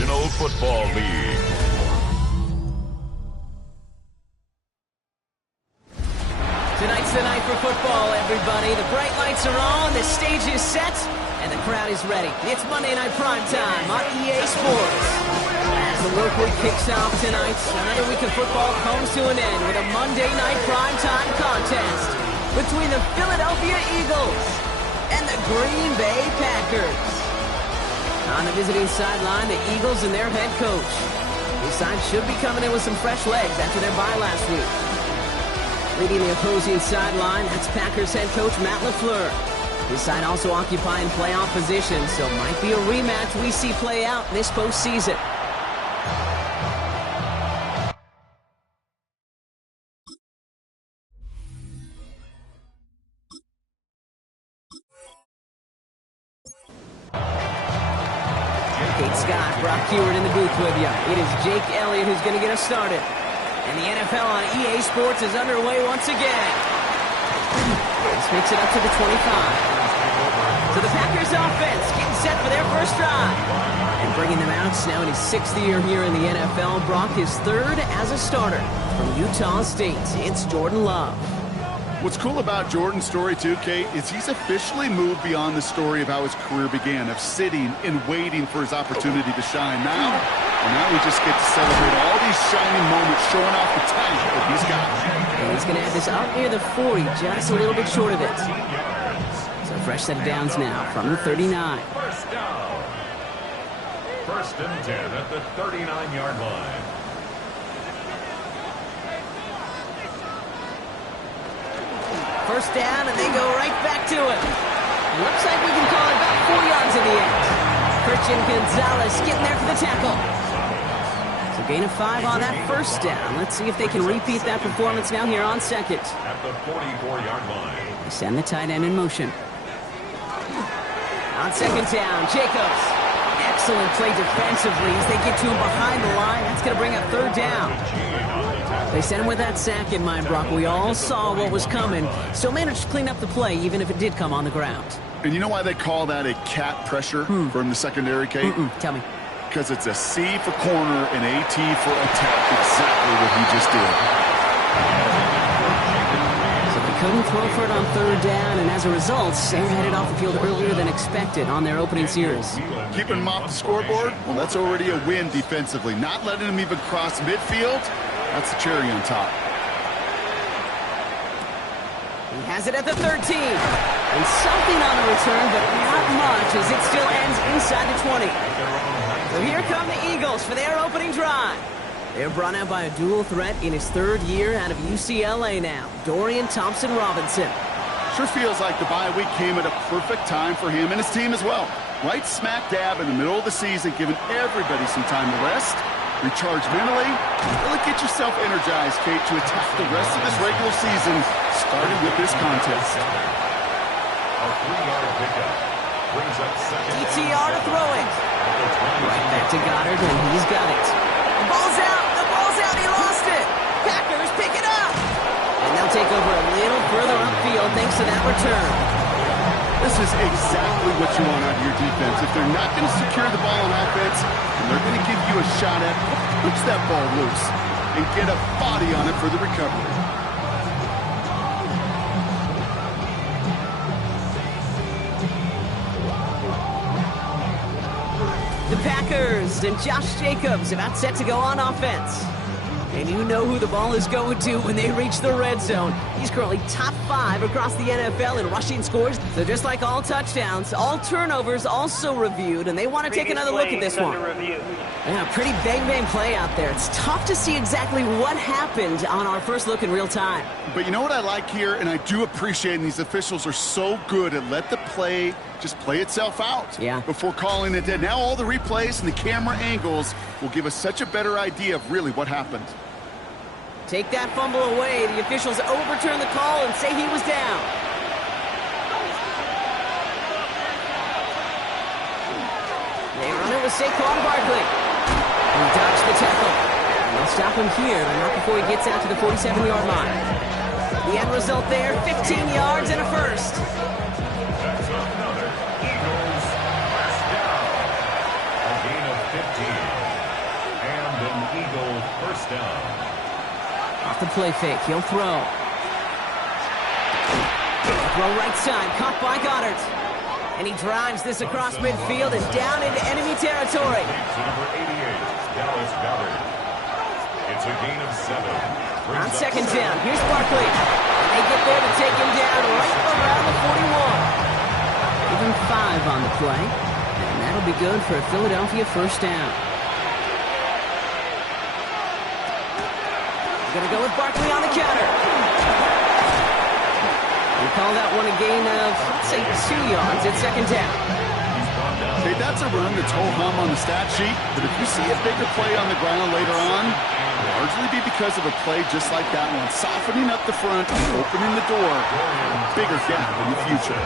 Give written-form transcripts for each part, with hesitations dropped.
National Football League. Tonight's the night for football, everybody. The bright lights are on, the stage is set, and the crowd is ready. It's Monday Night Prime Time on EA Sports. As the work week kicks off tonight, another week of football comes to an end with a Monday Night Prime Time contest between the Philadelphia Eagles and the Green Bay Packers. On the visiting sideline, the Eagles and their head coach. These sides should be coming in with some fresh legs after their bye last week. Leading the opposing sideline, that's Packers head coach Matt LaFleur. His side also occupying playoff position, so might be a rematch we see play out this postseason. Kate Scott, Brock Heward in the booth with you. It is Jake Elliott who's going to get us started. And the NFL on EA Sports is underway once again. This makes it up to the 25. So the Packers offense getting set for their first drive. And bringing them out now in his 6th year here in the NFL. Brock is 3rd as a starter from Utah State. It's Jordan Love. What's cool about Jordan's story, too, Kate, is he's officially moved beyond the story of how his career began, of sitting and waiting for his opportunity to shine. Now we just get to celebrate all these shining moments, showing off the talent that he's got. And he's going to have this up near the 40, just a little bit short of it. So fresh set of downs now from the 39. First down. 1st and 10 at the 39-yard line. First down, and they go right back to it. Looks like we can call it about 4 yards in the end. Christian Gonzalez getting there for the tackle. So gain of 5 on that first down. Let's see if they can repeat that performance now here on 2nd. At the 44-yard line. They send the tight end in motion. On 2nd down, Jacobs. Excellent play defensively as they get to him behind the line. That's going to bring up 3rd down. They sent him with that sack in mind, Brock. We all saw what was coming. Still managed to clean up the play, even if it did come on the ground. And you know why they call that a cat pressure from the secondary, Kate? Tell me. Because it's a C for corner and a T for attack. Exactly what he just did. So they couldn't throw for it on 3rd down, and as a result, they were headed off the field earlier than expected on their opening series. Keeping him off the scoreboard? Well, that's already a win defensively. Not letting him even cross midfield? That's the cherry on top. He has it at the 13. And something on the return, but not much as it still ends inside the 20. So here come the Eagles for their opening drive. They're brought out by a dual threat in his 3rd year out of UCLA now, Dorian Thompson-Robinson. Sure feels like the bye week came at a perfect time for him and his team as well. Right smack dab in the middle of the season, giving everybody some time to rest, recharge mentally, really get yourself energized, Kate, to attack the rest of this regular season, starting with this contest. A 3-yard pickup brings up 2nd. ETR to throw it. Right back to Goddard, and he's got it. The ball's out. The ball's out. He lost it. Packers pick it up. And they'll take over a little further upfield thanks to that return. This is exactly what you want out of your defense. If they're not going to secure the ball on offense, then they're going to give you a shot at push that ball loose and get a body on it for the recovery. The Packers and Josh Jacobs about set to go on offense. And you know who the ball is going to when they reach the red zone. He's currently top 5 across the NFL in rushing scores. So just like all touchdowns, all turnovers also reviewed, and they want to take another look at this one. Yeah, pretty bang-bang play out there. It's tough to see exactly what happened on our first look in real time. But you know what I like here, and I do appreciate, and these officials are so good at let the play just play itself out before calling it dead. Now all the replays and the camera angles will give us such a better idea of really what happened. Take that fumble away. The officials overturn the call and say he was down. They run it with Saquon Barkley. He dodged the tackle. And they'll stop him here, but not before he gets out to the 47-yard line. The end result there, 15 yards and a first. That's another Eagles first down. A gain of 15. the play fake. He'll throw. Throw right side, caught by Goddard. And he drives this across midfield and down into enemy territory. Number 88, Dallas Goddard. It's a gain of 7. On second down, here's Barkley. And they get there to take him down right around the 41. Even 5 on the play. And that'll be good for a Philadelphia first down. They're going to go with Barkley on the counter. He called out one a gain of, let's say, 2 yards at second down. Hey, that's a run that's ho-hum on the stat sheet, but if you see a bigger play on the ground later on, it'll largely be because of a play just like that one, softening up the front and opening the door, bigger gap in the future.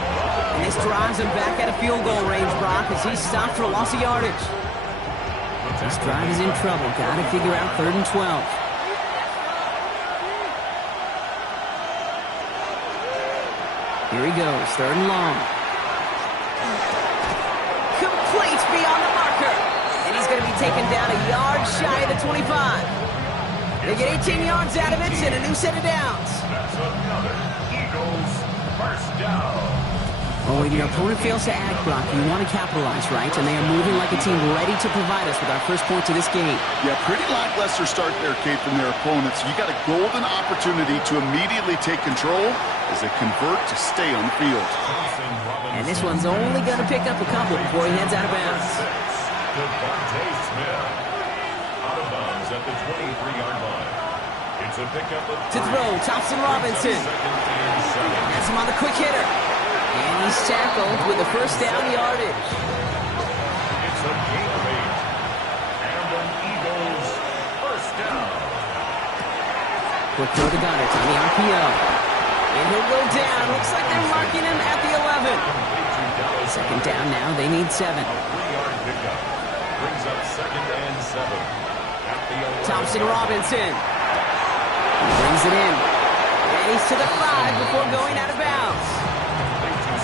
And this drives him back at a field goal range, Brock, as he's stopped for a loss of yardage. This drive is in trouble. Got to figure out 3rd and 12. Here he goes, 3rd and long. Complete beyond the marker. And he's going to be taken down a yard shy of the 25. They get 18 yards out of it and a new set of downs. That's another Eagles first down. Well, when your opponent fails to act, Brock, you want to capitalize, right? And they are moving like a team ready to provide us with our first points of this game. Yeah, pretty lackluster start there, Kate, from their opponents. You got a golden opportunity to immediately take control as they convert to stay on the field. And this one's only going to pick up a couple before he heads out of bounds. Devontae Smith out of bounds at the 23-yard line. It's a pickup of To throw, Thompson Robinson. That's him on the quick hitter. And he's tackled with the first down yardage. It's a gain of 8. And an Eagles first down. Quick throw to Goddard on the RPO. And he'll go down. Looks like they're marking him at the 11. Second down now. They need 7. A 3-yard pickup. Brings up 2nd and 7. At the 11. Thompson Robinson. He brings it in. And he's to the 5 before going out of bounds.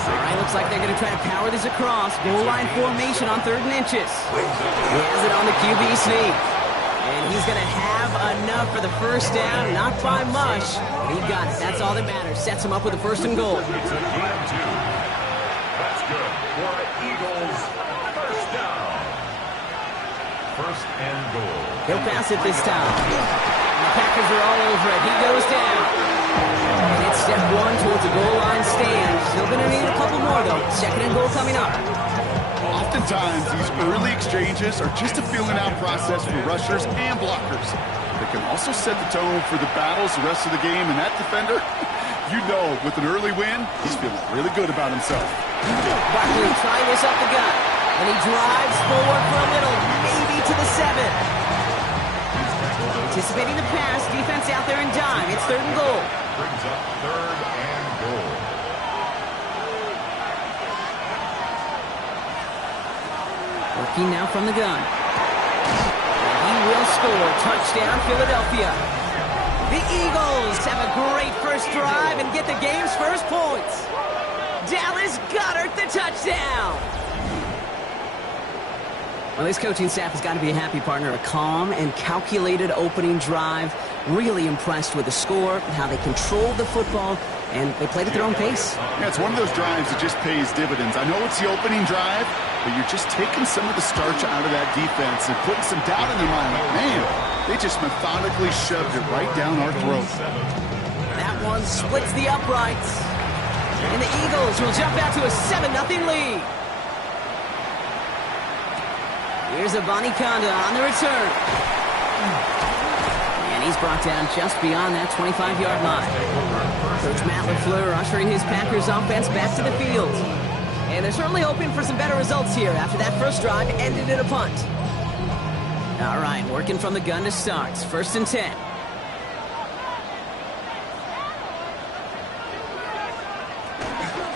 All right, looks like they're going to try to power this across. Goal line formation on 3rd and inches. He has it on the QB sneak. And he's going to have enough for the first down. Not by much. He got it. That's all that matters. Sets him up with a 1st and goal. It's a gain of 2. That's good for Eagles first down. 1st and goal. He'll pass it this time. And the Packers are all over it. He goes down. And it's step 1 towards a goal line stand. Still going to need a couple more, though. 2nd and goal coming up. Oftentimes, these early exchanges are just a feeling-out process for rushers and blockers. They can also set the tone for the battles the rest of the game, and that defender, you know, with an early win, he's feeling really good about himself. Barkley trying this up the gut, and he drives forward for a little, maybe to the 7. Anticipating the pass, defense out there in dime. It's 3rd and goal. Brings up 3rd and goal. Working now from the gun. He will score. Touchdown, Philadelphia. The Eagles have a great first drive and get the game's first points. Dallas Goddard, the touchdown. Well, this coaching staff has got to be a happy partner. A calm and calculated opening drive. Really impressed with the score, how they controlled the football, and they played at their own pace. Yeah, it's one of those drives that just pays dividends. I know it's the opening drive, but you're just taking some of the starch out of that defense and putting some doubt in their mind. Like, man, they just methodically shoved it right down our throat. That one splits the uprights. And the Eagles will jump out to a 7-0 lead. Here's Abanikanda on the return. And he's brought down just beyond that 25-yard line. Coach Matt LaFleur ushering his Packers offense back to the field. And they're certainly hoping for some better results here after that first drive ended in a punt. All right, working from the gun to start. 1st and 10.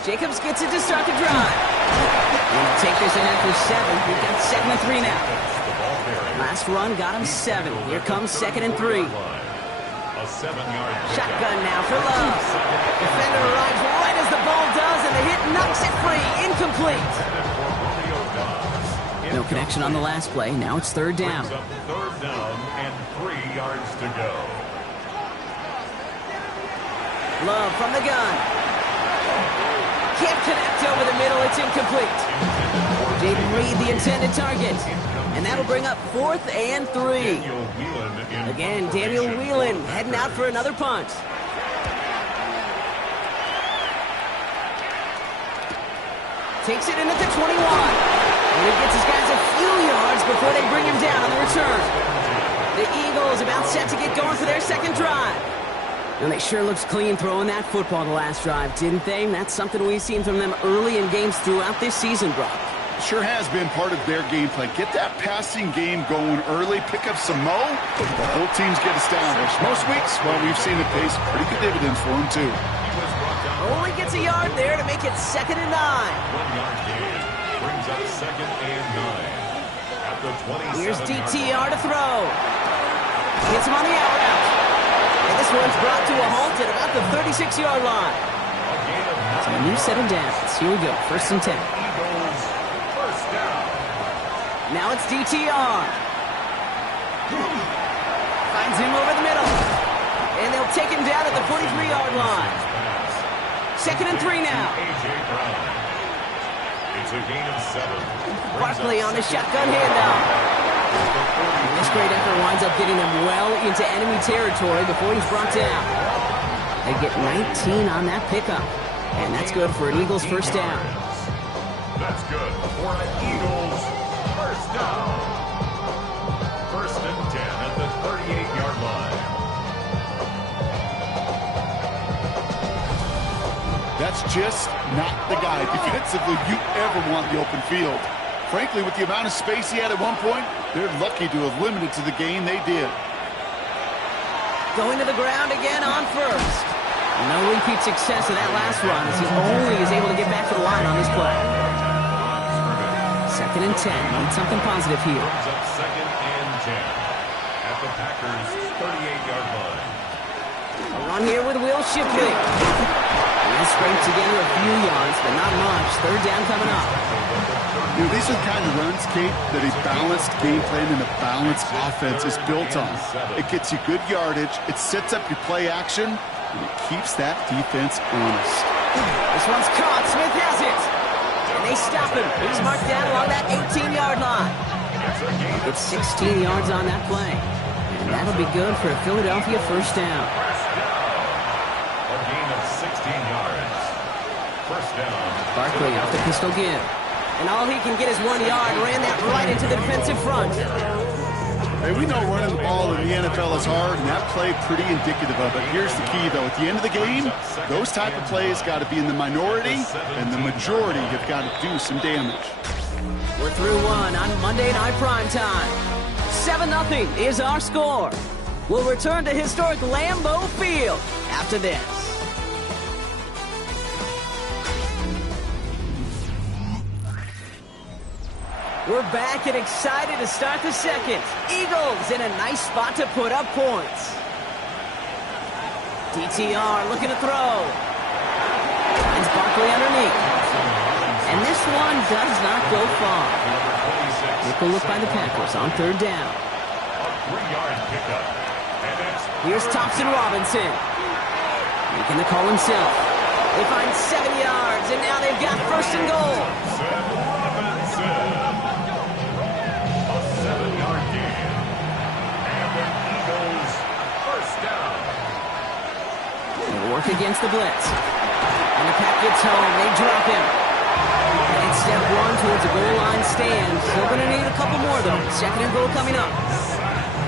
Jacobs gets it to start the drive. And he'll take this in after 7. We've got 2nd and 3 now. Last run got him 7. Here comes 2nd and 3. A 7-yard Shotgun now for Love. Defender arrives right as the ball does, and the hit knocks it free. Incomplete. No connection on the last play. Now it's 3rd down. 3rd down and 3 yards to go. Love from the gun. Can't connect over the middle. It's incomplete. Didn't read the intended target. And that'll bring up 4th and 3. Again, Daniel Whelan heading out for another punt. Takes it in at the 21. And he gets his guys a few yards before they bring him down on the return. The Eagles about set to get going for their second drive. And they sure looked clean throwing that football the last drive, didn't they? And that's something we've seen from them early in games throughout this season, Brock. Sure has been part of their game plan. Get that passing game going early, pick up some mo, the whole teams get established. Most weeks, well, we've seen it pays pretty good dividends for them, too. Only gets a yard there to make it 2nd and 9. 1-yard gain brings up 2nd and 9. At the 27. Here's DTR to throw. Hits him on the out route. And this one's brought to a halt at about the 36-yard line. So a new set of downs. Here we go, 1st and 10. Eagles, first down. Now it's DTR. Finds him over the middle. And they'll take him down at the 43-yard line. 2nd and 3 now. A.J. Brown. It's a gain of 7. Barkley on the shotgun handoff. This great effort winds up getting them well into enemy territory before he's brought down. They get 19 on that pickup. And that's good for an Eagles first down. That's good for an Eagles first down. 1st and 10 at the 38-yard line. That's just not the guy defensively you ever want in the open field. Frankly, with the amount of space he had at one point, they're lucky to have limited to the gain they did. Going to the ground again on 1st. No repeat success of that last run as he only is able to get back to the line on this play. 2nd and 10. Need something positive here. Brings up 2nd and 10 at the Packers' 38-yard line. A run here with Will Shipley. He'll scrape together a few yards, but not much. 3rd down coming up. You know, these are the kind of runs, Kate, that a balanced game plan and a balanced offense is built on. It gets you good yardage, it sets up your play action, and it keeps that defense honest. This one's caught. Smith has it. And they stop him. He's marked down along that 18-yard line. It's 16 yards on that play. And that'll be good for a Philadelphia first down. A gain of 16 yards. First down. Barkley off the pistol give. And all he can get is 1 yard. Ran that right into the defensive front. Hey, we know running the ball in the NFL is hard, and that play pretty indicative of it. Here's the key, though. At the end of the game, those type of plays got to be in the minority, and the majority have got to do some damage. We're through one on Monday Night Primetime. 7-0 is our score. We'll return to historic Lambeau Field after this. We're back and excited to start the second. Eagles in a nice spot to put up points. DTR looking to throw. Finds Barkley underneath. And this one does not go far. Nickel look by the Packers on 3rd down. A 3-yard pickup. And it's Here's Thompson Robinson. Making the call himself. They find 7 yards, and now they've got 1st and goal. Robinson. A 7-yard gain. And the Eagles first down. They work against the blitz. And the pack gets home. They drop him. And it's step 1 towards a goal line stand. Still going to need a couple more, though. 2nd and goal coming up.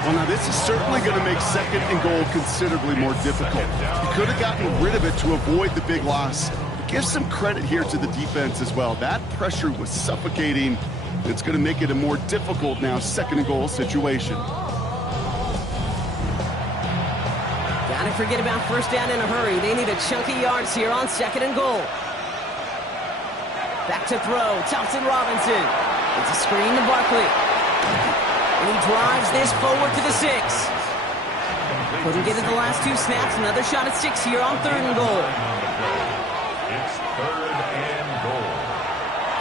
Well, now this is certainly going to make 2nd and goal considerably more difficult. You could have gotten rid of it to avoid the big loss. But give some credit here to the defense as well. That pressure was suffocating. It's going to make it a more difficult now 2nd and goal situation. Gotta forget about 1st down in a hurry. They need a chunky yards here on 2nd and goal. Back to throw. Thompson Robinson. It's a screen to Barkley. And he drives this forward to the 6. Couldn't get it the last 2 snaps. Another shot at 6 here on 3rd and goal. It's 3rd and goal.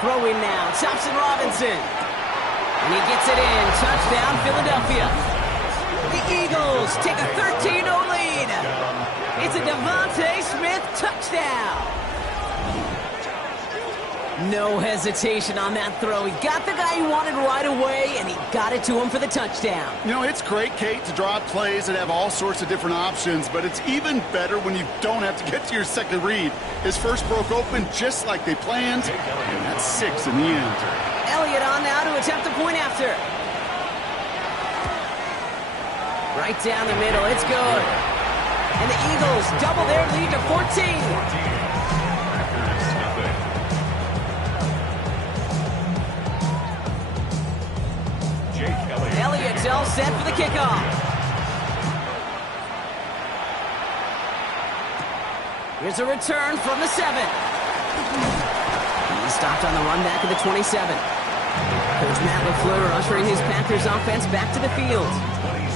Throwing now. Thompson Robinson. And he gets it in. Touchdown, Philadelphia. The Eagles take a 13-0 lead It's a Devontae Smith touchdown. No hesitation on that throw. He got the guy he wanted right away, and he got it to him for the touchdown. You know, it's great, Kate, to draw up plays that have all sorts of different options, but it's even better when you don't have to get to your second read. His first broke open just like they planned, and that's 6 in the end. Elliott on now to attempt a point after. Right down the middle, it's good. And the Eagles double their lead to 14. Elliott's all set for the kickoff. Here's a return from the 7. He stopped on the run back of the 27. Coach Matt LaFleur ushering his Panthers offense back to the field.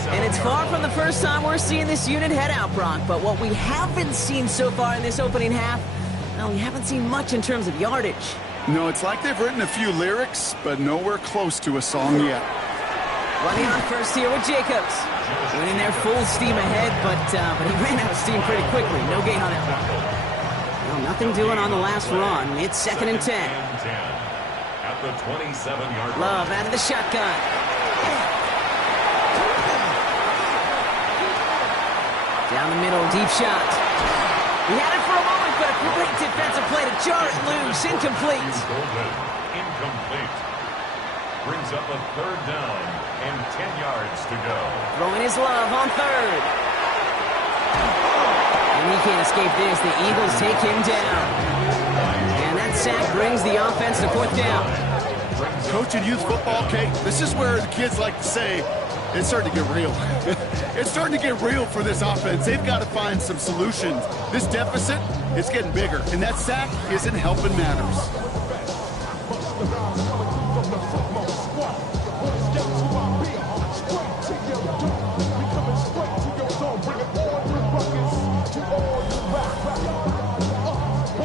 And it's far from the first time we're seeing this unit head out, Brock. But what we haven't seen so far in this opening half, well, we haven't seen much in terms of yardage. No, it's like they've written a few lyrics, but nowhere close to a song yet. Running on first here with Jacobs. Winning there full steam ahead, but he ran out of steam pretty quickly. No gain on that one. Well, nothing doing on the last run. It's 2nd and 10. At the 27-yard line. Love out of the shotgun. Down the middle, deep shot. He had it for a moment, but a great defensive play to jar it loose. Incomplete. Incomplete. Brings up a 3rd down and 10 yards to go. Throwing his love on 3rd. And he can't escape this. The Eagles take him down. And that sack brings the offense to 4th down. Coaching youth football, Kate, this is where the kids like to say, it's starting to get real. It's starting to get real for this offense. They've got to find some solutions. This deficit, it's getting bigger. And that sack isn't helping matters.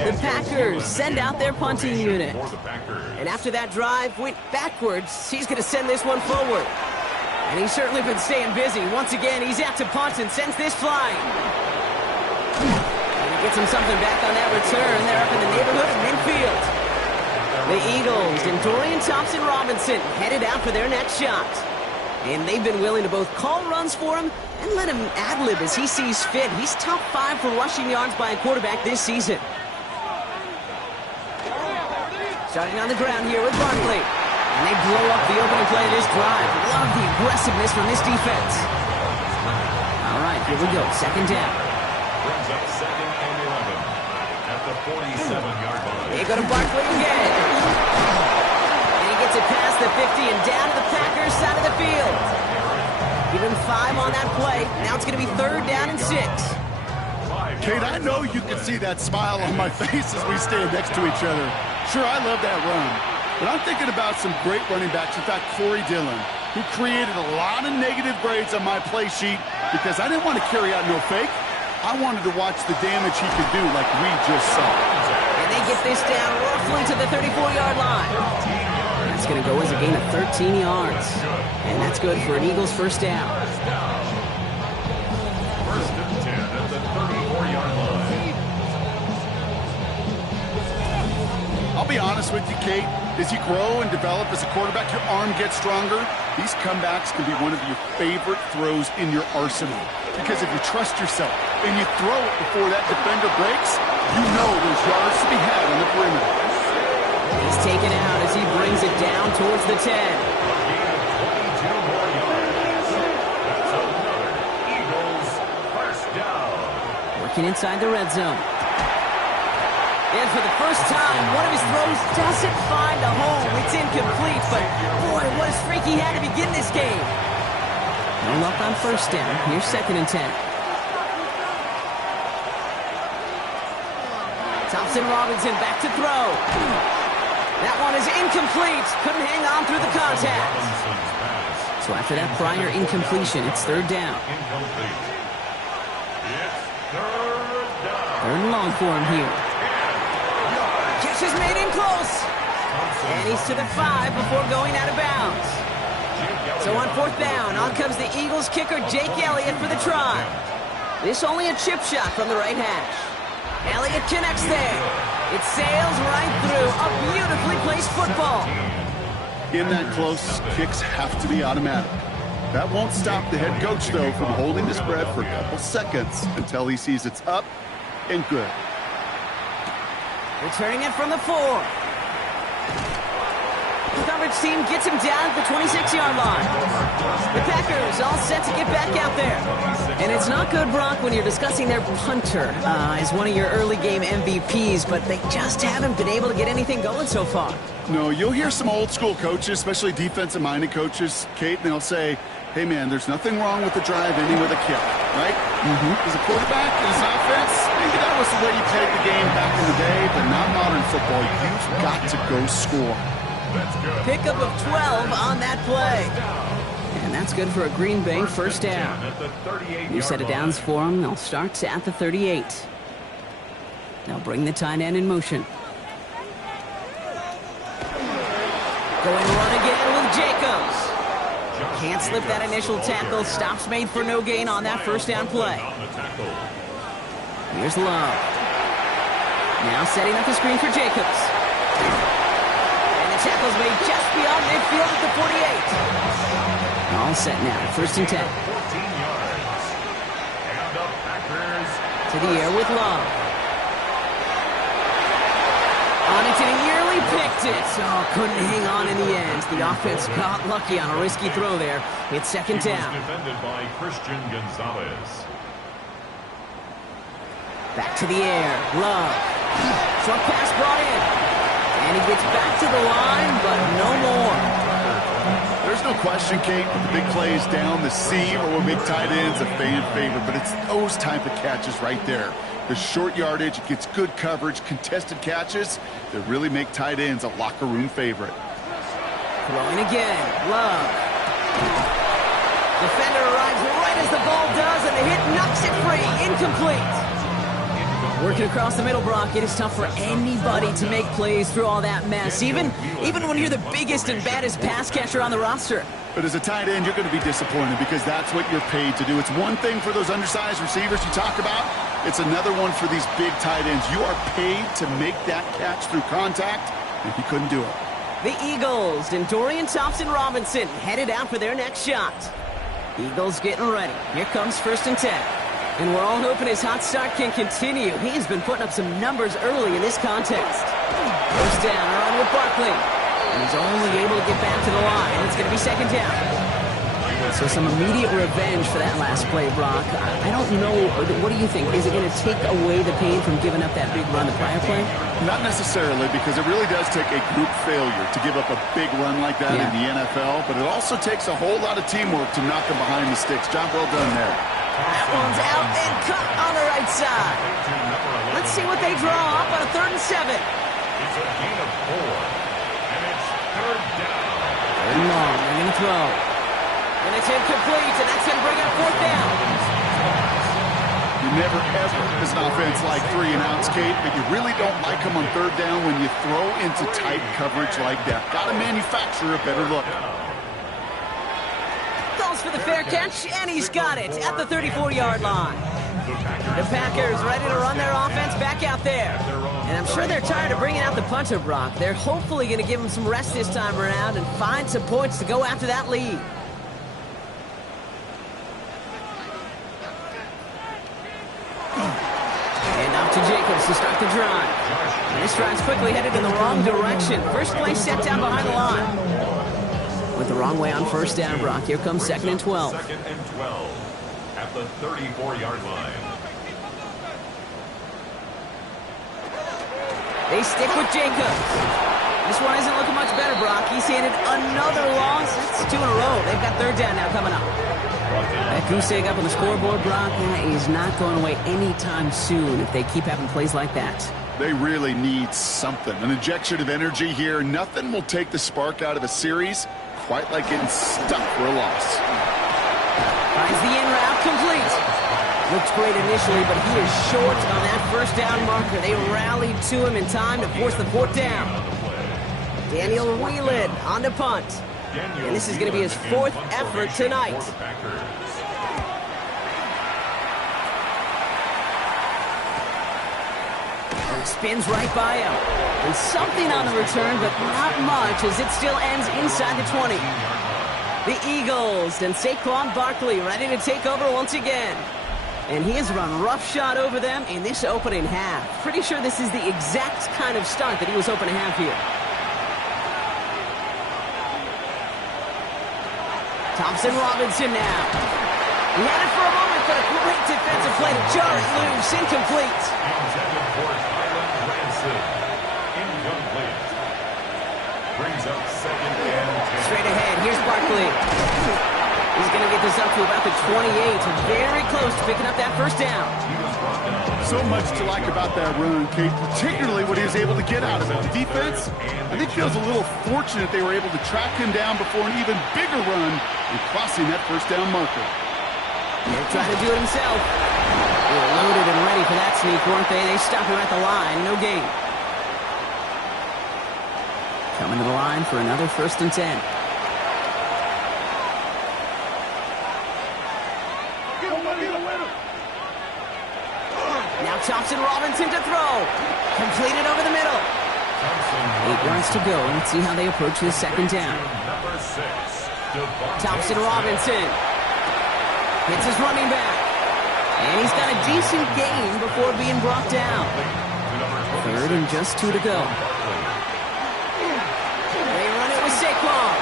The Packers send out their punting unit. And after that drive went backwards, he's going to send this one forward. And he's certainly been staying busy. Once again, he's out to punt and sends this flying. And he gets him something back on that return. They're up in the neighborhood of midfield. The Eagles and Dorian Thompson-Robinson headed out for their next shot. And they've been willing to both call runs for him and let him ad-lib as he sees fit. He's top 5 for rushing yards by a quarterback this season. Starting on the ground here with Barkley. And they blow up the opening play of this drive. Love the aggressiveness from this defense. All right, here we go. 2nd down. Brings up 2nd and 11 at the 47-yard line. They go to Barkley again. And he gets it past the 50 and down to the Packers side of the field. Give him 5 on that play. Now it's going to be 3rd down and 6. Kate, I know you can see that smile on my face as we stand next to each other. Sure, I love that run. But I'm thinking about some great running backs. In fact, Corey Dillon, who created a lot of negative grades on my play sheet because I didn't want to carry out no fake. I wanted to watch the damage he could do like we just saw. And they get this down roughly to the 34-yard line. That's going to go as a gain of 13 yards. And that's good for an Eagles 1st down. 1st and 10 at the 34-yard line. I'll be honest with you, Kate. As you grow and develop as a quarterback, your arm gets stronger. These comebacks can be one of your favorite throws in your arsenal. Because if you trust yourself and you throw it before that defender breaks, you know there's yards to be had on the perimeter. He's taken out as he brings it down towards the 10. A gain of 22 more yards. That's another Eagles 1st down. Working inside the red zone. And for the first time, one of his throws doesn't find a home. It's incomplete, but boy, what a streak he had to begin this game. No luck on 1st down. Here's 2nd and 10. Thompson-Robinson back to throw. That one is incomplete. Couldn't hang on through the contact. So after that prior incompletion, it's 3rd down. Incomplete. It's 3rd down. 3rd and long for him here. Catch is made in close. And he's to the 5 before going out of bounds. So on 4th down, on comes the Eagles kicker, Jake Elliott, for the try. This only a chip shot from the right hash. Elliott connects there. It sails right through. A beautifully placed football. In that close, kicks have to be automatic. That won't stop the head coach, though, from holding the spread for a couple seconds until he sees it's up and good. Returning it from the 4. The coverage team gets him down at the 26-yard line. The Packers all set to get back out there. And it's not good, Brock, when you're discussing their punter as one of your early game MVPs, but they just haven't been able to get anything going so far. No, you'll hear some old school coaches, especially defensive-minded coaches, Kate, and they'll say, hey, man, there's nothing wrong with the drive ending with a kick, right? As a quarterback in his offense, maybe that was the way you played the game back in the day, but not modern football. You've got to go score. Pickup of 12 on that play. And that's good for a Green Bay first down. New set of downs for them. They'll start at the 38. They'll bring the tight end in motion. Going to run again with Jacobs. Can't slip that initial tackle. Stops made for no gain on that first down play. Here's Love. Now setting up the screen for Jacobs. And the tackle's made just beyond midfield at the 48. All set now. First and 10. 14 yards. And the Packers to the air with Love. On it, and he nearly picked it. Oh, couldn't hang on in the end. The offense got lucky on a risky throw there. It's second down. defended by Christian Gonzalez. Back to the air. Love. Short pass brought in. And he gets back to the line, but no more. There's no question, Kate, with the big plays down the seam or with big tight ends, a fan favorite, but it's those type of catches right there. The short yardage, it gets good coverage, contested catches that really make tight ends a locker room favorite. Throwing again. Love. Defender arrives right as the ball does, and the hit knocks it free. Incomplete. Working across the middle, Brock, it is tough for anybody to make plays through all that mess, even when you're the biggest and baddest pass catcher on the roster. But as a tight end, you're going to be disappointed because that's what you're paid to do. It's one thing for those undersized receivers you talk about. It's another one for these big tight ends. You are paid to make that catch through contact, and he couldn't do it. The Eagles and Dorian Thompson-Robinson headed out for their next shot. Eagles getting ready. Here comes first and 10. And we're all hoping his hot start can continue. He's been putting up some numbers early in this contest. First down, around with Barkley. And he's only able to get back to the line. It's going to be second down. So some immediate revenge for that last play, Brock. I don't know. What do you think? Is it going to take away the pain from giving up that big run the prior play? Not necessarily, because it really does take a group failure to give up a big run like that in the NFL. But it also takes a whole lot of teamwork to knock them behind the sticks. Job well done there. That one's out and cut on the right side. Let's see what they draw up on a 3rd and 7. It's a gain of 4. And it's 3rd down. Third and long. They're going to throw. And it's incomplete, and that's going to bring up 4th down. You never ever, as an offense, like 3 and outs, Kate, but you really don't like them on 3rd down when you throw into tight coverage like that. Got to manufacture a better look. Calls for the fair catch, and he's got it at the 34-yard line. The Packers ready to run their offense back out there. And I'm sure they're tired of bringing out the punter, Brock. They're hopefully going to give him some rest this time around and find some points to go after that lead. And off to Jacobs to start the drive. And this drive's quickly headed in the wrong direction. First play set down behind the line. Went the wrong way on first down, Brock. Here comes 2nd and 12. 2nd and 12 at the 34-yard line. They stick with Jacobs. This one isn't looking much better, Brock. He's handed another loss. That's 2 in a row. They've got 3rd down now coming up. That goose egg up on the scoreboard, Brock, that is not going away anytime soon if they keep having plays like that. They really need something. An injection of energy here. Nothing will take the spark out of a series quite like getting stuck for a loss. Finds the in route complete. Looked great initially, but he is short on that first down marker. They rallied to him in time to force the 4th down. Daniel Whelan on the punt. And this is going to be his 4th effort tonight. Spins right by him. And something on the return, but not much, as it still ends inside the 20. The Eagles and Saquon Barkley ready to take over once again. And he has run roughshod over them in this opening half. Pretty sure this is the exact kind of start that he was hoping to have here. Thompson Robinson now. He had it for a moment, but a great defensive play to jar it loose. Incomplete. Intended for Tyler Ransom. Incomplete. Brings up second and 10. Straight ahead, here's Barkley. He's going to get this up to about the 28. Very close to picking up that first down. So much to like about that run, Kate, particularly what he was able to get out of it. The defense, I think, feels a little fortunate they were able to track him down before an even bigger run and crossing that first down marker. They're trying to do it himself. They were loaded and ready for that sneak, weren't they? They stop him at the line. No gain. Coming to the line for another 1st and 10. Now Thompson Robinson to throw. Completed over the middle. 8 yards to go. Let's see how they approach this second down. Thompson Robinson hits his running back. And he's got a decent gain before being brought down. 3rd and just 2 to go. They run it with Saquon.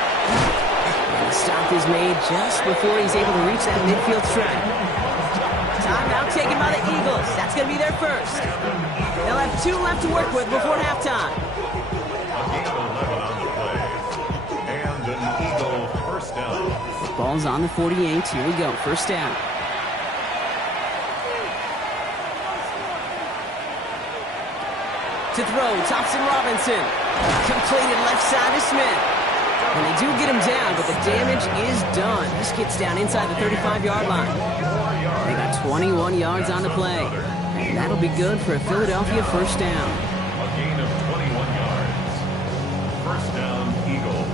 And the stop is made just before he's able to reach that midfield strike. Timeout taken by the Eagles. That's going to be their first. They'll have 2 left to work with before halftime. And an Eagle first down. Ball's on the 48. Here we go. First down. To throw, Thompson Robinson. Completed left side to Smith. And they do get him down, but the damage is done. This gets down inside the 35-yard line. They got 21 yards on the play. And that'll be good for a Philadelphia first down. A gain of 21 yards. First down, Eagle.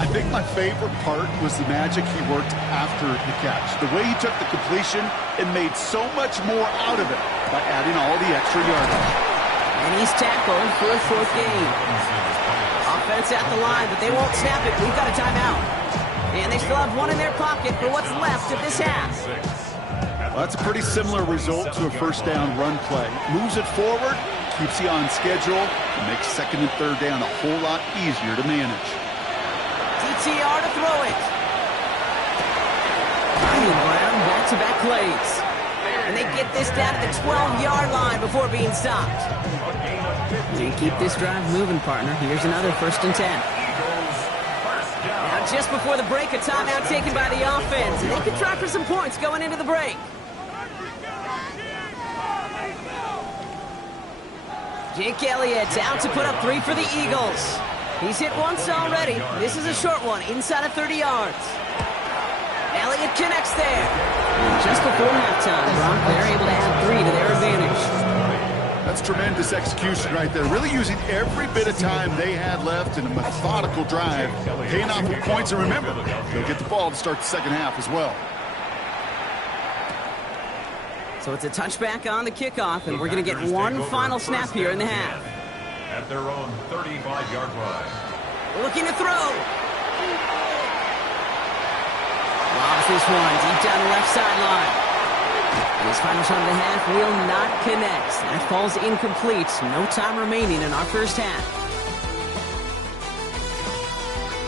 I think my favorite part was the magic he worked after the catch. The way he took the completion and made so much more out of it by adding all the extra yardage. And he's tackled for a 4th gain. Offense at the line, but they won't snap it. We've got a timeout. And they still have 1 in their pocket for what's left of this half. Well, that's a pretty similar result to a first down run play. Moves it forward, keeps you on schedule, and makes 2nd and 3rd down a whole lot easier to manage. DTR to throw it. Mighty Brown back-to-back plays. And they get this down to the 12-yard line before being stopped. They keep this drive moving, partner. Here's another 1st and 10. Now, just before the break, a timeout taken by the offense. And they could try for some points going into the break. Jake Elliott out to put up 3 for the Eagles. He's hit once already. This is a short one, inside of 30 yards. Elliott connects there. And just before halftime, Brock, they're able to add 3 to their advantage. That's tremendous execution right there. Really using every bit of time they had left in a methodical drive, paying off with points. And remember, they'll get the ball to start the second half as well. So it's a touchback on the kickoff, and we're going to get 1 final snap here in the half. At their own 35-yard line. Looking to throw. Lobs this one deep down the left sideline. And his final shot of the half will not connect. That falls incomplete. No time remaining in our first half.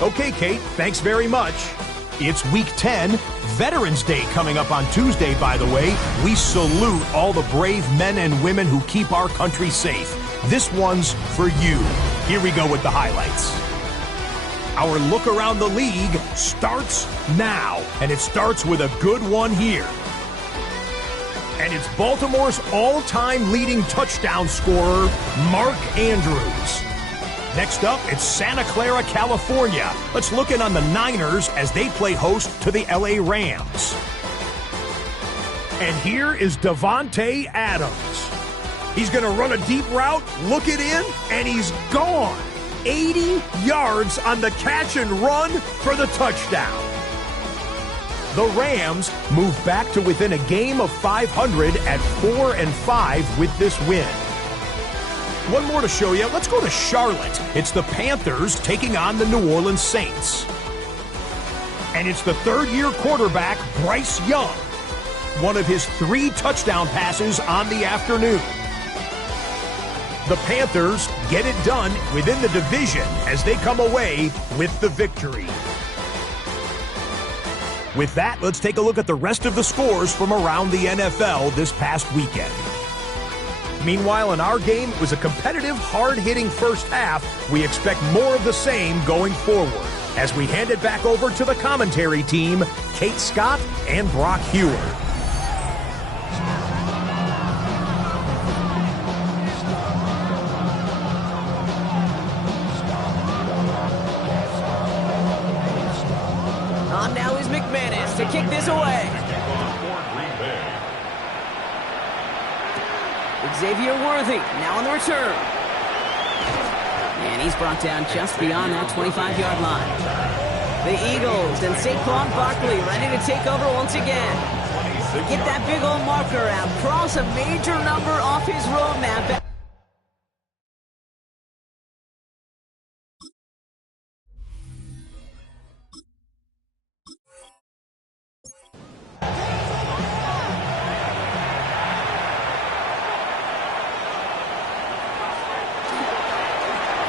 Okay, Kate, thanks very much. It's Week 10, Veterans Day coming up on Tuesday, by the way. We salute all the brave men and women who keep our country safe. This one's for you. Here we go with the highlights. Our look around the league starts now, and it starts with a good one here. And it's Baltimore's all-time leading touchdown scorer, Mark Andrews. Next up, it's Santa Clara, California. Let's look in on the Niners as they play host to the LA Rams. And here is Devontae Adams. He's going to run a deep route, look it in, and he's gone. 80 yards on the catch and run for the touchdown. The Rams move back to within a game of 500 at 4-5 with this win. One more to show you. Let's go to Charlotte. It's the Panthers taking on the New Orleans Saints. And it's the third-year quarterback, Bryce Young. One of his 3 touchdown passes on the afternoon. The Panthers get it done within the division as they come away with the victory. With that, let's take a look at the rest of the scores from around the NFL this past weekend. Meanwhile, in our game, it was a competitive, hard-hitting first half. We expect more of the same going forward as we hand it back over to the commentary team, Kate Scott and Brock Hewer. On now is McManus to kick this away. Xavier Worthy now on the return. And he's brought down just beyond that 25-yard line. The Eagles and Saquon Barkley ready to take over once again. Get that big old marker out. Cross a major number off his roadmap.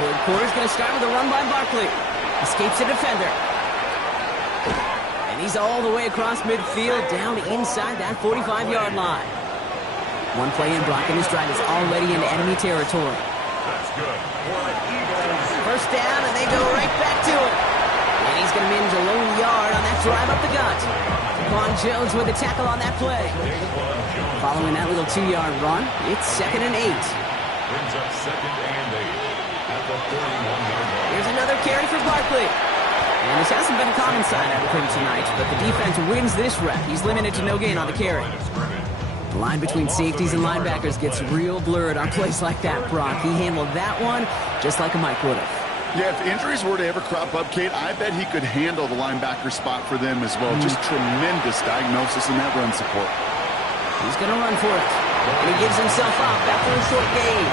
Third quarter's going to start with a run by Barkley. Escapes a defender. And he's all the way across midfield, down inside that 45-yard line. One play in, Brock, and his drive is already in enemy territory. That's good. Eagles. First down, and they go right back to it. And he's going to manage a lone yard on that drive up the gut. Quan Jones with a tackle on that play. Following that little 2-yard run, it's 2nd and 8. Brings up 2nd and 8. Here's another carry for Barkley. And this hasn't been a common side out of him tonight, but the defense wins this rep. He's limited to no gain on the carry. The line between safeties and linebackers gets real blurred on plays like that, Brock. He handled that one just like a Mike would have. Yeah, if injuries were to ever crop up, Kate, I bet he could handle the linebacker spot for them as well. Just tremendous diagnosis in that run support. He's going to run for it. And he gives himself up after a short gain.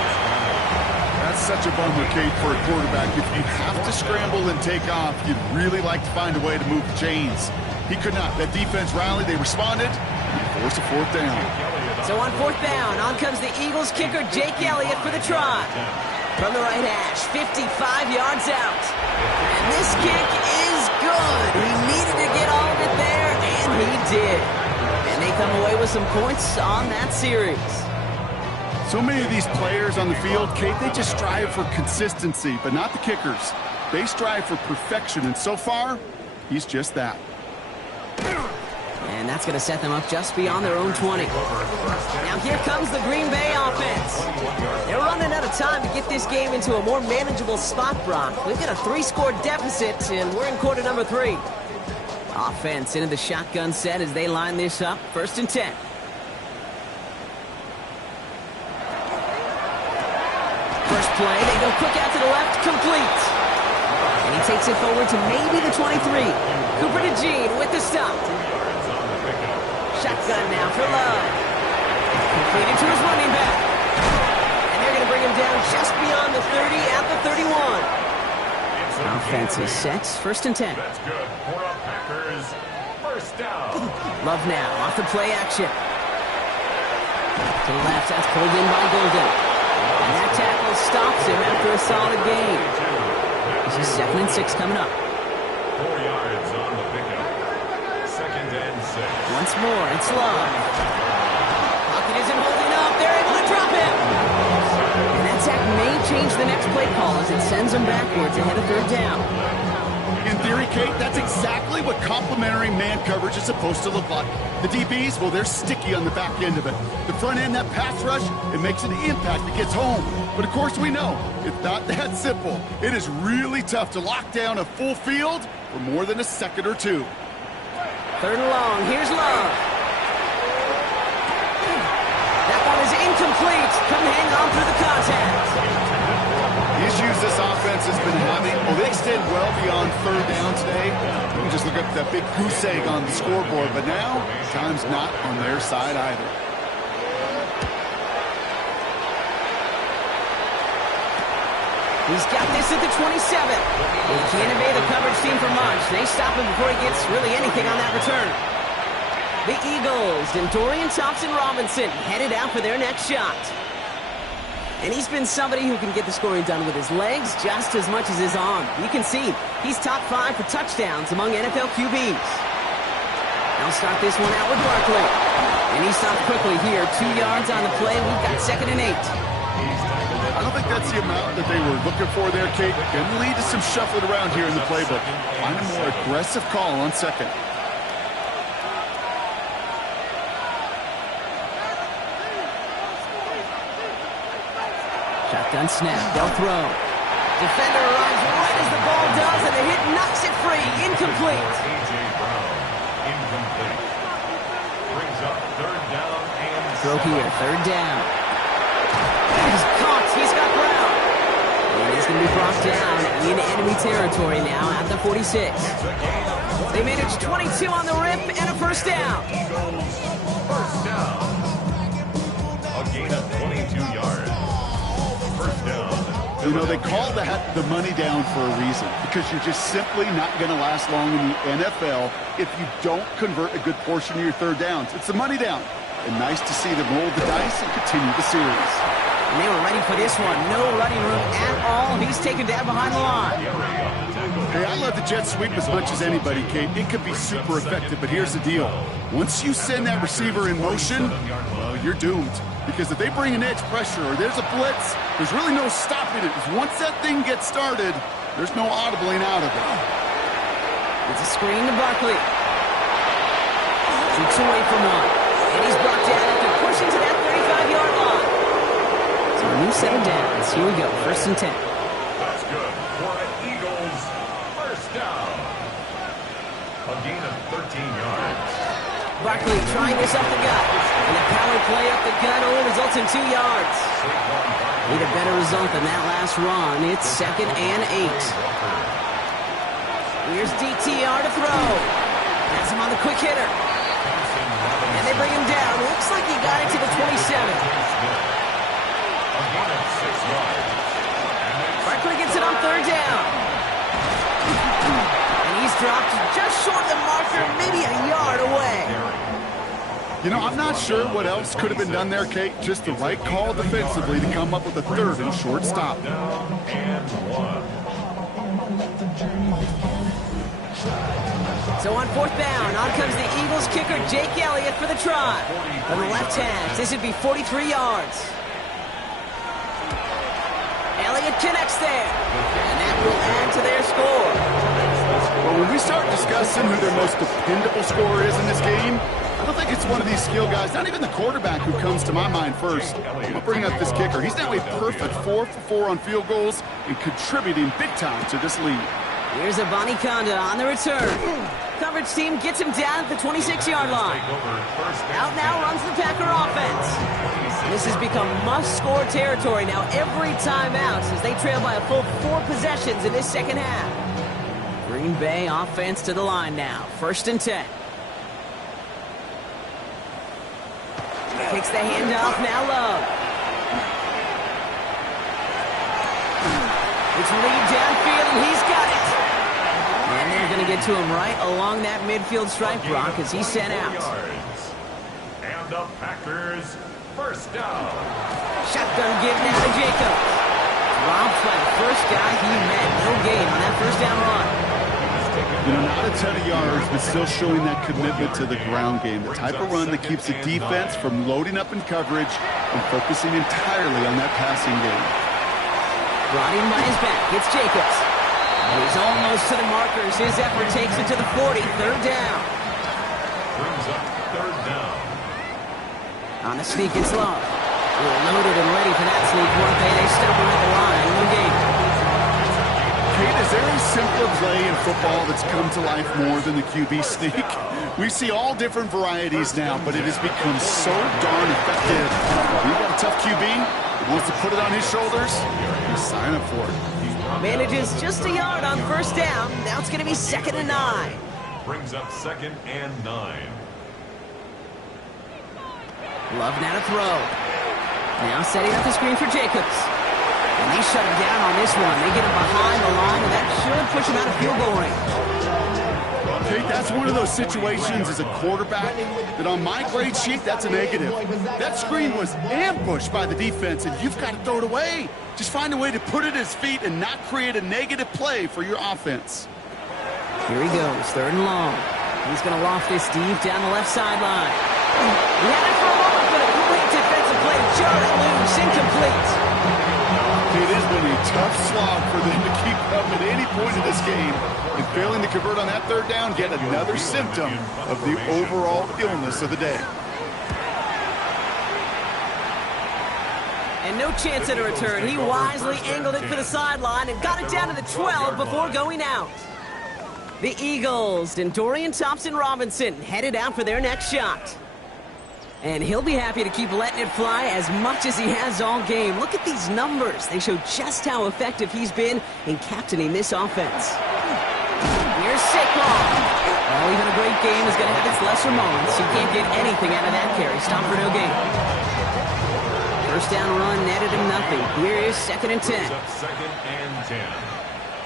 That's such a bummer, Kate, for a quarterback. If you have to scramble and take off, you'd really like to find a way to move the chains. He could not. That defense rallied. They responded. He forced a 4th down. So on 4th down, on comes the Eagles kicker, Jake Elliott, for the try. From the right hash, 55 yards out. And this kick is good. He needed to get all of it there, and he did. And they come away with some points on that series. So many of these players on the field, Kate, they just strive for consistency, but not the kickers. They strive for perfection, and so far, he's just that. And that's going to set them up just beyond their own 20. Now here comes the Green Bay offense. They're running out of time to get this game into a more manageable spot, Brock. We've got a 3-score deficit, and we're in quarter number 3. Offense into the shotgun set as they line this up. 1st and 10. First play, they go quick out to the left, complete. And he takes it forward to maybe the 23. Cooper to Jean with the stop. Shotgun now for Love. Completed to his running back. And they're going to bring him down just beyond the 30 at the 31. Offense is set, 1st and 10. That's good. For our Packers, 1st down. Love now, off the play action. To the left, that's pulled in by Golden. And that tackle stops him after a solid gain. This is 2nd and 6 coming up. 4 yards on the pickup. 2nd and 6. Once more, it's Love. Pocket isn't holding up. They're able to drop him. And that sack may change the next play call as it sends them backwards ahead of 3rd down. In theory, Kate, that's exactly what complementary man coverage is supposed to look like. The DBs, well, they're sticky on the back end of it. The front end, that pass rush, it makes an impact that gets home. But of course we know, it's not that simple. It is really tough to lock down a full field for more than a second or two. 3rd and long, here's Love. That one is incomplete. Couldn't hang on through the contact. The issue is successes this offense has been having, well, they extend well beyond third down today. You can just look up that big goose egg on the scoreboard, but now time's not on their side either. He's got this at the 27. He can't evade the coverage team for much. They stop him before he gets really anything on that return. The Eagles and Dorian Thompson-Robinson headed out for their next shot. And he's been somebody who can get the scoring done with his legs just as much as his arm. You can see he's top 5 for touchdowns among NFL QBs. I'll start this one out with Barkley. And he stopped quickly here. 2 yards on the play. We've got 2nd and 8. I don't think that's the amount that they were looking for there, Kate. Going to lead to some shuffling around here in the playbook. Find a more aggressive call on 2nd. Shotgun snap. They'll throw. Defender arrives right as the ball does, and the hit knocks it free. Incomplete. A.J. Brown, incomplete. Brings up 3rd down and Throw here. 3rd down. He's caught. He's got Brown. And he's going to be brought down in enemy territory now at the 46. They managed 22 on the rip and a 1st down. Eagles, 1st down. A gain of 22 yards. 1st down. You know, they call that the money down for a reason, because you're just simply not going to last long in the NFL if you don't convert a good portion of your 3rd downs. It's the money down. And nice to see them roll the dice and continue the series. And they were ready for this one. No running room at all. He's taken down behind the line. Hey, I love the jet sweep as much as anybody, Kate. It could be super effective, but here's the deal. Once you send that receiver in motion, well, you're doomed. Because if they bring an edge pressure or there's a blitz, there's really no stopping it. Because once that thing gets started, there's no audibling out of it. It's a screen to Barkley. Shoots away from one. And he's brought down after pushing to that 35-yard line. So a new 7 downs. Here we go. 1st and 10. That's good for an Eagles 1st down. A gain of 13 yards. Barkley trying this up the gut. And the power play up the gut only results in 2 yards. Need a better result than that last run. It's 2nd and 8. Here's DTR to throw. Has him on the quick hitter. And they bring him down. Looks like he got it to the 27. Barkley gets it on 3rd down. And he's dropped just short of the marker, maybe a yard away. You know, I'm not sure what else could have been done there, Kate. Just the right call defensively to come up with a 3rd and short stop. So on 4th down, on comes the Eagles kicker, Jake Elliott, for the try. On the left hash, this would be 43 yards. Elliott connects there. And that will add to their score. Well, when we start discussing who their most dependable scorer is in this game, I don't think it's one of these skill guys, not even the quarterback, who comes to my mind first. I'm going to bring up this kicker. He's now a perfect 4 for 4 on field goals and contributing big time to this lead. Here's Abani Konda on the return. Coverage team gets him down at the 26-yard line. Out now runs the Packer offense. And this has become must-score territory now every time out as they trail by a full 4 possessions in this 2nd half. Green Bay offense to the line now. 1st and 10. Takes the handoff, now Love. It's lead downfield, and he's got it. And they're going to get to him right along that midfield stripe, Brock, as he's sent out. And the Packers 1st down. Shotgun give now to Jacobs. Dropped by the first guy he met. No gain on that 1st down run. You know, not a ton of yards, but still showing that commitment to the ground game. The type of run that keeps the defense from loading up in coverage and focusing entirely on that passing game. Brought in by his back. It's Jacobs. And he's almost to the markers. His effort takes it to the 40. 3rd down. Brings up 3rd down. On the sneak, it's Love. We're loaded and ready for that sneak, weren't they? They stop him at the line. No gain. Kate, is there a simpler play in football that's come to life more than the QB sneak? We see all different varieties now, but it has become so darn effective. We've got a tough QB. He wants to put it on his shoulders. You sign up for it. Manages just a yard on first down. Now it's going to be 2nd and 9. Brings up 2nd and 9. Love now to throw. Now setting up the screen for Jacobs. And they shut him down on this one. They get him behind the line, and that should push him out of field goal range. Okay, that's one of those situations as a quarterback that on my grade sheet, that's a negative. That screen was ambushed by the defense, and you've got to throw it away. Just find a way to put it at his feet and not create a negative play for your offense. Here he goes, 3rd and long. He's going to loft this deep down the left sideline. He had it for a moment, but a great defensive play. Jarred it loose, incomplete. It has been a tough slog for them to keep up at any point in this game. And failing to convert on that 3rd down, yet another symptom of the overall illness of the day. And no chance at a return. He wisely angled it for the sideline and got it down to the 12 before going out. The Eagles and Dorian Thompson-Robinson headed out for their next shot. And he'll be happy to keep letting it fly as much as he has all game. Look at these numbers. They show just how effective he's been in captaining this offense. Here's Saquon. Well, even a great game is going to have its lesser moments. You can't get anything out of that carry. Stop for no gain. First down run netted him nothing. Here is 2nd and 10. 2nd and 10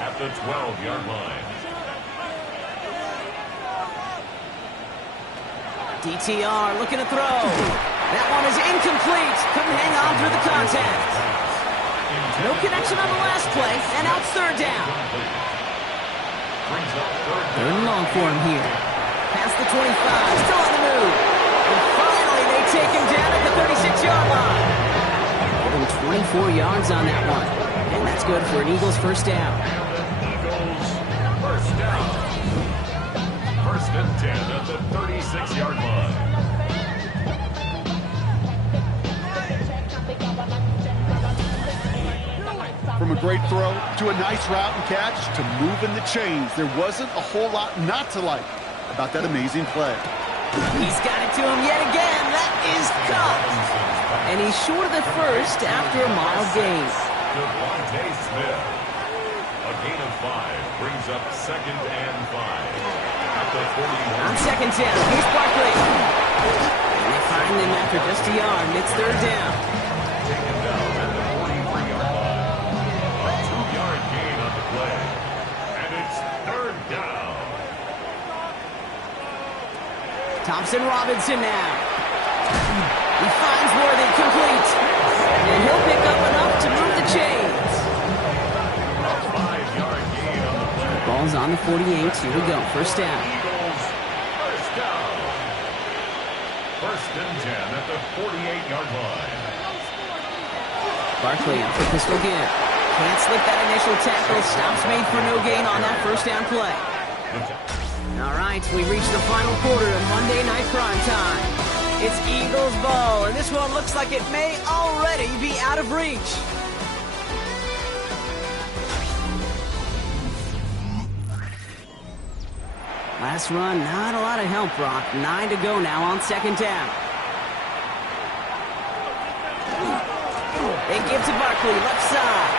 at the 12-yard line. DTR looking to throw. That one is incomplete. Couldn't hang on through the contact. No connection on the last play, and now it's 3rd down. 3rd and long for him here. Past the 25, still on the move. And finally, they take him down at the 36-yard line. Give him 24 yards on that one. And that's good for an Eagles first down. Eagles first down. 1st and 10 at the 36-yard line. From a great throw to a nice route and catch to moving the chains, there wasn't a whole lot not to like about that amazing play. He's got it to him yet again. That is caught. And he's short of the first after a mild gain. Devontae Smith. A gain of 5 brings up 2nd and 5. On 2nd down, here's Barkley. And they find him after just a yard. It's 3rd down. Taken down at the 43-yard line. A 2-yard gain on the play. And it's 3rd down. Thompson-Robinson now. He finds Worthy complete. And he'll pick up enough to move the chains. A 5-yard gain on the play. Ball's on the 48. Here we go. First down. 1st and 10 at the 48-yard line. Barkley off the pistol again. Can't slip that initial tackle. Stops made for no gain on that first down play. All right, we reach the final quarter of Monday Night Primetime. It's Eagles ball, and this one looks like it may already be out of reach. Last run, not a lot of help, Brock. 9 to go now on 2nd down. They give to Barkley, left side.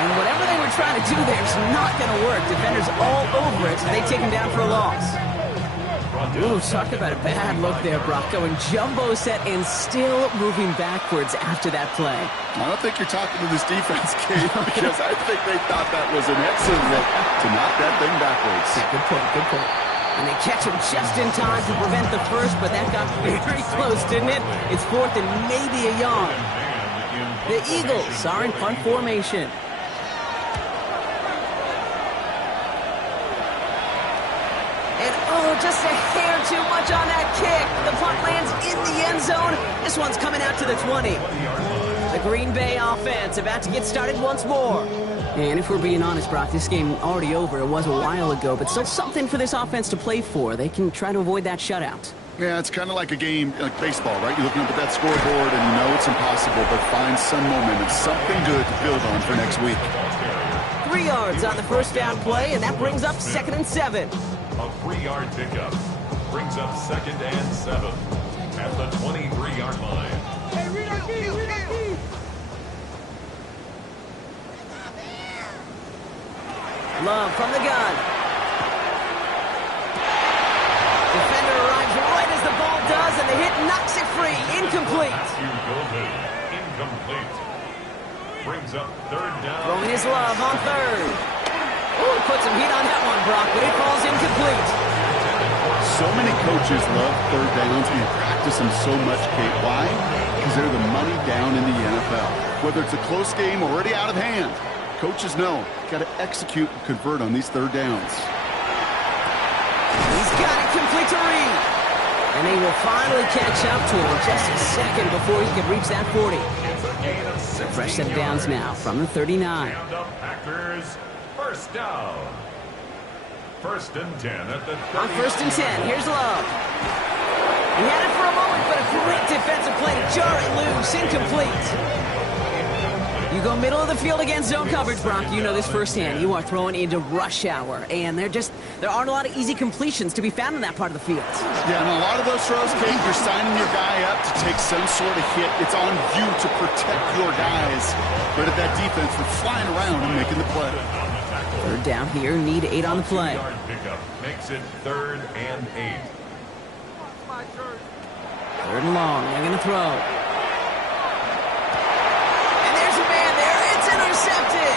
And whatever they were trying to do there is not going to work. Defenders all over it, so they take him down for a loss. Ooh, talk about a bad look there, Brock. Going jumbo set and still moving backwards after that play. I don't think you're talking to this defense, Kate, because I think they thought that was an excellent look to knock that thing backwards. Yeah, good point, good point. And they catch him just in time to prevent the first, but that got very close, didn't it? It's 4th and maybe a yard. The Eagles are in punt formation. And oh, just a hair too much on that kick. The punt lands in the end zone. This one's coming out to the 20. The Green Bay offense about to get started once more. And if we're being honest, Brock, this game already over. It was a while ago, but still something for this offense to play for. They can try to avoid that shutout. Yeah, it's kind of like a game, like baseball, right? You're looking up at that scoreboard, and you know it's impossible, but find some momentum, something good to build on for next week. 3 yards on the first down play, and that brings up 2nd and 7. A 3-yard pickup brings up 2nd and 7 at the 23-yard line. Hey, read our key, read our key. Love from the gun. Defender arrives right as the ball does, and the hit knocks it free. Incomplete. Incomplete. Brings up third down. Throwing his Love on third. Ooh, put some heat on that one, Brock, but it falls incomplete. So many coaches love third downs and practice them so much, Kate. Why? Because they're the money down in the NFL. Whether it's a close game or already out of hand, coaches know got to execute and convert on these third downs. He's got it complete to Reed. And they will finally catch up to him just a second before he can reach that 40. Fresh set of downs now from the 39. And the Packers first down. First and 10 at the 30. On first and 10, here's Love. He had it for a moment, but a great defensive play to jar it loose. Incomplete. You go middle of the field against zone coverage, Brock. You know this firsthand. You are throwing into rush hour, and there aren't a lot of easy completions to be found in that part of the field. Yeah, and a lot of those throws, Kate, you're signing your guy up to take some sort of hit. It's on you to protect your guys. But at that defense, they're flying around and making the play. Third down here, need 8 on the play. Yard pickup makes it 3rd and 8. Third and long, they're going to throw. And there's a man there, it's intercepted.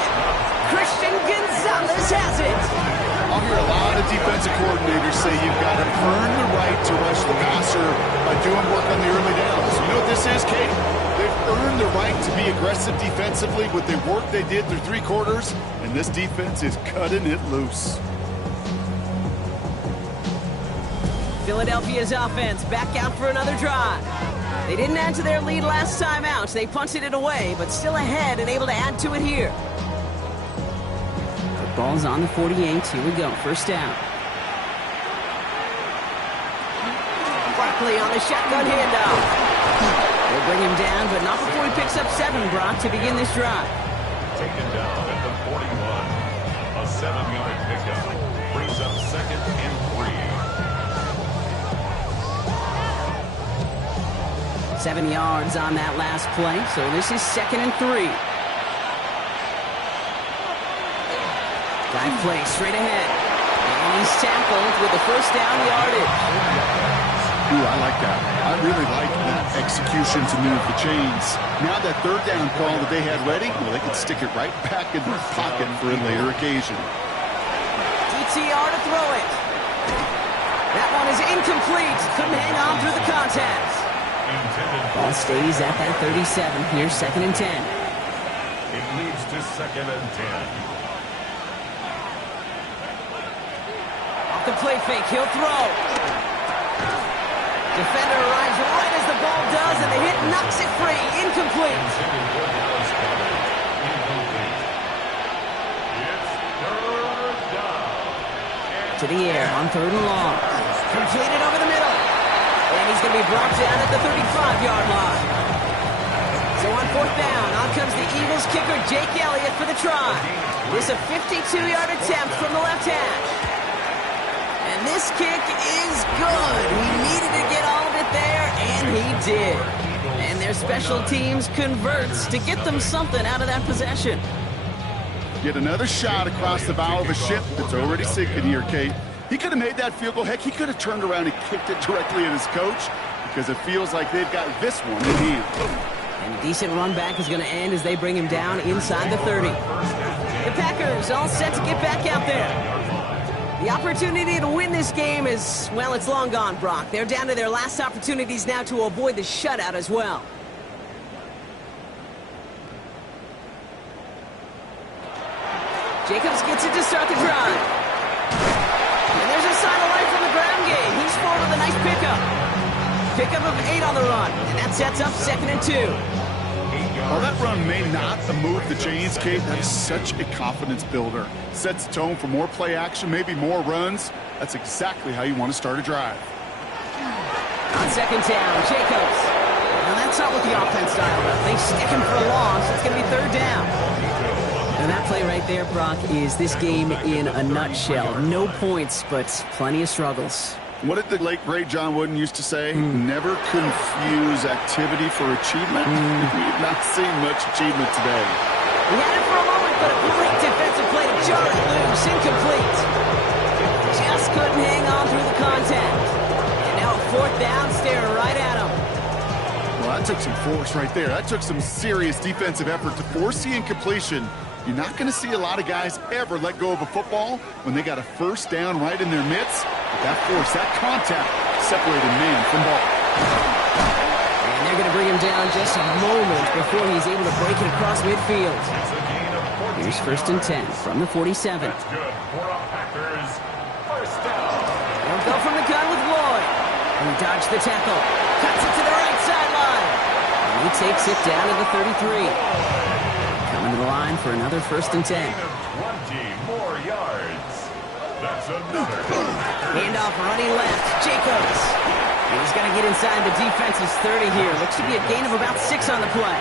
Christian Gonzalez has it. I'll hear a lot of defensive coordinators say you've got to earn the right to rush the passer by doing work on the early downs. You know what this is, Kate? They've earned the right to be aggressive defensively with the work they did through 3 quarters, and this defense is cutting it loose. Philadelphia's offense back out for another drive. They didn't add to their lead last time out. They punted it away, but still ahead and able to add to it here. The ball's on the 48. Here we go. First down. Barkley on the shotgun handoff. They'll bring him down, but not before he picks up 7, Brock, to begin this drive. Taken down at the 41. A 7-yard pickup. Brings up 2nd and 3. 7 yards on that last play, so this is 2nd and 3. Dive play straight ahead. And he's tackled with the first down yardage. Ooh, I like that. I really like that execution to move the chains. Now that third down call that they had ready, well, they can stick it right back in their pocket for a later occasion. DTR to throw it. That one is incomplete. Couldn't hang on through the contact. Ball stays at that 37. Here's 2nd and 10. It leads to 2nd and 10. Off the play fake, he'll throw. Defender arrives right as the ball does, and the hit knocks it free. Incomplete. To the air on 3rd and long. Completed over the middle. And he's going to be brought down at the 35-yard line. So on 4th down, on comes the Eagles kicker, Jake Elliott, for the try. This a 52-yard attempt from the left hash. And this kick is good. He needed to get all of it there, and he did. And their special teams converts to get them something out of that possession. Get another shot across the bow of a ship that's already sinking here, Kate. He could have made that field goal. Heck, he could have turned around and kicked it directly at his coach because it feels like they've got this one in hand. And a decent run back is going to end as they bring him down inside the 30. The Packers all set to get back out there. The opportunity to win this game is, well, it's long gone, Brock. They're down to their last opportunities now to avoid the shutout as well. Jacobs gets it to start the drive. And there's a sign of life from the ground game. He's forward with a nice pickup. Pickup of 8 on the run. And that sets up 2nd and 2. While that run may not move the chains, Kate, that is such a confidence builder. Sets the tone for more play action, maybe more runs. That's exactly how you want to start a drive. On 2nd down, Jacobs. Now that's not what the offense style does. They stick him for a loss. It's going to be 3rd down. And that play right there, Brock, is this game in a nutshell. No points, but plenty of struggles. What did the late, great John Wooden used to say? Never confuse activity for achievement. We've not seen much achievement today. He had it for a moment, but a great defensive play to Jar it loose, incomplete. Just couldn't hang on through the contact. And now a fourth down, staring right at him. Well, that took some force right there. That took some serious defensive effort to force the incompletion. You're not going to see a lot of guys ever let go of a football when they got a first down right in their midst. But that force, that contact, separated man from ball. And they're going to bring him down just a moment before he's able to break it across midfield. Here's 1st and 10 from the 47. That's good for a Packers first down. They'll go from the gun with Lloyd. He dodged the tackle. Cuts it to the right sideline. And he takes it down to the 33. Coming to the line for another 1st and 10. 20 more yards. That's another. Handoff running left. Jacobs. He's going to get inside the defense's 30 here. Looks to be a gain of about 6 on the play.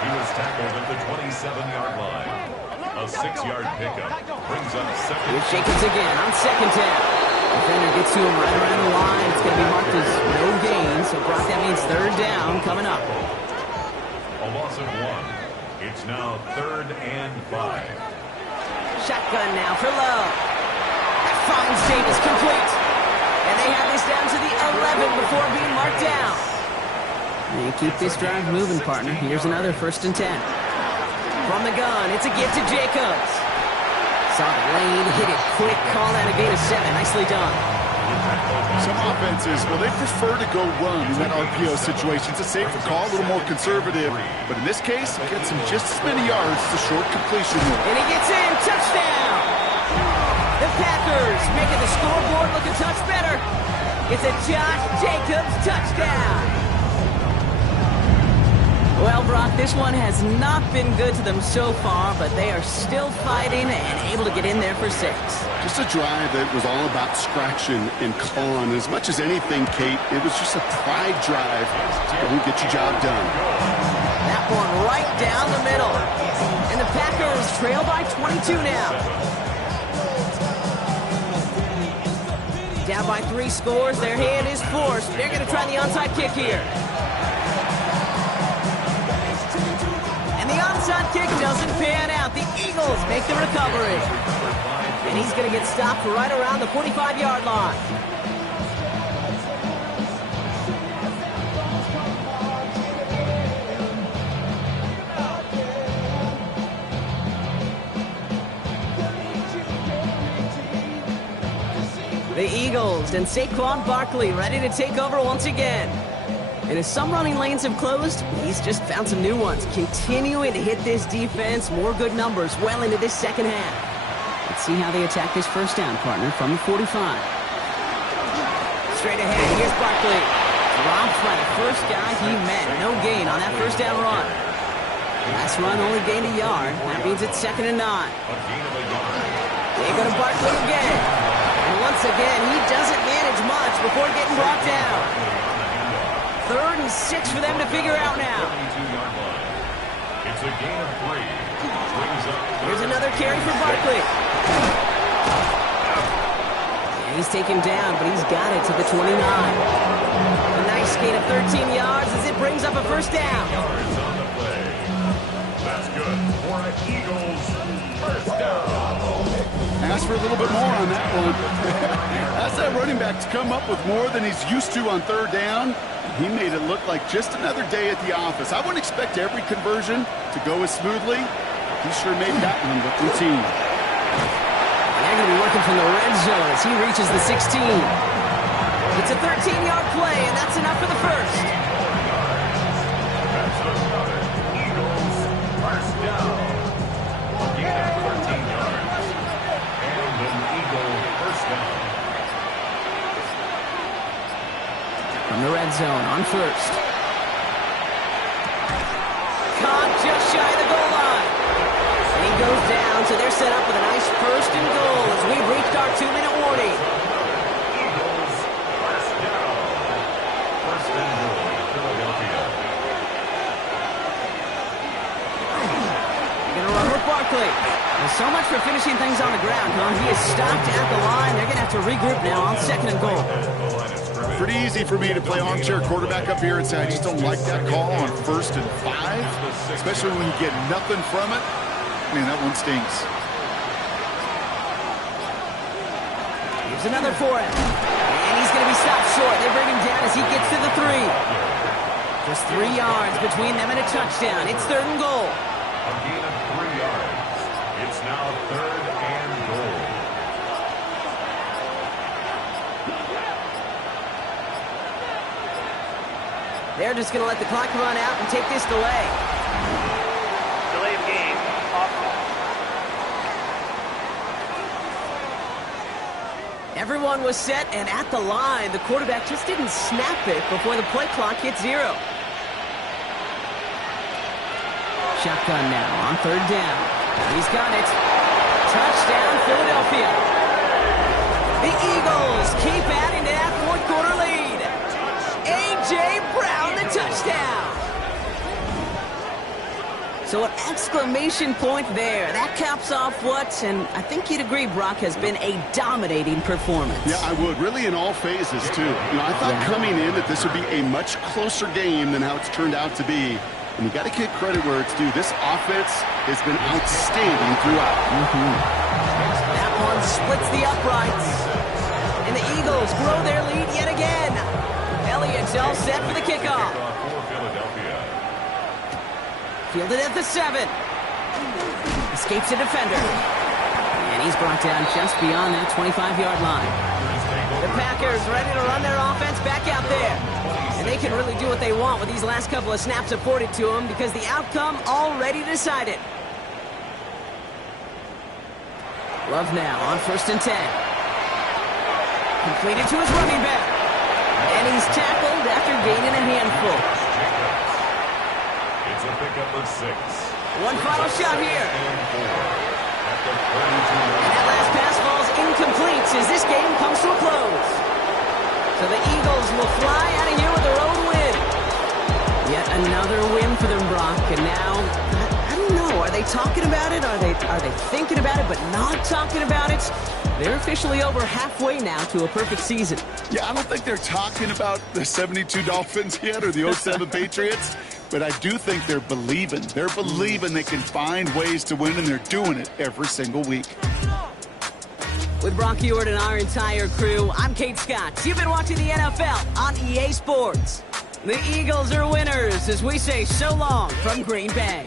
He was tackled at the 27-yard line. A 6-yard pickup brings up second. Here's Jacobs again on 2nd down. Defender gets to him right around the line. It's going to be marked as no gain. So Brock, that means 3rd down coming up. A loss of 1. It's now 3rd and 5. Shotgun now for Lowe. That finds Davis complete. And they have this down to the 11 before being marked down. They keep this drive moving, partner. Here's another 1st and 10. From the gun, it's a give to Jacobs. Saw the lane, hit it quick, called out a gain of 7. Nicely done. Some offenses, well, they prefer to go run in that RPO situation. It's a safer call, a little more conservative. But in this case, it gets him just as many yards as the short completion will. And he gets in, touchdown! The Packers making the scoreboard look a touch better. It's a Josh Jacobs touchdown. Well, Brock, this one has not been good to them so far, but they are still fighting and able to get in there for 6. Just a drive that was all about scratching and clawing. As much as anything, Kate, it was just a pride drive that will get your job done. That one right down the middle. And the Packers trail by 22 now. Down by 3 scores. Their hand is forced. They're going to try the onside kick here. The onside kick doesn't pan out. The Eagles make the recovery. And he's going to get stopped right around the 45-yard line. The Eagles and Saquon Barkley ready to take over once again. And as some running lanes have closed, he's just found some new ones, continuing to hit this defense. More good numbers well into this second half. Let's see how they attack this first down, partner, from the 45. Straight ahead, here's Barkley. Dropped by the first guy he met. No gain on that first down run. Last run only gained a yard. That means it's 2nd and 9. They go to Barkley again. And once again, he doesn't manage much before getting brought down. 3rd and 6 for them to figure out now. It's a gain of 3. Here's another carry for Barkley. And he's taken down, but he's got it to the 29. A nice gain of 13 yards as it brings up a first down. Yards on the play. That's good for an Eagles first down. Ask for a little bit more on that one. That's that running back to come up with more than he's used to on 3rd down. He made it look like just another day at the office. I wouldn't expect every conversion to go as smoothly. He sure made that one look routine. And they're going to be working from the red zone as he reaches the 16. It's a 13-yard play, and that's enough for the first. That's another Eagles first down. A gain of 13 yards. And an Eagle first down. From the red zone on 1st. Caught just shy of the goal line. And he goes down, so they're set up with a nice 1st and goal as we've reached our 2-minute warning. Eagles first down. First and goal, Philadelphia. They're going to run with Barkley. Well, so much for finishing things on the ground, huh? He is stopped at the line. They're going to have to regroup now on 2nd and goal. Pretty easy for me to play armchair quarterback up here and say I just don't like that call on 1st and 5, especially when you get nothing from it. Man, that one stings. Here's another for him. And he's going to be stopped short. They bring him down as he gets to the 3. Just 3 yards between them and a touchdown. It's 3rd and goal. A gain of 3 yards. It's now 3rd and goal. They're just going to let the clock run out and take this delay. Delay of game. Everyone was set and at the line. The quarterback just didn't snap it before the play clock hit 0. Shotgun now on 3rd down. He's got it. Touchdown, Philadelphia. The Eagles keep adding to that 4th quarter lead. A.J. Brown, the touchdown. So an exclamation point there. That caps off what, and I think you'd agree, Brock, has been a dominating performance. Yeah, I would. Really in all phases, too. I thought coming in that this would be a much closer game than how it's turned out to be. And you got to give credit where it's due. This offense has been outstanding throughout. That one splits the uprights. And the Eagles grow their lead yet again. Elliott's all set for the kickoff. Fielded at the 7. Escapes a defender. And he's brought down just beyond that 25-yard line. The Packers ready to run their offense back out there. And they can really do what they want with these last couple of snaps afforded to them because the outcome already decided. Love now on 1st and 10. Completed to his running back. And he's tackled after gaining a handful. It's a pickup of 6. One final shot here. And that last pass falls incomplete as this game comes to a close. So the Eagles will fly out of here with their own win. Yet another win for them, Brock. And now, I don't know, are they talking about it? Are they thinking about it but not talking about it? They're officially over halfway now to a perfect season. Yeah, I don't think they're talking about the 72 Dolphins yet or the 07 Patriots, but I do think they're believing. They're believing they can find ways to win, and they're doing it every single week. With Brock Ewart and our entire crew, I'm Kate Scott. You've been watching the NFL on EA Sports. The Eagles are winners as we say so long from Green Bay.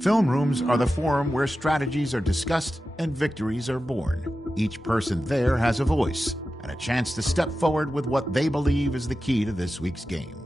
Film rooms are the forum where strategies are discussed and victories are born. Each person there has a voice and a chance to step forward with what they believe is the key to this week's game.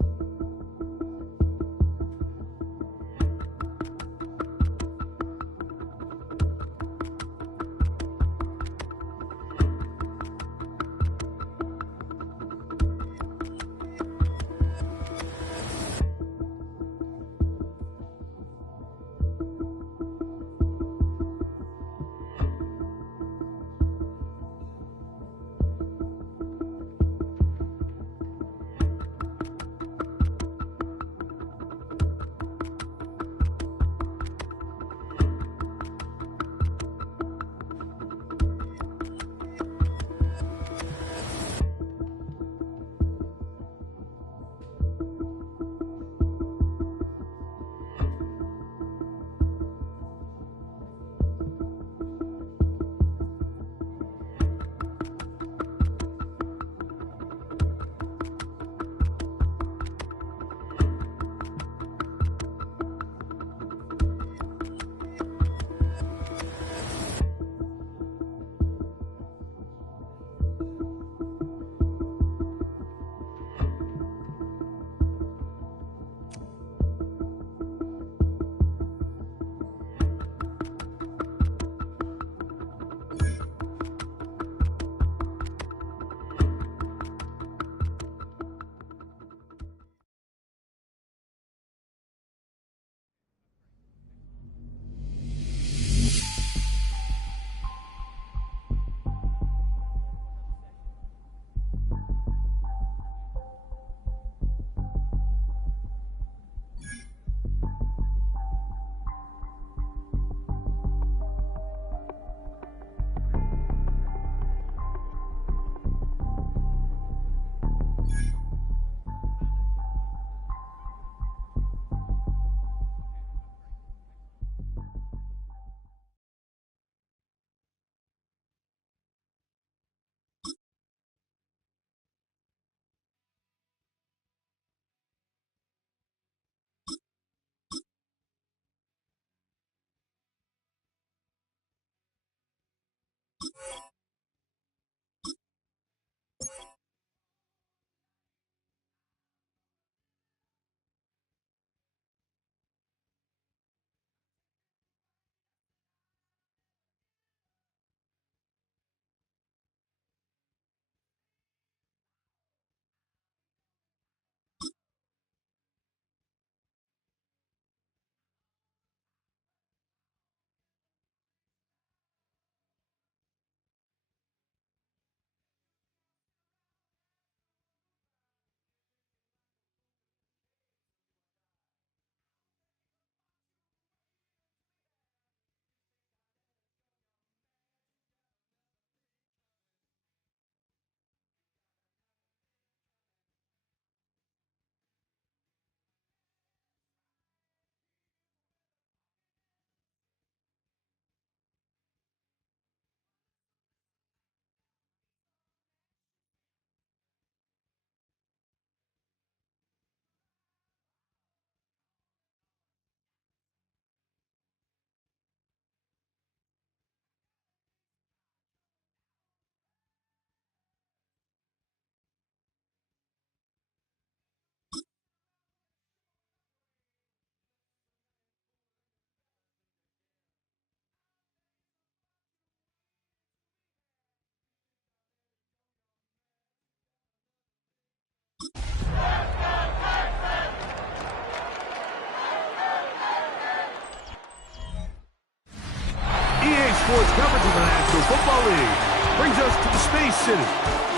Sports coverage of the National Football League brings us to the Space City,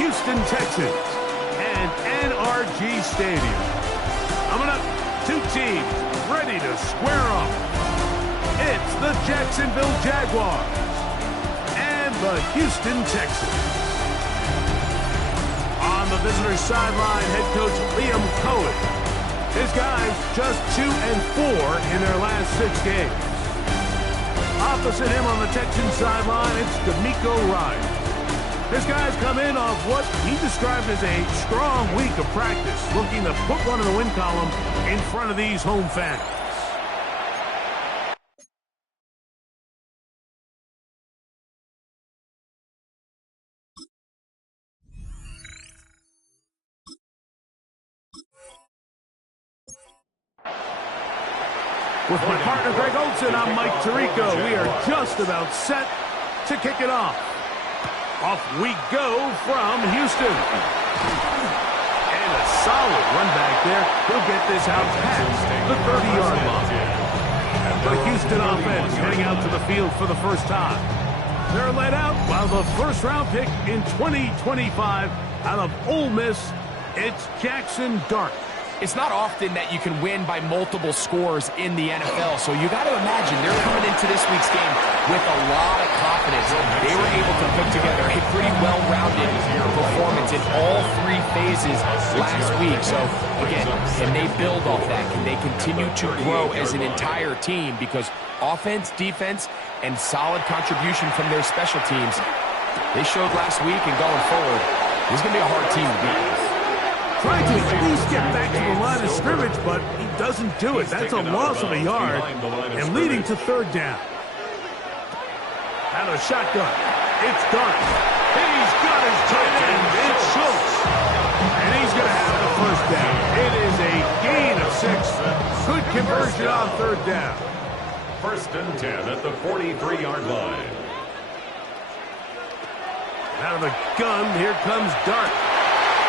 Houston, Texas, and NRG Stadium. Coming up, two teams ready to square off. It's the Jacksonville Jaguars and the Houston Texans. On the visitor's sideline, head coach Liam Cohen. His guys just 2-4 in their last 6 games. Opposite him on the Texans sideline, it's D'Amico Ryan. His guys come in off what he described as a strong week of practice, looking to put one in the win column in front of these home fans. With my partner Greg Olson, I'm Mike Tirico. We are just about set to kick it off. Off we go from Houston. And a solid run back there. He'll get this out past the 30-yard line. The Houston offense heading out to the field for the first time. They're led out by the first-round pick in 2025 out of Ole Miss. It's Jackson Dart. It's not often that you can win by multiple scores in the NFL, so you got to imagine they're coming into this week's game with a lot of confidence. They were able to put together a pretty well-rounded performance in all three phases last week. So, again, can they build off that? Can they continue to grow as an entire team? Because offense, defense, and solid contribution from their special teams, they showed last week, and going forward, this is going to be a hard team to beat. Trying to at least get back to the line of scrimmage, but he doesn't do it. That's a loss of a yard, and leading to third down. Out of shotgun, it's Dart. He's got his tight end. It's Schultz. And he's going to have the first down. It is a gain of 6. Good conversion on third down. First and 10 at the 43-yard line. Out of the gun, here comes Dart.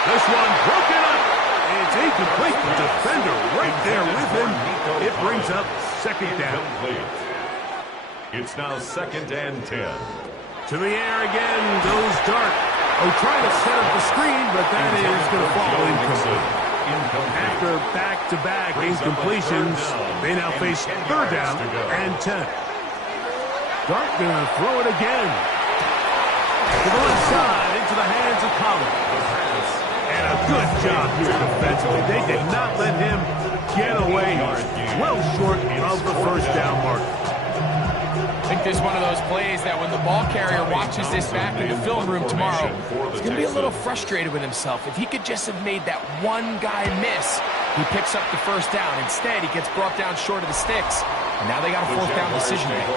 This one broken up. It's incomplete. The defender right there with him. It brings up second down. It's now second and 10. To the air again goes Dart. Oh, trying to set up the screen, but that is going to fall incomplete. After back-to-back incompletions, they now face third down and 10. Dart going to throw it again. To the left side, into the hands of Collins. And a good job here defensively. They did not let him get away. Well short of the first down mark. I think this is one of those plays that when the ball carrier watches this back in the film room tomorrow, he's going to be a little frustrated with himself. If he could just have made that one guy miss, he picks up the first down. Instead, he gets brought down short of the sticks. And now they got a fourth down decision to make.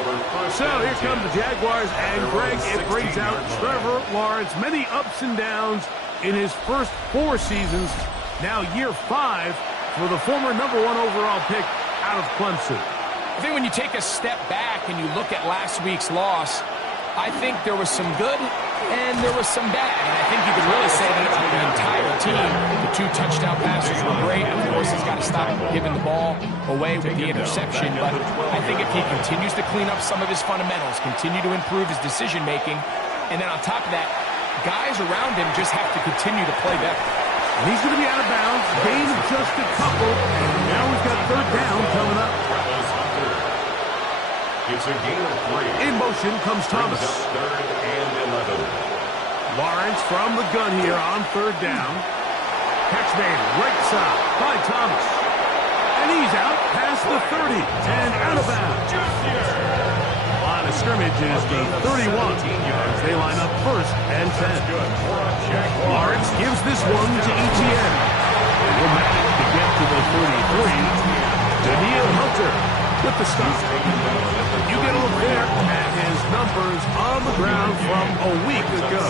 So here come the Jaguars, and Greg, it brings out Trevor Lawrence. Many ups and downs in his first 4 seasons. Now year 5 for the former #1 overall pick out of Clemson. I think when you take a step back and you look at last week's loss, I think there was some good and there was some bad. And I think you could really say that about the entire team. The 2 touchdown passes were great. Of course, he's got to stop giving the ball away with the interception. But I think if he continues to clean up some of his fundamentals, continue to improve his decision-making, and then on top of that, guys around him just have to continue to play better. And he's going to be out of bounds. Gain of just a couple. And now we've got third down coming up. It's a gain of 3. In motion comes Thomas. Third and 11. Lawrence from the gun here on third down. Catch made right side by Thomas. And he's out past the 30 and out of bounds. Line of scrimmage is the 31 as they line up first and 10. Lawrence gives this one to ETN. And he'll manage to get to the 33. Daniil Hunter with the stop. You get a look there at his numbers on the ground from a week ago.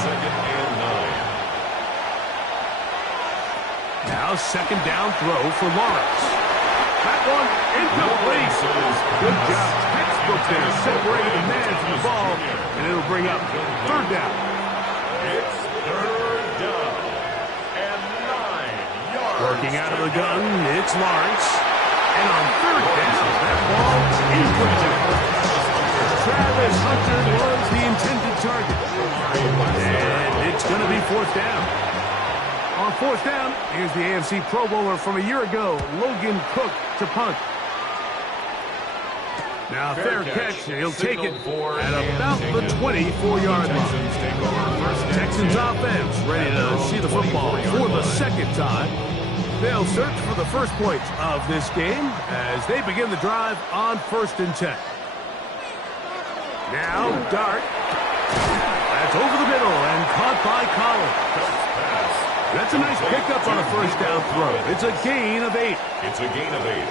Now second down throw for Lawrence. That one incomplete. Good job. Textbook there. Separated the man from the ball. And it'll bring up third down. It's third down and 9 yards. Working out of the gun, it's Lawrence. And on third down, that ball incomplete. Travis Hunter was the intended target. And it's going to be fourth down. On fourth down, here's the AFC Pro Bowler from a year ago, Logan Cook, to punt. Now, fair catch. He'll take it at about the 24-yard line. Texans offense ready to see the football for the second time. They'll search for the first points of this game as they begin the drive on first and 10. Now, Dart. That's over the middle and caught by Collins. That's a nice pickup on a first down throw. It's a gain of 8. It's a gain of 8.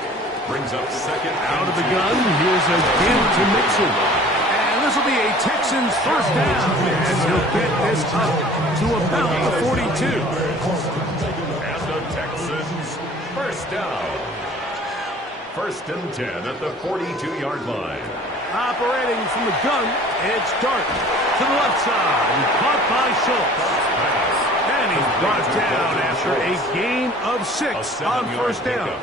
Brings up second. Out of the gun, here's a give to Mixon. And this will be a Texans first down as he'll get this up to about the 42. And the Texans first down. First and 10 at the 42-yard line. Operating from the gun, it's Dart to the left side. Caught by Schultz. And he's brought down after a gain of 6 on first down.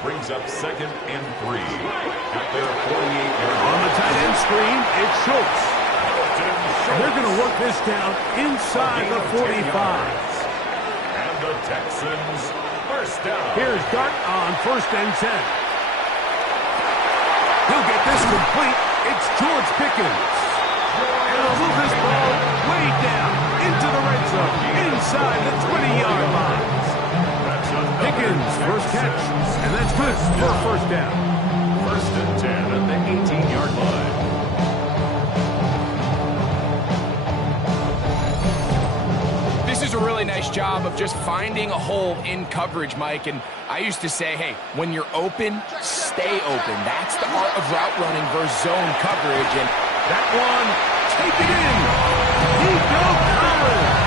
Brings up 2nd and 3 at their 48-yard line. On the tight end screen, it's Schultz. They're going to work this down inside the 45. And the Texans first down. Here's Dart on first and 10. He'll get this complete. It's George Pickens. And he'll move this ball way down into the red zone, inside the 20-yard line. Pickens, first catch, and that's good for a first down. First and 10 at the 18-yard line. This is a really nice job of just finding a hole in coverage, Mike. And I used to say, hey, when you're open, stay open. That's the art of route running versus zone coverage. And that one, take it in. Nico Collins.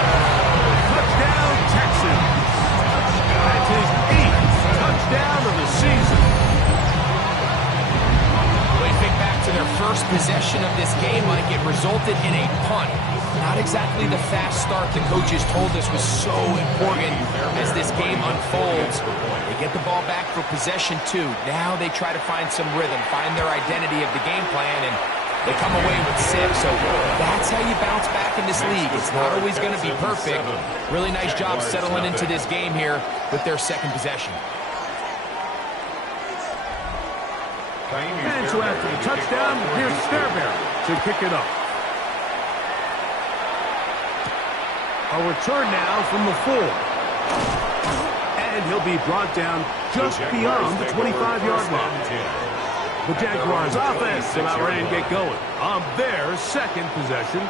Touchdown, Texans. That's his 8th touchdown of the season. When you think back to their first possession of this game, Mike, it resulted in a punt. Not exactly the fast start the coaches told us was so important as this game unfolds. They get the ball back for possession 2. Now they try to find some rhythm, find their identity of the game plan, and they come away with 6. So that's how you bounce back in this league. It's not always going to be perfect. Really nice job settling into this game here with their second possession. And so after the touchdown, here's Fairbairn to kick it up. A return now from the 4. And he'll be brought down just beyond the 25-yard line. The Jaguars offense allowed Rand get going on their second possession.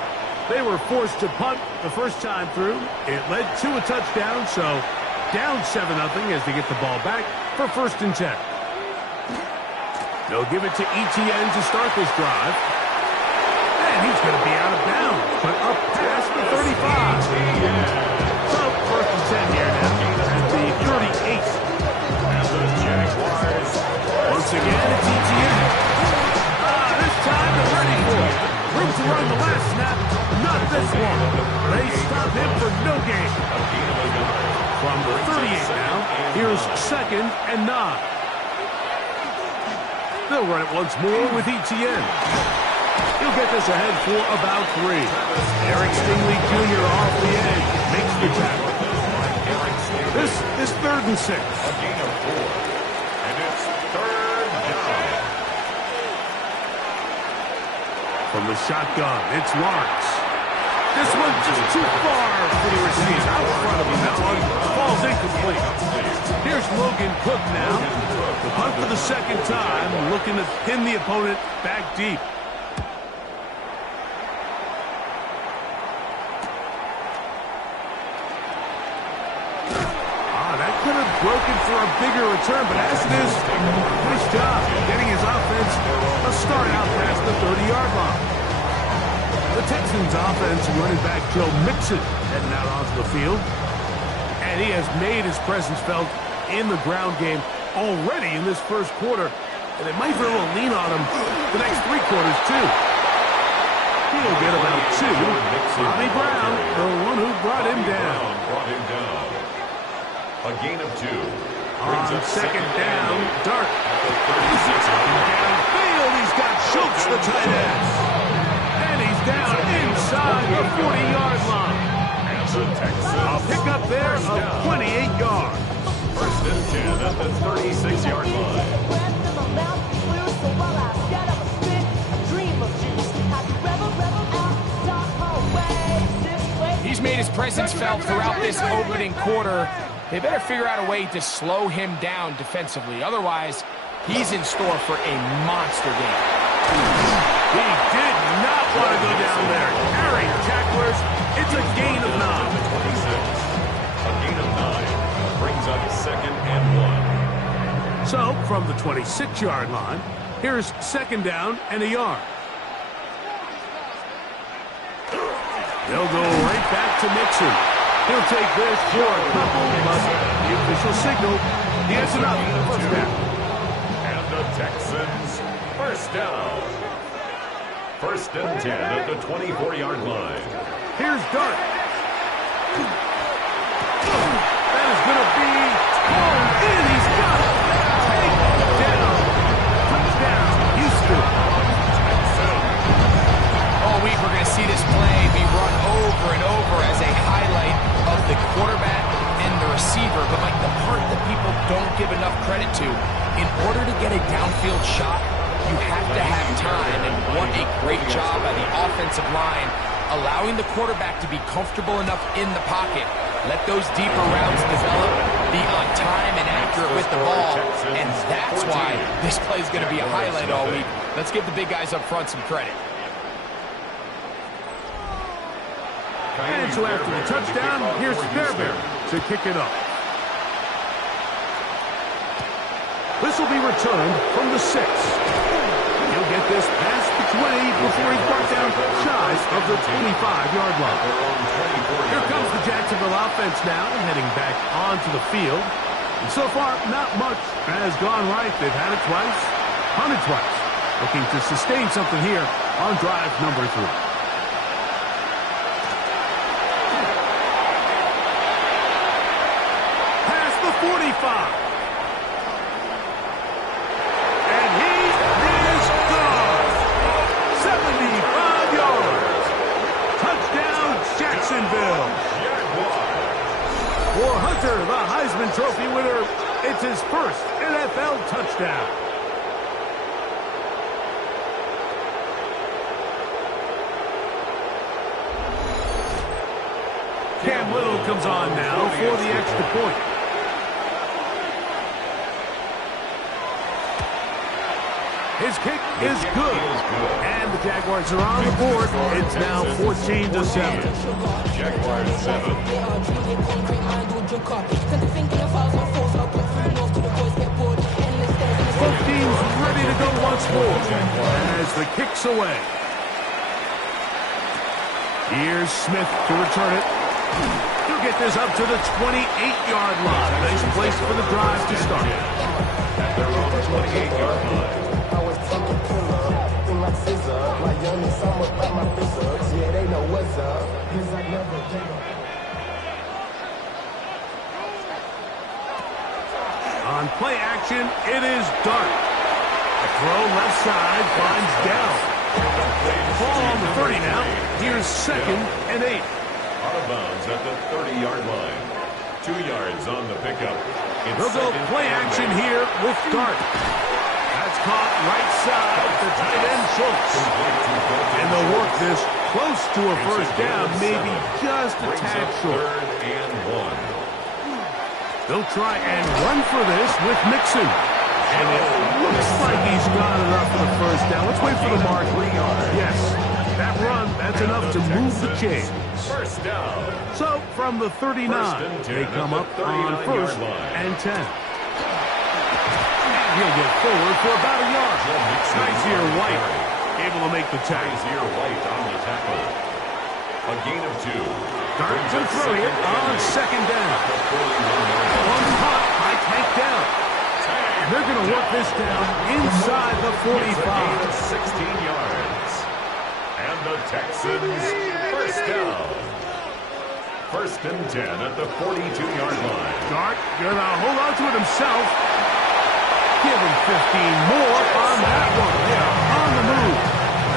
They were forced to punt the first time through. It led to a touchdown, so down 7-0 as they get the ball back for first and 10. They'll give it to Etienne to start this drive. And he's going to be out of bounds, but up past the 35. So, first and 10 here now at the 38. And the Jaguars. Once again, it's Etienne. This time they're ready for it. Room to run the last snap, not this one. They stop him for no gain. From the 38 now, here's 2nd and 9. They'll run it once more with Etienne. He'll get this ahead for about 3. Eric Stingley Jr. off the edge makes the tackle. This is 3rd and 6. A gain of 4. And it's 3rd down. From the shotgun, it's Lawrence. This one's just too far for the receiver. Out in front of him, that one falls incomplete. Here's Logan Cook now. The punt for the second time, looking to pin the opponent back deep. That could have broken for a bigger return, but as it is, nice job getting his offense a start out past the 30-yard line. The Texans offense running back Joe Mixon heading out onto the field. And he has made his presence felt in the ground game already in this first quarter. And they might very well lean on him the next 3 quarters, too. He'll get about 2. Bobby Brown, the one who brought him down. A gain of 2. On second down, Dart. Downfield, he's got Schultz, the tight end. And he's down inside the 40-yard line. A pickup there of 28 yards. First and 10 at the 36-yard line. He's made his presence felt throughout this opening quarter. They better figure out a way to slow him down defensively. Otherwise, he's in store for a monster game. He did not want to go down there. Carrying tacklers, it's a gain of 9. A gain of 9 brings up 2nd and 1. So, from the 26-yard line, here's 2nd down and a yard. They'll go right back to Mixon. He'll take this for a couple, but the official signal, he has enough for the first down. And the Texans, first down. First and 10 at the 24-yard line. Here's Dart. That is going to be thrown in. He's got it. Takedown. Touchdown, Houston. All week we're going to see this play be run over and over as a highlight of the quarterback and the receiver. But like the part that people don't give enough credit to, in order to get a downfield shot, you have to have time, and what a great job by the offensive line, allowing the quarterback to be comfortable enough in the pocket, let those deeper routes develop, be on time and accurate with the ball, and that's why this play is going to be a highlight all week. Let's give the big guys up front some credit. And so after the touchdown, here's Fairbairn to kick it up. This will be returned from the 6. He'll get this past the 20 before he's brought down shy of the 25-yard line. Here comes the Jacksonville offense now, heading back onto the field. And so far, not much has gone right. They've had it twice, punted twice. Looking to sustain something here on drive number 3. Past the 45. For Hunter, the Heisman Trophy winner, it's his first NFL touchdown. Cam Little comes on now for the extra point. His kick is good. And the Jaguars are on the board. It's now 14-7. Jaguars 7. 'Both teams ready to go once more as the kick's away. Here's Smith to return it. He'll get this up to the 28-yard line. Nice place for the drive to start. At their own 28-yard line. On play action, it is Dart. A throw left side finds down. Ball on the 30 now. Here's 2nd and 8. Out of bounds at the 30-yard line. 2 yards on the pickup. They'll go play action here with Dart. That's caught right side to tight end Schultz. And they'll work this close to a first down, maybe just a tad short. 3rd and 1. They'll try and run for this with Mixon. And it looks like he's got enough for the first down. Let's wait for the mark. Yes, that run, that's enough to move the chains. First down. So, from the 39, they come up on 1st and 10. And he'll get forward for about a yard. Nice here, White, able to make the tackle. Nice here, White on the tackle. A gain of 2. Dart to throw it on 2nd down. One caught by Tank down. And they're going to work this down inside the 45. 16 yards. And the Texans, first down. 1st and 10 at the 42-yard line. Dart going to hold on to it himself. Give him 15 more on that one. Yeah, on the move.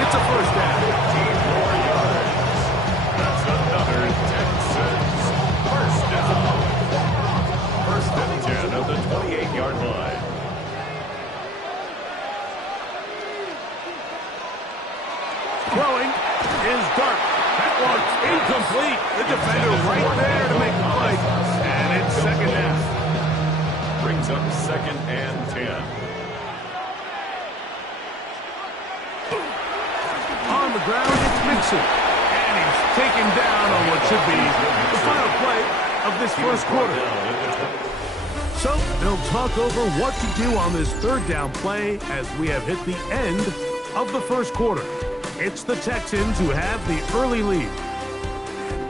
It's a first down. 15 more yards. That's another Texans first down. 1st and 10 at the 28-yard line. Throwing is Dart. That one's incomplete. The defender right there to make the play. And it's 2nd down. Brings up 2nd and 10. On the ground, it's Mixon. And he's taken down on what should be the final play of this first quarter. So they'll talk over what to do on this 3rd down play as we have hit the end of the first quarter. It's the Texans who have the early lead.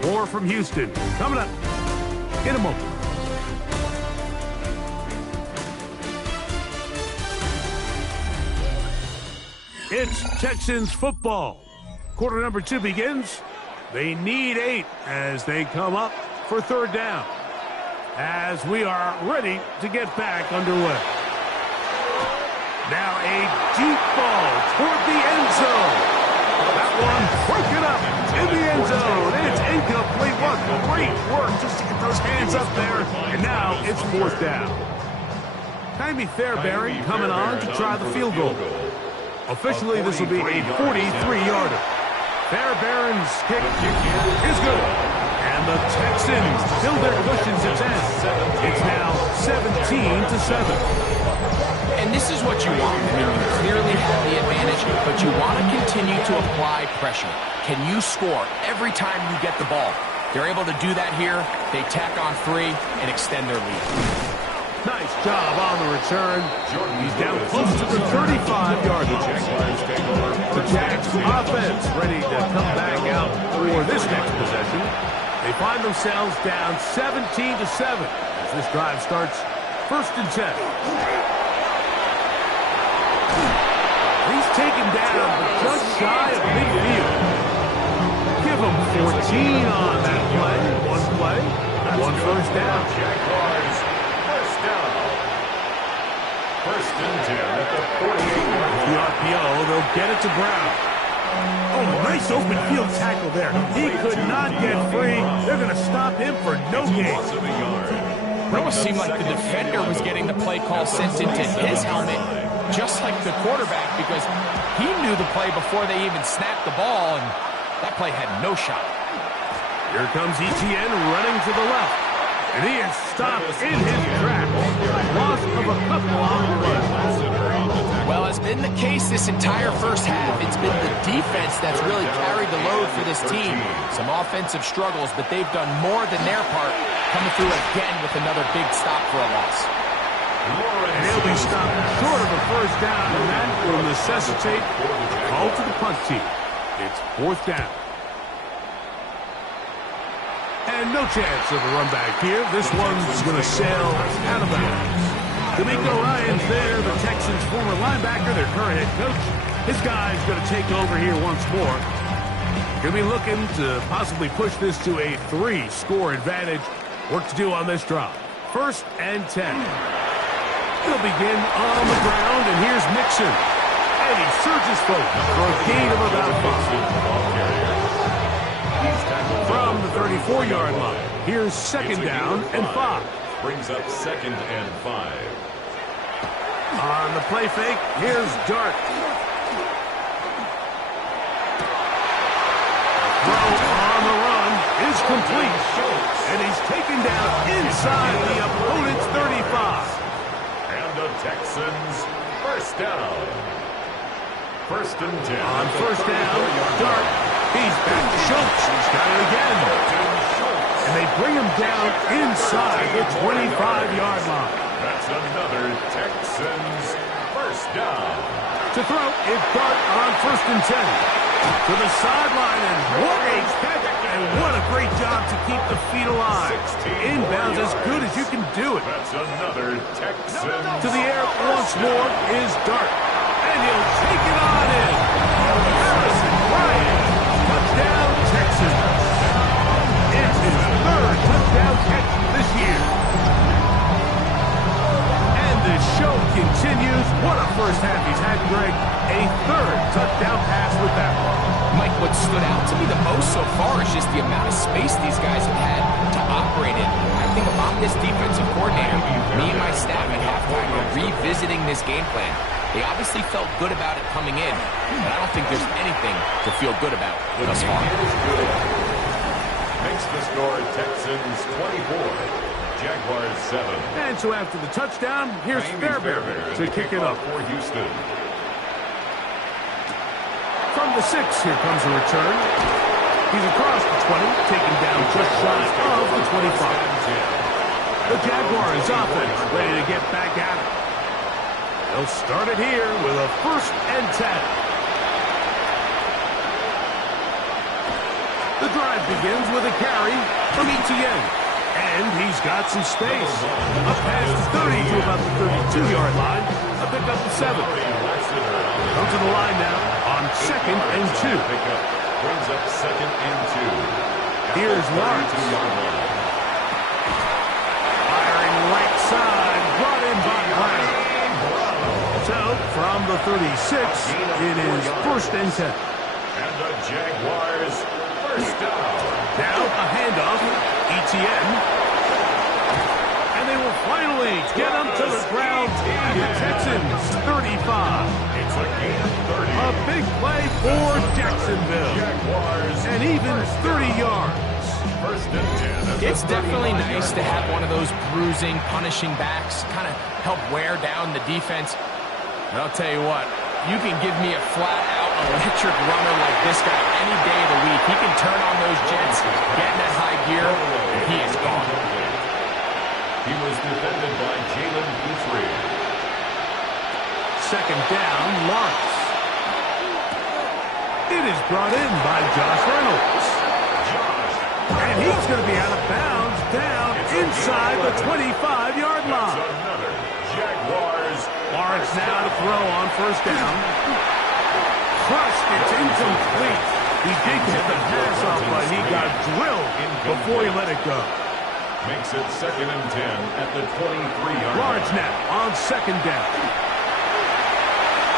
More from Houston coming up in a moment. It's Texans football. Quarter number 2 begins. They need 8 as they come up for third down. As we are ready to get back underway. Now a deep ball toward the end zone. That one broken up in the end zone. It's incomplete. What great work just to get those hands up there. And now it's fourth down. Jaime Fairbairn coming on to try the field goal. Officially, this will be a 43-yarder. Fairbairn's kick is good. And the Texans build their cushions at 10. It's now 17-7. And this is what you want. I mean, you clearly have the advantage, but you want to continue to apply pressure. Can you score every time you get the ball? They're able to do that here. They tack on 3 and extend their lead. Nice job on the return. He's down close to the 35-yard line. The Jags offense ready to come back out for this next possession. They find themselves down 17-7 as this drive starts first and 10. He's taken down just shy of midfield. Give him 14 on that play. One first down. Jaguars, first down. First and 10 at the 48-yard line. The RPO, they'll get it to Brown. Oh, nice open field tackle there. He could not get free. They're going to stop him for no gain. It almost seemed like the defender was getting the play call sent into his helmet, just like the quarterback, because he knew the play before they even snapped the ball, and that play had no shot. Here comes ETN running to the left, and he is stopped in his tracks. Loss of a couple on the run. Well, as been the case this entire first half, it's been the defense that's really carried the load for this team. Some offensive struggles, but they've done more than their part, coming through again with another big stop for a loss. And he'll be stopped short of a first down, and that will necessitate a call to the punt team. It's fourth down. And no chance of a run back here. This one's going to sail out of bounds. D'Amico Ryan's there, the Texans' former linebacker, their current head coach. His guy's going to take over here once more. Going to be looking to possibly push this to a 3-score advantage. Work to do on this drive. First and 10. He'll begin on the ground, and here's Mixon. And he surges forward for a gain of about 5. From the 34-yard line, here's second down and 5. Brings up second and 5. On the play fake, here's Dart. Throw on the run is complete. And he's taken down inside the opponent's 35. And the Texans, first down. First and 10. On first down, Dart. He's back to Schultz. He's got it again. And they bring him down inside the 25-yard line. That's another Texans first down. To throw is Dart on first and 10. To the sideline, and what a catch, and what a great job to keep the feet alive. Inbounds as good as you can do it. That's another Texans. To the air once more is Dart. And he'll take it on in. Harrison Bryant. Touchdown, Texans. It's his third touchdown catch this year. And the show continues. What a first half he's had, Greg. A third touchdown pass with that one. Mike, what stood out to me the most so far is just the amount of space these guys have had to operate in. I think if I'm this defensive coordinator, me and my staff at halftime are revisiting this game plan. They obviously felt good about it coming in, but I don't think there's anything to feel good about thus far. Makes the score Texans 24. Jaguars 7. And so after the touchdown, here's Fairbairn to kick it up for Houston. From the 6, here comes a return. He's across the 20, taken down just shy of the 25. The Jaguars offense ready to get back at it. They'll start it here with a first and 10. The drive begins with a carry from ETN. And he's got some space. Up past the 30 to about the 32-yard line. A pick up the 7. Comes to the line now. second and 2. Pickup brings up second and 2. Here's Lawrence. Firing right side, brought in by Brown. So, from the 36, it is first and 10. And the Jaguars first down. Now a handoff, ETN. And they will finally get him to the ground at the Texans 35. It's a gain of 30. A big play for Jacksonville. Jaguars And even 30 yards. first and 10. It's definitely nice to have one of those bruising, punishing backs kind of help wear down the defense. And I'll tell you what, you can give me a flat-out electric runner like this guy any day of the week. He can turn on those jets, get in that high gear, and he is gone. He was defended by Jalen Guthrie. Second down, Lawrence. It is brought in by Josh Reynolds. And he's going to be out of bounds down inside the 25-yard line. Another Jaguars. Lawrence now to throw on first down. Crushed, it's incomplete. He did get the pass off, but he got drilled before he let it go. Makes it second and 10 at the 23-yard line. Lawrence now on second down.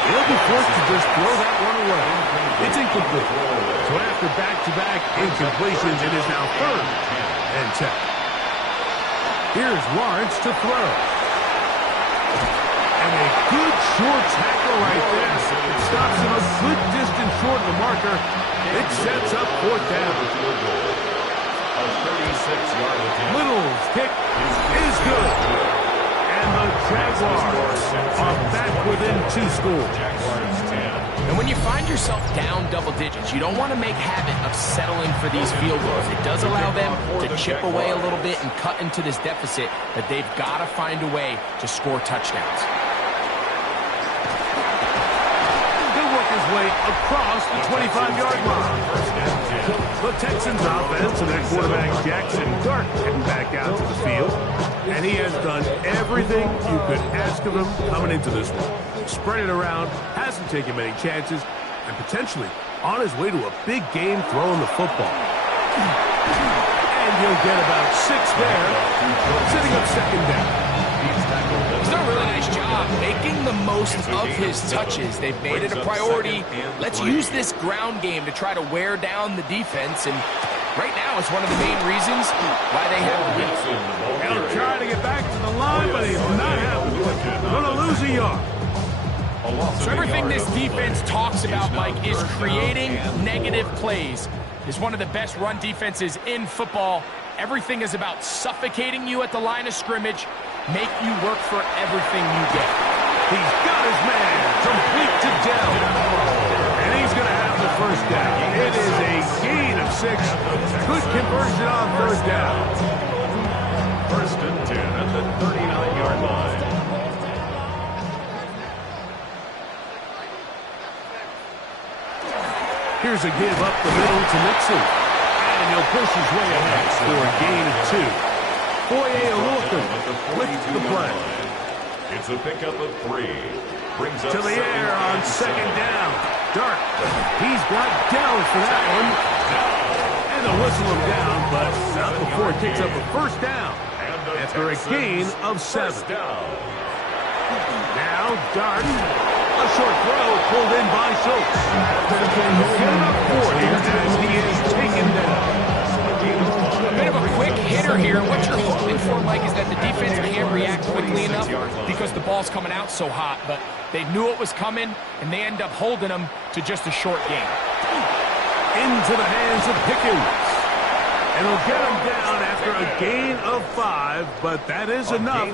He'll be forced to just throw that one away. It's incomplete. So after back-to-back incompletions, it is now third and 10. Here's Lawrence to throw. And a good short tackle right there. It stops him a good distance short of the marker. It sets up fourth down. A 36-yard attempt. Little's kick is good. And the Jaguars are back within 2 scores. Jaguars 10. And when you find yourself down double digits, you don't want to make habit of settling for these field goals. It does allow them to chip away a little bit and cut into this deficit, but they've got to find a way to score touchdowns. He'll work his way across the 25-yard line. The Texans offense and their quarterback Jackson Dart heading back out to the field. And he has done everything you could ask of him coming into this one. Spread it around, hasn't taken many chances, and potentially on his way to a big game throwing the football. And he'll get about 6 there, sitting up second down. He's done a really nice job making the most of his touches. They've made it a priority. Let's use this ground game to try to wear down the defense, and right now it's one of the main reasons why they have a lead. He'll try to get back to the line, but he's not happy. Going to lose a yard. So everything this defense talks about, Mike, is creating negative plays. It's one of the best run defenses in football. Everything is about suffocating you at the line of scrimmage, make you work for everything you get. He's got his man complete to Dell. And he's going to have the first down. It is a gain of 6. Good conversion on first down. First and 10 at the 39-yard line. Here's a give up the middle to Nixon. And he'll push his way ahead for a gain of 2. Foye Olorka with the play. It's a pickup of 3. Brings up To the air on second down. Dart. He's got Dell for that one. And they'll whistle him down, but not before it picks up a first down. After a gain of 7. Now Dart. A short throw pulled in by Schultz. He'll get it up for here as he is taken down. A bit of a quick hitter here. What you're hoping for, Mike, is that the defense can't react quickly enough because the ball's coming out so hot. But they knew it was coming, and they end up holding them to just a short game. Into the hands of Pickens. And he'll get him down after a gain of 5, but that is enough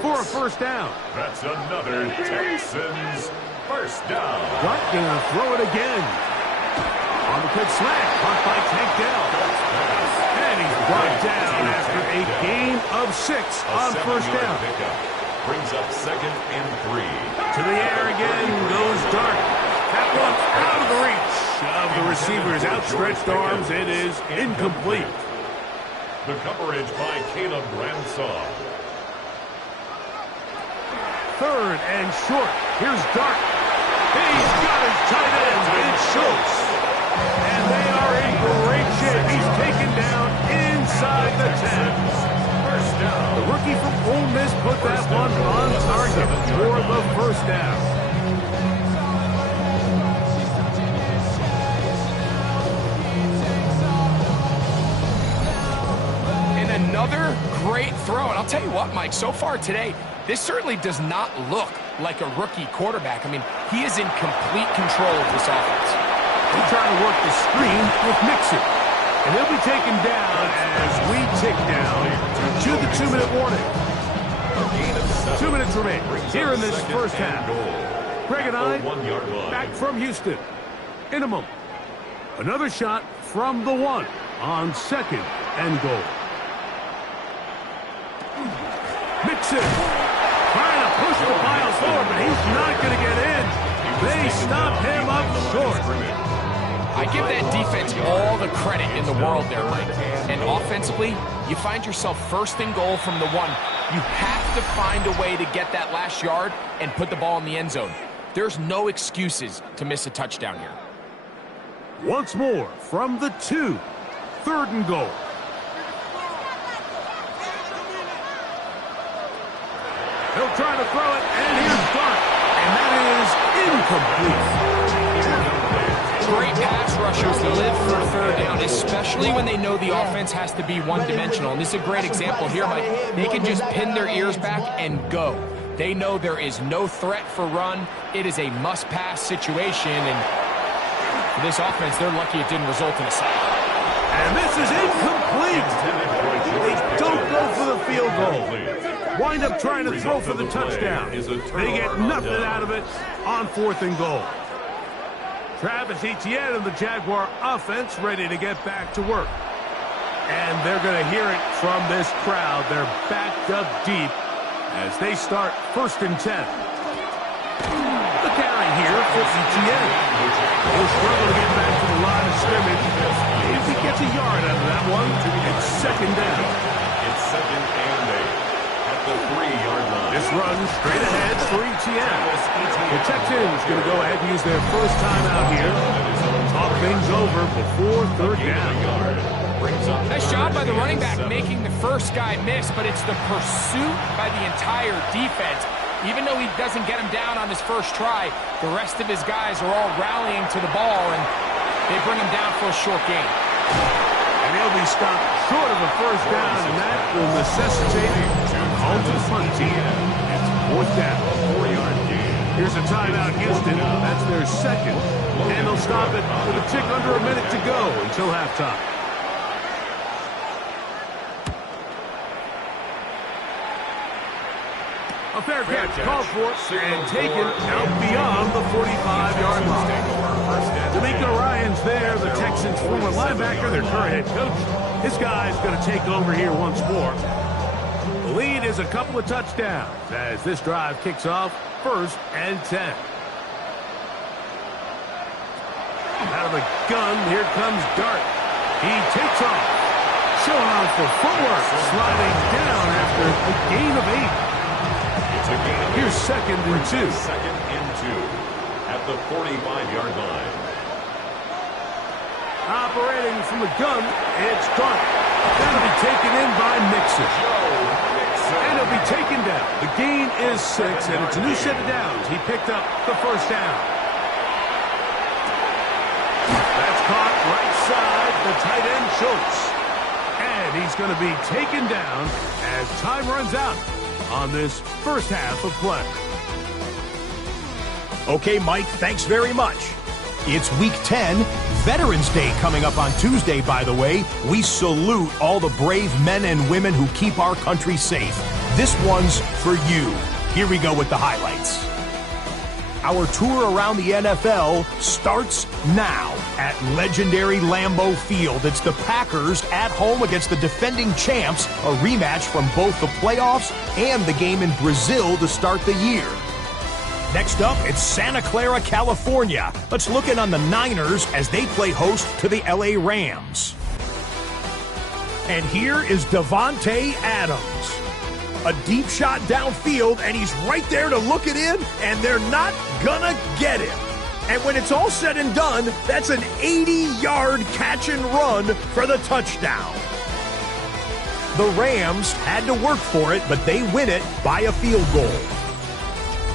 for a first down. That's another Texans first down. Dart gonna throw it again. On the quick slant, caught by Tank Dell. And he's brought down after a gain of 6 on first down. Brings up second and 3. To the air again goes Dart. That one out of the reach of the receiver's outstretched arms. It is incomplete. The coverage by Caleb Ramsaw. Third and short. Here's Dart. He's got his tight end in Schultz. And they are in great shape. He's taken down inside the 10. The rookie from Ole Miss put that one on target for the first down. And another great throw. And I'll tell you what, Mike, so far today, this certainly does not look like a rookie quarterback. I mean, he is in complete control of this offense. He's trying to work the screen with Mixon. And he'll be taken down as we tick down to the 2-minute warning. 2 minutes remain here in this first half. Greg and I back from Houston. In a moment. Another shot from the 1 on 2nd and goal. Mixon trying to push the pile forward, but he's not going to get in. They stop him up short. I give that defense all the credit in the world there, Mike. And offensively, you find yourself 1st and goal from the 1. You have to find a way to get that last yard and put the ball in the end zone. There's no excuses to miss a touchdown here. Once more from the 2. 3rd and goal. He'll try to throw it, and here's Clark. And that is incomplete. Great pass rushers live for 3rd down, especially when they know the offense has to be one-dimensional. And this is a great example here, Mike. They can just pin their ears back and go. They know there is no threat for run. It is a must-pass situation, and for this offense, they're lucky it didn't result in a sack. And this is incomplete. They don't go for the field goal. Wind up trying to throw for the touchdown. They get nothing out of it on 4th and goal. Travis Etienne and the Jaguar offense ready to get back to work. And they're going to hear it from this crowd. They're backed up deep as they start 1st and 10. The carry here for Etienne. He'll struggle to get back to the line of scrimmage. If he gets a yard out of that one, it's 2nd down. It's 2nd and 8 at the 3-yard line. This run straight ahead for Etienne. The Texans going to go ahead and use their first time out here. Talk things over before 3rd down. Nice job by the running back making the first guy miss, but it's the pursuit by the entire defense. Even though he doesn't get him down on his first try, the rest of his guys are all rallying to the ball, and they bring him down for a short gain. And he'll be stopped short of a first down, and that will necessitate a call to the punt team. It's 4th down. 4-yard gain. Here's a timeout, Houston. That's their 2nd. And they'll stop it with a tick under a minute to go until halftime. A fair catch called for and taken out beyond the 45-yard line. D'Amico Ryan's there, the Texans' former linebacker, their current head coach. This guy's going to take over here once more. The lead is a couple of touchdowns as this drive kicks off 1st and 10. Out of the gun, here comes Dart. He takes off. Showing off for footwork, sliding down after a gain of 8. Here's 2nd and 2. 2nd and 2 at the 45-yard line. Operating from the gun, it's Dart. That'll be taken in by Mixon. And he'll be taken down. The gain is 6, and it's a new set of downs. He picked up the first down. That's caught right side, the tight end Schultz. And he's going to be taken down as time runs out on this first half of play. Okay, Mike, thanks very much. It's Week 10, Veterans Day coming up on Tuesday, by the way. We salute all the brave men and women who keep our country safe. This one's for you. Here we go with the highlights. Our tour around the NFL starts now at legendary Lambeau Field. It's the Packers at home against the defending champs, a rematch from both the playoffs and the game in Brazil to start the year. Next up, it's Santa Clara, California. Let's look in on the Niners as they play host to the LA Rams. And here is Devontae Adams. A deep shot downfield, and he's right there to look it in, and they're not gonna get him. And when it's all said and done, that's an 80-yard catch and run for the touchdown. The Rams had to work for it, but they win it by a field goal.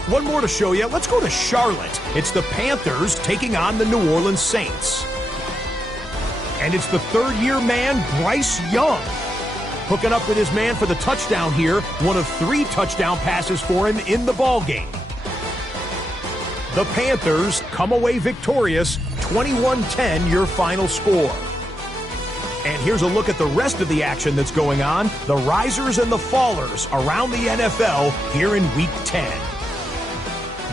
One more to show you. Let's go to Charlotte. It's the Panthers taking on the New Orleans Saints. And it's the third-year man, Bryce Young, hooking up with his man for the touchdown here. One of 3 touchdown passes for him in the ballgame. The Panthers come away victorious, 21-10 your final score. And here's a look at the rest of the action that's going on, the risers and the fallers around the NFL here in Week 10.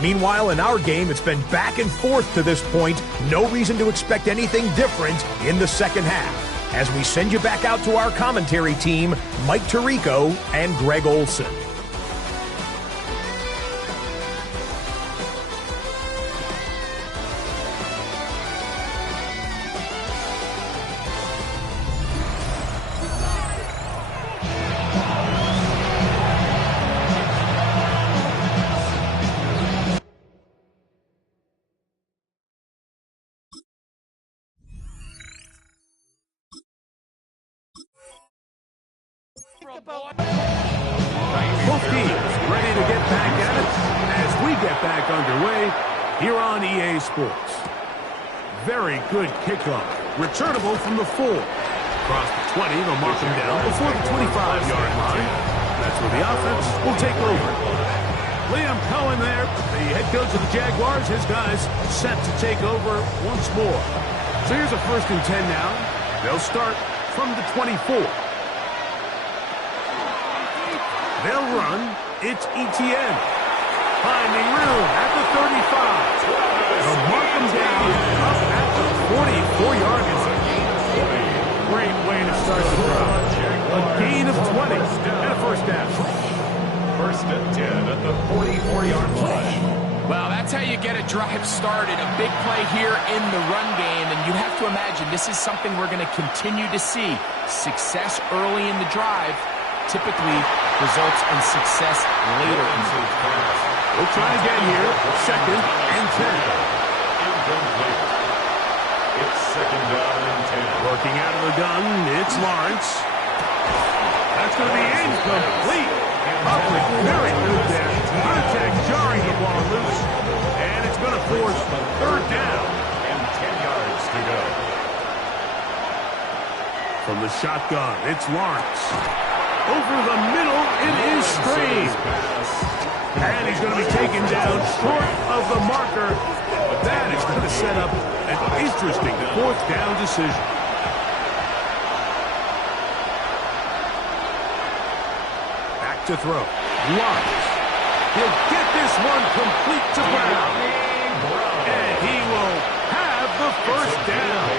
Meanwhile, in our game, it's been back and forth to this point. No reason to expect anything different in the second half. As we send you back out to our commentary team, Mike Tirico and Greg Olson. Both teams ready to get back at it as we get back underway here on EA Sports. Very good kickoff. Returnable from the 4. Across the 20, they'll mark him down before the 25-yard line. That's where the offense will take over. Liam Cohen there, the head coach of the Jaguars. His guys set to take over once more. So here's a 1st and 10 now. They'll start from the 24. They'll run. It's ETN. Finding room at the 35. They'll mark him down up at the 44-yard line. Great way to start the drive. A gain of 20 and a first down. 1st and 10 at the 44-yard line. Well, that's how you get a drive started. A big play here in the run game, and you have to imagine this is something we're going to continue to see. Success early in the drive typically results in success later in the drive. We'll try again here. 2nd and 10. Incomplete. It's 2nd down and 10. Working out of the gun, it's Lawrence. That's going to be incomplete. Public very good there. Contact jarring the ball loose. And it's going to force 3rd down. And 10 yards to go. From the shotgun, it's Lawrence. Over the middle, it is Strange. And he's going to be taken down short of the marker. That is going to set up an interesting 4th down decision. Back to throw. Lawrence. He'll get this one complete to Brown. And he will have the 1st down.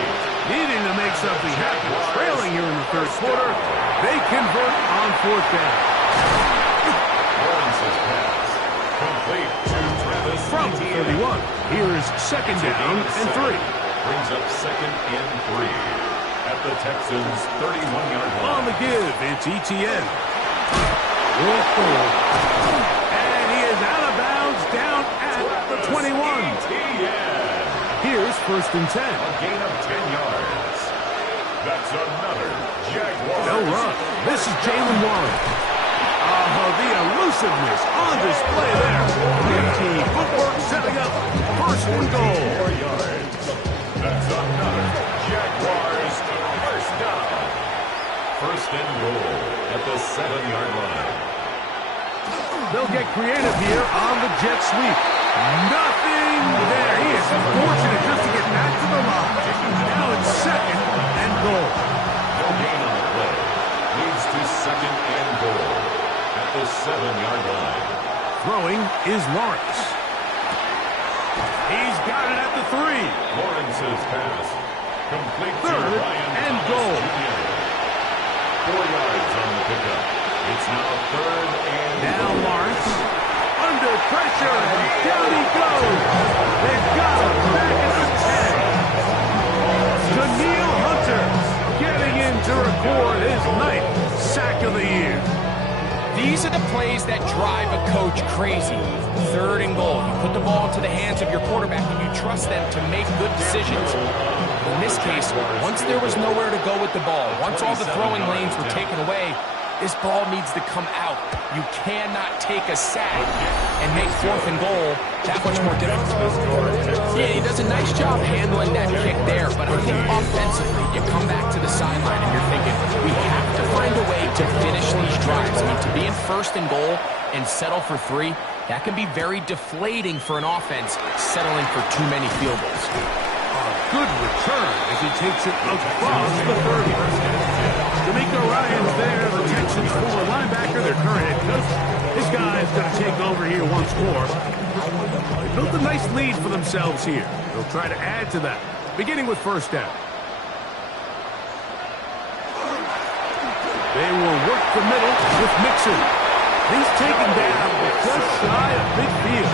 Needing to make something happen. Trailing here in the 3rd quarter. They convert on 4th down. Lawrence's pass. Complete to Travis From 31. Here's 2nd down and 3. Brings up 2nd and 3. At the Texans' 31-yard line. On the give, it's ETN. Will pull. And he is out of bounds down at the 21. Here's 1st and 10. A gain of 10 yards. That's another Jaguar. They'll run. This is Jalen Warren. Oh, the elusiveness on display there. Team footwork setting up 1st and goal. 4 yards. That's another Jaguars 1st down. 1st and goal at the 7-yard line. They'll get creative here on the jet sweep. Nothing there. He is fortunate just to get back to the line. Now it's 2nd and goal. No gain on the play. Leads to 2nd and goal at the 7-yard line. Throwing is Lawrence. He's got it at the 3. Lawrence's pass. Complete to 3rd Ryan and Thomas goal. Jr. 4 yards on the pickup. It's now 3rd and Now goal. Lawrence under pressure, and down he goes. They've got him back at the 10. Daniil Hunter getting in to record his 9th sack of the year. These are the plays that drive a coach crazy. 3rd and goal. You put the ball into the hands of your quarterback and you trust them to make good decisions. In this case, once there was nowhere to go with the ball, once all the throwing lanes were taken away, this ball needs to come out. You cannot take a sack and make 4th and goal that much more difficult. Yeah, he does a nice job handling that kick there, but I think offensively, you come back to the sideline and you're thinking, we have to find a way to finish these drives. I mean, to be in 1st and goal and settle for 3, that can be very deflating for an offense settling for too many field goals. Good return as he takes it across the 30. D'Amico Ryans there, the Texans' former linebacker, their current head coach. This guy is going to take over here once more. They built a nice lead for themselves here. They'll try to add to that, beginning with 1st down. They will work the middle with Mixon. He's taken down just shy of midfield.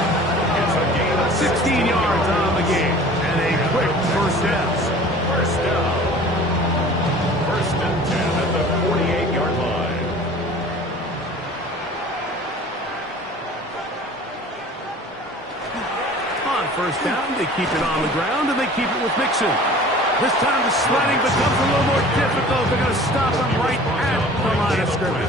16 yards on the game. A quick 1st down. 1st down. 1st and 10 at the 48-yard line. On 1st down, they keep it on the ground, and they keep it with Mixon. This time the sledding becomes a little more difficult. They're going to stop him right at the line of scrimmage.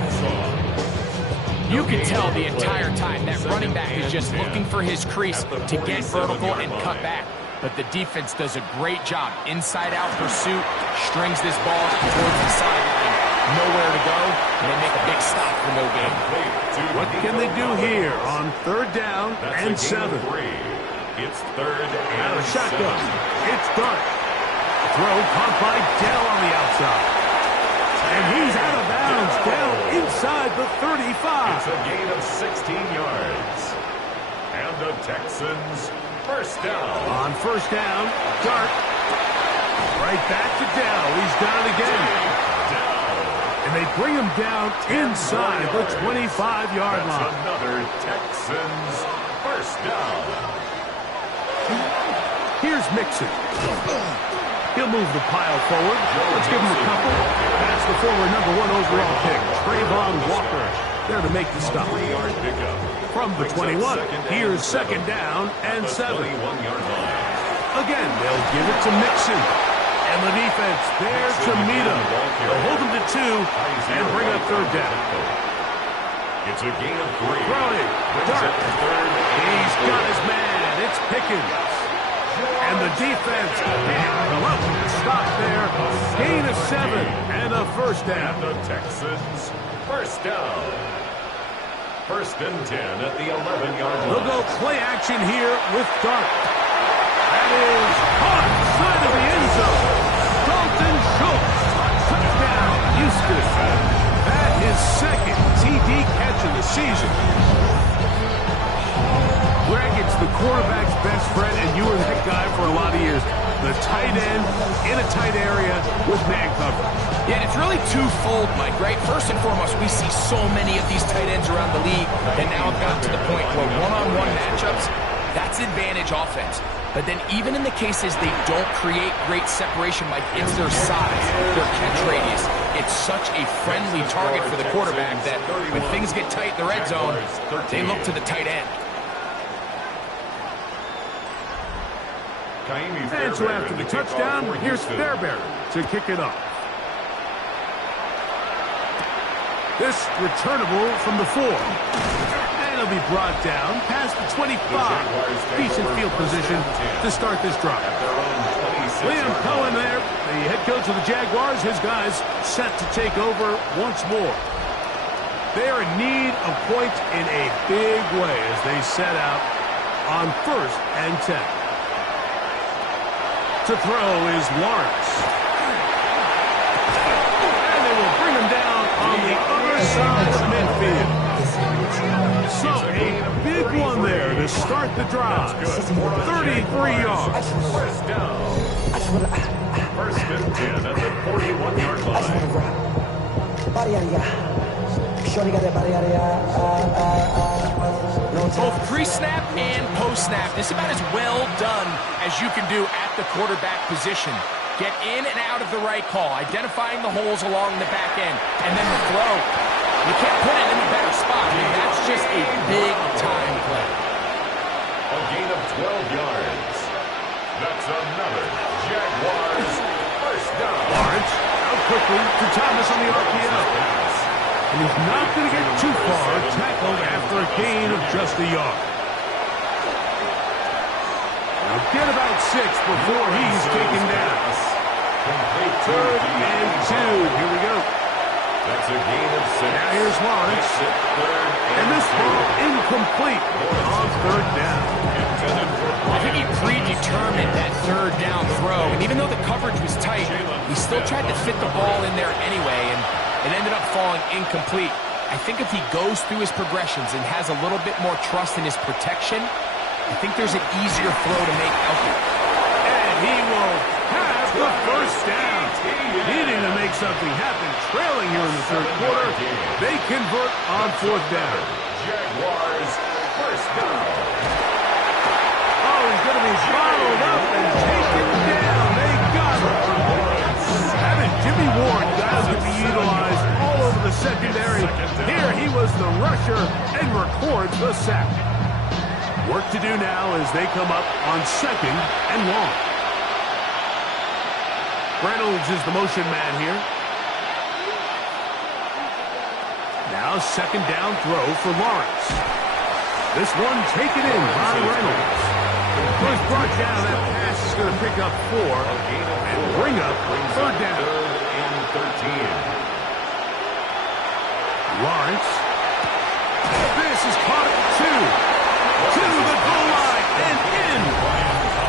You can tell the entire time that running back is just looking for his crease to get vertical and cut back. But the defense does a great job. Inside-out pursuit, strings this ball towards the sideline. Nowhere to go, and they make a big stop for no gain. What can they do here on 3rd down and 7? It's 3rd and out of shotgun. It's Dart. Throw caught by Dell on the outside. And he's out of bounds. Dell inside the 35. It's a gain of 16 yards. And the Texans 1st down. On 1st down, Dart. Right back to Dell. He's done it again. And they bring him down inside the 25-yard line. That's another Texans 1st down. Here's Mixon. He'll move the pile forward. Let's give him a couple. That's the former #1 overall pick, Trayvon Walker, there to make the stop. 3-yard pickup. From the 21, here's 2nd down and 7. Again, they'll give it to Mixon. And the defense there to meet him. They'll hold him to 2 and bring up 3rd down. It's a gain of 3. Throwing. Dart. He's got his man. It's Pickens. And the defense can't come up with a stop there. Gain of 7 and a 1st down. And the Texans 1st down. 1st and 10 at the 11-yard line. They'll go play action here with Dart. That is caught side of the end zone. Dalton Schultz. Touchdown, Houston. That is 2nd TD catch of the season. Greg, it's the quarterback's best friend, and you were that guy for a lot of years. The tight end in a tight area with man coverage. Yeah, and it's really twofold, Mike, right? First and foremost, we see so many of these tight ends around the league that now have gotten to the point where one-on-one matchups, that's advantage offense. But then even in the cases they don't create great separation, Mike, it's their size, their catch radius. It's such a friendly target for the quarterback that when things get tight in the red zone, they look to the tight end. And so after the touchdown, here's Fairbairn to kick it off. This returnable from the 4. And it'll be brought down past the 25. Decent field position to start this drive. Liam Cohen there, the head coach of the Jaguars. His guys set to take over once more. They are in need of points in a big way as they set out on 1st and 10. To throw is Lawrence. And they will bring him down on the other side of midfield. So a big one there to start the drive. 33 yards. 1st down. 1st and 10 at the 41-yard line. Both pre-snap and post-snap, this is about as well done as you can do at the quarterback position. Get in and out of the right call, identifying the holes along the back end, and then the throw. You can't put it in a better spot. I mean, that's just a big-time play. A gain of 12 yards. That's another Jaguars first down. Lawrence out quickly to Thomas on the RPO. And he's not going to get too far, tackled after a gain of just a yard. Now get about 6 before he's taken down. 3rd and 2. Here we go. That's a gain of 6. Now here's Lawrence. And this ball incomplete on 3rd down. I think he predetermined that 3rd down throw, and even though the coverage was tight, he still tried to fit the ball in there anyway, and it ended up falling incomplete. I think if he goes through his progressions and has a little bit more trust in his protection, I think there's an easier throw to make out there. And he will have the first down. Needing to make something happen, trailing here in the 3rd quarter. They convert on 4th down. Jaguars first down. Oh, he's going to be followed up and taken down. They got him. Having Jimmy Ward guys to be utilized all over the secondary. Here he was the rusher and records the sack. Work to do now as they come up on 2nd and long. Reynolds is the motion man here. Now 2nd down throw for Lawrence. This one taken in by Reynolds. Was brought down. That pass is going to pick up 4 and bring up 3rd down. 3rd and 13. Lawrence. This is caught at 2. To the goal line and in.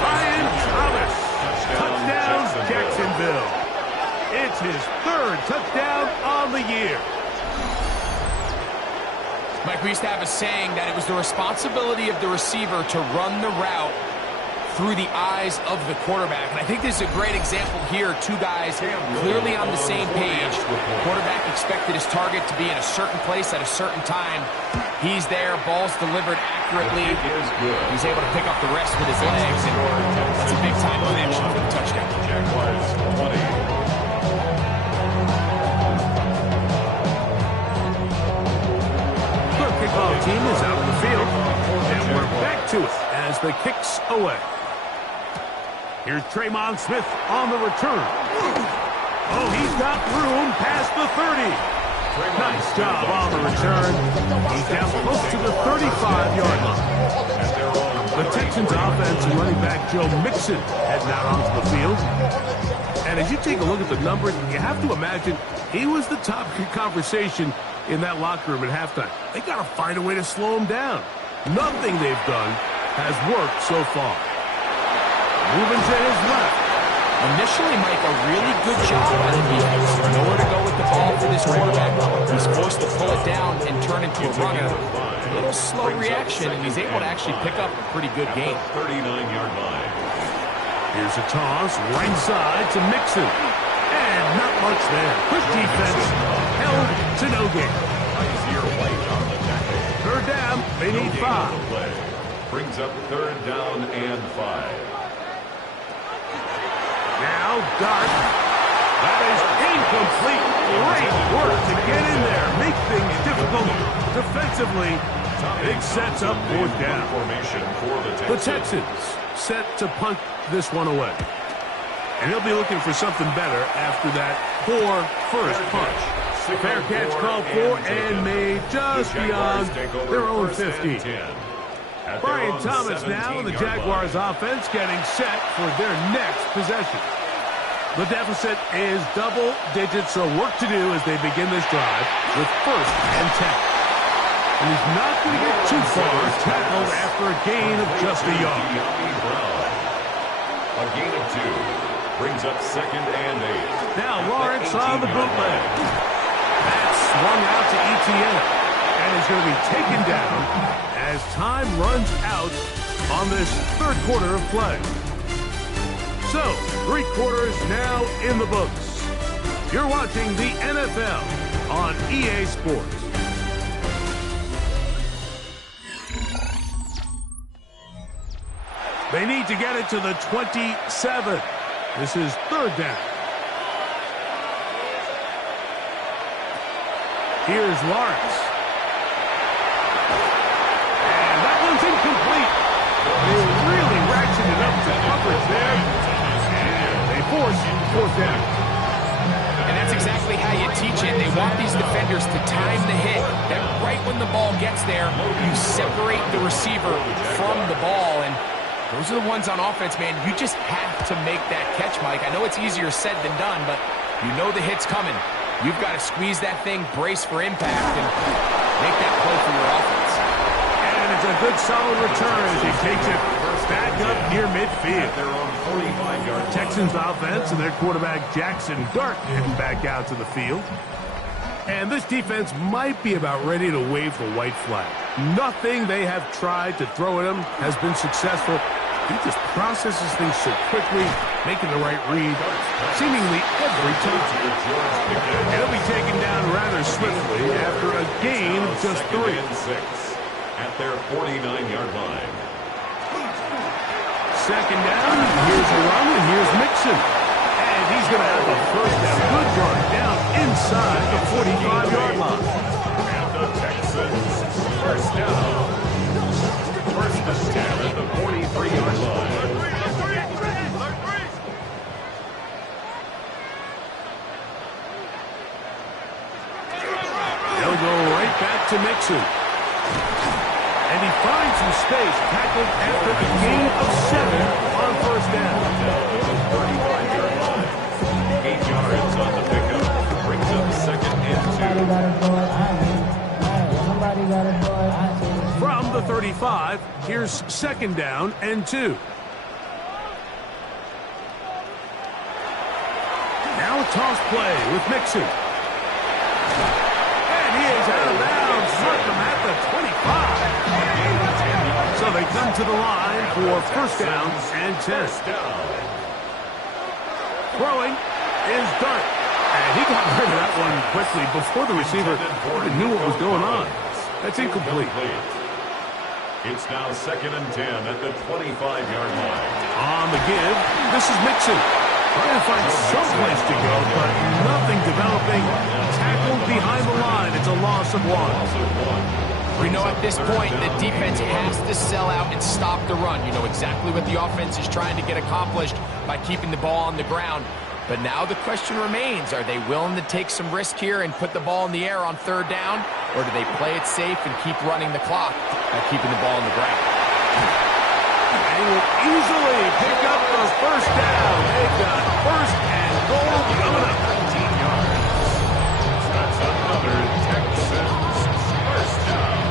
Brian Thomas. Touchdown, Jacksonville. It's his 3rd touchdown on the year. Mike, we used to have a saying that it was the responsibility of the receiver to run the route through the eyes of the quarterback. And I think this is a great example here. 2 guys clearly on the same page. The quarterback expected his target to be in a certain place at a certain time. He's there, ball's delivered accurately. He's able to pick up the rest with his legs, and that's a big-time connection for the touchdown. Jaguars 20. The kickoff team is out on the field, and we're back to it as the kick's away. Here's Tremon Smith on the return. Oh, he's got room past the 30. Nice job on the return. He's down close to the 35-yard line. The Texans offense and running back Joe Mixon heading out onto the field. And as you take a look at the numbers, you have to imagine he was the top conversation in that locker room at halftime. They got to find a way to slow him down. Nothing they've done has worked so far. Moving to his left. Initially, Mike, a really good job by the defense. Nowhere to go with the ball for this quarterback. He's forced to pull it down and turn into a runner. A little slow reaction, and he's able to actually pick up a pretty good game. 39-yard line. Here's a toss, right side to Mixon. And not much there. Quick defense, held to no gain. Third down, they need 5. Brings up 3rd down and 5. Now, Dart. That is incomplete. Great work to get in there. Make things difficult defensively. Big sets up 4th down. Formation for The Texans set to punt this one away. And he'll be looking for something better after that poor first punch. Fair catch called for and made just beyond their own 50. Brian Thomas now and the Jaguars offense getting set for their next possession. The deficit is double digits, so work to do as they begin this drive with 1st and 10. And he's not going to get too far, tackled after a gain of just a yard. A gain of 2 brings up 2nd and 8. Now Lawrence on the bootleg. That's swung out to Etienne and is going to be taken down as time runs out on this 3rd quarter of play. So, 3 quarters now in the books. You're watching the NFL on EA Sports. They need to get it to the 27. This is third down. Here's Lawrence. And that one's incomplete. They really ratcheted up to coverage there. And they force fourth down. And that's exactly how you teach it. They want these defenders to time the hit. Then right when the ball gets there, you separate the receiver from the ball. And those are the ones on offense, man. You just have to make that catch, Mike. I know it's easier said than done, but you know the hit's coming. You've got to squeeze that thing, brace for impact, and make that play for your offense. And it's a good solid return as he takes it back up near midfield. Their own 45-yard Texans offense and their quarterback Jackson Dart heading back out to the field. And this defense might be about ready to wave the white flag. Nothing they have tried to throw at him has been successful. He just processes things so quickly, making the right read, seemingly every time. And he'll be taken down rather swiftly after a gain of just 3. At their 49-yard line. Second down, here's a run, and here's Mixon. And he's going to have a first down. Good run down inside the 45-yard line. And the Texans, first down. First and 10 at the 43-yard line. They'll go right back to Mixon. And he finds some space, tackled after a gain of 7 on first down. 35-yard line. 8 yards on the pickup. Brings up second and 2. From the 35, here's second down and 2. Now a toss play with Mixon. And he is out of bounds. Markham at the 25. So they come to the line for first down and 10. Throwing is Dart. And he got rid of that one quickly before the receiver even knew what was going on. That's incomplete. It's now second and 10 at the 25-yard line. On the give, this is Mixon. Trying to find some place to go, but nothing developing. Tackled behind the line. It's a loss of 1. We know at this point the defense has to sell out and stop the run. You know exactly what the offense is trying to get accomplished by keeping the ball on the ground. But now the question remains, are they willing to take some risk here and put the ball in the air on third down? Or do they play it safe and keep running the clock by keeping the ball on the ground? They will easily pick up the first down. They've got first and goal coming up. 19 yards. That's another Texans first down.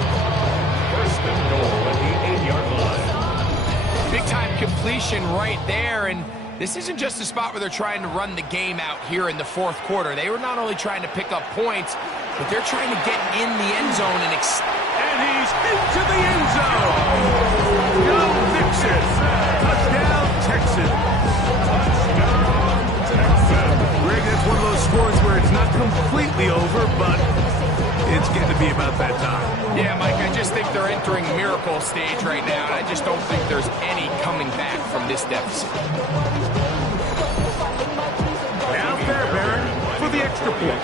First and goal at the 8-yard line. Big time completion right there, and this isn't just a spot where they're trying to run the game out here in the fourth quarter. They were not only trying to pick up points, but they're trying to get in the end zone and he's into the end zone. Go Mixon. Touchdown, Texans. Greg, that's one of those scores where it's not completely over, but it's getting to be about that time. Yeah, Mike, I just think they're entering miracle stage right now, and I just don't think there's any coming back from this deficit. Now Fairbairn for the extra point.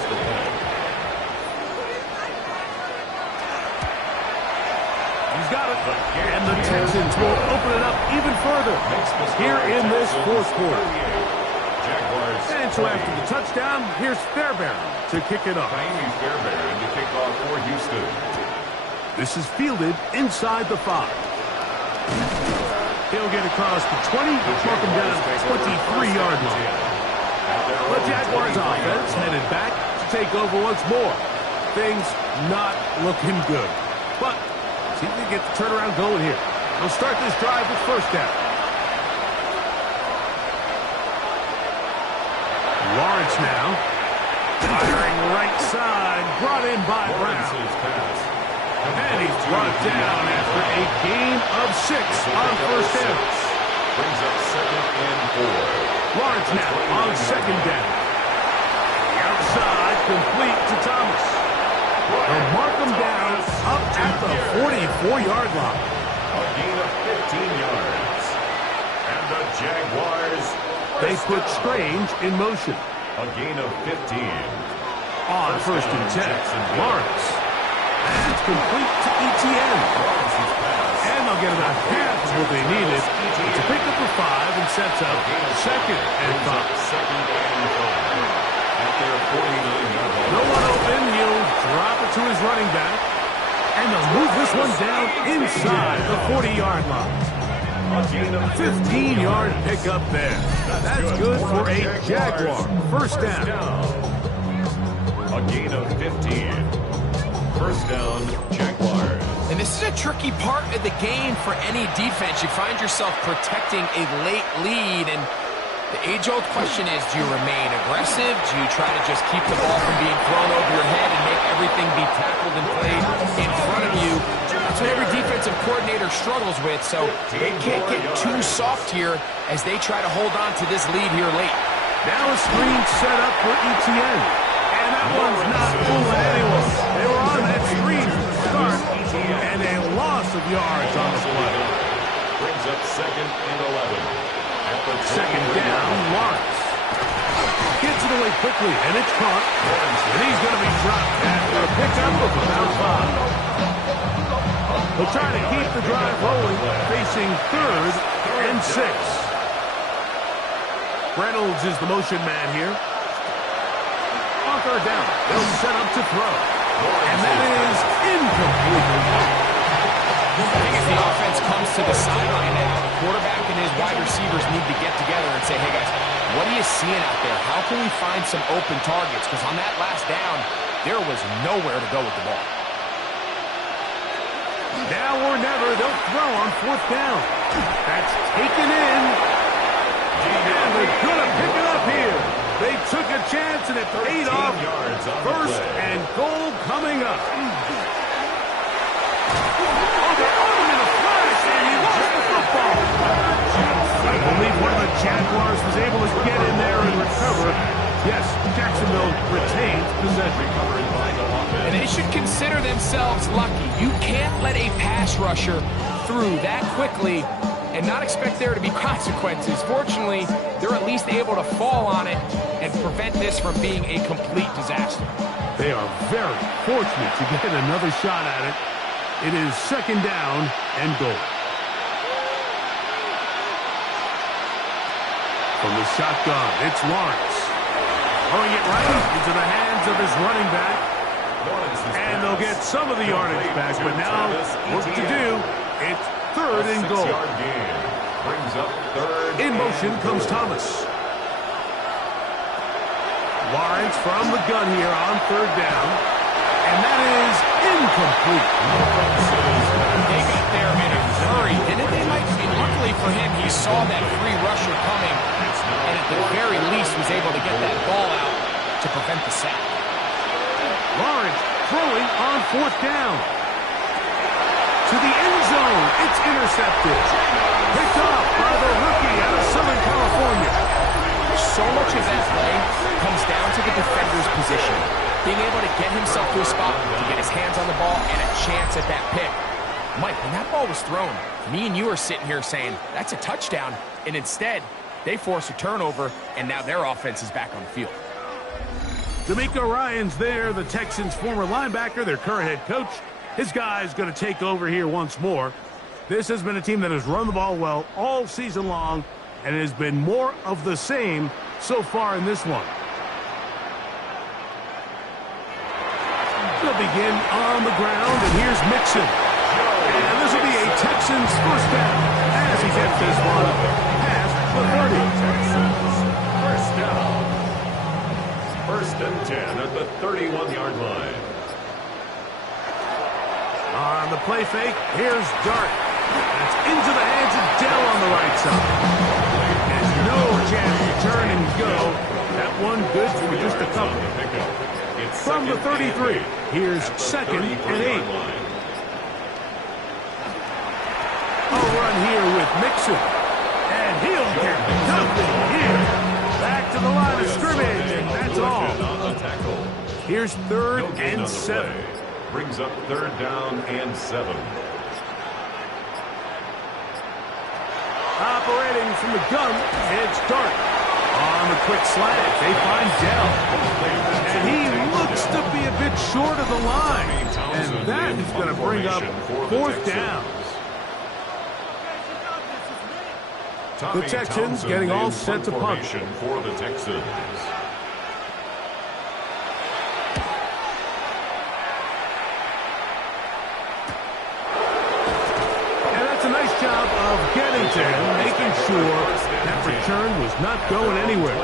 He's got it. And the Texans will open it up even further here in this fourth quarter. And so after the touchdown, here's Fairbairn to kick it off. Fairbairn to kick off for Houston. This is fielded inside the 5. He'll get across the 20, welcome down to the 23-yard line. The Jaguars offense headed back to take over once more. Things not looking good. But see if they get the turnaround going here. They'll start this drive with first down. Lawrence now. Firing right side. Brought in by Brown. And he's brought down after a gain of 6 on first down. Brings up second and 4. Lawrence now on second down. The outside complete to Thomas. And mark him down up at the 44-yard line. A gain of 15 yards. And the Jaguars They put Strange in motion. A gain of 15. On first and 10, Lawrence. And it's complete to ETN. And they'll get about half of what they needed. It's a pickup of 5 and sets up second and 5. Second and 5. At their 49-yard line. No one open. He'll drop it to his running back. And they'll move this one down inside the 40-yard line. 15-yard pickup there. That's good for a Jaguar. First down. A gain of 15. First down, Jaguars. And this is a tricky part of the game for any defense. You find yourself protecting a late lead, and the age-old question is, do you remain aggressive? Do you try to just keep the ball from being thrown over your head and make everything be tackled and played in front of you? That's what every defensive coordinator struggles with, so they can't get too soft here as they try to hold on to this lead here late. Now a screen set up for ETN. And that one's not fooling anyone. They were on that screen from the start, and a loss of yards on the play. Brings up second and 11. Second down, Lawrence. Gets it away quickly, and it's caught. And he's going to be dropped after a pickup of about 5. They'll try to keep the drive rolling, facing third and 6. Reynolds is the motion man here. On third down, they'll set up to throw. And that is incomplete. I think as the offense comes to the sideline now, the quarterback and his wide receivers need to get together and say, hey guys, what are you seeing out there? How can we find some open targets? Because on that last down, there was nowhere to go with the ball. Now or never, they'll throw on fourth down. That's taken in. And they're going to pick it up here. They took a chance and it paid off. First and goal coming up. I believe one of the Jaguars was able to get in there and recover. Yes, Jacksonville retains possession. And they should consider themselves lucky. You can't let a pass rusher through that quickly and not expect there to be consequences. Fortunately, they're at least able to fall on it and prevent this from being a complete disaster. They are very fortunate to get another shot at it. It is second down and goal. From the shotgun, it's Lawrence. Throwing it right into the hands of his running back. And they'll get some of the yardage back, but now work to do. It's third and goal. In motion comes Thomas. Lawrence from the gun here on third down. And that is incomplete. They got there in a hurry, didn't they, Mike? I mean, luckily for him, he saw that free rusher coming, and at the very least was able to get that ball out to prevent the sack. Lawrence throwing on fourth down. To the end zone. It's intercepted. Picked off by the rookie out of Southern California. So much of that play comes down to the defender's position. Being able to get himself to a spot, to get his hands on the ball, and a chance at that pick. Mike, when that ball was thrown, me and you are sitting here saying, that's a touchdown. And instead, they force a turnover, and now their offense is back on the field. D'Amico Ryan's there, the Texans' former linebacker, their current head coach. His guy's going to take over here once more. This has been a team that has run the ball well all season long, and it has been more of the same so far in this one. They'll begin on the ground, and here's Mixon. And this will be a Texans first down as he gets this one past the 30. First down. First and 10 at the 31-yard line. On the play fake, here's Dart. That's into the hands of Dell on the right side. There's no chance to turn and go. That one good for just a couple. From the 33, here's second and 8. A run here with Mixon. And he'll get nothing here. Back to the line of scrimmage, and that's all. Here's third and 7. Brings up third down and 7. Operating from the gun, it's Dart. On the quick slant, they find Dell. And he looks to be a bit short of the line. And that is going to bring up fourth down. The Texans getting all set to punt. For the Texans. A nice job of getting to him, making sure that return was not going anywhere.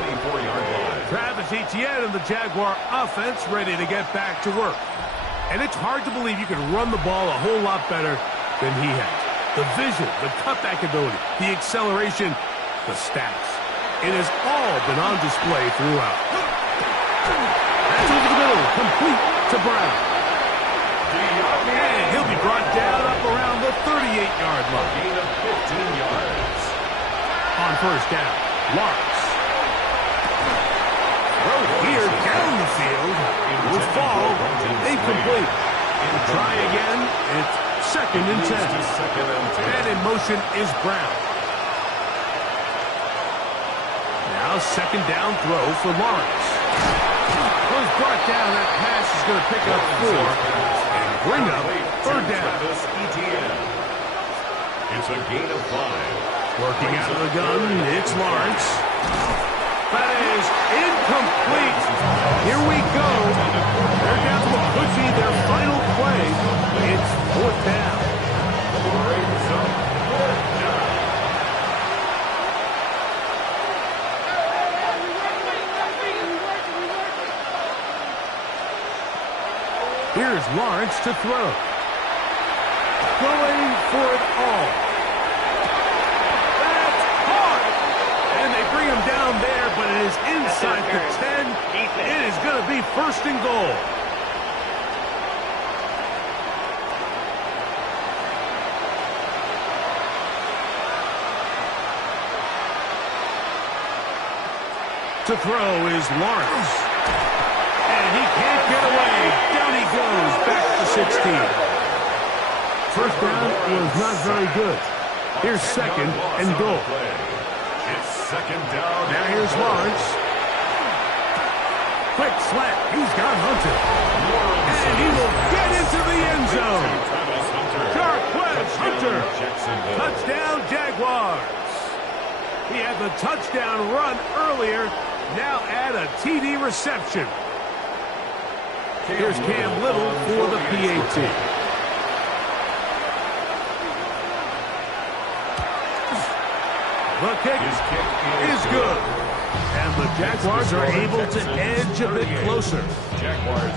Travis Etienne and the Jaguar offense ready to get back to work. And it's hard to believe you can run the ball a whole lot better than he has. The vision, the cutback ability, the acceleration, the stats. It has all been on display throughout. That's over the middle, complete to Brown. And he'll be brought down up around the 38-yard line. Gain of 15 yards. On first down, Lawrence. Throw here down the field. Will fall. Incomplete. Try again. It's second and 10. And in motion is Brown. Now second down throw for Lawrence. Was brought down. That pass is going to pick up 4. Bring up third down. It's a gain of 5. Working out of the gun, it's Lawrence. That is incomplete. Here we go. They're down to what could be their final play. It's fourth down. Here's Lawrence to throw. Going for it all. That's hard. And they bring him down there, but it is inside the 10. It is going to be first and goal. To throw is Lawrence. And he can't get away. Down he goes, back to 16. First down was not very good. Here's second and goal. It's second down. Now here's Lawrence. Quick slant. He's got Hunter. And he will get into the end zone. Jarquez Hunter. Touchdown Jaguars. He had the touchdown run earlier. Now add a TD reception. Here's Cam Little for the PAT. The kick is good. And the Jaguars are able to edge a bit closer.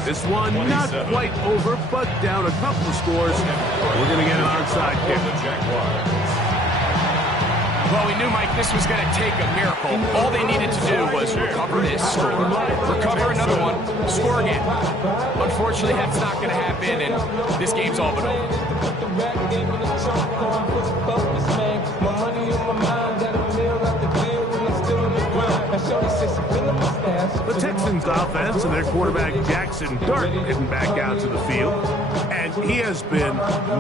This one not quite over, but down a couple of scores. We're going to get an onside kick. Well, we knew, Mike, this was going to take a miracle. All they needed to do was recover this, score, recover another one, score again. Unfortunately, that's not going to happen, and this game's all but over. The Texans offense and their quarterback Jackson Dart getting back out to the field. And he has been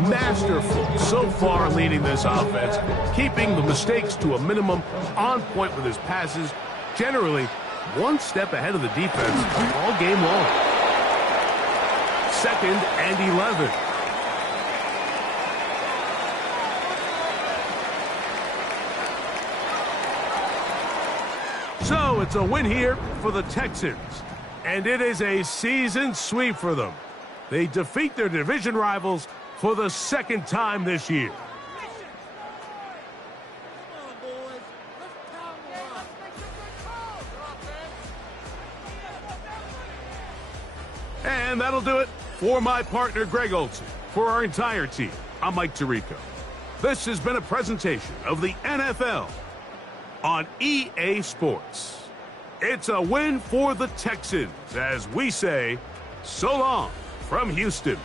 masterful so far leading this offense, keeping the mistakes to a minimum, on point with his passes, generally one step ahead of the defense all game long. Second and 11. So it's a win here for the Texans, and it is a season sweep for them. They defeat their division rivals for the second time this year. And that'll do it for my partner, Greg Olson. For our entire team, I'm Mike Tirico. This has been a presentation of the NFL on EA Sports. It's a win for the Texans as we say, so long from Houston.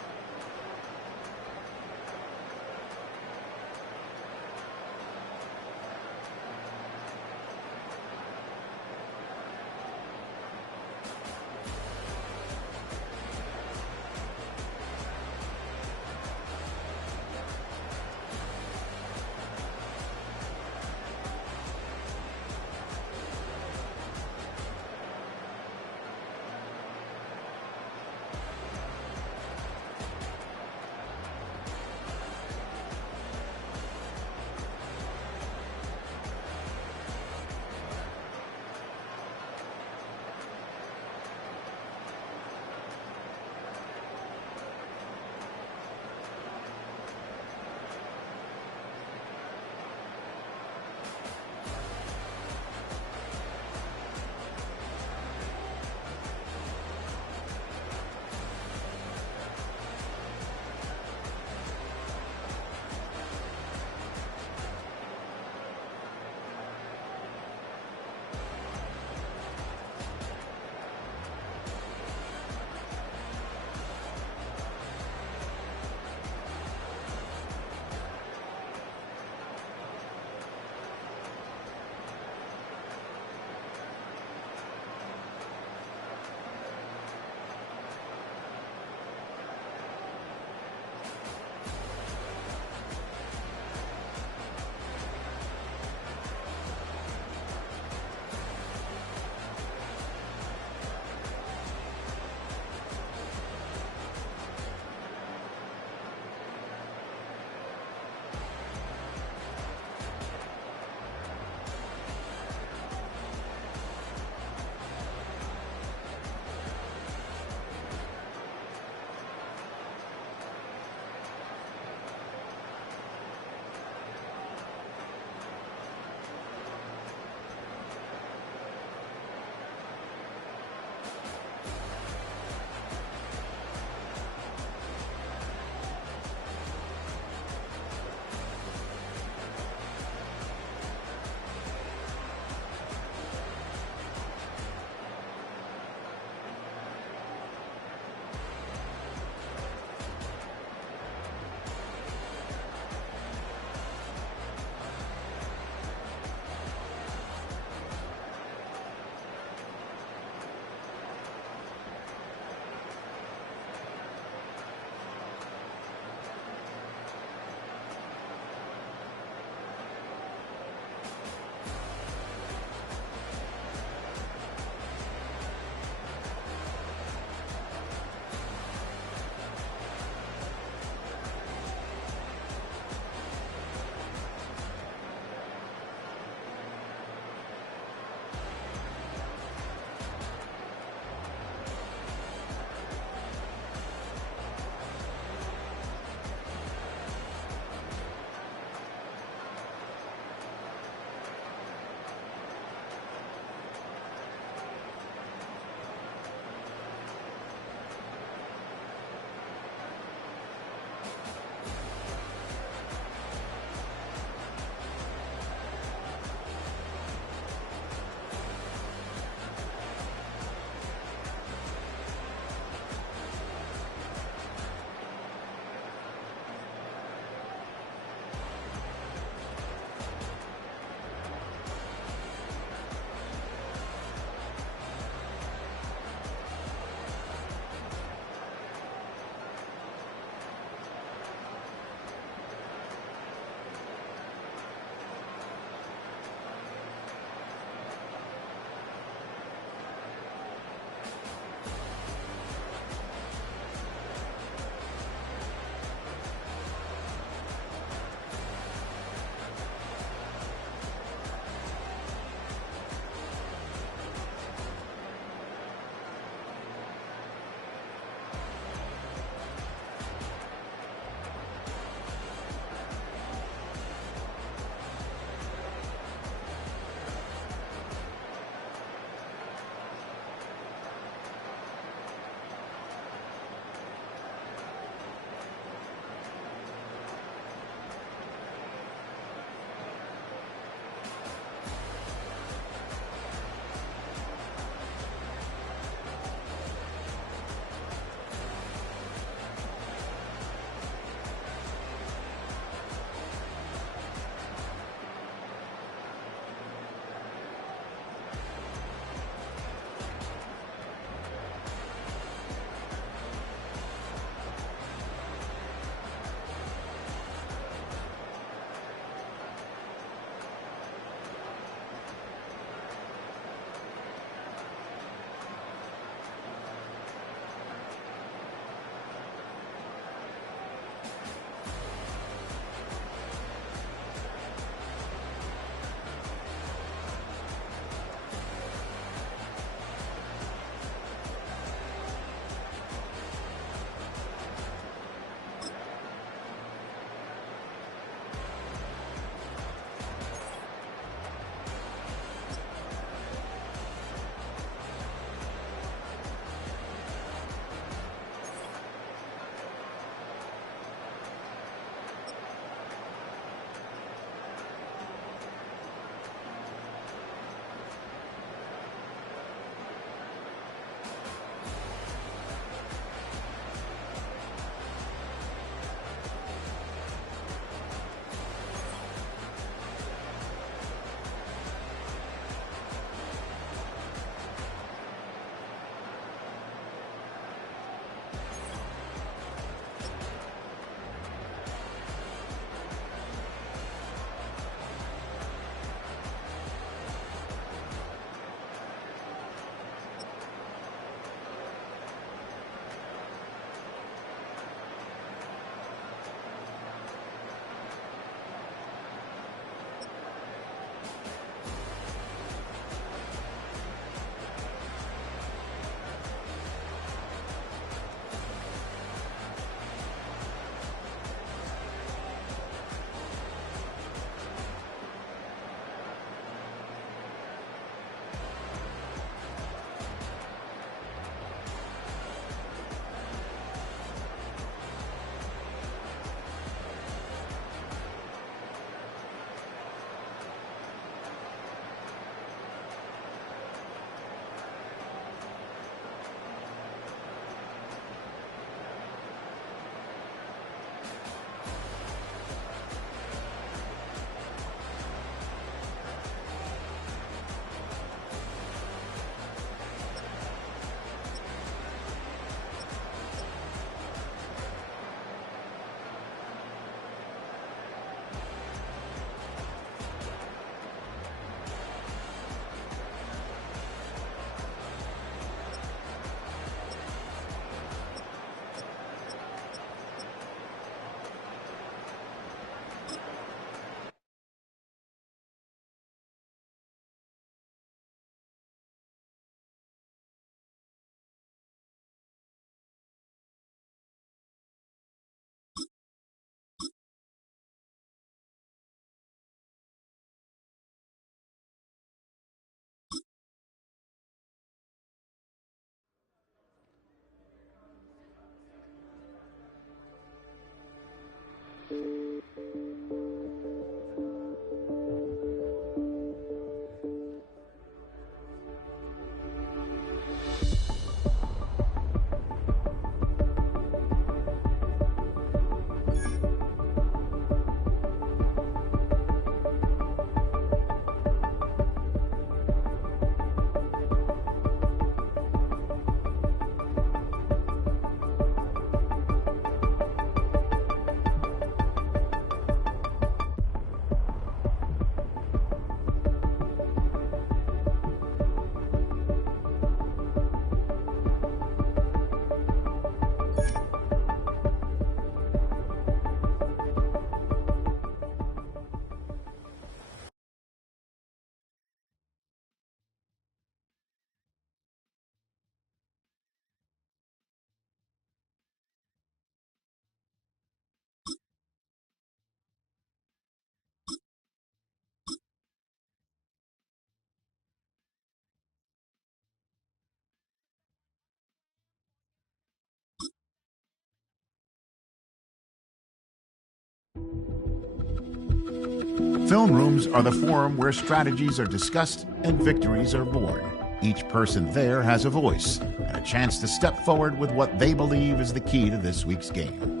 Film rooms are the forum where strategies are discussed and victories are born. Each person there has a voice and a chance to step forward with what they believe is the key to this week's game.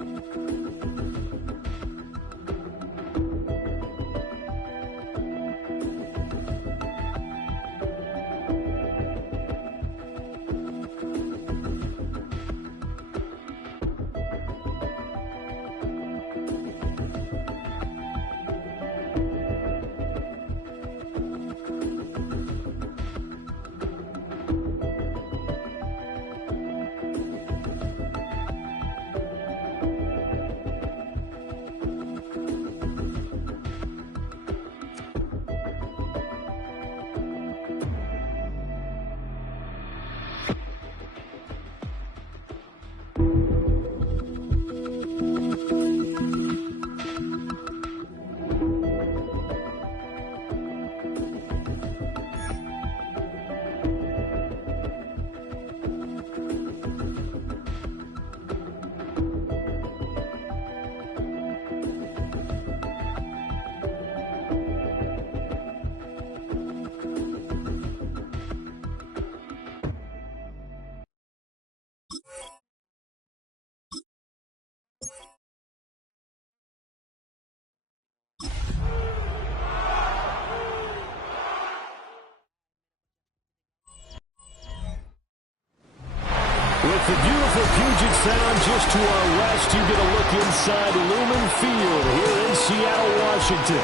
With the beautiful Puget Sound just to our west, you get a look inside Lumen Field here in Seattle, Washington.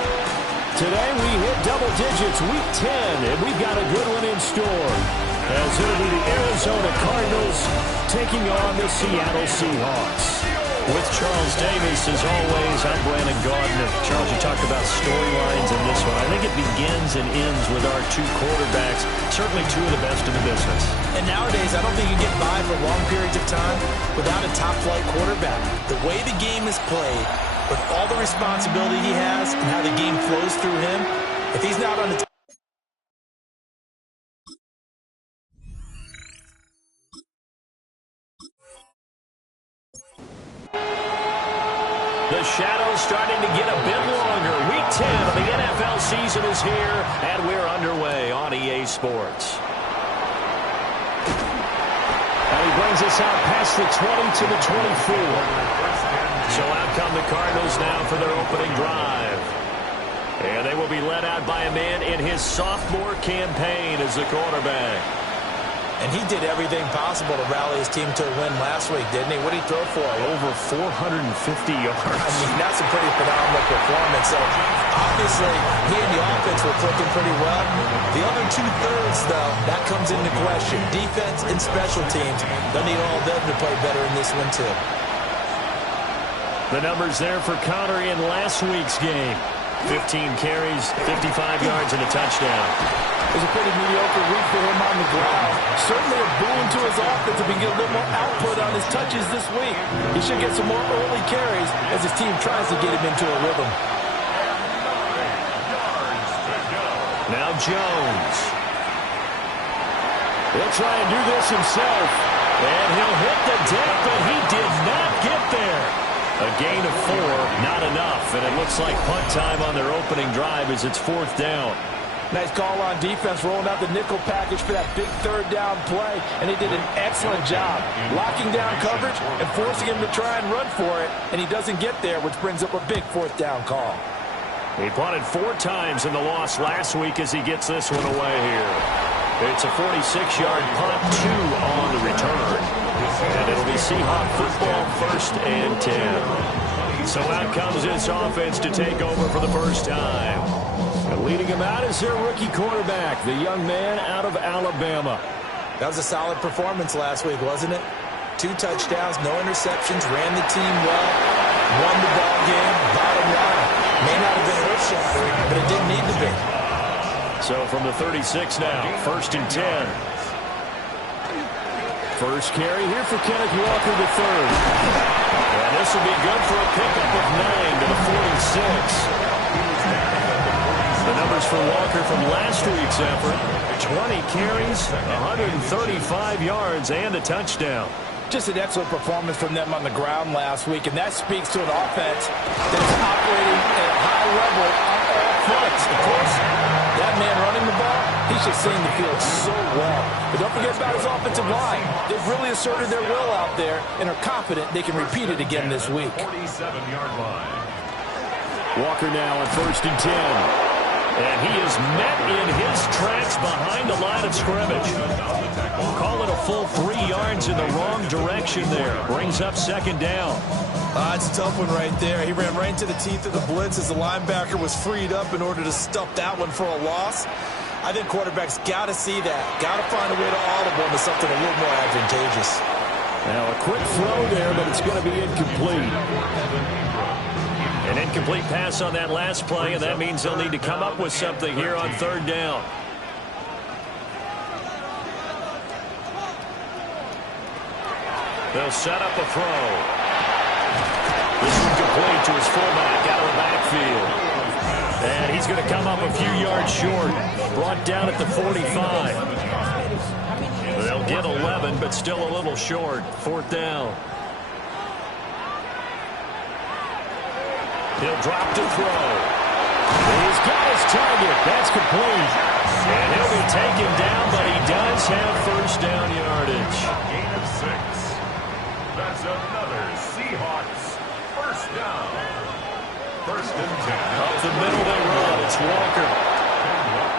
Today we hit double digits, week 10, and we've got a good one in store. As it'll be the Arizona Cardinals taking on the Seattle Seahawks. With Charles Davis, as always, I'm Brandon Gardner. Charles, you talked about storylines in this one. I think it begins and ends with our two quarterbacks, certainly two of the best in the business. And nowadays, I don't think you get by for long periods of time without a top-flight quarterback. The way the game is played, with all the responsibility he has and how the game flows through him, if he's not on the The shadow's starting to get a bit longer. Week 10 of the NFL season is here, and we're underway on EA Sports. And he brings us out past the 20 to the 24. So out come the Cardinals now for their opening drive. And they will be led out by a man in his sophomore campaign as the quarterback. And he did everything possible to rally his team to a win last week, didn't he? What did he throw for? Over 450 yards. I mean, that's a pretty phenomenal performance. So, obviously, he and the offense were clicking pretty well. The other two-thirds, though, that comes into question. Defense and special teams, they'll need all of them to play better in this one, too. The numbers there for Connor in last week's game. 15 carries, 55 yards, and a touchdown. It was a pretty mediocre week for him on the ground. Certainly a boon to his offense if he can get a little more output on his touches this week. He should get some more early carries as his team tries to get him into a rhythm. Now Jones. He'll try and do this himself. And he'll hit the deck, but he did not get there. A gain of 4, not enough. And it looks like punt time on their opening drive as it's 4th down. Nice call on defense, rolling out the nickel package for that big third down play. And they did an excellent job locking down coverage and forcing him to try and run for it. And he doesn't get there, which brings up a big 4th down call. He punted 4 times in the loss last week as he gets this one away here. It's a 46-yard punt, 2 on the return. And it'll be Seahawk football, 1st and 10. So out comes this offense to take over for the first time. And leading him out is their rookie quarterback, the young man out of Alabama. That was a solid performance last week, wasn't it? 2 touchdowns, no interceptions, ran the team well, won the ball game, bottom line. May not have been earth-shattering, but it didn't need to be. So from the 36 now, 1st and 10. First carry here for Kenneth Walker III. And this will be good for a pickup of 9 to the 46. The numbers for Walker from last week's effort, 20 carries, 135 yards, and a touchdown. Just an excellent performance from them on the ground last week, and that speaks to an offense that is operating at a high level on all fronts. stretches seeing the field so well. But don't forget about his offensive line. They've really asserted their will out there and are confident they can repeat it again this week. 47-yard line. Walker now on 1st and 10. And he is met in his tracks behind the line of scrimmage. We'll call it a full 3 yards in the wrong direction there. Brings up 2nd down. It's a tough one right there. He ran right into the teeth of the blitz as the linebacker was freed up in order to stuff that one for a loss. I think quarterbacks got to see that. Got to find a way to audible into something a little more advantageous. Now a quick throw there, but it's going to be incomplete. An incomplete pass on that last play, and that means they'll need to come up with something here on 3rd down. They'll set up a throw. This one complete to his fullback out of the backfield. And he's going to come up a few yards short. Brought down at the 45. They'll get 11, but still a little short. 4th down. He'll drop to throw. He's got his target. That's complete. And he'll be taken down, but he does have 1st down yardage. Gain of 6. That's another Seahawks 1st down. 1st and 10. Up the middle they run. It's Walker.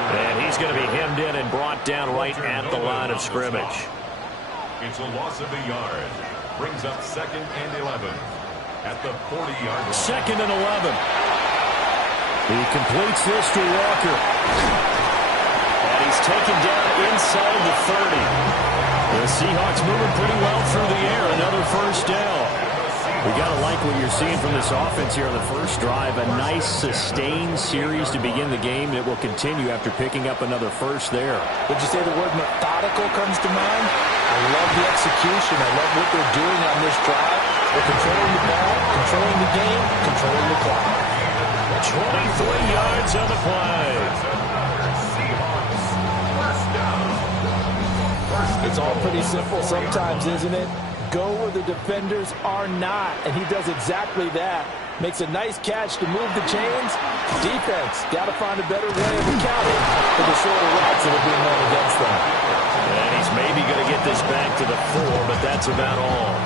And he's going to be hemmed in and brought down right at the line of scrimmage. It's a loss of a yard. Brings up 2nd and 11. At the 40-yard line. 2nd and 11. He completes this to Walker. And he's taken down inside the 30. The Seahawks moving pretty well through the air. Another 1st down. We got to like what you're seeing from this offense here on the first drive. A nice sustained series to begin the game that will continue after picking up another 1st there. Would you say the word methodical comes to mind? I love the execution. I love what they're doing on this drive. They're controlling the ball, controlling the game, controlling the clock. 23 yards on the play. It's all pretty simple sometimes, isn't it? Go where the defenders are not, and he does exactly that. Makes a nice catch to move the chains. Defense got to find a better way of accounting for the shorter routes that are being run against them. And he's maybe going to get this back to the 4, but that's about all.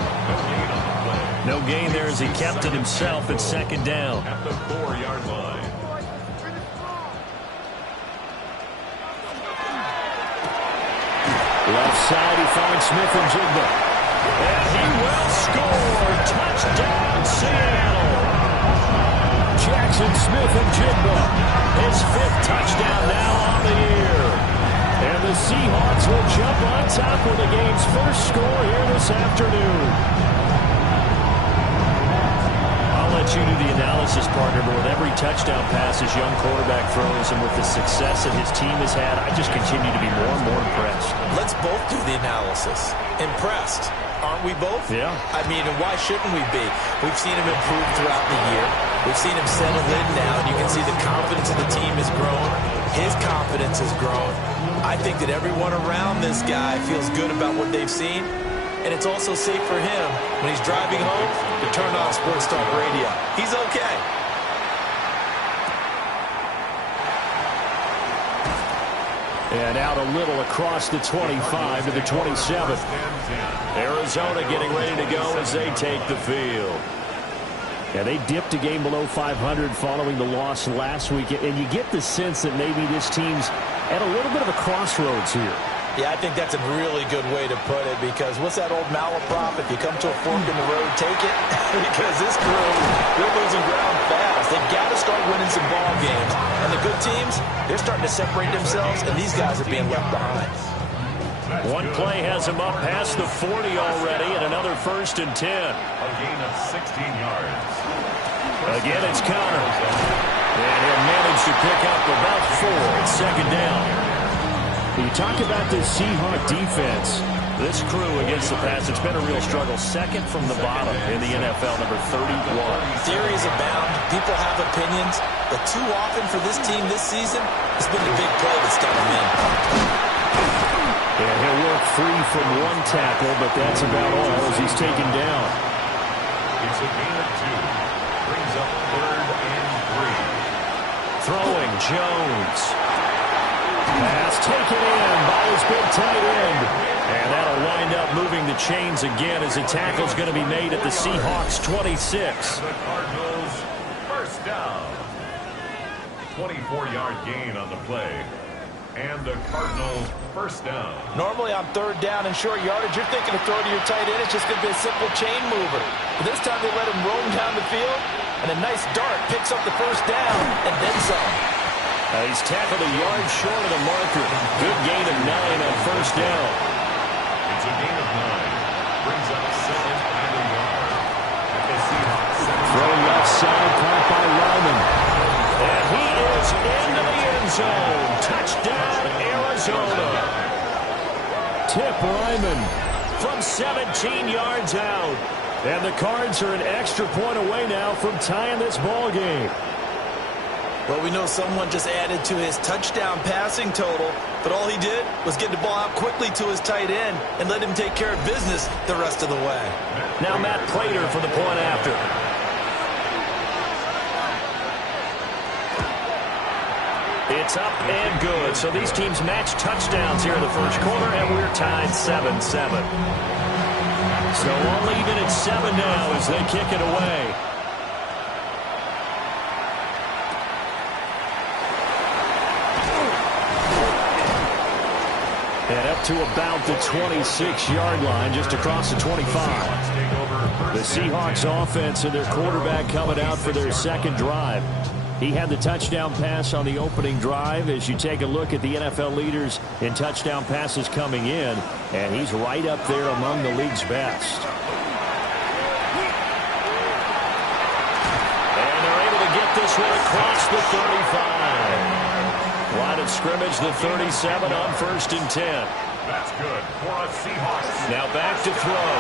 No gain there as he kept it himself at 2nd down. At the 4-yard line. Left side, he finds Smith and Jigba. And he will score. Touchdown, Seattle. Jackson Smith and Jigba. His 5th touchdown now on the year. And the Seahawks will jump on top with the game's first score here this afternoon. Let you do the analysis, partner, but with every touchdown pass his young quarterback throws and with the success that his team has had, I just continue to be more and more impressed. Let's both do the analysis. Impressed. Aren't we both? Yeah. I mean, and why shouldn't we be? We've seen him improve throughout the year. We've seen him settle in now, and you can see the confidence of the team has grown. His confidence has grown. I think that everyone around this guy feels good about what they've seen. And it's also safe for him when he's driving home to turn on Sports Talk Radio. He's okay. And out a little across the 25 to the 27. Arizona getting ready to go as they take the field. Yeah, they dipped a game below 500 following the loss last week. And you get the sense that maybe this team's at a little bit of a crossroads here. Yeah, I think that's a really good way to put it because what's that old malaprop? If you come to a fork in the road, take it. Because this crew, they're losing ground fast. They've got to start winning some ball games. And the good teams, they're starting to separate themselves, and these guys are being left behind. One play has him up past the 40 already, and another 1st and 10. A gain of 16 yards. Again, it's Connor. And he'll manage to pick up about 4 at 2nd down. You talk about this Seahawk defense. This crew against the pass, it's been a real struggle. 2nd from the bottom in the NFL, number 31. Theories abound. People have opinions. But too often for this team this season, it's been the big play that's done them in. And he'll work free from 1 tackle, but that's about all as he's taken down. It's a gain of 2. Brings up 3rd and 3. Throwing Jones. Pass taken in by his big tight end. And that'll wind up moving the chains again as a tackle's going to be made at the Seahawks 26. The Cardinals, first down. 24-yard gain on the play. And the Cardinals, first down. Normally on third down and short yardage, you're thinking of throwing to your tight end. It's just going to be a simple chain mover. But this time they let him roam down the field, and a nice dart picks up the first down and then some. He's tackled a yard short of the marker. Good gain of 9 on first down. It's a gain of 9. Brings up 7 and a yard. At the Seahawks. Throw left side, caught by Lyman. And he is into the end zone. Touchdown, Arizona. Tip Lyman from 17 yards out. And the Cards are an extra point away now from tying this ball game. Well, we know someone just added to his touchdown passing total, but all he did was get the ball out quickly to his tight end and let him take care of business the rest of the way. Now Matt Prater for the point after. It's up and good. So these teams match touchdowns here in the first quarter, and we're tied 7-7. So all even at 7 now as they kick it away. And up to about the 26-yard line, just across the 25. The Seahawks offense and their quarterback coming out for their second drive. He had the touchdown pass on the opening drive. As you take a look at the NFL leaders in touchdown passes coming in, and he's right up there among the league's best. And they're able to get this one across the 35. Line of scrimmage, the 37 on 1st and 10. That's good for a Seahawks. Now back to throw.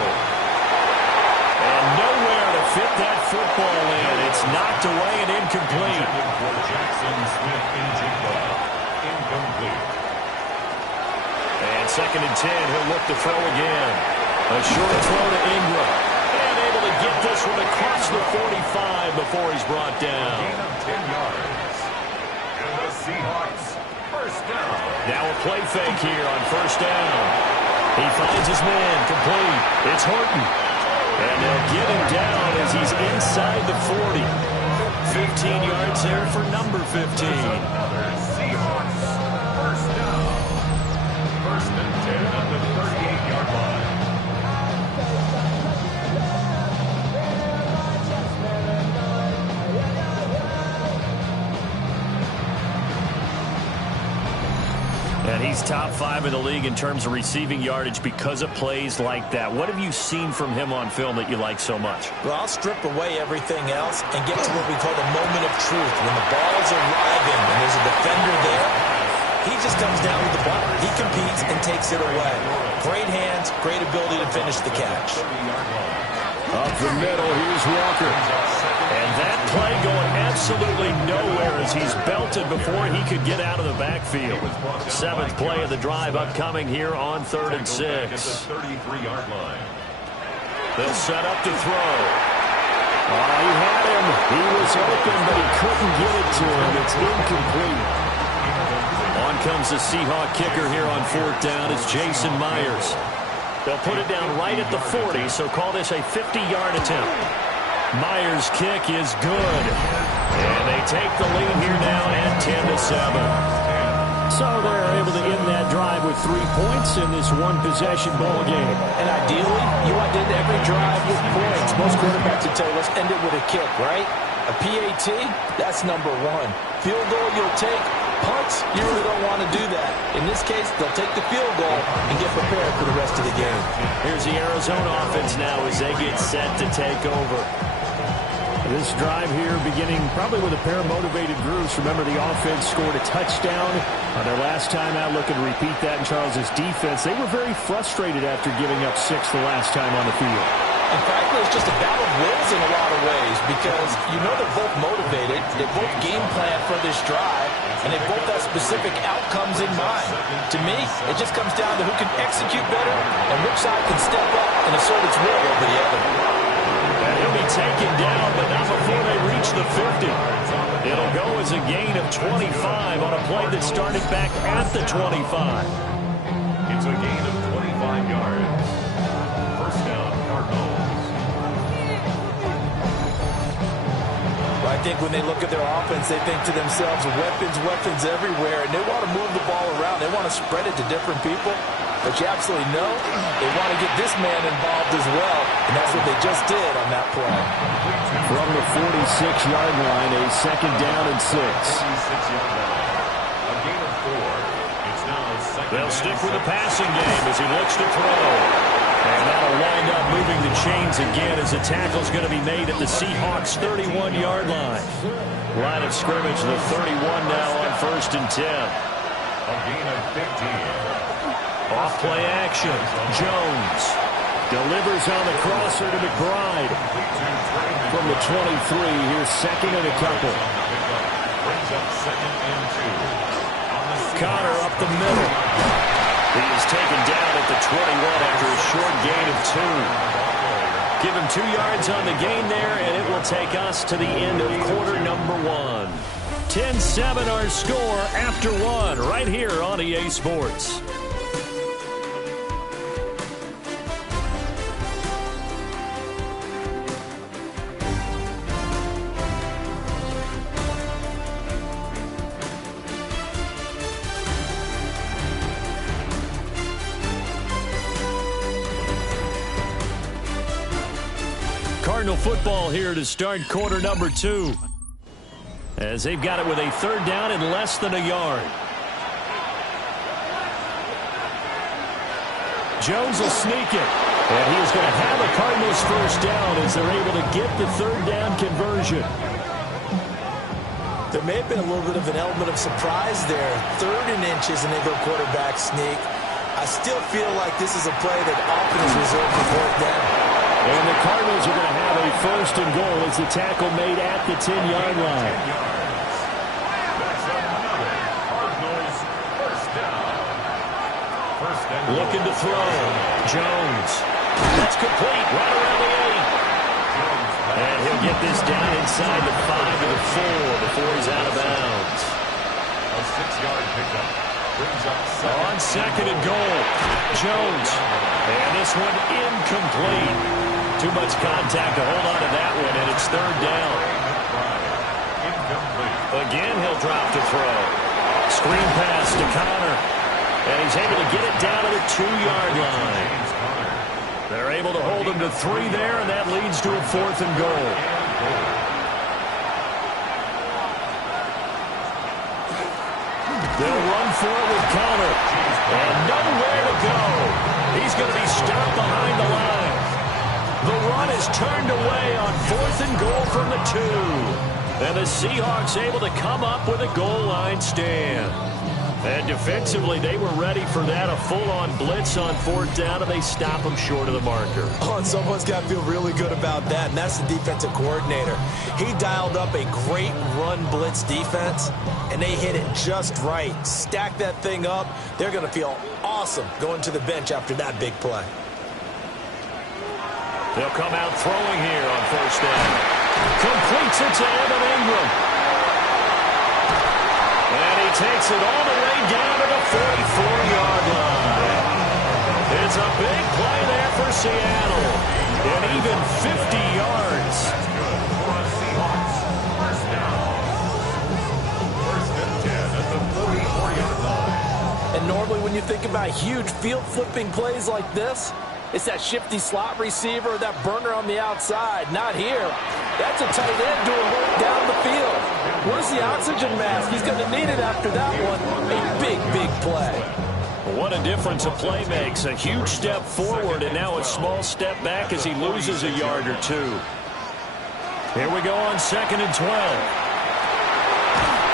And nowhere to fit that football in. It's knocked away and incomplete. For Jackson Smith-Njigba. Incomplete. And 2nd and 10, he'll look to throw again. A short throw to Ingram. And able to get this one across the 45 before he's brought down. Gain of 10 yards. And the Seahawks, first down. Now a play fake here on 1st down. He finds his man, complete. It's Horton. And they'll get him down as he's inside the 40. 15 yards there for number 15. Seahawks, first down. 1st and 10 on the 38-yard line. And he's top 5 in the league in terms of receiving yardage because of plays like that. What have you seen from him on film that you like so much? Well, I'll strip away everything else and get to what we call the moment of truth. When the ball's arriving and there's a defender there, he just comes down with the ball. He competes and takes it away. Great hands, great ability to finish the catch. Up the middle, here's Walker. And that play going absolutely nowhere as he's belted before he could get out of the backfield. 7th play of the drive upcoming here on 3rd and 6. 33-yard line. They'll set up to throw. He had him. He was open, but he couldn't get it to him. It's incomplete. On comes the Seahawk kicker here on 4th down. It's Jason Myers. They'll put it down right at the 40, so call this a 50-yard attempt. Myers' kick is good. And they take the lead here now at 10-7. So they're able to end that drive with 3 points in this one-possession ball game. And ideally, you want to end every drive with points. Most quarterbacks would tell you, let's end it with a kick, right? A PAT, that's number 1. Field goal you'll take. Punts, you really don't want to do that. In this case, they'll take the field goal and get prepared for the rest of the game. Here's the Arizona offense now as they get set to take over. This drive here beginning probably with a pair of motivated groups. Remember, the offense scored a touchdown on their last time out. Looking to repeat that in Charles's defense. They were very frustrated after giving up 6 the last time on the field. And frankly, it's just a battle of wills in a lot of ways because you know they're both motivated. They both game plan for this drive, and they both have specific outcomes in mind. To me, it just comes down to who can execute better and which side can step up and assert its will over the other. And he'll to be taken down, but not before they reach the 50. It'll go as a gain of 25 on a play that started back at the 25. It's a gain of 25 yards. First down, Cardinals. I think when they look at their offense, they think to themselves, weapons everywhere, and they want to move the ball around. They want to spread it to different people. But you absolutely know they want to get this man involved as well, and that's what they just did on that play. From the 46-yard line, a second down and 6. A gain of 4. It's now second. They'll stick with the passing game as he looks to throw. And that'll wind up moving the chains again as the tackle's going to be made at the Seahawks' 31-yard line. Line of scrimmage, the 31 now on 1st and 10. A gain of 15. Off play action. Jones delivers on the crosser to McBride. From the 23, here's second and a couple. Brings up second and 2. Connor up the middle. He is taken down at the 21 after a short gain of 2. Give him 2 yards on the gain there, and it will take us to the end of quarter number 1. 10-7 our score after 1 right here on EA Sports. Cardinal football here to start quarter number 2. As they've got it with a third down and less than a yard. Jones will sneak it. And he is going to have a Cardinals first down as they're able to get the third down conversion. There may have been a little bit of an element of surprise there. 3rd and inches and they go quarterback sneak. I still feel like this is a play that often is reserved for 4th down. And the Cardinals are going to have a first and goal as the tackle made at the 10-yard line. That's another Cardinals first down. Looking to throw. Jones. That's complete. Right around the 8. And he'll get this down inside the 5 to the 4 before he's out of bounds. A 6-yard pickup. Brings up on second and goal. Jones. And this one incomplete. Too much contact to hold on to that one, and it's third down. Again, he'll drop to throw. Screen pass to Connor. And he's able to get it down to the 2-yard line. They're able to hold him to 3 there, and that leads to a 4th and goal. They'll run for it with Connor. And nowhere to go. He's going to be stopped behind the line. The run is turned away on 4th and goal from the 2. And the Seahawks able to come up with a goal line stand. And defensively, they were ready for that. A full-on blitz on 4th down, and they stop them short of the marker. Oh, and someone's got to feel really good about that, and that's the defensive coordinator. He dialed up a great run blitz defense, and they hit it just right. Stack that thing up. They're going to feel awesome going to the bench after that big play. They'll come out throwing here on first down. Completes it to Evan Ingram. And he takes it all the way down to the 44-yard line. It's a big play there for Seattle. And even 50 yards. For the Seahawks. First down. First and 10 at the 44-yard line. And normally when you think about huge field-flipping plays like this, it's that shifty slot receiver, that burner on the outside. Not here. That's a tight end doing work down the field. Where's the oxygen mask? He's going to need it after that one. A big, big play. What a difference a play makes. A huge step forward and now a small step back as he loses a yard or 2. Here we go on 2nd and 12.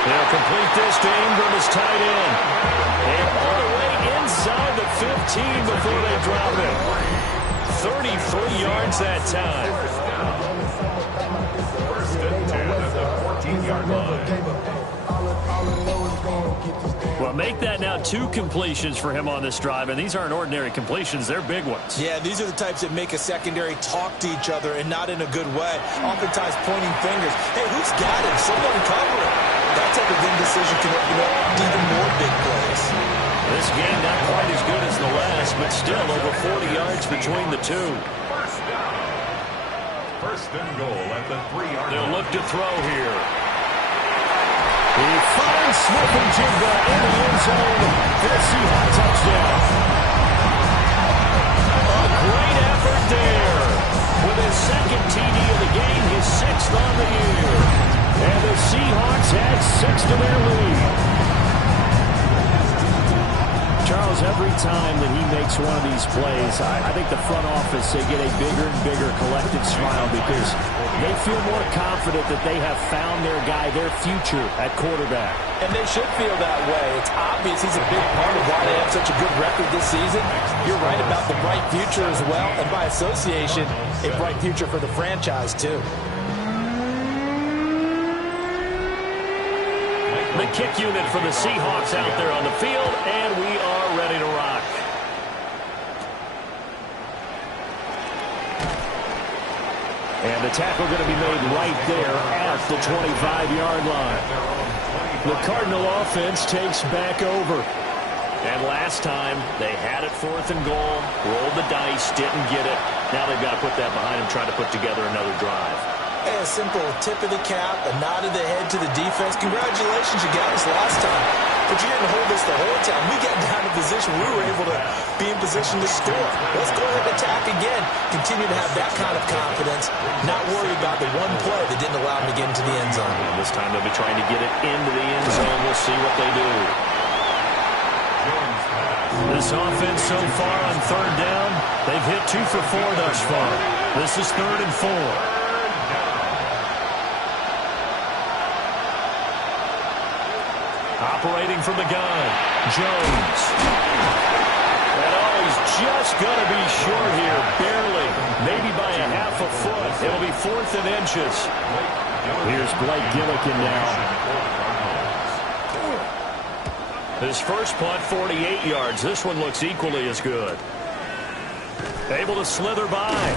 They'll complete this to Ingram as tight end. And all the way inside the 15 before they drop it. 33 yards that time. First and 10 at the 14-yard 20-yard line. Well, make that now 2 completions for him on this drive, and these aren't ordinary completions. They're big ones. Yeah, these are the types that make a secondary talk to each other and not in a good way. Oftentimes pointing fingers. Hey, who's got him? Someone cover him. That type of indecision can open up even more big plays. This game not quite as good as the last, but still over 40 yards between the two. First and goal at the 3-yard line. They'll look to throw here. He finds Smith-Njigba in the end zone for a Seahawks touchdown. A great effort there. With his second TD of the game, his 6th on the year. And the Seahawks add 6 to their lead. Charles, every time that he makes one of these plays, I think the front office, they get a bigger and bigger collective smile because they feel more confident that they have found their guy, their future at quarterback. And they should feel that way. It's obvious he's a big part of why they have such a good record this season. You're right about the bright future as well, and by association, a bright future for the franchise too. The kick unit for the Seahawks out there on the field, and we are ready to rock. And the tackle going to be made right there at the 25-yard line. The Cardinal offense takes back over. And last time, they had it 4th and goal, rolled the dice, didn't get it. Now they've got to put that behind them, try to put together another drive. Hey, a simple tip of the cap, a nod of the head to the defense. Congratulations, you got us last time. But you didn't hold us the whole time. We got down to position. We were able to be in position to score. Let's go ahead and attack again. Continue to have that kind of confidence. Not worry about the one play that didn't allow them to get into the end zone. And this time they'll be trying to get it into the end zone. We'll see what they do. This offense so far on 3rd down, they've hit 2 for 4 thus far. This is 3rd and 4. Operating from the gun, Jones. And he's just going to be short here, barely, maybe by a half a foot. It'll be 4th and inches. Here's Blake Gillikin now. His first punt, 48 yards. This one looks equally as good. Able to slither by.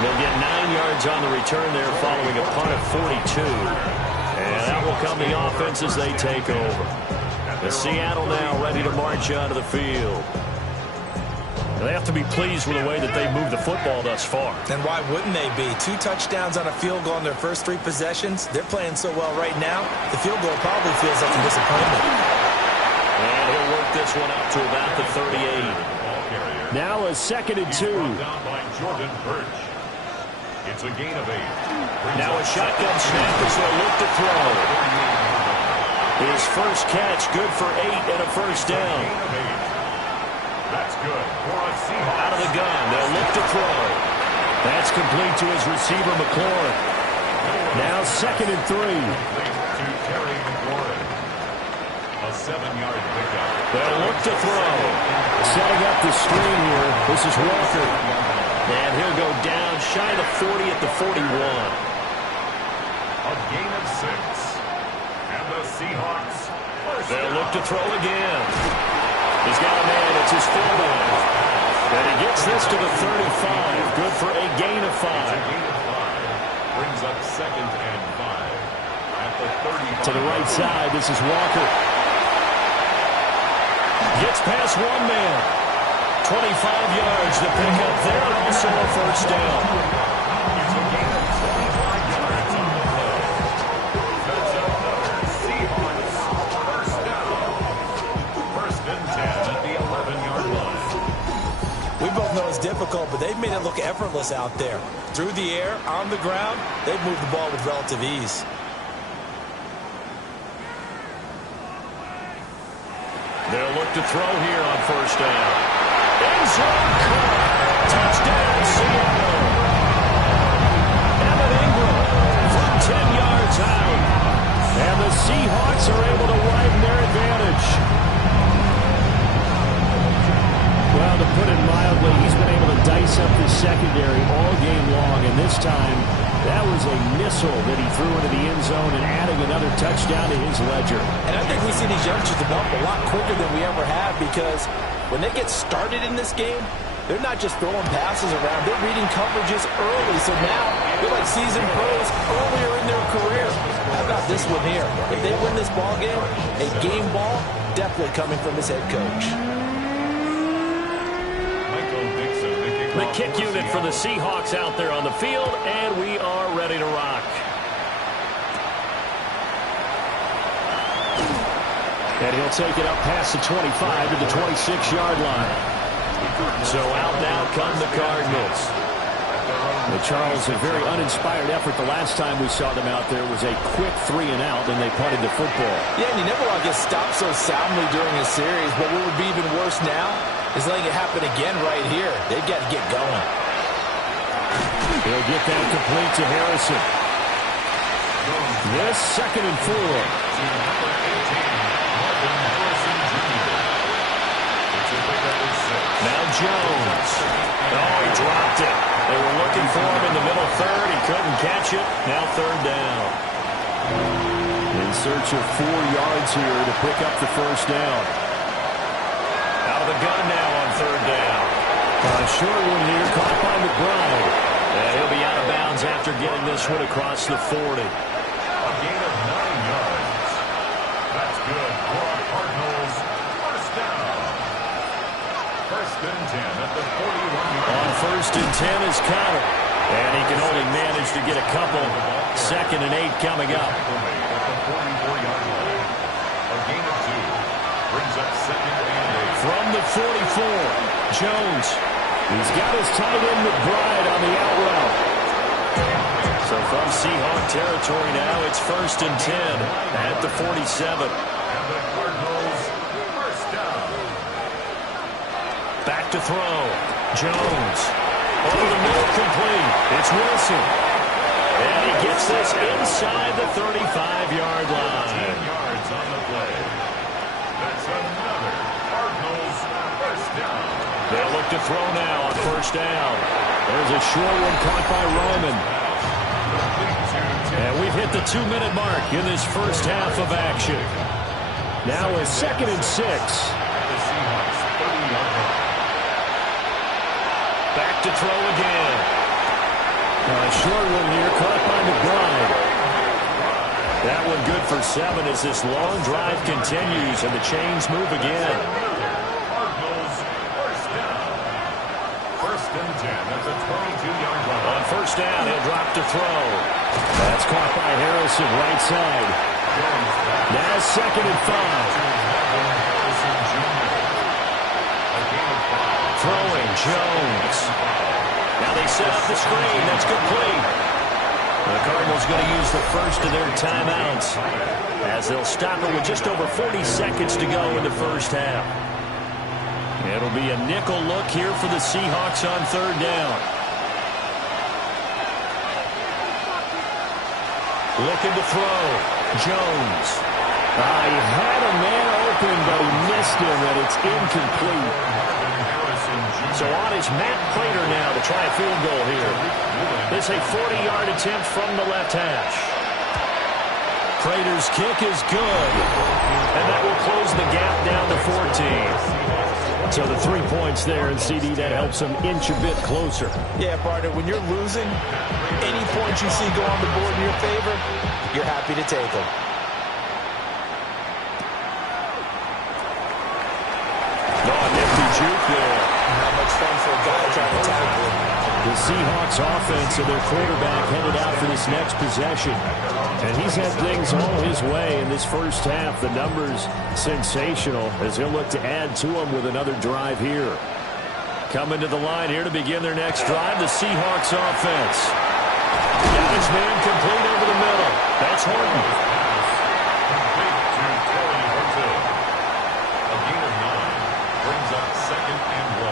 They'll get 9 yards on the return there following a punt of 42. And that will come the offense as they take over. The Seattle now ready to march onto the field. They have to be pleased with the way that they moved the football thus far. And why wouldn't they be? 2 touchdowns on a field goal in their first 3 possessions. They're playing so well right now, the field goal probably feels like a disappointment. And he'll work this one up to about the 38. Now a 2nd and 2. Down by Jordan Birch. It's a gain of 8. Now a shotgun snap as they look to throw. His first catch, good for 8 and a first down. That's good for a Seahawks. Out of the gun, they'll look to throw. That's complete to his receiver, McLaurin. Now 2nd and 3. To Terry McLaurin. A 7-yard pickup. They'll look to throw. Setting up the screen here. This is Walker. And he'll go down shy of the 40 at the 41. A gain of 6. And the Seahawks. They'll look to throw again. He's got a man. It's his fullback. And he gets this to the 35. Good for a gain of 5. A gain of 5. Brings up 2nd and 5. At the 35. To the right side, this is Walker. Gets past one man. 25 yards to pick up there, and also a first down. It's a gain of 25 yards on the play. That's another Seahawks first down. 1st and 10 at the 11-yard line. We both know it's difficult, but they've made it look effortless out there. Through the air, on the ground, they've moved the ball with relative ease. They'll look to throw here on first down. End zone caught. Touchdown, Seattle. Evan Ingram from 10 yards out. And the Seahawks are able to widen their advantage. Well, to put it mildly, he's been able to dice up the secondary all game long, and this time That was a missile that he threw into the end zone and adding another touchdown to his ledger. And I think we see these youngsters develop a lot quicker than we ever have, because when they get started in this game, they're not just throwing passes around. They're reading coverages early. So now they're like seasoned pros earlier in their career. How about this one here? If they win this ball game, a game ball definitely coming from his head coach. The kick unit for the Seahawks out there on the field, and we are ready to rock. And he'll take it up past the 25 to the 26-yard line. So out now come the Cardinals. Charles, a very uninspired effort the last time we saw them out there was a quick 3-and-out, and they punted the football. Yeah, and you never want to get stopped so soundly during a series, but what would be even worse now is letting it happen again right here. They've got to get going. He'll get that complete to Harrison. This 2nd and 4. Now Jones. Oh, he dropped it. They were looking for him in the middle third. He couldn't catch it. Now 3rd down. In search of 4 yards here to pick up the 1st down. Out of the gun now on 3rd down. A short one here caught by McBride. And he'll be out of bounds after getting this one across the 40. A gain of 9 yards. That's good for our Cardinals. 1st down. 1st and 10 at the 41-yard line. On 1st and 10 is Connor. And he can only manage to get a couple. 2nd and 8 coming up. At the 44-yard line. A gain of 2. Brings up 2nd and 8. From the 44, Jones. He's got his tight end McBride on the out route. So from Seahawk territory now, it's 1st and 10 at the 47. And the Cardinals 1st down. Back to throw. Jones. Over the middle, complete. It's Wilson. And he gets this inside the 35-yard line. 10 yards on the play. That's another Cardinals 1st down. They'll look to throw now on 1st down. There's a short one caught by Roman. And we've hit the 2-minute mark in this first half of action. Now a 2nd and 6. Back to throw again. A short one here caught by McBride. That one good for 7 as this long drive continues and the chains move again. Cardinals 1st down. 1st and 10 at the 22-yard line. On 1st down, he'll drop to throw. That's caught by Harrison, right side. Now 2nd and 5. Throwing, Jones. Now they set up the screen. That's complete. The Cardinals going to use the first of their timeouts as they'll stop it with just over 40 seconds to go in the first half. It'll be a nickel look here for the Seahawks on 3rd down. Looking to throw. Jones. He had a man open, but he missed him, and it's incomplete. So on is Matt Prater now to try a field goal here. This is a 40-yard attempt from the left hash. Prater's kick is good. And that will close the gap down to 14. So the 3 points there, and CD, that helps them inch a bit closer. Yeah, partner, when you're losing, any points you see go on the board in your favor, you're happy to take them. Nifty juke there. Not much fun for a guy trying to tackle him. The Seahawks offense and their quarterback headed out for this next possession. And he's had things all his way in this first half. The numbers sensational as he'll look to add to them with another drive here. Coming to the line here to begin their next drive, the Seahawks offense. Got his man complete over the middle. That's Horton. A gain of 9 brings up 2nd and 1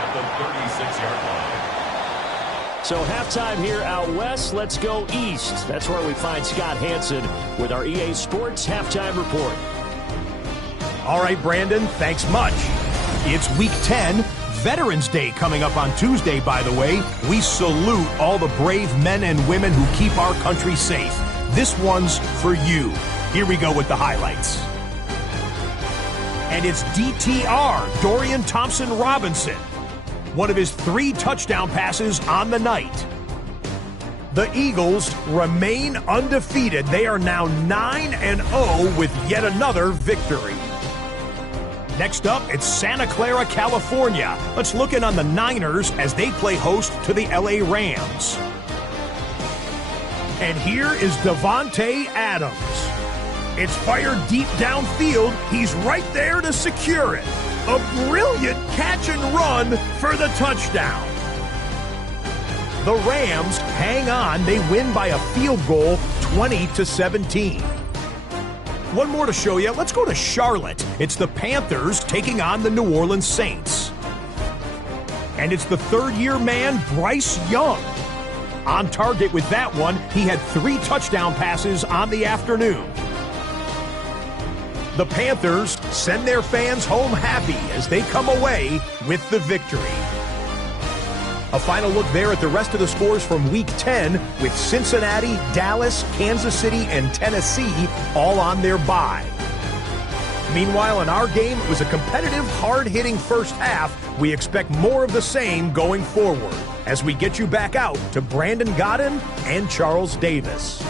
at the 36-yard line. So halftime here out west. Let's go east. That's where we find Scott Hansen with our EA Sports Halftime Report. All right, Brandon, thanks much. It's Week 10. Veterans Day coming up on Tuesday, by the way. We salute all the brave men and women who keep our country safe. This one's for you. Here we go with the highlights. And it's DTR, Dorian Thompson-Robinson. One of his 3 touchdown passes on the night. The Eagles remain undefeated. They are now 9-0 with yet another victory. Next up, it's Santa Clara, California. Let's look in on the Niners as they play host to the LA Rams. And here is Devontae Adams. It's fired deep downfield. He's right there to secure it. A brilliant catch and run for the touchdown. The Rams hang on. They win by a field goal, 20-17. One more to show you. Let's go to Charlotte. It's the Panthers taking on the New Orleans Saints. And it's the third-year man, Bryce Young. On target with that one, he had 3 touchdown passes on the afternoon. The Panthers send their fans home happy as they come away with the victory. A final look there at the rest of the scores from Week 10 with Cincinnati, Dallas, Kansas City, and Tennessee all on their bye. Meanwhile, in our game, it was a competitive, hard-hitting first half. We expect more of the same going forward as we get you back out to Brandon Godden and Charles Davis.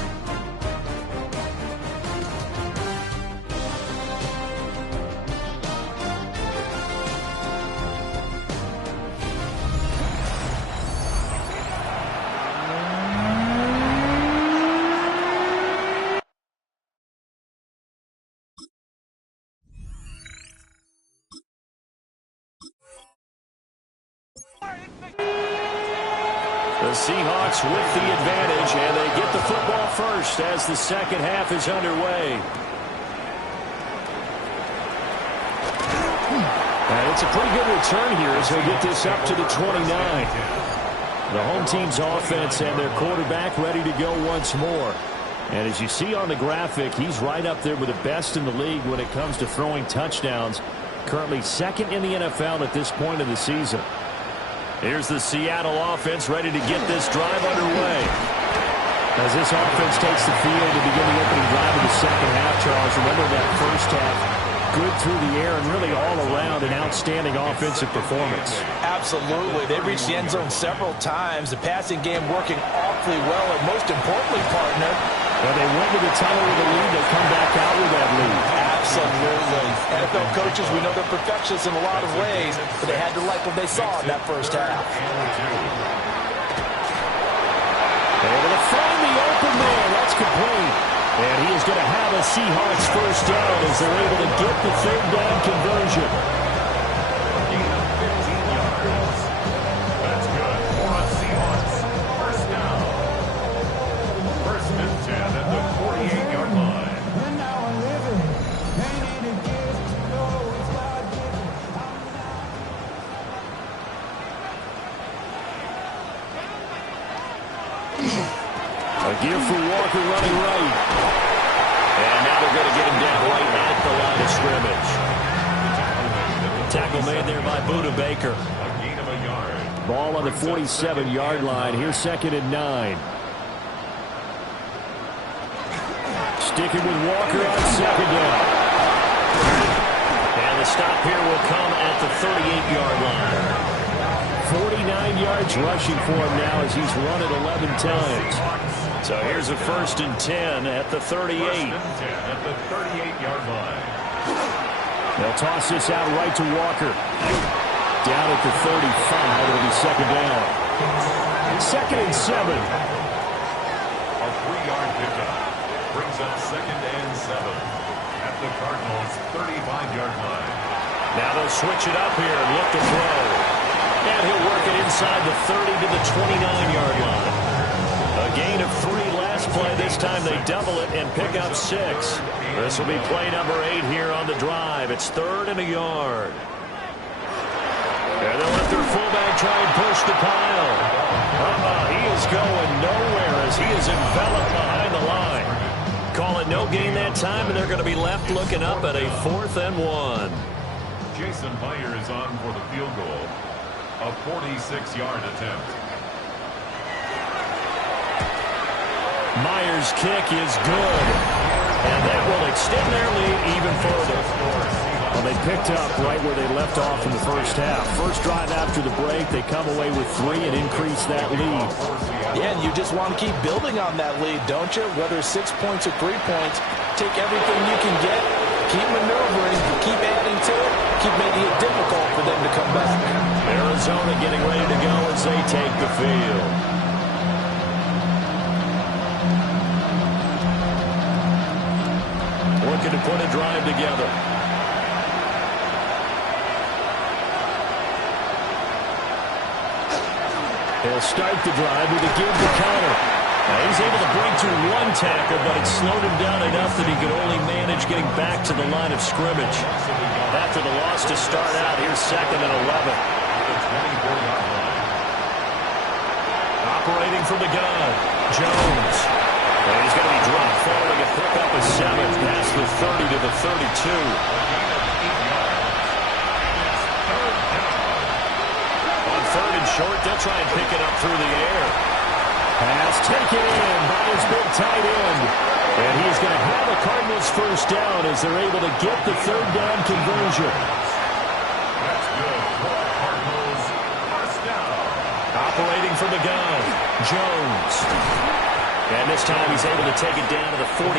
The Seahawks with the advantage, and they get the football first as the second half is underway. And it's a pretty good return here as they get this up to the 29. The home team's offense and their quarterback ready to go once more. And as you see on the graphic, he's right up there with the best in the league when it comes to throwing touchdowns. Currently second in the NFL at this point of the season. Here's the Seattle offense ready to get this drive underway. As this offense takes the field to begin the opening drive of the second half, Charles, remember that first half, good through the air and really all around an outstanding offensive performance. Absolutely. They reached the end zone several times. The passing game working awfully well, and most importantly, partner, well, they went to the tunnel with a lead. They come back out with that lead. Absolutely. NFL coaches, we know they're perfectionists in a lot of ways, but they had to like what they saw in that first half. Able to find the open man. That's complete. And he is going to have a Seahawks first down as they're able to get the third down conversion. That's good for a Seahawks. First down. First and 10 at the 48-yard line. A give for Walker running right. And now they're going to get him down right at the line of scrimmage. Tackle made there by Buda Baker. A gain of a yard. Ball on the 47-yard line. Here's 2nd and 9. Sticking with Walker on 2nd down. And the stop here will come at the 38-yard line. 49 yards rushing for him now as he's run it 11 times. So here's a 1st and 10 at the 38. 1st and 10 at the 38-yard line. They'll toss this out right to Walker. Down at the 35. It'll be 2nd down. 2nd and 7. A 3-yard pickup brings up 2nd and 7 at the Cardinals' 35-yard line. Now they'll switch it up here and look to throw. And he'll work it inside the 30 to the 29-yard line. A gain of 3 last play. This time they double it and pick up 6. This will be play number 8 here on the drive. It's 3rd and a yard. And they'll let their fullback try and push the pile. He is going nowhere as he is enveloped behind the line. Call it no gain that time, and they're going to be left looking up at a 4th and 1. Jason Meyer is on for the field goal. A 46-yard attempt. Myers' kick is good. And that will extend their lead even further. Well, they picked up right where they left off in the first half. First drive after the break, they come away with 3 and increase that lead. Yeah, and you just want to keep building on that lead, don't you? Whether 6 points or 3 points, take everything you can get, keep maneuvering, keep adding to it, keep making it difficult for them to come back. Arizona getting ready to go as they take the field. Looking to put a drive together. He'll start the drive with a give to counter. He's able to break through 1 tackle, but it slowed him down enough that he could only manage getting back to the line of scrimmage. After the loss to start out, here's 2nd and 11. Operating from the gun, Jones. And he's going to be dropped following a pickup of 7 past the 30 to the 32. On 3rd and short, they'll try and pick it up through the air. Pass taken in by his big tight end. And he's going to have a Cardinals first down as they're able to get the 3rd down conversion. That's good for Cardinals. First down. Operating from the gun, Jones. And this time he's able to take it down to the 42.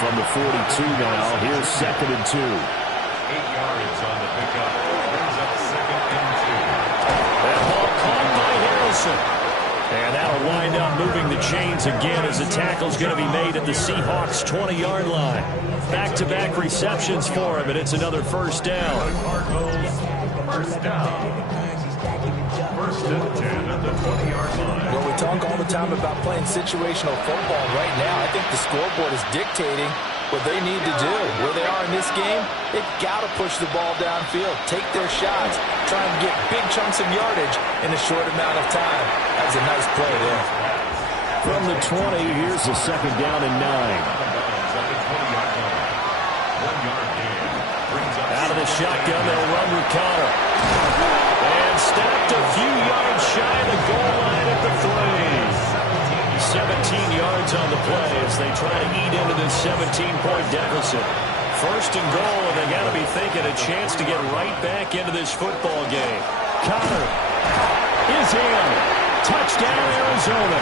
From the 42 now, here's 2nd and 2. 8 yards on the pickup. Brings up 2nd and 2. That ball caught by Harrison. And that'll wind up moving the chains again as the tackle's going to be made at the Seahawks' 20-yard line. Back-to-back receptions for him, and it's another first down. Cardinals, first down. 1st and 10 at the 20-yard line. Well, we talk all the time about playing situational football. Right now, I think the scoreboard is dictating what they need to do. Where they are in this game, they've got to push the ball downfield, take their shots, try and get big chunks of yardage in a short amount of time. That was a nice play there. From the 20, here's the 2nd down and 9. Out of the shotgun, they'll run with Connor. And stopped a few yards shy of the goal line at the 3. 17 yards on the play as they try to eat into this 17-point deficit. 1st and goal, and they got to be thinking a chance to get right back into this football game. Connor is in. Touchdown, Arizona.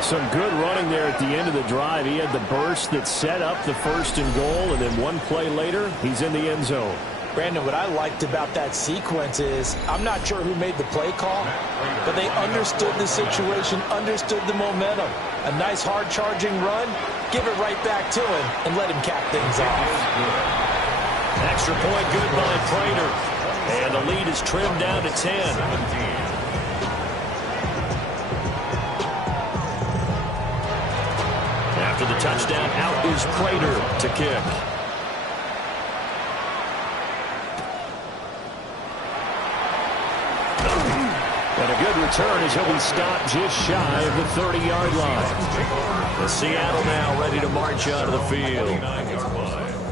Some good running there at the end of the drive. He had the burst that set up the 1st and goal, and then 1 play later, he's in the end zone. Brandon, what I liked about that sequence is I'm not sure who made the play call, but they understood the situation, understood the momentum. A nice hard-charging run, give it right back to him, and let him cap things off. Extra point good by Prater. And the lead is trimmed down to 10. After the touchdown, out is Prater to kick. And a good return as he'll be stopped just shy of the 30-yard line. The Seattle now ready to march out of the field.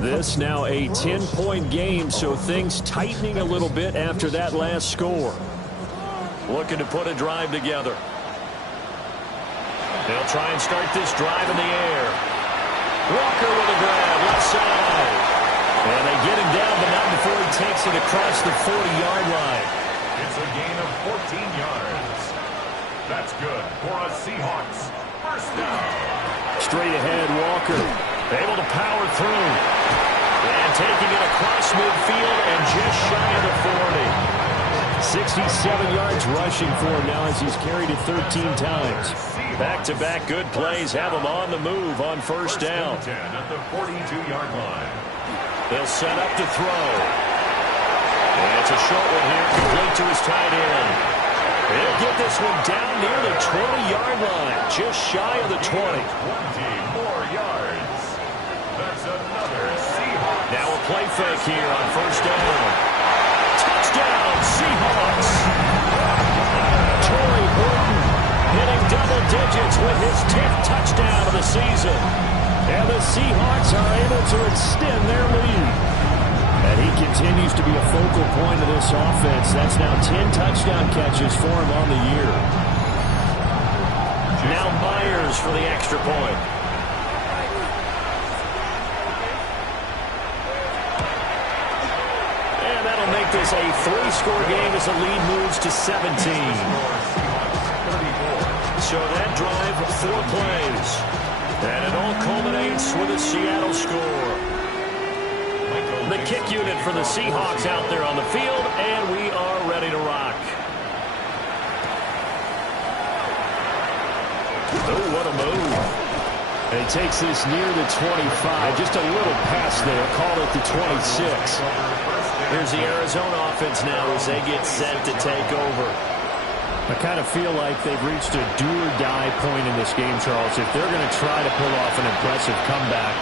This now a 10-point game, so things tightening a little bit after that last score. Looking to put a drive together. They'll try and start this drive in the air. Walker with a grab, left side. And they get him down, but not before he takes it across the 40-yard line. It's a gain of 14 yards. That's good for a Seahawks first down. Straight ahead, Walker. Able to power through. And taking it across midfield and just shy of the 40. 67 yards rushing for him now as he's carried it 13 times. Back-to-back good plays have him on the move on first down. 10 at the 42-yard line. They'll set up to throw. And it's a short one here, complete to his tight end. He'll get this one down near the 20-yard line, just shy of the 20. 20 more yards. That's another Seahawks. Now a play fake here on first down. Touchdown, Seahawks. Torrey Burton hitting double digits with his 10th touchdown of the season. And the Seahawks are able to extend their lead. And he continues to be a focal point of this offense. That's now 10 touchdown catches for him on the year. Now Myers for the extra point. And that'll make this a 3-score game as the lead moves to 17. So that drive, 4 plays. And it all culminates with a Seattle score. The kick unit for the Seahawks out there on the field, and we are ready to rock. Oh, what a move. And he takes this near the 25. Just a little pass there. Call it the 26. Here's the Arizona offense now as they get set to take over. I kind of feel like they've reached a do-or-die point in this game, Charles. If they're going to try to pull off an impressive comeback,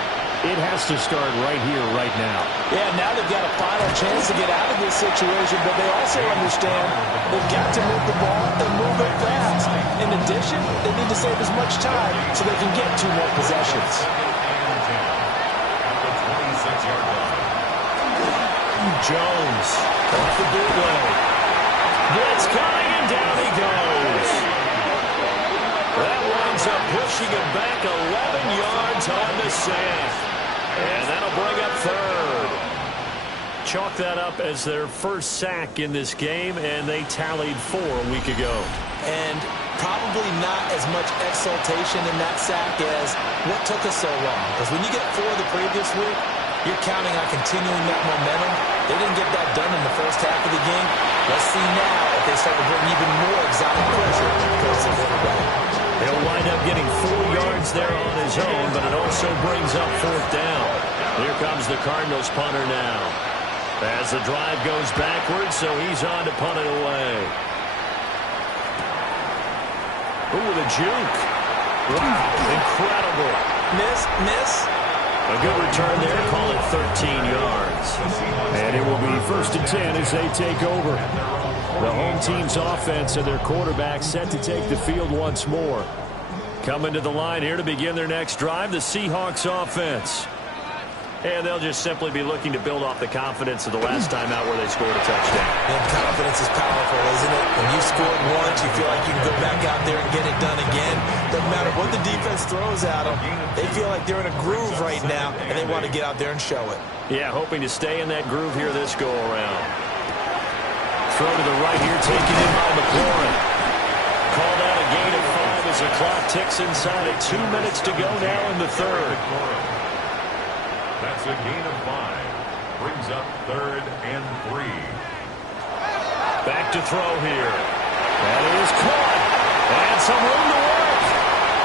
it has to start right here, right now. Yeah, now they've got a final chance to get out of this situation, but they also understand they've got to move the ball and move it fast. In addition, they need to save as much time so they can get 2 more possessions. Jones off the bootleg. Blitz coming, and down he goes. That winds up pushing him back 11 yards on the sand. And that'll bring up 3rd. Chalk that up as their first sack in this game, and they tallied 4 a week ago. And probably not as much exultation in that sack as what took us so long. Because when you get 4 the previous week, you're counting on continuing that momentum. They didn't get that done in the first half of the game. Let's see now if they start to bring even more exotic pressure towards the quarterback. He'll wind up getting 4 yards there on his own, but it also brings up 4th down. Here comes the Cardinals punter now. As the drive goes backwards, so he's on to punt it away. Ooh, the juke. Wow, incredible. Miss. A good return there, call it 13 yards. And it will be 1st and 10 as they take over. The home team's offense and their quarterback set to take the field once more. Coming to the line here to begin their next drive, the Seahawks offense. And they'll just simply be looking to build off the confidence of the last time out where they scored a touchdown. And confidence is powerful, isn't it? When you scored once, you feel like you can go back out there and get it done again. Doesn't matter what the defense throws at them. They feel like they're in a groove right now, and they want to get out there and show it. Yeah, hoping to stay in that groove here this go-around. Throw to the right here, taken in by McLaurin. Called out a gain of 5 as the clock ticks inside of 2 minutes to go now in the 3rd. That's a gain of 5. Brings up 3rd and 3. Back to throw here. That is caught. And some room to work.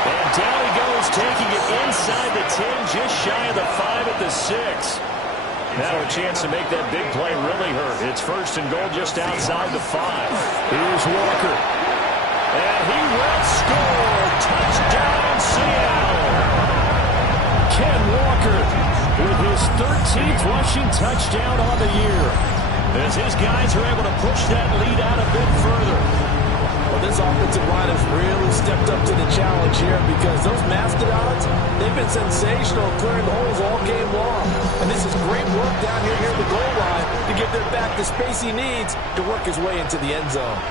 And down he goes, taking it inside the 10, just shy of the 5 at the 6. Now a chance to make that big play really hurt. It's 1st and goal just outside the 5. Here's Walker. And he will score. Touchdown, Seattle. Ken Walker with his 13th rushing touchdown on the year. As his guys are able to push that lead out a bit further. Well, this offensive line has really stepped up to the challenge here because those Mastodons, they've been sensational clearing the holes all game long. And this is great work down here near the goal line to give their back the space he needs to work his way into the end zone.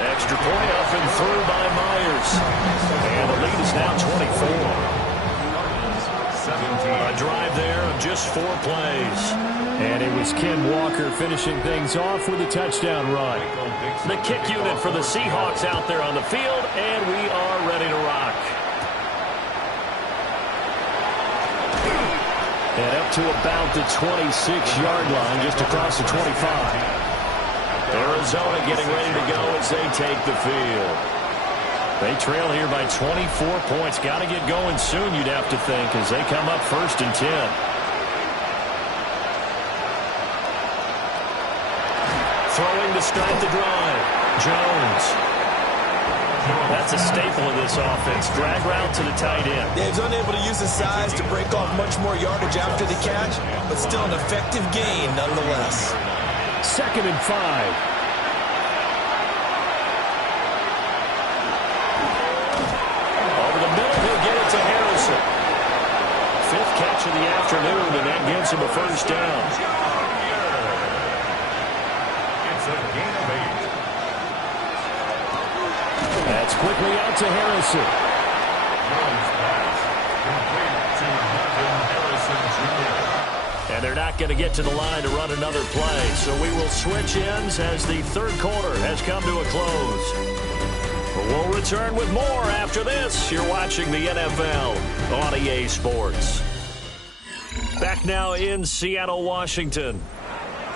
Extra point up and through by Myers. And the lead is now 24. A drive there of just 4 plays. And it was Ken Walker finishing things off with a touchdown run. The kick unit for the Seahawks out there on the field, and we are ready to rock. And up to about the 26-yard line, just across the 25. Arizona getting ready to go as they take the field. They trail here by 24 points. Got to get going soon, you'd have to think, as they come up 1st and 10. Throwing to start the drive. Jones. That's a staple of this offense. Drag route to the tight end. Yeah, he's unable to use his size to break off much more yardage after the catch, but still an effective gain nonetheless. 2nd and 5. To Harrison. 5th catch catch of the afternoon, and that gives him a first down. It's a gain of 8. That's quickly out to Harrison. Runs pass. Complete to Marvin Harrison Jr. And they're not going to get to the line to run another play. So we will switch ends as the third quarter has come to a close. We'll return with more after this. You're watching the NFL on EA Sports. Back now in Seattle, Washington.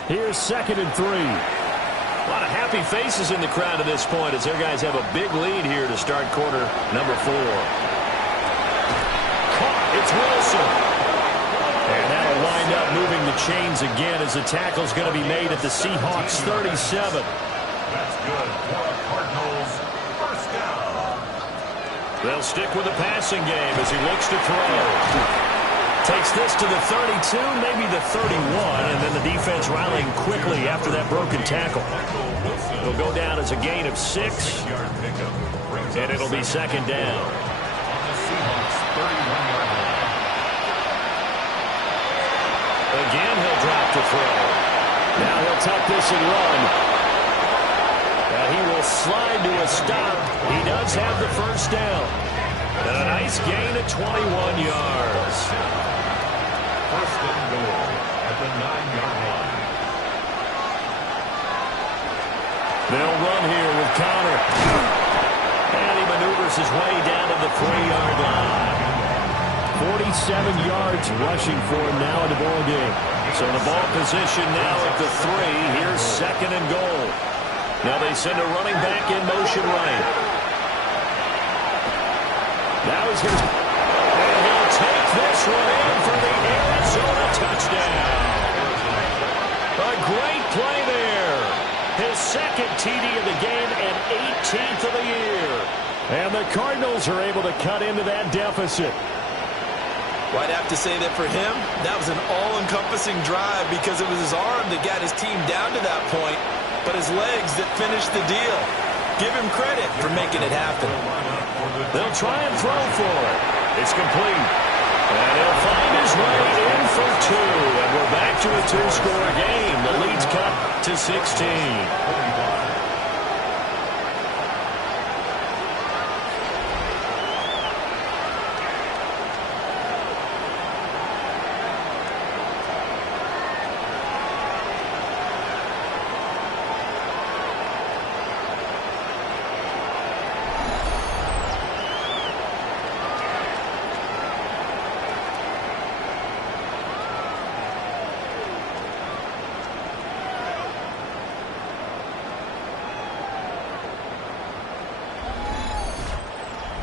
Here's 2nd and 3. A lot of happy faces in the crowd at this point as their guys have a big lead here to start quarter number 4. Caught. It's Wilson. And that'll wind up moving the chains again as the tackle's going to be made at the Seahawks 37. That's good for the Cardinals. First down. They'll stick with the passing game as he looks to throw. Takes this to the 32, maybe the 31, and then the defense rallying quickly after that broken tackle. It'll go down as a gain of 6, and it'll be 2nd down. Again, he'll drop to throw. Now he'll tuck this and run. Now he will slide to a stop. He does have the first down. And a nice gain of 21 yards. First and goal at the 9-yard line. They'll run here with Connor. And he maneuvers his way down to the 3-yard line. 47 yards rushing for him now in the ball game. So the ball position now at the 3. Here's 2nd and goal. Now they send a running back in motion right. Now he's going to... And he'll take this one in for the Arizona touchdown. A great play there. His 2nd TD of the game and 18th of the year. And the Cardinals are able to cut into that deficit. Well, I'd have to say that for him, that was an all-encompassing drive because it was his arm that got his team down to that point, but his legs that finished the deal. Give him credit for making it happen. They'll try and throw for it. It's complete. And he'll find his way in for 2. And we're back to a 2-score game. The lead's cut to 16.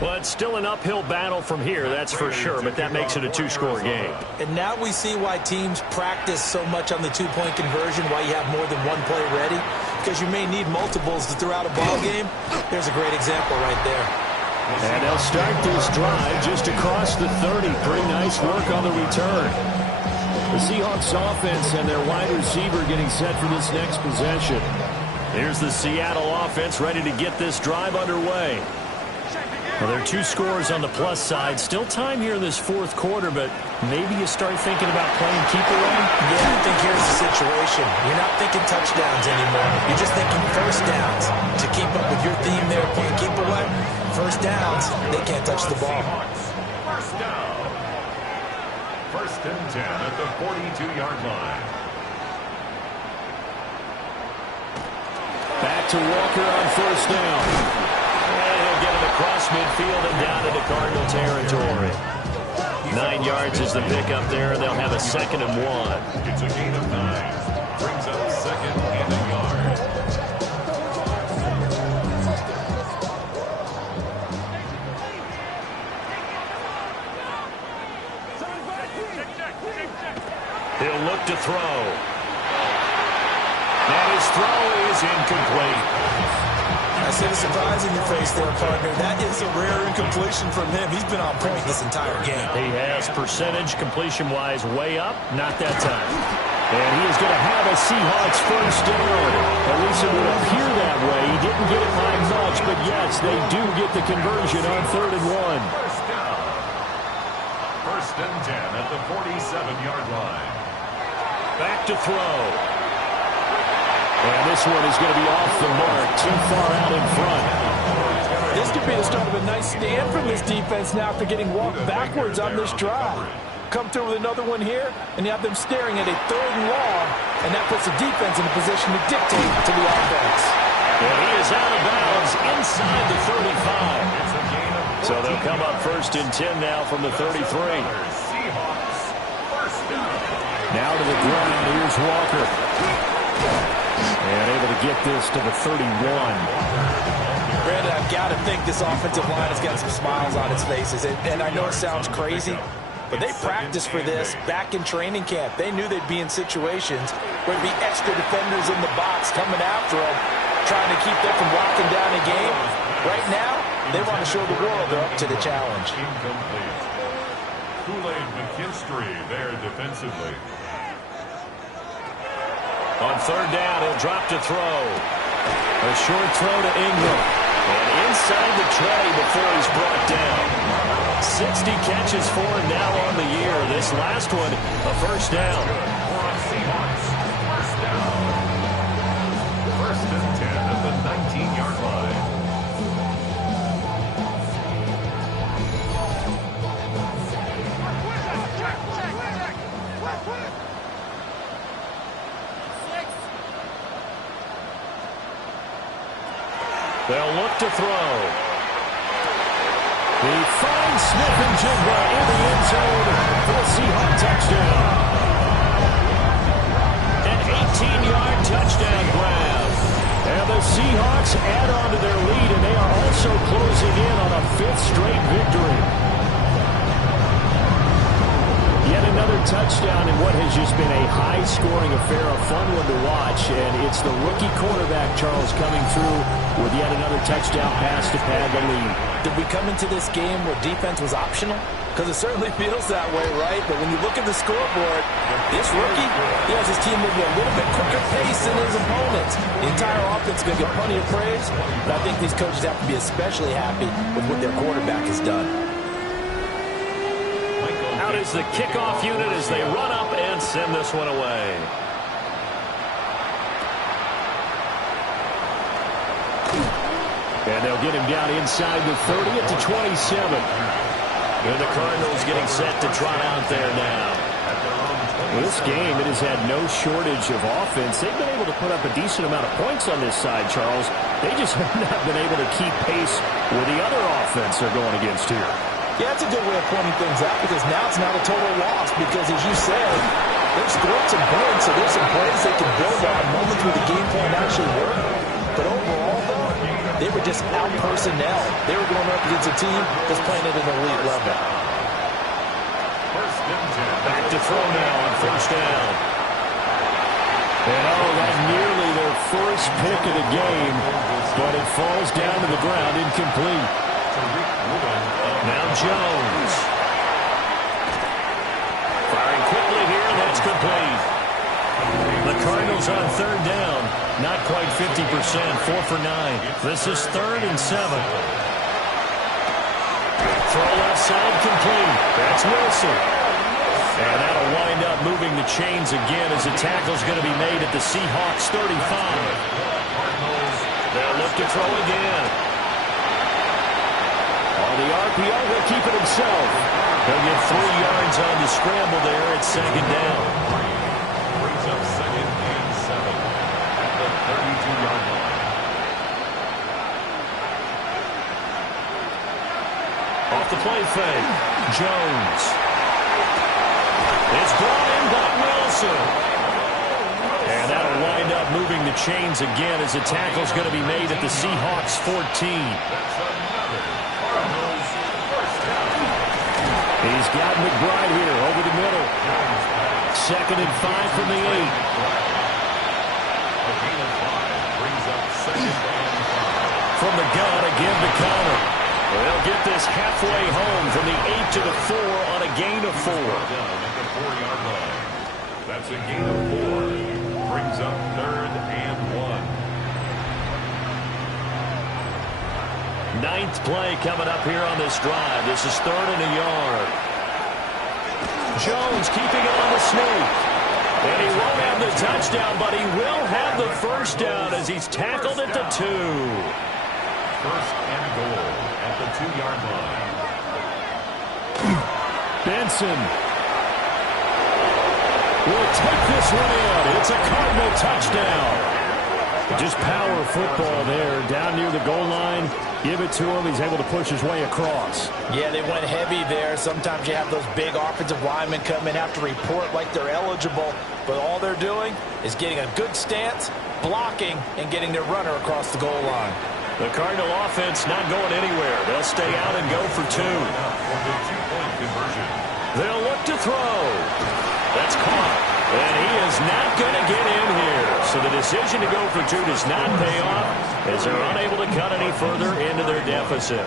Well, it's still an uphill battle from here, that's for sure, but that makes it a 2-score game. And now we see why teams practice so much on the 2-point conversion, why you have more than one play ready, because you may need multiples to throw out a ball game. There's a great example right there. And they'll start this drive just across the 30. Pretty nice work on the return. The Seahawks offense and their wide receiver getting set for this next possession. Here's the Seattle offense ready to get this drive underway. Well, there are 2 scores on the plus side. Still time here in this 4th quarter, but maybe you start thinking about playing keep away? Yeah, I think here's the situation. You're not thinking touchdowns anymore. You're just thinking first downs. To keep up with your theme there, playing keep away, first downs, they can't touch the ball. First down. First and 10 at the 42-yard line. Back to Walker on first down. Get it across midfield and down into Cardinal territory. 9 yards is the pickup there, and they'll have a 2nd and 1. It's a gain of 9. Brings up 2nd and a yard. He'll look to throw. And his throw is incomplete. I see the surprise in your face there, partner. That is a rare incompletion from him. He's been on point this entire game. He has percentage completion-wise way up. Not that time. And he is going to have a Seahawks first down. At least it would appear that way. He didn't get it by much, but yes, they do get the conversion on 3rd and 1. First First and 10 at the 47-yard line. Back to throw. And this one is going to be off the mark, too far out in front. This could be the start of a nice stand from this defense now after getting walked backwards on this drive. Come through with another one here, and you have them staring at a 3rd and long, and that puts the defense in a position to dictate to the offense. And he is out of bounds inside the 35. So they'll come up first and 10 now from the 33. Now to the ground. Here's Walker. And able to get this to the 31. Brandon, I've got to think this offensive line has got some smiles on its faces. And I know it sounds crazy, but they practiced for this back in training camp. They knew they'd be in situations where there'd be extra defenders in the box coming after them, trying to keep them from locking down a game. Right now, they want to show the world they're up to the challenge. Incomplete. Kool-Aid McKinstry there defensively. On 3rd down, he'll drop to throw. A short throw to Ingram. And inside the 20 before he's brought down. 60 catches for him now on the year. This last one, a first down. Seahawks, first down. First and 10 at the 19-yard line. They'll look to throw. He finds Smith-Njigba in the end zone for the Seahawks touchdown. An 18-yard touchdown grab. And the Seahawks add on to their lead, and they are also closing in on a 5th straight victory. Yet another touchdown in what has just been a high-scoring affair, a fun one to watch. And it's the rookie quarterback, Charles, coming through with yet another touchdown pass to pad the lead. Did we come into this game where defense was optional? Because it certainly feels that way, right? But when you look at the scoreboard, this rookie, he has his team moving a little bit quicker pace than his opponents. The entire offense is going to get plenty of praise, but I think these coaches have to be especially happy with what their quarterback has done. Out is the kickoff unit as they run up and send this one away. And they'll get him down inside the 30 at the 27. And the Cardinals getting set to trot out there now. This game, it has had no shortage of offense. They've been able to put up a decent amount of points on this side, Charles. They just have not been able to keep pace with the other offense they're going against here. Yeah, that's a good way of pointing things out because now it's not a total loss because, as you said, they've scored some points, so there's some plays they can build on, moments where the game plan actually worked. But overall, though, they were just out personnel. They were going up against a team that's playing at an elite level. Back to throw now on first down. And that nearly their first pick of the game, but it falls down to the ground incomplete. Now Jones. Firing quickly here, that's complete. The Cardinals on 3rd down. Not quite 50%, 4 for 9. This is 3rd and 7. Throw left side complete. That's Wilson. And that'll wind up moving the chains again as the tackle's going to be made at the Seahawks 35. They'll look to throw again. On the RPO, he'll keep it himself. He'll get 3 yards on the scramble there at 2nd down. Brings up 2nd and 7 at the 32-yard line. Off the play fake, Jones. It's brought in by Wilson. And that'll wind up moving the chains again as the tackle's going to be made at the Seahawks 14. He's got McBride here over the middle. 2nd and 5 from the 8. From the gun again to Connor. They'll get this halfway home from the 8 to the 4 on a gain of 4. That's a gain of 4. Brings up 3rd and 1. 9th play coming up here on this drive. This is 3rd and a yard. Jones keeping it on the sneak. And he won't have the touchdown, but he will have the first down as he's tackled at the 2. First and goal at the 2-yard line. Benson will take this one in. It's a Cardinal touchdown. Just power football there, down near the goal line. Give it to him. He's able to push his way across. Yeah, they went heavy there. Sometimes you have those big offensive linemen come in, have to report like they're eligible, but all they're doing is getting a good stance, blocking, and getting their runner across the goal line. The Cardinal offense not going anywhere. They'll stay out and go for 2. They'll look to throw. That's caught. And he is not going to get in here. So the decision to go for 2 does not pay off as they're unable to cut any further into their deficit.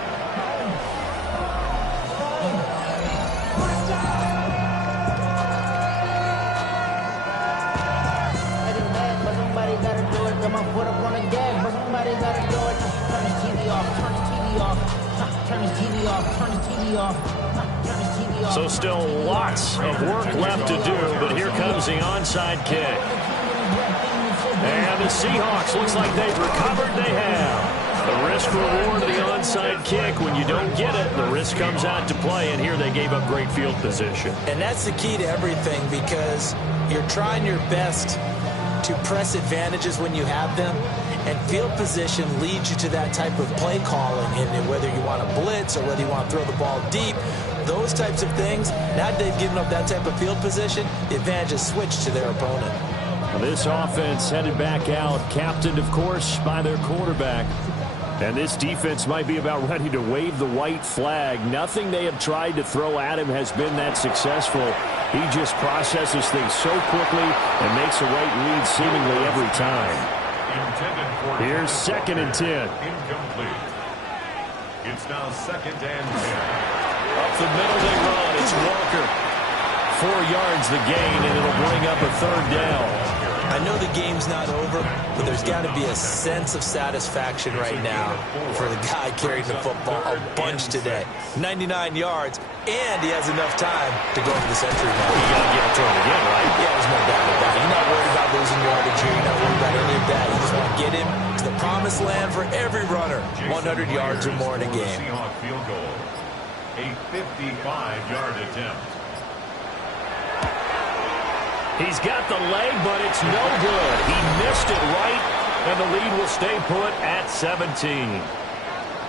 So still lots of work left to do, but here comes the onside kick. And the Seahawks, looks like they've recovered. They have. The risk reward of the onside kick. When you don't get it, the risk comes out to play, and here they gave up great field position. And that's the key to everything, because you're trying your best to press advantages when you have them, and field position leads you to that type of play calling, and whether you want to blitz or whether you want to throw the ball deep, those types of things. Now that they've given up that type of field position, the advantage is switched to their opponent. Well, this offense headed back out, captained, of course, by their quarterback. And this defense might be about ready to wave the white flag. Nothing they have tried to throw at him has been that successful. He just processes things so quickly and makes a right read seemingly every time. Here's 2nd and 10. Incomplete. It's now 2nd and 10. Up the middle they run. It's Walker. 4 yards the gain, and it'll bring up a 3rd down. I know the game's not over, but there's got to be a sense of satisfaction right now for the guy carrying the football a bunch today. 99 yards, and he has enough time to go to the century mark. You got to give it to him again, right? Yeah, there's no doubt about it. You're not worried about losing yardage here. You're not worried about any of that. You just want to get him to the promised land for every runner. 100 yards or more in a game. Seahawk field goal. A 55-yard attempt. He's got the leg, but it's no good. He missed it right, and the lead will stay put at 17.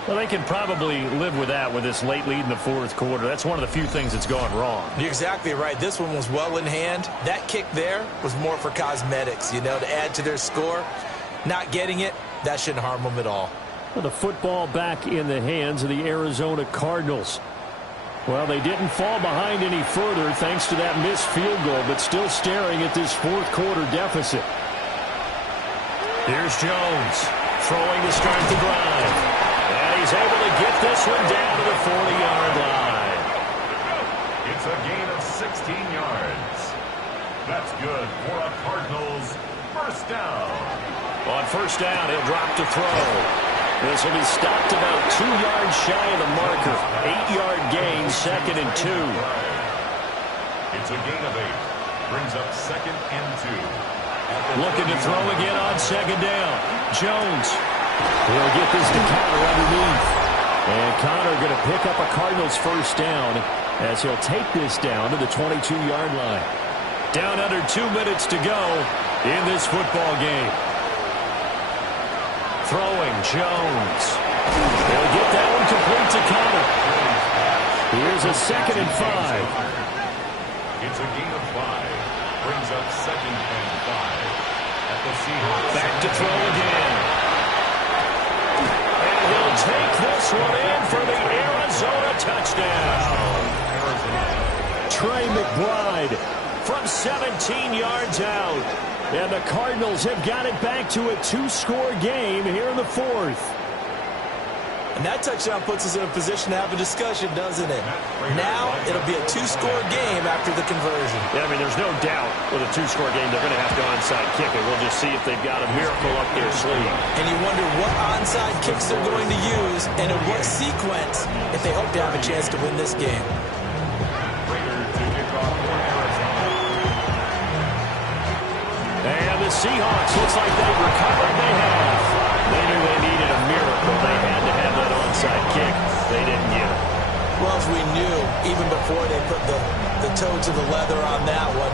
Well, they can probably live with that with this late lead in the 4th quarter. That's one of the few things that's gone wrong. You're exactly right. This one was well in hand. That kick there was more for cosmetics, you know, to add to their score. Not getting it, that shouldn't harm them at all. Well, the football back in the hands of the Arizona Cardinals. Well, they didn't fall behind any further thanks to that missed field goal, but still staring at this 4th quarter deficit. Here's Jones throwing to start the drive. And he's able to get this one down to the 40-yard line. It's a gain of 16 yards. That's good for a Cardinals first down. On first down, he'll drop to throw. This will be stopped about 2 yards shy of the marker. 8-yard gain, 2nd and 2. It's a gain of 8. Brings up 2nd and 2. Looking to throw again on 2nd down. Jones. He'll get this to Connor underneath. And Connor going to pick up a Cardinals first down as he'll take this down to the 22-yard line. Down under 2 minutes to go in this football game. Throwing, Jones. They'll get that one complete to Connor. Here's a 2nd and 5. It's a gain of 5. Brings up 2nd and 5. At the Seahawks. Back to throw again. And he'll take this one in for the Arizona touchdown. Trey McBride from 17 yards out. And the Cardinals have got it back to a 2-score game here in the 4th. And that touchdown puts us in a position to have a discussion, doesn't it? Now it'll be a 2-score game after the conversion. Yeah, I mean, there's no doubt with a 2-score game they're going to have to onside kick it. We'll just see if they've got a miracle up their sleeve. And you wonder what onside kicks they're going to use and in what sequence if they hope to have a chance to win this game. Raiders to kick off Seahawks, looks like they've recovered. They have. They knew they needed a miracle. They had to have that onside kick. They didn't get it. Well, as we knew, even before they put the toe to the leather on that one,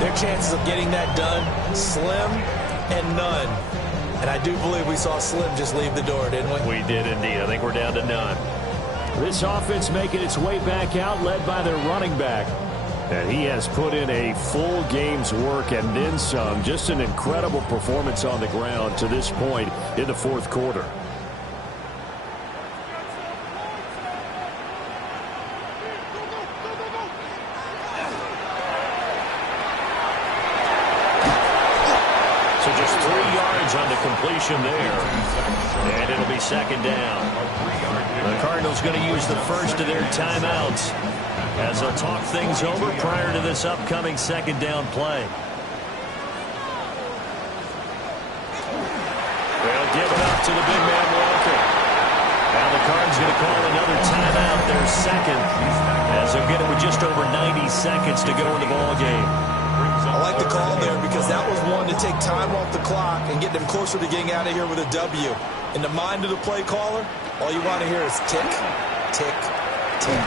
their chances of getting that done, slim and none. And I do believe we saw Slim just leave the door, didn't we? We did indeed. I think we're down to none. This offense making its way back out, led by their running back. And he has put in a full game's work and then some. Just an incredible performance on the ground to this point in the fourth quarter. So just 3 yards on the completion there. And it'll be second down. The Cardinals going to use the first of their timeouts as they'll talk things over prior to this upcoming second down play. They'll give it up to the big man Walker. Now the Cardinals going to call another timeout, their second, as they'll get it with just over 90 seconds to go in the ball game. I like the call there because that was one to take time off the clock and get them closer to getting out of here with a W. In the mind of the play caller, all you want to hear is tick, tick, tick.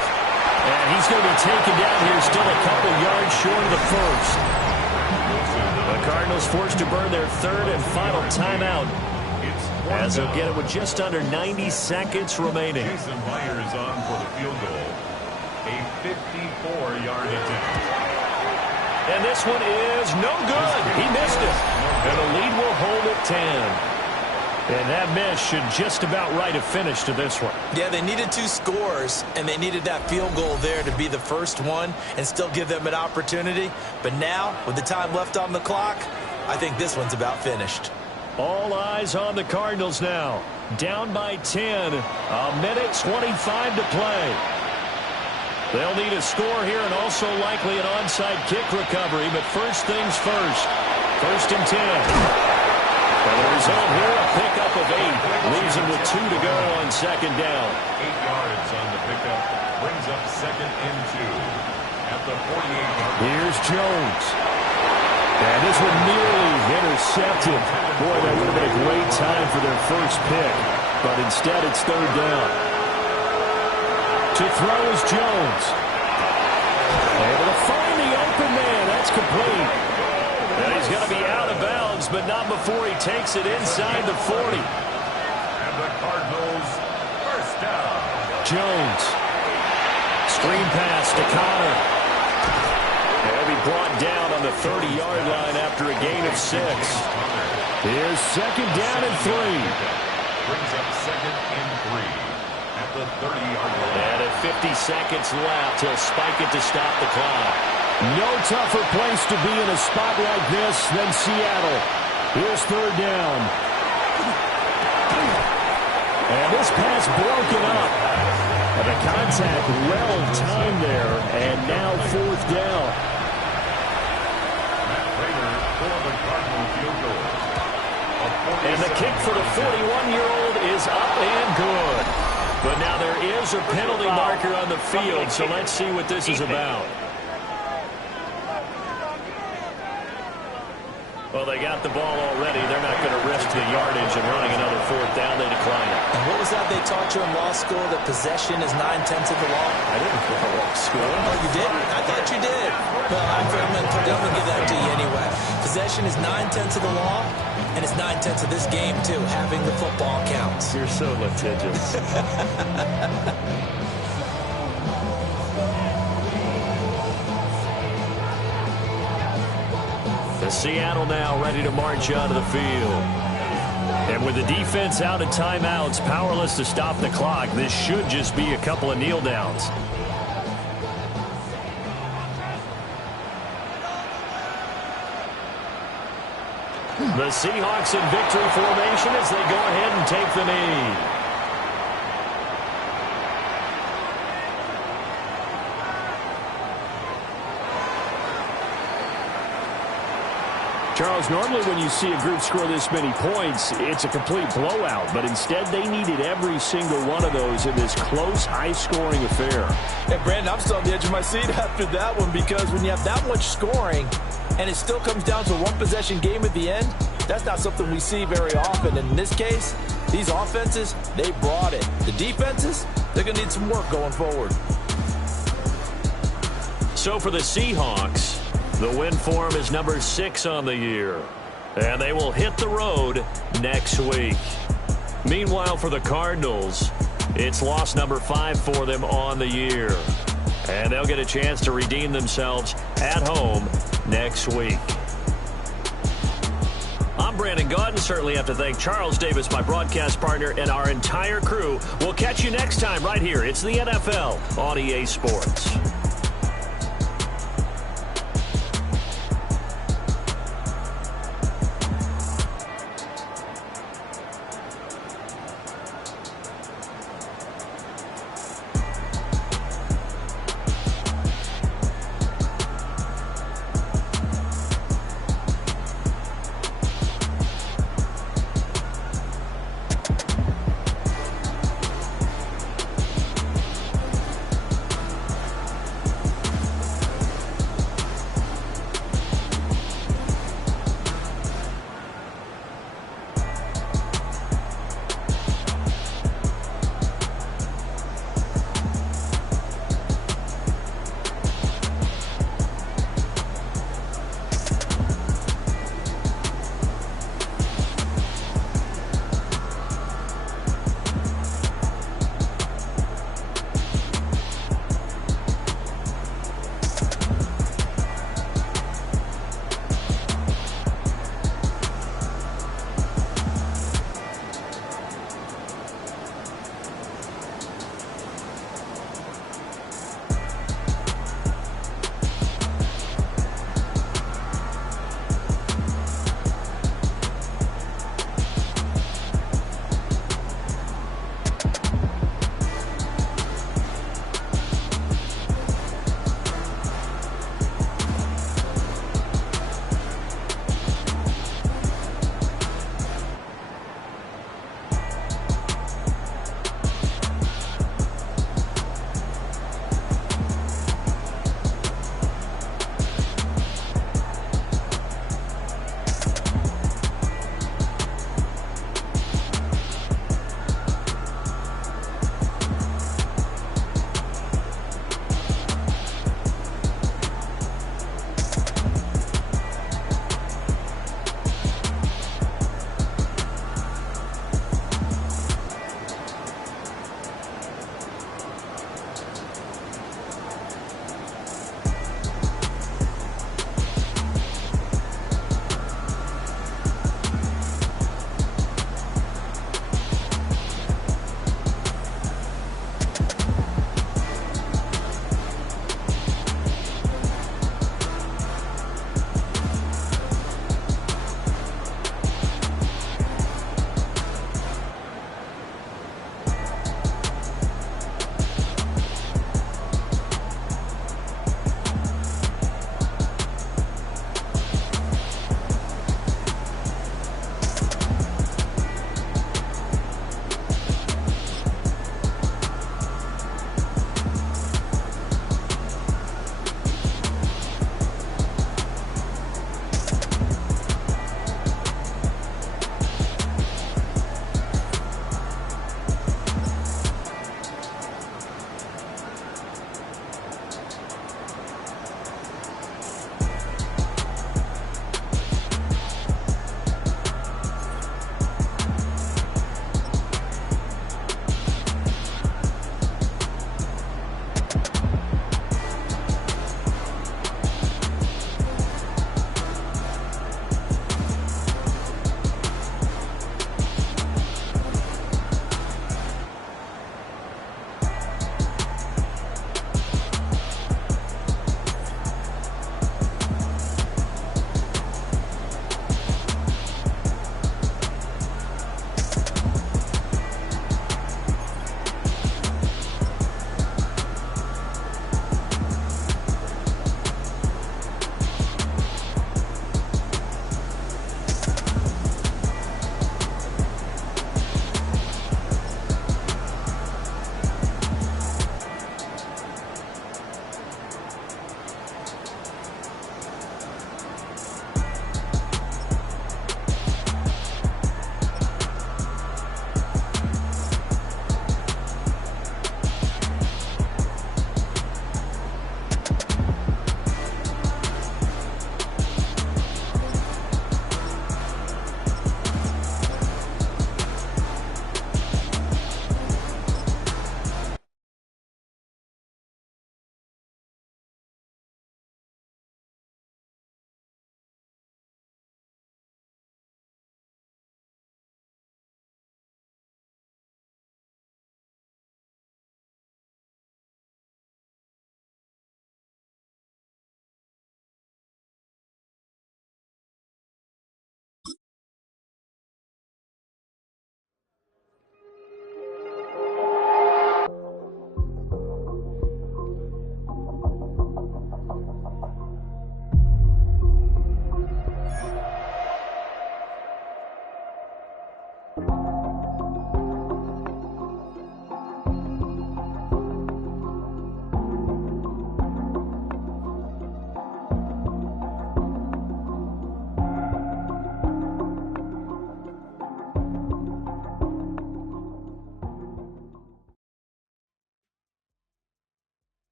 And he's going to be taken down here still a couple yards short of the first. The Cardinals forced to burn their third and final timeout as they'll get it with just under 90 seconds remaining. Jason Myers on for the field goal. A 54-yard attempt. And this one is no good. He missed it. And the lead will hold at 10. And that miss should just about write a finish to this one. Yeah, they needed 2 scores, and they needed that field goal there to be the first one and still give them an opportunity. But now, with the time left on the clock, I think this one's about finished. All eyes on the Cardinals now. Down by 10. A minute 25 to play. They'll need a score here and also likely an onside kick recovery. But first things first. First and 10. And the result here, a pickup of 8. Leaves him with 2 to go on second down. 8 yards on the pickup. Brings up second and 2. At the 48-yard line. Here's Jones. And this one nearly intercepted. Boy, that would have been a great time for their first pick. But instead, it's third down. To throw is Jones. Able to find the open man. That's complete. And he's going to be out of bounds, but not before he takes it inside the 40. And the Cardinals first down. Jones. Screen pass to Connor. He'll be brought down on the 30-yard line after a gain of 6. Here's second down and 3. Brings up second and 3 at the 30-yard line. And at 50 seconds left, he'll spike it to stop the clock. No tougher place to be in a spot like this than Seattle. Here's third down. And this pass broken up. And the contact well timed there. And now fourth down. Matt Prater for the Cardinal field goal. And the kick for the 41-year-old is up and good. But now there is a penalty marker on the field, so let's see what this is about. Well, they got the ball already. They're not going to risk the yardage and running another fourth down. They decline it. And what was that they taught you in law school, that possession is 9/10 of the law? I didn't go to law school. Oh, you didn't? I thought you did. Well, I'm going to give that to you anyway. Possession is 9/10 of the law, and it's 9/10 of this game, too. Having the football counts. You're so litigious. Seattle now ready to march onto the field. And with the defense out of timeouts, powerless to stop the clock, this should just be a couple of kneel downs. The Seahawks in victory formation as they go ahead and take the knee. Charles, normally when you see a group score this many points, it's a complete blowout. But instead, they needed every single one of those in this close, high-scoring affair. Hey, Brandon, I'm still on the edge of my seat after that one because when you have that much scoring, and it still comes down to a one-possession game at the end, that's not something we see very often. And in this case, these offenses, they brought it. The defenses, they're going to need some work going forward. So for the Seahawks, the win form is number 6 on the year, and they will hit the road next week. Meanwhile, for the Cardinals, it's loss number 5 for them on the year, and they'll get a chance to redeem themselves at home next week. I'm Brandon Gaudin. Certainly have to thank Charles Davis, my broadcast partner, and our entire crew. We'll catch you next time right here. It's the NFL on EA Sports.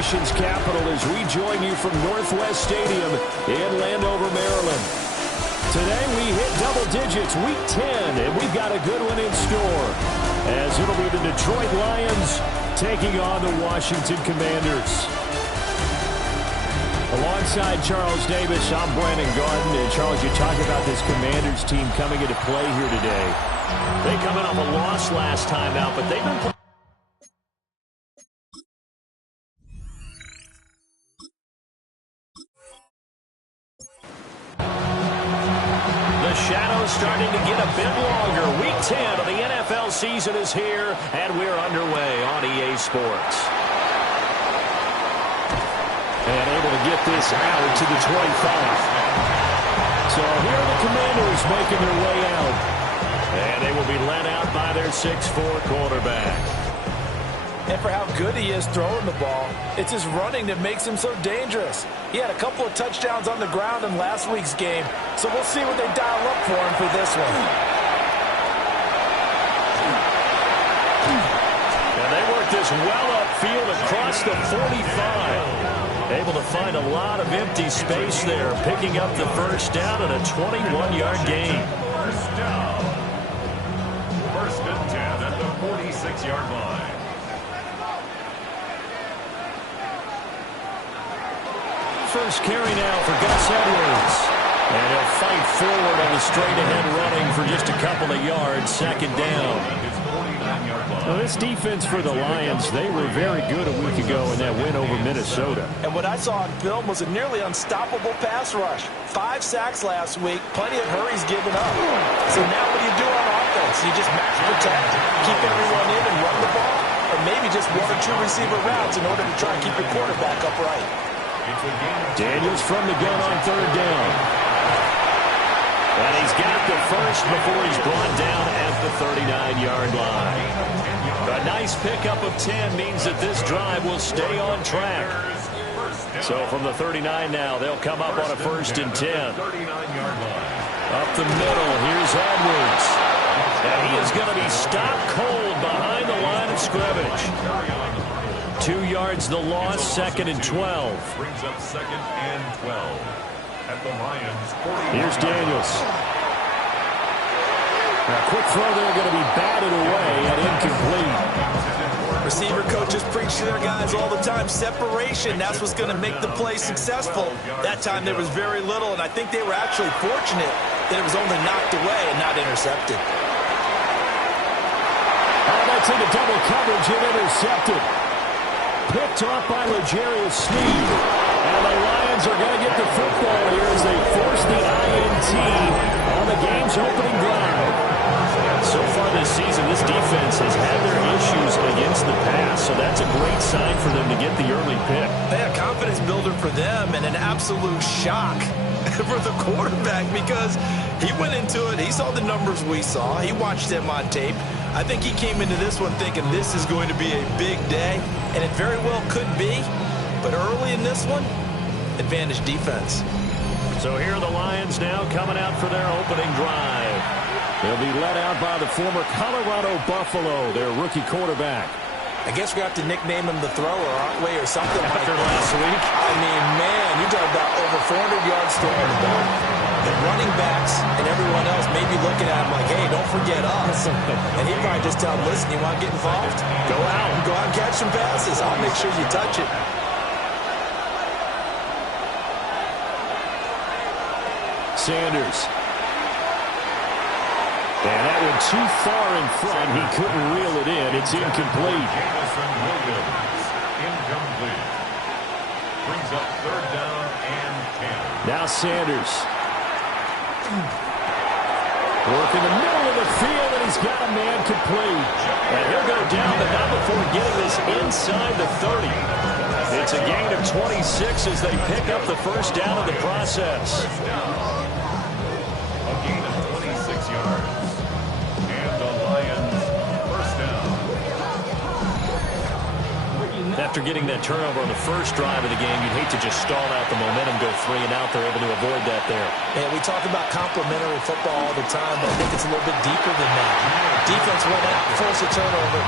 nation's capital as we join you from Northwest Stadium in Landover, Maryland. Today we hit double digits, week 10, and we've got a good one in store, as it'll be the Detroit Lions taking on the Washington Commanders. Alongside Charles Davis, I'm Brandon Garden. And Charles, you talk about this Commanders team coming into play here today. They come in off a loss last time out, but they've been playing. The shadow's starting to get a bit longer. Week 10 of the NFL season is here, and we're underway on EA Sports. And able to get this out to the 25. So here are the Commanders making their way out. And they will be led out by their 6'4" quarterback. And for how good he is throwing the ball, it's his running that makes him so dangerous. He had a couple of touchdowns on the ground in last week's game, so we'll see what they dial up for him for this one. And they work this well upfield across the 45. Able to find a lot of empty space there, picking up the first down and a 21-yard gain. First down. First and 10 at the 46-yard line. First carry now for Gus Edwards. And he'll fight forward on the straight-ahead running for just a couple of yards, second down. Well, this defense for the Lions, they were very good a week ago in that win over Minnesota. And what I saw on film was a nearly unstoppable pass rush. 5 sacks last week, plenty of hurries given up. So now what do you do on offense? You just max protect, keep everyone in and run the ball, or maybe just 1 or 2 receiver routes in order to try and keep your quarterback upright. Daniels from the gun on third down. And he's got the first before he's brought down at the 39-yard line. A nice pickup of 10 means that this drive will stay on track. So from the 39 now, they'll come up on a first and 10. Up the middle, here's Edwards. And he is going to be stopped cold behind the line of scrimmage. 2 yards the loss, second and 12. Brings up second and 12. At the Lions, here's Daniels. A quick throw there, going to be batted away and incomplete. Receiver coaches preach to their guys all the time. Separation, that's what's going to make the play successful. That time there was very little, and I think they were actually fortunate that it was only knocked away and not intercepted. Oh, that's into double coverage and intercepted. Picked off by L'Jarius Sneed. And the Lions are going to get the football here as they force the INT on the game's opening drive. So far this season, this defense has had their issues against the pass, so that's a great sign for them to get the early pick. They had a confidence builder for them and an absolute shock for the quarterback because he went into it. He saw the numbers we saw. He watched them on tape. I think he came into this one thinking this is going to be a big day, and it very well could be. But early in this one, advantage defense. So here are the Lions now coming out for their opening drive. They'll be led out by the former Colorado Buffalo, their rookie quarterback. I guess we have to nickname him the thrower, aren't we, or something like After that. last week. I mean, man, you talk about over 400 yards throwing the ball. The running backs and everyone else may be looking at him like, hey, don't forget us. And he'd probably just tell them, listen, you want to get involved? Go out and catch some passes. I'll make sure you touch it. Sanders. And that one too far in front. He couldn't reel it in. It's incomplete. Jamison Williams, incomplete. Brings up third down and 10. Now Sanders. Work in the middle of the field, and he's got a man complete. And he'll go down, but not before getting this inside the 30. It's a gain of 26 as they pick up the first down of the process. A gain of 26 yards. And the Lions first down. After getting that turnover on the first drive of the game, you'd hate to just stall out the momentum, go 3 and out. They're able to avoid that there. Yeah, we talk about complementary football all the time, but I think it's a little bit deeper than that. Defense went out, forced a turnover.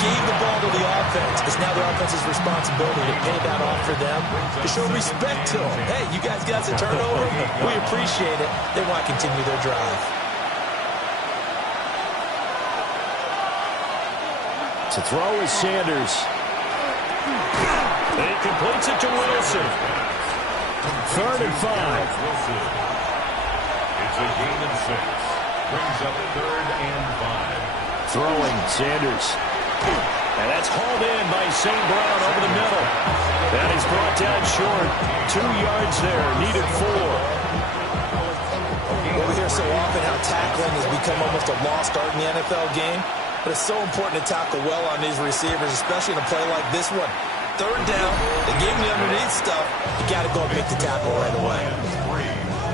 gave the ball to the offense. It's now the offense's responsibility to pay that off for them, to show respect to them. Hey, you guys got a turnover? We appreciate it. They want to continue their drive. To throw is Sanders. He completes it to Wilson. 3rd and 5. It's a gain of 6. Brings up 3rd and 5. Throwing, Sanders. And that's hauled in by St. Brown over the middle. And he's brought down short. 2 yards there, needed 4. Well, we hear so often how tackling has become almost a lost art in the NFL game. But it's so important to tackle well on these receivers, especially in a play like this one. 3rd down, they gave me underneath stuff. You got to go and make the tackle right away.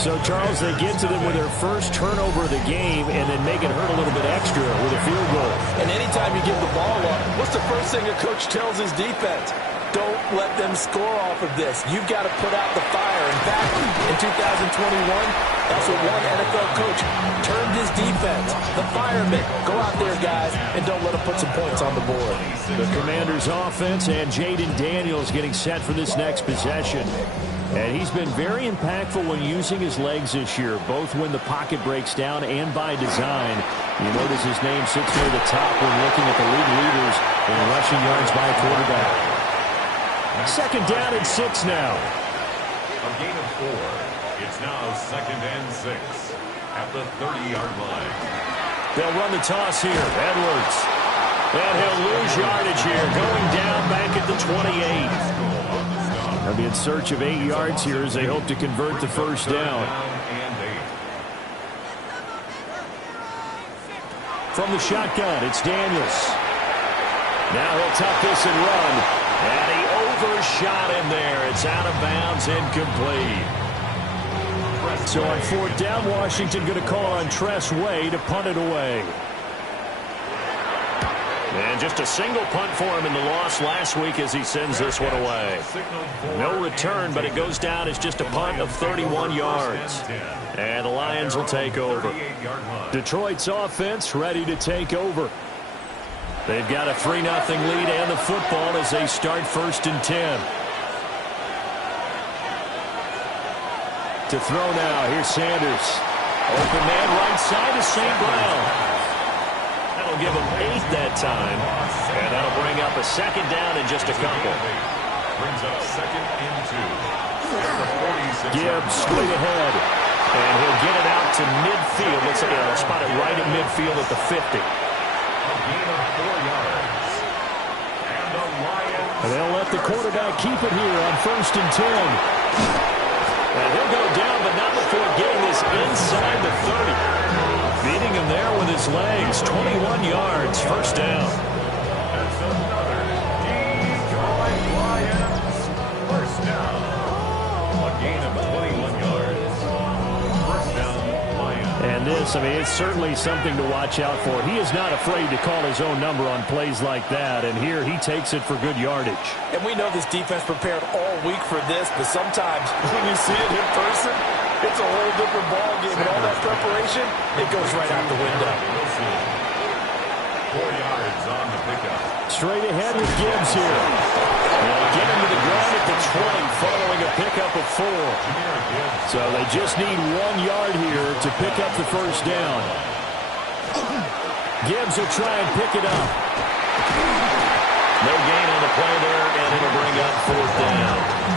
So, Charles, they get to them with their first turnover of the game and then make it hurt a little bit extra with a field goal. And anytime you give the ball up, what's the first thing a coach tells his defense? Don't let them score off of this. You've got to put out the fire. In fact, in 2021, that's what one NFL coach termed his defense. The firemen. Go out there, guys, and don't let them put some points on the board. The Commanders' offense and Jaden Daniels getting set for this next possession. And he's been very impactful when using his legs this year, both when the pocket breaks down and by design. You notice his name sits near the top when looking at the league leaders in rushing yards by a quarterback. 2nd down and 6 now. A gain of 4. It's now 2nd and 6 at the 30-yard line. They'll run the toss here. Edwards. And he'll lose yardage here, going down back at the 28. They'll be in search of 8 yards here as they hope to convert the first down. From the shotgun, it's Daniels. Now he'll tuck this and run. And he overshot him there. It's out of bounds, incomplete. So on 4th down, Washington going to call on Tress Way to punt it away. And just a single punt for him in the loss last week as he sends this one away. No return, but it goes down as just a punt of 31 yards. And the Lions will take over. Detroit's offense ready to take over. They've got a 3-0 lead and the football as they start 1st and 10. To throw now, here's Sanders. Open man right side to St. Brown. That'll give him 8 that time. And that'll bring up a 2nd down in just a couple. Brings up 2nd and 2. Gibbs straight ahead. And he'll get it out to midfield. Looks like he'll spot it right at midfield at the 50. Gain of 4 yards. And the Lions. And they'll let the quarterback keep it here on 1st and 10. And he'll go down, but not before getting this inside the 30. Beating him there with his legs. 21 yards, 1st down. That's another Detroit Lions 1st down. A gain of 21 yards. 1st down, Lions. And this, I mean, it's certainly something to watch out for. He is not afraid to call his own number on plays like that, and here he takes it for good yardage. And we know this defense prepared all week for this, but sometimes when you see it in person, it's a whole different ballgame, and all that preparation, it goes right out the window. 4 yards on the pickup. Straight ahead with Gibbs here. They'll get him to the ground at the 20 following a pickup of 4. So they just need 1 yard here to pick up the 1st down. Gibbs will try and pick it up. No gain on the play there, and it'll bring up 4th down.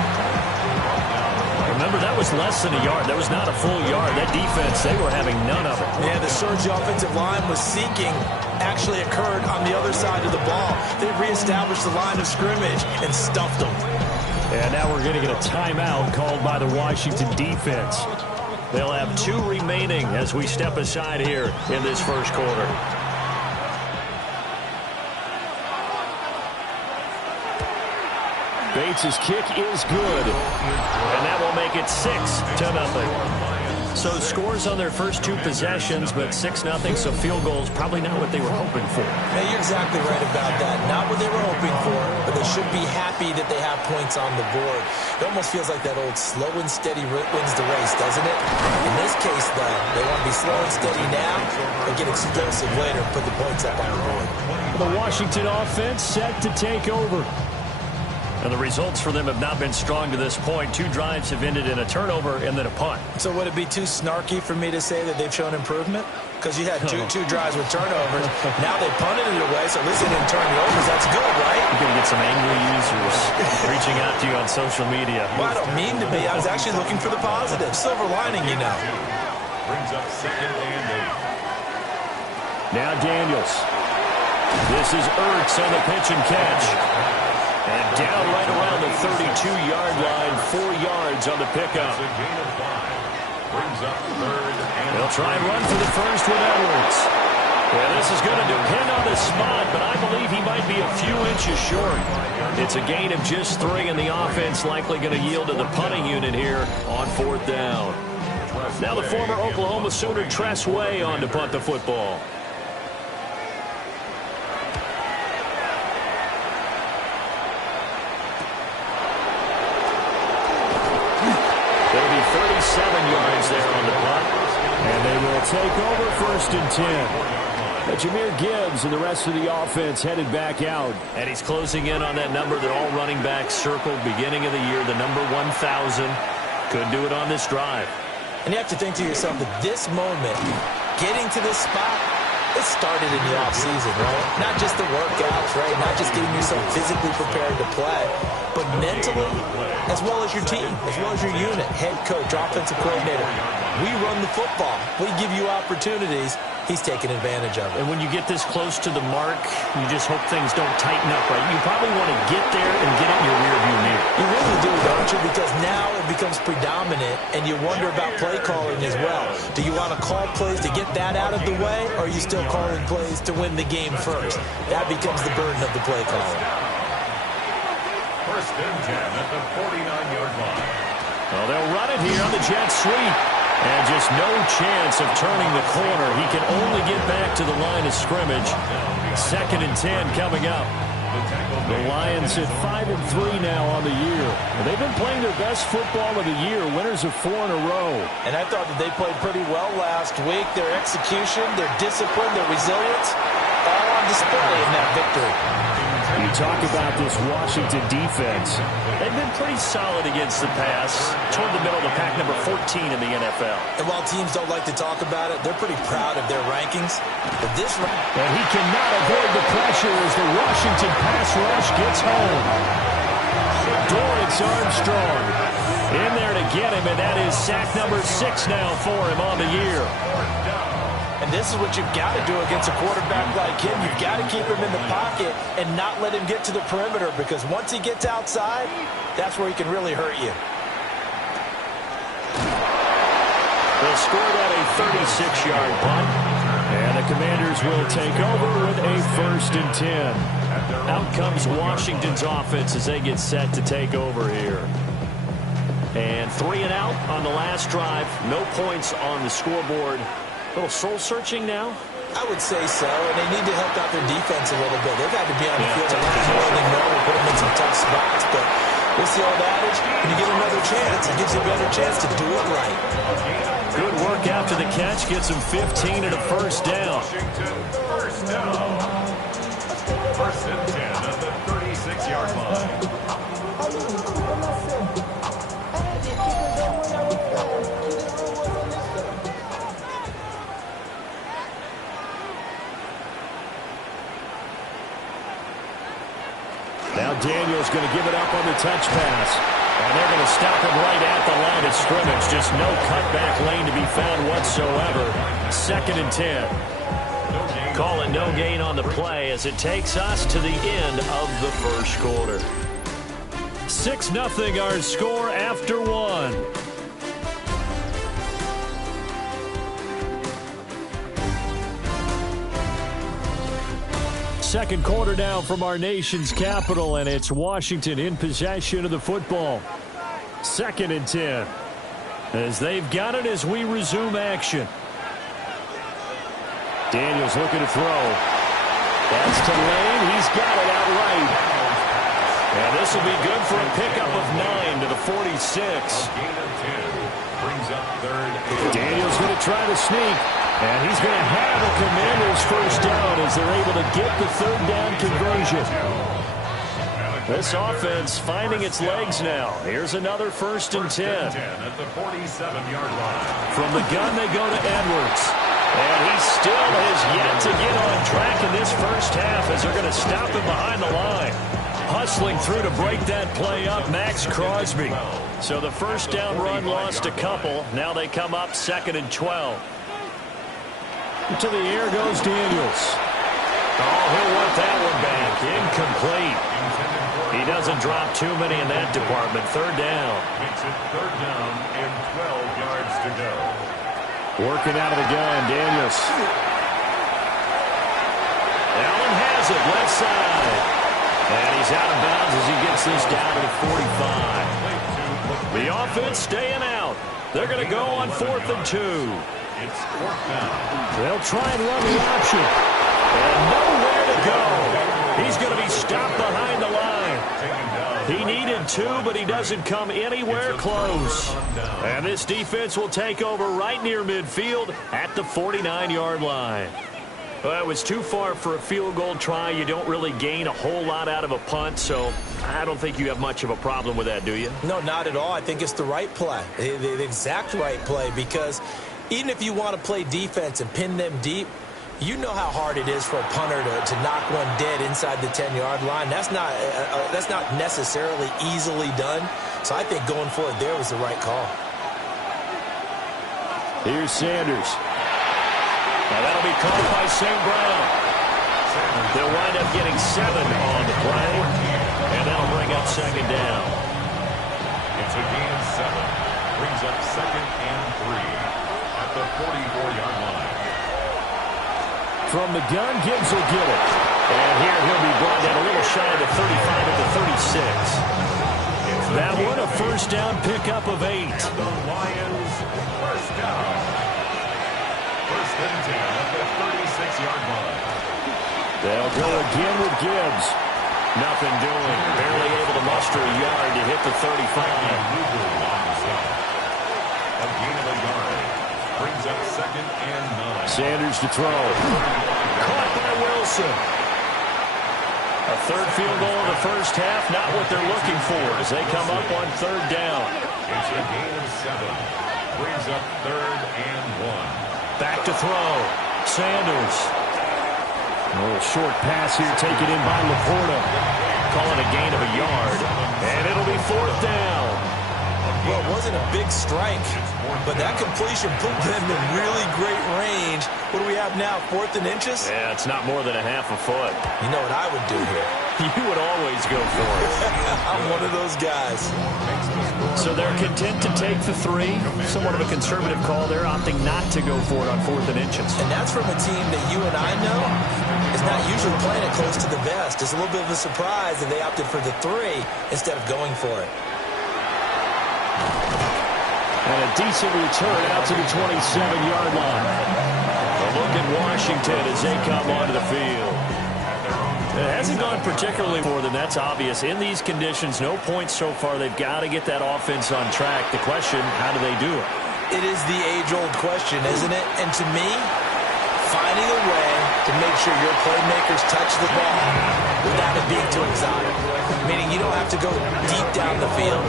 Remember, that was less than a yard. That was not a full yard. That defense, they were having none of it. Yeah, the surge offensive line was seeking actually occurred on the other side of the ball. They reestablished the line of scrimmage and stuffed them. And now we're going to get a timeout called by the Washington defense. They'll have 2 remaining as we step aside here in this 1st quarter. Bates' kick is good. And that will make it 6-0. So scores on their first 2 possessions, but 6-0, so field goals probably not what they were hoping for. Hey, you're exactly right about that. Not what they were hoping for, but they should be happy that they have points on the board. It almost feels like that old slow and steady wins the race, doesn't it? In this case, though, they want to be slow and steady now and get explosive later and put the points up on the board. the Washington offense set to take over. And the results for them have not been strong to this point. 2 drives have ended in a turnover and then a punt. So would it be too snarky for me to say that they've shown improvement? Because you had two drives with turnovers. Now they punted it away, so at least they didn't turn the overs. That's good, right? You're going to get some angry users reaching out to you on social media. Well, I don't mean to be. I was actually looking for the positive. Silver lining, you know. Brings up 2nd and 8. Now Daniels. This is Ertz on the pitch and catch. And down right around the 32-yard line, 4 yards on the pickup. It's a gain of 5. Brings up 3rd and They'll try and run for the first with Edwards. Well, this is going to depend on the spot, but I believe he might be a few inches short. It's a gain of just 3, and the offense likely going to yield to the punting unit here on 4th down. Now the former Oklahoma Sooner Tress Way on to punt the football. There'll be 37 yards there on the punt. And they will take over 1st and 10. Jameer Gibbs and the rest of the offense headed back out. And he's closing in on that number that all running backs circled beginning of the year, the number 1,000. Couldn't do it on this drive. And you have to think to yourself that this moment, getting to this spot, it started in the offseason, right? Not just the workouts, right? Not just getting yourself physically prepared to play, but mentally, as well as your team, as well as your unit, head coach, offensive coordinator. We run the football. We give you opportunities. He's taking advantage of it. And when you get this close to the mark, you just hope things don't tighten up, right? You probably want to get there and get it in your rearview mirror. You really do, don't you? Because now it becomes predominant, and you wonder about play calling as well. Do you want to call plays to get that out of the way, or are you still calling plays to win the game first? That becomes the burden of the play calling. 1st and 10 at the 49-yard line. Well, they'll run it here on the jet sweep. And just no chance of turning the corner. He can only get back to the line of scrimmage. 2nd and 10 coming up. The Lions at 5-3 now on the year. They've been playing their best football of the year, winners of 4 in a row. And I thought that they played pretty well last week. Their execution, their discipline, their resilience, all on display in that victory. You talk about this Washington defense. They've been pretty solid against the pass. Toward the middle of the pack, number 14 in the NFL. And while teams don't like to talk about it, they're pretty proud of their rankings. But this and he cannot avoid the pressure as the Washington pass rush gets home. Dorrance Armstrong in there to get him, and that is sack number 6 now for him on the year. And this is what you've got to do against a quarterback like him. You've got to keep him in the pocket and not let him get to the perimeter, because once he gets outside, that's where he can really hurt you. They'll score that a 36-yard punt. And the Commanders will take over with a 1st and 10. Out comes Washington's offense as they get set to take over here. And 3 and out on the last drive. No points on the scoreboard. A little soul-searching now? I would say so, and they need to help out their defense a little bit. They've had to be on the field a lot more than normal, put them in some tough spots, but what's the old adage? When you get another chance, it gives you a better chance to do it right. Good work after the catch, gets him 15 and a 1st down. First down. 1st and 10 at the 36-yard line. Now Daniels going to give it up on the touch pass. And they're going to stop him right at the line of scrimmage. Just no cutback lane to be found whatsoever. 2nd and 10. Call it no gain on the play as it takes us to the end of the 1st quarter. 6-0 our score after 1. Second quarter now from our nation's capital, and it's Washington in possession of the football. 2nd and 10. As they've got it as we resume action. Daniels looking to throw. That's to Lane. He's got it outright. And this will be good for a pickup of 9 to the 46. Gain of 2. Brings up 3rd. Daniels going to try to sneak. And he's going to have a Commanders first down as they're able to get the third down conversion. This offense finding its legs now. Here's another 1st and 10. At the 47-yard line. From the gun, they go to Edwards. And he still has yet to get on track in this first half as they're going to stop him behind the line. Hustling through to break that play up, Max Crosby. So the first down run lost a couple. Now they come up 2nd and 12. To the air goes Daniels. Oh, he'll want that one back. Incomplete. He doesn't drop too many in that department. 3rd down. Makes it 3rd down and 12 yards to go. Working out of the gun, Daniels. Allen has it, left side. And he's out of bounds as he gets this down to the 45. The offense staying out. They're going to go on 4th and 2. It's 4th down. They'll try and run the option. And nowhere to go. He's going to be stopped behind the line. He needed 2, but he doesn't come anywhere close. And this defense will take over right near midfield at the 49-yard line. Well, it was too far for a field goal try. You don't really gain a whole lot out of a punt, so I don't think you have much of a problem with that, do you? No, not at all. I think it's the right play, the exact right play, because even if you want to play defense and pin them deep, you know how hard it is for a punter to knock one dead inside the 10-yard line. That's not necessarily easily done. So I think going for it there was the right call. Here's Sanders. Now that'll be caught by St. Brown. They'll wind up getting 7 on the play, and that'll bring up 2nd down. It's a gain of 7. Brings up 2nd and 3 at the 44-yard line. From the gun, Gibbs will get it. And here he'll be brought down a little shy of the 35 at the 36. That one a first down pickup of 8. The Lions first down. 1st and 10 at the 36-yard line. They'll go again with Gibbs. Nothing doing. Barely able to muster a yard to hit the 35. A gain of a yard. Brings up 2nd and 9. Sanders to throw. Caught by Wilson. A 3rd field goal in the first half, not what they're looking for as they come up on 3rd down. It's a gain of 7. Brings up 3rd and 1. Back to throw. Sanders. A little short pass here taken in by Laporta. Call it a gain of a yard. And it'll be 4th down. Well, it wasn't a big strike, but that completion put them in really great range. What do we have now, 4th and inches? Yeah, it's not more than a half a foot. You know what I would do here? You would always go for it. I'm one of those guys. So they're content to take the 3. Somewhat of a conservative call there, opting not to go for it on 4th and inches. And that's from a team that you and I know is not usually playing it close to the vest. It's a little bit of a surprise that they opted for the 3 instead of going for it. And a decent return out to the 27-yard line. A look at Washington as they come onto the field. It hasn't gone particularly for them, that's obvious. In these conditions, no points so far. They've got to get that offense on track. The question, how do they do it? It is the age-old question, isn't it? And to me, finding a way to make sure your playmakers touch the ball without it being too exotic. Meaning you don't have to go deep down the field.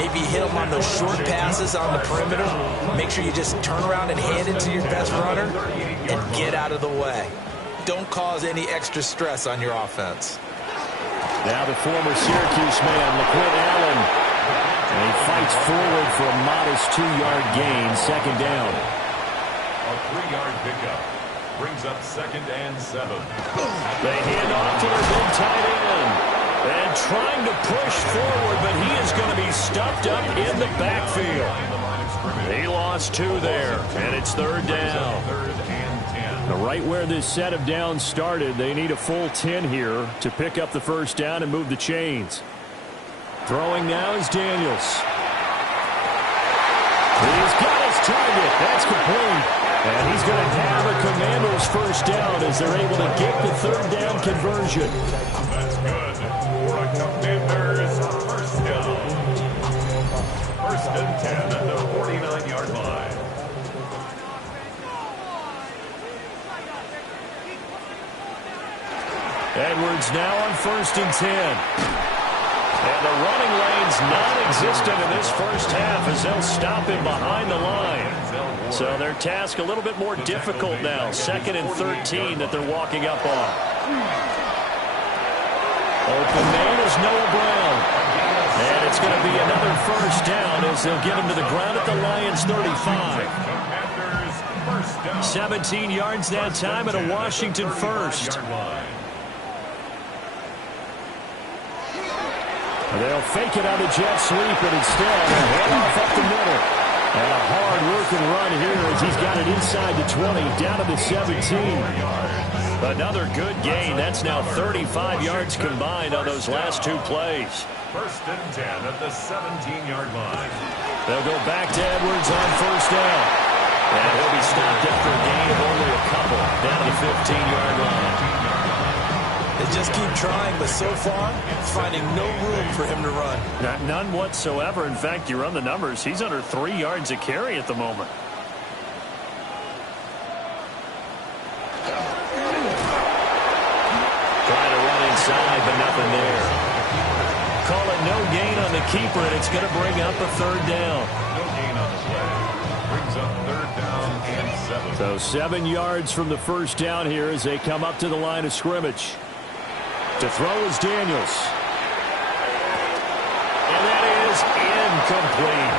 Maybe hit them on those short passes on the perimeter. Make sure you just turn around and hand it to your best runner and get out of the way. Don't cause any extra stress on your offense. Now the former Syracuse man, LaQuint Allen. And he fights forward for a modest 2-yard gain, 2nd down. A 3-yard pickup. Brings up 2nd and 7. They hand off to their big tight end. And trying to push forward, but he is going to be stuffed up in the backfield. He lost 2 there, and it's 3rd down. 3rd and 10. Right where this set of downs started, they need a full 10 here to pick up the first down and move the chains. Throwing now is Daniels. He's got his target. That's complete. And he's going to have a Commanders first down as they're able to get the 3rd down conversion. That's good for a Commanders first down. 1st and 10 at the 49-yard line. Edwards now on 1st and 10. And the running lane's non-existent in this first half as they'll stop him behind the line. So their task a little bit more difficult now. 2nd and 13 that they're walking up on. Open man is Noah Brown. And it's going to be another first down as they'll get him to the ground at the Lions' 35. 17 yards that time and a Washington first. They'll fake it on the jet sweep, and instead a handoff up the middle. And a hard-working run here as he's got it inside the 20, down to the 17. Another good gain. That's now 35 yards combined on those last 2 plays. 1st and 10 at the 17-yard line. They'll go back to Edwards on 1st down. And he'll be stopped after a gain of only a couple, down to the 15-yard line. They just keep trying, but so far, finding no room for him to run. None whatsoever. In fact, you run the numbers. He's under 3 yards a carry at the moment. Trying to run inside, but nothing there. Call it no gain on the keeper, and it's going to bring up a 3rd down. No gain on the play. Brings up 3rd down and 7. So 7 yards from the first down here as they come up to the line of scrimmage. To throw is Daniels. And that is incomplete.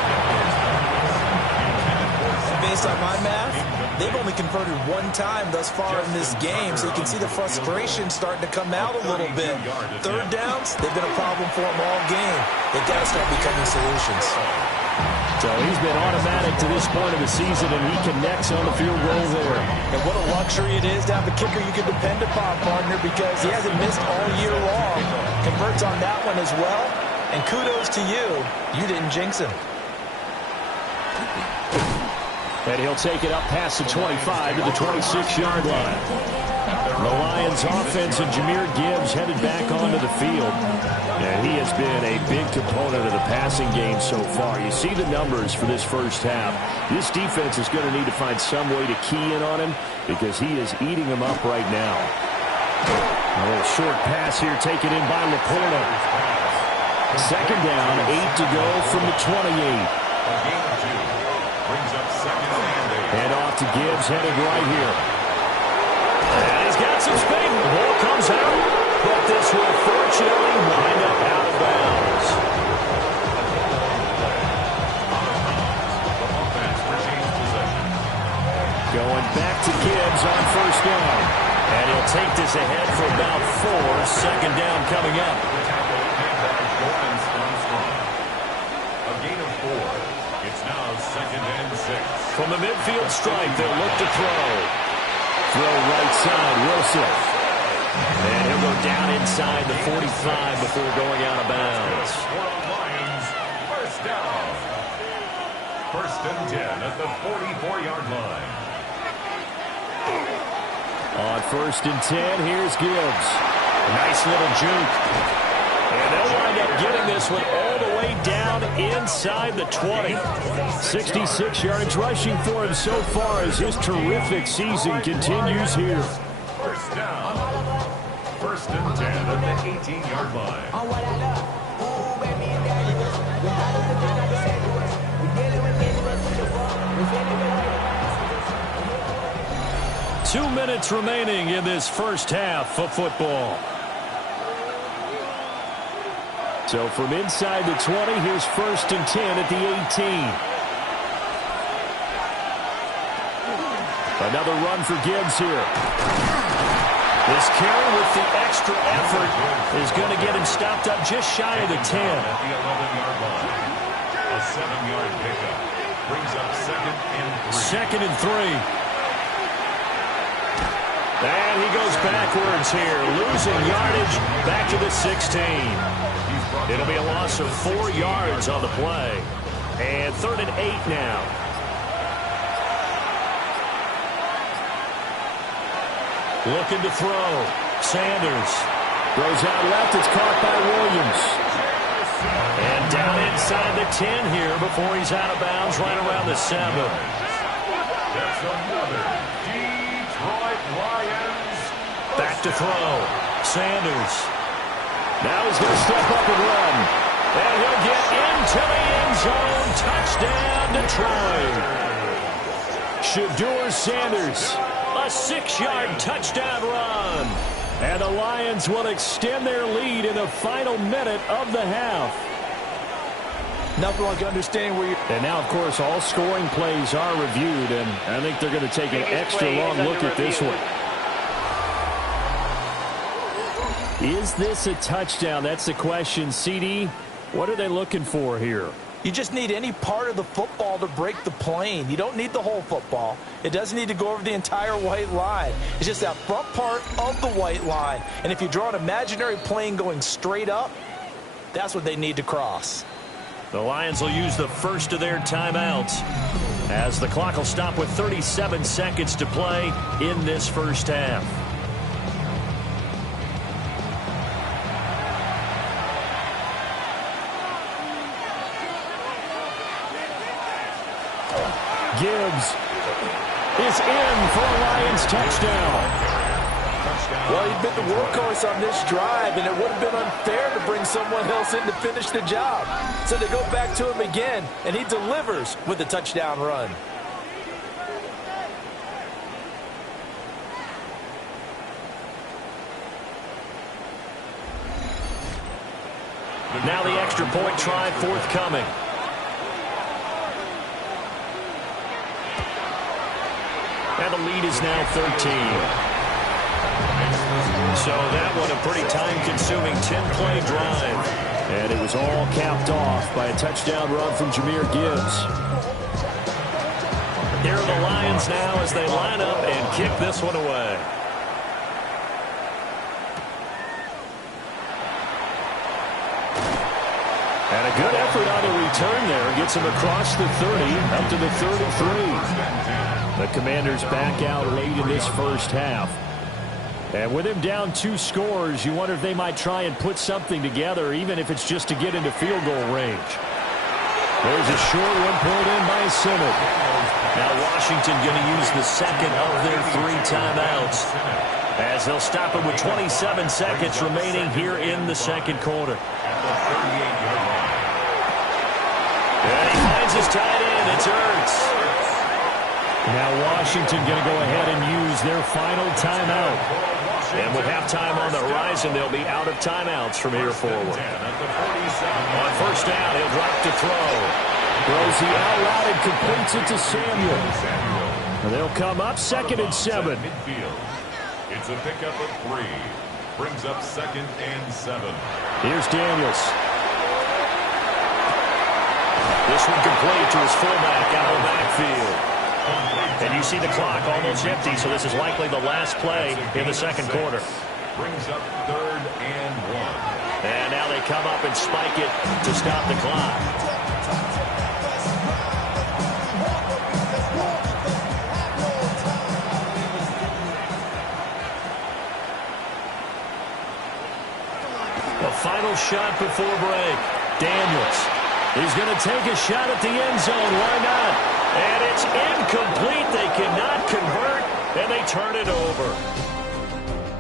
Based on my math, they've only converted 1 time thus far in this game, so you can see the frustration starting to come out a little bit. 3rd downs, they've been a problem for them all game. They've got to start becoming solutions. So he's been automatic to this point of the season, and he connects on the field goal there. And what a luxury it is to have a kicker you can depend upon, partner, because he hasn't missed all year long. Converts on that one as well. And kudos to you. You didn't jinx him. And he'll take it up past the 25 to the 26-yard line. The Lions offense and Jahmyr Gibbs headed back onto the field. And he has been a big component of the passing game so far. You see the numbers for this first half. This defense is going to need to find some way to key in on him because he is eating them up right now. A little short pass here taken in by Laporta. 2nd down, 8 to go from the 28. And off to Gibbs, headed right here. And he's got some speed. The ball comes out, but this will fortunately wind up out of bounds. Going back to Gibbs on 1st down. And he'll take this ahead for about 4. 2nd down coming up. A gain of 4. It's now 2nd and 6. From the midfield stripe, they'll look to throw. Throw right side, Wilson. And he'll go down inside the 45 before going out of bounds. Lions, 1st down. 1st and 10 at the 44-yard line. On 1st and 10, here's Gibbs. Nice little juke. And they'll wind up getting this one all the way down inside the 20. 66 yards rushing for him so far as his terrific season continues here. 1st down. 1st and 10 at the 18-yard line. 2 minutes remaining in this first half of football. So from inside the 20, here's 1st and 10 at the 18. Another run for Gibbs here. This carry with the extra effort is going to get him stopped up just shy of the 10. At the 11-yard line. A 7-yard pickup. Brings up 2nd and 3. 2nd and 3. And he goes backwards here, losing yardage back to the 16. It'll be a loss of 4 yards on the play. And 3rd and 8 now. Looking to throw. Sanders throws out left. It's caught by Williams. And down inside the 10 here before he's out of bounds right around the 7. That's another Detroit Lions Back to throw. Sanders. Now he's going to step up and run. And he'll get into the end zone. Touchdown, Detroit. Shedeur Sanders, a 6-yard touchdown run. And the Lions will extend their lead in the final minute of the half. Nothing like understanding where you're... And now, of course, all scoring plays are reviewed, and I think they're going to take an extra long look at this one. Is this a touchdown? That's the question. CD, what are they looking for here? You just need any part of the football to break the plane. You don't need the whole football. It doesn't need to go over the entire white line. It's just that front part of the white line. And if you draw an imaginary plane going straight up, that's what they need to cross. The Lions will use the first of their timeouts as the clock will stop with 37 seconds to play in this first half. Gibbs is in for a Lions touchdown. Well, he'd been the workhorse on this drive, and it would have been unfair to bring someone else in to finish the job. So they go back to him again, and he delivers with a touchdown run. Now the extra point try forthcoming. And the lead is now 13. So that one a pretty time-consuming 10-play drive. And it was all capped off by a touchdown run from Jahmyr Gibbs. Here are the Lions now as they line up and kick this one away. And a good effort on the return there. Gets him across the 30, up to the 33. The Commanders back out late in this first half. And with him down 2 scores, you wonder if they might try and put something together, even if it's just to get into field goal range. There's a short one pulled in by Simmons. Now Washington going to use the second of their 3 timeouts as they'll stop it with 27 seconds remaining here in the second quarter. And he finds his tight end. It's Ertz. Now Washington going to go ahead and use their final timeout. And with halftime on the horizon, they'll be out of timeouts from here forward. On first down, he'll drop to throw. Throws the out route and completes it to Samuel. And they'll come up 2nd and 7. It's a pickup of 3. Brings up 2nd and 7. Here's Daniels. This one complete to his fullback out of the backfield. And you see the clock almost empty, so this is likely the last play in the second quarter. Brings up 3rd and 1. And now they come up and spike it to stop the clock. The final shot before break. Daniels. He's going to take a shot at the end zone. Why not? And it's incomplete. They cannot convert, and they turn it over.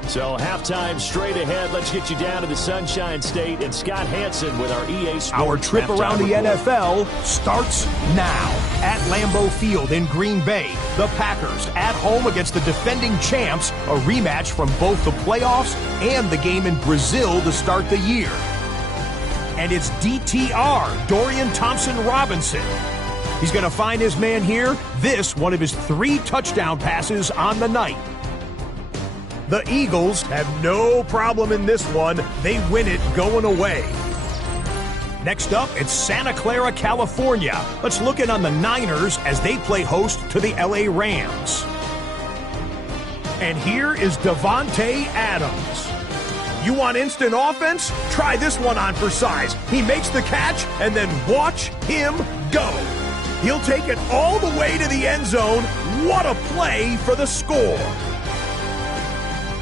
So halftime straight ahead. Let's get you down to the Sunshine State and Scott Hansen with our EA Sports. Our trip around the NFL starts now at Lambeau Field in Green Bay. The Packers at home against the defending champs, a rematch from both the playoffs and the game in Brazil to start the year. And it's DTR, Dorian Thompson-Robinson. He's going to find his man here. This, one of his 3 touchdown passes on the night. The Eagles have no problem in this one. They win it going away. Next up, it's Santa Clara, California. Let's look in on the Niners as they play host to the LA Rams. And here is Devontae Adams. You want instant offense? Try this one on for size. He makes the catch, and then watch him go. He'll take it all the way to the end zone. What a play for the score.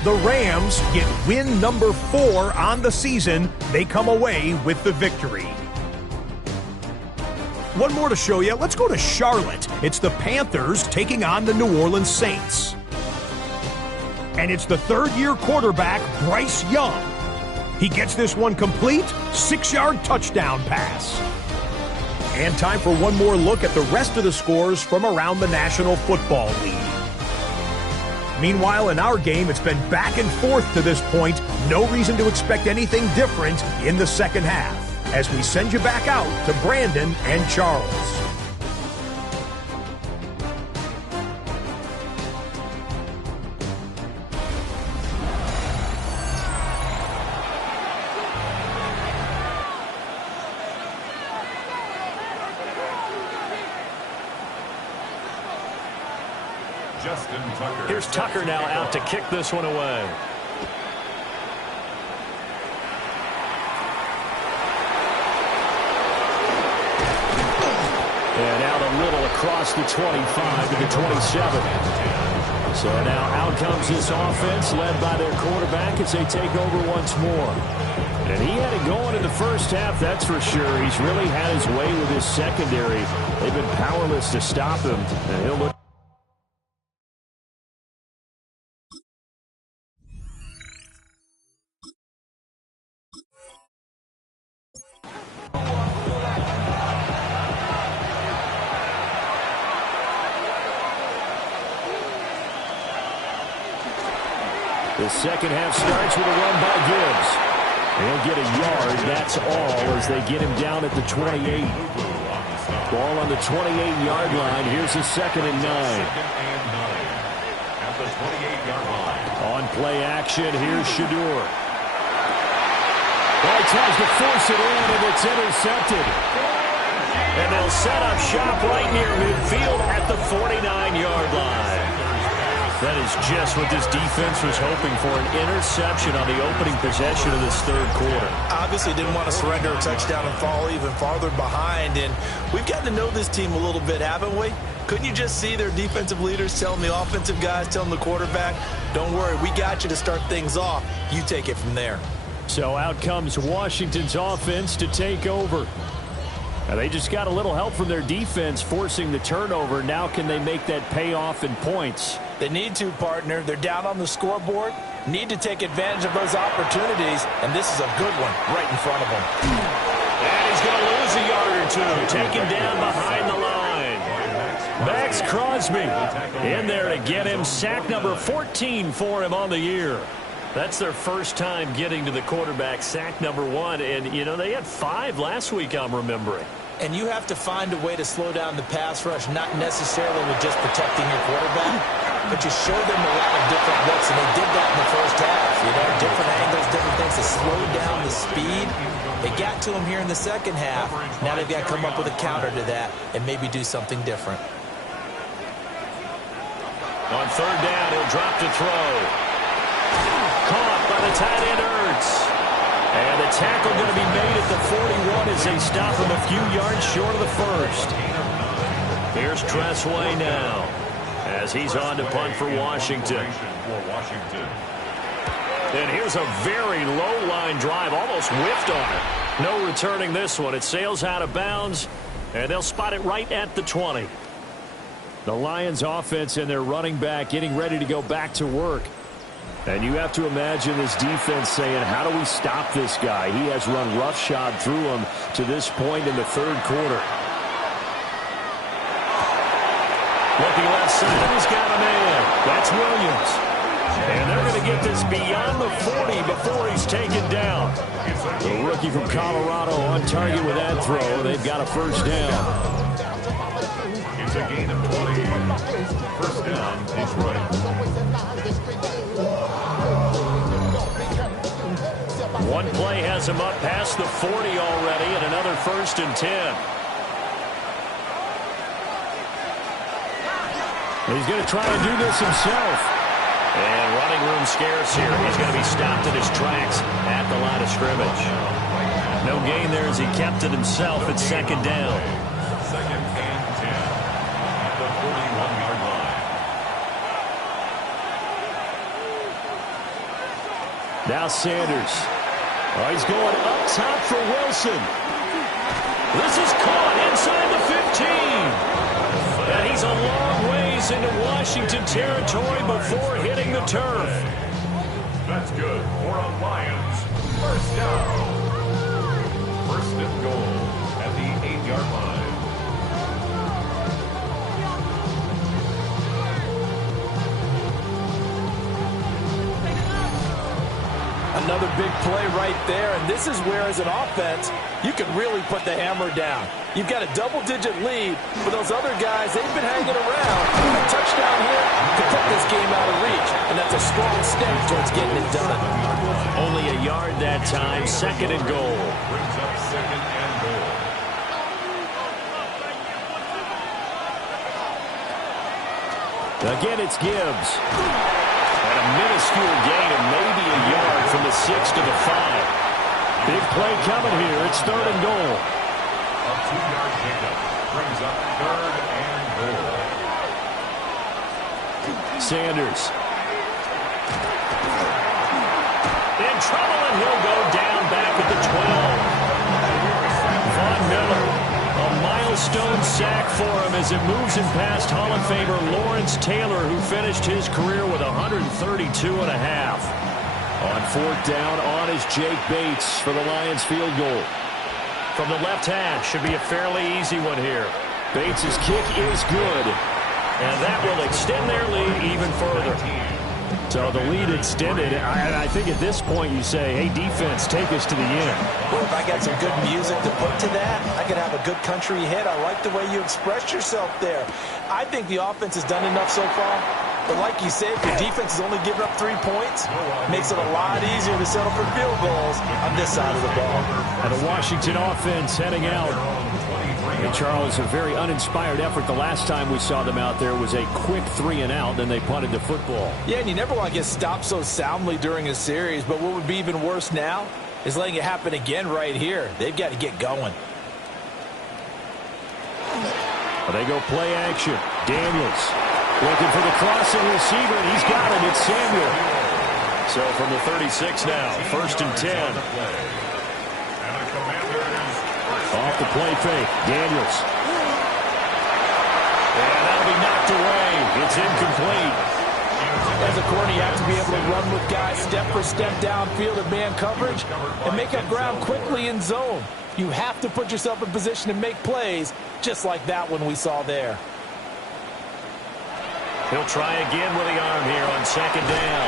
The Rams get win number 4 on the season. They come away with the victory. One more to show you. Let's go to Charlotte. It's the Panthers taking on the New Orleans Saints. and it's the third-year quarterback, Bryce Young. He gets this one complete, 6-yard touchdown pass. And time for one more look at the rest of the scores from around the National Football League. Meanwhile, in our game, it's been back and forth to this point. No reason to expect anything different in the second half, as we send you back out to Brandon and Charles. Here's Tucker now out to kick this one away. And out a little across the 25 to the 27. So now out comes this offense led by their quarterback as they take over once more. And he had it going in the first half, that's for sure. He's really had his way with his secondary. They've been powerless to stop him. And he'll look. The second half starts with a run by Gibbs. He'll get a yard, that's all, as they get him down at the 28. Ball on the 28-yard line. Here's the 2nd and 9. At the 28-yard line. On play action, here's Shador. Well, he tries to force it in, and it's intercepted. And they'll set up shop right near midfield at the 49-yard line. That is just what this defense was hoping for, an interception on the opening possession of this third quarter. Obviously didn't want to surrender a touchdown and fall even farther behind, and we've gotten to know this team a little bit, haven't we? Couldn't you just see their defensive leaders telling the offensive guys, telling the quarterback, don't worry, we got you to start things off. You take it from there. So out comes Washington's offense to take over. Now they just got a little help from their defense forcing the turnover. Now can they make that pay off in points? They need to, partner. They're down on the scoreboard. Need to take advantage of those opportunities, and this is a good one right in front of them. And he's going to lose a yard or two. Taken down behind the line. Max Crosby in there to get him. Sack number 14 for him on the year. That's their first time getting to the quarterback, sack number 1. And, you know, they had 5 last week, I'm remembering. And you have to find a way to slow down the pass rush, not necessarily with just protecting your quarterback, but you show them a lot of different looks, and they did that in the first half. You know, different angles, different things to slow down the speed. They got to him here in the second half. Now they've got to come up with a counter to that and maybe do something different. On third down, he'll drop to throw. Caught by the tight end, Ertz. And the tackle going to be made at the 41 as they stop him a few yards short of the first. Here's Tressway now as he's on to punt for Washington. And here's a very low line drive, almost whiffed on it. No returning this one. It sails out of bounds, and they'll spot it right at the 20. The Lions offense and their running back getting ready to go back to work. And you have to imagine this defense saying, how do we stop this guy? He has run roughshod through him to this point in the third quarter. Looking left side, and he's got a man. That's Williams. And they're going to get this beyond the 40 before he's taken down. The rookie from Colorado on target with that throw. They've got a first down. It's a gain of 20. First down, Detroit. One play has him up past the 40 already, and another 1st and 10. He's going to try and do this himself. And running room scarce here. He's going to be stopped in his tracks at the line of scrimmage. No gain there as he kept it himself at second down. Second and 10 at the 41-yard line. Now Sanders. Oh, he's going up top for Wilson. This is caught inside the 15. And he's a long ways plays into Washington territory before hitting the turf. That's good for a Lions first down. First and goal at the 8-yard line. Another big play right there, and this is where, as an offense, you can really put the hammer down. You've got a double-digit lead, but those other guys, they've been hanging around. A touchdown here could put this game out of reach, and that's a strong step towards getting it done. Only a yard that time, second and goal. Brings up second and goal. Again, it's Gibbs. And a minuscule gain of maybe a yard from the 6 to the 5. Big play coming here. It's third and goal. A 2-yard pickup brings up third and goal. Sanders. In trouble, and he'll go down back at the 12. Von Miller. A milestone sack for him as it moves him past Hall of Famer Lawrence Taylor, who finished his career with 132 and a half. On fourth down, on is Jake Bates for the Lions field goal. From the left hash, should be a fairly easy one here. Bates' kick is good, and that will extend their lead even further. So the lead extended. I think at this point you say, hey, defense, take us to the end. Well, if I got some good music to put to that, I could have a good country hit. I like the way you express yourself there. I think the offense has done enough so far. But like you said, if your defense is only giving up 3 points, makes it a lot easier to settle for field goals on this side of the ball. And the Washington offense heading out. And Charles, a very uninspired effort. The last time we saw them out there was a quick 3 and out, then they punted the football. Yeah, and you never want to get stopped so soundly during a series, but what would be even worse now is letting it happen again right here. They've got to get going. Well, they go play action. Daniels looking for the crossing receiver, and he's got it. It's Samuel. So from the 36 now, first and 10. Off the play fake, Daniels. And that'll be knocked away. It's incomplete. As a corner, you have to be able to run with guys step for step downfield in man coverage and make up ground quickly in zone. You have to put yourself in position to make plays just like that one we saw there. He'll try again with the arm here on second down.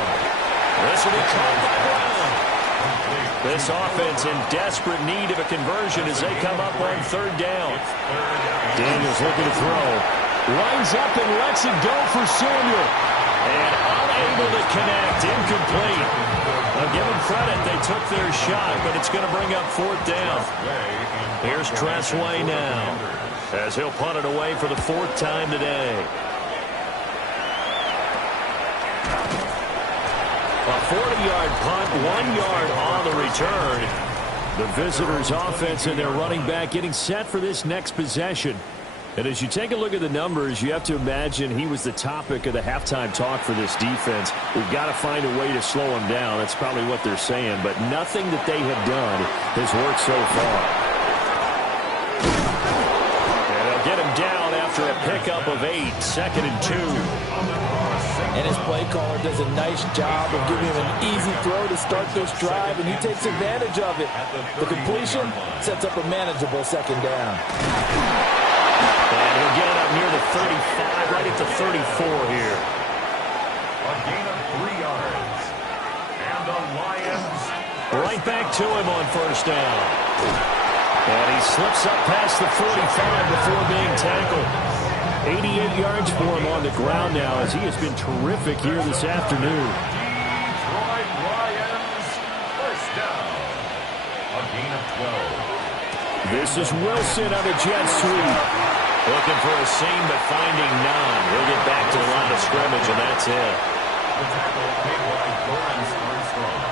This will be caught by Brown. This offense in desperate need of a conversion as they come up on third down. Daniels looking to throw. Lines up and lets it go for Samuel. And unable to connect. Incomplete. I'll give them credit. They took their shot, but it's going to bring up fourth down. Here's Tressway now as he'll punt it away for the 4th time today. A 40-yard punt, 1 yard on the return. The visitors' offense and their running back getting set for this next possession. And as you take a look at the numbers, you have to imagine he was the topic of the halftime talk for this defense. We've got to find a way to slow him down. That's probably what they're saying. But nothing that they have done has worked so far. And they'll get him down after a pickup of 8, second and 2. And his play caller does a nice job of giving him an easy throw to start this drive, and he takes advantage of it. The completion sets up a manageable second down. And he'll get it up near the 35, right at the 34 here. A gain of 3 yards. And the Lions. Right back to him on first down. And he slips up past the 45 before being tackled. 88 yards for him on the ground now as he has been terrific here this afternoon. Detroit Lions, first down. A gain of 12. This is Wilson on a jet sweep. Looking for a seam, but finding none. He'll get back to the line of scrimmage, and that's it. The tackle made by Lawrence Armstrong.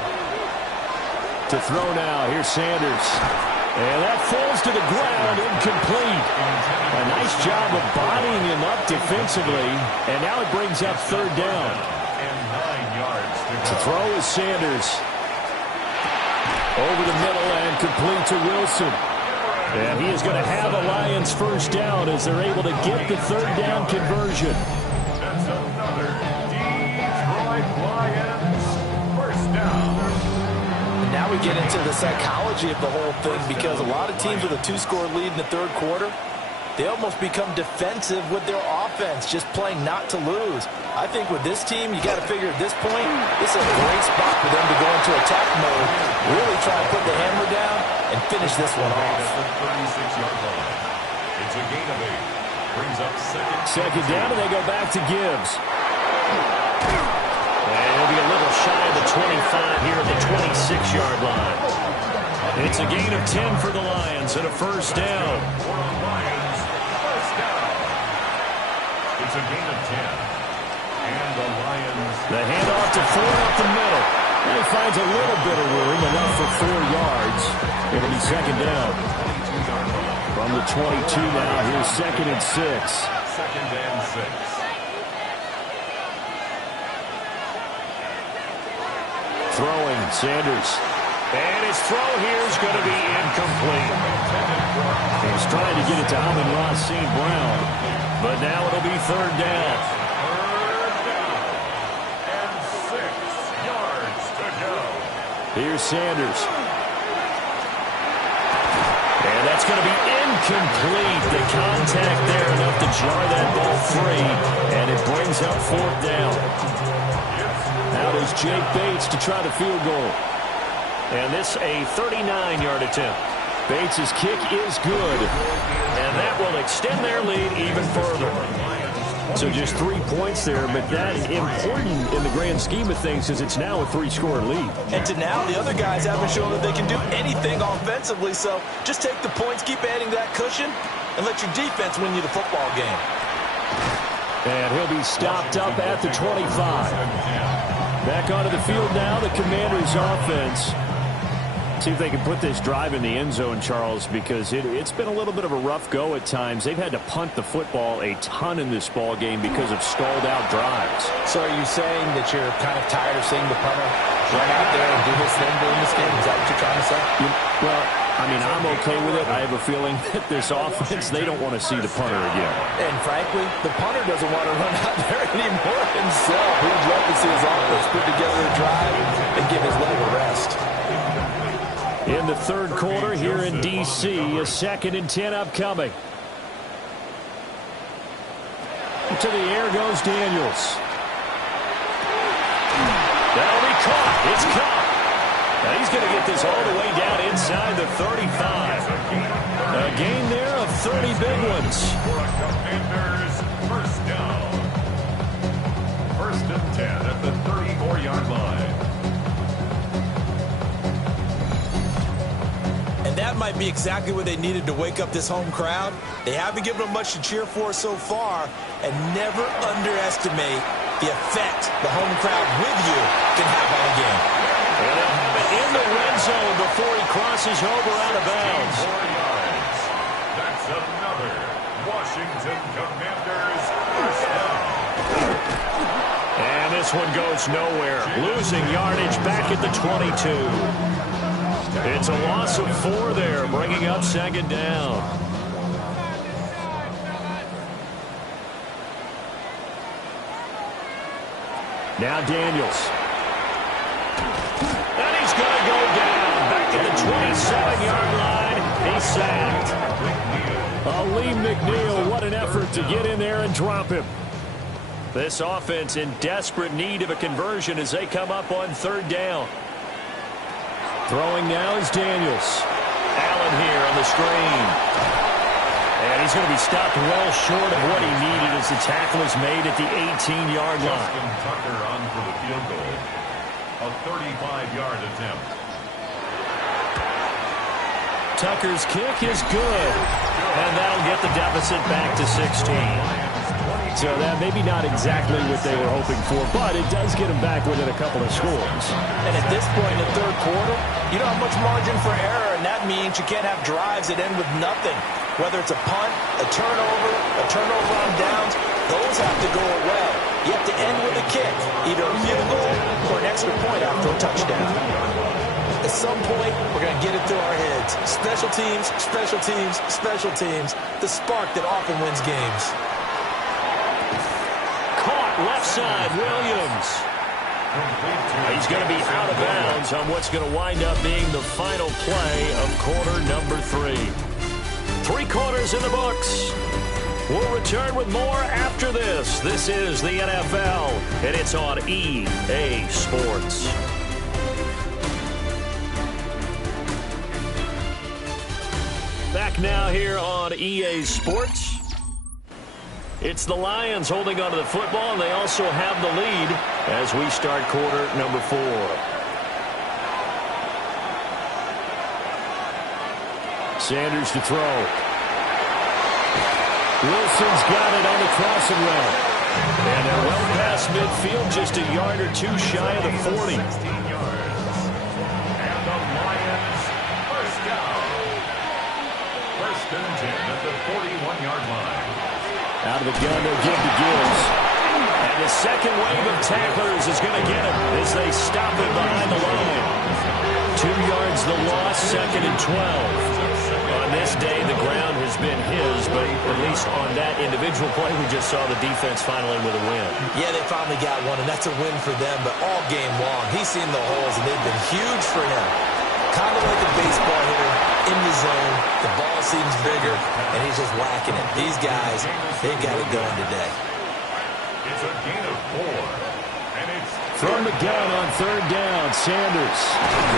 To throw now, here's Sanders. And that falls to the ground, incomplete. A nice job of bodying him up defensively. And now it brings up third down. And 9 yards To throw is Sanders. Over the middle and complete to Wilson. And he is going to have a Lions first down as they're able to get the third down conversion. That's another Detroit Lions first down. And now we get into the psychology of the whole thing, because a lot of teams with a 2-score lead in the third quarter, they almost become defensive with their offense, just playing not to lose. I think with this team, you got to figure at this point, this is a great spot for them to go into attack mode, really try to put the hammer down and finish this one off. At the 36-yard line. It's a gain of 8. Brings up Second down, and they go back to Gibbs. And he'll be a little shy of the 25 here at the 26-yard line. It's a gain of 10 for the Lions and a first down. It's a gain of 10. And the Lions. The handoff to Ford up the middle. And he finds a little bit of room, enough for 4 yards. It'll be second down. From the 22 now, here's second and 6. Second and 6. Throwing, Sanders. And his throw here is going to be incomplete. He's trying to get it to Amon-Ra St. Brown. But now it'll be third down. Third down. And 6 yards to go. Here's Sanders. And that's going to be incomplete. The contact there enough to jar that ball free. And it brings up fourth down. Now there's Jake Bates to try the field goal. And this a 39-yard attempt. Bates' kick is good. And that will extend their lead even further. So just 3 points there, but that is important in the grand scheme of things, because it's now a 3-score lead. And to now, the other guys haven't shown that they can do anything offensively, so just take the points, keep adding that cushion, and let your defense win you the football game. And he'll be stopped up at the 25. Back onto the field now, the Commanders' offense. See if they can put this drive in the end zone, Charles, because it's been a little bit of a rough go at times. They've had to punt the football a ton in this ball game because of stalled-out drives. So are you saying that you're kind of tired of seeing the punter run out there and do his thing during this game? Is that what you're trying to say? Well, I mean, I'm okay with it. I have a feeling that this offense, they don't want to see the punter again. And frankly, the punter doesn't want to run out there anymore himself. He'd love to see his offense put together a drive and give his leg a rest. In the third quarter here in D.C., a 2nd and 10 upcoming. To the air goes Daniels. That'll be caught. It's caught. Now he's going to get this all the way down inside the 35. A gain there of 30 big ones. For a Commanders first down. First and 10 at the 34-yard line. And that might be exactly what they needed to wake up this home crowd. They haven't given them much to cheer for so far, and never underestimate the effect the home crowd with you can have on a game. And they'll have it in the red zone before he crosses over out of bounds. 4 yards. That's another Washington Commanders first down. And this one goes nowhere. Losing yardage back at the 22. It's a loss of 4 there, bringing up second down. Now Daniels. And he's going to go down. Back at the 27-yard line. He's sacked. Lee McNeil, what an effort to get in there and drop him. This offense in desperate need of a conversion as they come up on third down. Throwing now is Daniels. Allen here on the screen. And he's going to be stopped well short of what he needed as the tackle is made at the 18-yard line. Justin Tucker on for the field goal. A 35-yard attempt. Tucker's kick is good. And that'll get the deficit back to 16. So that maybe not exactly what they were hoping for, but it does get them back within a couple of scores. And at this point in the third quarter, you don't have much margin for error, and that means you can't have drives that end with nothing. Whether it's a punt, a turnover on downs, those have to go away. You have to end with a kick, either a field goal or an extra point after a touchdown. At some point, we're going to get it through our heads. Special teams, special teams, special teams. The spark that often wins games. Caught. left side, Williams. He's going to be out of bounds on what's going to wind up being the final play of quarter number 3. 3 quarters in the books. We'll return with more after this. This is the NFL, and it's on EA Sports. Back now here on EA Sports. It's the Lions holding onto the football, and they also have the lead as we start quarter number 4. Sanders to throw. Wilson's got it on the crossing route. And they're well past midfield, just a yard or 2 shy of the 40. And the Lions first down. First and 10 at the 41-yard line. Out of the gun, they'll give to Gibbs. And the second wave of tacklers is going to get him as they stop him behind the line. 2 yards the loss, second and 12. On this day, the ground has been his, but at least on that individual play, we just saw the defense finally with a win. Yeah, they finally got one, and that's a win for them, but all game long, he's seen the holes, and they've been huge for him. Kind of like a baseball hitter in the zone. The ball seems bigger, and he's just whacking it. These guys, they've got it going today. It's a gain of 4. And it's from the gun on third down, Sanders.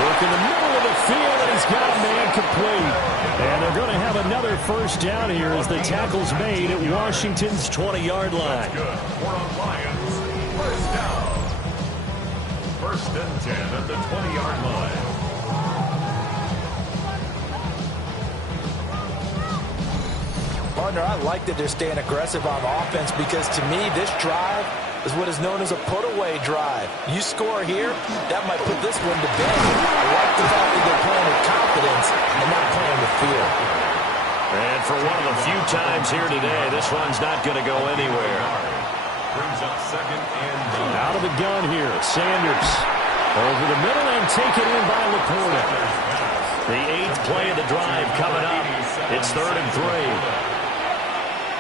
Work in the middle of the field, and he's got a man complete. And they're going to have another first down here as the tackle's made at Washington's 20-yard line. That's good. We're on Lions. First down. First and 10 at the 20-yard line. Partner, I like that they're staying aggressive on offense because, to me, this drive is what is known as a put-away drive. You score here, that might put this one to bed. I like the fact that they're playing with confidence and not playing with fear. And for one of the few times here today, this one's not going to go anywhere. Brings up second and out of the gun here, Sanders. Over the middle and taken in by Laporta. The 8th play of the drive coming up. It's 3rd and 3.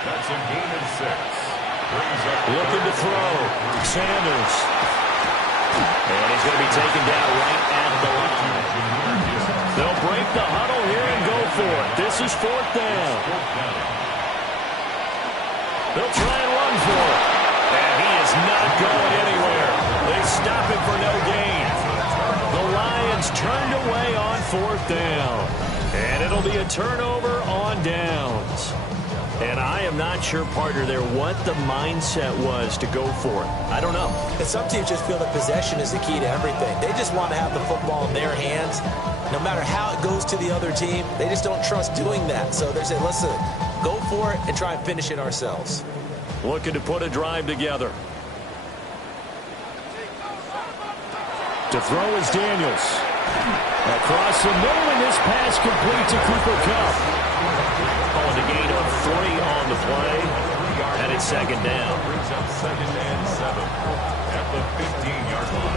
That's a gain of 6. Looking to throw. Sanders. And he's going to be taken down right at the line. They'll break the huddle here and go for it. This is 4th down. They'll try and run for it. And he is not going anywhere. They stop him for no gain. The Lions turned away on 4th down. And it'll be a turnover on downs. And I am not sure, partner, there what the mindset was to go for it. I don't know. And some teams just feel that possession is the key to everything. They just want to have the football in their hands. No matter how it goes to the other team, they just don't trust doing that. So they say, listen, go for it and try and finish it ourselves. Looking to put a drive together. To throw is Daniels. Across the middle, and this pass complete to Cooper Kupp. Calling a gain of 3 on the play. And it's 2nd down. Brings up 2nd and 7 at the 15-yard line.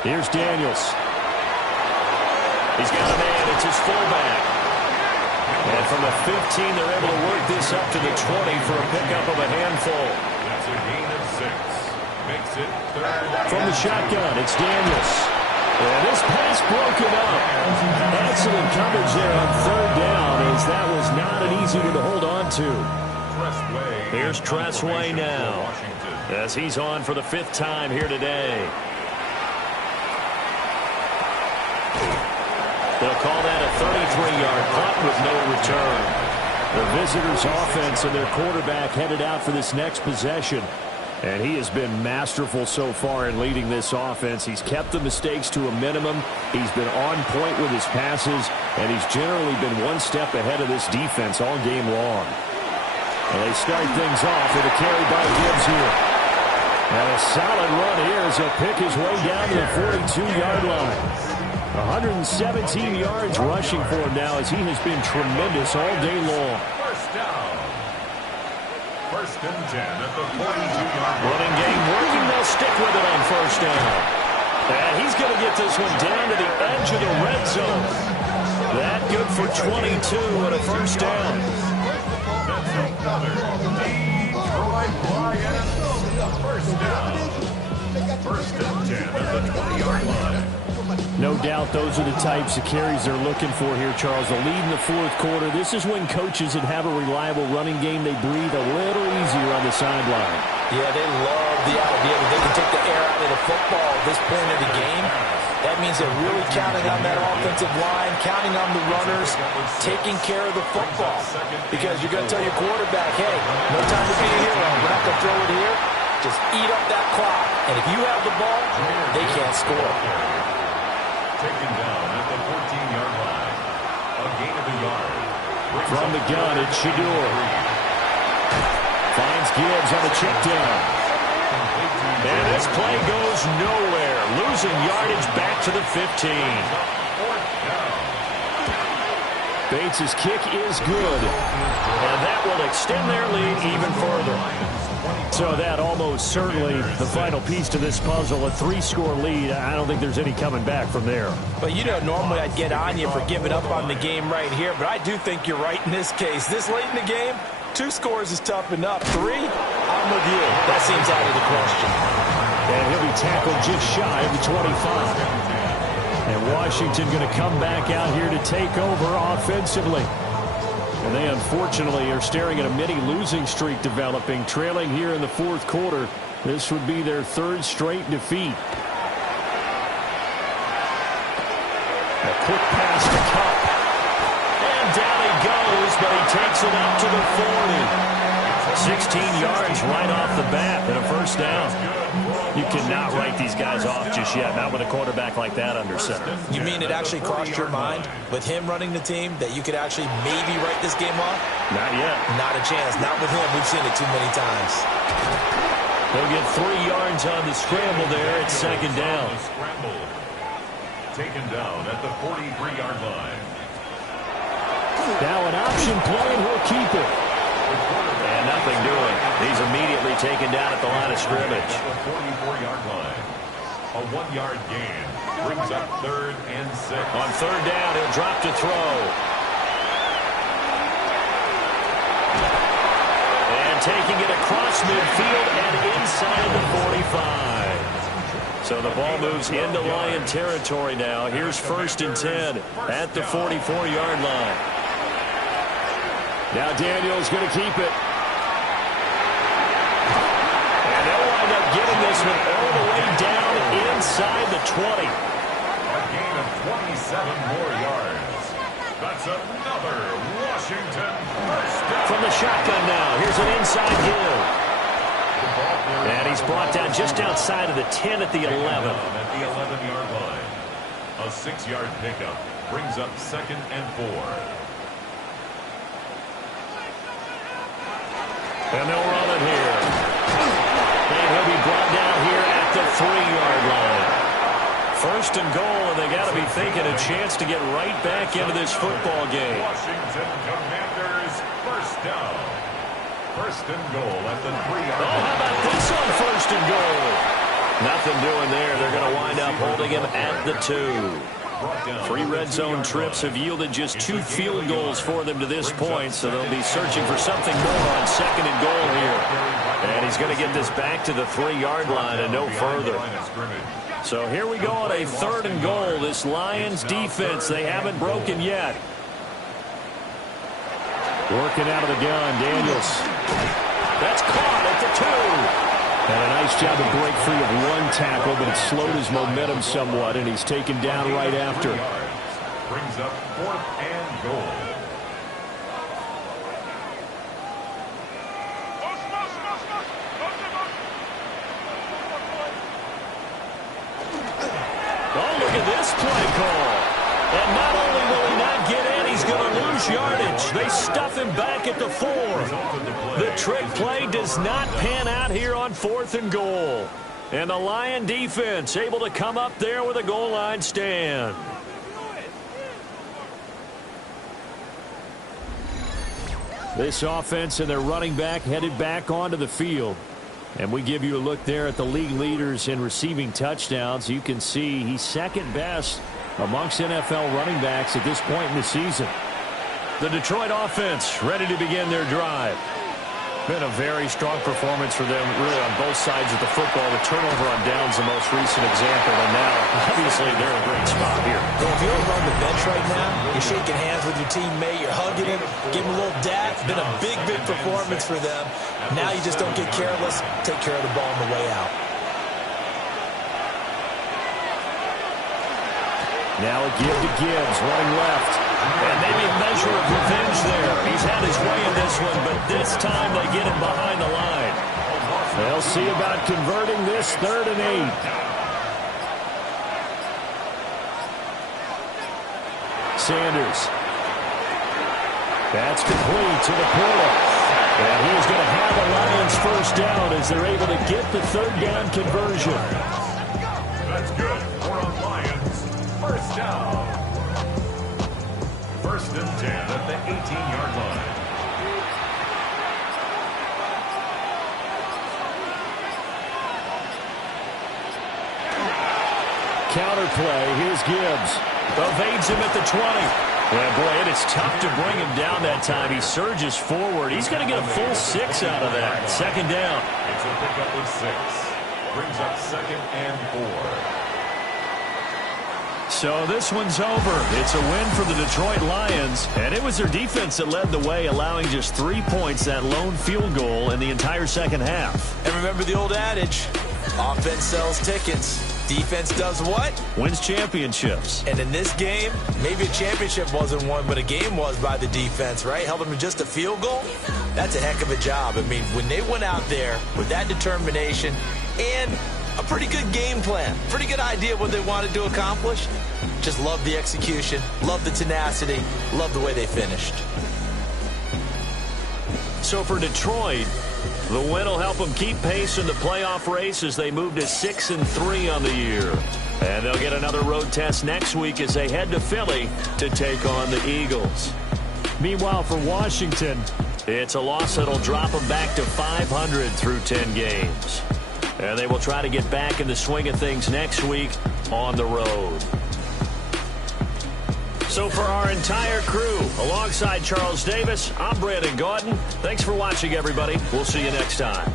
Here's Daniels. He's got a man. It's his fullback. And from the 15, they're able to work this up to the 20 for a pickup of a handful. That's a gain of 6. Makes it 3rd. From the shotgun, it's Daniels. And this pass broken up. Excellent coverage there on 3rd down, as that was not an easy one to hold on to. Here's Tressway now, as he's on for the 5th time here today. They'll call that a 33-yard punt with no return. The visitors' offense and their quarterback headed out for this next possession. And he has been masterful so far in leading this offense. He's kept the mistakes to a minimum. He's been on point with his passes, and he's generally been one step ahead of this defense all game long. And they start things off with a carry by Gibbs here. And a solid run here as he'll pick his way down to the 42-yard line. 117 yards rushing for him now, as he has been tremendous all day long. First down. First and 10 at the 42-yard line. Running game working. They'll stick with it on first down. And he's going to get this one down to the edge of the red zone. That good for 22 and a first down. That's another Detroit Lions first down. First and 10 at the 20-yard line. No doubt those are the types of carries they're looking for here, Charles. The lead in the fourth quarter. This is when coaches that have a reliable running game, they breathe a little easier on the sideline. Yeah, they love the idea that they can take the air out of the football at this point of the game. That means they're really counting on that offensive line, counting on the runners, taking care of the football. Because you're going to tell your quarterback, hey, no time to be a hero. We're not going to throw it here. Just eat up that clock. And if you have the ball, they can't score. Taken down at the 14-yard line. A gain of a yard. From the gun, it's Shador. Finds Gibbs on the check down. And this play goes nowhere. Losing yardage back to the 15. Bates' kick is good. And that will extend their lead even further. So that almost certainly the final piece to this puzzle, a 3-score lead. I don't think there's any coming back from there. But, you know, normally I'd get on you for giving up on the game right here, but I do think you're right in this case. This late in the game, 2 scores is tough enough. 3, I'm with you. That seems out of the question. And he'll be tackled just shy of the 25. And Washington going to come back out here to take over offensively. And they unfortunately are staring at a mini losing streak developing, trailing here in the fourth quarter. This would be their 3rd straight defeat. A quick pass to Cup. And down he goes, but he takes it up to the 40. 16 yards right off the bat and a first down. You cannot write these guys off just yet, not with a quarterback like that under center. You mean it actually crossed your mind with him running the team that you could actually maybe write this game off? Not yet. Not a chance. Not with him. We've seen it too many times. They'll get 3 yards on the scramble there. It's second down. Taken down at the 43-yard line. Now an option play, and he'll keep it. And nothing doing. He's immediately taken down at the line of scrimmage. The 44-yard line. A 1-yard gain brings up 3rd and 6. On 3rd down, he'll drop to throw. And taking it across midfield and inside the 45. So the ball moves into Lion territory now. Here's 1st and 10 at the 44-yard line. Now Daniel's going to keep it. And they'll wind up getting this one all the way down inside the 20. A gain of 27 more yards. That's another Washington first down. From the shotgun now. Here's an inside give. And he's brought down just outside of the 10 at the 11. At the 11-yard line. A 6-yard pickup brings up 2nd and 4. And they'll run it here. And he'll be brought down here at the 3-yard line. 1st and goal, and they got to be thinking a chance to get right back into this football game. Washington Commanders first down. 1st and goal at the 3-yard line. Oh, how about this on 1st and goal? Nothing doing there. They're going to wind up holding him at the 2. 3 red zone trips have yielded just 2 field goals for them to this point, so they'll be searching for something more on 2nd and goal here. And he's going to get this back to the 3-yard line and no further. So here we go on a 3rd and goal. This Lions defense, they haven't broken yet. Working out of the gun, Daniels. That's caught at the 2. And a nice job to break free of 1 tackle, but it slowed his momentum somewhat, and he's taken down right after. Brings up 4th and goal. Oh, look at this play call. And not only will he not get in, he's going to lose yardage. They stuff him back at the 4. The trick play does not pan out here on 4th and goal. And the Lion defense able to come up there with a goal line stand. This offense and their running back headed back onto the field. And we give you a look there at the league leaders in receiving touchdowns. You can see he's second best amongst NFL running backs at this point in the season. The Detroit offense ready to begin their drive. Been a very strong performance for them, really, on both sides of the football. The turnover on downs, the most recent example, and now, obviously, they're in a great spot here. Well, if you're over on the bench right now, you're shaking hands with your teammate, you're hugging him, giving him a little dap. It's been a big, big performance for them. Now you just don't get careless. Take care of the ball on the way out. Now a give to Gibbs, running left. And maybe a measure of revenge there. He's had his way in this one, but this time they get him behind the line. They'll see about converting this 3rd and 8. Sanders. That's complete to the Porter. And he's going to have a Lions first down as they're able to get the 3rd down conversion. That's good. We're on Lions. First down. 1st and 10 at the 18-yard line. Counterplay. Here's Gibbs. Evades him at the 20. Yeah, boy, it is tough to bring him down that time. He surges forward. He's going to get a full 6 out of that. 2nd down. It's a pickup of 6. Brings up 2nd and 4. So this one's over. It's a win for the Detroit Lions, and it was their defense that led the way, allowing just 3 points, that lone field goal in the entire second half. And remember the old adage, offense sells tickets. Defense does what? Wins championships. And in this game, maybe a championship wasn't won, but a game was by the defense, right? Held them to just a field goal. That's a heck of a job. I mean, when they went out there with that determination and a pretty good game plan, pretty good idea of what they wanted to accomplish, just love the execution, love the tenacity, love the way they finished. So for Detroit, the win will help them keep pace in the playoff race as they move to 6-3 on the year. And they'll get another road test next week as they head to Philly to take on the Eagles. Meanwhile, for Washington, it's a loss that'll drop them back to 500 through 10 games. And they will try to get back in the swing of things next week on the road. So for our entire crew, alongside Charles Davis, I'm Brandon Gaudin. Thanks for watching, everybody. We'll see you next time.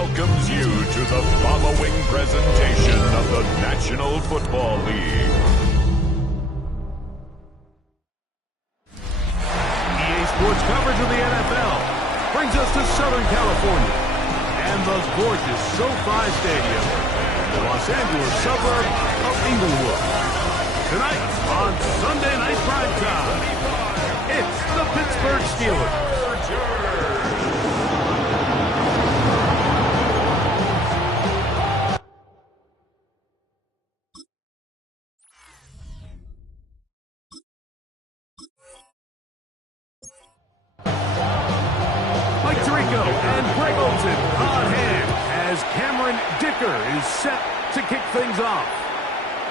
welcomes you to the following presentation of the National Football League. EA Sports coverage of the NFL brings us to Southern California and the gorgeous SoFi Stadium, the Los Angeles suburb of Inglewood. Tonight on Sunday Night Primetime, it's the Pittsburgh Steelers. And Greg Olsen on hand as Cameron Dicker is set to kick things off.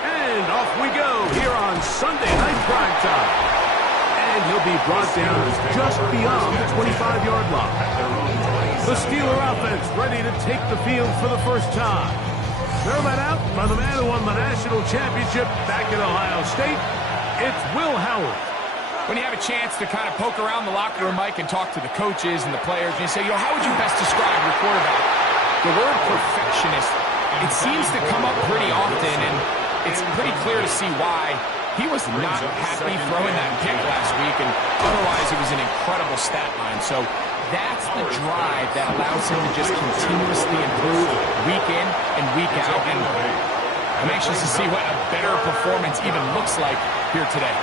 And off we go here on Sunday Night Primetime. And he'll be brought down just beyond the 25-yard line. The Steeler offense ready to take the field for the first time. They're led out by the man who won the national championship back in Ohio State. It's Will Howard. When you have a chance to kind of poke around the locker room, Mike, and talk to the coaches and the players, and you say, how would you best describe your quarterback? The word perfectionist, it seems to come up pretty often, and it's pretty clear to see why. He was not happy throwing that pick last week, and otherwise it was an incredible stat line. So that's the drive that allows him to just continuously improve week in and week out, and I'm anxious to see what a better performance even looks like here today.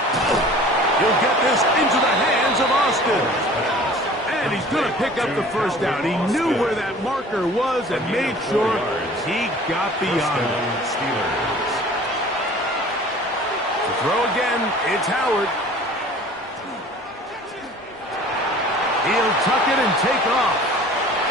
He'll get this into the hands of Austin. And he's going to pick up the first down. He knew where that marker was and made sure he got beyond it. To throw again, it's Howard. He'll tuck it and take off.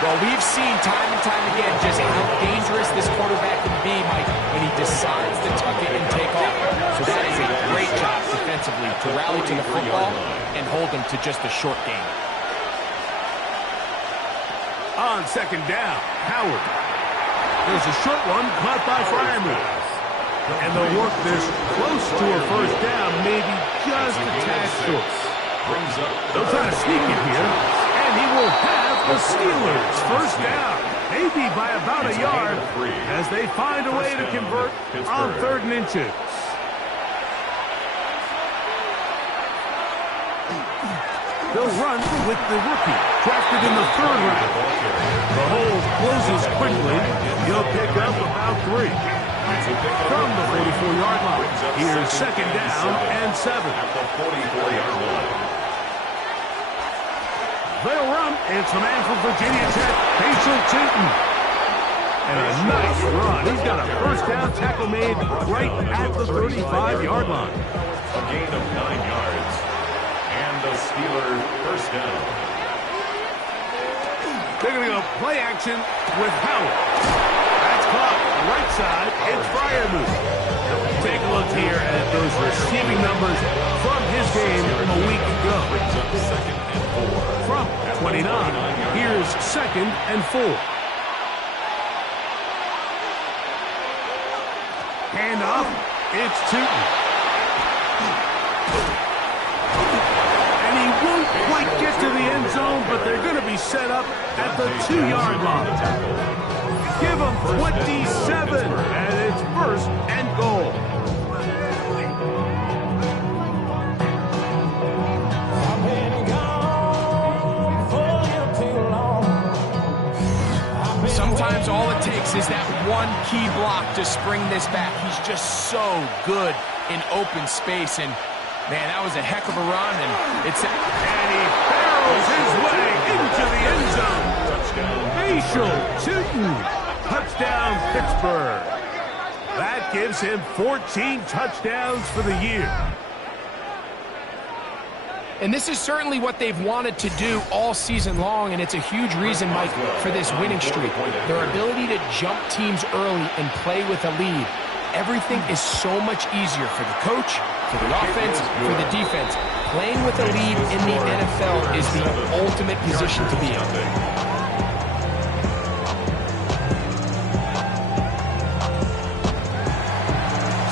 Well, we've seen time and time again just how dangerous this quarterback can be, Mike, when he decides to tuck it and take off. So that is a great job defensively to rally to the football and hold them to just a short game. On second down, Howard. There's a short one caught by Freiermuth. And they'll work this close to a first down, maybe just a tad short. They'll try to sneak it here, and he will have the Steelers first down, maybe by about a yard, as they find a way to convert on 3rd and inches. They'll run with the rookie, drafted in the 3rd round. The hole closes quickly. He'll pick up about 3. From the 44-yard line, here's 2nd down and 7. At the 44-yard line. They'll run. It's the man from Virginia Tech, Facial Tinton. And a nice run. He's got a first down tackle made right at the 35-yard line. A gain of 9 yards. And the Steelers first down. They're going to go play action with Howard. That's caught. Right side, it's Freiermuth. Take a look here at those receiving numbers from his game a week ago. From 29, here's 2nd and 4. Hand off, it's Tootin. And he won't quite get to the end zone, but they're going to be set up at the 2-yard line. Give him 27, and it's 1st and goal. Sometimes all it takes is that one key block to spring this back. He's just so good in open space, and man, that was a heck of a run, and and he barrels his way into the end zone. Facial Tootin. Touchdown, Pittsburgh. That gives him 14 touchdowns for the year. And this is certainly what they've wanted to do all season long, and it's a huge reason, Mike, for this winning streak. Their ability to jump teams early and play with a lead. Everything is so much easier for the coach, for the offense, for the defense. Playing with a lead in the NFL is the ultimate position to be in.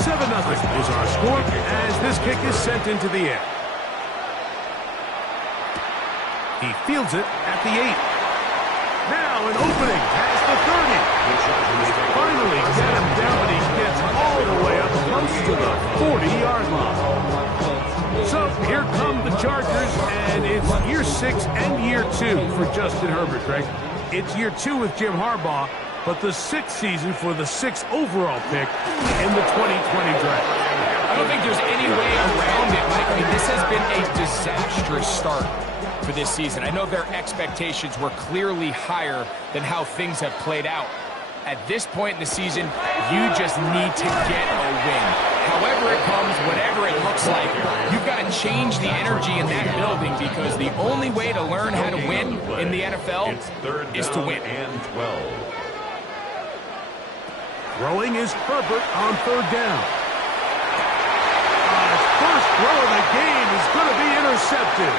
7-0 is our score as this kick is sent into the air. He fields it at the 8. Now an opening pass the 30. Finally get him down, but he gets all the way up close to the 40-yard line. So here come the Chargers, and it's year 6 and year 2 for Justin Herbert, Greg. It's year 2 with Jim Harbaugh, but the 6th season for the 6th overall pick in the 2020 draft. I don't think there's any way around it, Mike. I mean, this has been a disastrous start for this season. I know their expectations were clearly higher than how things have played out. At this point in the season, you just need to get a win. However it comes, whatever it looks like, you've got to change the energy in that building, because the only way to learn how to win in the NFL is to win. And 12. Throwing is Herbert on 3rd down. His first throw of the game is going to be intercepted.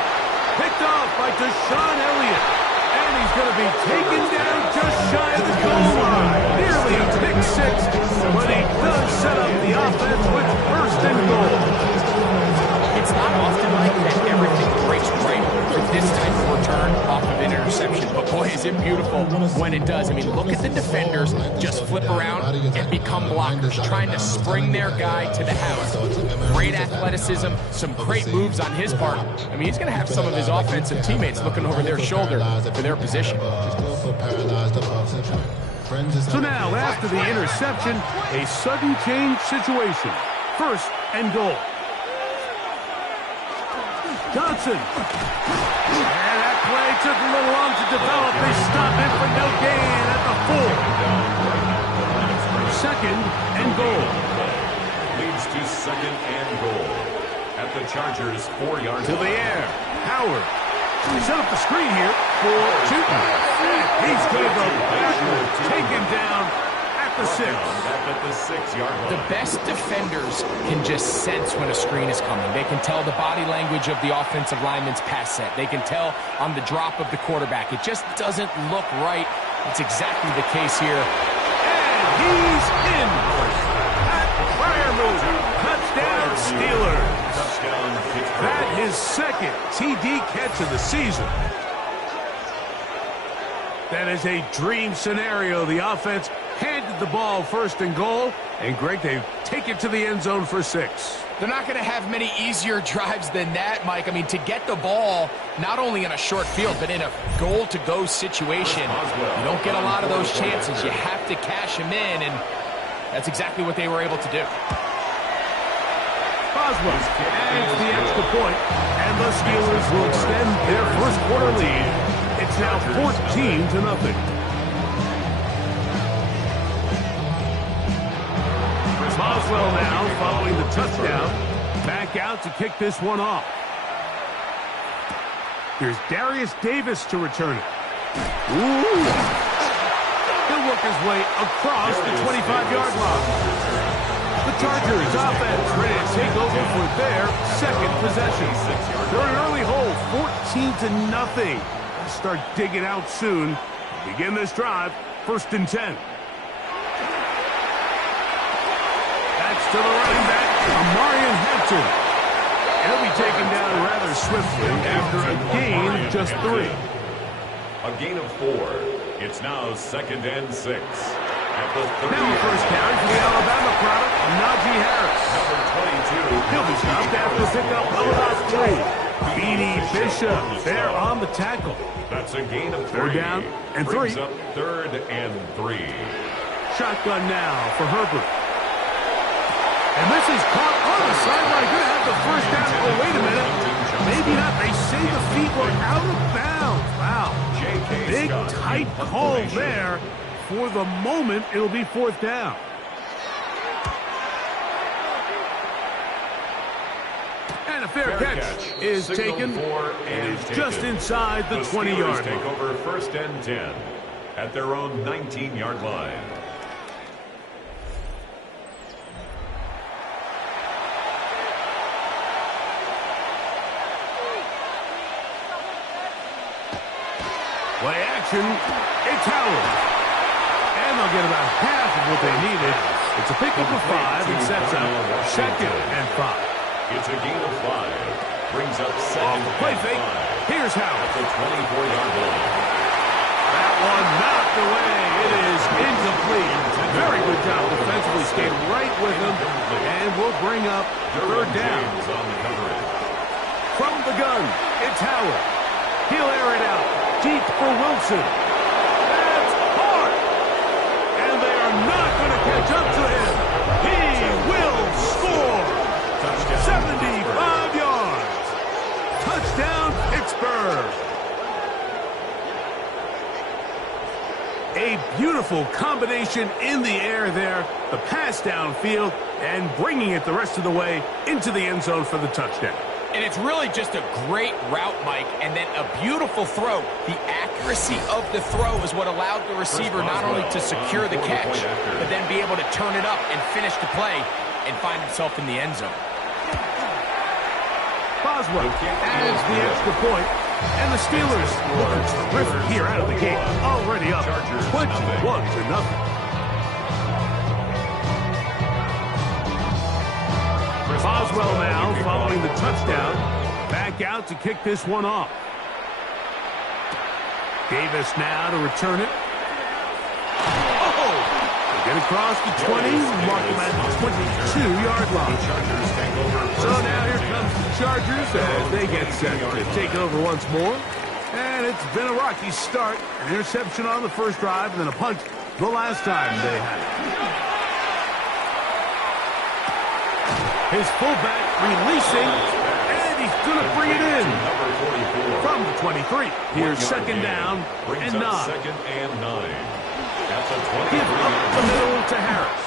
Picked off by Deshaun Elliott. And he's going to be taken down just shy of the goal line. Nearly a pick 6, but he does set up the offense with 1st and goal. It's not often like that everything breaks right for this type of return off of an interception. But boy, is it beautiful when it does. I mean, look at the defenders just flip around and become blockers, trying to spring their guy to the house. Great athleticism, some great moves on his part. I mean, he's going to have some of his offensive teammates looking over their shoulder for their position. So now, after the interception, a sudden change situation. 1st and goal. Johnson. And that play took a little long to develop. They stop it for no gain at the 4. 2nd and goal. Leads to 2nd and goal. At the Chargers' 4-yard line. To the air. Howard. Set up the screen here for Chutin. He's going to go backward. Take him down at the 6. At the 6-yard line. The best defenders can just sense when a screen is coming. They can tell the body language of the offensive lineman's pass set. They can tell on the drop of the quarterback. It just doesn't look right. It's exactly the case here. And he's in. Pat Freiermuth. Touchdown Steelers. That is 2nd TD catch of the season. That is a dream scenario. The offense handed the ball 1st and goal, and Greg, they take it to the end zone for 6. They're not going to have many easier drives than that, Mike. I mean, to get the ball not only in a short field, but in a goal-to-go situation, you don't get a lot of those chances. You have to cash them in, and that's exactly what they were able to do. Boswell adds the extra point, and the Steelers will extend their 1st quarter lead. It's now 14-0. Boswell now following the touchdown. Back out to kick this one off. Here's Darius Davis to return it. Ooh! He'll work his way across the 25-yard line. The Chargers offense ready to take over for their 2nd possession. They're an early hole, 14-0. Start digging out soon. Begin this drive, 1st and 10. That's to the running back, Amarian Hampton. He'll be taken down rather swiftly after a gain of just 3. A gain of 4. It's now 2nd and 6. At the 30. Now 1st down for the Alabama product, Najee Harris. Number 22. He'll be stopped after pickup of about 3. Beanie Bishop there on the tackle. That's a gain of 3. 3rd down and 3. Brings up 3rd and 3. Shotgun now for Herbert. And this is caught on the sideline. Going to have the 1st down. Oh, wait a minute. Maybe not. They say the feet were out of bounds. Wow. Big, tight call there. For the moment, it'll be 4th down. And a fair catch is taken. And is just inside the 20-yard line. Take over 1st and 10 at their own 19-yard line. Play action. It's Howard. And they'll get about half of what they needed. It's a pickup of 5 and sets up 2nd and 5. It's a gain of 5. Brings up 2nd Off the play fake. Here's Howard. At the 24-yard line. That one knocked away. It stayed right with him, and will bring up third down. From the gun, it's Howard. He'll air it out deep for Wilson. That's hard. And they are not going to catch up to him. He will score. 75 yards. Touchdown, Pittsburgh. A beautiful combination in the air there. The pass downfield and bringing it the rest of the way into the end zone for the touchdown. And it's really just a great route, Mike, and then a beautiful throw. The accuracy of the throw is what allowed the receiver not only to secure the catch, but then be able to turn it up and finish the play and find himself in the end zone. Boswell adds the extra point, and the Steelers look terrific here out of the gate. Already up 21-0. Boswell now following the touchdown. Back out to kick this one off. Davis now to return it. Oh! Get across the 20, mark him at the 22-yard line. So now here comes the Chargers as they get set to take over once more. And it's been a rocky start. An interception on the first drive and then a punt the last time they had it. His fullback releasing, and he's going to bring it in. From the 23, here's second down and 9. Give up the middle to Harris.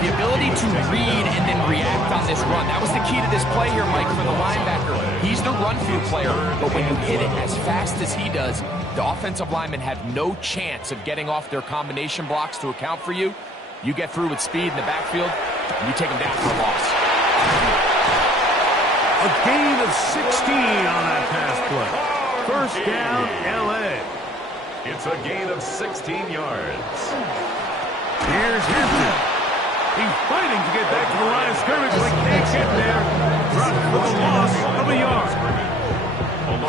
The ability to read and then react on this run. That was the key to this play here, Mike, for the linebacker. He's the run-field player, but when you hit it as fast as he does, the offensive linemen have no chance of getting off their combination blocks to account for you. You get through with speed in the backfield, and you take them down for a loss. A gain of 16 on that pass play. First down, L.A. It's a gain of 16 yards. Here's Hampton. He's fighting to get back to the line of scrimmage, but can't get there. Dropped for the loss of a yard.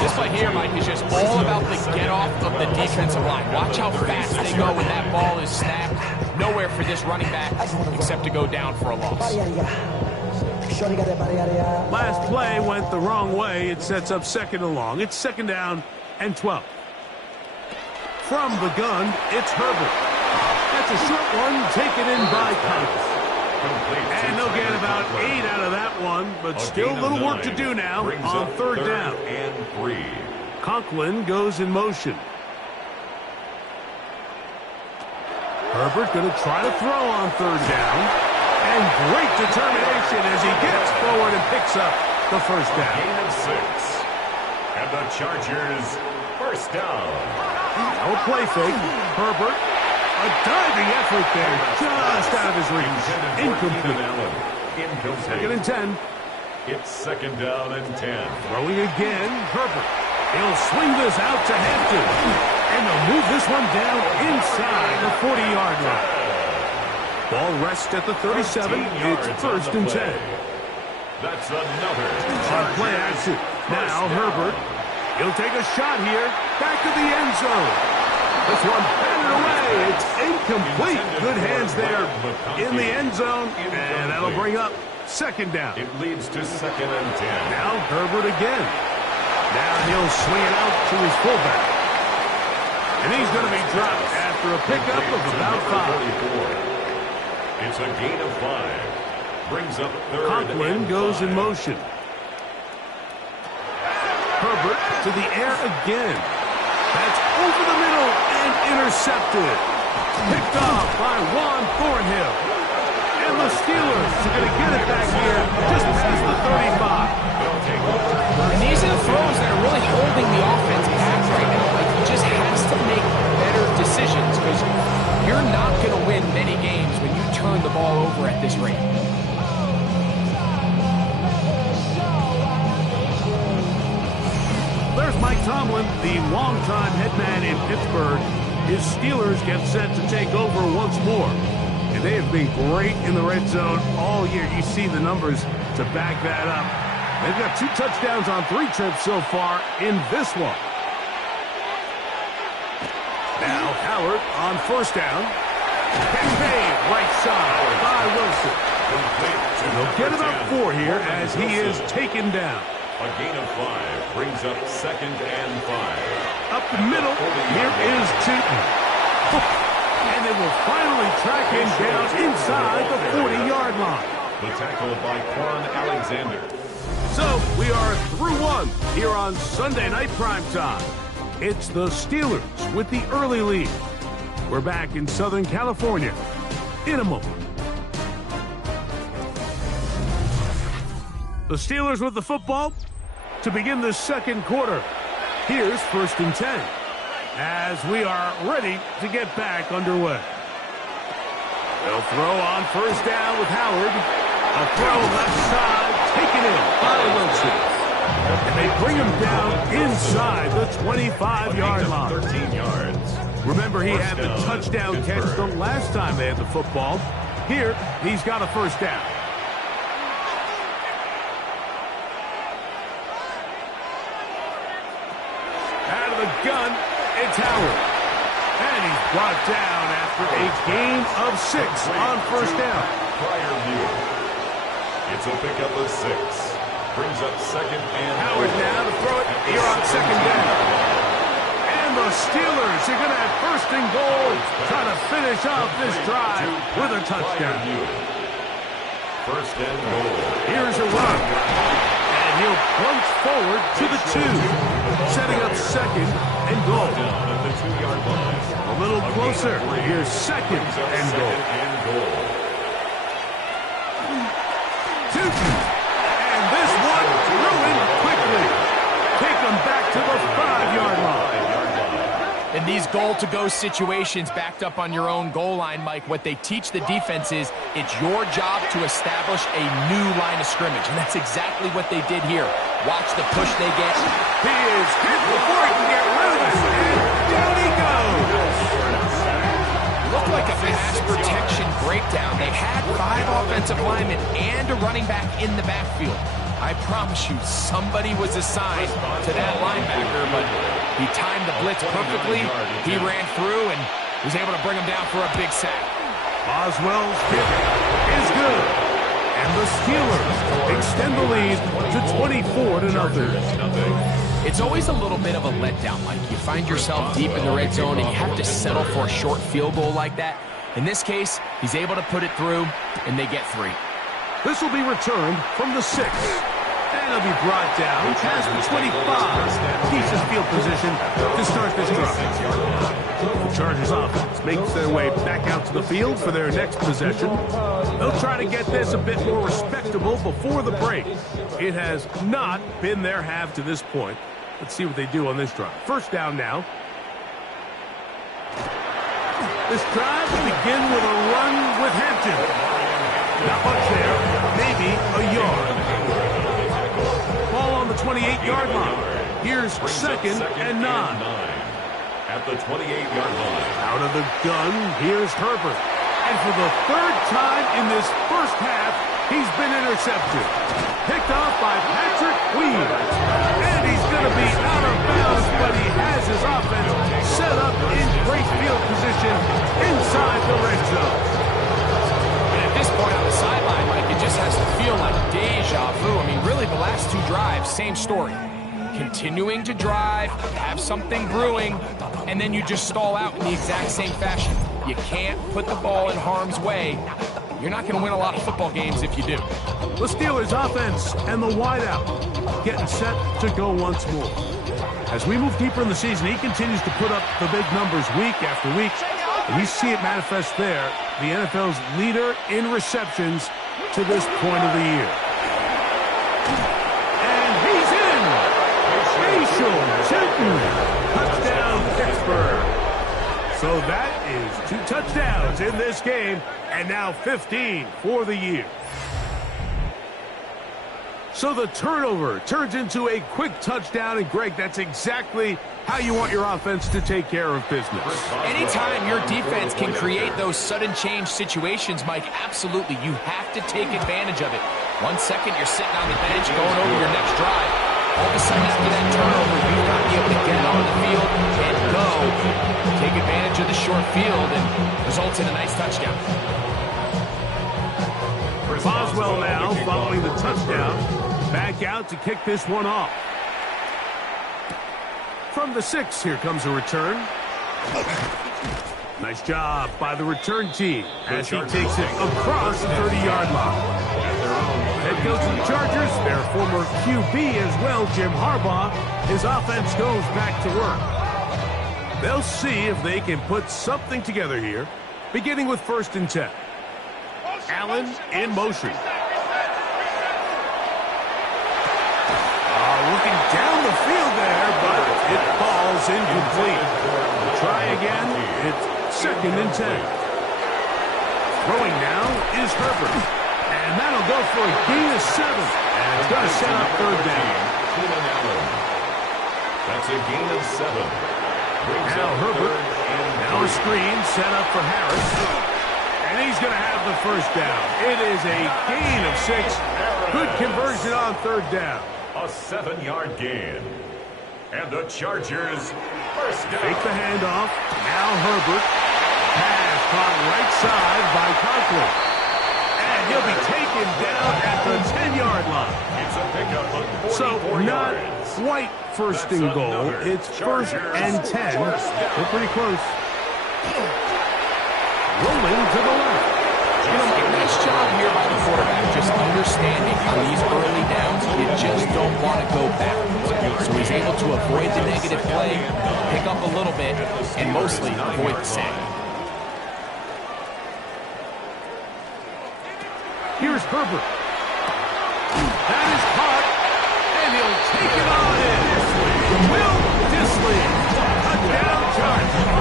This play here, Mike, is just all about the get-off of the defensive line. Watch how fast they go when that ball is snapped. Nowhere for this running back except to go down for a loss. Last play went the wrong way. It sets up second and long. It's second down and 12. From the gun, it's Herbert. That's a short one taken in by Conklin. And they'll get about 8 out of that one, but still a little work to do now on third down. Conklin goes in motion. Herbert going to try to throw on third down. And great determination as he gets forward and picks up the first down. Gain of 6. And the Chargers first down. No play fake. Herbert, a diving effort there, just out of his reach. Incomplete. Second and 10. It's second down and 10. Throwing again, Herbert. He'll swing this out to Hampton. And they'll move this one down inside the 40-yard line. Ball rests at the 37. It's first and 10. That's another. On play action. Now Herbert. He'll take a shot here. Back to the end zone. This one batted away. It's incomplete. Good hands there in the end zone. And that'll bring up second down. It leads to second and 10. Now Herbert again. Now he'll swing it out to his fullback. And he's going to be dropped after a pickup of about 5. It's a gain of 5. Brings up third. Conklin goes in motion. Herbert to the air again. That's over the middle and intercepted. Picked off by Juan Thornhill. And the Steelers are going to get it back here just past the 35. And these are the throws that are really holding the offense back right now. Like, he just has to make better decisions because you're not going to win many games when you turn the ball over at this rate. There's Mike Tomlin, the longtime head man in Pittsburgh. His Steelers get set to take over once more. And they have been great in the red zone all year. You see the numbers to back that up. They've got 2 touchdowns on 3 trips so far in this one. Now Howard on first down. Campaign right side by Wilson. And they'll get about 4 here as he is taken down. A gain of 5 brings up 2nd and 5. Up the middle, here is Tootin. And they will finally track him down inside the 40-yard line. The tackle by Quan Alexander. So we are through 1 here on Sunday Night Primetime. It's the Steelers with the early lead. We're back in Southern California in a moment. The Steelers with the football to begin the second quarter. Here's 1st and 10 as we are ready to get back underway. They'll throw on first down with Howard. A throw left side, taken in by Wilson. And they bring him down inside the 25-yard line. 13 yards. Remember, he had the touchdown catch the last time they had the football. Here, he's got a first down. Out of the gun, it's Howard. And he's brought down after a gain of 6 on first down. Prior view. It's a pickup of 6. Brings up 2nd and Howard now to throw it here on 2nd down. And the Steelers are going to have 1st and goal, trying to finish off this drive with a touchdown. 1st and goal. Here's a run. And he'll plunge forward to the 2, setting up 2nd and goal. Down at the 2-yard line. A little closer. Here's 2nd and goal. Tootin. And this one ruined quickly. Take them back to the 5-yard line. In these goal-to-go situations backed up on your own goal line, Mike, what they teach the defense is it's your job to establish a new line of scrimmage, and that's exactly what they did here. Watch the push they get. He is hit before he can get rid of it, and down he goes. Looked like a pass protection breakdown. They had 5 offensive linemen and a running back in the backfield. I promise you, somebody was assigned to that linebacker, but he timed the blitz perfectly. He ran through and was able to bring him down for a big sack. Boswell's kick is good. And the Steelers extend the lead to 24-0. It's always a little bit of a letdown, Mike. You find yourself deep in the red zone and you have to settle for a short field goal like that. In this case, he's able to put it through, and they get 3. This will be returned from the 6. And he'll be brought down past the 25. Keeps his field position to start this drive. The Chargers offense makes their way back out to the field for their next possession. They'll try to get this a bit more respectable before the break. It has not been their half to this point. Let's see what they do on this drive. First down now. This drive will begin with a run with Hampton. Not much there, maybe a yard. Ball on the 28-yard line. Here's 2nd and 9. At the 28-yard line. Out of the gun, here's Herbert. And for the 3rd time in this first half, he's been intercepted. Picked off by Patrick Queen. And he's going to be out of bounds, but he has his offense set up in great field position inside the red zone. And at this point on the sideline, Mike, it just has to feel like deja vu. I mean, really, the last 2 drives, same story. Continuing to drive, have something brewing, and then you just stall out in the exact same fashion. You can't put the ball in harm's way. You're not going to win a lot of football games if you do. The Steelers offense and the wideout getting set to go once more. As we move deeper in the season, he continues to put up the big numbers week after week. And you see it manifest there, the NFL's leader in receptions to this point of the year. And he's in! Facial Tootin! Touchdown, Pittsburgh. So that is 2 touchdowns in this game, and now 15 for the year. So the turnover turns into a quick touchdown, and Greg, that's exactly how you want your offense to take care of business. Anytime your defense can create those sudden change situations, Mike, absolutely, you have to take advantage of it. 1 second, you're sitting on the bench going over your next drive. All of a sudden, after that turnover, you've got to be able to get on the field and go. Take advantage field and results in a nice touchdown. Boswell now following the touchdown. Back out to kick this one off. From the 6, here comes a return. Nice job by the return team as he takes it across the 30-yard line. Head coach of the Chargers, their former QB as well, Jim Harbaugh, his offense goes back to work. They'll see if they can put something together here, beginning with 1st and 10. Allen in motion. Looking down the field there, but it falls incomplete. Try again. It's 2nd and 10. Throwing now is Herbert. And that'll go for a gain of 7. And it's going to set up 3rd down. That's a gain of 7. Now Herbert. Now a screen set up for Harris. And he's going to have the 1st down. It is a gain of 6. Good conversion on 3rd down. A 7-yard gain. And the Chargers 1st down. Take the handoff. Now Herbert. Pass caught right side by Conklin. And he'll be taken down at the 10-yard line. It's a pickup of 44 So not yards. quite 1st and goal. It's 1st and 10. They're pretty close. Rolling to the left. Nice job here by the quarterback, just understanding on these early downs, you just don't want to go backwards. So he's able to avoid the negative play, pick up a little bit, and mostly avoid the sack. Here's Herbert. That is caught, and he'll take it on in. Will Disley. Touchdown Chargers.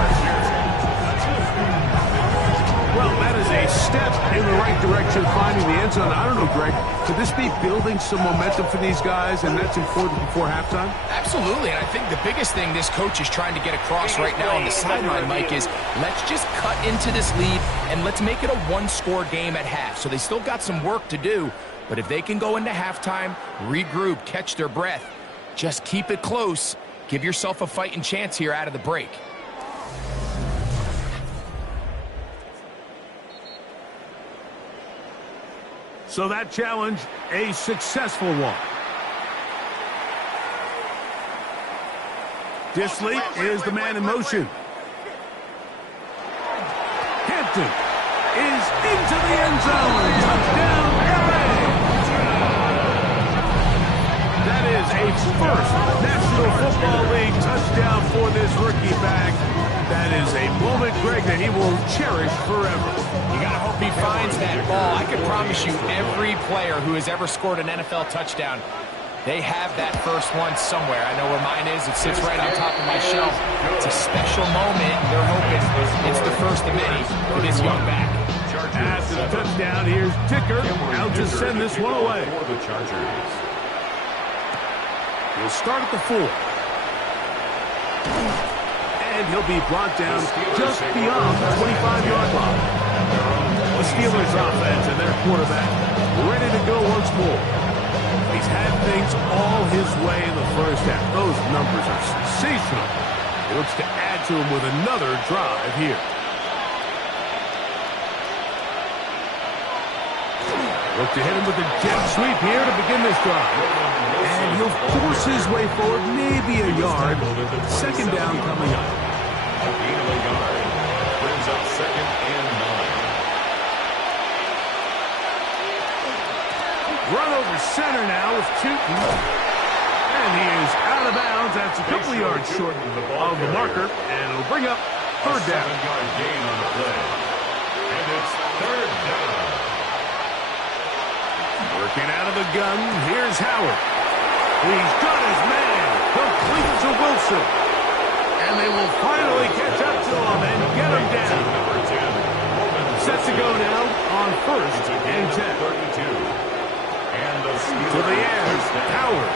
Well, that is a step in the right direction, finding the end zone. I don't know, Greg, could this be building some momentum for these guys, and that's important before halftime? Absolutely, and I think the biggest thing this coach is trying to get across right now on the sideline, Mike, is let's just cut into this lead, and let's make it a one-score game at half. So they still got some work to do, but if they can go into halftime, regroup, catch their breath, just keep it close, give yourself a fighting chance here out of the break. So that challenge, a successful one. Disley is the man in motion. Hampton is into the end zone. Touchdown, LA! That is a first National Football League touchdown for this rookie back. That is a moment, Greg, that he will cherish forever. You got to hope he finds that ball. I can promise you every player who has ever scored an NFL touchdown, they have that first one somewhere. I know where mine is. It sits right on top of my shelf. It's a special moment. They're hoping it's the first of many for this young back. After the touchdown, here's Ticker out to send this one away. He'll start at the 4. And he'll be brought down just beyond the 25-yard line. The Steelers offense and their quarterback ready to go once more. He's had things all his way in the first half. Those numbers are sensational. He looks to add to them with another drive here. Look to hit him with a jet sweep here to begin this drive. And he'll force his way forward, maybe a yard. 2nd down coming up. A gain of a yard brings up 2nd and 9. Run over center now with Tootin. And he is out of bounds. That's a couple yards short of the marker. And it'll bring up 3rd down. 7-yard gain on the play. And it's 3rd down. Working out of the gun, here's Howard. He's got his man, complete to Wilson. And they will finally catch up to him and get him down. Set to go now on 1st and 10. To the air, Howard.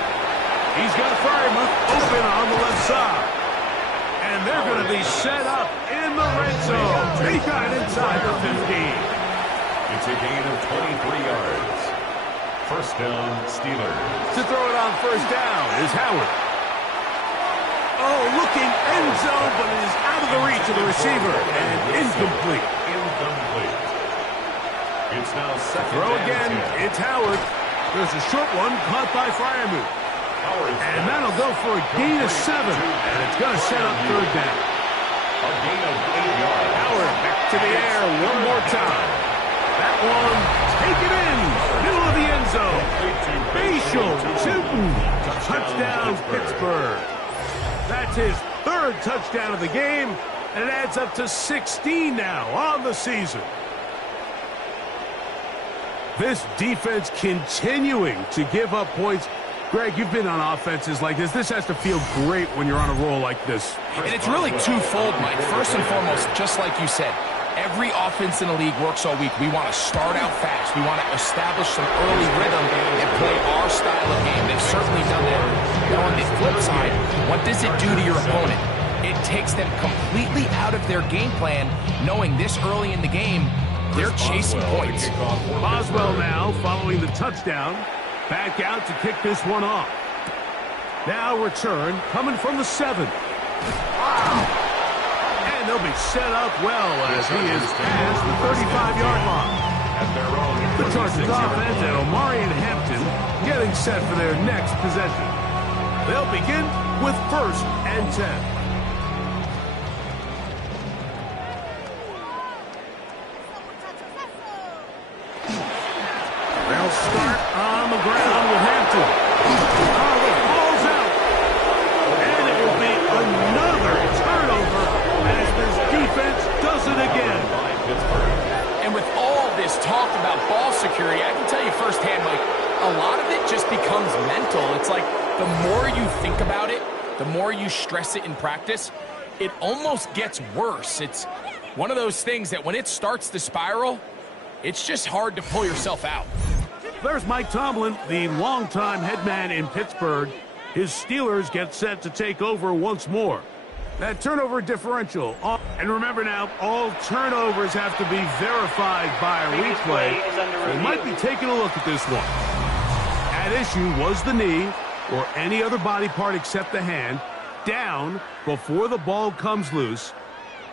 He's got Firemouth open on the left side. And they're going to be set up in the red zone. They got it inside the 15. It's a gain of 23 yards. 1st down, Steelers. To throw it on 1st down is Howard. Oh, looking end end zone, but it is out of the reach of the receiver and incomplete. It's now second Throw and again. 10. It's Howard. There's a short one caught by Fryermuth. And that'll go for a gain of 7. And it's going to set up third down. A gain of 8 yards. Howard back to the air one more time. That one, take it in. Middle of the end zone. Facial shooting. Touchdown, Pittsburgh. That's his third touchdown of the game. And it adds up to 16 now on the season. This defense continuing to give up points. Greg, you've been on offenses like this. This has to feel great when you're on a roll like this. And it's really twofold, Mike. First and foremost, just like you said, every offense in the league works all week. We want to start out fast. We want to establish some early rhythm and play our style of game. They've certainly done that. Now, on the flip side, what does it do to your opponent? It takes them completely out of their game plan, knowing this early in the game, they're chasing points. Boswell now following the touchdown. Back out to kick this one off. Now return coming from the 7. And they'll be set up well as he is past the 35-yard line. The Chargers offense and Omari and Hampton getting set for their next possession. They'll begin with 1st and 10. They'll start on the ground with Hampton. Oh, the ball's out. And it will be another turnover as this defense does it again. And with all this talk about ball security, I can tell you firsthand, Mike, a lot of it just becomes mental. It's like the more you think about it, the more you stress it in practice, it almost gets worse. It's one of those things that when it starts to spiral, it's just hard to pull yourself out. There's Mike Tomlin, the longtime head man in Pittsburgh. His Steelers get set to take over once more. That turnover differential. And remember now, all turnovers have to be verified by a replay. We might be taking a look at this one. At issue was the knee, or any other body part except the hand, down before the ball comes loose.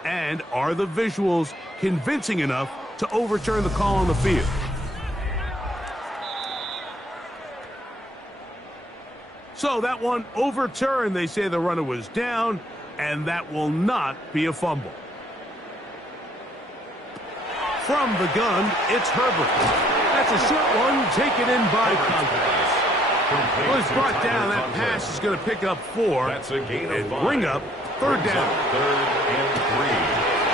And are the visuals convincing enough to overturn the call on the field? So that one overturned. They say the runner was down, and that will not be a fumble. From the gun, it's Herbert. That's a short one taken in by Conklin. Well, it's brought down. That pass is going to pick up 4 and bring up third down. Third and 3.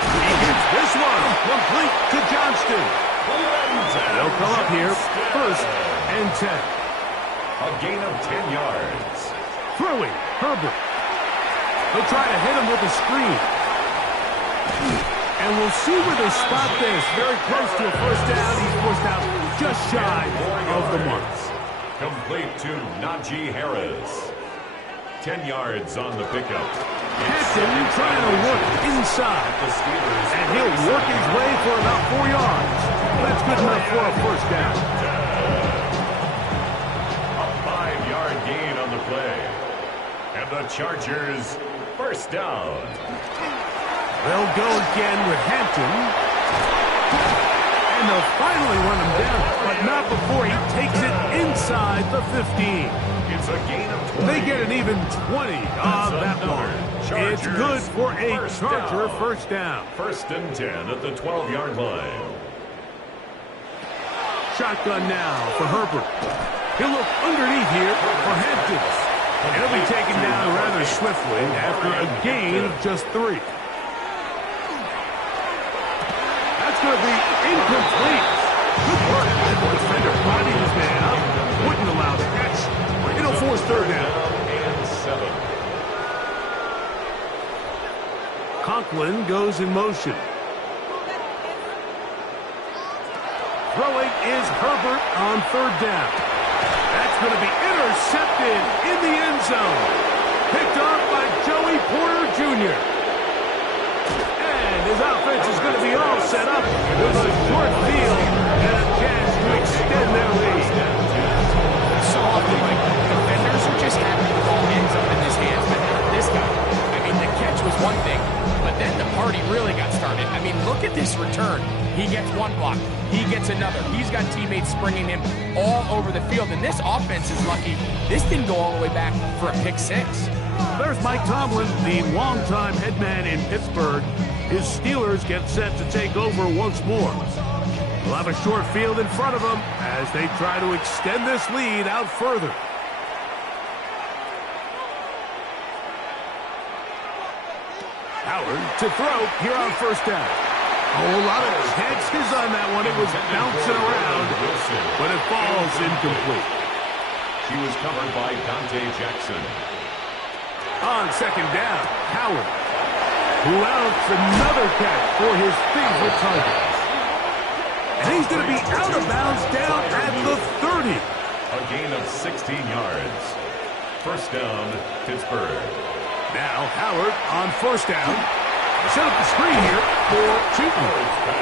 He gets this one complete to Johnston. They'll come up here, 1st and 10. A gain of 10 yards. Throwing, Herbert. They'll try to hit him with a screen. And we'll see where they spot this. Very close to a first down. He's forced out just shy of the mark. Complete to Najee Harris. 10 yards on the pickup. Hampton trying to work inside. And he'll work his way for about 4 yards. That's good enough for a first down. Gain on the play. And the Chargers first down. They'll go again with Hampton. And they'll finally run him down, but not before he takes it inside the 15. It's a gain of 20. They get an even 20 on that one. It's good for a Charger first down. 1st and 10 at the 12-yard line. Shotgun now for Herbert. He'll look underneath here for Hampton. And he'll be taken down rather swiftly after a gain of just 3. That's going to be incomplete. Good work. The defender bodied his man up. Wouldn't allow the catch. It'll force third down. And 7. Conklin goes in motion. Throwing is Herbert on third down. That's going to be intercepted in the end zone. Picked off by Joey Porter Jr. And his offense is going to be all set up with a short field and a chance to extend their lead. So often, like, defenders are just happy the ball ends up in his hands, but not this guy. I mean, the catch was one thing, but then the party really got started. I mean, look at this return. He gets one block. He gets another. He's got teammates springing him all over the field, and this offense is lucky. This didn't go all the way back for a pick six. There's Mike Tomlin, the longtime head man in Pittsburgh. His Steelers get set to take over once more. They'll have a short field in front of them as they try to extend this lead out further. Howard to throw here on first down. A whole lot of chances on that one. It was bouncing around, but it falls incomplete. He was covered by Dante Jackson. On second down, Howard, who outs another catch for his favorite target. And he's going to be out of bounds down at the 30. A gain of 16 yards. First down, Pittsburgh. Now Howard on first down. Set up the screen here for Cheatham.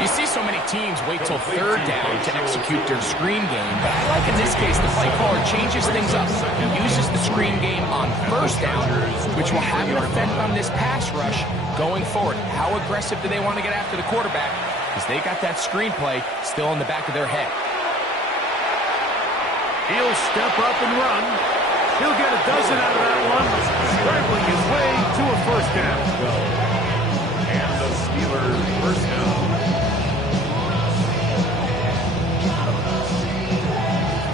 You see so many teams wait till third down to execute their screen game, but I like in this case the play caller changes things up. He uses the screen game on first down, which will have an effect on this pass rush going forward. How aggressive do they want to get after the quarterback? Because they got that screen play still in the back of their head. He'll step up and run. He'll get a dozen out of that one, scrambling his way to a first down. And the Steelers first down.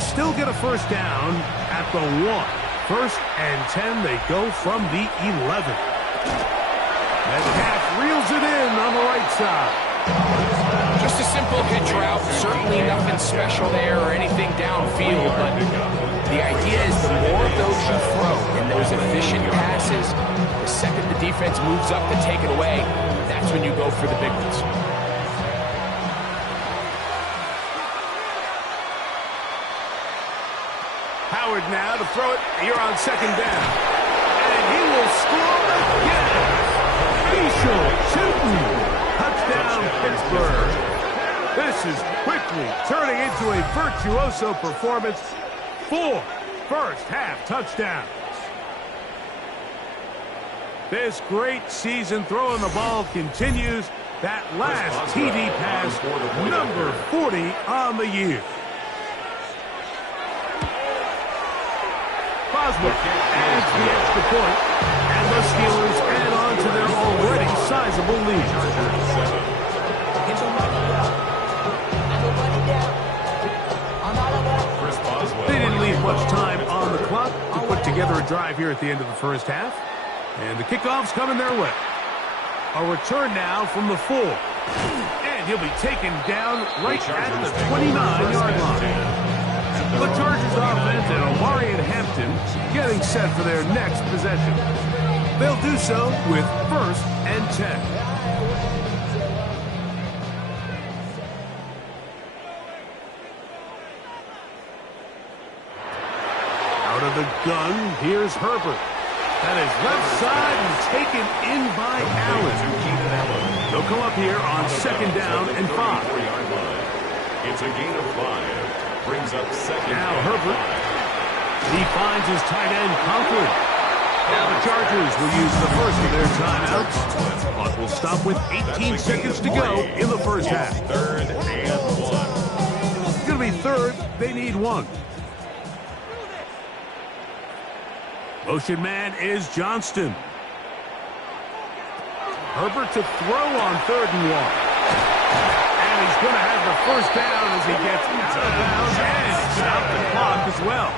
Still get a first down at the 1. First and 10, they go from the 11. Metcalf reels it in on the right side. Just a simple hitch route. Certainly nothing special there or anything downfield, but the idea is the more of those you throw in those efficient passes, the second the defense moves up to take it away, that's when you go for the big ones. Howard now to throw it here on second down. And he will score again. Facial shooting. Touchdown, Pittsburgh. This is quickly turning into a virtuoso performance. 4 first-half touchdowns. This great season throwing the ball continues. That last TD pass, number 40 on the year. Boswell adds the extra point, and the Steelers add on to their already sizable lead. They didn't leave much time on the clock to put together a drive here at the end of the first half. And the kickoff's coming their way. A return now from the 4. And he'll be taken down right at the 29-yard line. The Chargers offense and Omari and Hampton getting set for their next possession. They'll do so with first and 10. Out of the gun, here's Herbert. That is left side and taken in by Allen. They'll come up here on second down and 5. It's a gain of 5. Brings up second. Now Herbert. He finds his tight end, Conklin. Now the Chargers will use the first of their timeouts. Clock will stop with 18 seconds to go in the first half. Third and 1. It's going to be third. They need 1. Motion man is Johnston. Herbert to throw on third and 1. And he's going to have the first down as he gets out of bounds and stop the clock as well.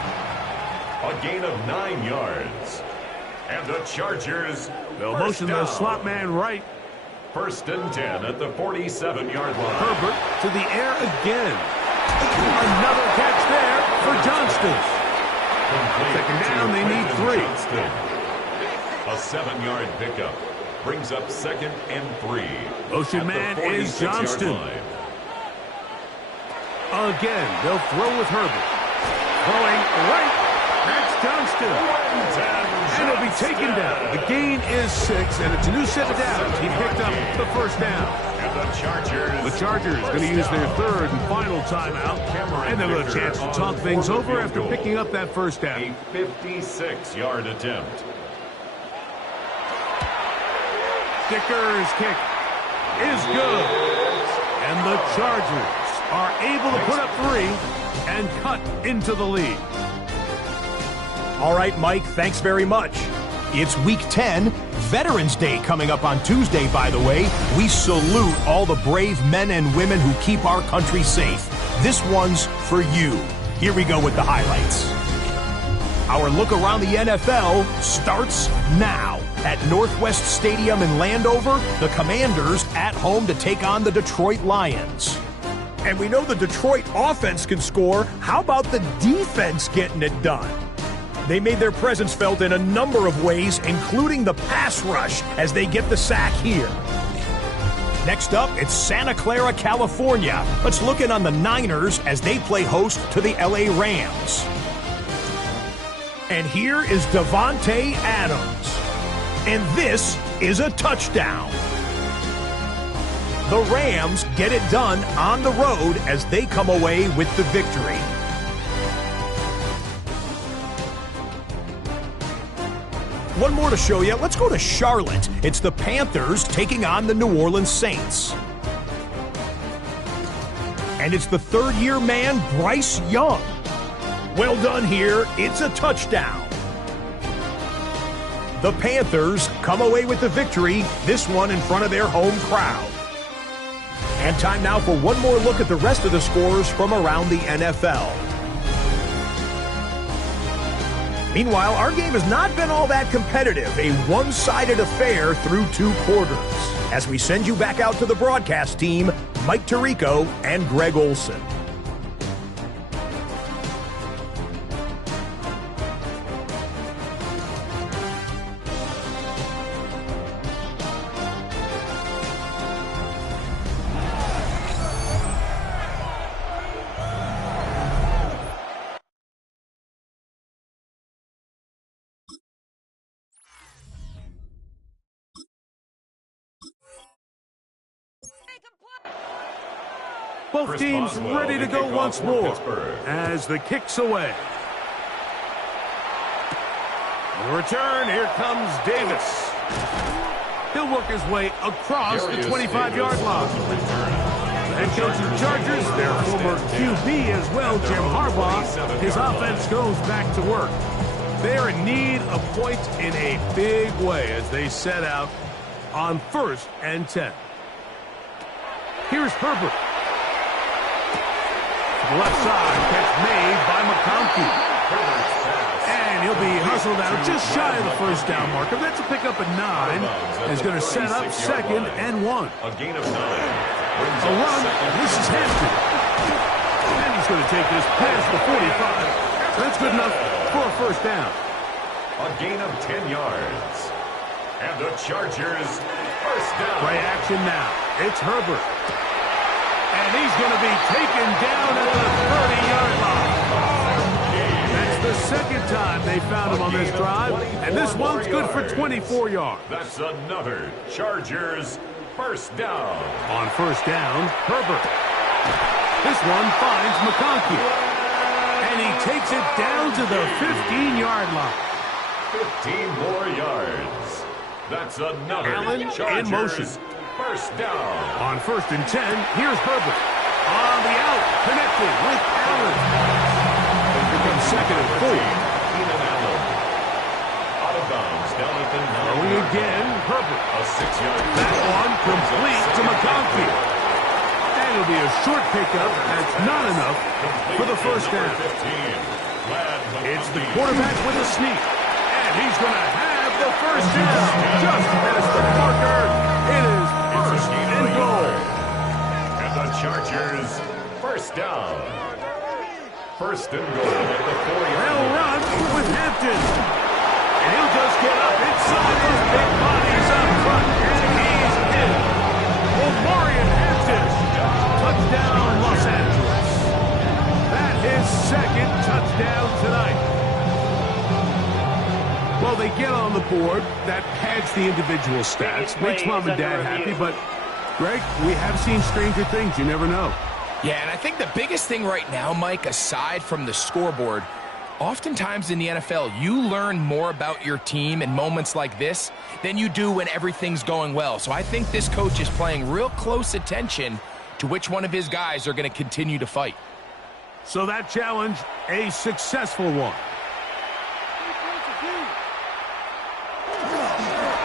A gain of 9 yards. And the Chargers They'll motion the slot man right. First and 10 at the 47-yard line. Herbert to the air again. Another catch there for Johnston. Second down, they need 3. A 7-yard pickup brings up second and 3. Motion man is Johnston. Again, they'll throw with Herbert. Throwing right, that's Johnston. And he'll be taken down. The gain is 6, and it's a new set of downs. He picked up the first down. And the Chargers going to use their third and final timeout, and they'll have a chance to talk things over after picking up that first down. A 56-yard attempt. Sticker's kick is good. And the Chargers are able to put up 3 and cut into the lead. All right, Mike, thanks very much. It's Week 10, Veterans Day coming up on Tuesday, by the way. We salute all the brave men and women who keep our country safe. This one's for you. Here we go with the highlights. Our look around the NFL starts now. At Northwest Stadium in Landover, the Commanders at home to take on the Detroit Lions. And we know the Detroit offense can score. How about the defense getting it done? They made their presence felt in a number of ways, including the pass rush as they get the sack here. Next up, it's Santa Clara, California. Let's look in on the Niners as they play host to the LA Rams. And here is Devontae Adams. And this is a touchdown. The Rams get it done on the road as they come away with the victory. One more to show you. Let's go to Charlotte. It's the Panthers taking on the New Orleans Saints. And it's the third-year man, Bryce Young. Well done here. It's a touchdown. The Panthers come away with the victory, this one in front of their home crowd. And time now for one more look at the rest of the scores from around the NFL. Meanwhile, our game has not been all that competitive, a one-sided affair through 2 quarters. As we send you back out to the broadcast team, Mike Tirico and Greg Olson. Both teams ready to go once more as the kick's away. The return, here comes Davis. He'll work his way across the 25-yard line. The head coach of the Chargers, their former QB as well, Jim Harbaugh, his offense goes back to work. They're in need of points in a big way as they set out on 1st and 10. Here's Herbert. Left side, catch made by McConkey. And he'll be hustled out just shy of the first down marker. That's a pickup at 9. Is going to set up 2nd and 1. A gain of 9. A run, this is Hampton. And he's going to take this past the 45. That's good enough for a first down. A gain of 10 yards. And the Chargers first down. Play action now. It's Herbert. And he's going to be taken down at the 30-yard line. That's the second time they found him on this drive, and this one's good for 24 yards. That's another Chargers first down. On first down, Herbert. This one finds McConkey. And he takes it down to the 15-yard line. 15 more yards. That's another Allen Chargers in motion. first down. On 1st and 10, here's Herbert. On the out, connected with Allen. Here comes 2nd and 4. Keenan Allen. Out of bounds, down at the 9. Throwing again, Herbert. A 6-yard. That one complete to McConkey. And it'll be a short pickup. That's not enough for the first down. It's the quarterback with a sneak. And he's going to have the first down. Just past the marker. It is first and goal. And the Chargers first down. First and goal at the 4-yard They'll line. run with Hampton. And he'll just get up inside those big bodies up front. And he's in. Omarion Hampton. Touchdown, Los Angeles. That his 2nd touchdown tonight. Well, they get on the board. That pads the individual stats. Makes mom and dad happy, but Greg, we have seen stranger things. You never know. Yeah, and I think the biggest thing right now, Mike, aside from the scoreboard, Oftentimes in the NFL, you learn more about your team in moments like this than you do when everything's going well. So I think this coach is paying real close attention to which one of his guys are going to continue to fight. So that challenge, a successful one.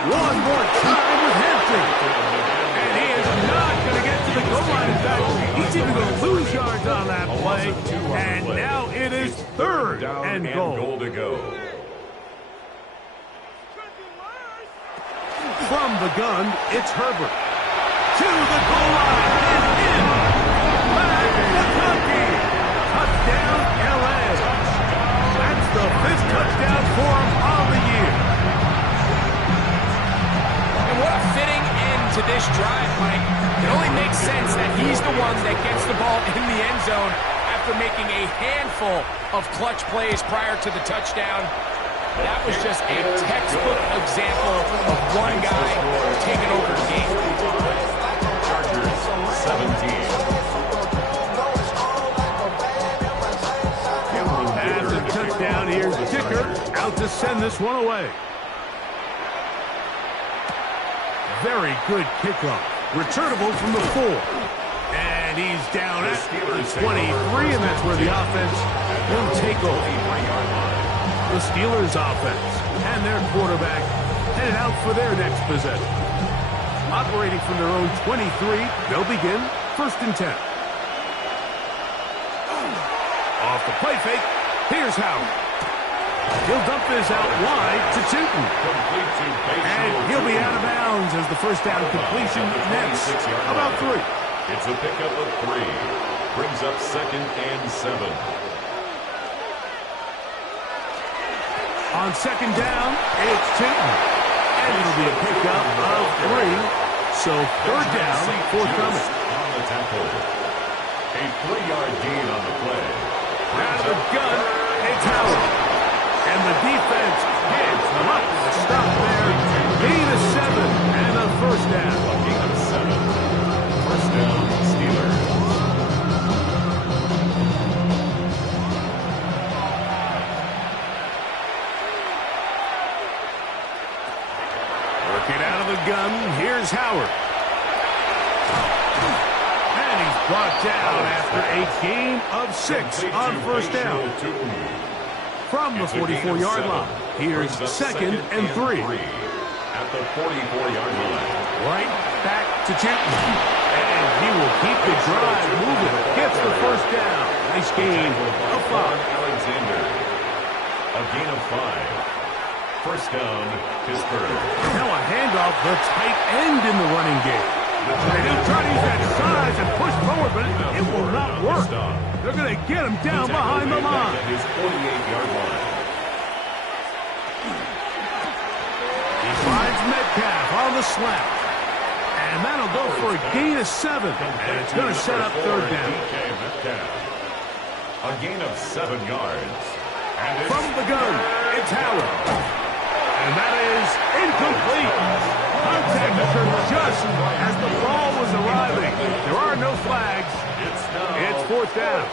One more time with Hampton. And he is not going to get to the goal line. In fact, he's even going to lose yards on that play. And now it is third and goal. To go. From the gun, it's Herbert. To the goal line and in. Back McConkey. Touchdown, L.A. That's the 5th touchdown for him on the year. And what a fitting end to this drive, Mike. It only makes sense that he's the one that gets the ball in the end zone after making a handful of clutch plays prior to the touchdown. That was just a textbook example of one guy taking over the game. Chargers 17. Pass and touchdown. Here's Dicker out to send this one away. Very good kickoff. Returnable from the 4. And he's down at the 23, and that's where the offense will take over. The Steelers offense and their quarterback headed out for their next possession. Operating from their own 23, they'll begin 1st and 10. Off the play fake, here's Howard. He'll dump this out wide to Tootin. And he'll be out of bounds as the first down completion nets about 3. It's a pickup of 3. Brings up 2nd and 7. On 2nd down, it's Tootin. And it'll be a pickup of 3. So 3rd down, forthcoming. On the tackle. A 3-yard gain on the play. Out of the gun, it's Howard. And the defense can't block the stop there. Gain of 7 and a 1st down. Gain of 7. 1st down, Steelers. Working out of the gun, here's Howard. And he's brought down after a gain of 6 on 1st down. From the 44-yard line, here's 2nd and 3. At the 44-yard line. Right back to Tootin. And he will keep the drive moving. Gets the 1st down. Nice gain of 5. Alexander. A gain of 5. 1st down, Pittsburgh. Now a handoff, the tight end in the running game. And he'll try to use that size and push forward, but it will not work. They're going to get him down behind the line. At his 48-yard line. He finds Metcalf on the slap. And that'll go for a gain of 7. And it's going to set up 3rd down. A gain of 7 yards. From the gun, it's Howard. And that is incomplete. Contact occurred just as the ball was arriving. There are no flags. It's 4th down.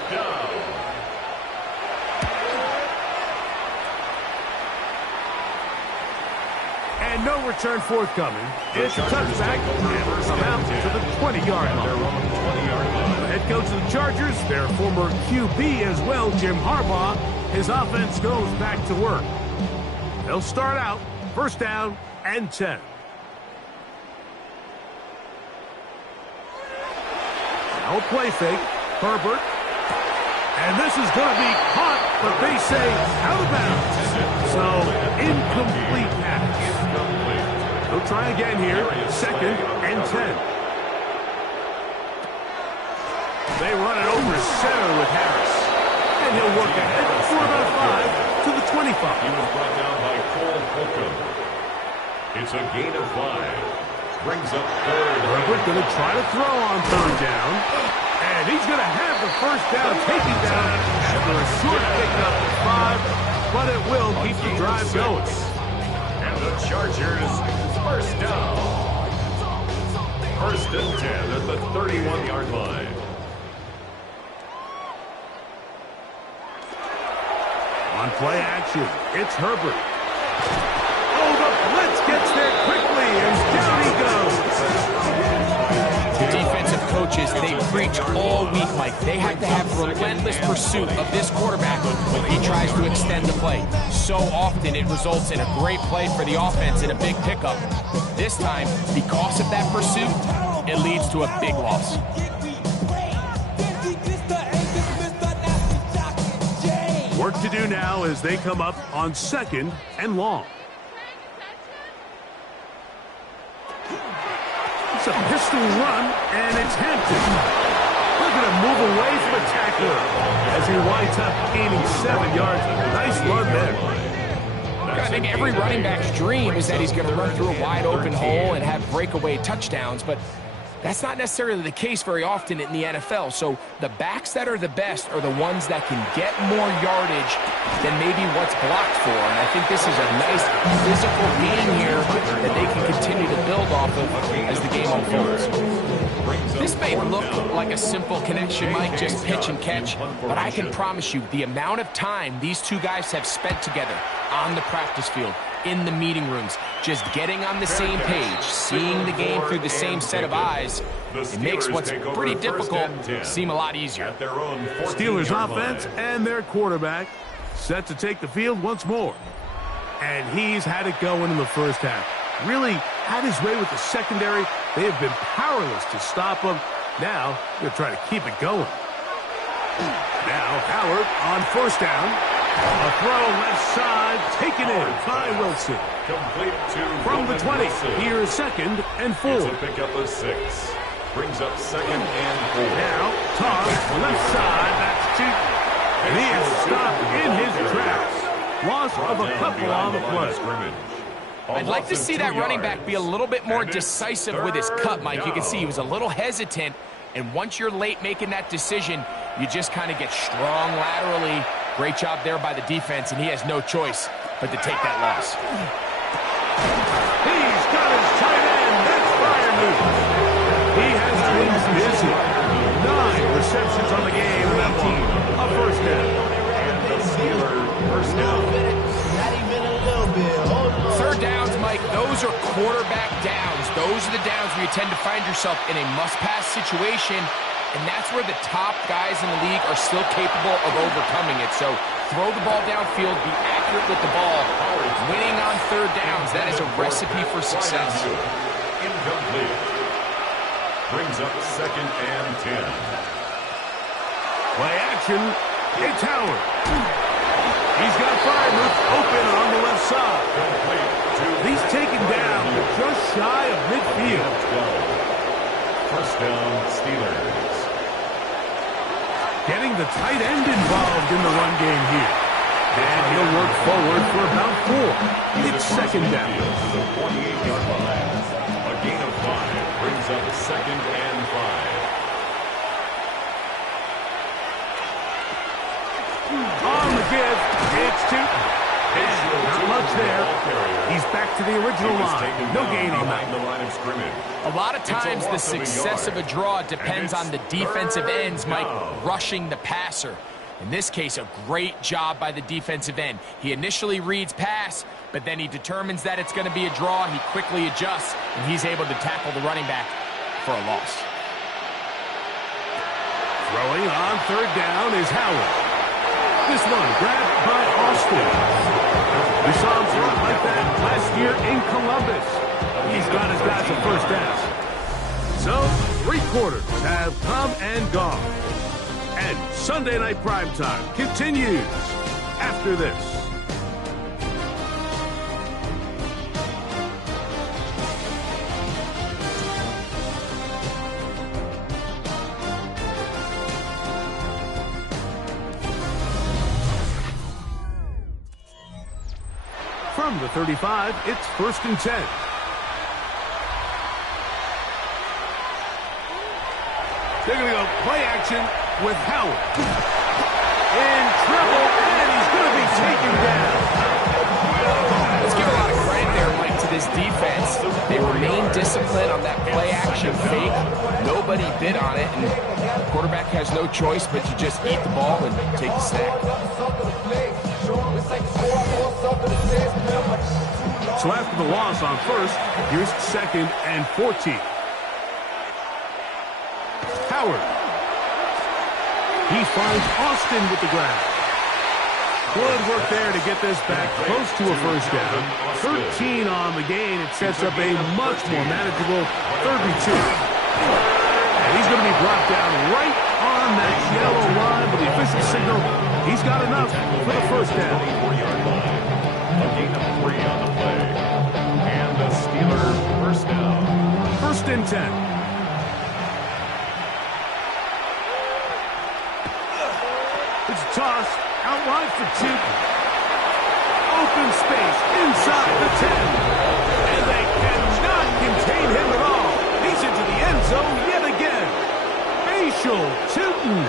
And no return forthcoming. It's a touchback and some out to the 20-yard line. The head coach of the Chargers, their former QB as well, Jim Harbaugh, his offense goes back to work. They'll start out 1st down and 10. Now a play fake. Herbert. And this is going to be caught, but they say out of bounds. So, incomplete pass. They'll try again here. 2nd and 10. They run it over center with Harris. And he'll work ahead for about 5 to the 25. He was brought down by Cole Holcomb. It's a gain of 5. Brings up 3rd. Herbert going to try to throw on 3rd down. And he's going to have the 1st down taken down after a short pickup at 5. But it will keep the drive going. And the Chargers, 1st down. 1st and 10 at the 31-yard line. On On play action, it's Herbert. Oh, the blitz gets there quickly, and down he goes. The defensive coaches, they preach all week, Mike. They have to have relentless pursuit of this quarterback when he tries to extend the play. So often it results in a great play for the offense and a big pickup. This time, because of that pursuit, it leads to a big loss. Work to do now as they come up on 2nd and long. It's a pistol run, and it's Hampton. They're going to move away from a tackler as he winds up gaining 7 yards. Nice run there. I think every running back's dream is that he's going to run through a wide open hole and have breakaway touchdowns, but that's not necessarily the case very often in the NFL. So the backs that are the best are the ones that can get more yardage than maybe what's blocked for. And I think this is a nice physical gain here that they can continue to build off of as the game unfolds. This may look like a simple connection, Mike, just pitch and catch, but I can promise you the amount of time these two guys have spent together on the practice field, in the meeting rooms, just getting on the same page, seeing the game through the same set of eyes, it makes what's pretty difficult seem a lot easier. Steelers offense and their quarterback set to take the field once more. And he's had it going in the first half. Really had his way with the secondary. They have been powerless to stop him. Now they're trying to keep it going. Now Howard on 1st down. A throw left side, taken in by Wilson. Complete to from the 20. Here's 2nd and 4. It's a pickup of 6. Brings up 2nd and 4. Now toss left side. That's 2. And he is stopped in his tracks. Loss of a couple on the play. I'd like to see that running back be a little bit more decisive with his cut, Mike. You can see he was a little hesitant, and once you're late making that decision, you just kind of get strong laterally. Great job there by the defense, and he has no choice but to take that loss. He's got his tight end. That's fire move. He has been busy. 9 receptions on the game, and that team a 1st down. And the Steelers first down. 3rd downs, Mike, those are quarterback downs. Those are the downs where you tend to find yourself in a must-pass situation, and that's where the top guys in the league are still capable of overcoming it. So throw the ball downfield, be accurate with the ball. Winning on 3rd downs, that is a recipe for success. Incomplete. Brings up 2nd and 10. Play action. It's Howard. He's got Freiermuth open on the left side. He's taken down just shy of midfield. 1st down, Steelers. Getting the tight end involved in the run game here. And he'll work forward for about 4. It's 2nd down. The 48-yard line. A gain of 5 brings up 2nd and 5. On the give, it's 2. Not much there. He's back to the original line. No gain on that. The line of scrimmage. A lot of times the success of a draw depends on the defensive ends, Mike, rushing the passer. In this case, a great job by the defensive end. He initially reads pass, but then he determines that it's going to be a draw. He quickly adjusts, and he's able to tackle the running back for a loss. Throwing on 3rd down is Howard. This one grabbed by Austin. We saw him throw it like that last year in Columbus. He's got his guys a 1st down. So, 3 quarters have come and gone. And Sunday Night Primetime continues after this. From the 35, it's 1st and 10. They're going to go play action with Howard. In trouble, and he's going to be taken down. Let's give a lot of credit there, Mike, to this defense. They remain disciplined on that play action fake. Nobody bid on it, and the quarterback has no choice but to just eat the ball and take the sack. So after the loss on first, here's 2nd and 14. Howard. He finds Austin with the grab. Good work there to get this back close to a first down. 13 on the gain. It sets up a much more manageable 3rd and 2. And he's going to be brought down right on that yellow line with the official signal. He's got enough for the first down. A gain of 3 on the play. And the Steelers first down. 1st and 10. It's a toss. Out wide for Tootin. Open space inside the 10. And they cannot contain him at all. He's into the end zone yet again. Facial Tootin.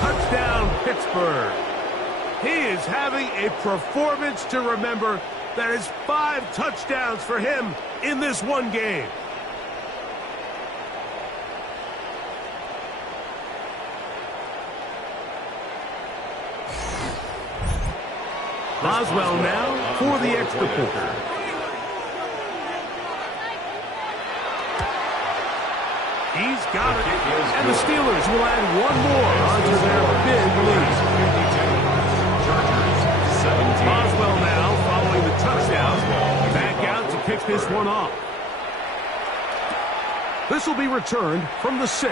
Touchdown, Pittsburgh. He is having a performance to remember. That is 5 touchdowns for him in this one game. Boswell now for the extra point. He's got it. And the Steelers will add one more onto their big lead. Boswell now following the touchdown. Back out to kick this one off. This will be returned from the 6.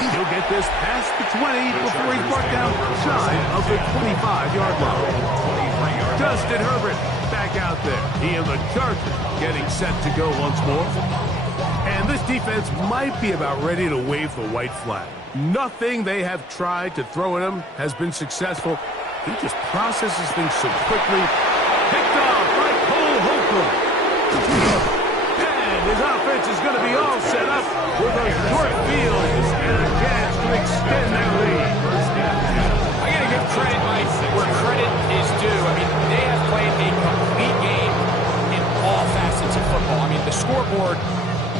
He'll get this past the 20 before he's brought down shy of the 25-yard line. Justin Herbert back out there. He and the Chargers getting set to go once more. And this defense might be about ready to wave the white flag. Nothing they have tried to throw at him has been successful. He just processes things so quickly. Picked off by Cole Holcomb. And his offense is going to be all set up with a short field and a chance to extend their lead. I got to give credit where credit is due. I mean, they have played a complete game in all facets of football. I mean, the scoreboard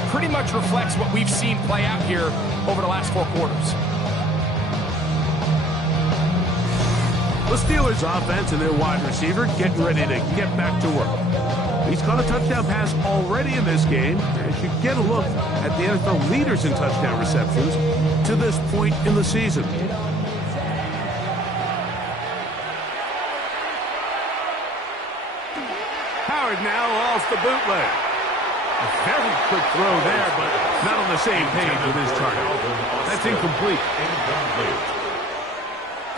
pretty much reflects what we've seen play out here over the last 4 quarters. The Steelers offense and their wide receiver getting ready to get back to work. He's caught a touchdown pass already in this game. As you get a look at the NFL leaders in touchdown receptions to this point in the season. Howard now off the bootleg. A very quick throw there, but not on the same page with his target. That's incomplete.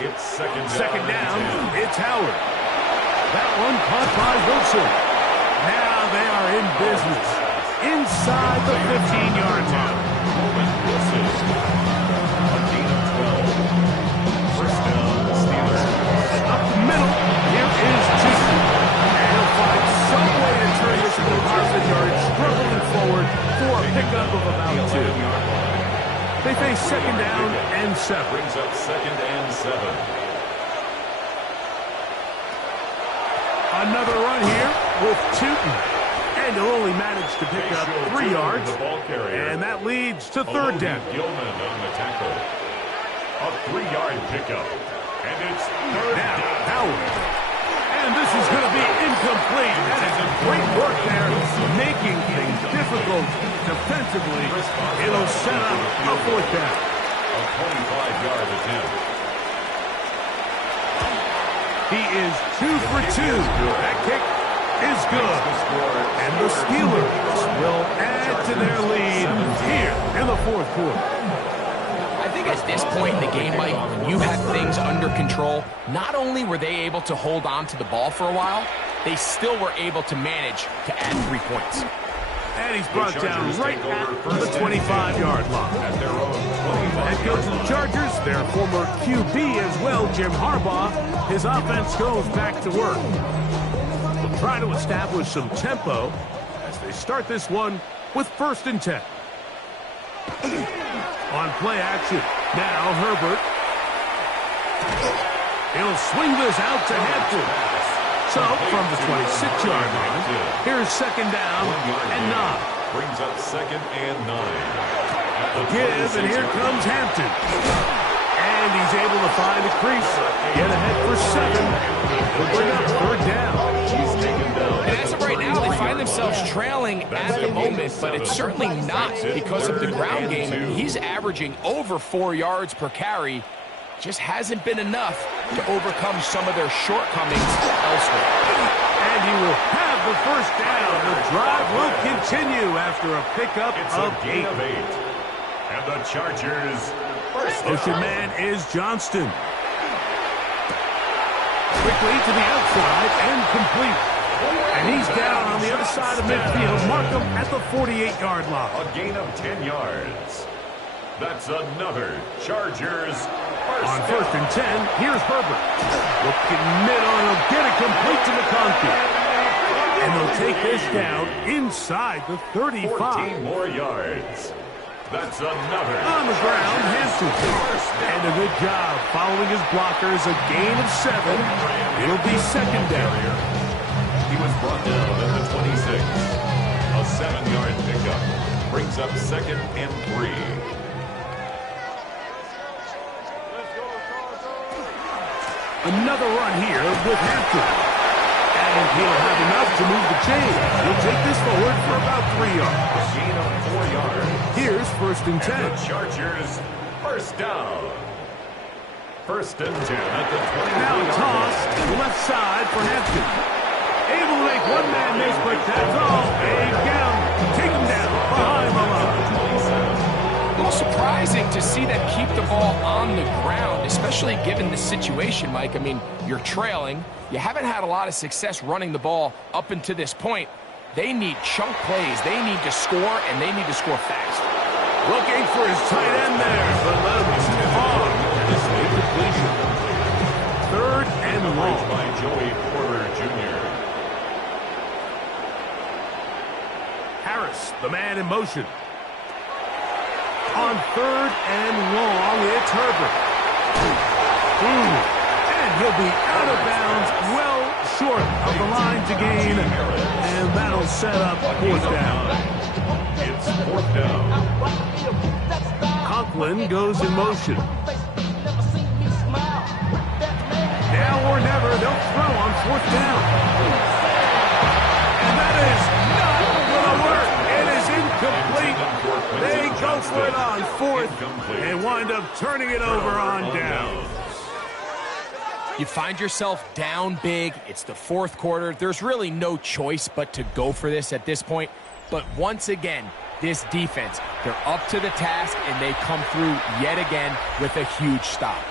It's second down. It's Howard. That one caught by Wilson. Now they are in business. Inside the 15-yard line. A gain of 12. First down, the Steelers. Up the middle, here is Tootin. And he'll find some way to turn this into positive yardage, struggling forward for a pickup of about 2. They face second down and 7. Brings up second and 7. Another run here with Tootin. And he'll only manage to pick up 3 yards. And that leads to third down. Gilman on the tackle. A 3-yard pickup. And it's third now, down. Howard. And this is going to be incomplete. That is a great work there, making things difficult defensively. It'll set up a fourth down. A 25-yard attempt. He is 2 for 2. That kick is good. And the Steelers will add to their lead here in the fourth quarter. I think at this point in the game, Mike, when you have things under control, not only were they able to hold on to the ball for a while, they still were able to manage to add 3 points. And he's brought down right at the 25-yard line. At their own 25. Head coach of the Chargers, their former QB as well, Jim Harbaugh. His offense goes back to work. They'll try to establish some tempo as they start this one with 1st and 10. On play action, now Herbert. He'll swing this out to Hampton. So, from the 26-yard line, here's second down and 9. Brings up second and 9. Give, and here comes Hampton. And he's able to find a crease. Get ahead for 7. He'll bring up third down. He's taken down. And as of right now, themselves trailing at the moment, but it's certainly not because of the ground game. I mean, he's averaging over 4 yards per carry. Just hasn't been enough to overcome some of their shortcomings elsewhere. And he will have the first down. The drive will continue after a pickup of 8. And the Chargers first Motion man is Johnston. Quickly to the outside and complete. And he's down on the other side of midfield. Markham at the 48-yard line. A gain of 10 yards. That's another Chargers on first and 10, here's Herbert. Looking middle, and he'll get it complete to McConkey. And they'll take this down inside the 35. 14 more yards. That's another. On the ground, Hampton. And a good job following his blockers. A gain of 7. It'll be second down. He was brought down at the 26. A 7-yard pickup brings up second and 3. Another run here with Hampton. And he'll have enough to move the chain. He'll take this forward for about 3 yards. A gain of 4 yards. Here's first and 10. And the Chargers first down. First and 10 at the 20. Now toss left side for Hampton. Able to make one man miss, but that's all. They get him. Take him down behind the line. A little surprising to see them keep the ball on the ground, especially given the situation, Mike. I mean, you're trailing. You haven't had a lot of success running the ball up until this point. They need chunk plays. They need to score, and they need to score fast. Looking for his tight end there, but let him too far. And it's a completion. Third and long. By Joey Porter Jr. Harris, the man in motion. On third and long, it's Herbert. And he'll be out of bounds, well short of the line to gain. And that'll set up fourth down. It's fourth down. Conklin goes in motion. Now or never, they'll throw on fourth down. And that is not going to work. It is incomplete. They go for it on fourth and wind up turning it over on down. You find yourself down big. It's the fourth quarter. There's really no choice but to go for this at this point. But once again, this defense, they're up to the task, and they come through yet again with a huge stop.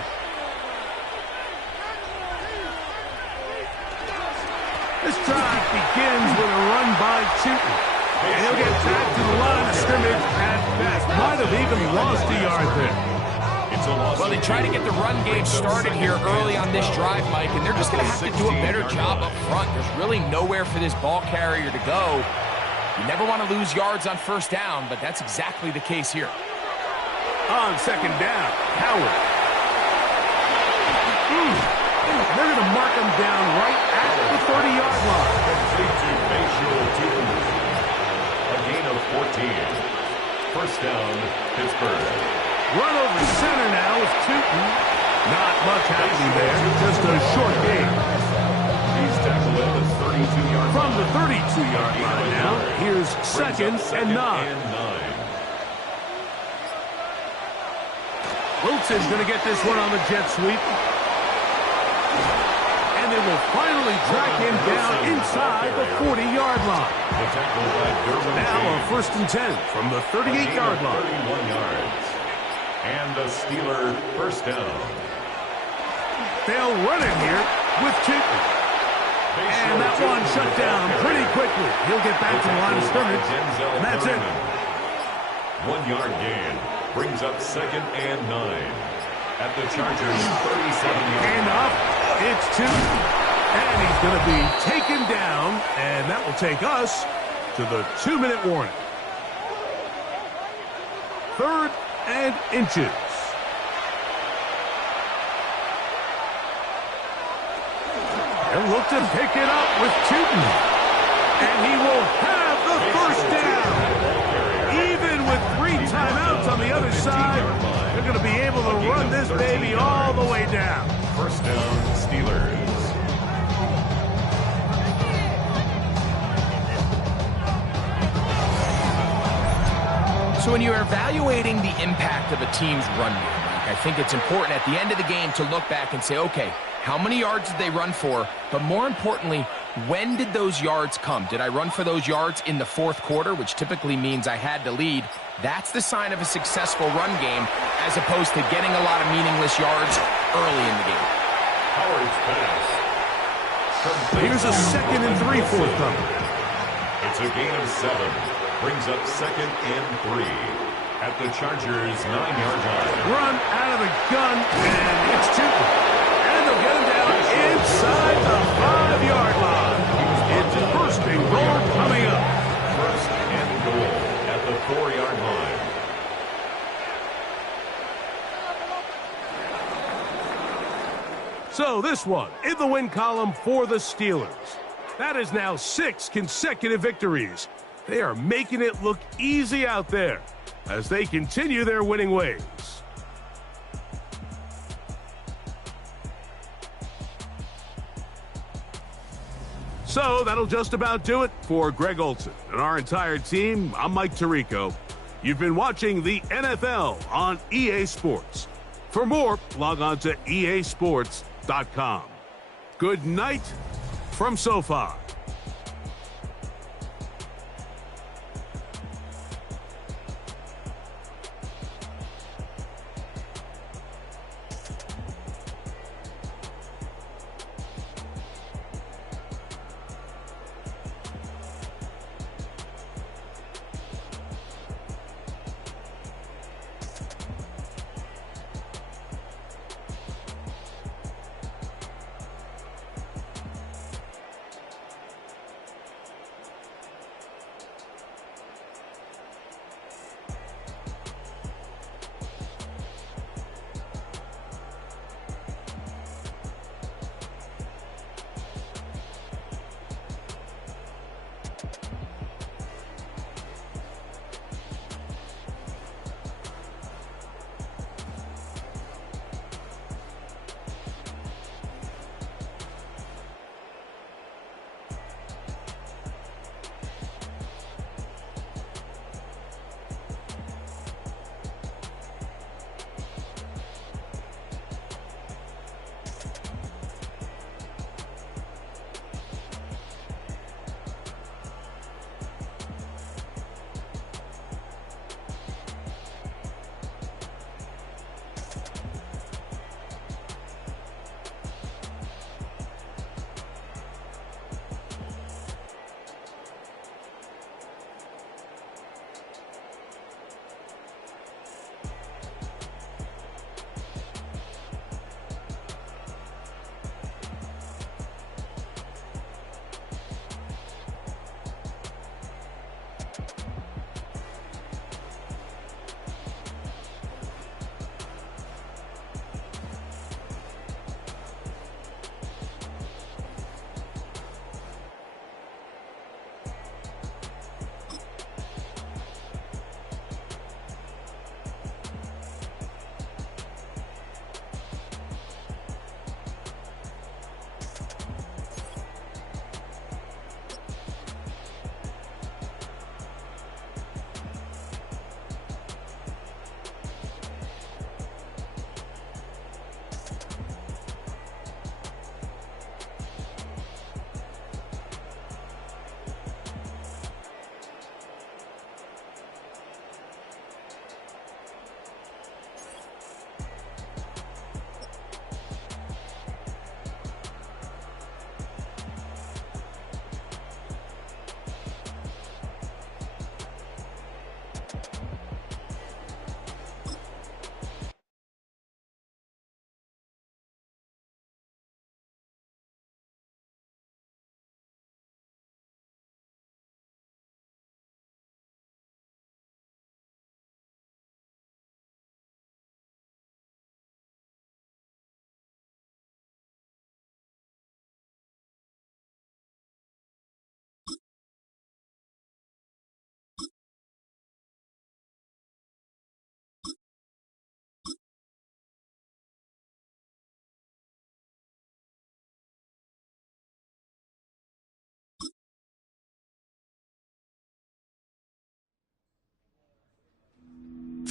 This drive begins with a run by Tootin. And he'll get back to the line of scrimmage at best. Might have even lost a yard there. Well, they try to get the run game started here early on this drive, Mike, and they're just going to have to do a better job up front. There's really nowhere for this ball carrier to go. You never want to lose yards on first down, but that's exactly the case here. On second down, Howard. They're going to mark him down right at the 30-yard line. A gain of 14. First down, Pittsburgh. Run over center now with Tootin. Not much happening there. Just a short gain. He's tackled at the 32-yard line. From the 32-yard line now, here's second and 9. Wilson's going to get this one on the jet sweep. And they will finally track him down inside the 40-yard line. Now a first and 10 from the 38-yard line. 31 yards. And a Steeler first down. They'll run it here with Tootin. And that one shut down pretty quickly. He'll get back to the line of scrimmage. And that's it. 1 yard gain brings up second and 9 at the Chargers 37-yard line. And up, it's Tootin. And he's going to be taken down. And that will take us to the 2-minute warning. Third and inches. And look to pick it up with Tootin. And he will have the first down. Even with 3 timeouts on the other side, they're going to be able to run this baby all the way down. First down, Steelers. So when you're evaluating the impact of a team's run game, I think it's important at the end of the game to look back and say, okay, how many yards did they run for? But more importantly, when did those yards come? Did I run for those yards in the fourth quarter, which typically means I had to lead? That's the sign of a successful run game, as opposed to getting a lot of meaningless yards early in the game. Howard's pass. Here's a 2nd and 3 forthcoming. It's a gain of 7. Brings up 2nd and 3 at the Chargers' 9-yard line. Run out of the gun, and it's Tootin. And they'll get him down inside the 5-yard line. It's 1st and goal coming up. 1st and goal at the 4-yard line. So this one in the win column for the Steelers. That is now 6 consecutive victories. They are making it look easy out there as they continue their winning ways. So that'll just about do it for Greg Olson and our entire team. I'm Mike Tirico. You've been watching the NFL on EA Sports. For more, log on to easports.com. Good night from SoFi.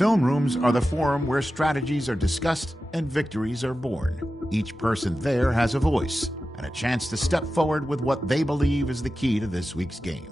Film rooms are the forum where strategies are discussed and victories are born. Each person there has a voice and a chance to step forward with what they believe is the key to this week's game.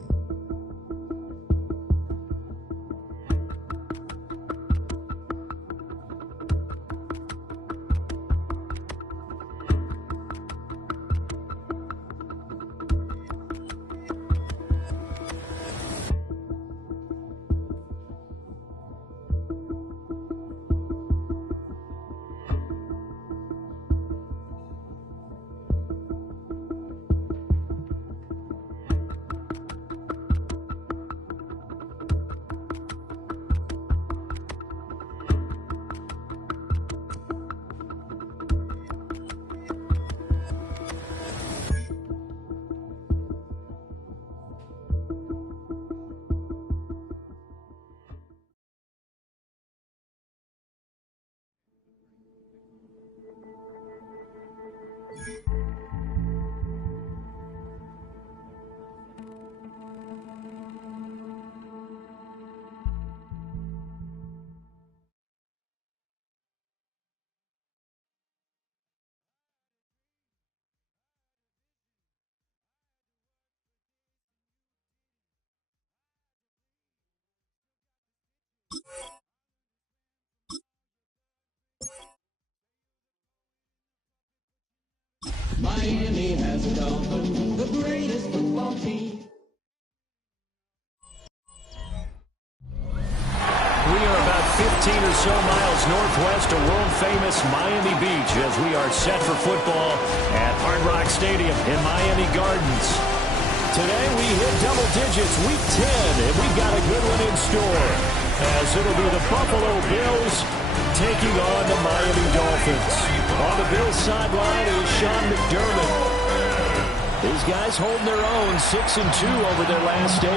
Miami has a Dolphin, the greatest football team. We are about 15 or so miles northwest of world-famous Miami Beach as we are set for football at Hard Rock Stadium in Miami Gardens. Today we hit double digits, week 10, and we've got a good one in store as it'll be the Buffalo Bills taking on the Miami Dolphins. On the Bills sideline is Sean McDermott. These guys holding their own, 6-2 over their last 8.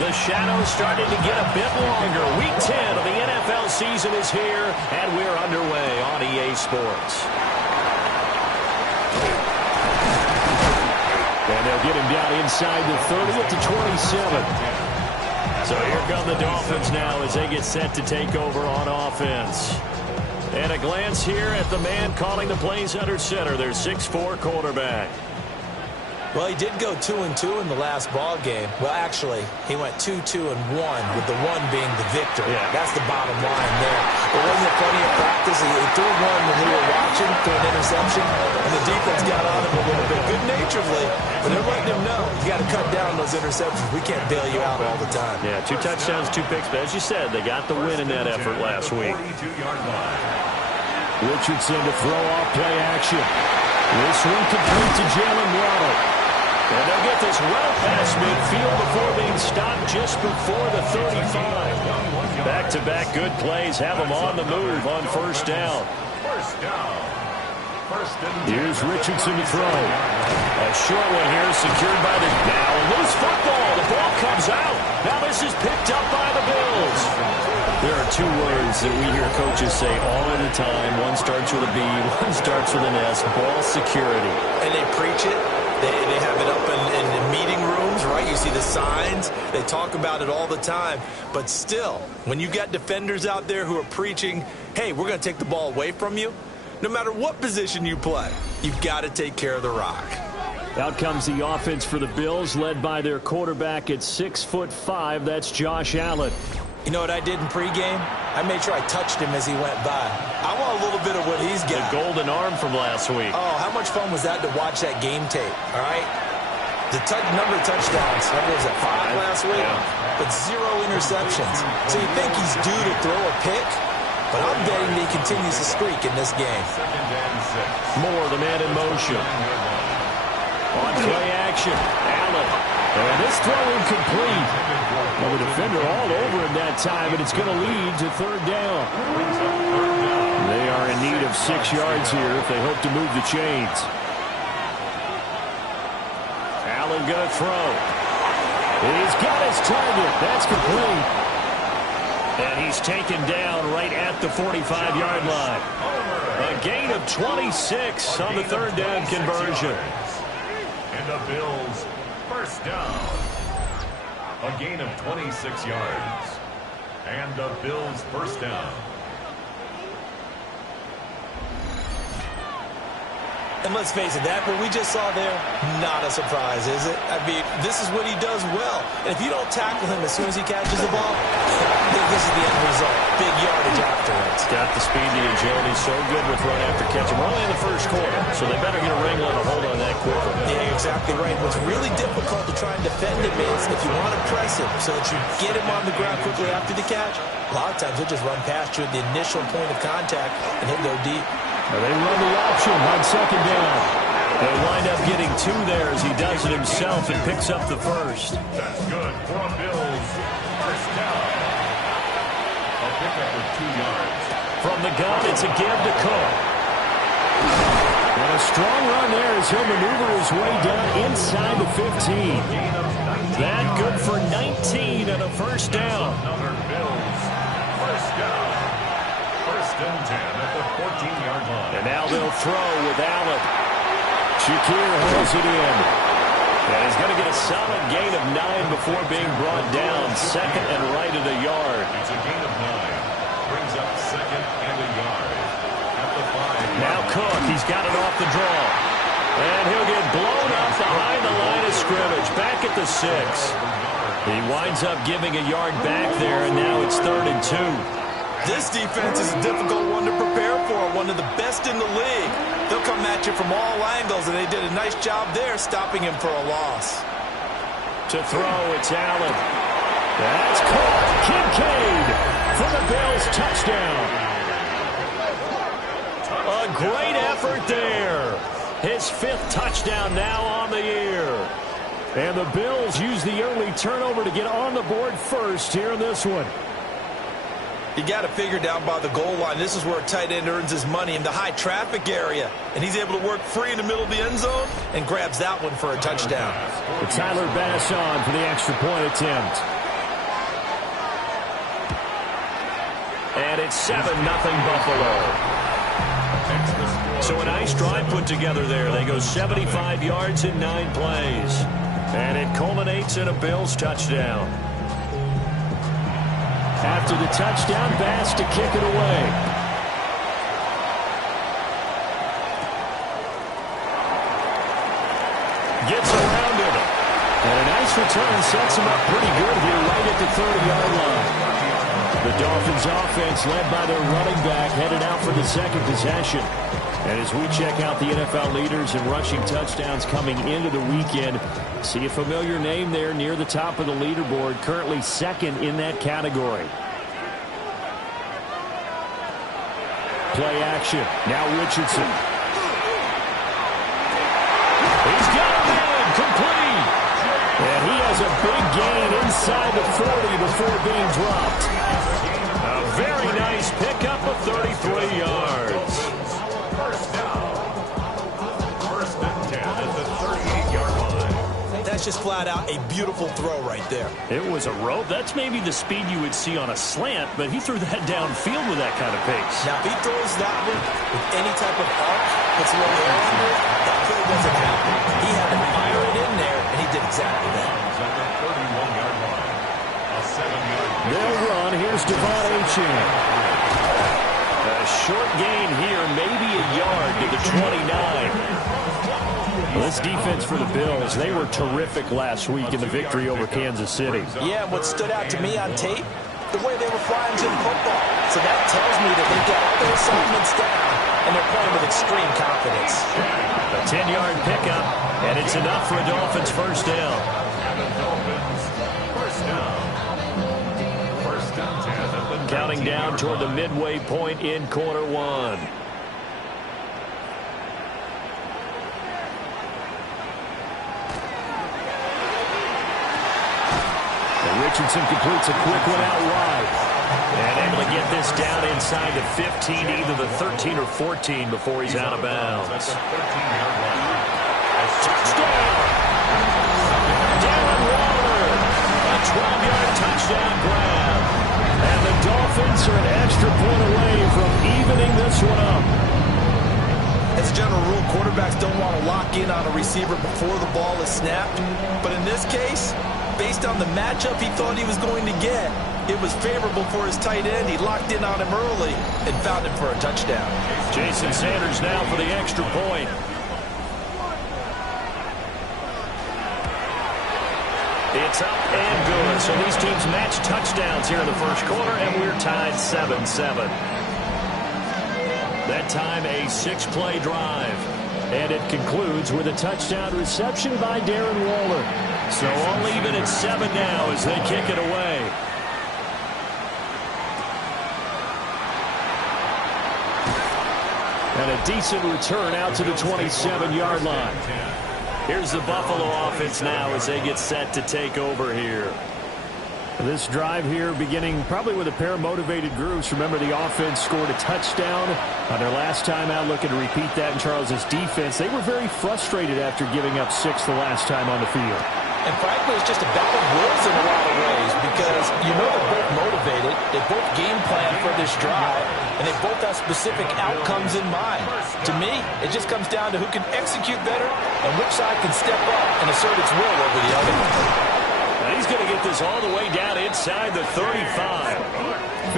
The shadow's starting to get a bit longer. Week 10 of the NFL season is here, and we're underway on EA Sports. And they'll get him down inside the 30 to 27. So here come the Dolphins now as they get set to take over on offense. And a glance here at the man calling the plays under center, their 6'4" quarterback. Well, he did go 2-2 in the last ball game. Well, actually, he went 2-2-1, with the 1 being the victor. Yeah. That's the bottom line there. But wasn't it plenty of practice? He threw one when we were watching, threw an interception, and the defense got on him a little bit, good-naturedly. But they're letting him know, you got to cut down those interceptions. We can't bail you out all the time. Yeah, 2 touchdowns, 2 picks. But as you said, they got the win in that effort last week. Richardson to throw off play action. This one complete to Jalen Waddle. And they'll get this well past midfield before being stopped just before the 35. Back-to-back good plays have them on the move on first down. Here's Richardson to throw. A short one here secured by the... Now a loose football. The ball comes out. Now this is picked up by the Bills. There are 2 words that we hear coaches say all of the time. One starts with a B, one starts with an S. Ball security. And they preach it. They have it up in meeting rooms, right? You see the signs. They talk about it all the time. But still, when you got defenders out there who are preaching, hey, we're going to take the ball away from you, no matter what position you play, you've got to take care of the rock. Out comes the offense for the Bills, led by their quarterback at 6'5". That's Josh Allen. You know what I did in pregame? I made sure I touched him as he went by. I want a little bit of what he's got. The golden arm from last week. Oh, how much fun was that to watch that game tape, all right? The number of touchdowns, what was it, 5 last week? Yeah. But 0 interceptions. So you think he's due to throw a pick? But I'm betting that he continues to streak in this game. More the man in motion. On play action, Allen. And this throw incomplete. Well, the defender all over him that time, and it's going to lead to 3rd down. They are in need of 6 yards here if they hope to move the chains. Allen going to throw. He's got his target. That's complete. And he's taken down right at the 45-yard line. A gain of 26 on the third down conversion. And the Bills first down. A gain of 26 yards. And the Bills first down. And let's face it, that what we just saw there, not a surprise, is it? I mean, this is what he does well. And if you don't tackle him as soon as he catches the ball, this is the end result. Big yardage afterwards. Got the speed, the agility, so good with run after catch. We're only in the first quarter, so they better get a wrangle and a hold on that quickly. Yeah, exactly right. What's really difficult to try and defend him is if you want to press him so that you get him on the ground quickly after the catch, a lot of times he'll just run past you at the initial point of contact, and he'll go deep. They run the option on second down. They wind up getting two there as he does it himself and picks up the first. That's good for Bills. First down. A pickup with 2 yards. From the gun, it's a give to Cook. And a strong run there as he'll maneuver his way down inside the 15. That good for 19 and a first down. Another Bills. First down. First and 10 at the 14-yard line. And now they'll throw with Allen. Shakir holds it in. And he's going to get a solid gain of 9 before being brought down. Second and right at a yard. It's a gain of 9. Brings up second and a yard. At the 5. Now Cook, he's got it off the draw. And he'll get blown up behind the line of scrimmage. Back at the 6. He winds up giving a yard back there, and now it's 3rd and 2. This defense is a difficult one to prepare for, one of the best in the league. They'll come at you from all angles, and they did a nice job there stopping him for a loss. To throw, it's Allen. That's caught. Kincaid for the Bills touchdown. A great effort there. His 5th touchdown now on the year. And the Bills use the early turnover to get on the board first here in this one. You got to figure down by the goal line. This is where a tight end earns his money in the high traffic area. And he's able to work free in the middle of the end zone and grabs that one for a touchdown. Tyler Bass on for the extra point attempt. And it's 7-0 Buffalo. So a nice drive put together there. They go 75 yards in 9 plays. And it culminates in a Bills touchdown. After the touchdown, Bass to kick it away. Gets around it. And a nice return sets him up pretty good here right at the 30-yard line. The Dolphins offense led by their running back headed out for the second possession. And as we check out the NFL leaders in rushing touchdowns coming into the weekend, see a familiar name there near the top of the leaderboard, currently second in that category. Play action. Now Richardson. He's got it in. Complete. And he has a big gain inside the 40 before being dropped. A very nice pickup of 33 yards. First down. First and 10 at the 38-yard line. That's just flat out a beautiful throw right there. It was a rope. That's maybe the speed you would see on a slant, but he threw that downfield with that kind of pace. Now, if he throws that one with any type of arc, puts a little air under it, that play doesn't happen. He had to fire it in there, and he did exactly that. At the 31-yard line. A 7-yard. They'll run. Here's Devon Achane. A short gain here, maybe a yard to the 29. Well, this defense for the Bills, they were terrific last week in the victory over Kansas City. Yeah, what stood out to me on tape, the way they were flying to the football. So that tells me that they've got all their assignments down, and they're playing with extreme confidence. A 10-yard pickup, and it's enough for a Dolphins first down. And the Dolphins first down. First and 10 at the Counting down toward the midway point in quarter 1. Richardson completes a quick one out wide. And able to get this down inside the 15, either the 13 or 14 before he's out of bounds. Touchdown! Darren Waller! A 12-yard touchdown grab. And the Giants are an extra point away from evening this one up. As a general rule, quarterbacks don't want to lock in on a receiver before the ball is snapped. But in this case, based on the matchup he thought he was going to get, it was favorable for his tight end. He locked in on him early and found him for a touchdown. Jason Sanders now for the extra point. It's up and good. So these teams match touchdowns here in the first quarter, and we're tied 7-7. That time, a 6-play drive. And it concludes with a touchdown reception by Darren Waller. So only even at 7 now as they kick it away. And a decent return out to the 27-yard line. Here's the Buffalo offense now as they get set to take over here. This drive here beginning probably with a pair of motivated groups. Remember, the offense scored a touchdown on their last time out. Looking to repeat that in Charles's defense. They were very frustrated after giving up 6 the last time on the field. And frankly, it's just a battle of wills in a lot of ways because you know they're both motivated. They both game plan for this drive, and they both have specific outcomes in mind. To me, it just comes down to who can execute better and which side can step up and assert its will over the other. And he's going to get this all the way down inside the 35.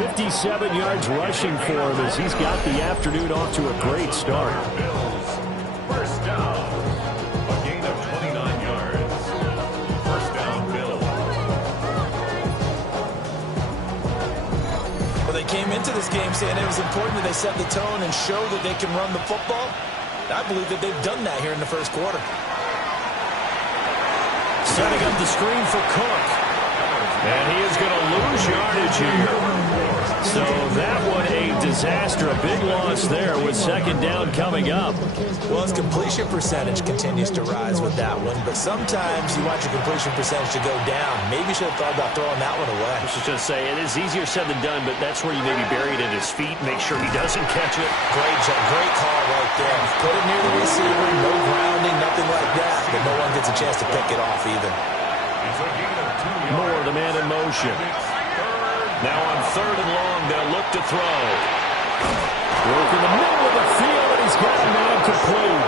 57 yards rushing for him as he's got the afternoon off to a great start. First down. A gain of 29 yards. First down, Bills. Well, they came into this game saying it was important that they set the tone and show that they can run the football. I believe that they've done that here in the first quarter. Setting up the screen for Cook. And he is going to lose yardage here. So that one a disaster. A big loss there with second down coming up. Well, his completion percentage continues to rise with that one. But sometimes you want your completion percentage to go down. Maybe you should have thought about throwing that one away. I was just say, it is easier said than done, but that's where you maybe bury it at his feet. Make sure he doesn't catch it. Great call right there. Put it near the receiver. No grounding, nothing like that. But no one gets a chance to pick it off even. Moore, the man in motion. Now on 3rd and long, they'll look to throw. Work in the middle of the field, and he's got a man complete.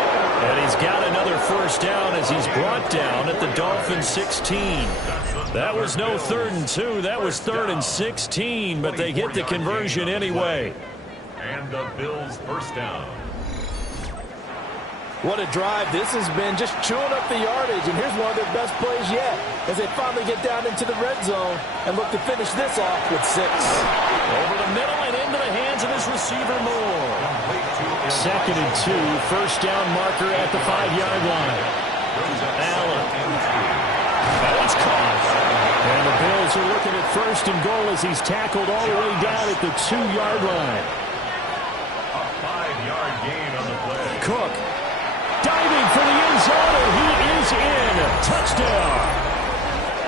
And he's got another first down as he's brought down at the Dolphins 16. That was no 3rd and 2. That was 3rd and 16, but they get the conversion anyway. And the Bills' first down. What a drive this has been, just chewing up the yardage. And here's one of their best plays yet as they finally get down into the red zone and look to finish this off with 6. Over the middle and into the hands of his receiver, Moore. 2nd and 2, first down marker at the 5-yard line. Allen. And it's caught. And the Bills are looking at 1st and goal as he's tackled all the way down at the 2-yard line. A 5-yard gain on the play. Cook. Diving for the end zone, and he is in. Touchdown.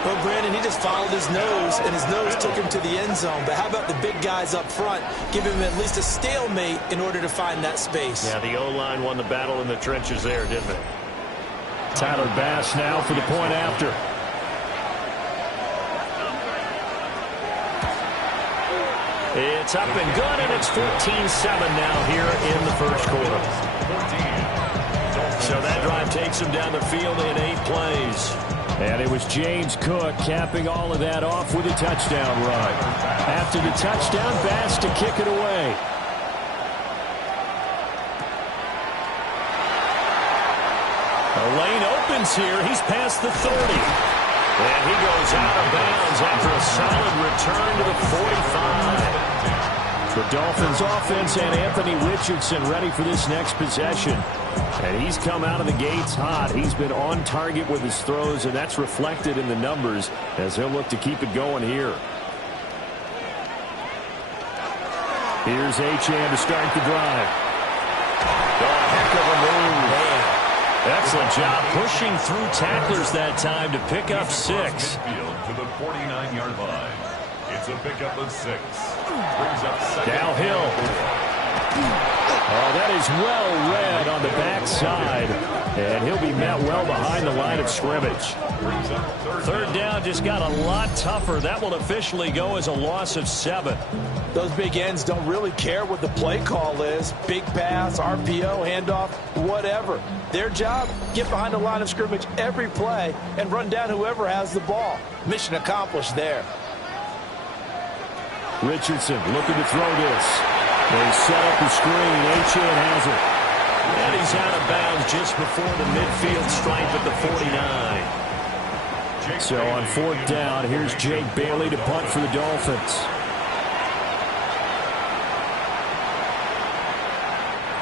Well, Brandon, he just followed his nose, and his nose took him to the end zone. But how about the big guys up front? Give him at least a stalemate in order to find that space. Yeah, the O-line won the battle in the trenches there, didn't it? Tyler Bass now for the point after. It's up and good, and it's 14-7 now here in the first quarter. So that drive takes him down the field in 8 plays. And it was James Cook capping all of that off with a touchdown run. After the touchdown, Bass to kick it away. The lane opens here. He's past the 30. And he goes out of bounds after a solid return to the 45. The Dolphins offense and Anthony Richardson ready for this next possession. And he's come out of the gates hot. He's been on target with his throws, and that's reflected in the numbers as he'll look to keep it going here. Here's Achane to start the drive. Oh, heck of a move. Excellent job pushing through tacklers that time to pick up 6. Field to the 49-yard line. It's a pickup of 6. Brings up second. Now Hill. Oh, that is well read on the backside. And he'll be met well behind the line of scrimmage. Third down just got a lot tougher. That will officially go as a loss of 7. Those big ends don't really care what the play call is. Big pass, RPO, handoff, whatever. Their job, get behind the line of scrimmage every play and run down whoever has the ball. Mission accomplished there. Richardson looking to throw this. They set up the screen. Achane has it. And he's out of bounds just before the midfield stripe at the 49. So on 4th down, here's Jake Bailey to punt for the Dolphins.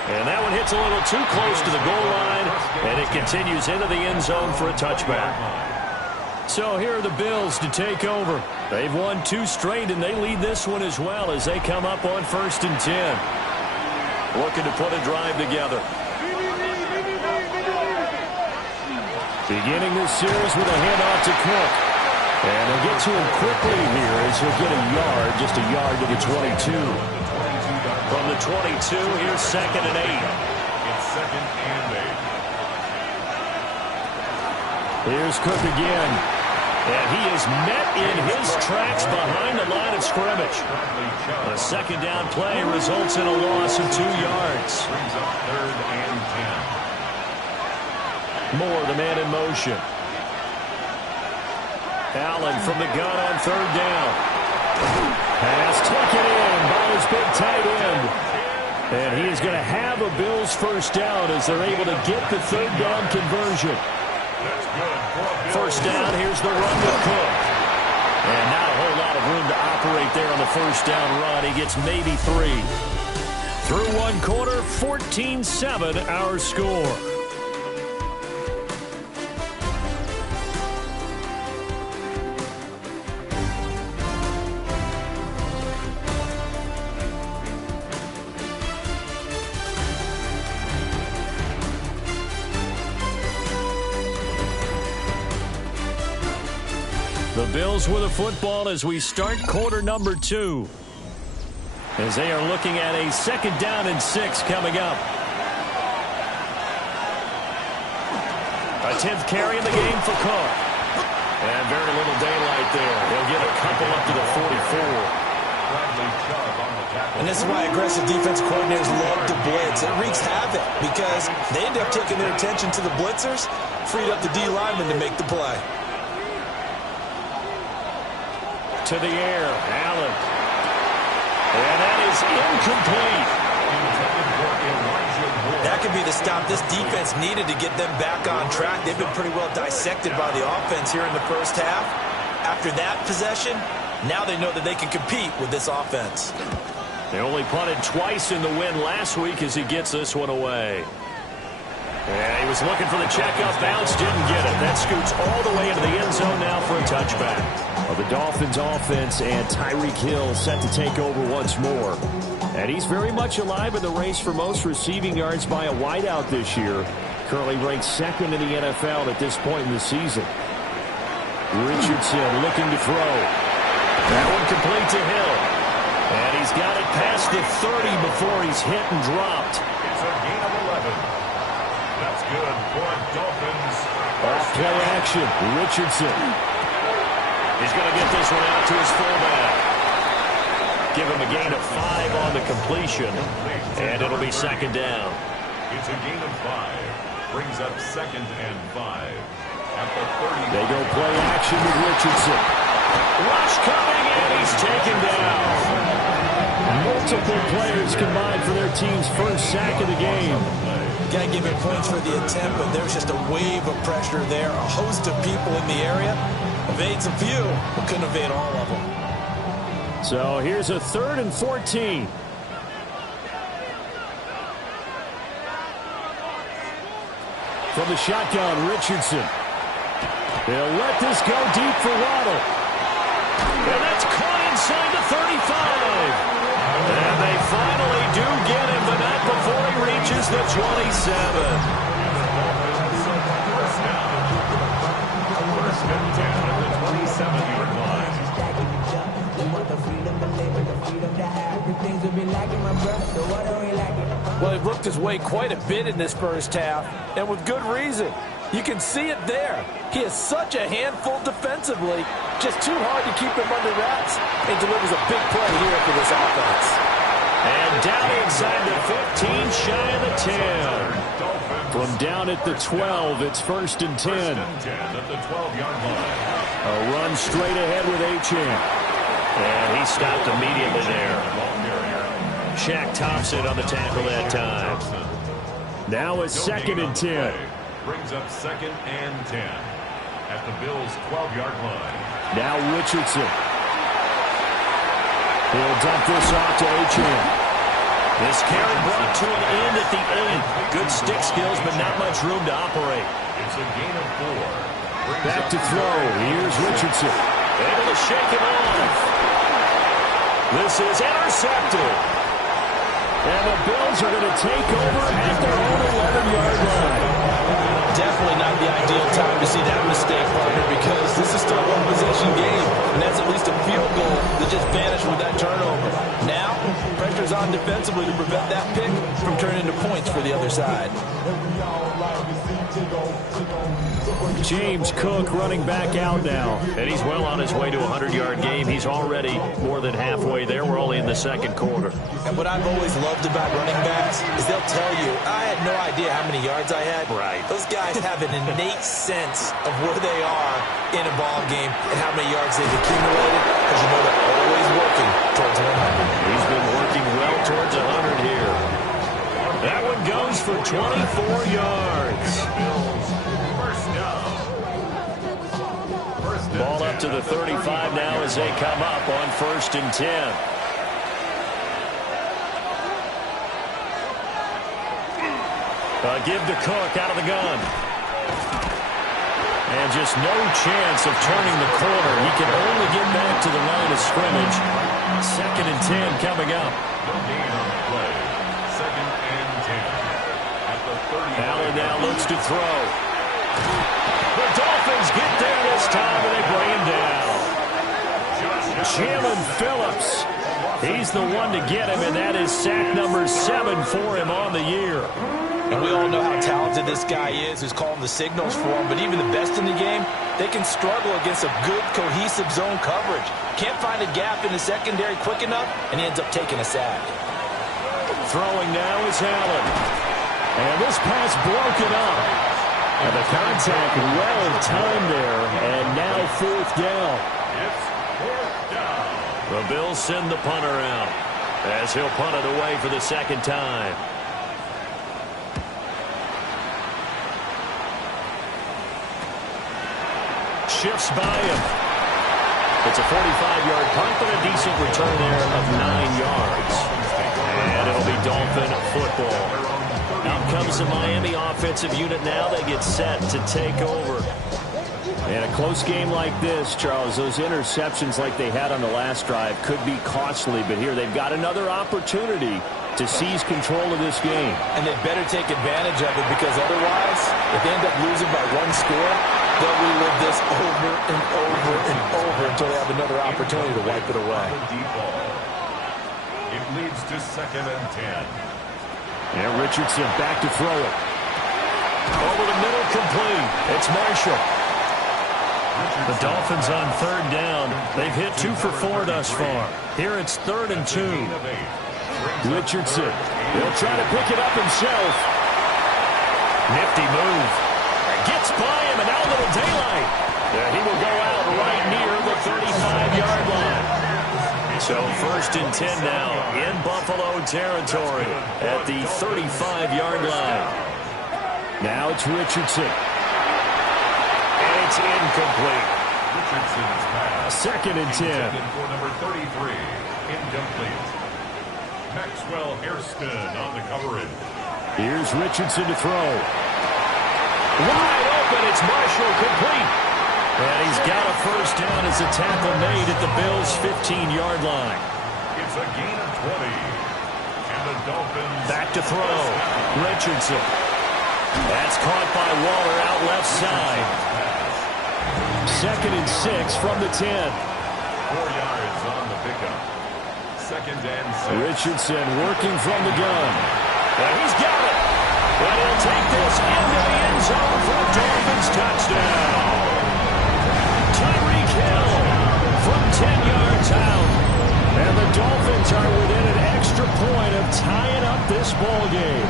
And that one hits a little too close to the goal line, and it continues into the end zone for a touchback. So here are the Bills to take over. They've won 2 straight, and they lead this one as well as they come up on 1st and 10. Looking to put a drive together. Beginning this series with a handoff to Cook. And they'll get to him quickly here as he'll get a yard, just a yard to the 22. From the 22, here's 2nd and 8. It's 2nd and 8. Here's Cook again. And he is met in his tracks behind the line of scrimmage. A 2nd down play results in a loss of 2 yards. Brings up 3rd and 10. Moore, the man in motion. Allen from the gun on 3rd down. Pass taken in by his big tight end. And he is going to have a Bills 1st down as they're able to get the 3rd down conversion. That's good. 1st down, here's the run with Cook. And not a whole lot of room to operate there on the 1st down run. He gets maybe 3. Through 1 quarter, 14-7 our score. The Bills with a football as we start quarter number 2. As they are looking at a 2nd down and 6 coming up. A 10th carry in the game for Cook. And very little daylight there. They'll get a couple up to the 44. And this is why aggressive defense coordinators love to blitz. It wreaks havoc because they end up taking their attention to the blitzers, freed up the D lineman to make the play. To the air, Allen. And that is incomplete. That could be the stop this defense needed to get them back on track. They've been pretty well dissected by the offense here in the 1st half. After that possession, now they know that they can compete with this offense. They only punted twice in the win last week as he gets this one away. And he was looking for the checkup bounce, didn't get it. That scoots all the way into the end zone now for a touchback. Well, the Dolphins offense and Tyreek Hill set to take over once more. And he's very much alive in the race for most receiving yards by a wideout this year. Currently ranked 2nd in the NFL at this point in the season. Richardson looking to throw. That one complete to Hill. And he's got it past the 30 before he's hit and dropped. It's a gain of 11. That's good for Dolphins. Off play action. Richardson. He's going to get this one out to his fullback. Give him a gain of 5 on the completion. And it'll be 2nd down. It's a gain of 5. Brings up 2nd and 5. At the 30. They go play action with Richardson. Rush coming, and he's taken down. Multiple players combined for their team's 1st sack of the game. Got to give him points for the attempt, but there's just a wave of pressure there. A host of people in the area. Evades a few, but couldn't evade all of them. So here's a 3rd and 14. From the shotgun, Richardson. They'll let this go deep for Waddle. And that's caught inside the 35. And they finally do get him, but not before he reaches the 27. Freedom to live and the freedom to have. Things will be lacking, my brother, so what are we lacking? Well, he looked his way quite a bit in this first half, and with good reason. You can see it there. He is such a handful defensively, just too hard to keep him under wraps, and delivers a big play here for this offense. And down inside the 15, shy of the 10. From down at the 12, it's 1st and 10. At the 12-yard line. A run straight ahead with Achane. And he stopped immediately there. Shaq Thompson on the tackle that time. Now it's 2nd and 10. Brings up 2nd and 10 at the Bills' 12-yard line. Now Richardson. He'll dump this off to Achane. This carry brought to an end at the 8. Good stick skills, but not much room to operate. It's a gain of 4. Back to throw. Here's Richardson. Able to shake him off. This is intercepted. And the Bills are going to take over at their own 11-yard line. Definitely not the ideal time to see that mistake, partner, because this is still a one-possession game, and that's at least a field goal that just vanished with that turnover. Now, pressure's on defensively to prevent that pick from turning into points for the other side. James Cook running back out now. And he's well on his way to a 100-yard game. He's already more than halfway there. We're only in the second quarter. And what I've always loved about running backs is they'll tell you, I had no idea how many yards I had. Right. Those guys have an innate sense of where they are in a ball game and how many yards they've accumulated, because you know they're always working towards 100. He's been working well towards 100 here. That one goes for 24 yards. Ball up to the 35 now as they come up on 1st and 10. Give to Cook out of the gun. And just no chance of turning the corner. He can only get back to the line of scrimmage. 2nd and 10 coming up. Allen now looks to throw. The Dolphins get there this time, and they bring him down. Jalen Phillips. He's the one to get him, and that is sack number 7 for him on the year. And we all know how talented this guy is, who's calling the signals for him. But even the best in the game, they can struggle against a good, cohesive zone coverage. Can't find a gap in the secondary quick enough, and he ends up taking a sack. Throwing now is Allen. And this pass broken up. And the contact well timed there. And now 4th down. It's 4th down. The Bills send the punter out as he'll punt it away for the 2nd time. Shifts by him. It's a 45-yard punt, but a decent return there of 9 yards. And it'll be Dolphin football. Out comes the Miami offensive unit now. They get set to take over. In a close game like this, Charles, those interceptions like they had on the last drive could be costly. But here they've got another opportunity to seize control of this game. And they better take advantage of it, because otherwise, if they end up losing by 1 score, they'll relive this over and over and over until they have another opportunity to wipe it away. It leads to 2nd and 10. And Richardson back to throw it. Over the middle, complete. It's Marshall. The Dolphins on 3rd down. They've hit 2 for 4 thus far. Here it's 3rd and 2. Richardson. He'll try to pick it up himself. Nifty move. Gets by him, and now a little daylight. Yeah, he will go out right near the 35-yard line. So 1st and 10 now in Buffalo territory at the 35-yard line. Now it's Richardson. And it's incomplete. Richardson's pass. 2nd and 10. For number 33, incomplete. Maxwell Hairston on the coverage. Here's Richardson to throw. Wide open, it's Marshall, complete. And he's got a 1st down as a tackle made at the Bills' 15-yard line. It's a gain of 20. And the Dolphins back to throw. Richardson. That's caught by Waller out left side. 2nd and 6 from the 10. 4 yards on the pickup. 2nd and 6. Richardson working from the gun. And he's got it. And he'll take this into the end zone for a Dolphins touchdown. Tyreek Hill from 10 yards out. And the Dolphins are within an extra point of tying up this ball game.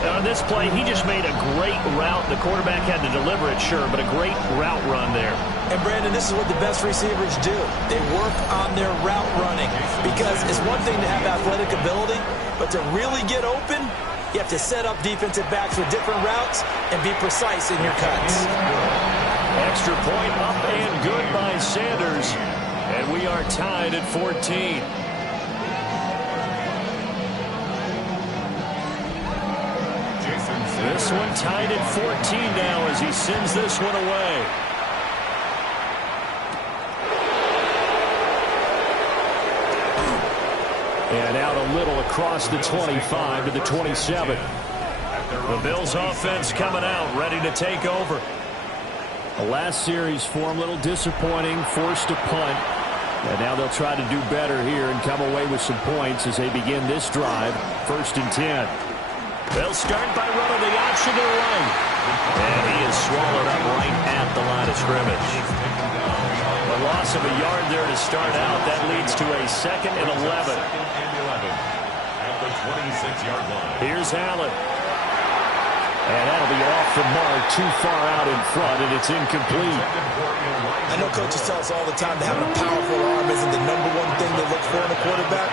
On this play, he just made a great route. The quarterback had to deliver it, sure, but a great route run there. And, Brandon, this is what the best receivers do. They work on their route running because it's one thing to have athletic ability, but to really get open, you have to set up defensive backs with different routes and be precise in your cuts. Extra point up and good by Sanders. And we are tied at 14. This one tied at 14 now as he sends this one away. And out a little across the 25 to the 27. The Bills offense coming out, ready to take over. The last series for him, a little disappointing, forced a punt. And now they'll try to do better here and come away with some points as they begin this drive. 1st and 10. They'll start by running the option to the right. And he is swallowed up right at the line of scrimmage. A loss of a yard there to start out. That leads to a 2nd and 11. At the 26-yard line. Here's Allen. And that'll be off the mark, too far out in front, and it's incomplete. I know coaches tell us all the time that having a powerful arm isn't the #1 thing they look for in a quarterback.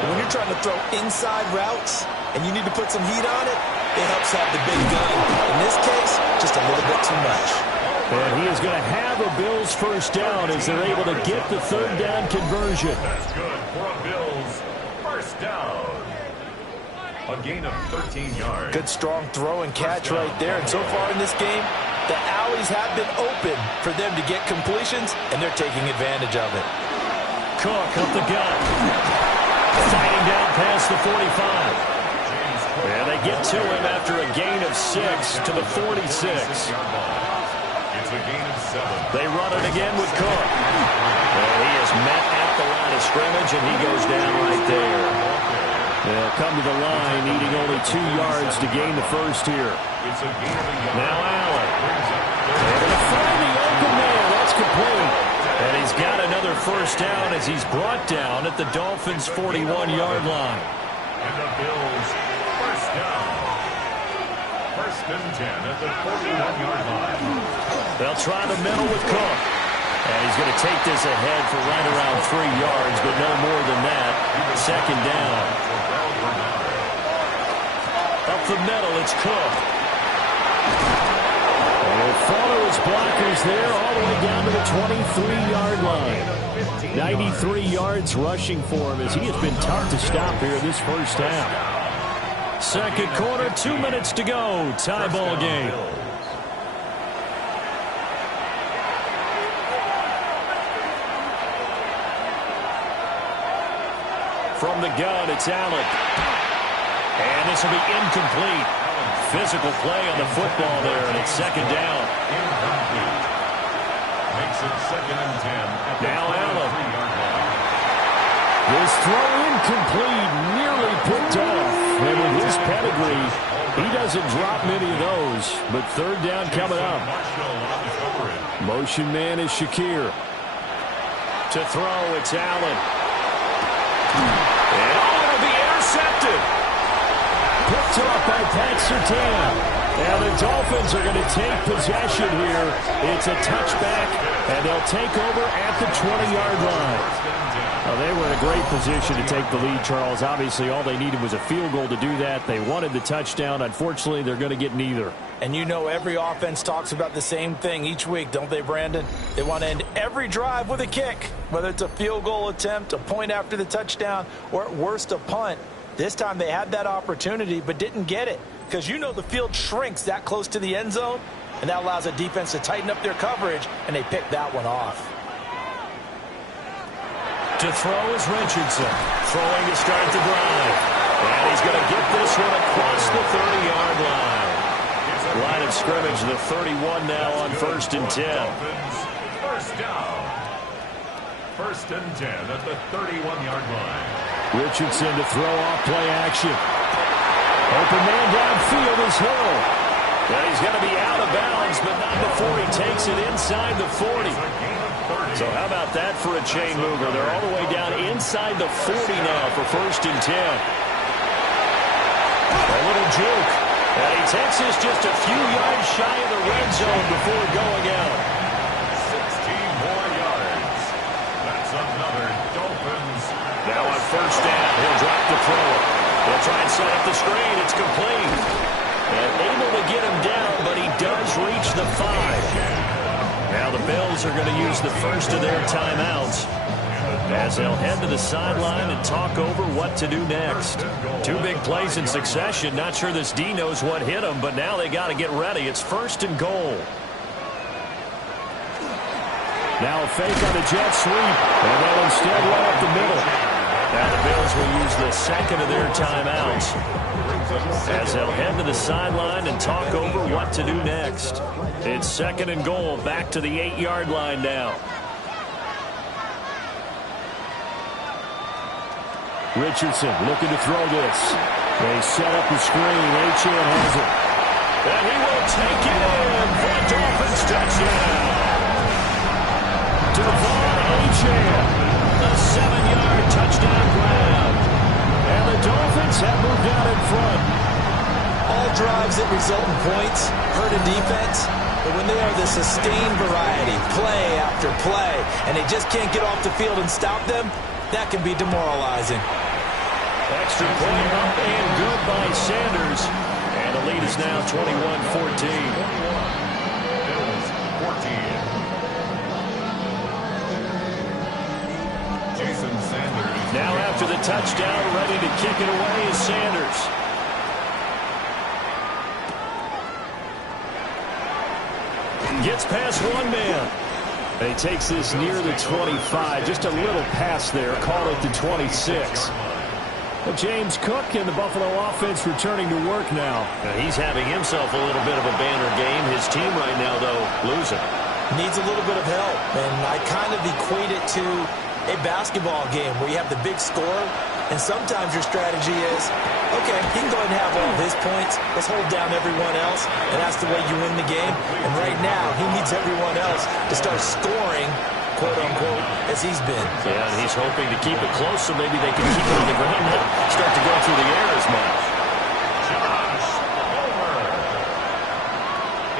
But when you're trying to throw inside routes and you need to put some heat on it, it helps have the big gun. In this case, just a little bit too much. And he is going to have a Bills first down as they're able to get the 3rd down conversion. That's good for a Bills first down. A gain of 13 yards. Good strong throw and catch right there. And so far in this game, the alleys have been open for them to get completions, and they're taking advantage of it. Cook up the gut. Fighting down past the 45. And they get to him after a gain of 6 to the 46. It's a gain of 7. They run it again with Cook. And he is met at the line of scrimmage, and he goes down right there. They'll come to the line, needing only 2 yards to gain the first here. It's a gain of a yard. Now Allen. Able to find the open man. That's complete. And he's got another first down as he's brought down at the Dolphins' 41-yard line. And the Bills first down. 1st and 10 at the 41-yard line. They'll try the middle with Cook. And he's going to take this ahead for right around 3 yards, but no more than that. 2nd down. Up the middle, it's Cook. And he'll follow his blockers there all the way down to the 23-yard line. 93 yards rushing for him as he has been tough to stop here this first half. 2nd quarter, 2 minutes to go. Tie ball game. From the gun, it's Allen. And this will be incomplete. Physical play on the football there, and it's 2nd down. Incomplete. Makes it 2nd and 10. Now Allen. 3-yard line. His throw incomplete, nearly picked off. And with his pedigree, he doesn't drop many of those. But 3rd down coming up. Motion man is Shakir. To throw, it's Allen. And it'll be intercepted. Picked off by Pat Surtain. Now the Dolphins are going to take possession here. It's a touchback, and they'll take over at the 20-yard line. Well, they were in a great position to take the lead, Charles. Obviously, all they needed was a field goal to do that. They wanted the touchdown. Unfortunately, they're going to get neither. And you know every offense talks about the same thing each week, don't they, Brandon? They want to end every drive with a kick, whether it's a field goal attempt, a point after the touchdown, or at worst a punt. This time they had that opportunity but didn't get it because you know the field shrinks that close to the end zone, and that allows a defense to tighten up their coverage, and they picked that one off. To throw is Richardson. Throwing to start the drive. And he's going to get this one across the 30-yard line. Line of scrimmage, the 31 now on 1st and 10. First down. 1st and 10 at the 31-yard line. Richardson to throw off play action. Open man downfield is Hill. And he's going to be out of bounds, but not before he takes it inside the 40. So how about that for a chain mover? They're all the way down inside the 40 now for 1st and 10. A little juke. And he takes this just a few yards shy of the red zone before going out. 16 more yards. That's another Dolphins. Now on 1st down, he'll drop the throw. He'll try and set up the screen. It's complete. And able to get him down, but he does reach the 5. Now the Bills are going to use the first of their timeouts as they'll head to the sideline and talk over what to do next. 2 big plays in succession. Not sure this D knows what hit him, but now they got to get ready. It's 1st and goal. Now a fake on the jet sweep, and they'll instead run up the middle. Now the Bills will use the second of their timeouts as they'll head to the sideline and talk over what to do next. It's 2nd and goal, back to the 8-yard line now. Richardson looking to throw this. They set up the screen. Achane has it. And he will take it in for a Dolphins touchdown. Devon Achane, a 7-yard touchdown grab. And the Dolphins have moved out in front. All drives that result in points hurt a defense, but when they are the sustained variety, play after play, and they just can't get off the field and stop them, that can be demoralizing. Extra point up and good by Sanders. And the lead is now 21-14. Bills 14. Jason Sanders. Now after the touchdown, ready to kick it away is Sanders. Gets past one man. He takes this near the 25. Just a little pass there. Call it the 26. But James Cook and the Buffalo offense returning to work now. He's having himself a little bit of a banner game. His team right now, though, losing. Needs a little bit of help. And I kind of equate it to a basketball game where you have the big score, and sometimes your strategy is, okay, he can go ahead and have all of his points. Let's hold down everyone else, and that's the way you win the game. And right now, he needs everyone else to start scoring, quote-unquote, as he's been. Yeah, and he's hoping to keep it close so maybe they can keep it on the ground and not start to go through the air as much. Josh Palmer.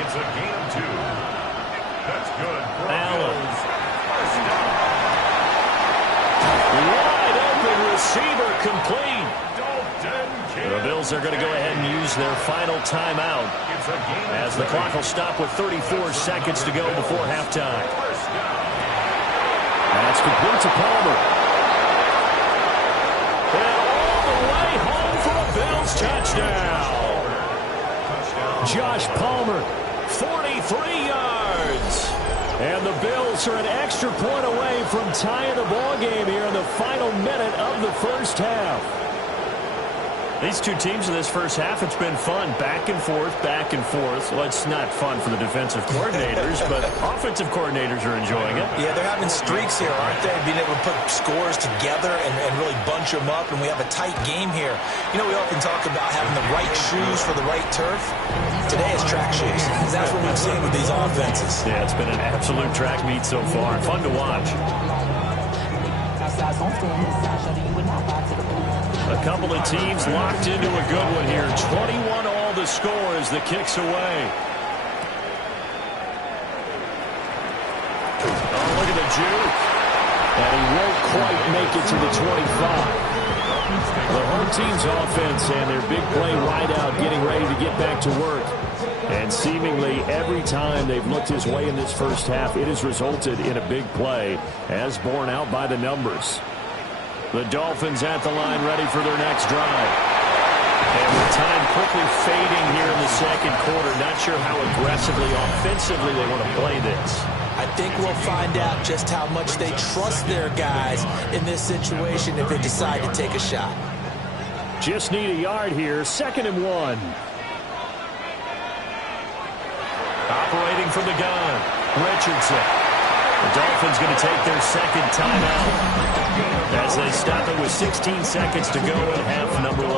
It's a gain of 2. That's good for Allen. Bills. First down. Wide open receiver complete. Dalton The Bills are going to go ahead and use their final timeout It's a gain of as the clock will stop with 34 seconds to go before halftime. First down. That's complete to Palmer. And all the way home for a Bills touchdown. Josh Palmer, 43 yards. And the Bills are an extra point away from tying the ball game here in the final minute of the first half. These two teams in this first half, it's been fun. Back and forth, back and forth. Well, it's not fun for the defensive coordinators, but offensive coordinators are enjoying it. Yeah, they're having streaks here, aren't they? Being able to put scores together and really bunch them up, and we have a tight game here. You know, we often talk about having the right shoes for the right turf. Today is track shoes. That's what we've seen with these offenses. Yeah, it's been an absolute track meet so far. Fun to watch. A couple of teams locked into a good one here. 21 all the score as the kick's away. Oh, look at the juke. And he won't quite make it to the 25. The home team's offense and their big play wideout getting ready to get back to work. And seemingly every time they've looked his way in this first half, it has resulted in a big play, as borne out by the numbers. The Dolphins at the line ready for their next drive. And with time quickly fading here in the second quarter, not sure how aggressively, offensively they want to play this. I think we'll find out just how much they trust their guys in this situation if they decide to take a shot. Just need a yard here, 2nd and 1. Operating from the gun, Richardson. The Dolphins going to take their second timeout as they stop it with 16 seconds to go in half number 1.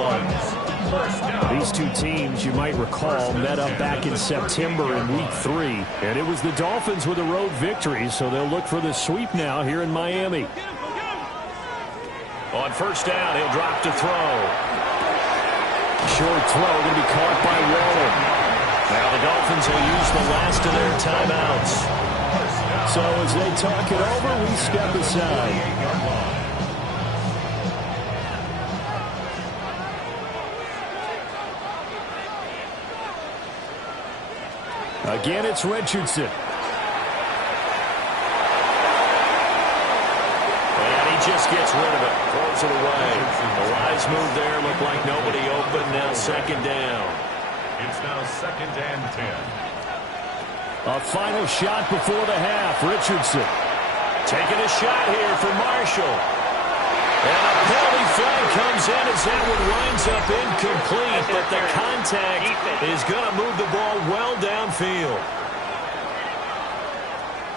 These two teams, you might recall, met up back in September in Week 3. And it was the Dolphins with a road victory, so they'll look for the sweep now here in Miami. On first down, he'll drop to throw. Short throw going to be caught by Waller. Now the Dolphins will use the last of their timeouts. So as they talk it over, we step aside. Again, it's Richardson. And he just gets rid of it. Throws it away. The wise move there. Looked like nobody open. Now second down. It's now 2nd and 10. A final shot before the half. Richardson taking a shot here for Marshall. And a penalty flag comes in as that one winds up incomplete. But the contact is going to move the ball well downfield.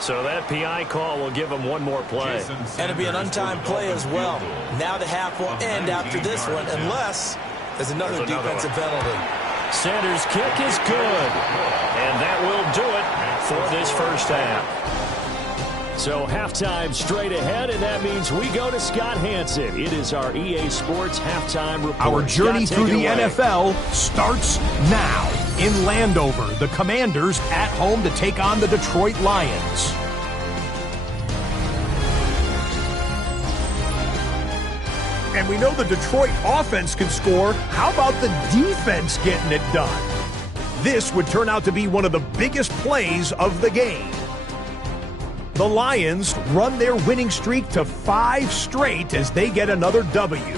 So that PI call will give him one more play. And it'll be an untimed play as well. Now the half will end after this one, unless there's another defensive penalty. Sanders' kick is good. And that will do it for this first half. So halftime straight ahead, and that means we go to Scott Hanson. It is our EA Sports halftime report. Our journey Scott, through the away. NFL starts now. In Landover, the Commanders at home to take on the Detroit Lions. And we know the Detroit offense can score. How about the defense getting it done? This would turn out to be one of the biggest plays of the game. The Lions run their winning streak to 5 straight as they get another W.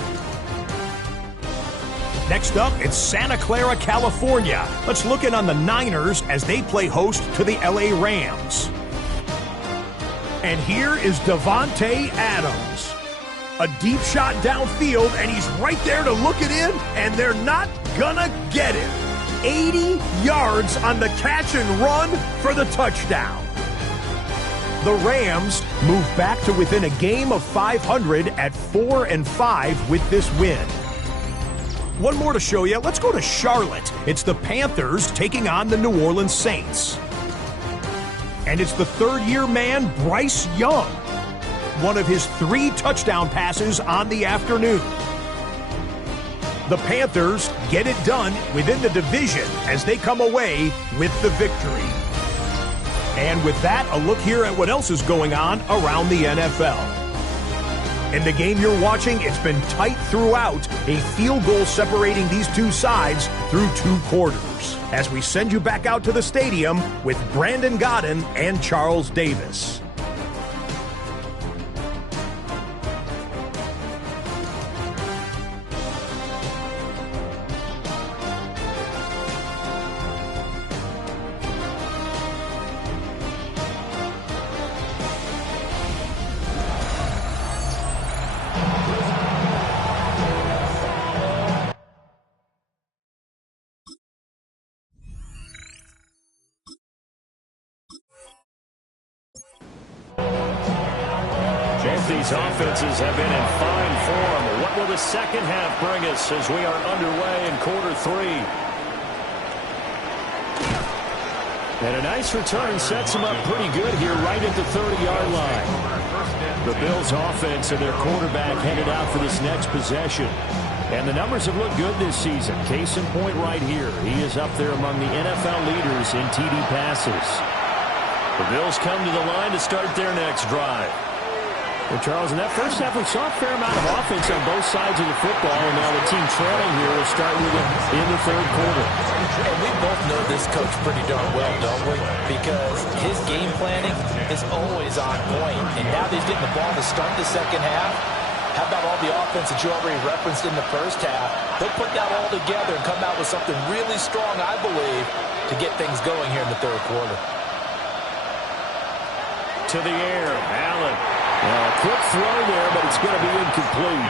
Next up, it's Santa Clara, California. Let's look in on the Niners as they play host to the LA Rams. And here is Devontae Adams. A deep shot downfield, and he's right there to look it in, and they're not gonna get it. 80 yards on the catch and run for the touchdown. The Rams move back to within a game of 500 at 4-5 with this win. One more to show you. Let's go to Charlotte. It's the Panthers taking on the New Orleans Saints. And it's the third-year man, Bryce Young. One of his 3 touchdown passes on the afternoon. The Panthers get it done within the division as they come away with the victory. And with that, a look here at what else is going on around the NFL. In the game you're watching, it's been tight throughout, a field goal separating these two sides through 2 quarters. As we send you back out to the stadium with Brandon Godden and Charles Davis. These offenses have been in fine form. What will the second half bring us as we are underway in quarter 3? And a nice return sets them up pretty good here right at the 30-yard line. The Bills offense and their quarterback headed out for this next possession. And the numbers have looked good this season. Case in point right here. He is up there among the NFL leaders in TD passes. The Bills come to the line to start their next drive. Well, Charles, in that first half, we saw a fair amount of offense on both sides of the football, and now the team trailing here will start with it in the third quarter. And we both know this coach pretty darn well, don't we? Because his game planning is always on point. And now that he's getting the ball to start the second half, how about all the offense that you already referenced in the first half? They'll put that all together and come out with something really strong, I believe, to get things going here in the third quarter. To the air, Allen. A quick throw there, but it's going to be incomplete.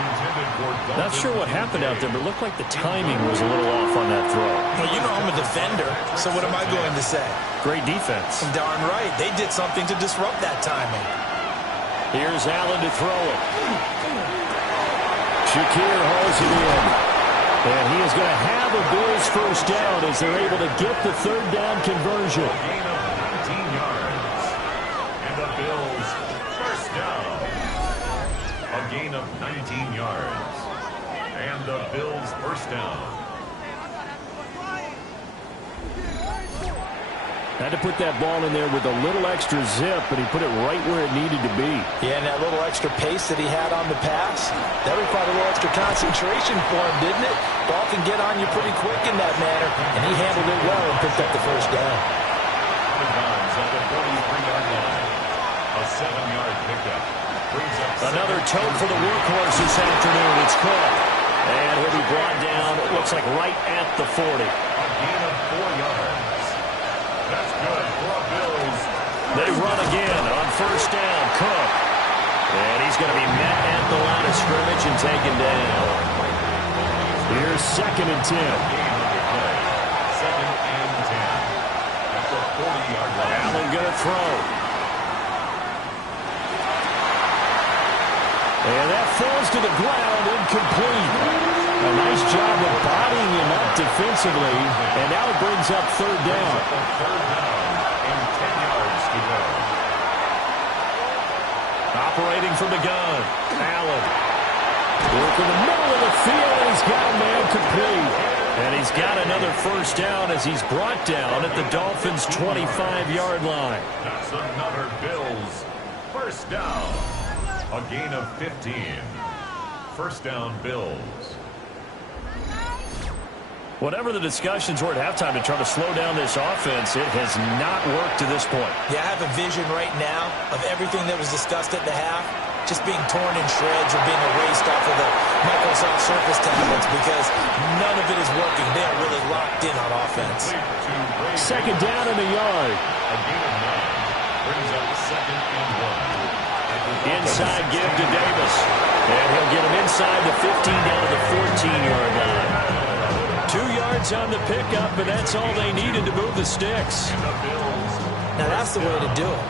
Not sure what happened out there, but it looked like the timing was a little off on that throw. Well, you know I'm a defender, so what am I going to say? Great defense. Darn right. They did something to disrupt that timing. Here's Allen to throw it. Shakir hauls it in. And he is going to have a Bills first down as they're able to get the third down conversion. A gain of 19 yards. And the Bills first down. A gain of 19 yards. And the Bills first down. Had to put that ball in there with a little extra zip, but he put it right where it needed to be. Yeah, and that little extra pace that he had on the pass, that required a little extra concentration for him, didn't it? Ball can get on you pretty quick in that manner, and he handled it well and picked up the first down. The Guns at the 43-yard line. A 7-yard pickup. Brings up Another tote for the workhorse this afternoon. It's Cook. And he'll be brought down, it looks like right at the 40. A gain of 4 yards. That's good for Bills. They run again on first down. Cook. And he's going to be met at the line of scrimmage and taken down. Here's 2nd and 10. Second and 10. At the 40-yard line. Allen going to throw. And that falls to the ground, incomplete. A nice job of bodying him up defensively, and now it brings up third down. Third down and 10 yards to go. Operating from the gun, Allen. Work in the middle of the field, and he's got a man complete. And he's got another first down as he's brought down at the Dolphins' 25-yard line. That's another Bills first down. A gain of 15. First down, Bills. Whatever the discussions were at halftime to try to slow down this offense, it has not worked to this point. Yeah, I have a vision right now of everything that was discussed at the half just being torn in shreds or being erased off of the Microsoft Surface tablets because none of it is working. They are really locked in on offense. Second down in the yard. A gain of 9. Brings up second and 1. Inside give to Davis. And he'll get him inside the 15 down to the 14-yard line. 2 yards on the pickup, and that's all they needed to move the sticks. Now that's the way to do it.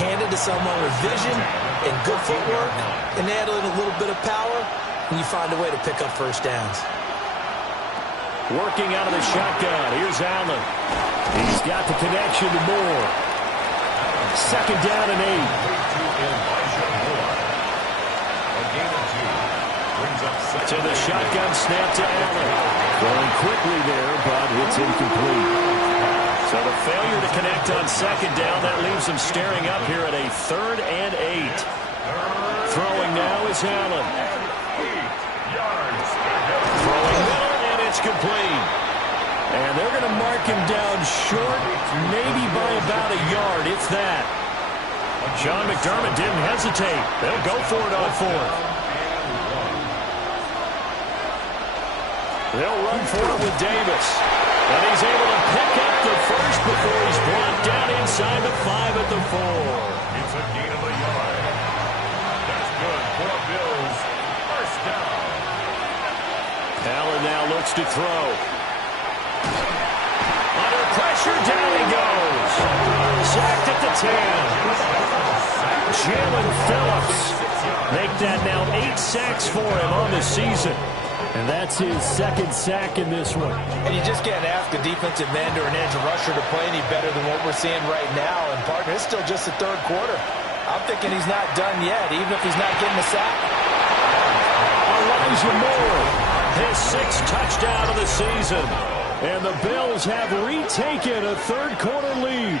Hand it to someone with vision and good footwork, and add a little bit of power, and you find a way to pick up first downs. Working out of the shotgun. Here's Allen. He's got the connection to Moore. Second down and 8. To the shotgun snap to Allen. Going quickly there, but it's incomplete. So the failure to connect on second down, that leaves them staring up here at a 3rd and 8. Throwing now is Allen. Throwing middle, and it's complete. And they're going to mark him down short, maybe by about a yard, if that. Sean McDermott didn't hesitate. They'll go for it on 4th. They'll run for it with Davis. And he's able to pick up the first before he's brought down inside the 5 at the 4. It's a gain of a yard. That's good for Bills. First down. Allen now looks to throw. Under pressure, down he goes. Sacked at the 10. Jalen Phillips. Make that now 8 sacks for him on the season. And that's his 2nd sack in this one. And you just can't ask a defensive end or an edge rusher to play any better than what we're seeing right now. And, partner, it's still just the 3rd quarter. I'm thinking he's not done yet, even if he's not getting a sack. Elijah Moore, his 6th touchdown of the season. And the Bills have retaken a 3rd quarter lead.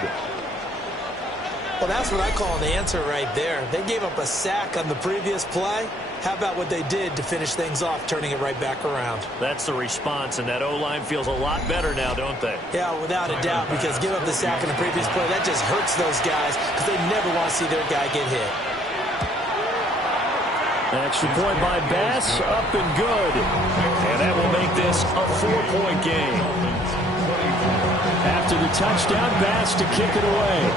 Well, that's what I call an answer right there. They gave up a sack on the previous play. How about what they did to finish things off, turning it right back around? That's the response, and that O-line feels a lot better now, don't they? Yeah, without a doubt, because give up the sack in the previous play, that just hurts those guys because they never want to see their guy get hit. Extra point by Bass, up and good. And that will make this a 4-point game. After the touchdown, Bass to kick it away.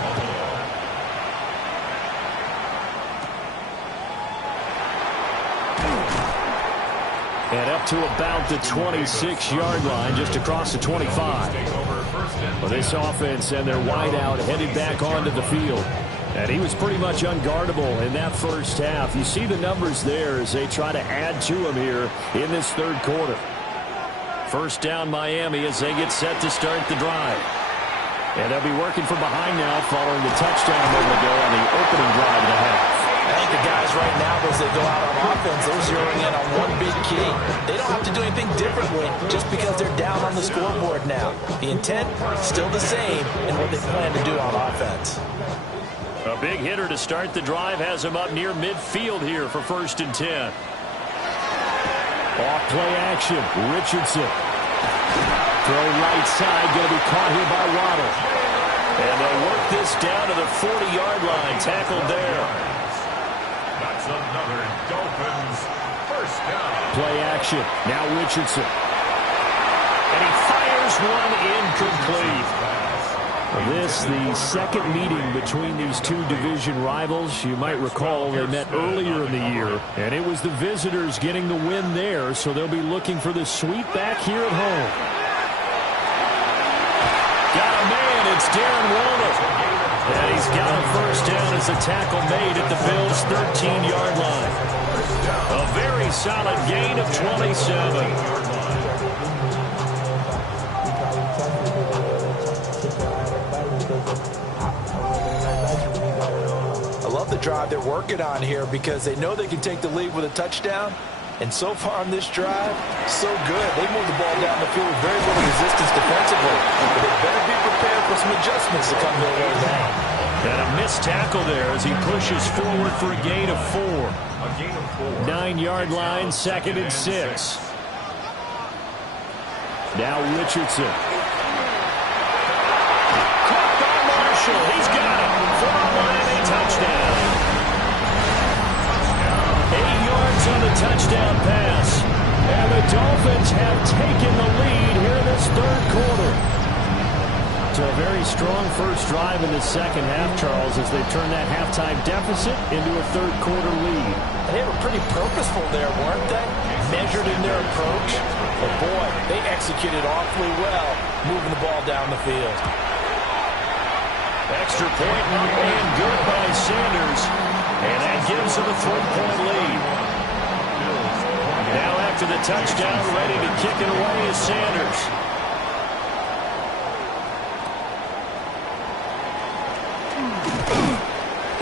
And up to about the 26-yard line, just across the 25. Well, this offense and their wideout headed back onto the field. And he was pretty much unguardable in that first half. You see the numbers there as they try to add to him here in this 3rd quarter. First down Miami as they get set to start the drive. And they'll be working from behind now following the touchdown a moment ago on the opening drive and a half. I think the guys right now, as they go out on offense, they're zeroing in on one big key. They don't have to do anything differently just because they're down on the scoreboard now. The intent, still the same in what they plan to do on offense. A big hitter to start the drive has him up near midfield here for 1st and 10. Off play action, Richardson. Throw right side, going to be caught here by Waddle. And they'll work this down to the 40-yard line, tackled there. That's another Dolphins first down. Play action, now Richardson. And he fires one incomplete. This, the second meeting between these two division rivals. You might recall they met earlier in the year, and it was the visitors getting the win there, so they'll be looking for the sweep back here at home. Got a man, it's Darren Waller. And he's got a first down as a tackle made at the Bills' 13-yard line. A very solid gain of 27. The drive they're working on here because they know they can take the lead with a touchdown. And so far on this drive, so good. They moved the ball down the field with very little resistance defensively. But they better be prepared for some adjustments to come their way now. And a missed tackle there as he pushes forward for a gain of 4. 9-yard line, 2nd and 6. Now Richardson. Caught by Marshall. He's got it. For a Miami touchdown. 8 yards on the touchdown pass. And the Dolphins have taken the lead here in this 3rd quarter. So a very strong first drive in the second half, Charles, as they turn that halftime deficit into a 3rd quarter lead. They were pretty purposeful there, weren't they? Measured in their approach. But boy, they executed awfully well, moving the ball down the field. Extra point and good by Sanders. And that gives them a 3-point lead. Now after the touchdown, ready to kick it away is Sanders.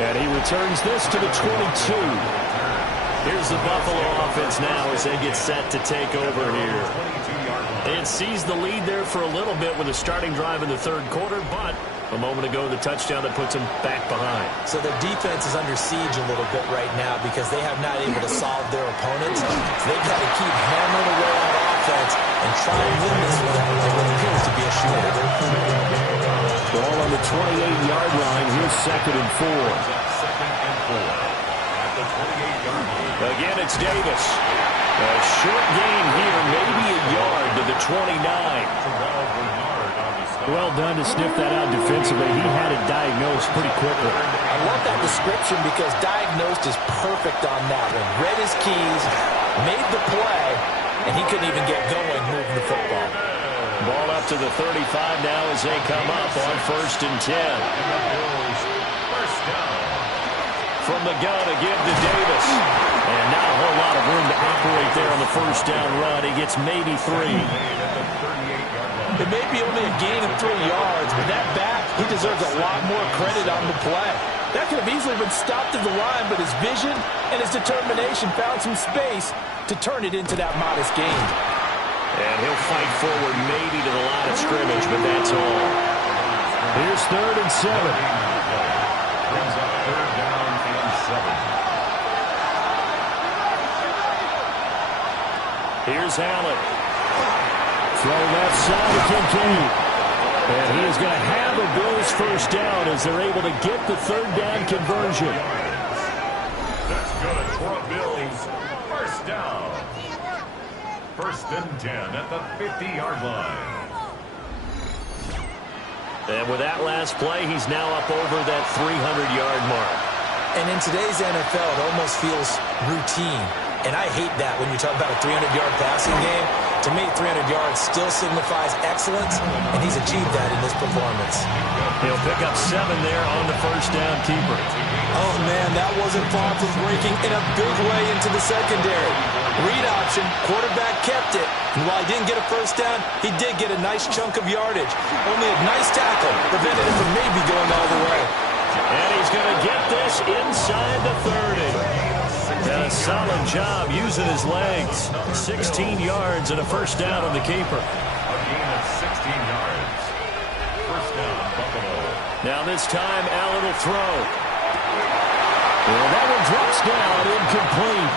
And he returns this to the 22. Here's the Buffalo offense now as they get set to take over here. They had seized the lead there for a little bit with a starting drive in the 3rd quarter, but a moment ago, the touchdown that puts them back behind. So their defense is under siege a little bit right now because they have not able to solve their opponents. So they've got to keep hammering away on offense and try and win this one what appears to be a shootout. Ball on the 28-yard line. Here's 2nd and 4. Again, it's Davis. A short gain here, maybe a yard to the 29. Well done to sniff that out defensively. He had it diagnosed pretty quickly. I love that description because diagnosed is perfect on that one. Read his keys, made the play, and he couldn't even get going moving the football. Ball up to the 35 now as they come up on 1st and 10. From the gun to give to Davis. And not a whole lot of room to operate there on the first down run. He gets maybe 3. It may be only a gain of 3 yards, but that back, he deserves a lot more credit on the play. That could have easily been stopped at the line, but his vision and his determination found some space to turn it into that modest gain. And he'll fight forward maybe to the line of scrimmage, but that's all. Here's 3rd and 7. Brings up 3rd down and 7. Here's Allen. Throw left side to Kincaid. And he is going to have a Bills first down as they're able to get the 3rd down conversion. That's good for a Bills first down. 1st and 10 at the 50-yard line. And with that last play, he's now up over that 300-yard mark. And in today's NFL, it almost feels routine. And I hate that when you talk about a 300-yard passing game. To me, 300 yards still signifies excellence, and he's achieved that in this performance. He'll pick up 7 there on the first down keeper. Oh, man, that wasn't far from breaking in a big way into the secondary. Read option, quarterback kept it. And while he didn't get a first down, he did get a nice chunk of yardage. Only a nice tackle prevented him from maybe going all the way. And he's going to get this inside the 30. And a solid job using his legs. 16 yards and a first down on the keeper. A gain of 16 yards. First down, Buffalo. Now this time, Allen will throw. Well, that one drops down, incomplete.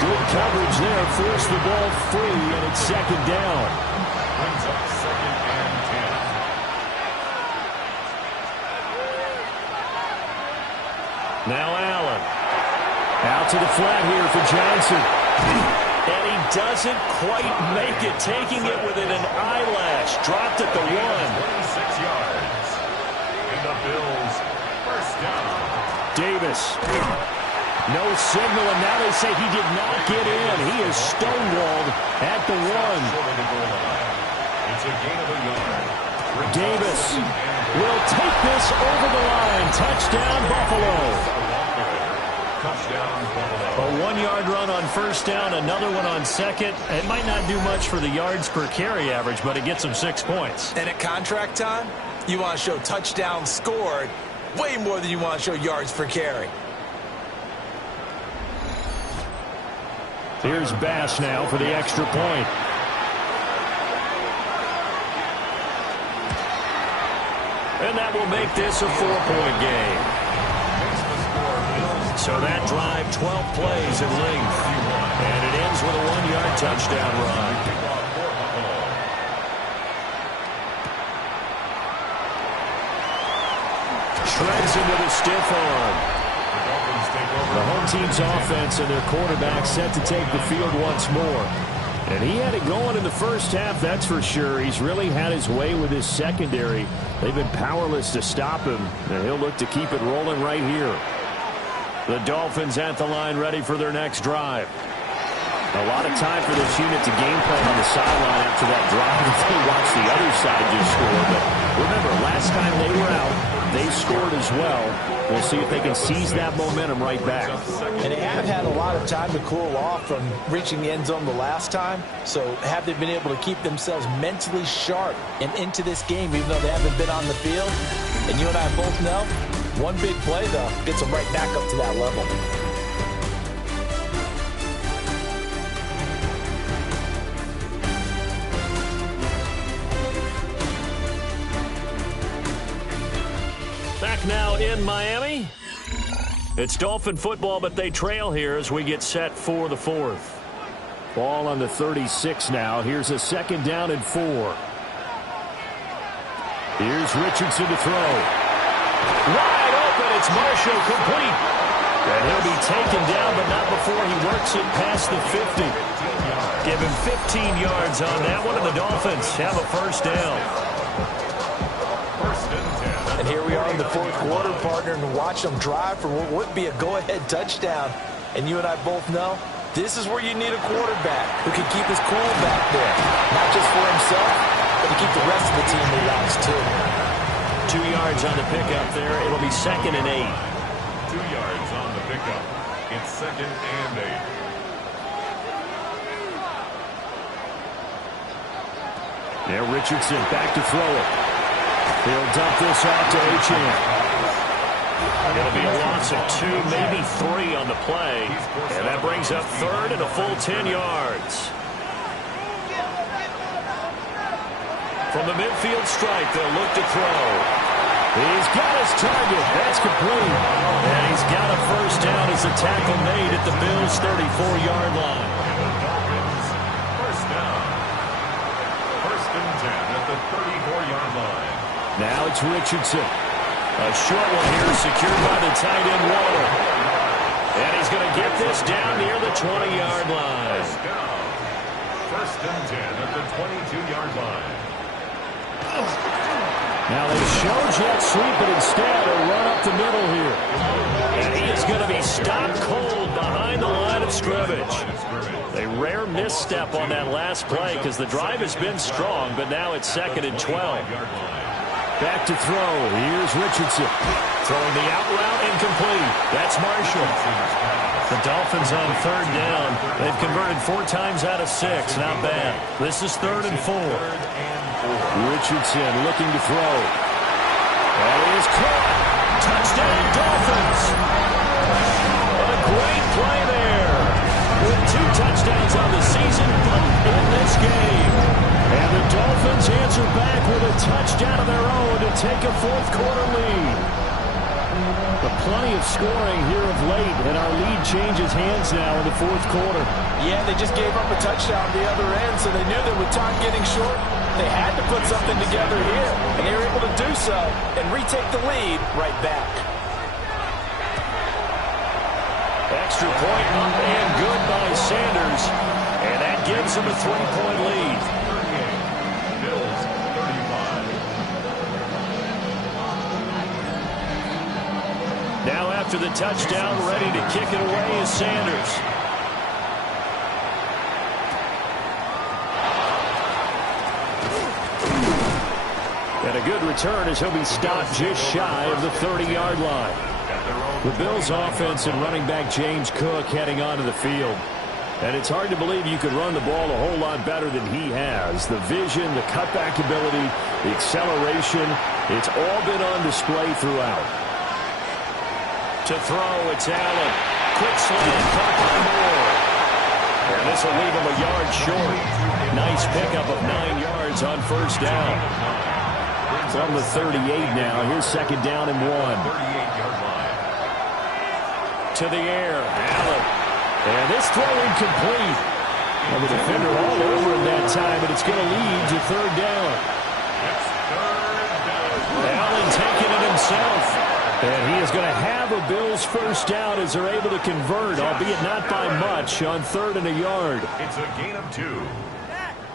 Good coverage there, forced the ball free, and it's second down. Brings up 2nd and 10. Now Allen. Out to the flat here for Johnson. And he doesn't quite make it, taking it within an eyelash. Dropped at the 1. 26 yards. And the Bills, first down. Davis. No signal, and now they say he did not get in. He is stonewalled at the 1. Short of the goal line. It's a gain of a yard. Davis will take this over the line. Touchdown, Buffalo. Touchdown, Buffalo. A 1-yard run on first down, another one on second. It might not do much for the yards per carry average, but it gets them 6 points. And at contract time, you want to show touchdowns scored way more than you want to show yards per carry. Here's Bass now for the extra point. And that will make this a 4-point game. So that drive, 12 plays in length. And it ends with a 1-yard touchdown run. Shreds into the stiff arm. The home team's offense and their quarterback set to take the field once more. And he had it going in the first half, that's for sure. He's really had his way with his secondary. They've been powerless to stop him, and he'll look to keep it rolling right here. The Dolphins at the line, ready for their next drive. A lot of time for this unit to game plan on the sideline after that drive. They watch the other side just score. But remember, last time they were out, they scored as well. We'll see if they can seize that momentum right back. And they have had a lot of time to cool off from reaching the end zone the last time. So have they been able to keep themselves mentally sharp and into this game, even though they haven't been on the field? And you and I both know, one big play, though, gets them right back up to that level. Back now in Miami. It's Dolphin football, but they trail here as we get set for the 4th. Ball on the 36 now. Here's a 2nd down and 4. Here's Richardson to throw. Wide open. It's Marshall, complete. And he'll be taken down, but not before he works it past the 50. Give him 15 yards on that one, and the Dolphins have a first down. And here we are in the 4th quarter, partner, and watch them drive for what would be a go-ahead touchdown. And you and I both know this is where you need a quarterback who can keep his cool back there. Not just for himself, but to keep the rest of the team relaxed, too. 2 yards on the pickup there. It'll be 2nd and 8. 2 yards on the pickup. It's 2nd and 8. Now Richardson back to throw it. He'll dump this off to Achane. It'll be a loss of 2, maybe 3 on the play. And that brings up 3rd and a full 10 yards. From the midfield stripe, they'll look to throw. He's got his target. That's complete. And he's got a first down as a tackle made at the Bills' 34-yard line. First down. 1st and 10 at the 34-yard line. Now it's Richardson. A short one here secured by the tight end Waller. And he's going to get this down near the 20-yard line. First down. 1st and 10 at the 22-yard line. Now they show jet sweep, but instead a run up the middle here. And he is going to be stopped cold behind the line of scrimmage. A rare misstep on that last play because the drive has been strong, but now it's 2nd and 12. Back to throw. Here's Richardson. Throwing the out route incomplete. That's Marshall. The Dolphins on 3rd down. They've converted 4 times out of 6. Not bad. This is 3rd and 4. Richardson looking to throw. That is caught. Touchdown, Dolphins. A great play there. With 2 touchdowns on the season, both in this game. And the Dolphins answer back with a touchdown of their own to take a 4th quarter lead. But plenty of scoring here of late, and our lead changes hands now in the 4th quarter. Yeah, they just gave up a touchdown on the other end, so they knew that with time getting short, they had to put something together here, and they were able to do so and retake the lead right back. Extra point up and good by Sanders, and that gives them a 3-point lead. Bills 35. Now after the touchdown, ready to kick it away is Sanders. And a good return as he'll be stopped just shy of the 30-yard line. The Bills' offense and running back James Cook heading onto the field. And it's hard to believe you could run the ball a whole lot better than he has. The vision, the cutback ability, the acceleration, it's all been on display throughout. To throw, it's Allen. Quick slant, caught by Moore. And this will leave him a yard short. Nice pickup of 9 yards on 1st down. From the 38 now. Here's 2nd down and 1. 38-yard line. To the air, Allen. And this throw incomplete. And the defender all over him that time, but it's going to lead to 3rd down. It's 3rd down. Allen taking it himself. And he is going to have a Bills 1st down as they're able to convert, albeit not by much, on 3rd and a yard. It's a gain of 2.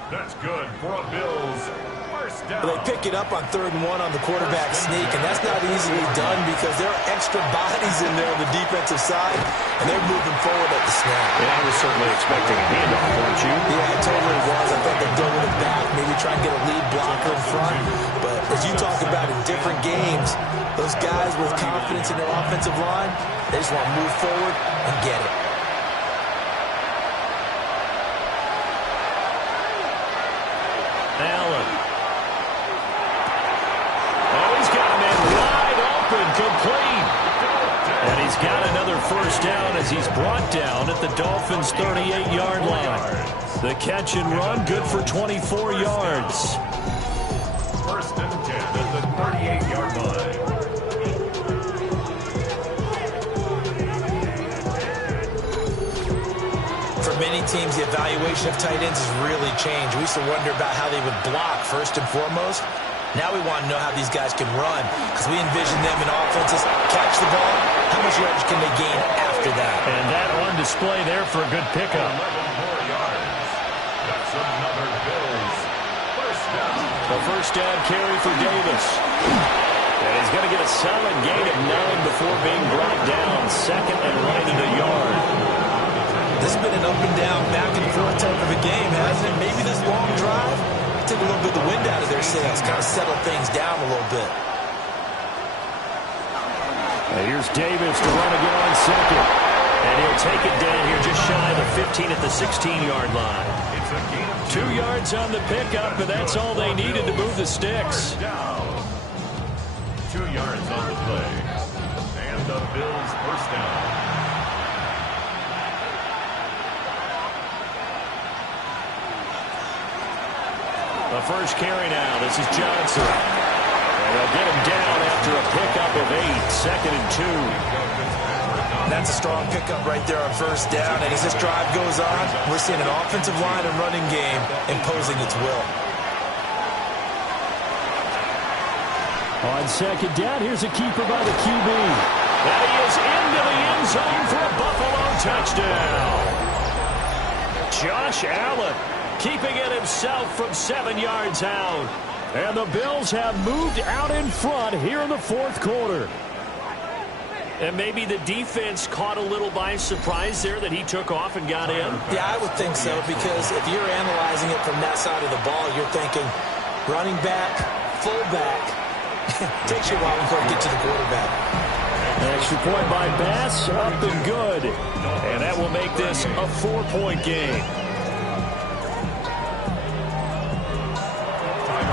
That's good for a Bills 1st down. They pick it up on 3rd and 1 on the quarterback sneak, and that's not easily done because there are extra bodies in there on the defensive side, and they're moving forward at the snap. Yeah, I was certainly expecting a handoff, weren't you? Yeah, it totally was. I thought they'd go with it back, maybe try and get a lead blocker in front. But as you talk about in different games, those guys with confidence in their offensive line, they just want to move forward and get it. Allen. Oh, he's got him in wide open, complete. And he's got another 1st down as he's brought down at the Dolphins' 38-yard line. The catch and run, good for 24 yards. 1st and 10 at the 38-yard line. For many teams, the evaluation of tight ends has really changed. We used to wonder about how they would block first and foremost. Now we want to know how these guys can run because we envision them in offenses catch the ball. How much yardage can they gain after that? And that on display there for a good pickup. 11 more yards. That's another Bills 1st down. The 1st down carry for Davis. And he's going to get a solid gain of 9 before being brought down. 2nd and right at a yard. This has been an up and down, back and forth type of a game, hasn't it? Maybe this long drive take a little bit of the wind out of their sails, kind of settle things down a little bit. And here's Davis to run again on 2nd. And he'll take it down here just shy of the 15 at the 16-yard line. It's a gain of 2 yards on the pickup, and that's all they needed to move the sticks. down. 2 yards on the play. And the Bills 1st down. The 1st carry now. This is Johnson. And they'll get him down after a pickup of 8. 2nd and 2. That's a strong pickup right there on 1st down. And as this drive goes on, we're seeing an offensive line and running game imposing its will. On 2nd down, here's a keeper by the QB. That he is into the end zone for a Buffalo touchdown. Josh Allen keeping it himself from 7 yards out. And the Bills have moved out in front here in the fourth quarter. And maybe the defense caught a little by surprise there that he took off and got in. Yeah, I would think so, because if you're analyzing it from that side of the ball, you're thinking running back, fullback. Takes you a while before you get to the quarterback. Extra point by Bass, up and good. And that will make this a 4-point game.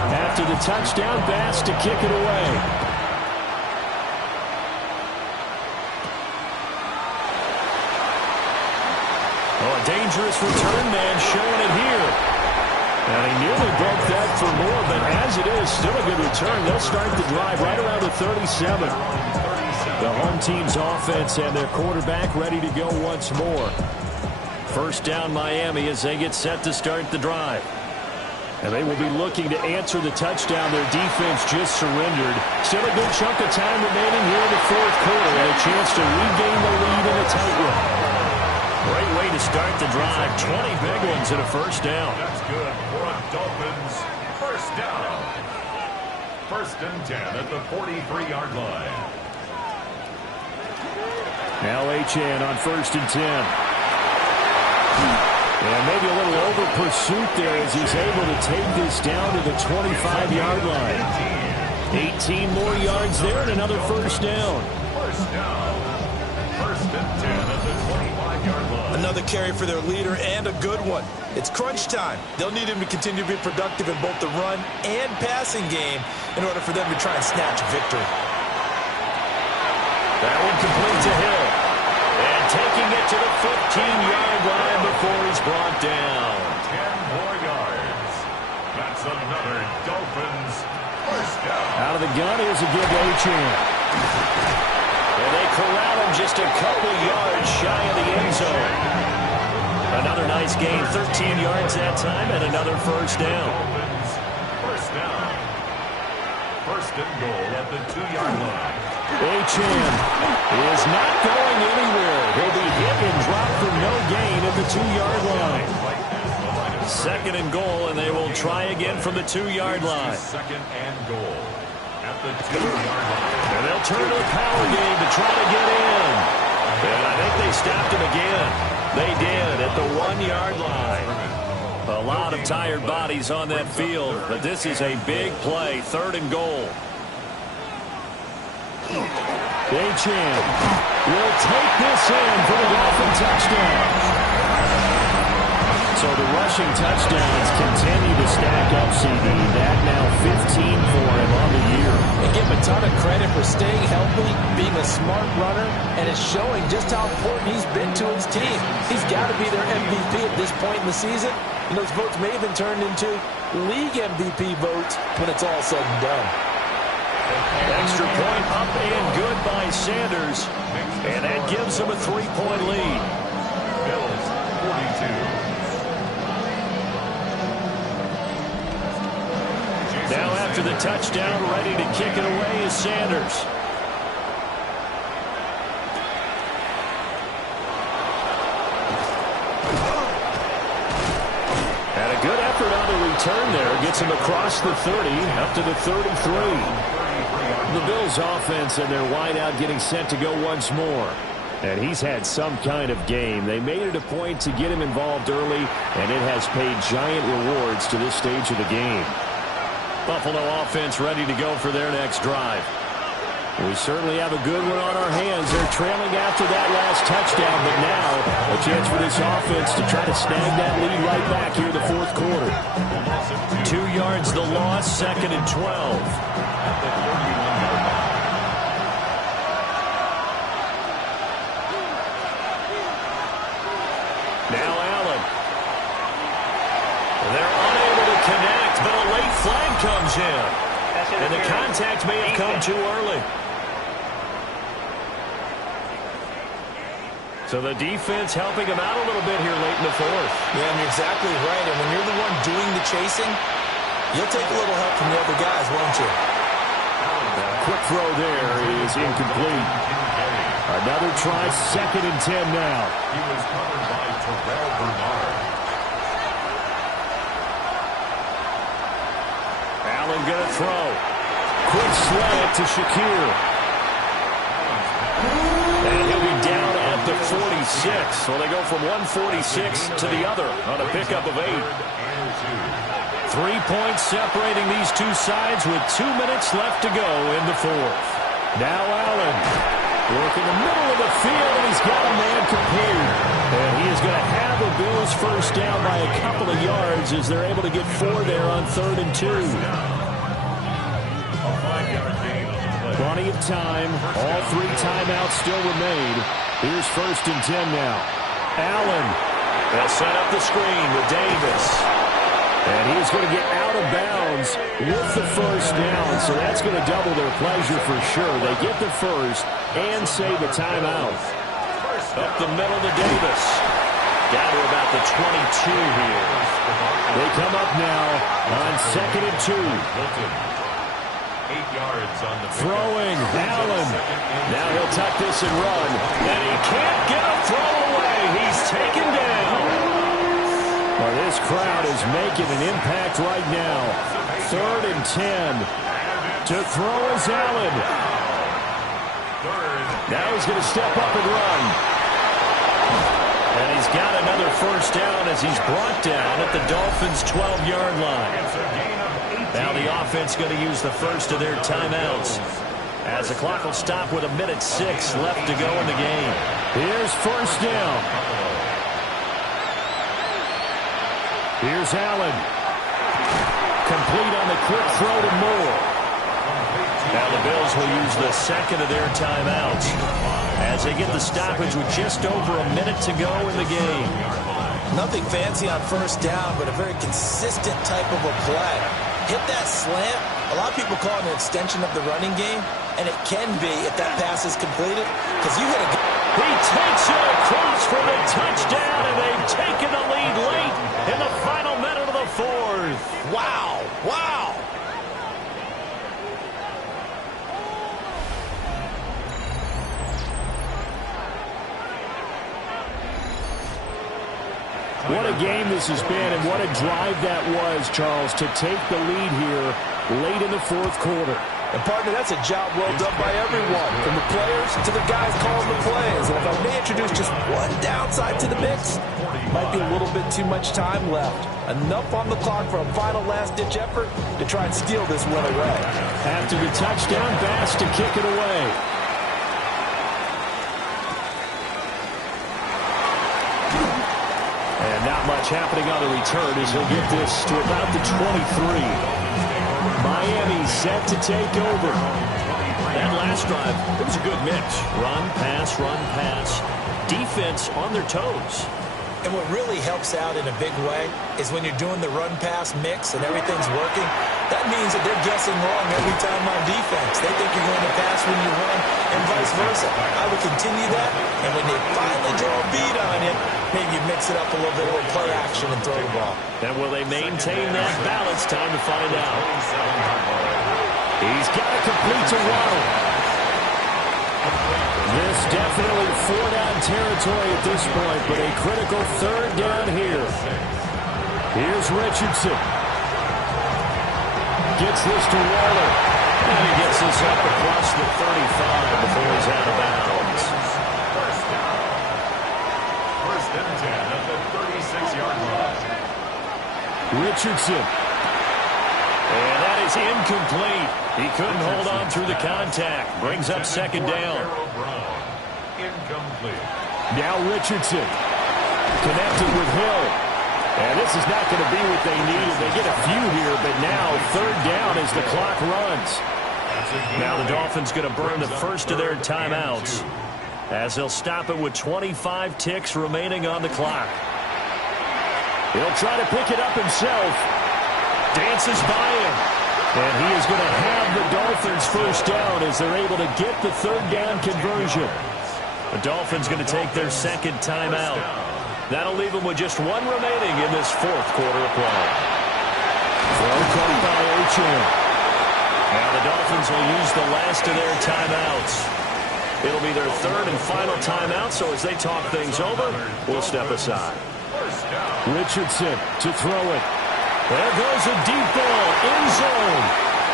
After the touchdown, Bass to kick it away. Oh, a dangerous return man showing it here. And he nearly broke that for more, but as it is, still a good return. They'll start the drive right around the 37. The home team's offense and their quarterback ready to go once more. First down Miami as they get set to start the drive. And they will be looking to answer the touchdown. Their defense just surrendered. Still a good chunk of time remaining here in the fourth quarter, and a chance to regain the lead in a tight one. Great way to start the drive. 20 big ones and a first down. That's good for a Dolphins first down. First and 10 at the 43-yard line. Now Achane on first and 10. And maybe a little over pursuit there as he's able to take this down to the 25-yard line. 18 more yards there and another first down. First down. First and 10 at the 25-yard line. Another carry for their leader, and a good one. It's crunch time. They'll need him to continue to be productive in both the run and passing game in order for them to try and snatch a victory. That one complete to Hill. And taking it to the 15-yard line before he's brought down. 10 more yards. That's another Dolphins first down. Out of the gun, here's a give to Achane. And they corral him just a couple yards shy of the end zone. Another nice gain, 13 yards that time, and another first down. Dolphins first down. First and goal at the 2-yard line. Achane is not going anywhere. He'll be hit and dropped for no gain at the 2-yard line. Second and goal, and they will try again from the 2-yard line. Second and goal at the 2-yard line. And they'll turn to the power game to try to get in. And I think they stopped him again. They did at the 1-yard line. A lot of tired bodies on that field, but this is a big play, third and goal. Achane will take this in for the Dolphin touchdown. So the rushing touchdowns continue to stack up, CD. That now 15 for him on the year. And give him a ton of credit for staying healthy, being a smart runner, and it's showing just how important he's been to his team. He's got to be their MVP at this point in the season. And those votes may have been turned into league MVP votes when it's all said and done. Extra point up and good by Sanders. And that gives them a 3-point lead. Bills 42. Now after the touchdown, ready to kick it away is Sanders. And a good effort on the return there. Gets him across the 30, up to the 33. The Bills offense and their wideout getting set to go once more. And he's had some kind of game. They made it a point to get him involved early, and it has paid giant rewards to this stage of the game. Buffalo offense ready to go for their next drive. We certainly have a good one on our hands. They're trailing after that last touchdown, but now a chance for this offense to try to snag that lead right back here in the fourth quarter. 2 yards the loss, second and 12. Now Allen. They're unable to connect, but a late flag comes in. And the contact may have come too early. So the defense helping him out a little bit here late in the fourth. Yeah, and you're exactly right. And when you're the one doing the chasing, you'll take a little help from the other guys, won't you? That quick throw there is incomplete. Another try, second and 10 now. He was covered by Terrell Bernard. Allen going to throw. Quick slant to Shakir. And he'll be down at the 46. So they go from 146 to the other on a pickup of 8. 3 points separating these two sides with 2 minutes left to go in the fourth. Now Allen working the middle of the field, and he's got a man complete. And he is going to have the Bills first down by a couple of yards as they're able to get 4 there on 3rd and 2. Plenty of time. All 3 timeouts still remain. Here's 1st and 10 now. Allen. They'll set up the screen with Davis. And he's going to get out of bounds with the first down. So that's going to double their pleasure for sure. They get the first and save a timeout. Up the middle to Davis. Down to about the 22 here. They come up now on 2nd and 2. 8 yards on the throwing, Allen. Now he'll tuck this and run. And he can't get a throw away. He's taken down. Well, this crowd is making an impact right now. 3rd and 10. To throw is Allen. Now he's going to step up and run. And he's got another first down as he's brought down at the Dolphins' 12-yard line. Now the offense going to use the first of their timeouts as the clock will stop with 1:06 left to go in the game. Here's first down. Here's Allen. Complete on the quick throw to Moore. Now the Bills will use the second of their timeouts as they get the stoppage with just over a minute to go in the game. Nothing fancy on first down, but a very consistent type of a play. Hit that slant. A lot of people call it an extension of the running game, and it can be if that pass is completed, because you hit a... He takes it across for the touchdown, and they've taken the lead late in the final minute of the fourth. Wow. Wow. What a game this has been, and what a drive that was, Charles, to take the lead here late in the fourth quarter. And, partner, that's a job well done by everyone, from the players to the guys calling the plays. And if I may introduce just one downside to the mix, might be a little bit too much time left. Enough on the clock for a final last-ditch effort to try and steal this one away. After the touchdown, Bass to kick it away. And not much happening on the return as he'll get this to about the 23. Miami set to take over. That last drive, it was a good mix. Run, pass, defense on their toes. And what really helps out in a big way is when you're doing the run-pass mix and everything's working, that means that they're guessing wrong every time on defense. They think you're going to pass when you run and vice versa. I would continue that, and when they finally draw a beat on you, maybe you mix it up a little bit with play action and throw the ball. And will they maintain that balance? Time to find out. He's got it complete to Waddle. This definitely 4-down territory at this point, but a critical 3rd down here. Here's Richardson. Gets this to Waller. And he gets this up across the 35 before he's out of bounds. First and 10 at the 36-yard line. Richardson. And that is incomplete. He couldn't hold on through the contact. Brings up 2nd down. Incomplete. Now Richardson connected with Hill. And this is not going to be what they needed. They get a few here, but now 3rd down as the clock runs. Now the Dolphins going to burn the first of their timeouts as they'll stop it with 25 ticks remaining on the clock. He'll try to pick it up himself. Dances by him. And he is going to have the Dolphins first down as they're able to get the 3rd down conversion. The Dolphins going to take their 2nd timeout. That'll leave them with just 1 remaining in this 4th quarter of play. Throw caught by Ochane. Now the Dolphins will use the last of their timeouts. It'll be their 3rd and final timeout, so as they talk things over, we'll step aside. Richardson to throw it. There goes a deep ball, end zone.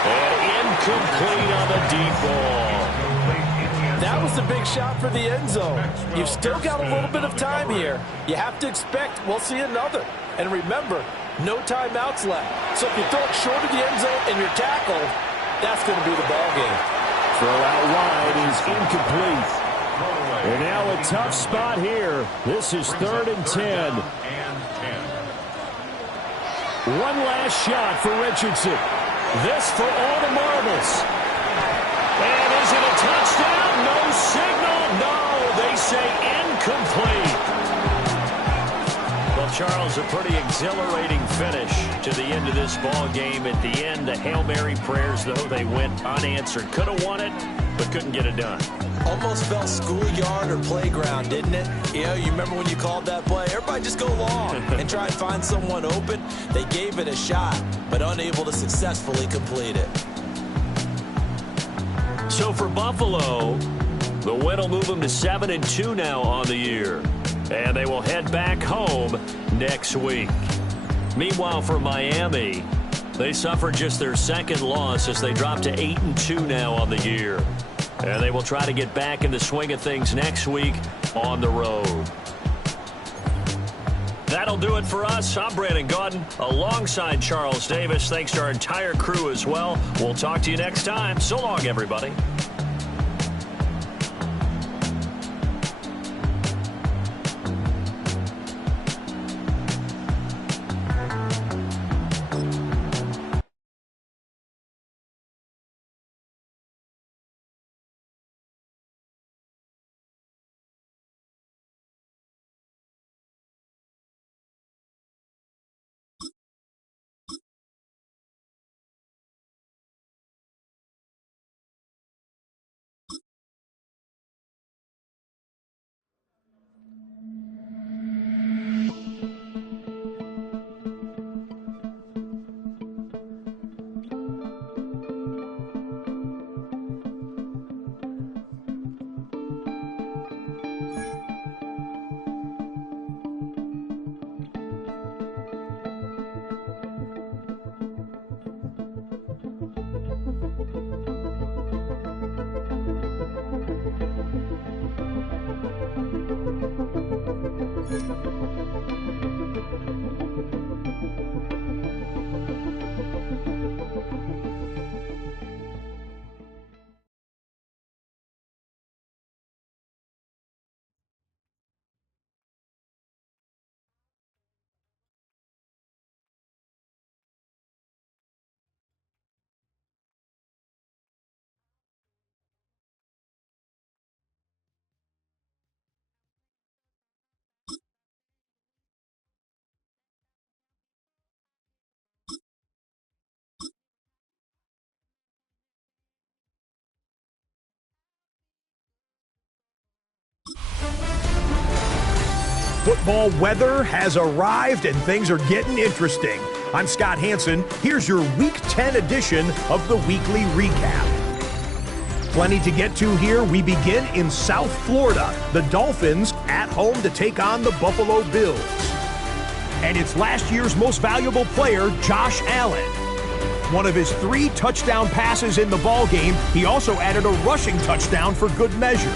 And incomplete on the deep ball. That was the big shot for the end zone. You've still got a little bit of time here. You have to expect we'll see another. And remember, no timeouts left. So if you throw it short of the end zone and you're tackled, that's going to be the ball game. Throw out wide is incomplete. And now a tough spot here. This is 3rd and 10. One last shot for Richardson. This for all the marbles. And is it a touchdown? No signal. No, they say incomplete. Well, Charles, a pretty exhilarating finish to the end of this ball game. At the end, the Hail Mary prayers, though, they went unanswered. Could have won it, but couldn't get it done. Almost felt schoolyard or playground, didn't it? You know, you remember when you called that play? Everybody just go long and try and find someone open. They gave it a shot, but unable to successfully complete it. So for Buffalo, the win will move them to 7-2 now on the year. And they will head back home next week. Meanwhile, for Miami, they suffered just their 2nd loss as they drop to 8-2 now on the year. And they will try to get back in the swing of things next week on the road. That'll do it for us. I'm Brandon Gaudin alongside Charles Davis. Thanks to our entire crew as well. We'll talk to you next time. So long, everybody. Football weather has arrived and things are getting interesting. I'm Scott Hanson. Here's your Week 10 edition of the Weekly Recap. Plenty to get to here. We begin in South Florida. The Dolphins at home to take on the Buffalo Bills. And it's last year's most valuable player, Josh Allen. One of his 3 touchdown passes in the ballgame. He also added a rushing touchdown for good measure.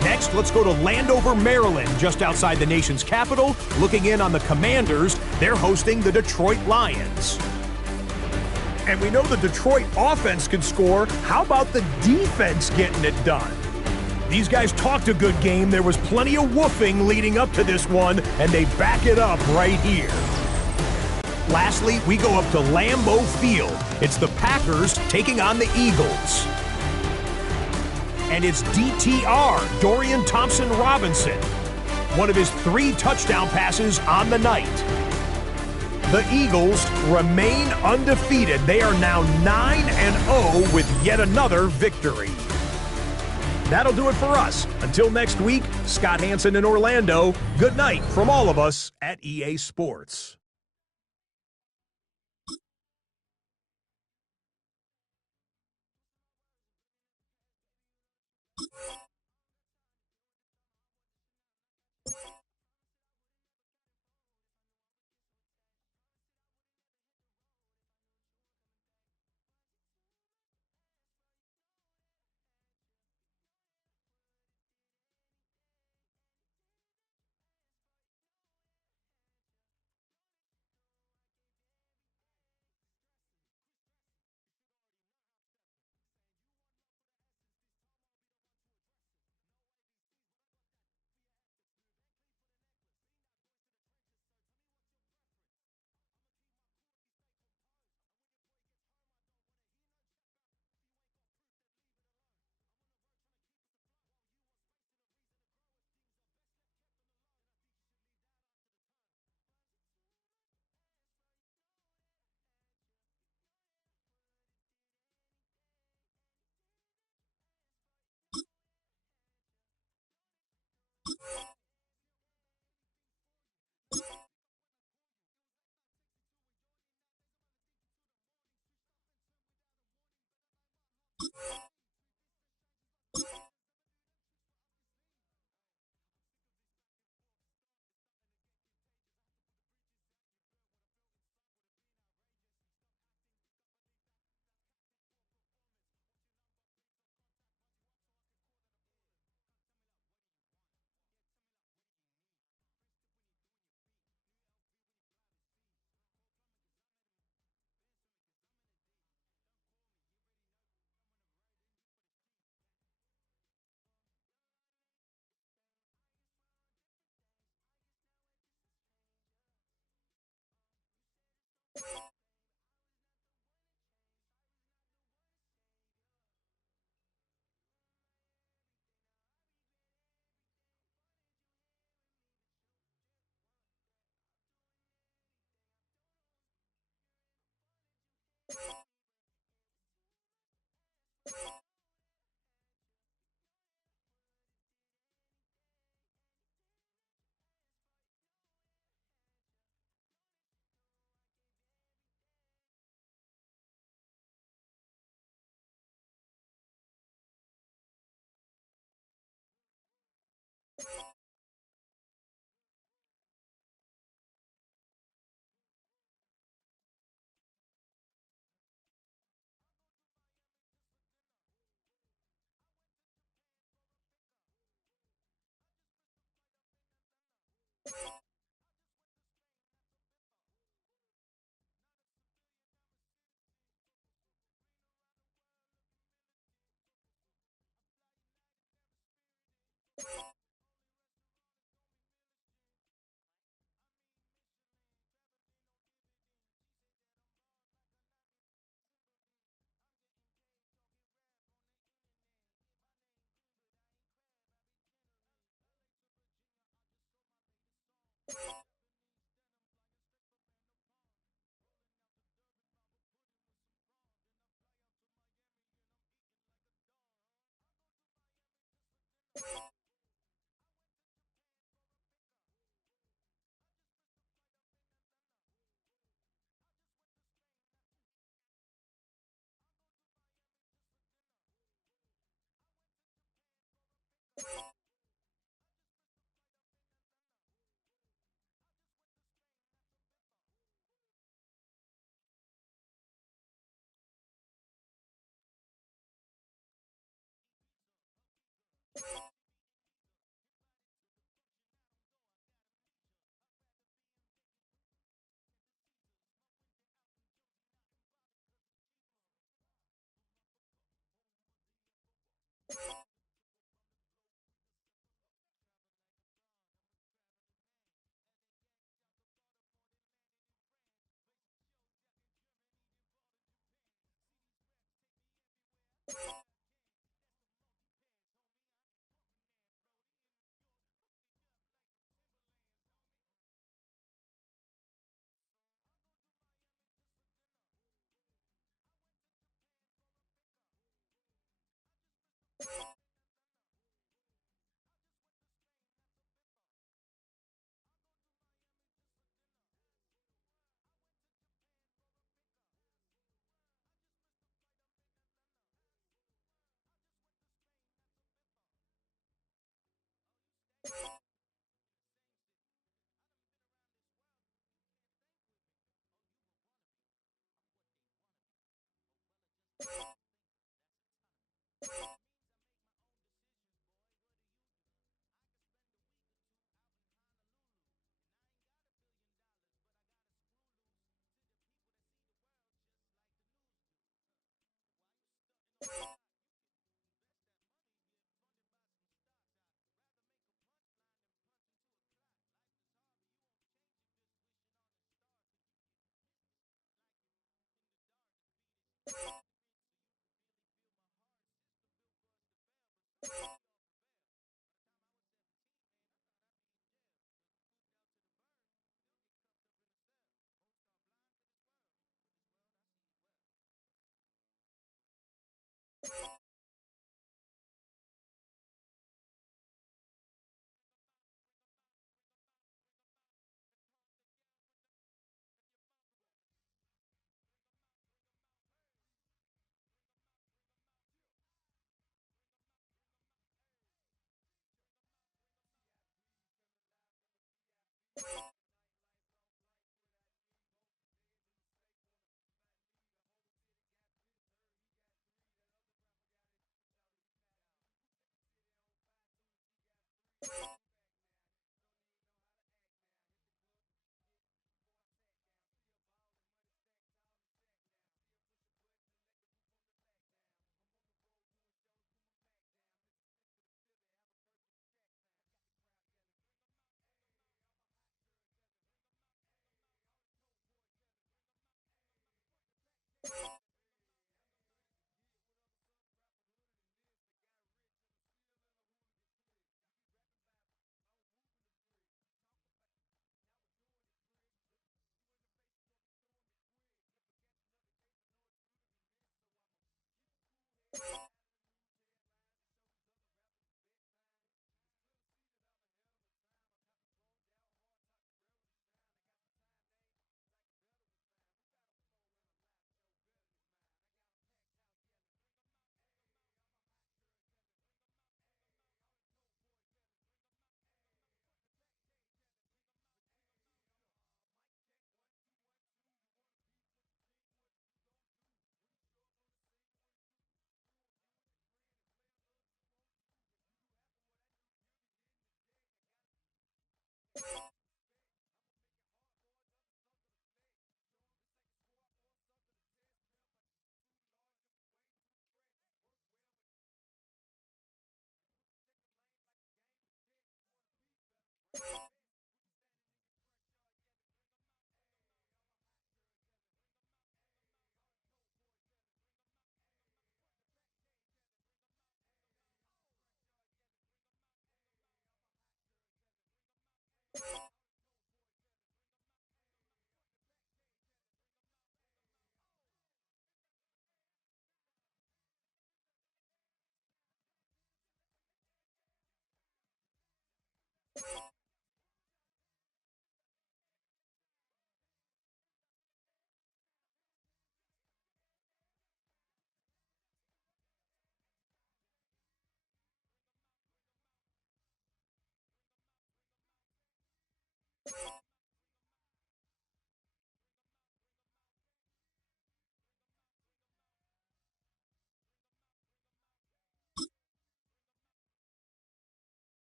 Next, let's go to Landover, Maryland, just outside the nation's capital. Looking in on the Commanders, they're hosting the Detroit Lions. And we know the Detroit offense can score. How about the defense getting it done? These guys talked a good game. There was plenty of woofing leading up to this one, and they back it up right here. Lastly, we go up to Lambeau Field. It's the Packers taking on the Eagles. And it's DTR, Dorian Thompson-Robinson. One of his 3 touchdown passes on the night. The Eagles remain undefeated. They are now 9-0 with yet another victory. That'll do it for us. Until next week, Scott Hanson in Orlando. Good night from all of us at EA Sports.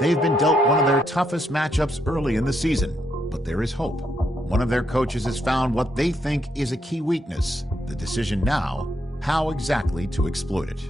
They've been dealt one of their toughest matchups early in the season, but there is hope. One of their coaches has found what they think is a key weakness. The decision now, how exactly to exploit it.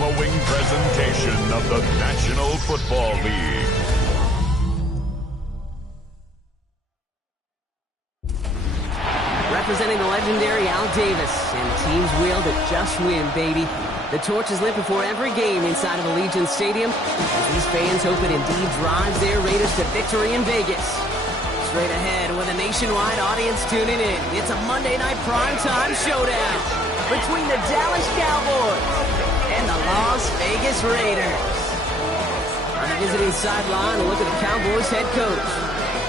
mind-blowing presentation of the National Football League. Representing the legendary Al Davis and the team's will to just win, baby. The torch is lit before every game inside of Allegiant Stadium as these fans hope it indeed drives their Raiders to victory in Vegas. Straight ahead with a nationwide audience tuning in, it's a Monday night primetime showdown between the Dallas Cowboys and the Las Vegas Raiders. On the visiting sideline, a look at the Cowboys head coach.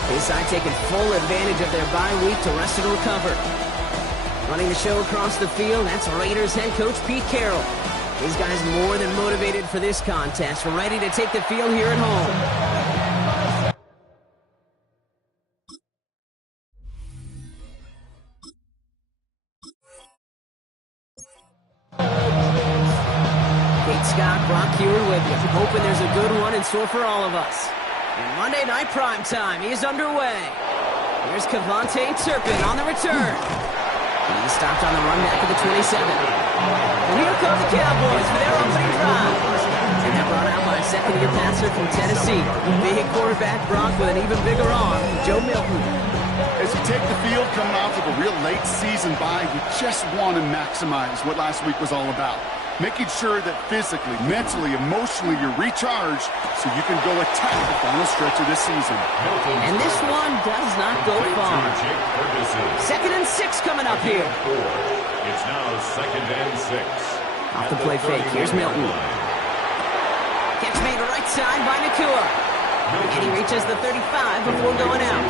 His side taking full advantage of their bye week to rest and recover. Running the show across the field, that's Raiders head coach Pete Carroll. These guys more than motivated for this contest, ready to take the field here at home. Kate Scott, Brock Hewitt with you, hoping there's a good one in store for all of us. And Monday Night Primetime is underway. Here's Cavante Turpin on the return. He stopped on the run back of the 27. And here come the Cowboys for their opening drive. And they're brought out by a second-year passer from Tennessee. Big quarterback Brock with an even bigger arm, Joe Milton. As you take the field coming off of a real late season bye, you just want to maximize what last week was all about. Making sure that physically, mentally, emotionally you're recharged so you can go attack the final stretch of this season. And this one does not go far. 2nd and 6 coming up here. It's now 2nd and 6. Off the play fake, here's Milton. Catch made right side by Nakua. And he reaches the 35 before going out.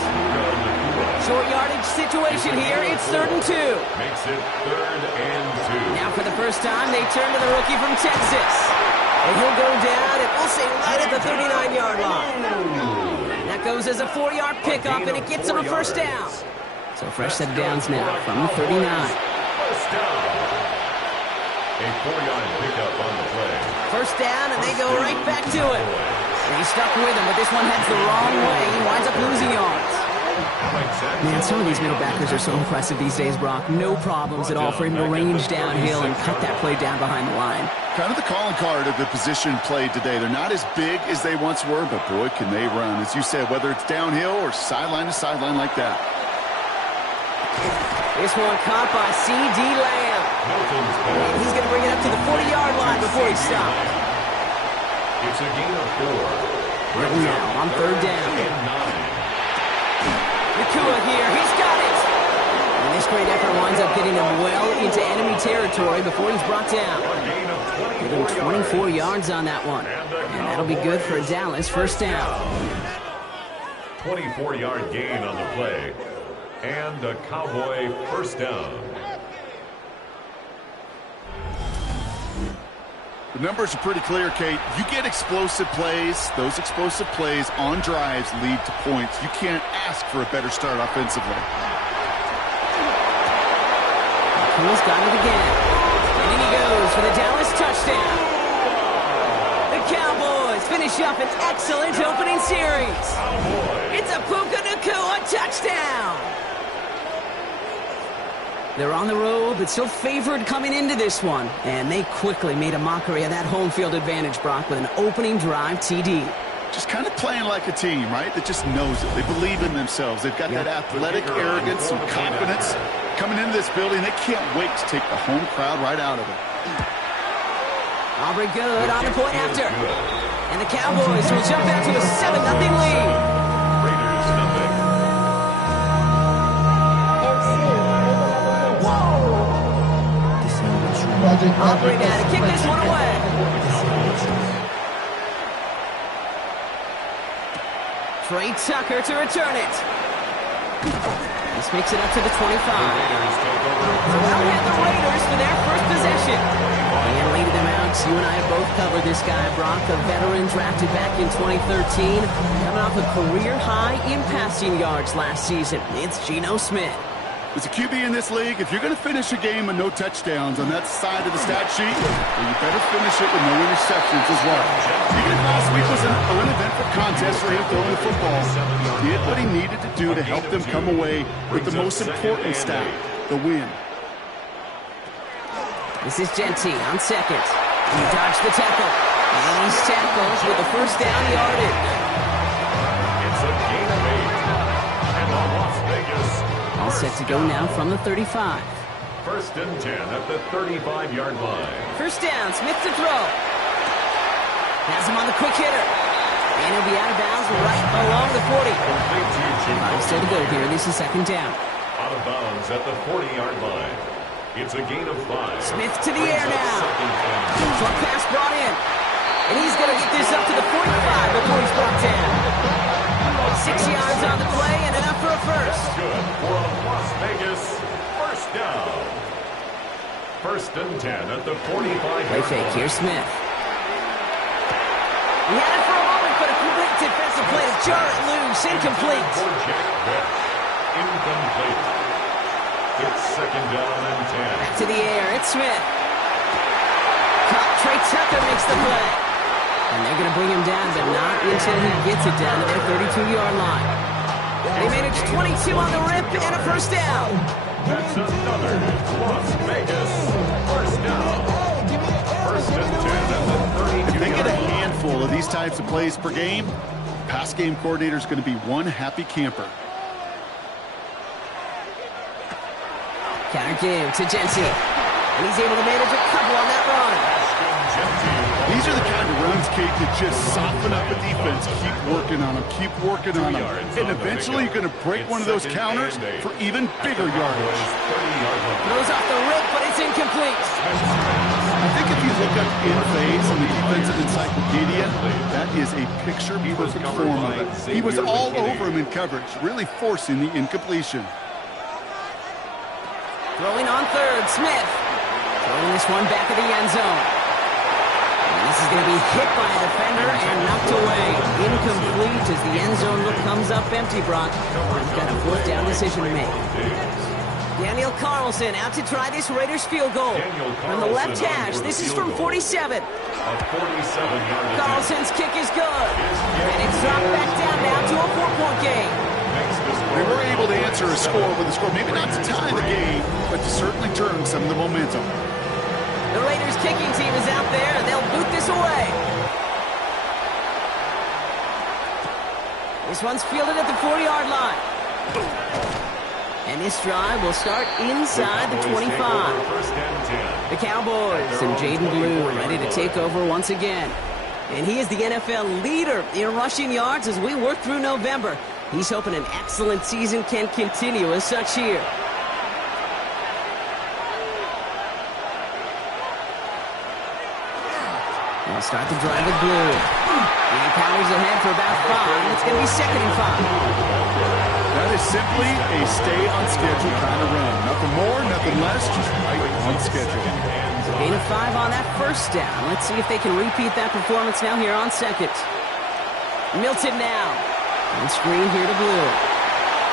Short yardage situation here. It's 3rd and 2. Makes it 3rd and 2. Now for the first time, they turn to the rookie from Texas. And he'll go down, and we'll say right at the 39-yard line. That goes as a 4-yard pickup, and it gets him a first down. So fresh set of downs now from the 39. First down. A 4-yard pickup on the play. First down, and they go right back to it. And he's stuck with him, but this one heads the wrong way. He winds up losing yards. Man, some of these middle backers are so impressive these days, Brock. No problems at all for him to range downhill and cut that play down behind the line. Kind of the calling card of the position played today. They're not as big as they once were, but boy, can they run. As you said, whether it's downhill or sideline to sideline like that. This one caught by C.D. Lamb. And he's going to bring it up to the 40-yard line before he stops. It's a gain of 4. Right now on 3rd down. Nakua here, he's got it! And this great effort winds up getting him well into enemy territory before he's brought down. Give him 24 yards on that one. And that'll be good for Dallas, first down. 24-yard gain on the play. And a Cowboy first down. The numbers are pretty clear, Kate. You get explosive plays. Those explosive plays on drives lead to points. You can't ask for a better start offensively. Cool's got it again. And in he goes for the Dallas touchdown. The Cowboys finish up an excellent opening series. It's a Puka Nakua touchdown. They're on the road, but still favored coming into this one. And they quickly made a mockery of that home field advantage, Brock, with an opening drive TD. Just kind of playing like a team, right? That just knows it. They believe in themselves. They've got that athletic arrogance and confidence. Coming into this building, they can't wait to take the home crowd right out of it. Aubrey good on the point after. And the Cowboys will jump out to a 7-0 lead. Raiders nothing. Aubrey got to kick this one away. Trey Tucker to return it. This makes it up to the 25. So now we have the Raiders for their first possession. And leading them out, you and I have both covered this guy, Brock, a veteran drafted back in 2013. Coming off a career high in passing yards last season. It's Geno Smith. As a QB in this league, if you're going to finish a game with no touchdowns on that side of the stat sheet, well, you better finish it with no interceptions as well. Even if last week was an uneventful contest for him throwing the football, he did what he needed to do to help them come away with the most important stat, the win. This is Genty on second. He dodged the tackle. And he's tackled with the first down yardage. It's a gain of 8. And the Las Vegas. All set to go now from the 35. First and 10 at the 35-yard line. First down, Smith to throw. Has him on the quick hitter. And he'll be out of bounds right along the 40. Still to go here. This is second down. Out of bounds at the 40-yard line. It's a gain of 5. Smith to the air now. Short pass brought in. And he's going to get this up to the 45 before he's brought down. 6 yards on the play and enough for a first. Good for a Las Vegas first down. First and 10 at the 45-yard Play fake. Here's Smith. He had it for a moment, but a complete defensive play to jar it loose. Incomplete. Incomplete. It's second down and 10. Back to the air. It's Smith. Caught. Trey Tucker makes the play. And they're going to bring him down, but not until he gets it down to their 32-yard line. They managed 22 on the rip and a first down. That's another Las Vegas first down. First and 10 at the 32-yard line. If they get a handful of these types of plays per game, pass game coordinator is going to be one happy camper. Counter game to Jensen. And he's able to manage a couple on that run. These are the kind of runs, Kate, that just soften up a defense. Keep working on them, keep working on them. And eventually you're going to break one of those counters for even bigger yardage. Throws off the rip, but it's incomplete. I think if you look up in phase on the defensive encyclopedia, that is a picture-perfect form of it. He was all over him in coverage, really forcing the incompletion. Throwing on third, Smith. Throwing this one back of the end zone. And this is going to be hit by a defender and knocked away. Incomplete as the end zone look comes up empty, Brock. He's got a fourth down decision to make. Daniel Carlson out to try this Raiders field goal. From the left hash, this is from 47. Carlson's kick is good. And it's dropped back down now to a 4-point game. They were able to answer a score with a score, maybe not to tie the game, but to certainly turn some of the momentum. The Raiders kicking team is out there, and they'll boot this away. This one's fielded at the 40-yard line. And this drive will start inside the 25. The Cowboys and Jaden Blue are ready to take over once again. And he is the NFL leader in rushing yards as we work through November. He's hoping an excellent season can continue as such here. We'll start the drive with Blue. He powers ahead for about 5. It's going to be second and 5. That is simply a stay on schedule kind of run. Nothing more, nothing less, just right on schedule. Gain of 5 on that first down. Let's see if they can repeat that performance now here on second. Milton now. On screen here to Blue.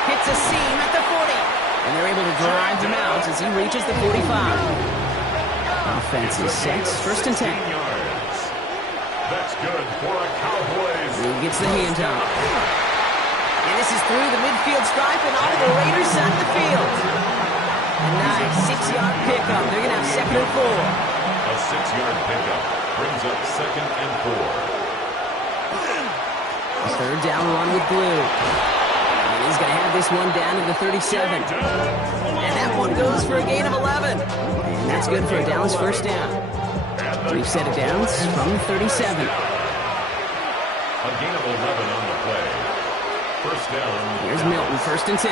Hits a seam at the 40. And they're able to drive him out as he reaches the 45. Offense is set. First and 10. That's good for a Cowboys. Blue gets the handoff. And this is through the midfield stripe and onto the Raiders side of the field. A nice 6-yard pickup. They're going to have second and 4. A 6-yard pickup brings up second and 4. Third down run with Blue. And he's going to have this one down to the 37. And that one goes for a gain of 11. And that's good for a Dallas first down. We've set it down from the 37. A gain of 11 on the play. First down. Here's Milton, first and 10.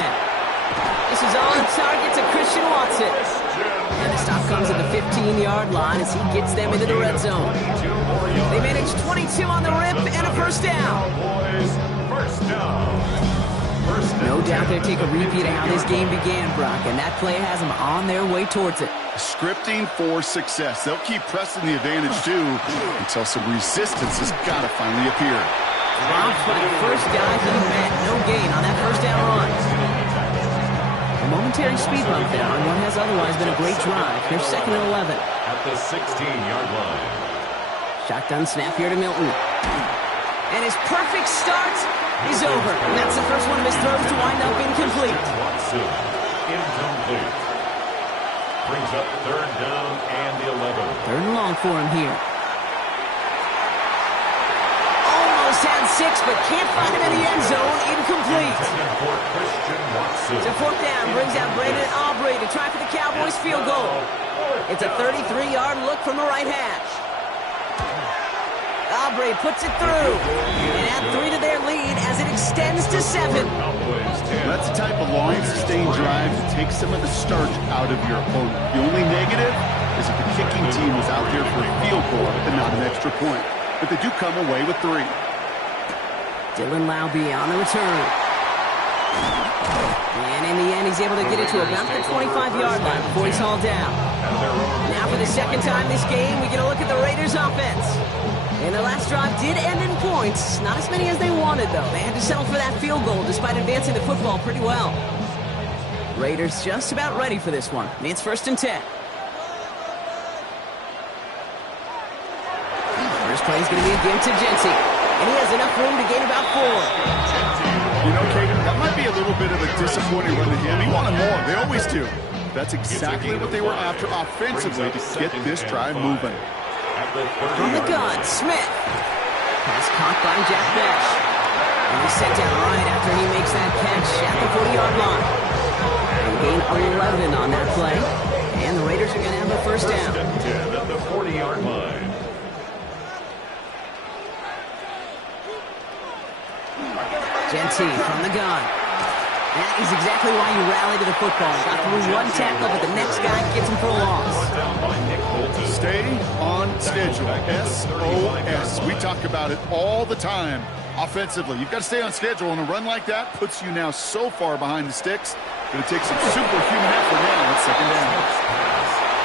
This is on target to Christian Watson. And the stop comes at the 15-yard line as he gets them into the red zone. They managed 22 on the rip and a first down. No doubt they'll take a repeat of how this game began, Brock, and that play has them on their way towards it. Scripting for success. They'll keep pressing the advantage, too, until some resistance has got to finally appear. Dropped by the first guy he met. No gain on that first down run. A momentary speed bump there on what has otherwise been a great drive. Here's second and 11. At the 16-yard line. Shotgun snap here to Milton. And his perfect start is over. And that's the first one of his throws to wind up incomplete. Watson, incomplete. Brings up third down and 11. Third and long for him here. 6, but can't find him in the end zone. Incomplete. So fourth down, brings out Brandon Aubrey to try for the Cowboys field goal. It's a 33-yard look from the right hash. Aubrey puts it through and add 3 to their lead as it extends to 7. That's the type of long, sustained drive that takes some of the starch out of your opponent. The only negative is that the kicking team is out there for a field goal and not an extra point. But they do come away with 3. Dylan Laube on the return. And in the end, he's able to get it to about the 25-yard line before he's hauled down. Now for the second time this game, we get a look at the Raiders' offense. And their last drive did end in points. Not as many as they wanted, though. They had to settle for that field goal despite advancing the football pretty well. Raiders just about ready for this one. It's 1st and 10. First play is going to be again to Jency. And he has enough room to gain about 4. You know, Kate, that might be a little bit of a disappointing run to him. He wanted more. They always do. That's exactly what they were after offensively to get this drive moving. From the gun, Smith. Pass caught by Jack Besh. And he's sent down right after he makes that catch at the 40-yard line. They gain 11 on that play. And the Raiders are going to have a first down. 10 at the 40-yard line. Jency from the gun. That is exactly why you rally to the football. Got through one tackle, but the next guy gets him for a loss. Stay on schedule. SOS. We talk about it all the time. Offensively, you've got to stay on schedule, and a run like that puts you now so far behind the sticks. Going to take some superhuman effort now at second down.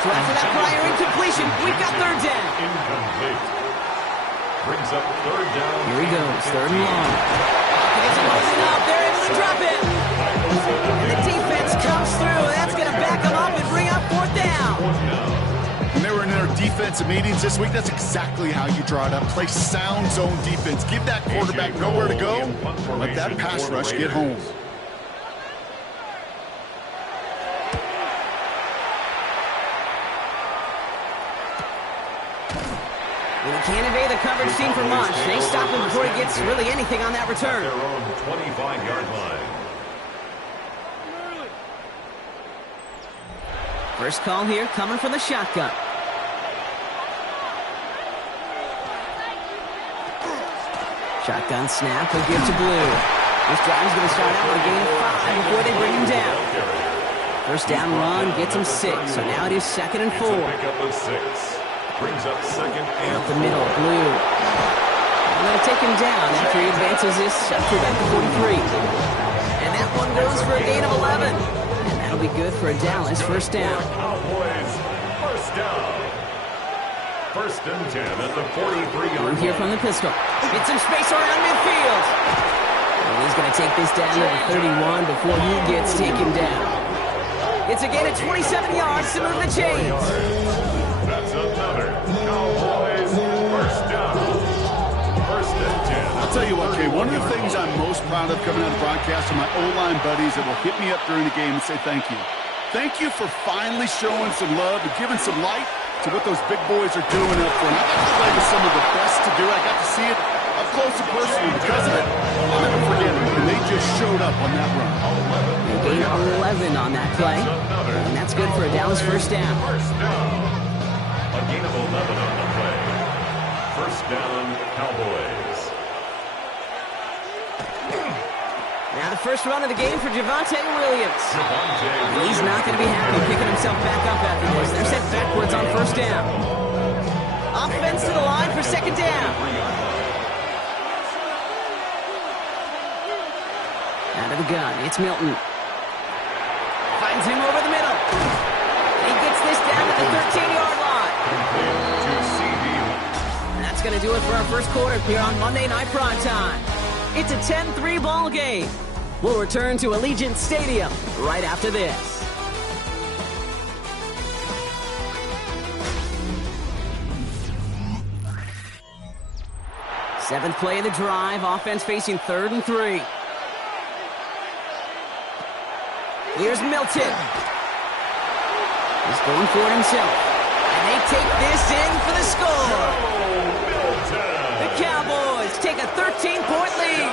So after that prior incompletion, we've got third down. Incomplete. Brings up third down. Here he goes, third and long. It's closing up. They're able to drop it. And the defense comes through. That's going to back them up and bring up 4th down. When they were in their defensive meetings this week, that's exactly how you draw it up. Play sound zone defense. Give that quarterback nowhere to go. Let that pass rush get home. When he can't evade the coverage team for much, they stop him before he gets really anything on that return. Their own 25-yard line. First call here coming from the shotgun. Shotgun snap, a give to Blue. This drive is going to start out with a gain of 5 before they bring him down. First down run gets him 6, so now it is 2nd and 4. Pick up a 6. Brings up second and Up the middle, Blue. I'm going to take him down after he advances this up to about the 43. And that one goes for a gain of 11. And that'll be good for a Dallas first down. Cowboys first down. 1st and 10 at the 43-yard line. Here from the pistol. Get some space around midfield. And he's going to take this down to the 31 before he gets taken down. It's a gain of 27 yards to move the chains. That's another Cowboys first down. 1st and 10. I'll tell you what, Kay, one of the things I'm most proud of coming out of the broadcast are my O-line buddies that will hit me up during the game and say thank you. Thank you for finally showing some love and giving some light to what those big boys are doing up front. I got to play with some of the best to do it. I got to see it up close and personal. Because of it, I'll never forget it. And they just showed up on that run. They gain 11 on that play. And that's good for a Dallas first down. First down. A gain of 11 on the play. First down, Cowboys. Now the first run of the game for Javonte Williams. He's not going to be happy picking himself back up after this. They're set backwards on first down. Offense to the line for second down. Out of the gun, it's Milton. Finds him over the middle. He gets this down to the 13-yard line. That's going to do it for our first quarter here on Monday Night Primetime. It's a 10-3 ball game. We'll return to Allegiant Stadium right after this. Seventh play of the drive. Offense facing 3rd and 3. Here's Milton. He's going for it himself. And they take this in for the score. The Cowboys take a 13-point lead.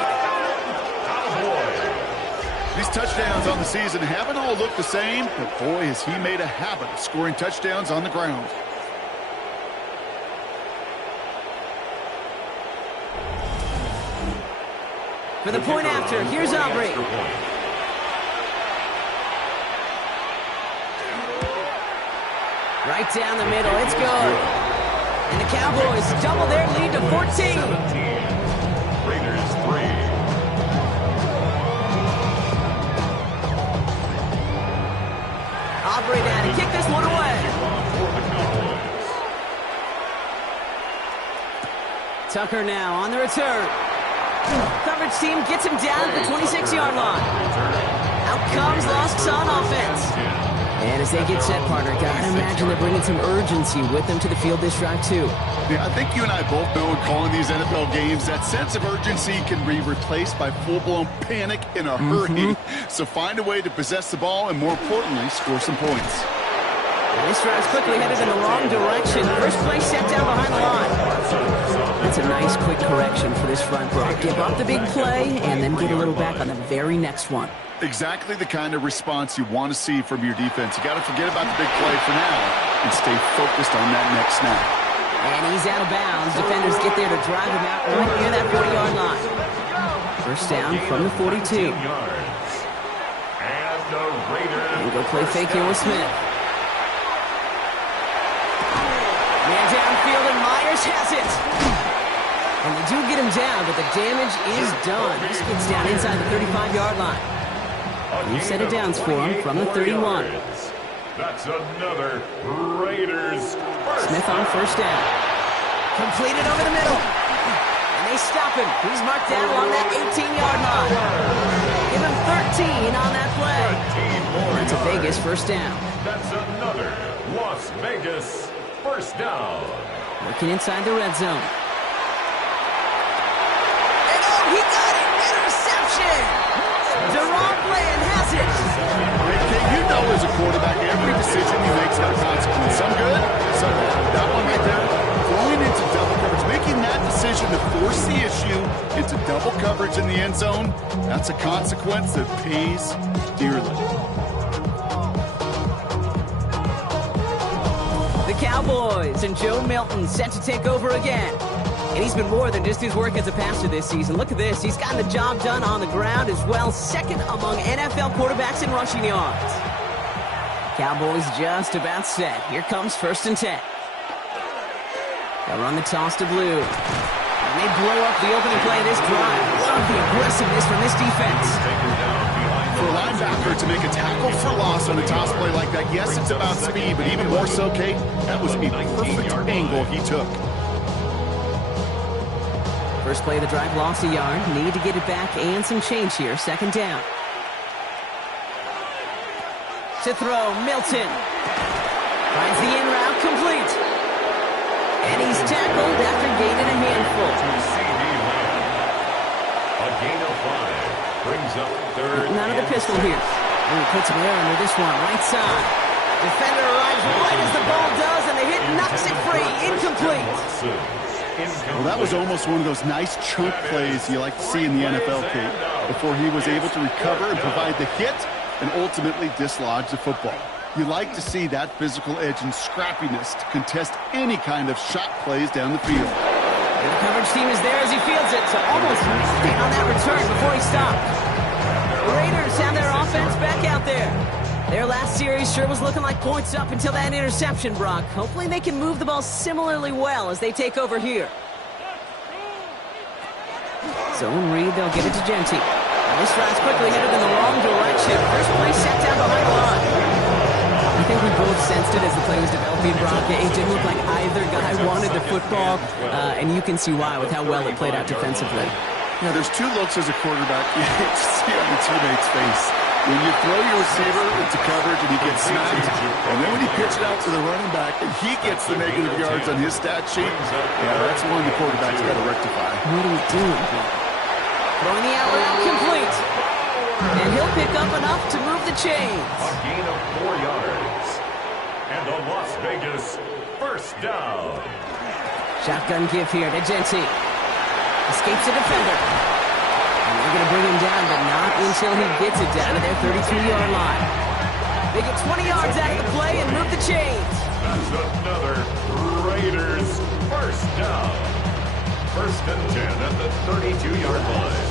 These touchdowns on the season haven't all looked the same, but boy, has he made a habit of scoring touchdowns on the ground. For the point after, here's Aubrey. Right down the middle, it's good. And the Cowboys double their lead to 14. Raiders 3. Aubrey now to kick this one away. Tucker now on the return. Coverage team gets him down at the 26-yard line. Out comes Lusk's on offense. And as they get set, partner, gotta imagine they're bringing some urgency with them to the field this drive, too. Yeah, I think you and I both know in calling these NFL games, that sense of urgency can be replaced by full-blown panic in a hurry. So find a way to possess the ball and, more importantly, score some points. This drive's quickly headed in the wrong direction. First play set down behind the line. That's a nice quick correction for this front row. Give up the big play and then get a little back on the very next one. Exactly the kind of response you want to see from your defense. You got to forget about the big play for now and stay focused on that next snap. And he's out of bounds. Defenders get there to drive him out right near that 40-yard line. First down from the 42. And go play fake here with Smith. Man downfield, and Myers has it. And they do get him down, but the damage is done. This gets down inside the 35-yard line. New set of downs for him from the 31. That's another Raiders. Smith on first down. Completed over the middle. And they stop him. He's marked down along that 18-yard line. Give him 13 on that play. That's a Vegas first down. That's another Las Vegas first down. Working inside the red zone. And oh, he got it! Interception! Deron Bland has it! You know as a quarterback, every decision he makes has a consequence. Some good, some bad. That one right there, going into double coverage, making that decision to force the issue into double coverage in the end zone, that's a consequence that pays dearly. The Cowboys and Joe Milton set to take over again. And he's been more than just his work as a passer this season. Look at this. He's gotten the job done on the ground as well. Second among NFL quarterbacks in rushing yards. Cowboys just about set. Here comes 1st and 10. They'll run the toss to Blue. And they blow up the opening play of this drive. Love the aggressiveness from this defense. For a linebacker to make a tackle for loss on a toss play like that, yes, it's about speed, but even more so, Kate, that was a perfect angle he took. First play of the drive, lost a yard. Need to get it back and some change here. Second down. To throw, Milton. Finds the in route, complete. And he's tackled after gaining a handful. A gain of 5 brings up third. Out of the pistol here. Ooh, puts him there under this one, right side. Defender arrives right as the ball does, and the hit knocks it free. Incomplete. Well, that was almost one of those nice chunk plays you like to see in the NFL, Kate, before he was able to recover and provide the hit and ultimately dislodge the football. You like to see that physical edge and scrappiness to contest any kind of shot plays down the field. And the coverage team is there as he fields it, so almost nothing on that return before he stopped. The Raiders have their offense back out there. Their last series sure was looking like points up until that interception, Brock. Hopefully they can move the ball similarly well as they take over here. Zone read, they'll get it to Genty. This drive's quickly headed in the wrong direction. First play set down behind the line. I think we both sensed it as the play was developing, Brock. It didn't look like either guy wanted the football, and you can see why with how well it played out defensively. Yeah, there's two looks as a quarterback you hate to see on your teammate's face. When you throw your receiver into coverage and he gets smacked, and then when you pitch it out to the running back and he gets the negative yards on his stat sheet, yeah, that's one the quarterback's got to rectify. What are we doing? Throwing the out route complete. And he'll pick up enough to move the chains. A gain of 4 yards. And a Las Vegas first down. Shotgun give here to Genty. Escapes a defender. And they're going to bring him down, but not until he gets it down to their 32-yard line. They get 20 yards out of the play and move the chains. That's another Raiders first down. First and 10 at the 32-yard line.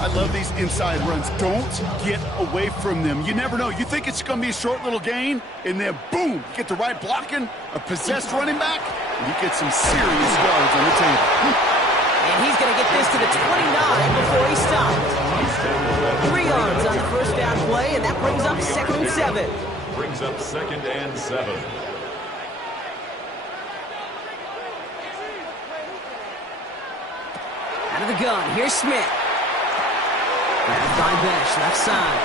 I love these inside runs. Don't get away from them. You never know. You think it's going to be a short little gain, and then boom, get the right blocking, a possessed running back, and you get some serious yards on the table. And he's going to get this to the 29 before he stops. 3 yards on the first down play, and that brings up 2nd and 7. Brings up 2nd and 7. Out of the gun, here's Smith. Grabbed by Besh, left side.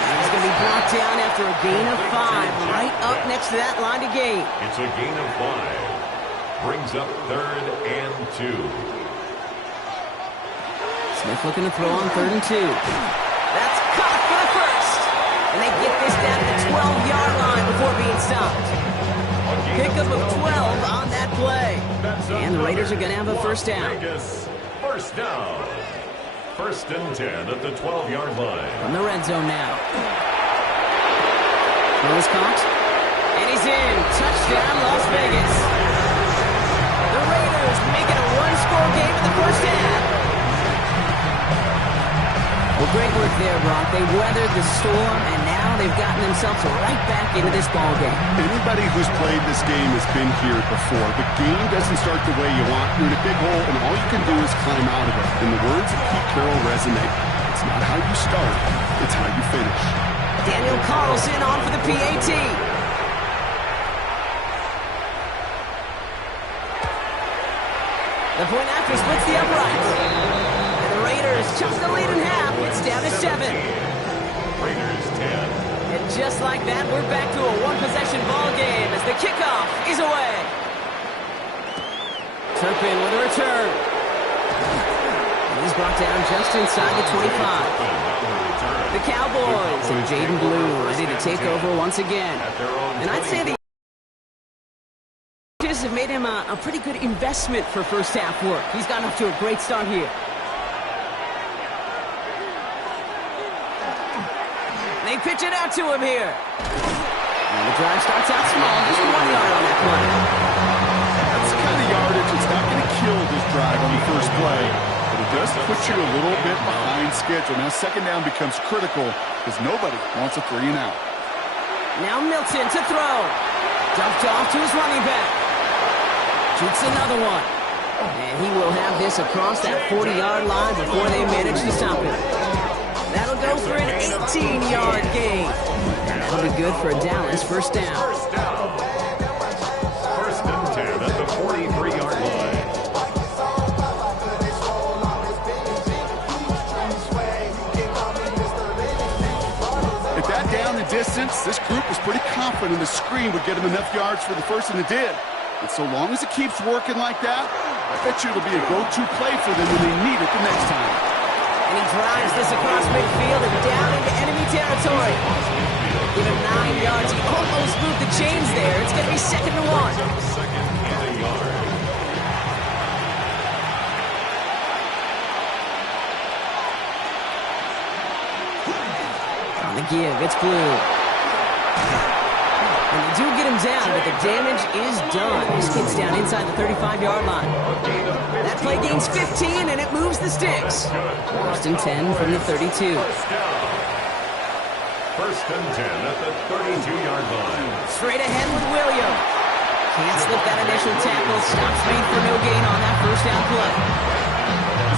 And he's going to be brought down after a gain of 5, right up next to that line of gain. It's a gain of 5. Brings up 3rd and 2. Smith looking to throw on 3rd and 2. That's caught for the first. And they get this down to the 12-yard line before being stopped. Pickup of 12 on that play. And the Raiders are going to have a first down. First down. 1st and 10 at the 12-yard line. From the red zone now. Throw is caught. And he's in. Touchdown, Las Vegas. The Raiders make it a one-score game in the first half. Well, great work there, Brock. They weathered the storm, and now they've gotten themselves right back into this ball game. Anybody who's played this game has been here before. The game doesn't start the way you want. You're in a big hole, and all you can do is climb out of it. In the words of Pete Carroll resonate, it's not how you start, it's how you finish. Daniel Carlson on for the PAT. The point after splits the uprights. Raiders chunk the lead in half. It's down to 7. Raiders 10. And just like that, we're back to a one-possession ball game as the kickoff is away. Turpin with a return. And he's brought down just inside the 25. The Cowboys and Jaden Blue ready to take over once again. And I'd say the Raiders have made him a pretty good investment for first half work. He's gotten off to a great start here. They pitch it out to him here. And the drive starts out small. Just 1 yard on that play. That's the kind of yardage that's not going to kill this drive on the first play. But it does put you a little bit behind schedule. Now second down becomes critical because nobody wants a 3 and out. Now Milton to throw. Dumped off to his running back. Shoots another one. And he will have this across that 40-yard line before they manage to stop it. That'll go for an 18-yard gain. And that'll be good for a Dallas first down. First down. 1st and 10 at the 43-yard line. At that down and distance, this group was pretty confident the screen would get them enough yards for the first, and it did. And so long as it keeps working like that, I bet you it'll be a go-to play for them when they need it the next time. And he drives this across midfield and down into enemy territory. Give him 9 yards. He almost moved the chains there. It's going to be 2nd and 1. 2nd and a yard. On the give, it's Blue. And they do get him down, but the damage is done. This kid's down inside the 35-yard line. That play gains 15, and it moves the sticks. 1st and 10 from the 32. 1st and 10 at the 32-yard line. Straight ahead with William. Can't slip that initial tackle. Stop speed for no gain on that first down play.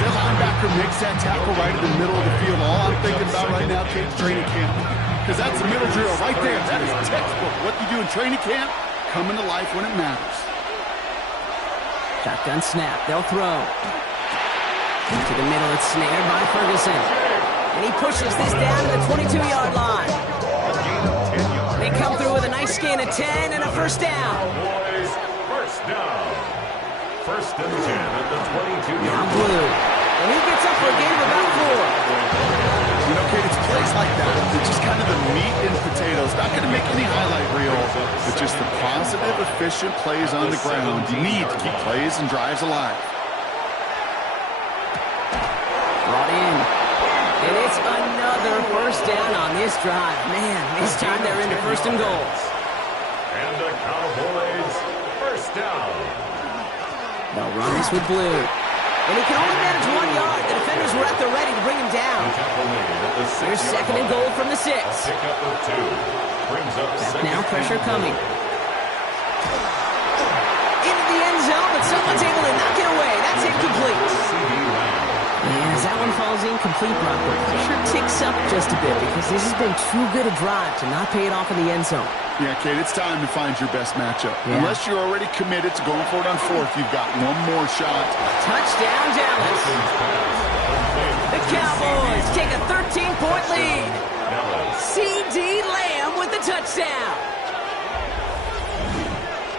The linebacker makes that tackle right in the middle of the field. All I'm thinking about right now, Kate's training camp. Because that's the middle drill right there. That is textbook. What you do in training camp, coming to life when it matters. Shotgun snap. They'll throw. To the middle, it's snared by Ferguson. And he pushes this down to the 22-yard line. They come through with a nice gain of 10 and a first down. Boys, first down. 1st and 10 at the 22-yard line. Now Blue. And he gets up for a gain of about 4. You know, Kate, it's plays like that. They're just kind of the meat and potatoes. Not going to make any highlight reel, but just the positive, efficient plays on the ground. You need to keep plays and drives alive. Brought in. And it's another first down on this drive. Man, this time they're into first and goals. And the Cowboys, first down. They'll run this with Blue. And he can only manage 1 yard. The defenders were at the ready to bring him down. Here's second and goal from the 6. Pick up of 2. Brings up Back now, pressure coming. Into the end zone, but someone's able to knock it away. That's incomplete. And as that one falls incomplete, Brock, the pressure ticks up just a bit because this has been too good a drive to not pay it off in the end zone. Yeah, Kate, it's time to find your best matchup. Yeah. Unless you're already committed to going for it on 4th, you've got one more shot. Touchdown, Dallas. The Cowboys take a 13-point lead. C.D. Lamb with the touchdown.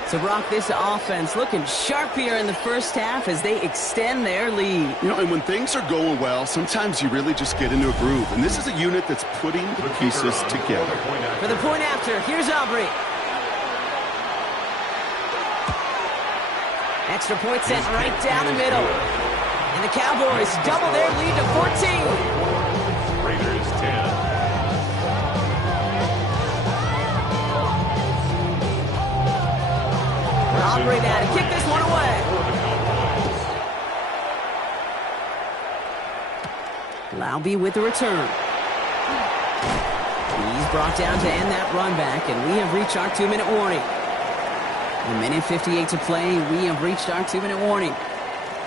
So, Brock, this offense looking sharp here in the first half as they extend their lead. You know, and when things are going well, sometimes you really just get into a groove. And this is a unit that's putting the pieces together. For the point after, here's Aubrey. Extra point sent right down the middle. And the Cowboys double their lead to 14. Raiders 10. Aubrey now to kick this one away. Laube with the return. He's brought down to end that run back, and we have reached our 2-minute warning. 1:58 to play. We have reached our 2-minute warning.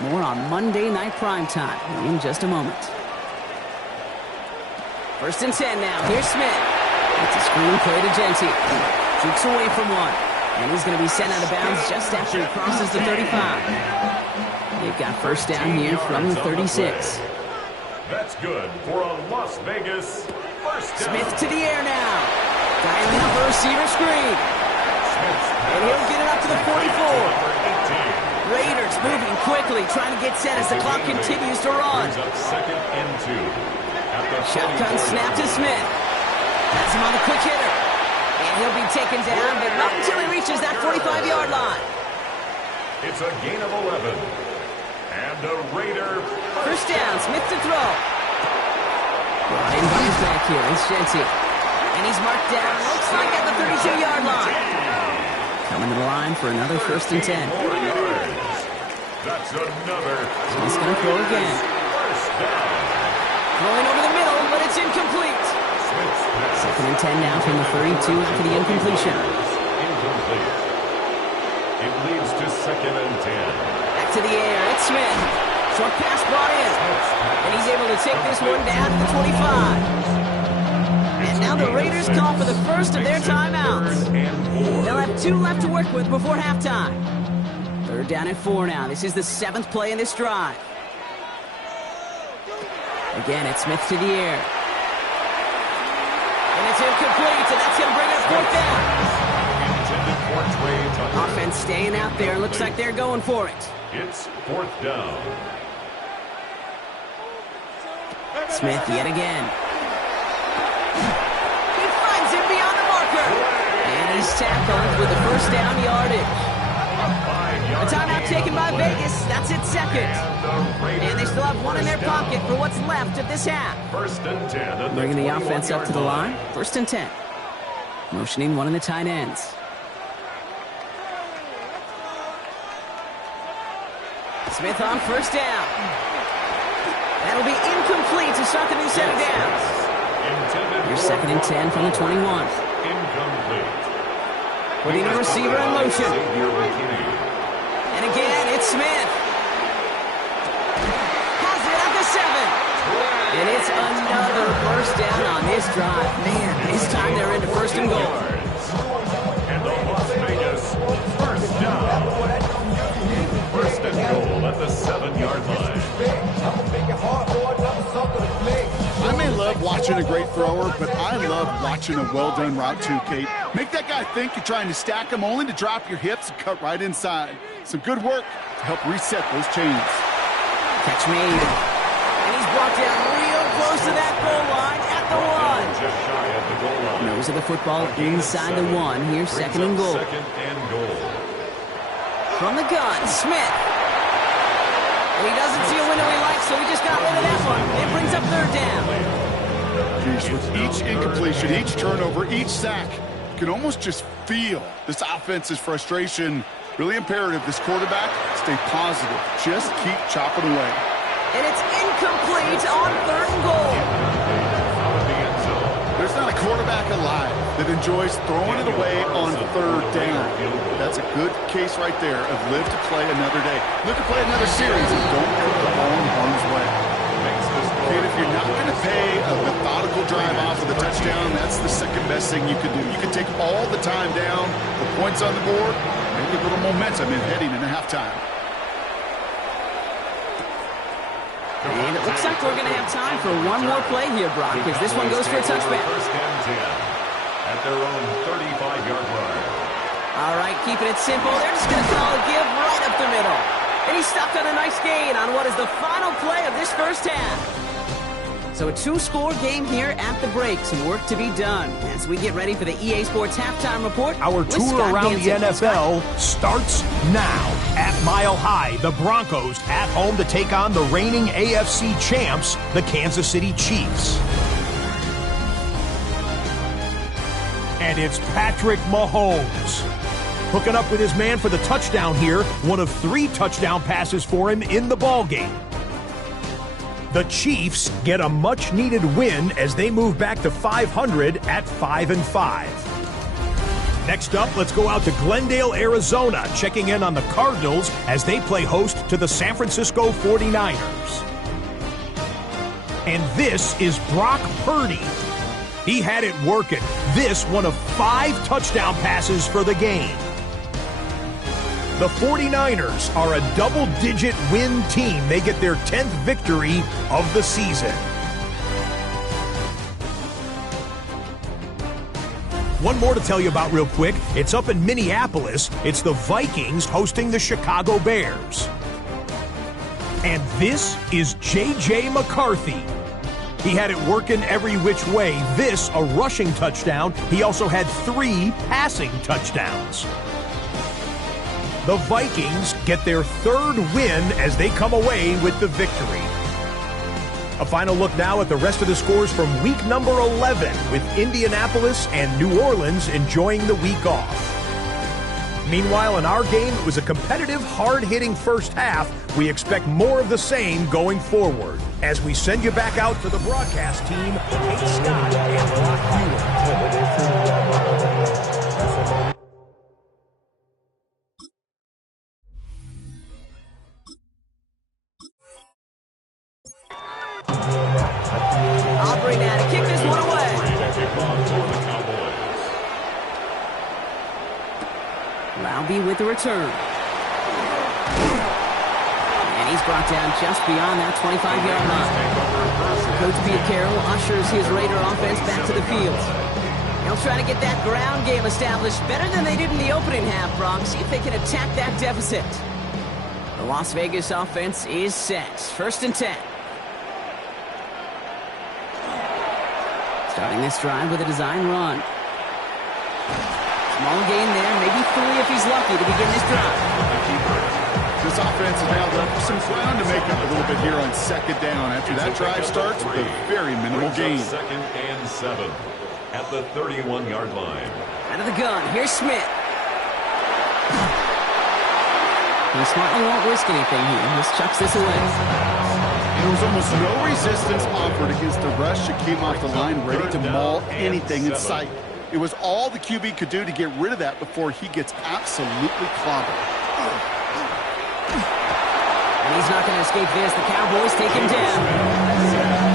More on Monday Night Primetime in just a moment. First and 10 now. Here's Smith. It's a screen play to Genty. Jukes away from one. And he's going to be sent out of bounds just after he crosses the 35. They've got first down here from the 36. That's good for a Las Vegas first down. Smith to the air now. Dialing up a receiver screen. And he'll get it up to the 44. Raiders moving quickly, trying to get set as the clock continues to run. Up second and 2. Shotgun snap to Smith. Has him on the quick hitter. And he'll be taken down, but not until he reaches that 45-yard line. It's a gain of 11. And a Raider first down, Smith to throw. Brought in by his back here, it's Genty. And he's marked down, looks like at the 32-yard line. Coming to the line for another first and 10. That's another. He's going to throw again. First down. Throwing over the middle, but it's incomplete. Second and 10 now from the 32 after the incompletion. Incomplete. It leads to second and 10. Back to the air, it's Smith. Short pass brought in. And he's able to take this one down to the 25. And now the Raiders call for the first of their timeouts. They'll have 2 left to work with before halftime. Third down and 4 now. This is the 7th play in this drive. Again, it's Smith to the air. And it's incomplete, and that's going to bring up 4th down. Offense staying out there. Looks like they're going for it. It's 4th down. Smith yet again. He finds him beyond the marker. And he's tackled with the first down yardage. A timeout taken by Vegas. That's its second. And they still have one in their pocket for what's left of this half. First and 10. Bringing the offense up to the line. First and 10. Motioning one of the tight ends. Smith on first down. That'll be incomplete to start the new set of downs. Here's second and 10 from the 21. Incomplete. Putting the receiver in motion. And again, it's Smith. Has it at the 7. And it's another first down on this drive. Man, this time they're into first and goal. And the Las Vegas first down. First and goal at the 7-yard line. I may love watching a great thrower, but I love watching a well-done route too, Kate. Make that guy think you're trying to stack him only to drop your hips and cut right inside. Some good work to help reset those chains. Catch made. brought down real close to that goal line at the 1. Just shy of the goal line. Nose of the football inside the 1. Here's second and goal. Second and goal. From the gun, Smith. He doesn't see a window he likes, so he just got rid of that one. It brings up third down. Jeez, with each incompletion, each turnover, each sack, you can almost just feel this offense's frustration. Really imperative this quarterback stay positive. Just keep chopping away. And it's incomplete on third and goal. There's not a quarterback alive that enjoys throwing it away on third down. That's a good case right there of live to play another day. Live to play another series and don't put the ball in harm's way. And if you're not going to pay a methodical drive off of the touchdown, that's the second best thing you can do. You can take all the time down, the points on the board, make a little momentum in heading into halftime. And it looks like we're going to have time for one more play here, Brock, because this one goes for a touchback. First and 10 at their own 35-yard line. All right, keeping it simple. They're just going to call a give right up the middle. And he stopped on a nice gain on what is the final play of this first half. So a 2-score game here at the break. Some work to be done as we get ready for the EA Sports Halftime Report. Our tour around the NFL starts now. At Mile High, the Broncos at home to take on the reigning AFC champs, the Kansas City Chiefs. And it's Patrick Mahomes hooking up with his man for the touchdown here. One of 3 touchdown passes for him in the ballgame. The Chiefs get a much-needed win as they move back to 500 at 5-5. Next up, let's go out to Glendale, Arizona, checking in on the Cardinals as they play host to the San Francisco 49ers. And this is Brock Purdy. He had it working. This one of 5 touchdown passes for the game. The 49ers are a double-digit win team. They get their 10th victory of the season. One more to tell you about real quick. It's up in Minneapolis. It's the Vikings hosting the Chicago Bears. And this is J.J. McCarthy. He had it working every which way. This, a rushing touchdown. He also had 3 passing touchdowns. The Vikings get their 3rd win as they come away with the victory. A final look now at the rest of the scores from week number 11, with Indianapolis and New Orleans enjoying the week off. Meanwhile, in our game, it was a competitive, hard-hitting first half. We expect more of the same going forward. As we send you back out to the broadcast team, Kate Scott and Brock Mueller. Aubrey now to kick this one away. Roundy with the return. And he's brought down just beyond that 25-yard line. Coach Pete Carroll ushers his Raider offense back to the field. They'll try to get that ground game established better than they did in the opening half, Brock. See if they can attack that deficit. The Las Vegas offense is set. First and 10. Starting this drive with a design run. Small gain there, maybe 3 if he's lucky to begin this drive. This offense has now left some ground to make up a little bit here on second down after that drive starts with a very minimal gain. Second and 7 at the 31-yard line. Out of the gun, here's Smith. He smartly won't risk anything here. He just chucks this away. There was almost no resistance offered against the rush that came off the line ready to maul anything in sight. It was all the QB could do to get rid of that before he gets absolutely clobbered. And he's not going to escape this. The Cowboys take him down.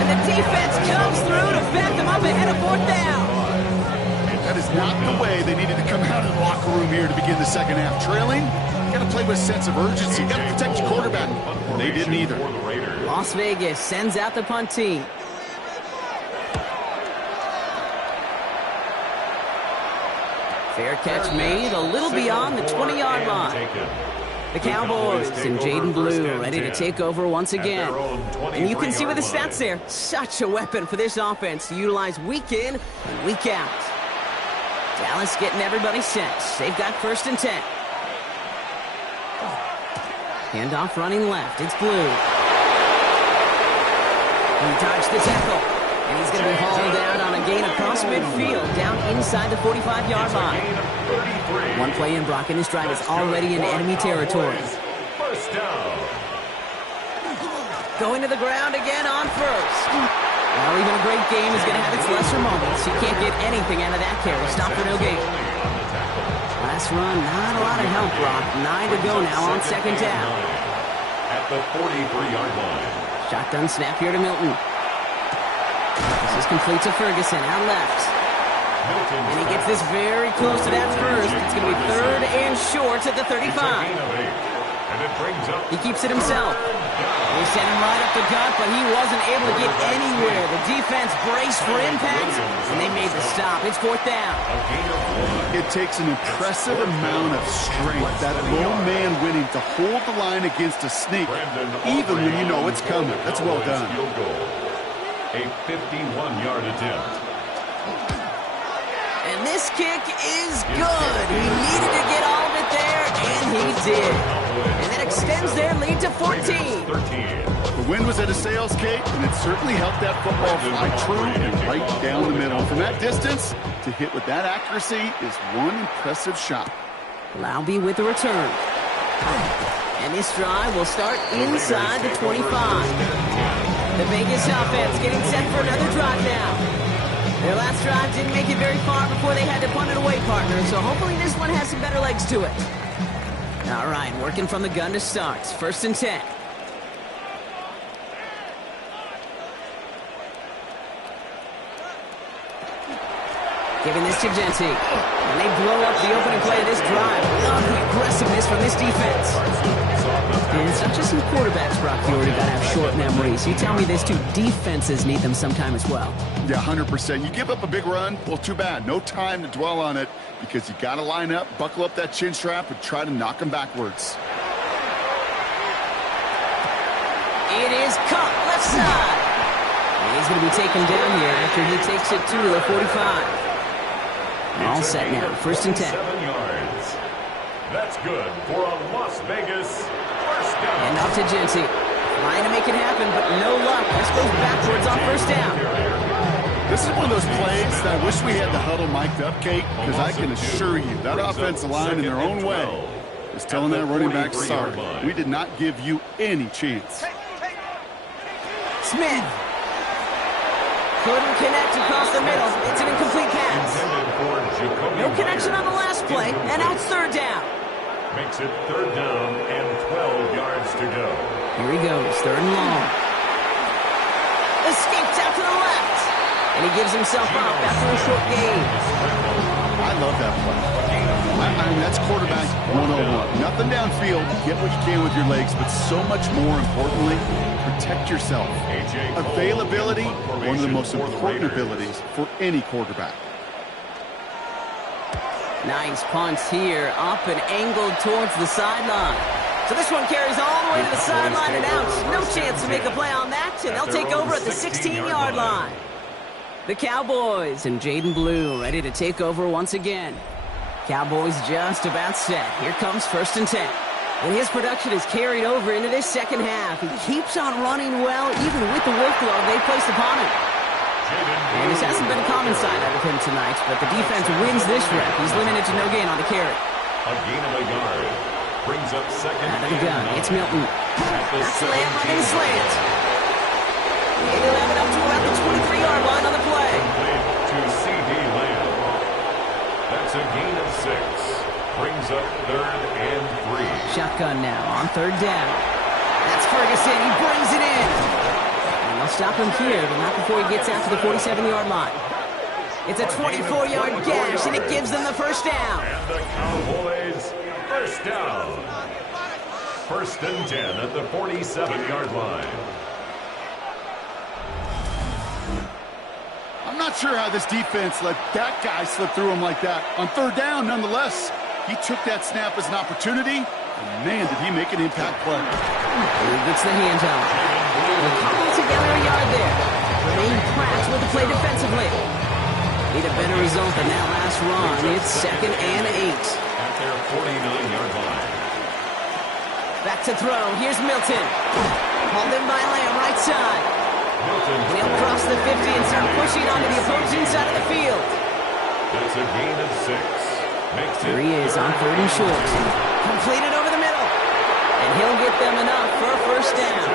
And the defense comes through to back them up ahead of 4th down. That is not the way they needed to come out of the locker room here to begin the second half. Trailing, you got to play with a sense of urgency. You got to protect your quarterback. And they didn't either. Las Vegas sends out the punt team. Fair catch made a little beyond the 20-yard line. The Cowboys and Jaden Blue ready to take over once again. And you can see with the stats there, such a weapon for this offense to utilize week in and week out. Dallas getting everybody set. They've got 1st and 10. Handoff running left. It's Blue. He dodged the tackle. And he's going to be hauled out on a gain across midfield, down inside the 45-yard line. One play in, Brock, and his drive is already in enemy territory. Going to the ground again on 1st. Well, even a great game is going to have its lesser moments. You can't get anything out of that carry. Stop for no gain. Last run, not a lot of help, Brock. 9 to go now on 2nd down. At the 43-yard line. Shotgun snap here to Milton. This is complete to Ferguson, out left. And he gets this very close to that 1st. It's going to be 3rd and short at the 35. He keeps it himself. They sent him right up the gut, but he wasn't able to get anywhere. The defense braced for impact, and they made the stop. It's 4th down. It takes an impressive amount of strength, that lone man winning, to hold the line against a sneak, even when you know it's coming. That's well done. A 51-yard attempt. And this kick is good. He needed to get all of it there, and he did. And that extends their lead to 14. The wind was at a sails, Kate, and it certainly helped that football fly true and right down the middle. From that distance, to hit with that accuracy is one impressive shot. Laube with the return. And this drive will start inside the 25. The Vegas offense getting set for another drive now. Their last drive didn't make it very far before they had to punt it away, partner, so hopefully this one has some better legs to it. All right, working from the gun to start. 1st and 10. Giving this to Genty. And they blow up the opening play of this drive. Love the aggressiveness from this defense. And it's not just some quarterbacks, Brock. You already got to have short memories. You tell me these two defenses need them sometime as well. Yeah, 100%. You give up a big run, well, too bad. No time to dwell on it because you got to line up, buckle up that chin strap, and try to knock them backwards. It is caught left side. And he's going to be taken down here after he takes it to the 45. All set now. 1st and 10. 7 yards. That's good for a Las Vegas 1st down. And off to Genty. Trying to make it happen, but no luck. This goes backwards on 1st down. This is one of those plays that I wish we had the huddle mic'd up, Kate, because I can assure you that offensive line in their own way is telling that running back, sorry, we did not give you any chance. Smith. Couldn't connect across the middle. It's an incomplete pass. No connection on the last play, and now it's 3rd down. Makes it 3rd down and 12 yards to go. Here he goes, 3rd and long. Escapes out to the left. And he gives himself up after a short gain. I love that play. I mean, that's quarterback 101. Nothing downfield. Get what you can with your legs, but so much more importantly, protect yourself. Availability, one of the most important abilities for any quarterback. Nice punts here, up and angled towards the sideline. So this one carries all the way to the sideline and out. No chance to make a play on that, and they'll take over at the 16-yard line. The Cowboys and Jaden Blue ready to take over once again. Cowboys just about set. Here comes 1st and 10. And his production is carried over into this second half. He keeps on running well, even with the workload they placed upon him. And this hasn't been a common side out of him tonight, but the defense wins this rep. He's limited to no gain on the carry. A gain of a yard. Brings up 2nd. Out of the gun, it's Milton. That's the layup on the slant. And he'll have it up to about the 23-yard line on the play. To C.D. Lamb. That's a gain of 6. Brings up 3rd and 3. Shotgun now on 3rd down. That's Ferguson. He brings it in. And they'll stop him here, but not before he gets out to the 47-yard line. It's a 24-yard gash, and it gives them the 1st down. And the Cowboys 1st down. 1st and 10 at the 47-yard line. I'm not sure how this defense let that guy slip through him like that. On 3rd down, nonetheless, he took that snap as an opportunity, Man, did he make an impact play. He gets the handoff. They cobble together a yard there. Remain Pratt with the play defensively. Need a better result than that last run. It's 2nd and 8. At their 49-yard line. Back to throw. Here's Milton. Hauled in by Lamb, right side. Milton. He'll cross the 50 and start pushing onto the opposing side of the field. That's a gain of 6. Makes Here he is on 3rd and short. Completed over the middle. And he'll get them enough for a first down.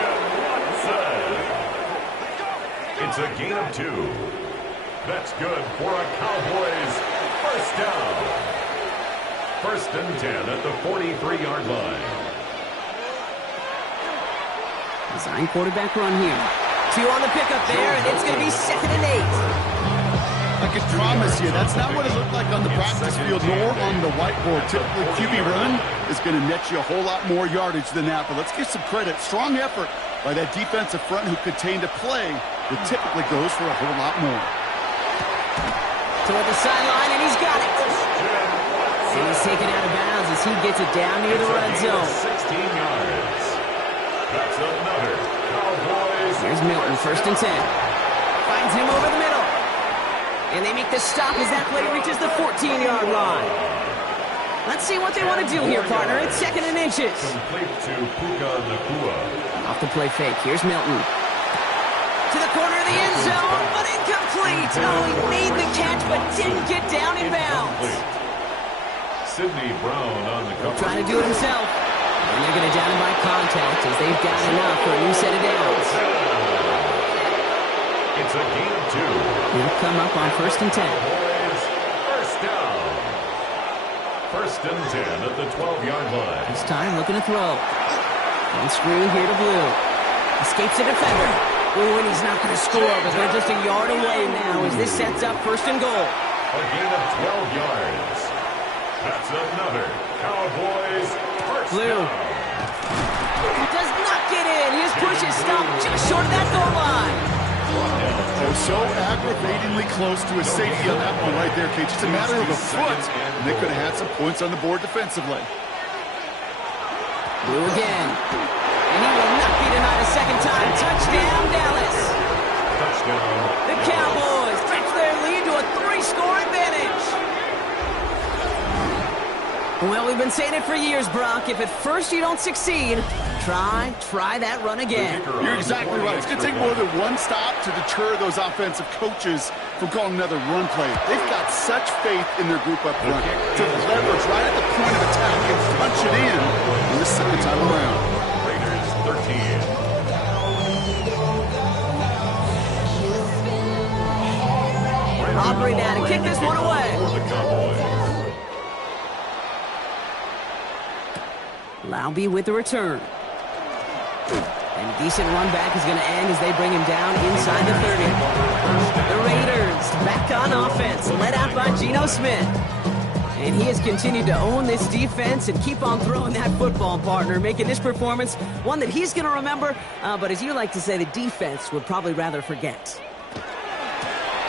It's a gain of 2. That's good for a Cowboys first down. 1st and 10 at the 43-yard line. Design quarterback run here. 2 on the pickup there, and it's going to be 2nd and 8. I can promise you, that's not what it looked like on the practice field nor on the whiteboard. Typically, QB run is going to net you a whole lot more yardage than that. But let's give some credit. Strong effort by that defensive front who contained a play that typically goes for a whole lot more. Toward the sideline, and he's got it. And he's taken out of bounds as he gets it down near the red zone. 16 yards. That's another Cowboys. Here's Milton, 1st and 10. Finds him over the middle. And they make the stop as that play reaches the 14-yard line. Let's see what they want to do here, partner. It's 2nd and inches. Complete to Puka Nacua. Off the play fake. Here's Milton. To the corner of the end zone, but incomplete. Oh, he made the catch, but didn't get down in bounds. Sidney Brown on the cover. Trying to do it himself. And they're going to down him by contact as they've got enough for a new set of downs. It's a gain of 2. He'll come up on 1st and 10. First down. 1st and 10 at the 12-yard line. This time looking to throw. On screen here to Blue. Escapes the defender. Ooh, and he's not going to score, but they're just a yard away now as this sets up 1st and goal. A gain of 12 yards. That's another Cowboys first Blue. down. Does not get in. His push is stopped just short of that goal line. Oh, so aggravatingly close to a safety on that one right there, Kate. Just a matter of a foot, and they could have had some points on the board defensively. Blue again. And he will not be denied a second time. Touchdown, Dallas. Touchdown. The Cowboys stretch their lead to a 3-score advantage. Well, we've been saying it for years, Brock. If at first you don't succeed, try that run again. You're exactly right. It's going to take more than one stop to deter those offensive coaches from calling another run play. They've got such faith in their group up front to leverage right at the point of attack and punch it in the second time around. Raiders 13. Aubrey down and kick this one away. For the Cowboys. Laube with the return. And a decent run back is going to end as they bring him down inside the 30. The Raiders back on offense, led out by Geno Smith. And he has continued to own this defense and keep on throwing that football, partner, making this performance one that he's going to remember, but as you like to say, the defense would probably rather forget.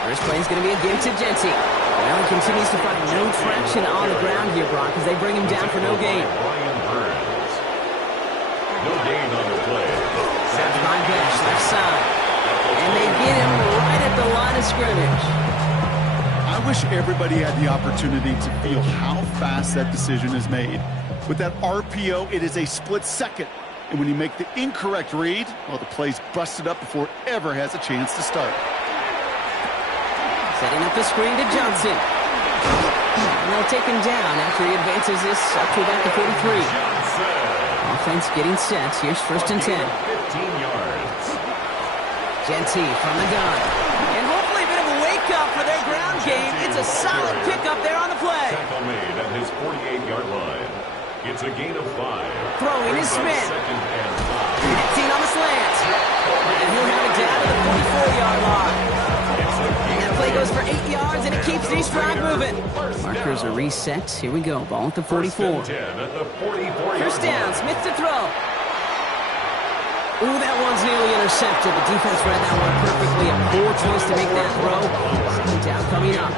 First play is going to be a give to Genty. Well, he continues to find no traction on the ground here, Brock, as they bring him down for no gain. No gain on the play. By Besh, left side. And they get him right at the line of scrimmage. I wish everybody had the opportunity to feel how fast that decision is made. With that RPO, it is a split second. And when you make the incorrect read, well, the play's busted up before it ever has a chance to start. Setting up the screen to Johnson. And they'll take him down after he advances this up to about the 43. Offense getting set. Here's 1st and 10. 15 yards. Genty from the gun. And hopefully a bit of a wake-up for their ground game. It's a solid pickup there on the play. Tackle made at his 48-yard line. It's a gain of 5. Throwing is Smith. 2nd and 5. Connecting on the slant. And he'll have it down to the 44-yard line. And that play goes for 8 yards, and it keeps these drive moving. Markers are reset. Here we go. Ball at the 44. First down. Smith to throw. Ooh, that one's nearly intercepted. The defense read that one perfectly. A poor choice to make that throw. Second down coming up.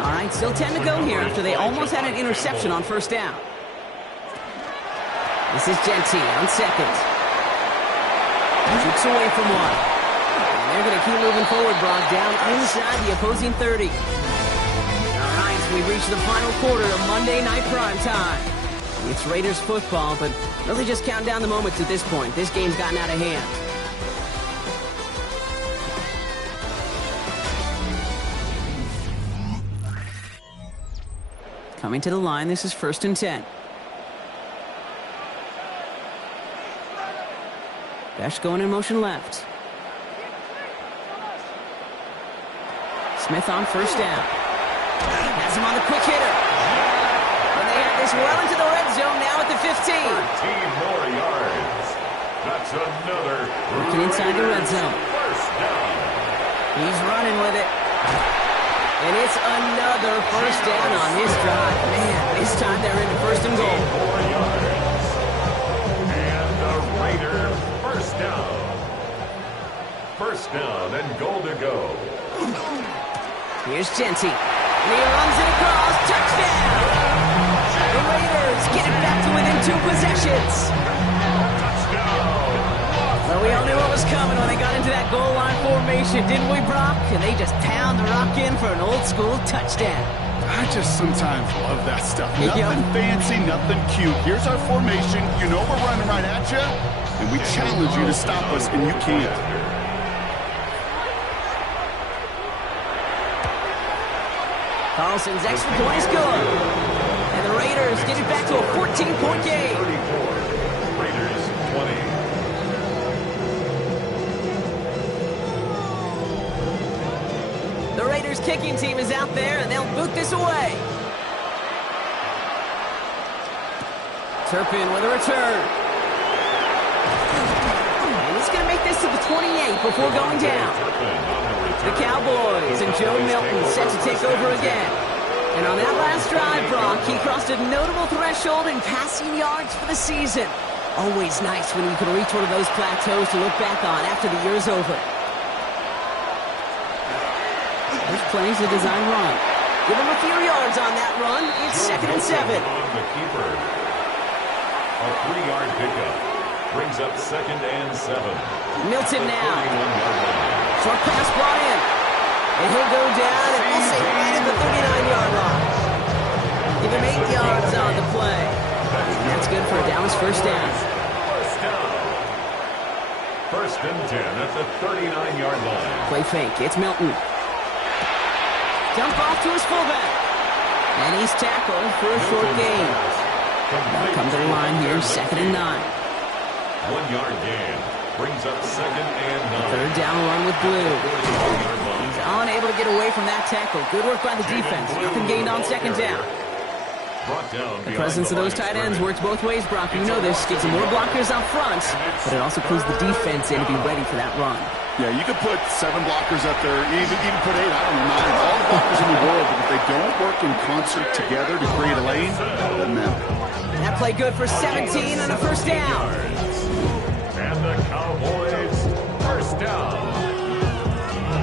All right, still 10 to go here after they almost had an interception on first down. This is Genty on second. Shoots away from one. And they're going to keep moving forward, Brock, down inside the opposing 30. All right, so we've reached the final quarter of Monday Night Primetime. It's Raiders football, but really just counting down the moments at this point. This game's gotten out of hand. Coming to the line, this is 1st and 10. Besh going in motion left. Smith on 1st down. Has him on the quick hitter. And they have this well into the red zone now at the 15. 13 more yards. That's another. Working inside the red zone. First down. He's running with it. And it's another 1st down on this drive. Man, this time they're into 1st and goal. 4 yards. And the Raider 1st down. 1st down and goal to go. Here's Genty. And he runs it across. Touchdown! The Raiders get it back to within 2 possessions. Well, we all knew what was coming when they got into that goal line formation, didn't we, Brock? And they just pound the rock in for an old-school touchdown. I just sometimes love that stuff. Nothing fancy, nothing cute. Here's our formation. You know we're running right at you, and we challenge you to stop us, and you can't. Carlson's extra point is good. And the Raiders get it back to a 14-point game. 34. Raiders 20. The Raiders kicking team is out there, and they'll boot this away. Turpin with a return. And he's going to make this to the 28 before going down. The Cowboys and Joe Milton set to take over again. And on that last drive, Brock, he crossed a notable threshold in passing yards for the season. Always nice when you can reach one of those plateaus to look back on after the year's over. There's plenty to design run. Give him a few yards on that run. It's 2nd and 7. The keeper. A 3-yard pickup. Brings up 2nd and 7. Milton now. Short pass brought in. And he'll go down and we'll say right at the 39-yard line. Give him 8 yards on the play. And that's good for a Dallas 1st down. 1st and 10 at the 39-yard line. Play fake. It's Milton. Dump off to his fullback. And he's tackled for a short gain. They'll come to the line here, 2nd and 9. 1-yard gain. Brings up 2nd and 9. 3rd down run with Blue. He's unable to get away from that tackle. Good work by the defense. Nothing gained on 2nd down. The presence of those tight ends works both ways, Brock. You know this. Gets more blockers out front, but it also clues the defense in to be ready for that run. Yeah, you could put 7 blockers up there, even put 8, I don't mind. All the blockers in the world, but if they don't work in concert together to create a lane, it doesn't matter. That play good for 17 and a 1st down. And the Cowboys 1st down.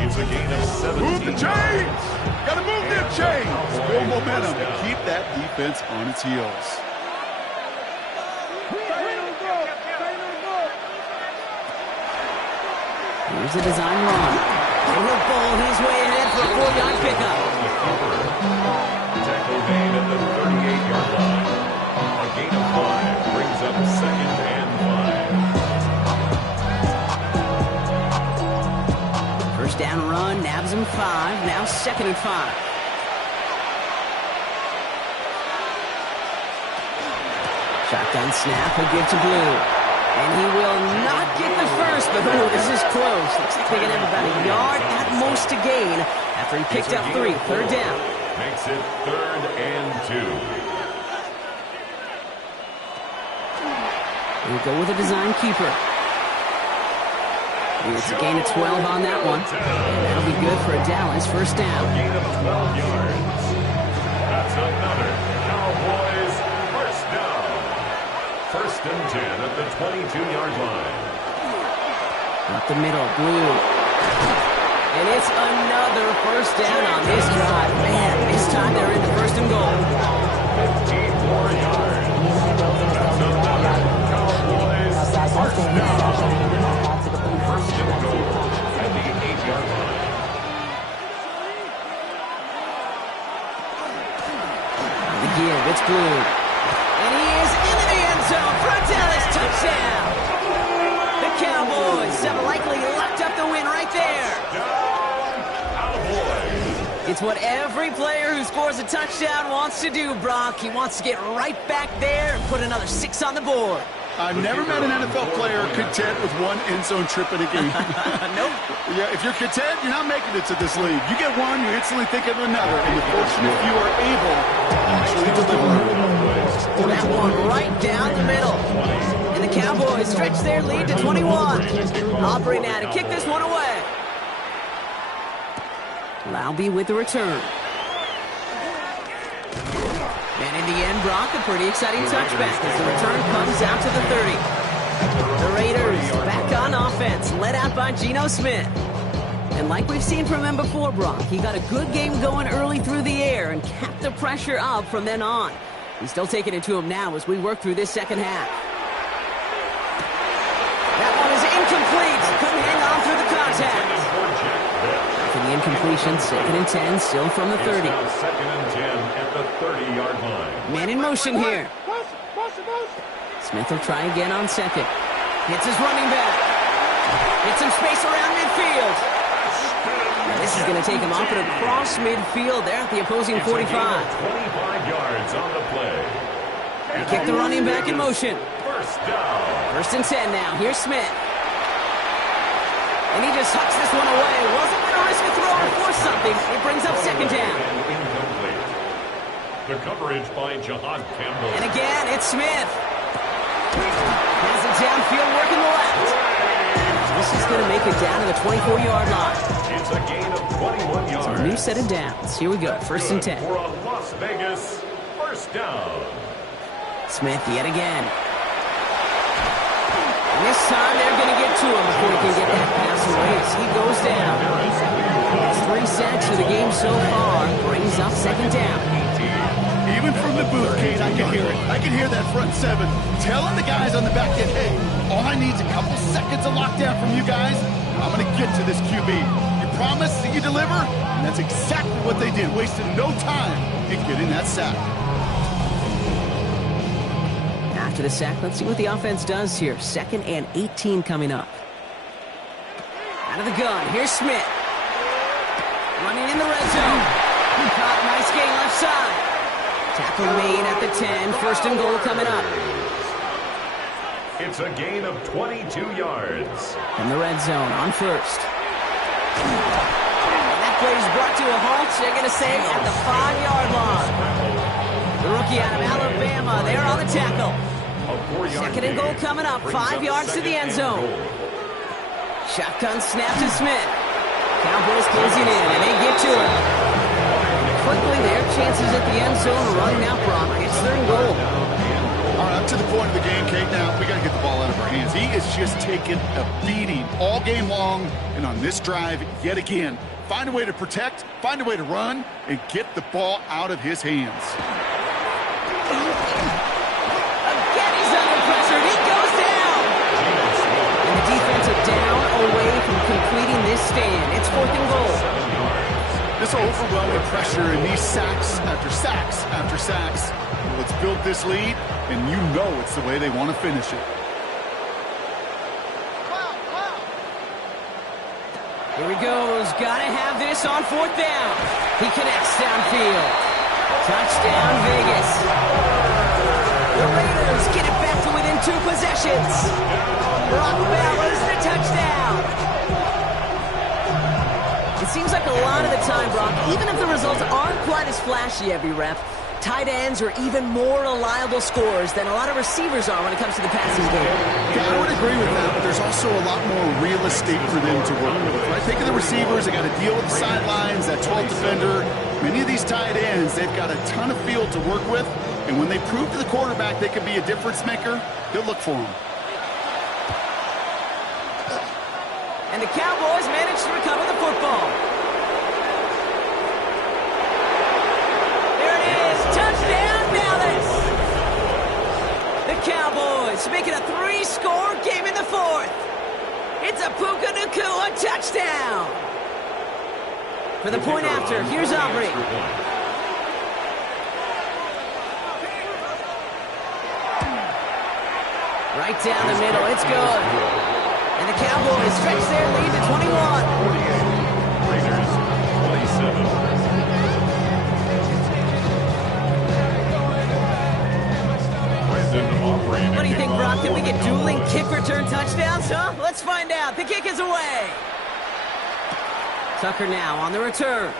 It's a gain of 17. Move the chains! Gotta move them chains! Build momentum to keep that defense on its heels. Here's a design run. And he'll bowl his way ahead for a 4-yard pickup. Tackle gain at the 38-yard line. A gain of 5 brings up 2nd and 5. 1st down run, nabs him 5. Now 2nd and 5. Shotgun snap, he'll give to Blue. And he will not get the first, but oh, this is close. Looks like they're going to have about a yard at most to gain after he picked up 3. 3rd down. Makes it 3rd and 2. We'll go with a design keeper. It's a gain of 12 on that one. And that'll be good for a Dallas 1st down. Gain of 12 yards. That's another Cowboys 1st down. 1st and 10 at the 22-yard line. Up the middle, Blue. And it's another 1st down on this drive. Man, this time they're into 1st and goal. 15 more yards. That's another First and goal at the 8-yard line. The give, it's Blue. And he is into the end zone. Frontalis, touchdown. The Cowboys have likely locked up the win right there. It's what every player who scores a touchdown wants to do, Brock. He wants to get right back there and put another 6 on the board. I've never met an NFL player content with one end zone trip in a game. Nope. Yeah, if you're content, you're not making it to this league. You get one, you instantly think of another, and the fortunate few are able to actually deliver. That one right down the middle. And the Cowboys stretch their lead to 21. Aubrey now to kick this one away. Laube with the return. And in the end, Brock, a pretty exciting touchback as the return comes out to the 30. The Raiders back on offense, led out by Geno Smith. And like we've seen from him before, Brock, he got a good game going early through the air and kept the pressure up from then on. He's still taking it to him now as we work through this second half. That one is incomplete. Couldn't hang on through the contact. For the incompletion, 2nd and 10, still from the 30. 2nd and 10 at the 30-yard line. Man in motion here. Smith will try again on 2nd. Hits his running back. Gets some space around midfield. Now this is going to take him off and across midfield there at the opposing 45. 25 yards on the play. They kick the running back in motion. First down. 1st and 10 now. Here's Smith. And he just tucks this one away. Wasn't going to risk a throw or force something. It brings up 2nd down. Incomplete. The coverage by Jahad Campbell. And again, it's Smith. Has it downfield working the left. This is going to make it down to the 24-yard line. It's a gain of 21 yards. So a new set of downs. Here we go. 1st and 10. For a Las Vegas first down. Smith yet again. And this time they're going to get to him before he can get that pass away as he goes down. It's 3 sacks for the game so far. Brings up 2nd down. Even from the booth, Kate, I can hear it. I can hear that front 7 telling the guys on the back end, hey, all I need is a couple seconds of lockdown from you guys. I'm going to get to this QB. You promise that you deliver? And that's exactly what they did. Wasted no time in getting that sack. After the sack, let's see what the offense does here. 2nd and 18 coming up. Out of the gun, here's Smith. Running in the red zone. Caught, nice gain left side. Tackle made at the 10. 1st and goal coming up. It's a gain of 22 yards. In the red zone on 1st. And that play is brought to a halt, they're going to say, at the 5-yard line. The rookie out of Alabama, they're on the tackle. 2nd and goal coming up. 5 yards to the end zone. Shotgun snap to Smith. Cowboys closing in, and they get to him. Quickly, their chances at the end zone running out, Brock. It's 3rd and goal. All right, up to the point of the game, Kate. Now, we got to get the ball out of our hands. He is just taking a beating all game long, and on this drive, yet again. Find a way to protect, find a way to run, and get the ball out of his hands. Again, he's under pressure, and he goes down. And the defensive down away from completing this stand. It's 4th and goal. This overwhelming pressure and these sacks after sacks after sacks. Well, it's built this lead, and you know it's the way they want to finish it. Here he goes. Got to have this on 4th down. He connects downfield. Touchdown, Vegas. The Raiders get it back to within 2 possessions. Brock Bowers, the touchdown. It seems like a lot of the time, Brock, even if the results aren't quite as flashy every rep, tight ends are even more reliable scorers than a lot of receivers are when it comes to the passing game. Yeah, I would agree with that, but there's also a lot more real estate for them to work with. Right? Think of the receivers. They got to deal with the sidelines, that 12th defender. Many of these tight ends, they've got a ton of field to work with, and when they prove to the quarterback they can be a difference maker, he'll look for them. And the Cowboys manage to recover the football. There it is. Touchdown, Dallas. The Cowboys make it a 3-score game in the It's a Puka Nacua touchdown. For the point after, here's Aubrey. Right down the middle, it's good. And the Cowboys stretch their lead to 21. 48. Raiders 27. What do you think, Brock? Can we get dueling kick return touchdowns, huh? Let's find out. The kick is away. Tucker now on the return.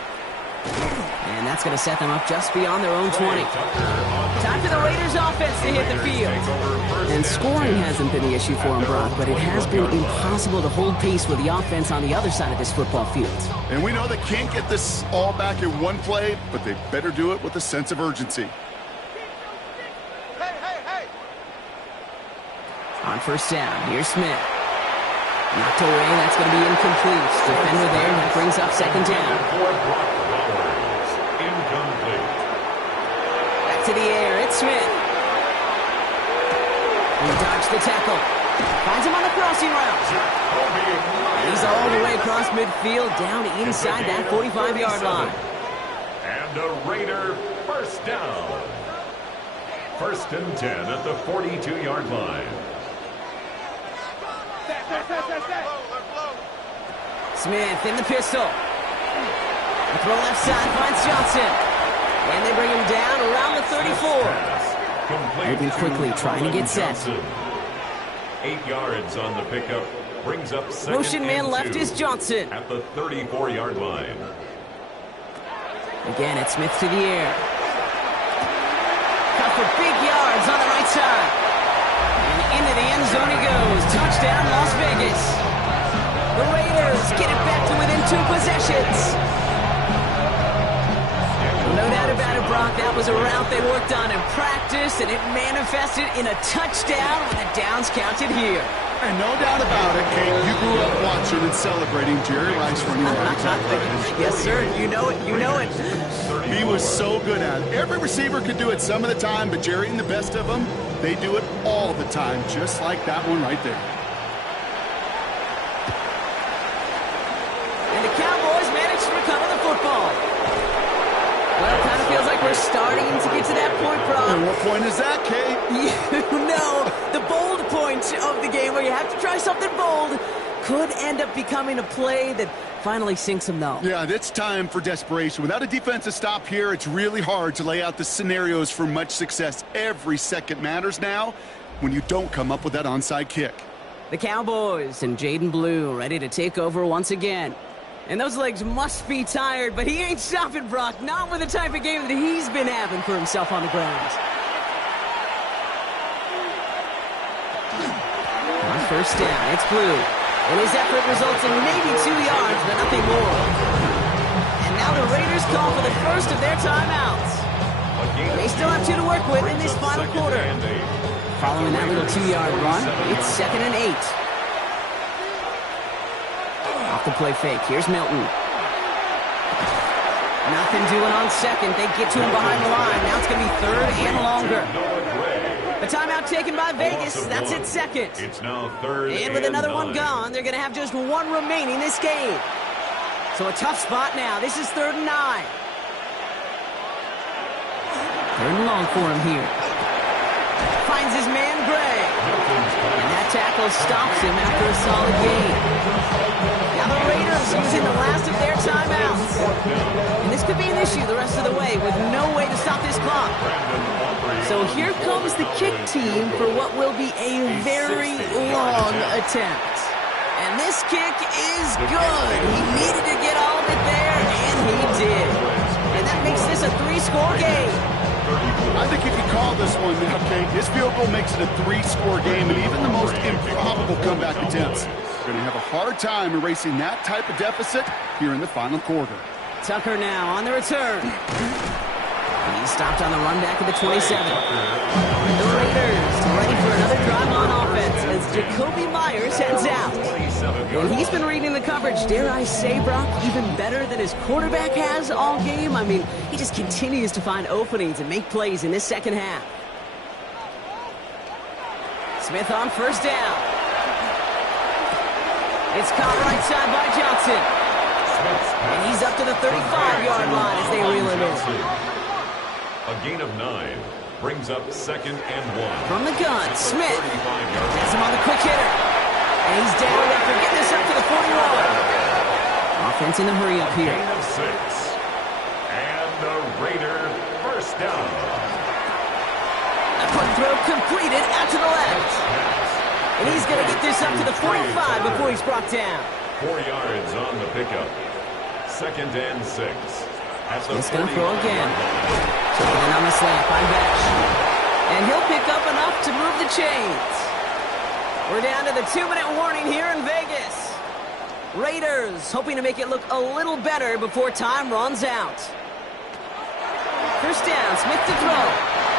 And that's going to set them up just beyond their own 20. Time for the Raiders offense to hit the field. And scoring hasn't been the issue for them, Brock, but it has been impossible to hold pace with the offense on the other side of this football field. And we know they can't get this all back in one play, but they better do it with a sense of urgency. On first down, here's Smith. Knocked away, that's going to be incomplete. Defender there, that brings up second down. Incomplete. Back to the air, it's Smith. He dodged the tackle. Finds him on the crossing route. He's all the way across midfield, down inside that 45-yard line. And a Raider first down. First and 10 at the 42-yard line. Smith in the pistol. The throw left side finds Johnson. And they bring him down around the 34. Moving quickly, trying to get set. 8 yards on the pickup. Brings up second Motion man and left 2 is Johnson. at the 34-yard line. Again, it's Smith to the air. Cut for big yards on the right side. And into the end zone he goes. Touchdown, Las Vegas. The Raiders get it back to within 2 possessions. No doubt about it, Brock. That was a route they worked on in practice, and it manifested in a touchdown with the downs counted here. And no doubt about it, Kate, you grew up watching and celebrating Jerry Rice running right. Yes, sir. You know it. You know it. He was so good at it. Every receiver could do it some of the time, but Jerry and the best of them, they do it all the time, just like that one right there. And the Cowboys managed to recover the football. Well, it kind of feels like we're starting to get to that point, Brock. And what point is that, Kate? You know, the bold point of the game where you have to try something bold could end up becoming a play that finally sinks them, though. Yeah, it's time for desperation. Without a defensive stop here, it's really hard to lay out the scenarios for much success. Every second matters now when you don't come up with that onside kick. The Cowboys and Jaden Blue ready to take over once again. And those legs must be tired, but he ain't stopping, Brock. Not with the type of game that he's been having for himself on the ground. On first down, it's Blue. And his effort results in maybe 2 yards, but nothing more. And now the Raiders call for the first of their timeouts. They still have 2 to work with in this final quarter. Following that little 2-yard run, it's 2nd and 8. Off the play fake. Here's Milton. Nothing doing on second. They get to him behind the line. Now it's going to be 3rd and longer. The timeout taken by Vegas. That's its 2nd. It's now 3rd And with another 9. one gone, they're going to have just 1 remaining this game. So a tough spot now. This is 3rd and 9. 3rd and long for him here. Finds his man Gray. And that tackle stops him after a solid gain. Now the Raiders using the last of their timeouts. And this could be an issue the rest of the way with no way to stop this clock. So here comes the kick team for what will be a very long attempt. And this kick is good. He needed to get all of it there, and he did. And that makes this a 3-score game. I think if you call this one now, Kate, this field goal makes it a 3-score game, and even the most improbable comeback attempts are going to have a hard time erasing that type of deficit here in the final quarter. Tucker now on the return. He's stopped on the run back at the 27. The Raiders ready for another drive on offense as Jacoby Myers heads out. And he's been reading the coverage, dare I say, Brock, even better than his quarterback has all game. I mean, he just continues to find openings and make plays in this second half. Smith on first down. It's caught right side by Johnson. And he's up to the 35-yard line as they reel him in. A gain of 9 brings up 2nd and 1. From the gun, Smith has him on the quick hitter. And he's down after getting this up to the 41. Offense in the hurry up here. Gain of 6. And the Raider first down. A quick throw completed out to the left. And he's going to get this up to the 45 before he's brought down. 4 yards on the pickup. 2nd and 6. He's going to throw again. Taking it on the slant by Besh. And he'll pick up enough to move the chains. We're down to the 2-minute warning here in Vegas. Raiders hoping to make it look a little better before time runs out. First down, Smith to throw.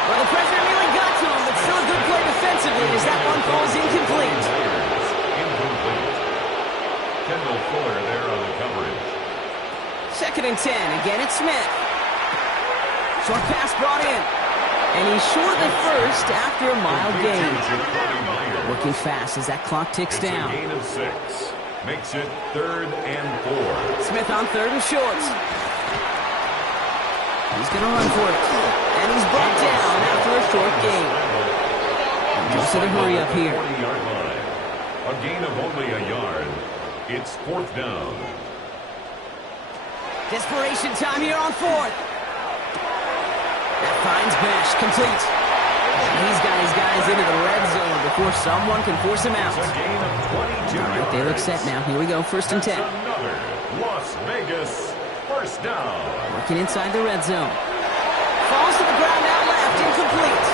Well, the pressure nearly got to him, but still a good play defensively as that one falls incomplete. Incomplete. Kendall Fuller there on the coverage. 2nd and 10. Again, it's Smith. Short pass brought in. And he's short the first after a mild gain. Working fast as that clock ticks down. A gain of 6. Makes it 3rd and 4. Smith on 3rd and short. He's going to run for it. And he's brought down after a short gain. Goes to the hurry up here. 40-yard line. A gain of only a yard. It's 4th down. Desperation time here on 4th. That finds Besh, complete. And he's got his guys into the red zone before someone can force him out. It's a gain of 22 All right, they look set now. Here we go, 1st and 10. Another Las Vegas first down. Working inside the red zone. Falls to the ground out left, incomplete.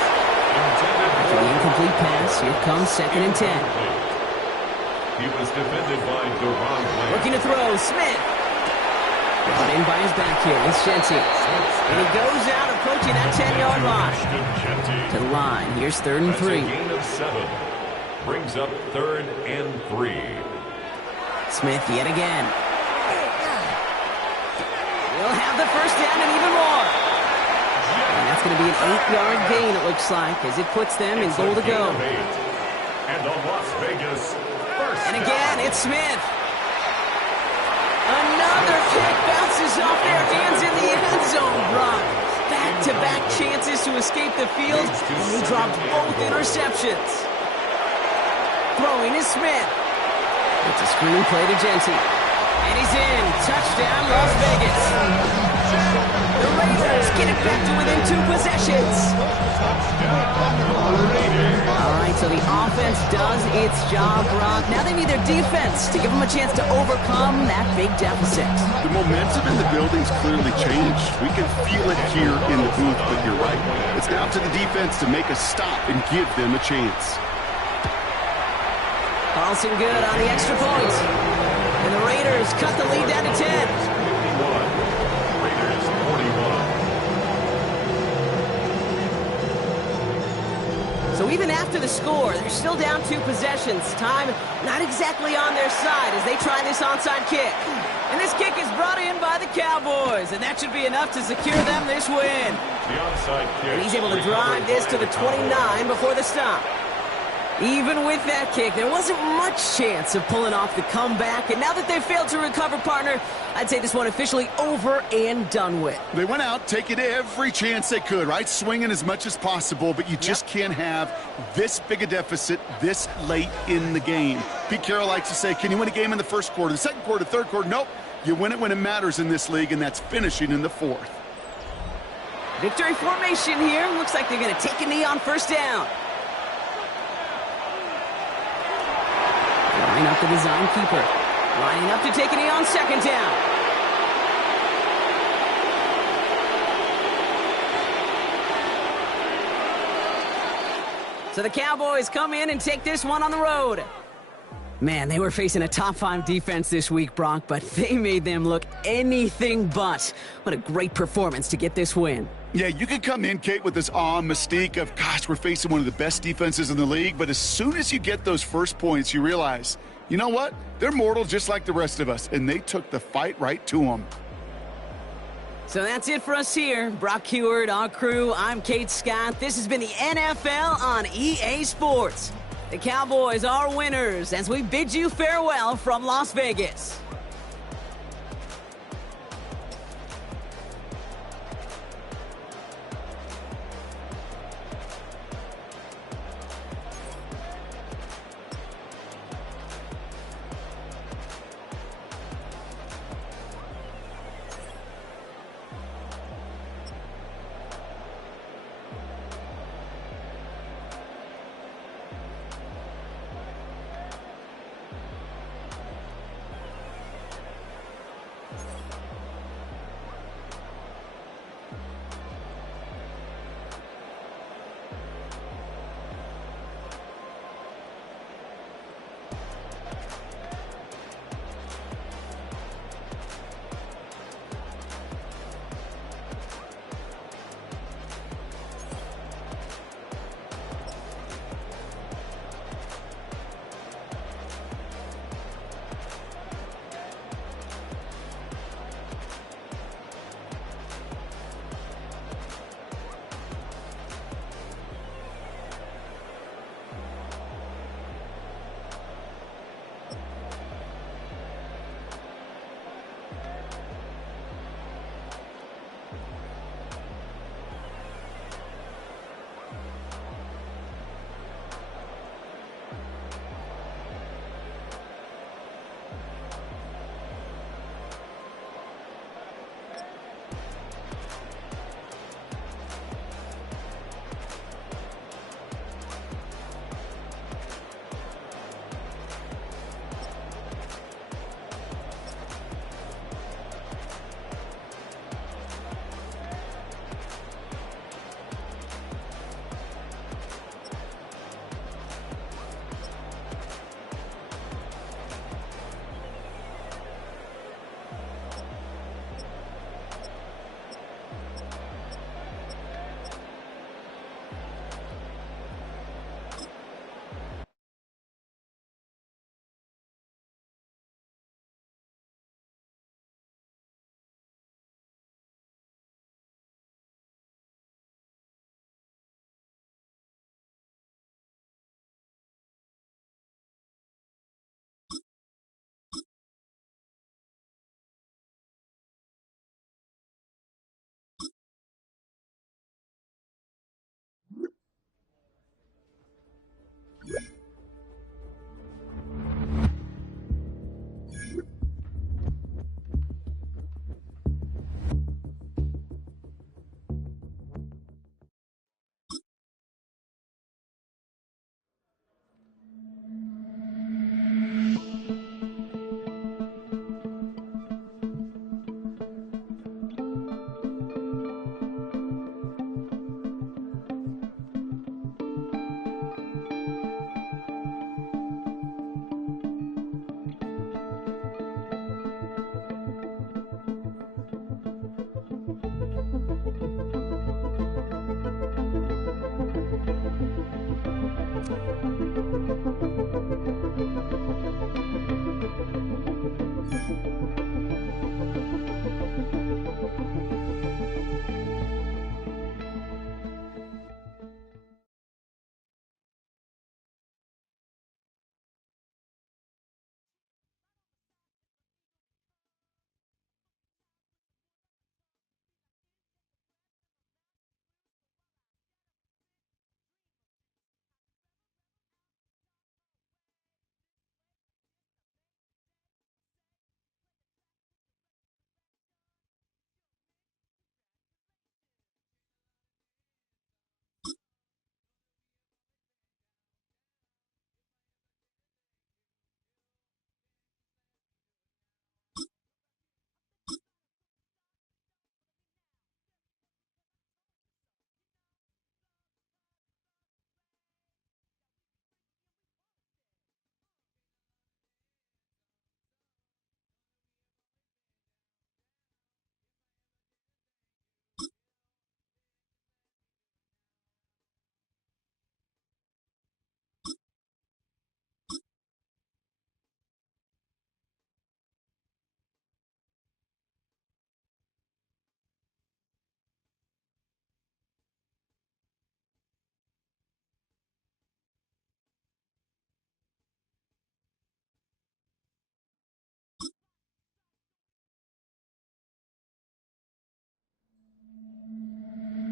After the incomplete pass, here comes 2nd and 10. He was defended by Duron Bland. Looking to throw, Smith. Brought in by his back here, it's Shenty. And he goes out approaching that 10-yard line. To the line, here's 3rd and 3. That's a gain of 7. Brings up 3rd and 3. Smith yet again. He'll have the first down and even more. And that's going to be an 8-yard gain, it looks like, as it puts them in goal to go. And the Las Vegas first And again, it's Smith. Another kick bounces off their hands in the end zone, Brock. Back-to-back chances to escape the field, and he dropped both interceptions. Throwing is Smith. It's a screen play to Genty. And he's in. Touchdown, Las Vegas. The Raiders get it back to within 2 possessions. All right, so the offense does its job, Brock. Now they need their defense to give them a chance to overcome that big deficit. The momentum in the building's clearly changed. We can feel it here in the booth, but you're right. It's now to the defense to make a stop and give them a chance. Carlson good on the extra point. And the Raiders cut the lead down to 10. Raiders 41. So even after the score, they're still down 2 possessions. Time not exactly on their side as they try this onside kick. And this kick is brought in by the Cowboys, and that should be enough to secure them this win. The onside kick. And he's able to drive this to the 29 before the stop. Even with that kick, there wasn't much chance of pulling off the comeback. And now that they've failed to recover, partner, I'd say this one officially over and done with. They went out taking every chance they could, right? Swinging as much as possible, but you just can't have this big a deficit this late in the game. Pete Carroll likes to say, can you win a game in the first quarter, the second quarter, third quarter? Nope. You win it when it matters in this league, and that's finishing in the 4th. Victory formation here. Looks like they're going to take a knee on first down. Line up the design keeper. Lining up to take a knee on second down. So the Cowboys come in and take this one on the road. Man, they were facing a top 5 defense this week, Brock, but they made them look anything but. What a great performance to get this win. Yeah, you can come in, Kate, with this awe and mystique of, gosh, we're facing one of the best defenses in the league, but as soon as you get those first points, you realize, you know what? They're mortal just like the rest of us, and they took the fight right to them. So that's it for us here. Brock Heward, our crew, I'm Kate Scott. This has been the NFL on EA Sports. The Cowboys are winners as we bid you farewell from Las Vegas.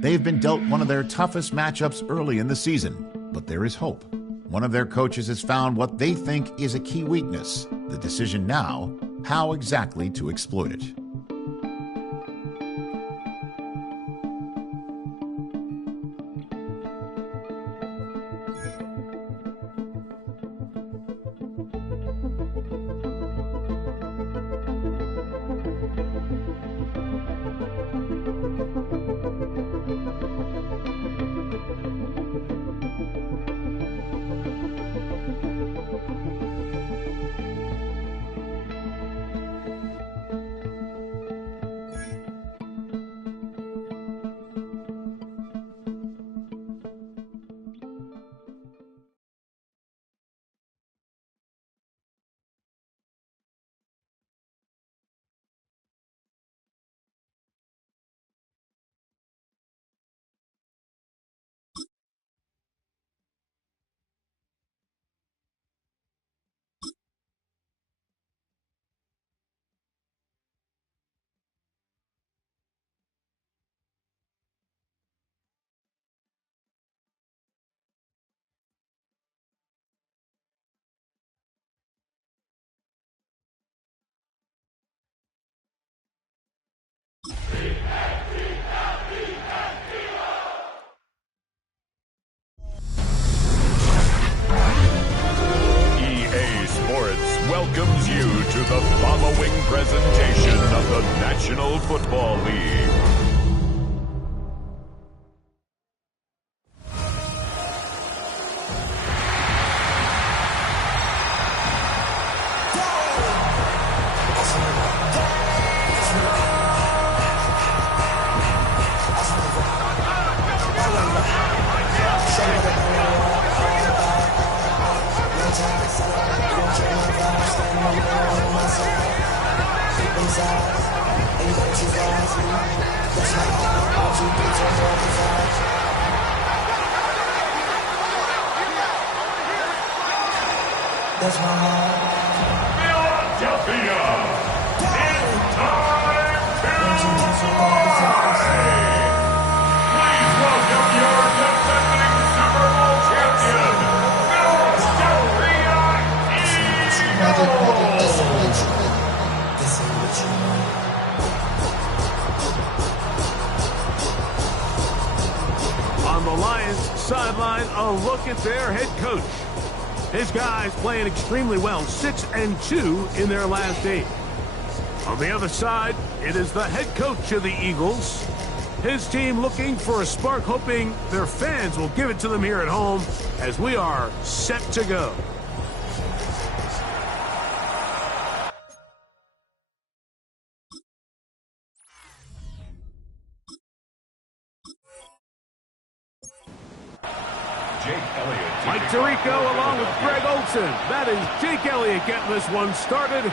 They've been dealt one of their toughest matchups early in the season, but there is hope. One of their coaches has found what they think is a key weakness. The decision now, how exactly to exploit it. Welcomes you to the following presentation of the National Football League. That's my heart. Philadelphia, it's time to play! Please welcome your defending Super Bowl champion, Philadelphia Eagles! On the Lions sideline, a look at their head coach. His guys playing extremely well, 6-2 in their last 8. On the other side, it is the head coach of the Eagles. His team looking for a spark, hoping their fans will give it to them here at home as we are set to go. Mike Tirico along with Greg Olsen. That is Jake Elliott getting this one started.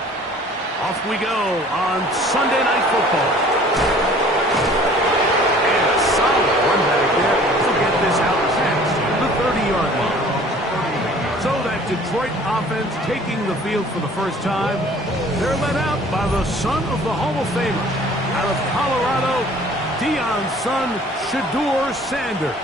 Off we go on Sunday Night Football. And a solid run back there to get this out past the 30-yard line. So that Detroit offense taking the field for the first time. They're led out by the son of the Hall of Famer. Out of Colorado, Deion's son, Shedeur Sanders.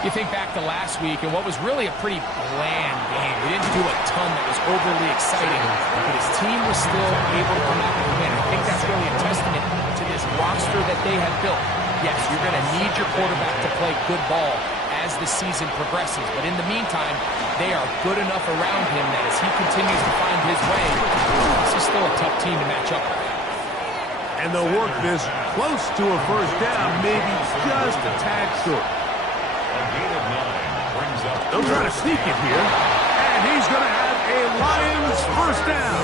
You think back to last week and what was really a pretty bland game. We didn't do a ton that was overly exciting, but his team was still able to come out with a win. I think that's really a testament to this roster that they have built. Yes, you're going to need your quarterback to play good ball as the season progresses, but in the meantime, they are good enough around him that as he continues to find his way, this is still a tough team to match up with. And they'll work this close to a first down, maybe just a tad short. They'll try to sneak it here, and he's going to have a Lions first down.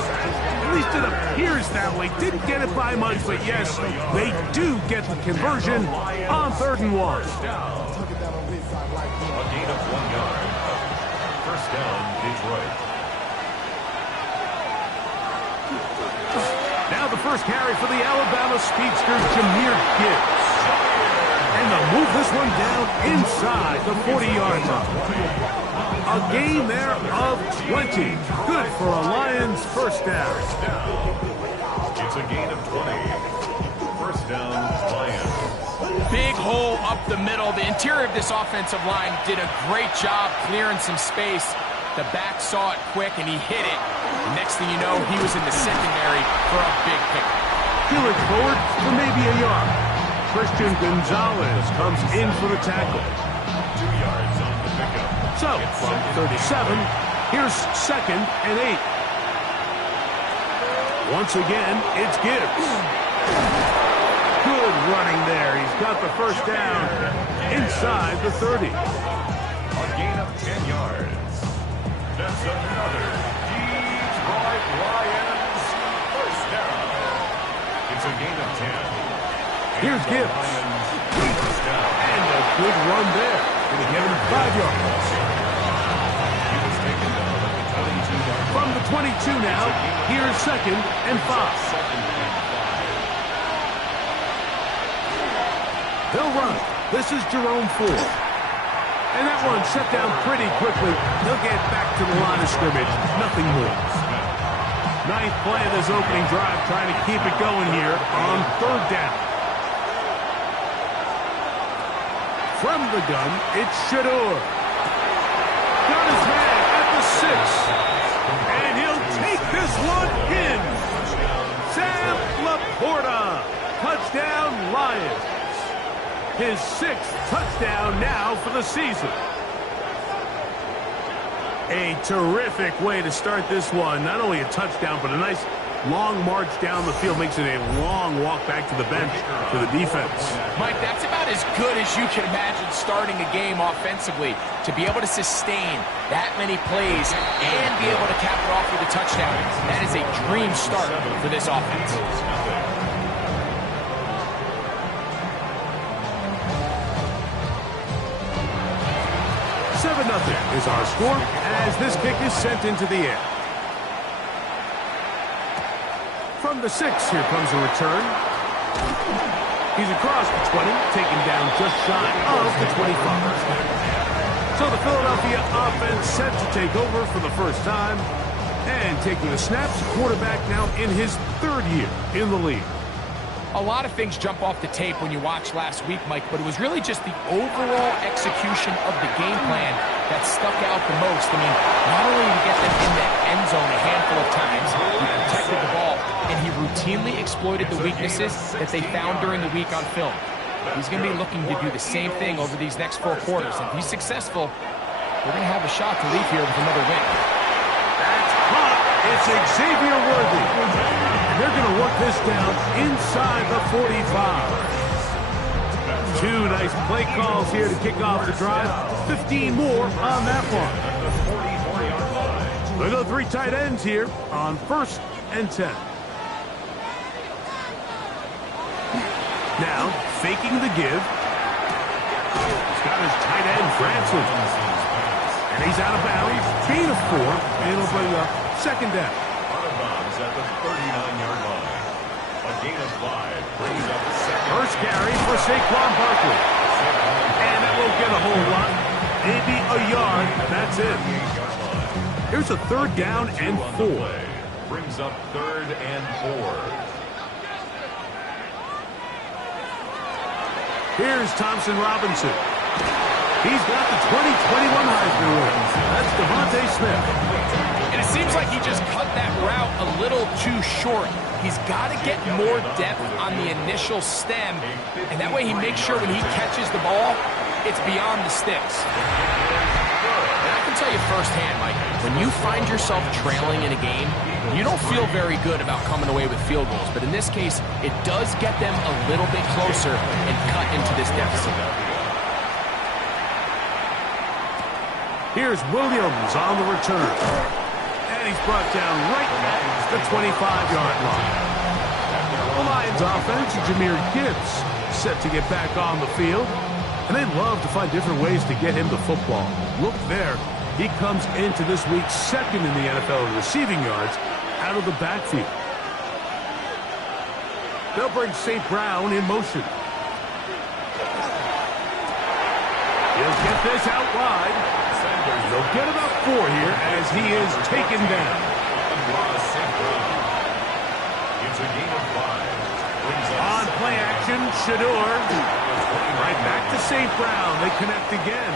At least it appears that way. Didn't get it by much, but yes, they do get the conversion on 3rd and 1. A gain of 1 yard. First down, Detroit. Now the first carry for the Alabama speedster, Jahmyr Gibbs. And they'll move this one down inside the 40-yard line. A gain there of 20. Good for a Lions first down. It's a gain of 20. First down, Lions. big hole up the middle. The interior of this offensive line did a great job clearing some space. The back saw it quick, and he hit it. Next thing you know, he was in the secondary for a big pickup. He'll look forward for maybe a yard. Christian Gonzalez comes in for the tackle. 2 yards on the pickup. So, from 37, here's 2nd and 8. Once again, it's Gibbs. Good running there. He's got the first down inside the 30. A gain of 10 yards. That's another Detroit Lions first down. It's a gain of 10. Here's Gibbs. First down. And a good run there. Going to give him 5 yards. He was taken down at the 22-yard line. From the 22 now, here's 2nd and 5. Second and 5. They'll run. This is Jerome Ford. And that one set down pretty quickly. He'll get back to the line of scrimmage. Nothing more. 9th play of this opening drive, trying to keep it going here on 3rd down. From the gun, it's Shador. Got his man at the 6. And he'll take this one in. Sam Laporta. Touchdown, Lions. His 6th touchdown now for the season. A terrific way to start this one. Not only a touchdown, but a nice long march down the field. Makes it a long walk back to the bench for the defense. Mike, that's about as good as you can imagine starting a game offensively. To be able to sustain that many plays and be able to cap it off with a touchdown, that is a dream start for this offense. 7-0 is our score as this kick is sent into the air. From the 6, here comes a return. He's across the 20, taken down just shy of the 25. So the Philadelphia offense set to take over for the first time. And taking the snaps, quarterback now in his 3rd year in the league. A lot of things jump off the tape when you watch last week, Mike, but it was really just the overall execution of the game plan that stuck out the most. I mean, not only did he get them in the end zone a handful of times, he protected the ball, and he routinely exploited the weaknesses that they found during the week on film. He's going to be looking to do the same thing over these next 4 quarters. If he's successful, they're going to have a shot to leave here with another win. That's caught. It's Xavier Worthy. They're going to work this down inside the 45. 2 nice play calls here to kick off the drive. 15 more on that one. They'll go 3 tight ends here on 1st and 10. Now, faking the give. He's got his tight end, Branson. And he's out of bounds. Gain of 4. And it'll bring up 2nd down. Out of bounds at the 39-yard line. A gain of 5 brings up 2nd. First carry for Saquon Barkley. And that won't get a whole lot. Maybe a yard. That's it. Here's a 3rd down and 4. Brings up 3rd and 4. Here's Thompson Robinson. He's got the 2021 Heisman winner. That's Devontae Smith. And it seems like he just cut that route a little too short. He's got to get more depth on the initial stem, and that way he makes sure when he catches the ball, it's beyond the sticks. And I can tell you firsthand, Mike, when you find yourself trailing in a game, you don't feel very good about coming away with field goals. But in this case, it does get them a little bit closer and cut into this deficit. Here's Williams on the return. And he's brought down right at the 25-yard line. The Lions offense, Jahmyr Gibbs, set to get back on the field. And they love to find different ways to get him the football. Look there. He comes into this week 2nd in the NFL in receiving yards out of the backfield. They'll bring St. Brown in motion. He'll get this out wide. They'll get about 4 here as he is taken down. It's a gain of 5. On play action, Shador. right, back to St. Brown. They connect again.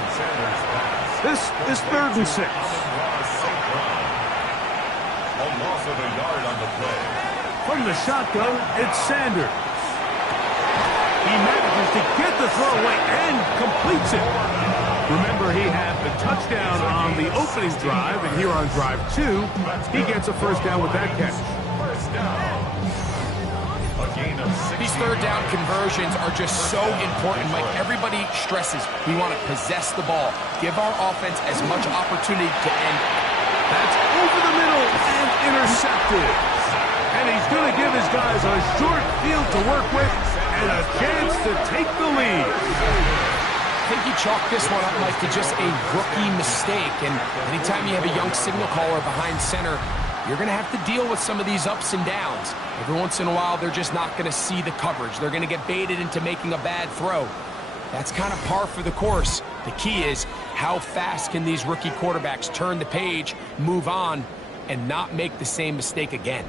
This is 3rd and 6. A loss of a yard on the play. From the shotgun, it's Sanders. He manages to get the throw away and completes it. Remember, he had the touchdown on the opening drive, and here on drive 2, he gets a first down with that catch. First down. A gain of 6. These third down conversions are just so important, Mike. Everybody stresses we want to possess the ball, give our offense as much opportunity to end. That's over the middle and intercepted. And he's going to give his guys a short field to work with and a chance to take the lead. I think he chalked this one up, Mike, to just a rookie mistake. And anytime you have a young signal caller behind center, you're going to have to deal with some of these ups and downs. Every once in a while, they're just not going to see the coverage. They're going to get baited into making a bad throw. That's kind of par for the course. The key is how fast can these rookie quarterbacks turn the page, move on, and not make the same mistake again.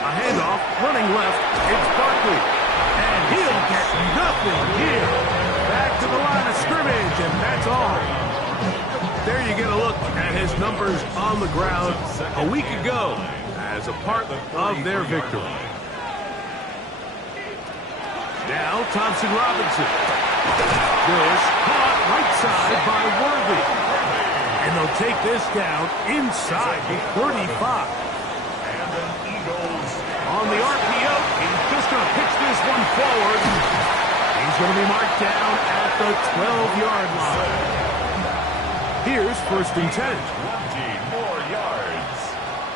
A handoff, running left, it's Barkley. And he'll get nothing here. Back to the line of scrimmage, and that's all. There you get a look at his numbers on the ground a week ago as a part of their victory. Now, Thompson Robinson. This caught right side by Worthy. And they'll take this down inside the 35. On the RPO, he's just going to pitch this one forward. He's going to be marked down at the 12-yard line. Here's 1st and 10. 20 more yards.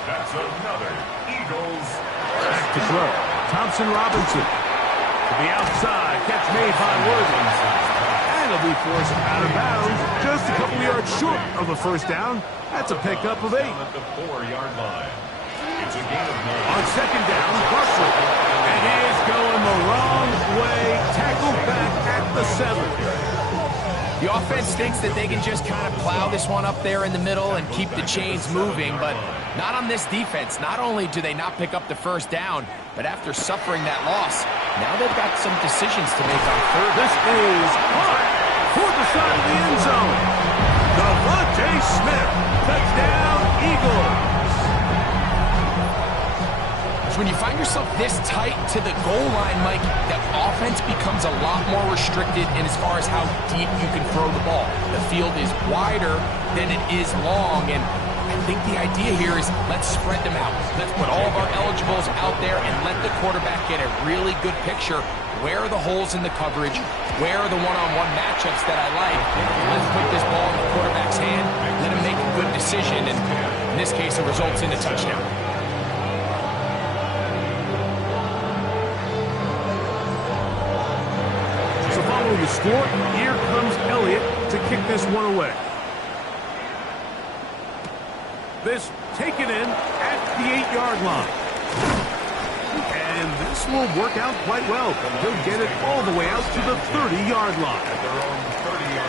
That's another Eagles. Back to throw. Thompson Robinson. To the outside. Catch made by Worthy. And he'll be forced out of bounds. Just a couple yards short of a first down. That's a pickup of 8. At the 4-yard line. It's a gain of 9. On 2nd down, Barkley. And he is going the wrong way. Tackled back at the 7. The offense thinks that they can just kind of plow this one up there in the middle and keep the chains moving, but not on this defense. Not only do they not pick up the first down, but after suffering that loss, now they've got some decisions to make on 3rd. This is caught for the side of the end zone. Devontae Smith, touchdown, Eagles. So when you find yourself this tight to the goal line, Mike, the offense becomes a lot more restricted in as far as how deep you can throw the ball. The field is wider than it is long, and I think the idea here is let's spread them out. Let's put all of our eligibles out there and let the quarterback get a really good picture. Where are the holes in the coverage? Where are the one-on-one matchups that I like? Let's put this ball in the quarterback's hand, let him make a good decision, and in this case, it results in a touchdown. The score, here comes Elliott to kick this one away. This taken in at the 8-yard line. And this will work out quite well. He'll get it all the way out to the 30-yard line.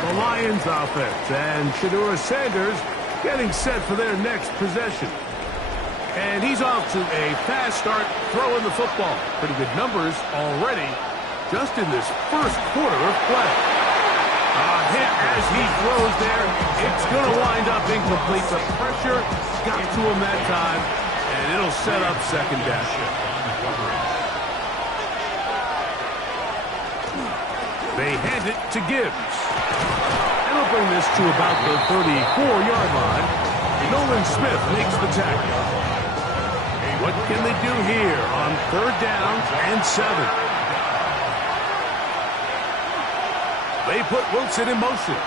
The Lions offense and Shedeur Sanders getting set for their next possession. And he's off to a fast start throwing the football. Pretty good numbers already. Just in this first quarter of play. A hit as he throws there. It's going to wind up incomplete. The pressure got to him that time, and it'll set up 2nd down. They hand it to Gibbs. And he'll bring this to about the 34-yard line. Nolan Smith makes the tackle. What can they do here on 3rd down and 7? They put Wilson in motion.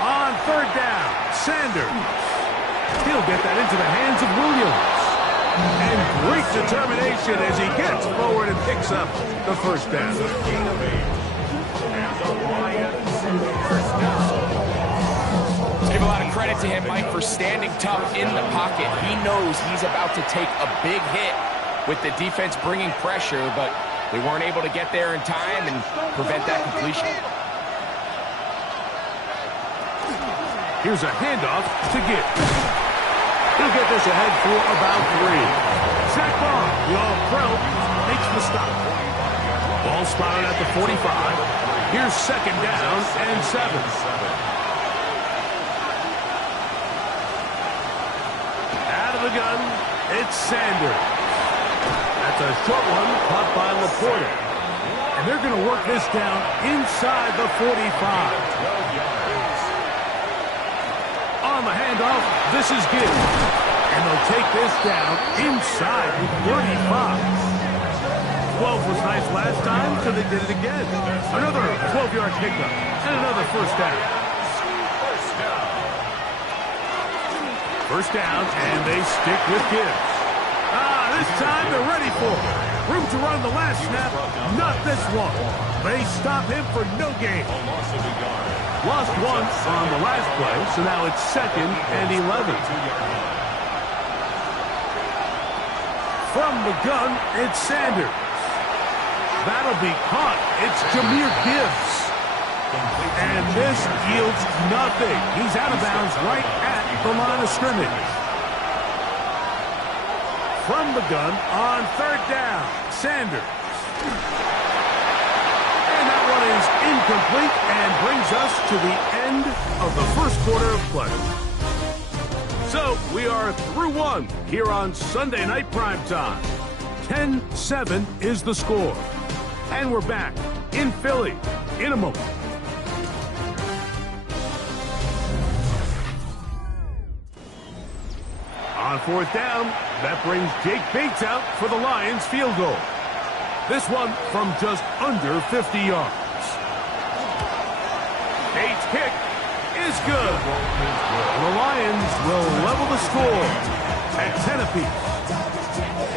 On 3rd down, Sanders. He'll get that into the hands of Williams. And great determination as he gets forward and picks up the first down. Let's give a lot of credit to him, Mike, for standing tough in the pocket. He knows he's about to take a big hit with the defense bringing pressure, but they weren't able to get there in time and prevent that completion. Here's a handoff to Gibbs. He'll get this ahead for about 3. Zach Ball, the all-pro, makes the stop. Ball spotted at the 45. Here's second down and 7. Out of the gun, it's Sanders. That's a short one caught by Laporta. And they're going to work this down inside the 45. On the handoff, this is Gibbs. And they'll take this down inside the 35. 12 was nice last time, so they did it again. Another 12-yard pickup and another first down. First down, and they stick with Gibbs. This time they're ready for it. Room to run the last snap, not this one. They stop him for no gain. Lost one on the last play, so now it's 2nd and 11. From the gun, it's Sanders. That'll be caught. It's Jahmyr Gibbs. And this yields nothing. He's out of bounds right at the line of scrimmage. From the gun on 3rd down, Sanders. And that one is incomplete and brings us to the end of the first quarter of play. So we are through one here on Sunday Night Primetime. 10-7 is the score. And we're back in Philly in a moment. On 4th down, that brings Jake Bates out for the Lions field goal. This one from just under 50 yards. Bates' kick is good. The Lions will level the score at 10 apiece.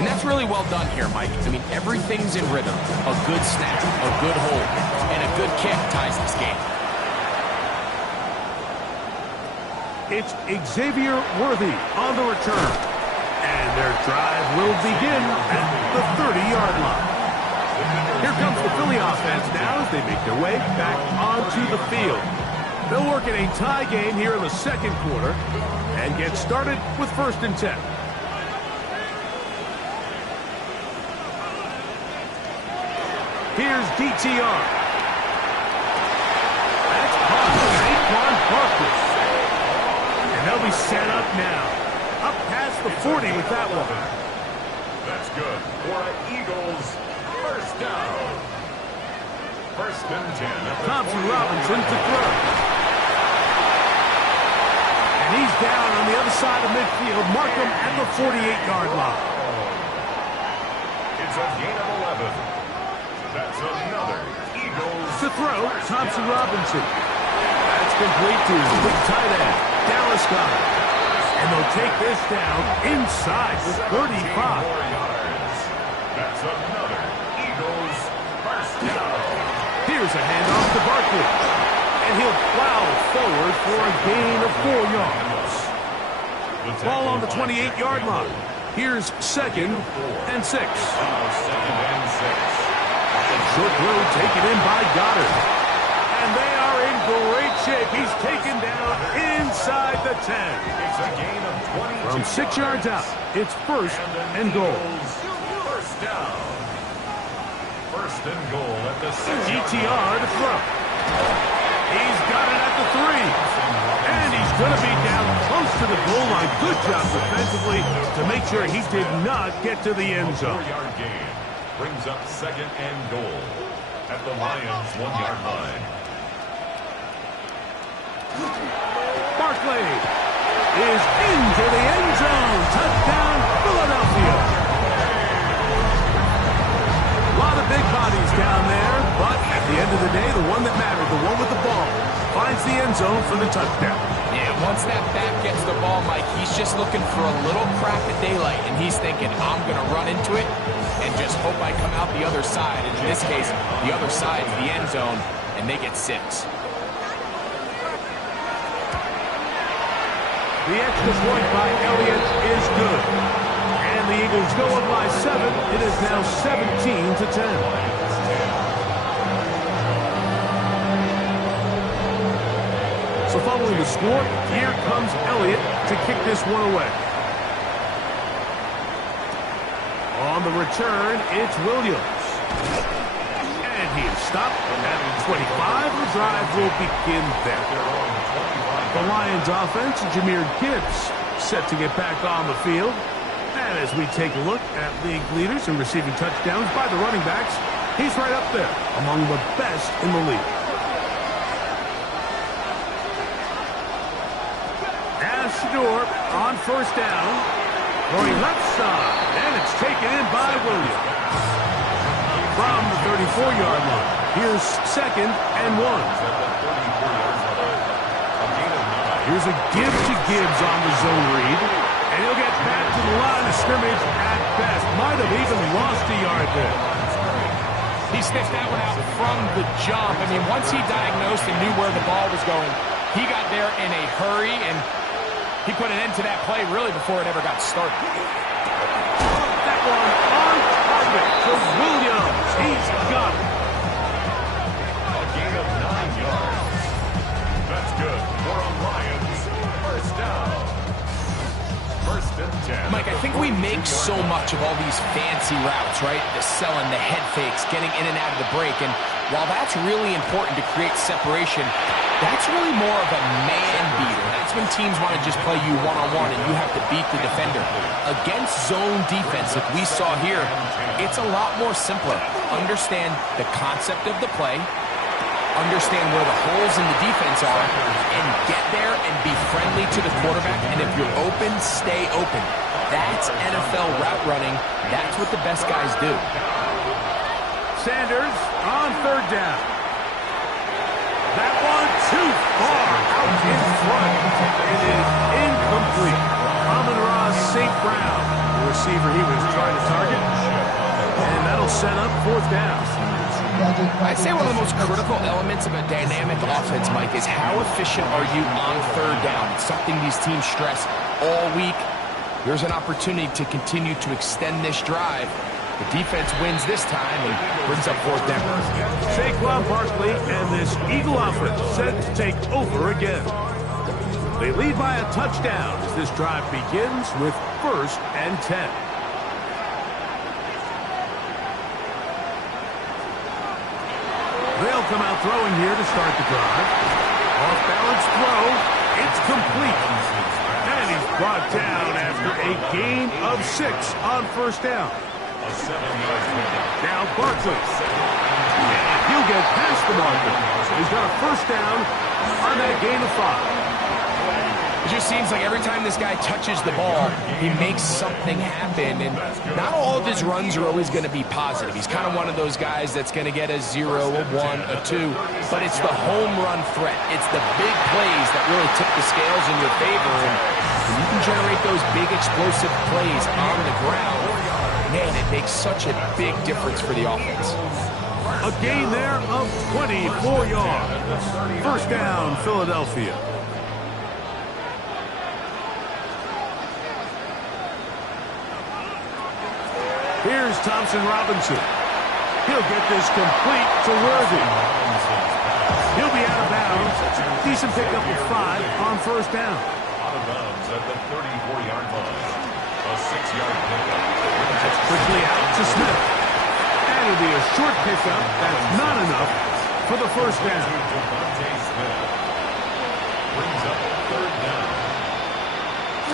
And that's really well done here, Mike. I mean, everything's in rhythm. A good snap, a good hold, and a good kick ties this game. It's Xavier Worthy on the return. And their drive will begin at the 30-yard line. Here comes the Philly offense now as they make their way back onto the field. They'll work in a tie game here in the second quarter and get started with 1st and 10. Here's DTR. That's Saquon Barkley. And they'll be set up now. Up past the 40 with that one. That's good for Eagles. First down. 1st and 10. Thompson Robinson to throw. And he's down on the other side of midfield. Mark him at the 48-yard line. It's a gain of 11. That's another Eagles. To throw, Thompson Robinson. That's complete to the big tight end, Dallas Scott. And they'll take this down inside the 35. That's another Eagles first down. Here's a handoff to Barkley. And he'll plow forward for a gain of 4 yards. Ball on the 28-yard line. Here's 2nd and 6. Short throw taken in by Goddard. And they are in great shape. He's taken down inside the 10. It's a gain of 20. From 6 yards out, it's 1st and goal. First down. 1st and goal at the 6-yard DTR to throw. He's got it at the 3. And he's going to be down close to the goal line. Good job defensively to make sure he did not get to the end zone. 4-yard gain. Brings up 2nd and goal at the Lions 1-yard line. Barkley is into the end zone. Touchdown, Philadelphia. A lot of big bodies down there, but at the end of the day, the one that mattered, the one with the ball, finds the end zone for the touchdown. Yeah, once that back gets the ball, Mike, he's just looking for a little crack of daylight, and he's thinking, I'm going to run into it and just hope I come out the other side. And in this case, the other side is the end zone, and they get 6. The extra point by Elliott is good. And the Eagles go up by 7. It is now 17-10. So following seal the score. Here comes Elliott to kick this one away. On the return, it's Williams. And he is stopped at 25. The drive will begin there. The Lions offense, Jahmyr Gibbs, set to get back on the field. And as we take a look at league leaders in receiving touchdowns by the running backs, he's right up there among the best in the league. Shador on first down, going left side, and it's taken in by Williams. From the 34-yard line, here's 2nd and 1. Here's a give to Gibbs on the zone read, and he'll get back to the line of scrimmage at best. Might have even lost a yard there. He sniffed that one out from the jump. I mean, once he diagnosed and knew where the ball was going, he got there in a hurry, and he put an end to that play really before it ever got started. That one on target to Williams. He's got it. A gain of 9 yards. That's good for a Lions first down. 1st and 10. Mike, I think we make so much of all these fancy routes, right? The selling, the head fakes, getting in and out of the break. And while that's really important to create separation, that's really more of a man beater. That's when teams want to just play you one-on-one and you have to beat the defender. Against zone defense, like we saw here, it's a lot more simpler. Understand the concept of the play, understand where the holes in the defense are, and get there and be friendly to the quarterback. And if you're open, stay open. That's NFL route running. That's what the best guys do. Sanders on 3rd down. That one too far out in front. It is incomplete. Amon-Ra St. Brown, the receiver he was trying to target. And that'll set up 4th down. I'd say one of the most critical elements of a dynamic offense, Mike, is how efficient are you on 3rd down? It's something these teams stress all week. Here's an opportunity to continue to extend this drive. The defense wins this time and brings up 4th down. Saquon Barkley and this Eagle offense set to take over again. They lead by a touchdown as this drive begins with 1st and 10. They'll come out throwing here to start the drive. Off-balance throw. It's complete. And he's brought down after a gain of 6 on 1st down. Now Barkley. And he'll get past the marker. He's got a 1st down on that gain of 5. It just seems like every time this guy touches the ball, he makes something happen. And not all of his runs are always going to be positive. He's kind of one of those guys that's going to get a 0, a 1, a 2. But it's the home run threat. It's the big plays that really tip the scales in your favor. And when you can generate those big explosive plays on the ground, man, it makes such a big difference for the offense. A gain there of 24 yards. 1st down, Philadelphia. Here's Thompson Robinson. He'll get this complete to Worthy. He'll be out of bounds. Decent pickup of 5 on 1st down. Out of bounds at the 34-yard line. A 6-yard pickup. That's quickly out to Smith. And it'll be a short pickup. That's not enough for the 1st down. Brings up 3rd down.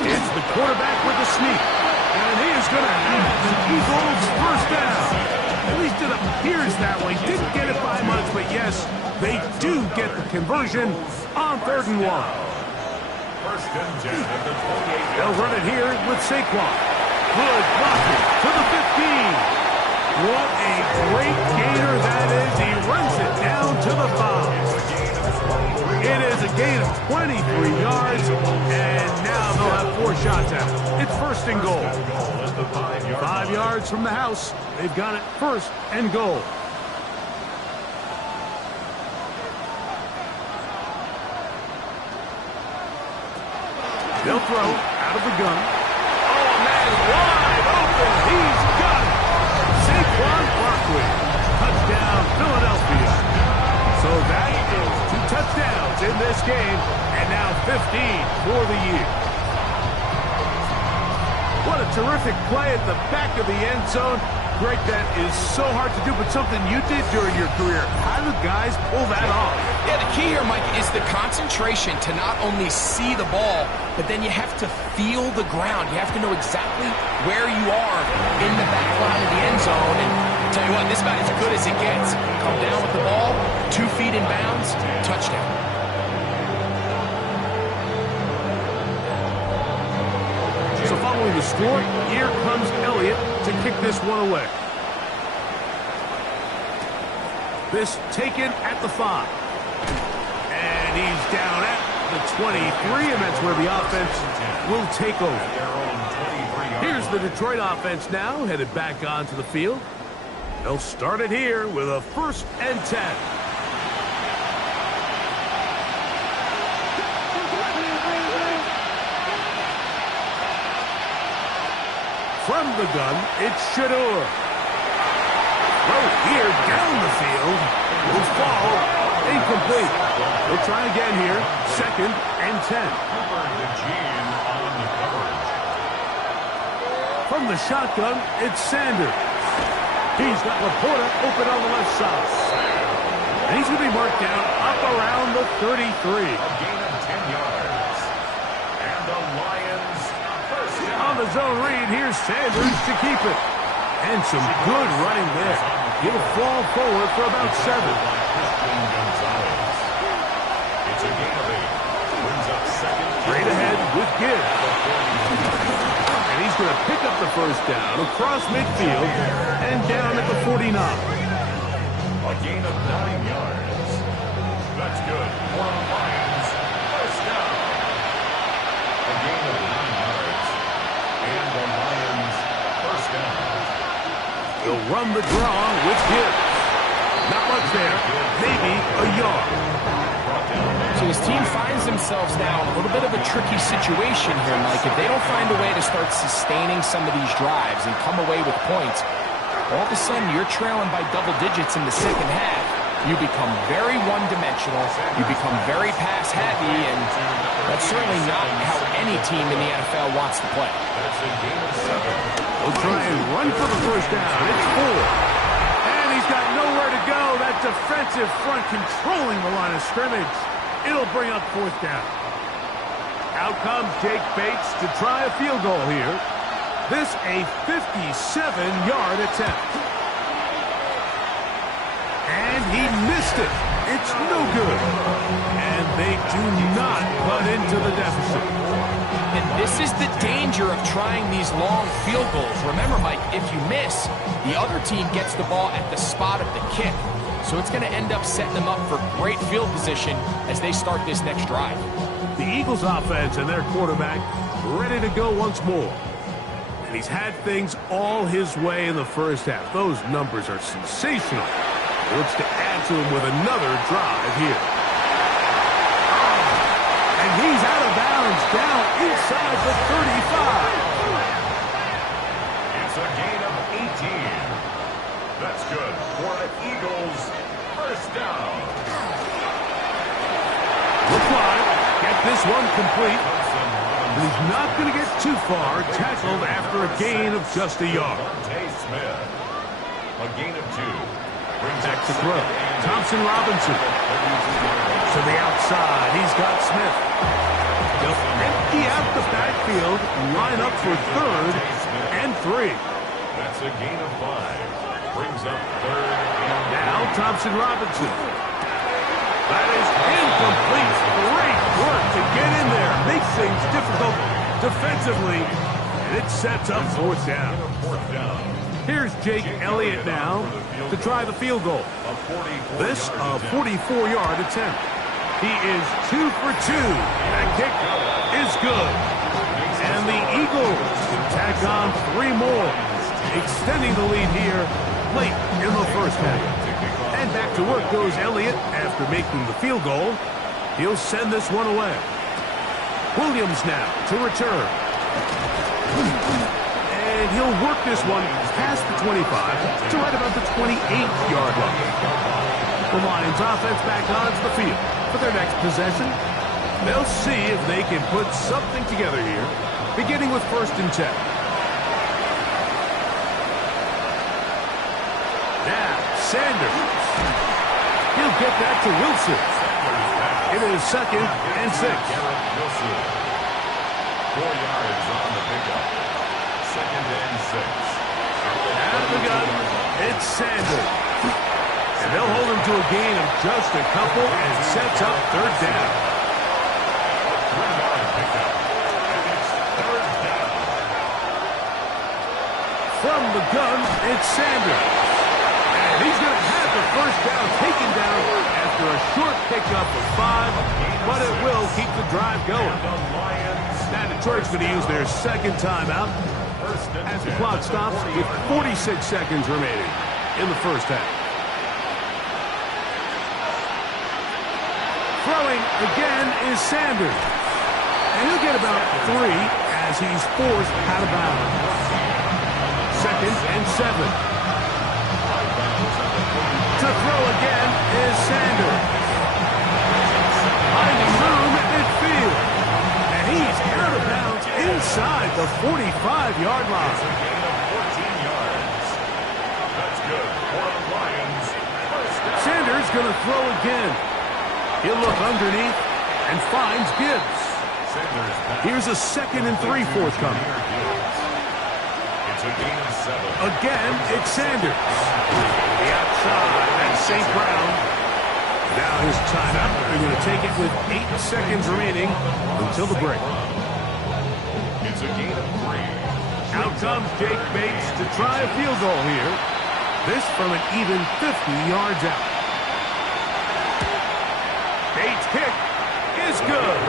It's the quarterback with the sneak. And he is going to have the Eagles' 1st down. At least it appears that way. Didn't get it by much, but yes, they do get the conversion on 3rd and 1. 1st and 10 at the 28. They'll run it here with Saquon. Good blocking to the 15. What a great gainer that is. He runs it down to the 5. It is a gain of 23 yards, and now they'll have 4 shots at it. It's 1st and goal. 5 yards from the house. They've got it 1st and goal. They'll throw out of the gun. Oh, man, wide open. He's got it. Saquon Barkley. Touchdown, Philadelphia. So that is 2 touchdowns in this game, and now 15 for the year. What a terrific play at the back of the end zone. Greg, that is so hard to do, but something you did during your career. How do guys pull that off? Yeah, the key here, Mike, is the concentration to not only see the ball, but then you have to feel the ground. You have to know exactly where you are in the back line of the end zone. And I'll tell you what, this about as good as it gets. Come down with the ball, 2 feet in bounds, touchdown. So following the score, here comes Elliott to kick this one away. This taken at the 5. And he's down at the 23, and that's where the offense will take over. Here's the Detroit offense now, headed back onto the field. They'll start it here with a 1st and 10. From the gun, it's Shador. Throw here down the field. Will fall. Incomplete. We'll try again here. 2nd and 10. From the shotgun, it's Sanders. He's got Laporta open on the left side. And he's going to be marked down up around the 33. A gain of 10 yards. And the Lions first down. On the zone read, here's Sanders to keep it. And some good running there. He'll fall forward for about 7. It's a gain of 8. Brings up 2nd. Straight ahead with Gibbs. And he's going to pick up the 1st down across midfield and down at the 49. A gain of 9 yards. That's good for the Lions. First down. A gain of 9 yards. And the Lions first down. He'll run the draw with Gibbs. Not much there. Maybe a yard. So his team finds themselves now in a little bit of a tricky situation here, Mike. If they don't find a way to start sustaining some of these drives and come away with points, all of a sudden you're trailing by double digits in the 2nd half. You become very one-dimensional. You become very pass-heavy, and that's certainly not how any team in the NFL wants to play. That's a gain of 7. We'll try and run for the 1st down. It's 4. And he's got nowhere to go. That defensive front controlling the line of scrimmage. It'll bring up 4th down. Out comes Jake Bates to try a field goal here. This a 57-yard attempt. And he missed it. It's no good. And they do not cut into the deficit. And this is the danger of trying these long field goals. Remember, Mike, if you miss, the other team gets the ball at the spot of the kick. So it's going to end up setting them up for great field position as they start this next drive. The Eagles offense and their quarterback ready to go once more. And he's had things all his way in the 1st half. Those numbers are sensational. He looks to add to them with another drive here. And he's out of bounds down inside the 35. It's a gain of 18. That's good for the Eagles. First down. Reply. Get this one complete. And he's not going to get too far. Tackled after a gain of just a yard. Smith. A gain of 2. Brings Back up to throw. 2nd. Thompson Robinson. To the outside. He's got Smith. They'll empty out the backfield. Line up for 3rd and 3. That's a gain of 5. Brings up 3rd and Now Thompson Robinson. That is incomplete. Great work to get in there. Makes things difficult defensively. And it sets up 4th down. Here's Jake Elliott now to try the field goal. This a 44-yard attempt. He is 2 for 2. That kick is good. And the Eagles can tack on 3 more, extending the lead here late in the 1st half. And back to work goes Elliott after making the field goal. He'll send this one away. Williams now to return. And he'll work this one past the 25 to right about the 28-yard line. The Lions offense back onto the field for their next possession. They'll see if they can put something together here, beginning with 1st and 10. Now, Sanders. He'll get that to Wilson. It is 2nd and 6. 4 yards on the pickup. 2nd and 6. Out of the gun, it's Sanders. And they'll hold him to a gain of just a couple and sets up 3rd down. 3-yard pickup. And it's 3rd down. From the gun, it's Sanders. And he's going to have the 1st down taken down after a short pickup of 5, but it will keep the drive going. Now Detroit's going to use their 2nd timeout as the clock stops with 46 seconds remaining in the 1st half. Throwing again is Sanders. And he'll get about 3 as he's forced out of bounds. 2nd and 7. To throw again is Sanders. Finding room at midfield. And he's out of bounds inside the 45-yard line. It's a gain of 14 yards. That's good for the Lions. Sanders going to throw again. He'll look underneath and finds Gibbs. Here's a 2nd and 3 forthcoming. It's a gain of 7. Again, it's Sanders. The outside, that's St. Brown. Now his timeout. They're going to take it with 8 seconds remaining until the break. It's a gain of 3. Out comes Jake Bates to try a field goal here. This from an even 50 yards out. Bates' kick is good.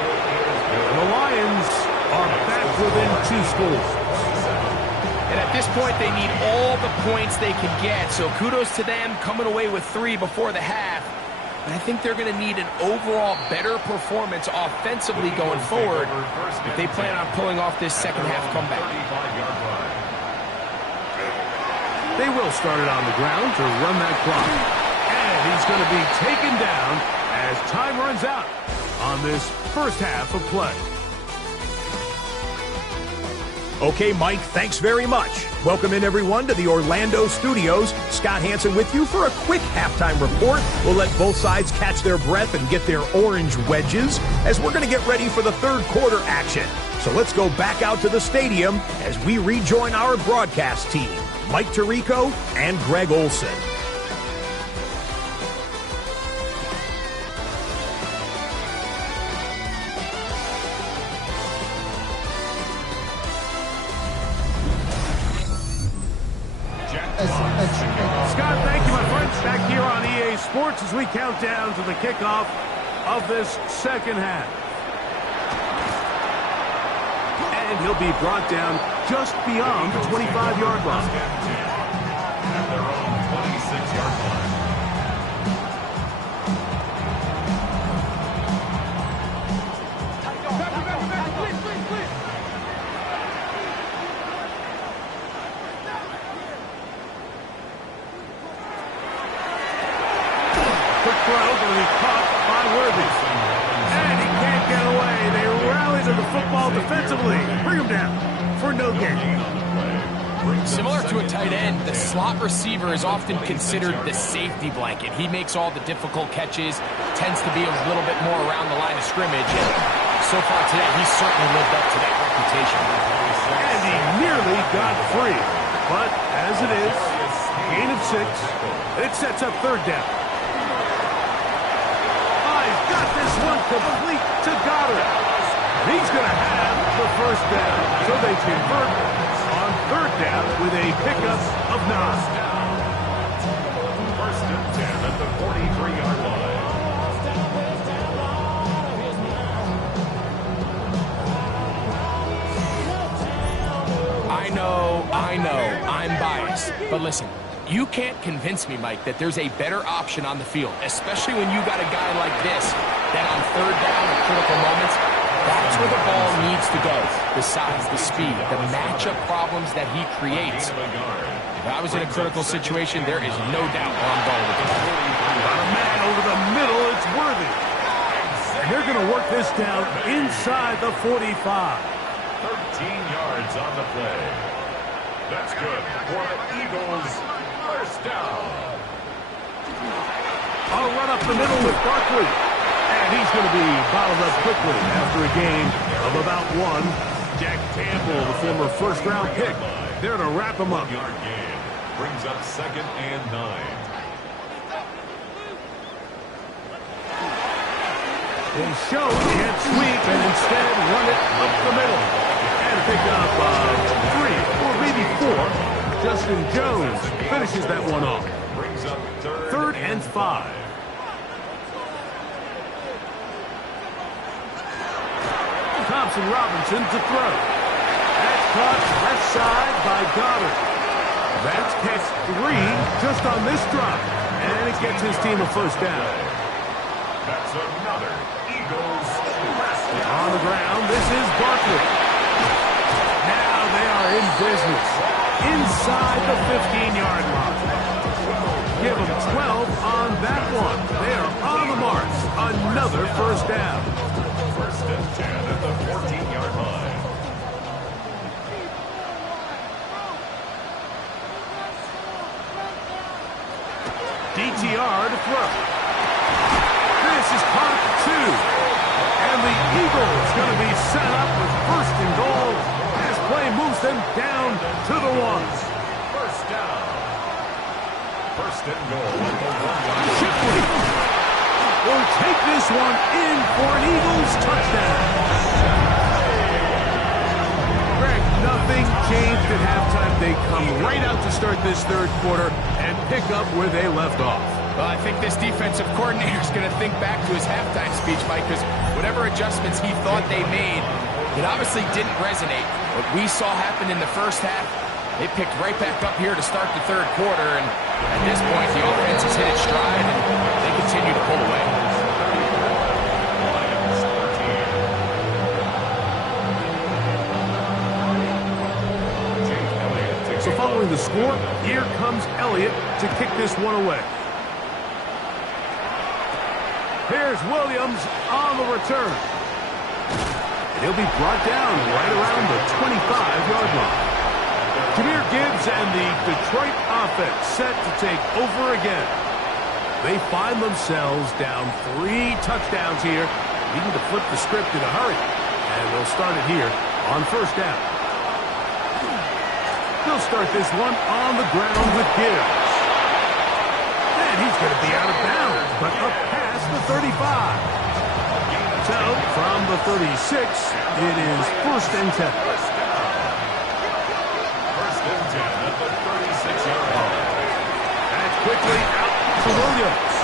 And the Lions are back within 2 scores. And at this point, they need all the points they can get. So kudos to them coming away with 3 before the half. But I think they're going to need an overall better performance offensively going forward if they plan on pulling off this 2nd half comeback. They will start it on the ground to run that clock. And he's going to be taken down as time runs out on this 1st half of play. Okay, Mike, thanks very much. Welcome in, everyone, to the Orlando studios. Scott Hansen with you for a quick halftime report. We'll let both sides catch their breath and get their orange wedges as we're going to get ready for the 3rd quarter action. So let's go back out to the stadium as we rejoin our broadcast team, Mike Tirico and Greg Olson. Scott, thank you, my friends. Back here on EA Sports as we count down to the kickoff of this 2nd half. And he'll be brought down just beyond the 25-yard line. At their own 26-yard line. Quick throw going to be caught by Worthy. And he can't get away. They rally to the football defensively. Bring him down for no gain. Similar to a tight end, the slot receiver is often considered the safety blanket. He makes all the difficult catches, tends to be a little bit more around the line of scrimmage, and so far today, he's certainly lived up to that reputation. And he nearly got free. But as it is, gain of 6, and it sets up 3rd down. He's got this one complete to Goddard. And he's going to have the 1st down. So they convert on 3rd down with a pickup of 9. 1st and 10 at the 43-yard line. I know, I'm biased. But listen, you can't convince me, Mike, that there's a better option on the field, especially when you got a guy like this that on 3rd down at critical moments, that's where the ball needs to go. The size, the speed, the matchup problems that he creates. If I was in a critical situation, there is no doubt where I'm going with it. About a man to work this down inside the 45. 13 yards on the play. That's good for the Eagles. First down. I'll run up the middle with Barkley. And he's going to be bottled up quickly after a gain of about 1. Jack Campbell, the former first-round pick, there to wrap him up. Yard gain brings up 2nd and 9. They show can't sweep and instead run it up the middle. And pick up 3 or maybe 4. Justin Jones finishes that one off. Brings up 3rd and 5. Thompson Robinson to throw. That's caught left side by Goddard. That's catch 3 just on this drive. And it gets his team a first down. That's another Eagles first down. On the ground, this is Barkley. Now they are in business. Inside the 15-yard line. Give them 12 on that one. They are on the mark. Another first down. 1st and 10 at the 14-yard line. DTR to throw. This is part 2. And the Eagles going to be set up with 1st and goal as play moves them down to the 1s. First down. 1st and goal at the 1-yard line. Shipley will take this one in for an Eagles touchdown. Greg, nothing changed at halftime. They come right out to start this 3rd quarter and pick up where they left off. Well, I think this defensive coordinator is going to think back to his halftime speech, Mike, because whatever adjustments he thought they made, it obviously didn't resonate. What we saw happen in the first half, they picked right back up here to start the 3rd quarter, and at this point, the offense has hit its stride, and they continue to pull away. So following the score, here comes Elliott to kick this one away. Here's Williams on the return. He'll be brought down right around the 25-yard line. Jahmyr Gibbs and the Detroit offense set to take over again. They find themselves down 3 touchdowns here, needing to flip the script in a hurry. And they'll start it here on 1st down. They'll start this one on the ground with Gibbs. And he's going to be out of bounds, but up past the 35. So, from the 36, it is 1st and 10. 1st and 10 at the 36-yard line. That's quickly out to Williams.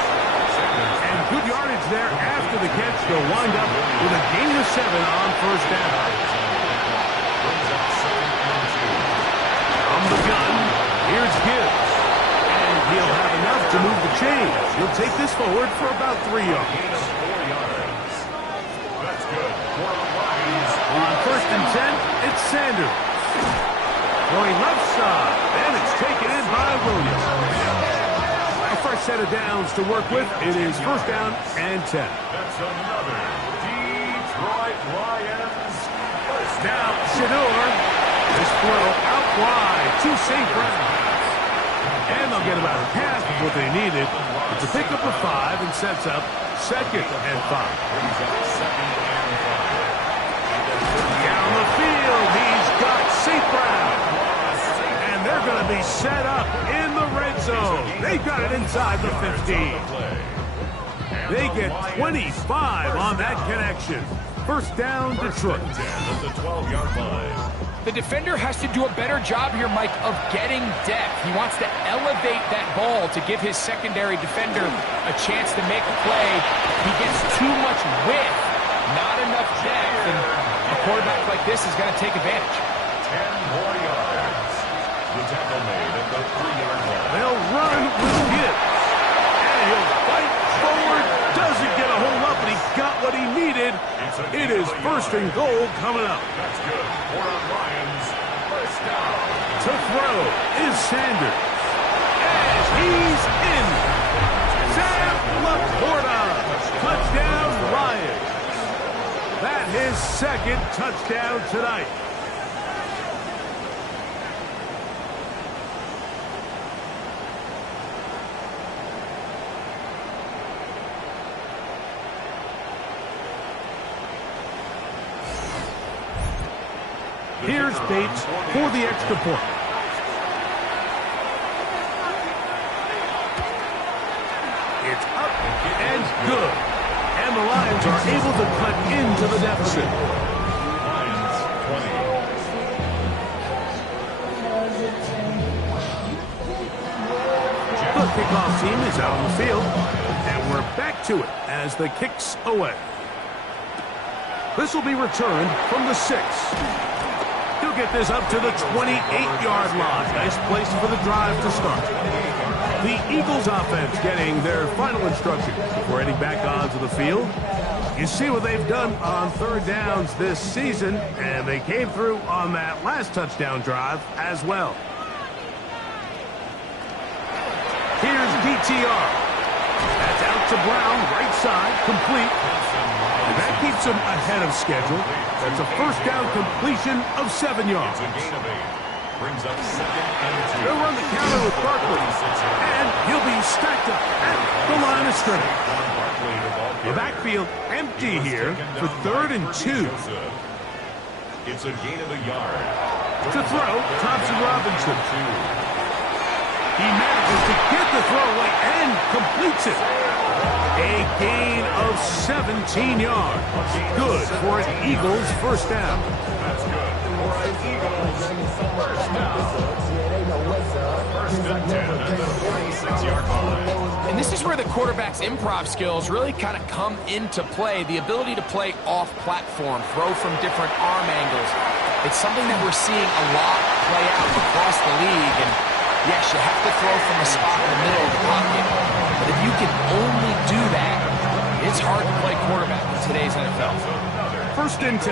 And good yardage there after the catch. They'll wind up with a gain of 7 on 1st down. From the gun, here's Gibbs. And he'll have enough to move the chains. He'll take this forward for about 3 yards. That's good for the Lions. On 1st and 10, it's Sanders. Throwing left side, and it's taken in by Williams. A fresh set of downs to work with. It is 1st down and 10. That's another Detroit Lions first Now, Shador. This throw out wide to St. Brown. And they'll get about half of what they needed. It's a pickup of 5 and sets up 2nd and 5. Down the field, he's got St. Brown. And they're going to be set up in the red zone. They got it inside the 15. They get 25 on that connection. 1st down, Detroit. at the 12-yard line. The defender has to do a better job here, Mike, of getting depth. He wants to elevate that ball to give his secondary defender a chance to make a play. He gets too much width, not enough depth, and a quarterback like this is going to take advantage. 10 more yards. The tackle made at the 3-yard line. They'll run with Gibbs. And he'll fight forward. Doesn't get a hold up, but he got what he needed. It is 1st and goal coming up. That's good for the Lions. First down. To throw is Sanders. As he's in. Sam Laporta. Touchdown, Lions. second touchdown tonight. Here's Bates for the extra point. It's up and good. And the Lions are able to cut into the deficit. Lions 20. The kickoff team is out on the field. And we're back to it as the kick's away. This will be returned from the 6. He'll get this up to the 28-yard line. Nice place for the drive to start. The Eagles offense getting their final instructions before heading back onto the field. You see what they've done on third downs this season, and they came through on that last touchdown drive as well. Here's DTR. That's out to Brown, right side, complete. And that keeps him ahead of schedule. That's a first down completion of 7 yards. It's a gain of 8. Brings up second and 2. They'll run the counter with Barkley. And he'll be stacked up at the line of scrimmage. The backfield empty here for 3rd and 2. It's a gain of a yard. To throw, Thompson Robinson. He manages to get the throw away and completes it. A gain of 17 yards. Good for an Eagles first down. That's good for an Eagles first down. First and 10 at the 46-yard line. And this is where the quarterback's improv skills really kind of come into play. The ability to play off-platform, throw from different arm angles. It's something that we're seeing a lot play out across the league. And yes, you have to throw from a spot in the middle of the pocket. But if you can only do that, it's hard to play quarterback in today's NFL. First and 10.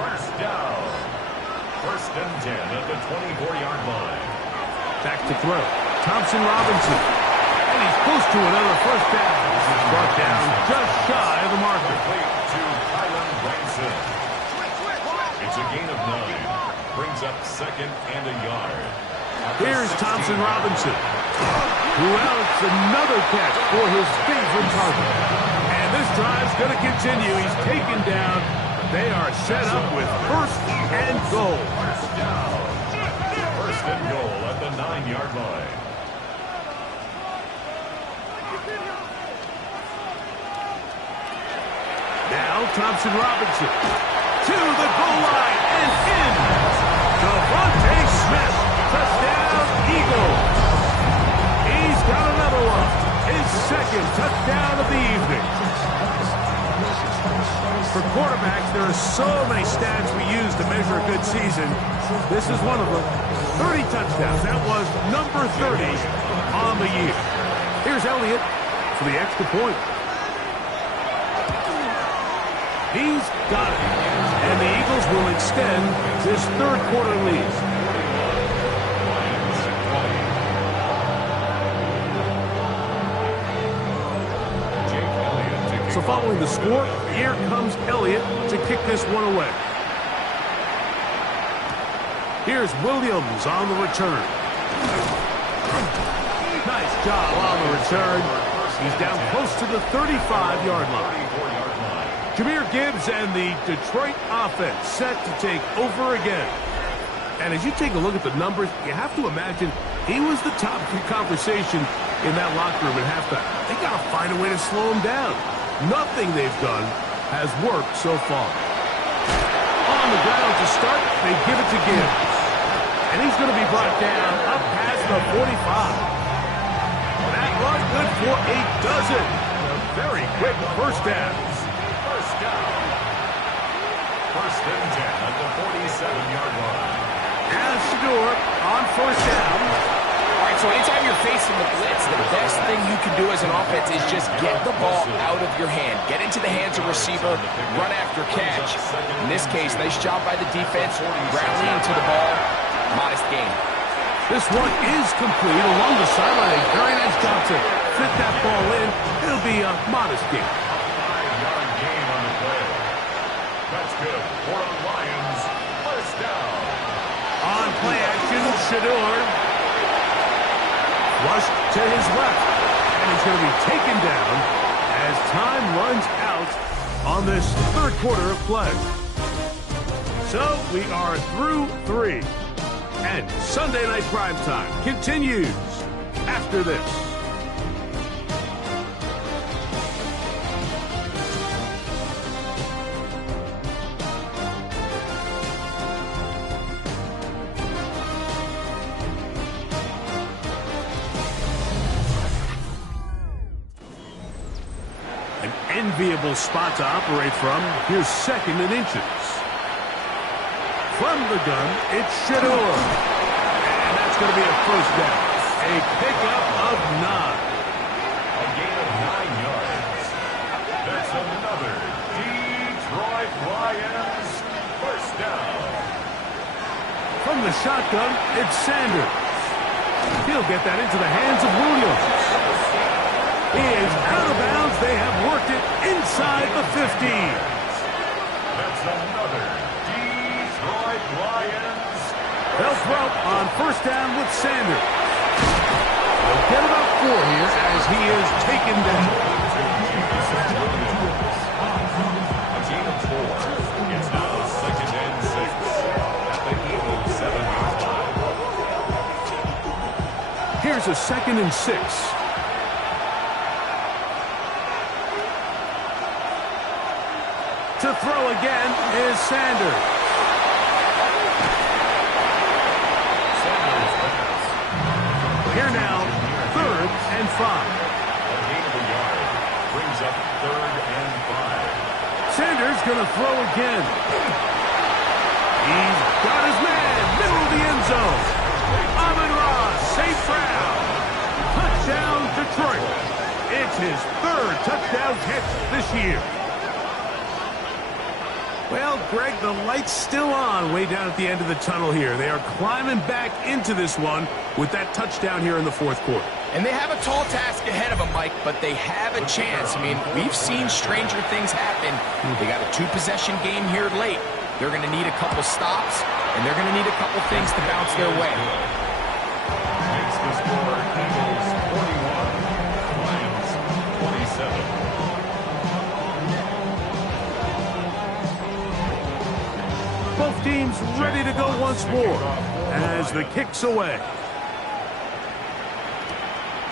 First down. First and 10 at the 24-yard line. Back to throw. Thompson Robinson. And he's close to another first down. This is brought down just shy of the marker. Complete to Kylan Branson. It's a gain of 9. Brings up second and a yard. Here's Thompson Robinson, who else another catch for his favorite target. And this drive's going to continue. He's taken down. They are set up with first and goal. First down. First and goal at the 9-yard line. Now Thompson Robinson to the goal line and in. Devontae Smith. Touchdown, Eagles. He's got another one. His second touchdown of the evening. For quarterbacks, there are so many stats we use to measure a good season. This is one of them. 30 touchdowns. That was number 30 on the year. Here's Elliott for the extra point. He's got it. And the Eagles will extend this third quarter lead. So following the score, here comes Elliott to kick this one away. Here's Williams on the return. Nice job on the return. He's down close to the 35-yard line. Jahmyr Gibbs and the Detroit offense set to take over again. And as you take a look at the numbers, you have to imagine he was the top conversation in that locker room at halftime. They got to find a way to slow him down. Nothing they've done has worked so far. On the ground to start, they give it to Gibbs. And he's going to be brought down up past the 45. That run good for a dozen. A very quick first down. First down. First and 10 at the 47-yard line. And Stewart on first down. So anytime you're facing the blitz, the best thing you can do as an offense is just get the ball out of your hand. Get into the hands of receiver, run after catch. In this case, nice job by the defense, rallying to the ball. Modest gain. This one is complete along the sideline. Very nice job to fit that ball in. It'll be a modest gain. 5-yard gain on the play. That's good for a Lions first down. On play action, Shador. Flushed to his left. And he's going to be taken down as time runs out on this third quarter of play. So we are through 3. And Sunday Night Primetime continues after this. An enviable spot to operate from. Here's second and inches. From the gun, it's Shador. And that's going to be a first down. A pickup of 9. A gain of 9 yards. That's another Detroit Lions first down. From the shotgun, it's Sanders. He'll get that into the hands of Williams. He is out of bounds. They have worked it inside the 15. That's another Detroit Lions. They'll throw on first down with Sanders. They'll get about 4 here as he is taken down. A gain of 4. It's now second and 6 at the Eagles 7-yard line. Here's a second and 6. To throw again is Sanders. Here now, third and 5. A gain of a yard brings up third and 5. Sanders going to throw again. He's got his man, middle of the end zone. Amon-Ra, safe round. Touchdown, Detroit. It's his third touchdown catch this year. Well, Greg, the light's still on way down at the end of the tunnel here. They are climbing back into this one with that touchdown here in the fourth quarter. And they have a tall task ahead of them, Mike, but they have a chance. I mean, we've seen stranger things happen. They got a 2-possession game here late. They're going to need a couple stops, and they're going to need a couple things to bounce their way. Makes the score Eagles 41, Lions 27. Both teams ready to go once more as the kick's away.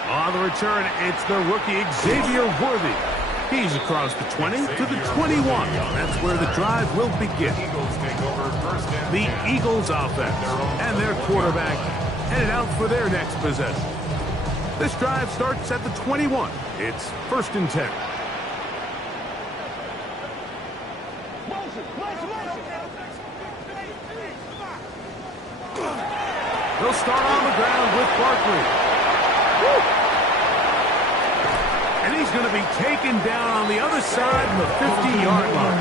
On the return, it's the rookie Xavier Worthy. He's across the 20 to the 21. That's where the drive will begin. The Eagles offense and their quarterback headed out for their next possession. This drive starts at the 21. It's first and 10. They'll start on the ground with Barkley. Woo! And he's going to be taken down on the other side of the 50-yard line.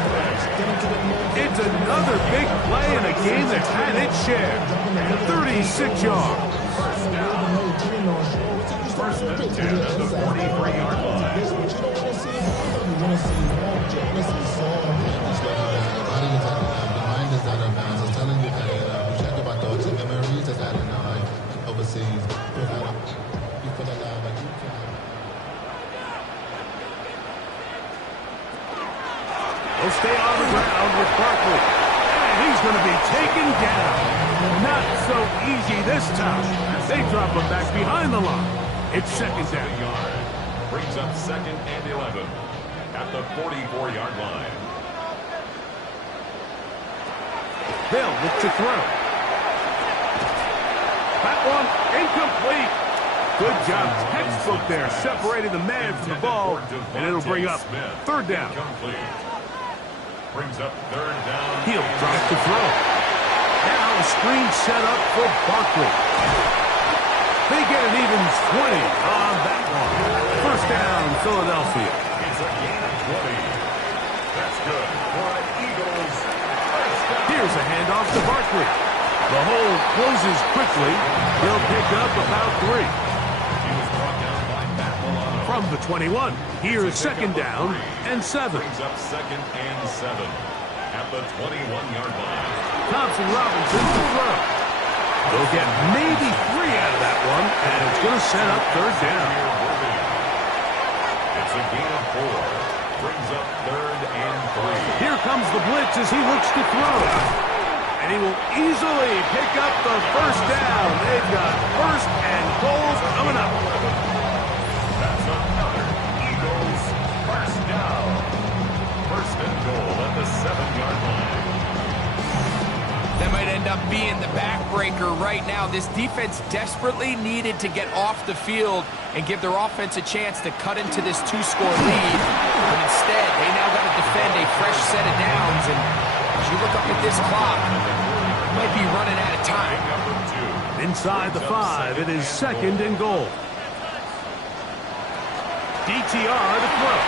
It's another big play in a game that's had its share. 36 yards. First and 10 at the 43-yard line. They'll stay on the ground with Barkley. And he's going to be taken down. Not so easy this time. They drop him back behind the line. It's second down. Brings up second and 11 at the 44-yard line. They'll look to throw. That one incomplete. Good job, textbook there, separating the man from the ball, and it'll bring up third down. Brings up third down. He'll drop to throw. Now a screen set up for Barkley. They get an even 20 on that one. First down, Philadelphia. It's a gain of 20. That's good for the Eagles. First down. Here's a handoff to Barkley. The hole closes quickly. He'll pick up about 3. He was brought down by Matt Milano. From the 21, here's second down and 7. Brings up second and 7 at the 21-yard line. Thompson Robinson to throw. They'll get maybe 3 out of that one, and it's going to set up third down. It's a gain of 4. Brings up 3rd and 3. Here comes the blitz as he looks to throw. And he will easily pick up the first down. They've got 1st and goal coming up. That's another Eagles 1st down. 1st and goal at the 7-yard line. That might end up being the backbreaker right now. This defense desperately needed to get off the field and give their offense a chance to cut into this 2-score lead. But instead, they now got to defend a fresh set of downs. And as you look up at this clock, you might be running out of time. Inside the 5, it is 2nd and goal. DTR to throw.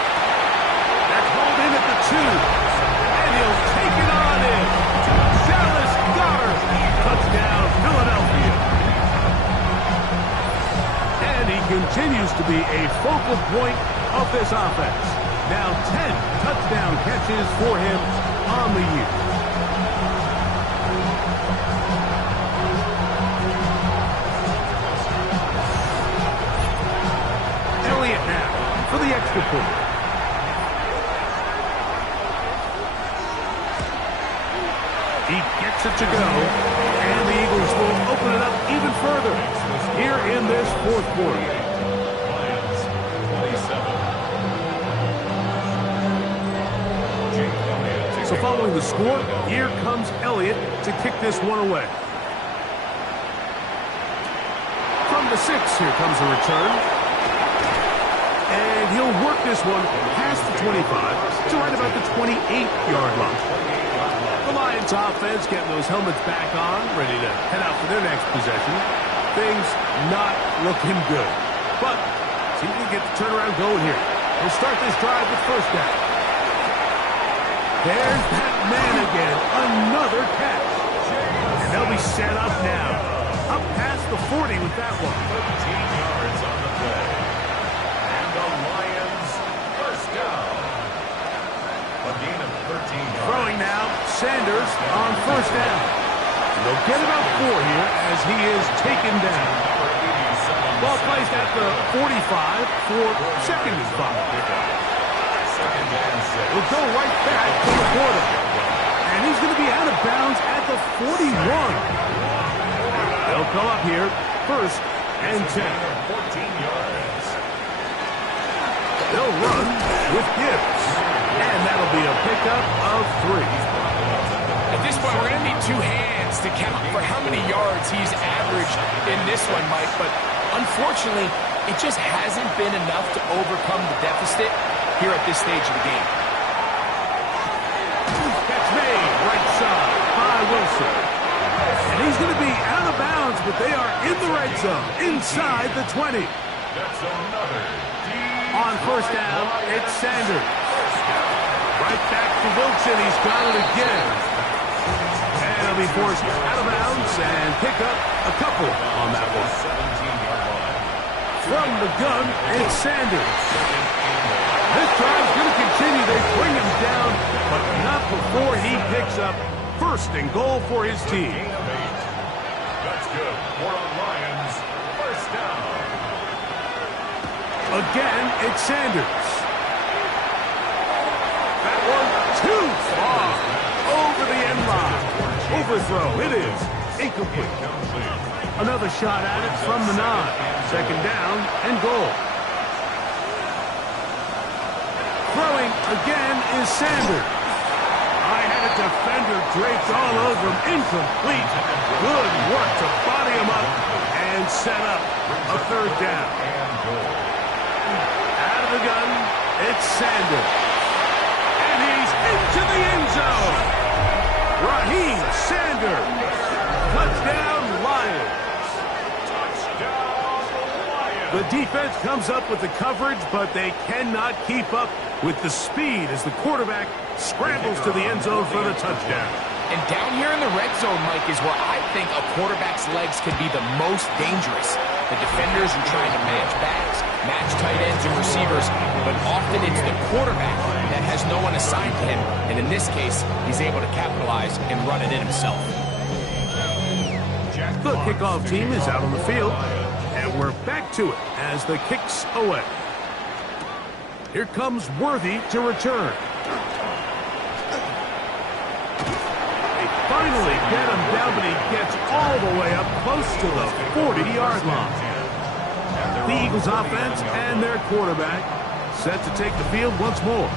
That's pulled in at the 2. And he'll take it on in. Dallas Goddard. Touchdown, Philadelphia. And he continues to be a focal point of this offense. Now 10 touchdown catches for him on the year. Elliott now for the extra point. He gets it to go, and the Eagles will open it up even further here in this 4th quarter. Lions 27. So following the score, here comes Elliott to kick this one away. From the 6, here comes a return. And he'll work this one past the 25 to right about the 28-yard line. The Lions offense getting those helmets back on, ready to head out for their next possession. Things not looking good. But see if we can get the turnaround going here. We'll start this drive with 1st down. There's that man again. Another catch. And they'll be set up now. Up past the 40 with that one. 13 yards on the play. And the Lions 1st down. A gain of 13 yards. Throwing now, Sanders on 1st down. They'll get about 4 here as he is taken down. Ball placed at the 45 for 2nd and 5. He'll go right back to the quarterback. And he's going to be out of bounds at the 41. They'll come up here 1st and 10. 14 yards. They'll run with Gibbs. And that'll be a pickup of 3. At this point, we're going to need 2 hands to count for how many yards he's averaged in this one, Mike. But unfortunately, it just hasn't been enough to overcome the deficit here at this stage of the game. Catch made right side by Wilson. And he's going to be out of bounds, but they are in the red zone, inside the 20. That's another On 1st down, it's Sanders. Right back to Wilson. He's got it again. And he'll be forced out of bounds and pick up a couple on that one. 17-yard line. From the gun, it's Sanders. This drive's going to continue. They bring him down, but not before he picks up 1st and goal for his team. Gain of 8. That's good for the Lions. 1st down. Again, it's Sanders. That one too far. Over the end line. Overthrow. It is incomplete. Another shot at it from the 9. 2nd down and goal. Throwing again is Sanders. I had a defender draped all over him. Incomplete. Good work to body him up and set up a 3rd down. Out of the gun, it's Sanders. And he's into the end zone. Raheem Sanders. Touchdown, Lions. The defense comes up with the coverage, but they cannot keep up with the speed as the quarterback scrambles to the end zone for the touchdown. And down here in the red zone, Mike, is where I think a quarterback's legs can be the most dangerous. The defenders are trying to match backs, match tight ends and receivers, but often it's the quarterback that has no one assigned to him, and in this case, he's able to capitalize and run it in himself. The kickoff team is out on the field, and we're back to it as the kick's away. Here comes Worthy to return. They finally get him down, but he gets all the way up close to the 40-yard line. The Eagles offense and their quarterback set to take the field once more.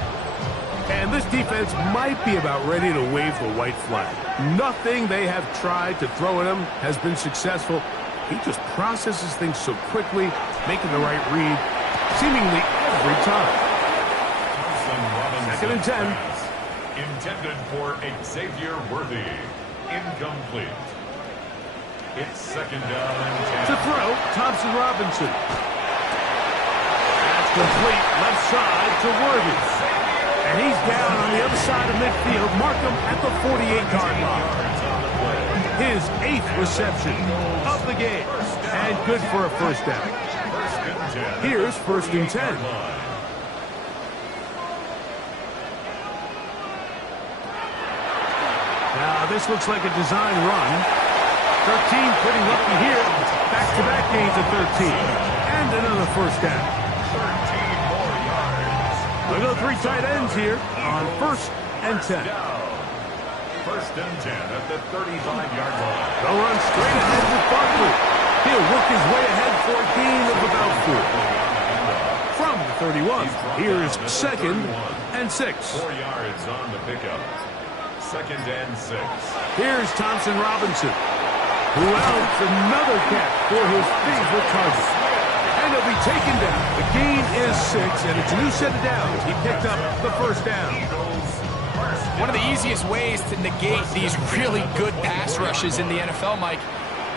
And this defense might be about ready to wave the white flag. Nothing they have tried to throw at him has been successful. He just processes things so quickly, making the right read, seemingly every time. 2nd and 10. Intended for Xavier Worthy. Incomplete. It's 2nd down and 10. To throw, Thompson Robinson. That's complete left side to Worthy. And he's down on the other side of midfield. Mark him at the 48-yard line. His 8th reception of the game. And good for a first down. Here's 1st and 10. Now this looks like a design run. 13 pretty lucky here. Back-to-back gains of 13. And another first down. 13 more yards. We'll go 3 tight ends here on 1st and 10. 1st and 10 at the 35-yard line. They'll run straight ahead with Barkley. He'll work his way ahead for a gain of about 4. From the 31, here's 2nd and 6. 4 yards on the pickup. 2nd and 6. Here's Thompson Robinson, who else another catch for his favorite target. And he'll be taken down. The gain is 6, and it's a new set of downs. He picked up the first down. One of the easiest ways to negate these really good pass rushes in the NFL, Mike,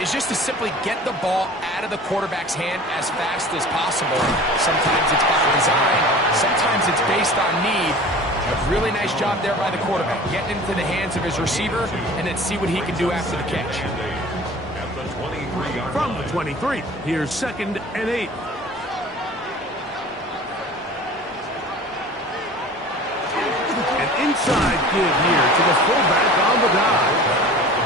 is just to simply get the ball out of the quarterback's hand as fast as possible. Sometimes it's by design, sometimes it's based on need. A really nice job there by the quarterback, getting into the hands of his receiver, and then see what he can do after the catch. From the 23, here's 2nd and 8. An inside give here to the fullback on the dive.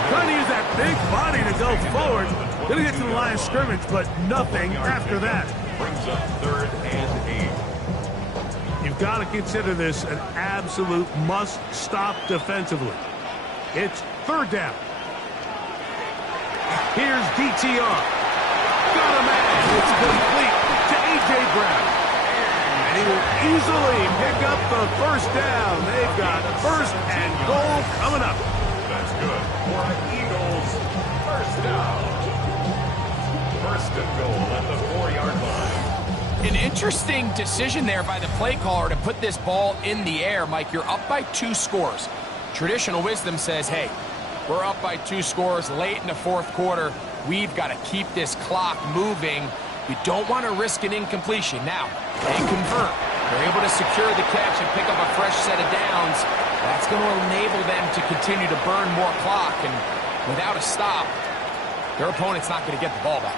Trying to use that big body to go forward. Going to get to the line of scrimmage, but nothing after that. Brings up 3rd and 8. You've got to consider this an absolute must-stop defensively. It's 3rd down. Here's DTR. Got a man. It's complete to A.J. Brown. And he will easily pick up the first down. They've got 1st and goal coming up. That's good for the Eagles. First down. 1st and goal at the 4-yard line. An interesting decision there by the play caller to put this ball in the air. Mike, you're up by 2 scores. Traditional wisdom says, hey, we're up by 2 scores late in the 4th quarter. We've got to keep this clock moving. We don't want to risk an incompletion. Now, they convert. They're able to secure the catch and pick up a fresh set of downs. That's going to enable them to continue to burn more clock. And without a stop, their opponent's not going to get the ball back.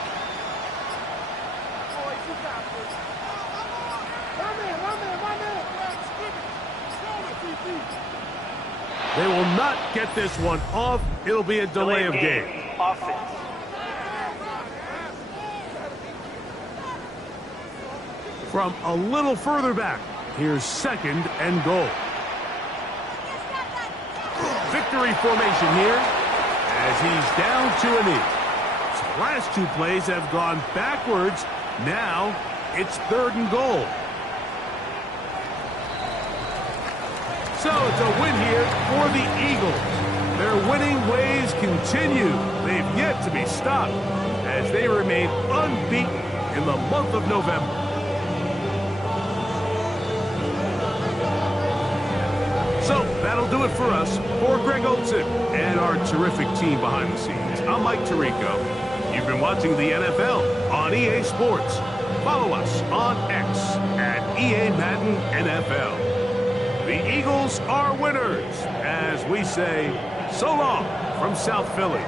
They will not get this one off. It'll be a delay of game. Offense. From a little further back, here's 2nd and goal. Victory formation here as he's down to a knee. So the last 2 plays have gone backwards. Now it's 3rd and goal. So it's a win here for the Eagles. Their winning ways continue. They've yet to be stopped as they remain unbeaten in the month of November. So that'll do it for us. For Greg Olson and our terrific team behind the scenes, I'm Mike Tirico. You've been watching the NFL on EA Sports. Follow us on X at EA Madden NFL. The Eagles are winners, as we say, so long from South Philly.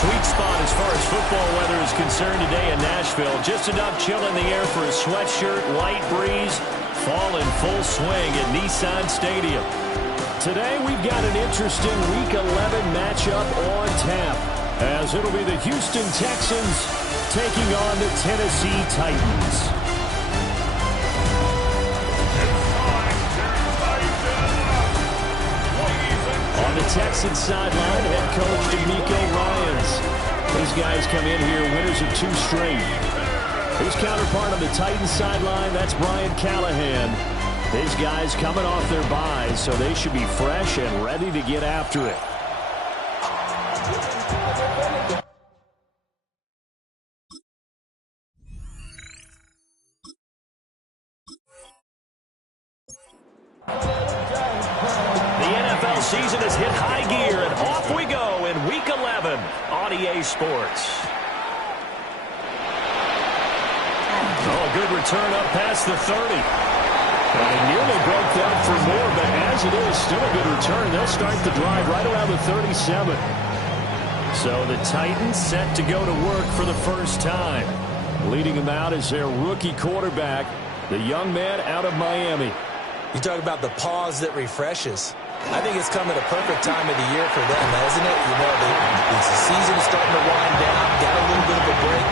sweet spot as far as football weather is concerned today in Nashville. Just enough chill in the air for a sweatshirt, light breeze, fall in full swing at Nissan Stadium. Today we've got an interesting Week 11 matchup on tap, as it'll be the Houston Texans taking on the Tennessee Titans. On the Texans sideline, head coach DeMeco Ryans. These guys come in here winners of 2 straight. His counterpart on the Titans sideline, that's Brian Callahan. These guys coming off their byes, so they should be fresh and ready to get after it. Season has hit high gear, and off we go in Week 11 on EA Sports. Oh, a good return up past the 30. Well, he nearly broke that for more, but as it is, still a good return. They'll start the drive right around the 37. So the Titans set to go to work for the first time. Leading them out is their rookie quarterback, the young man out of Miami. You talk about the pause that refreshes. I think it's come at a perfect time of the year for them, hasn't it? You know, the season is starting to wind down, got a little bit of a break.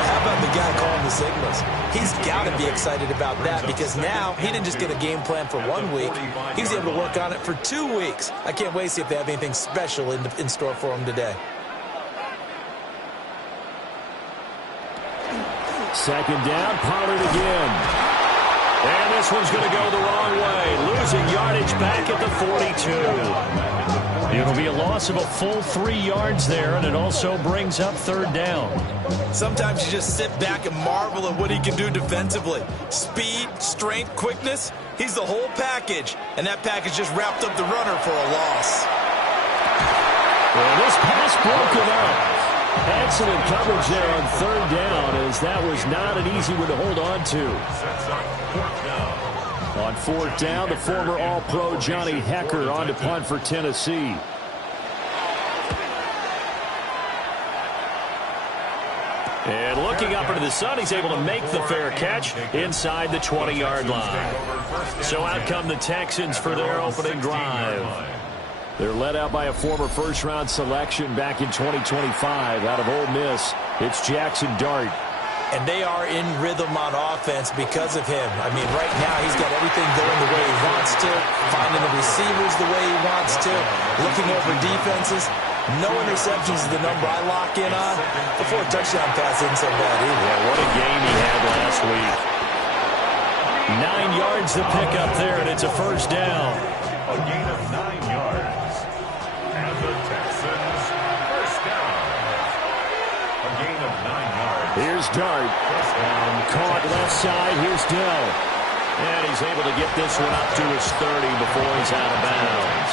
But how about the guy calling the signals? He's got to be excited about that, because now he didn't just get a game plan for 1 week. He's able to work on it for 2 weeks. I can't wait to see if they have anything special in store for him today. Second down, Pollard again. And this one's going to go the wrong way. Losing yardage back at the 42. It'll be a loss of a full 3 yards there, and it also brings up third down. Sometimes you just sit back and marvel at what he can do defensively. Speed, strength, quickness. He's the whole package. And that package just wrapped up the runner for a loss. Well, this pass broken up. Excellent coverage there on third down, as that was not an easy one to hold on to. On fourth down, the former All-Pro Johnny Hecker on to punt for Tennessee. And looking up into the sun, he's able to make the fair catch inside the 20-yard line. So out come the Texans for their opening drive. They're led out by a former first-round selection back in 2025 out of Ole Miss. It's Jackson Dart. And they are in rhythm on offense because of him. I mean, right now he's got everything going the way he wants to, finding the receivers the way he wants to, looking over defenses. No interceptions is the number I lock in on. The 4 touchdown pass isn't so bad either. Yeah, what a game he had last week. 9 yards to pick up there, and it's a first down. A gain of 9 yards. And the Texans first down. A gain of 9 yards. Here's Dart. Caught left side. Here's Dell. And he's able to get this one up to his 30 before he's out of bounds.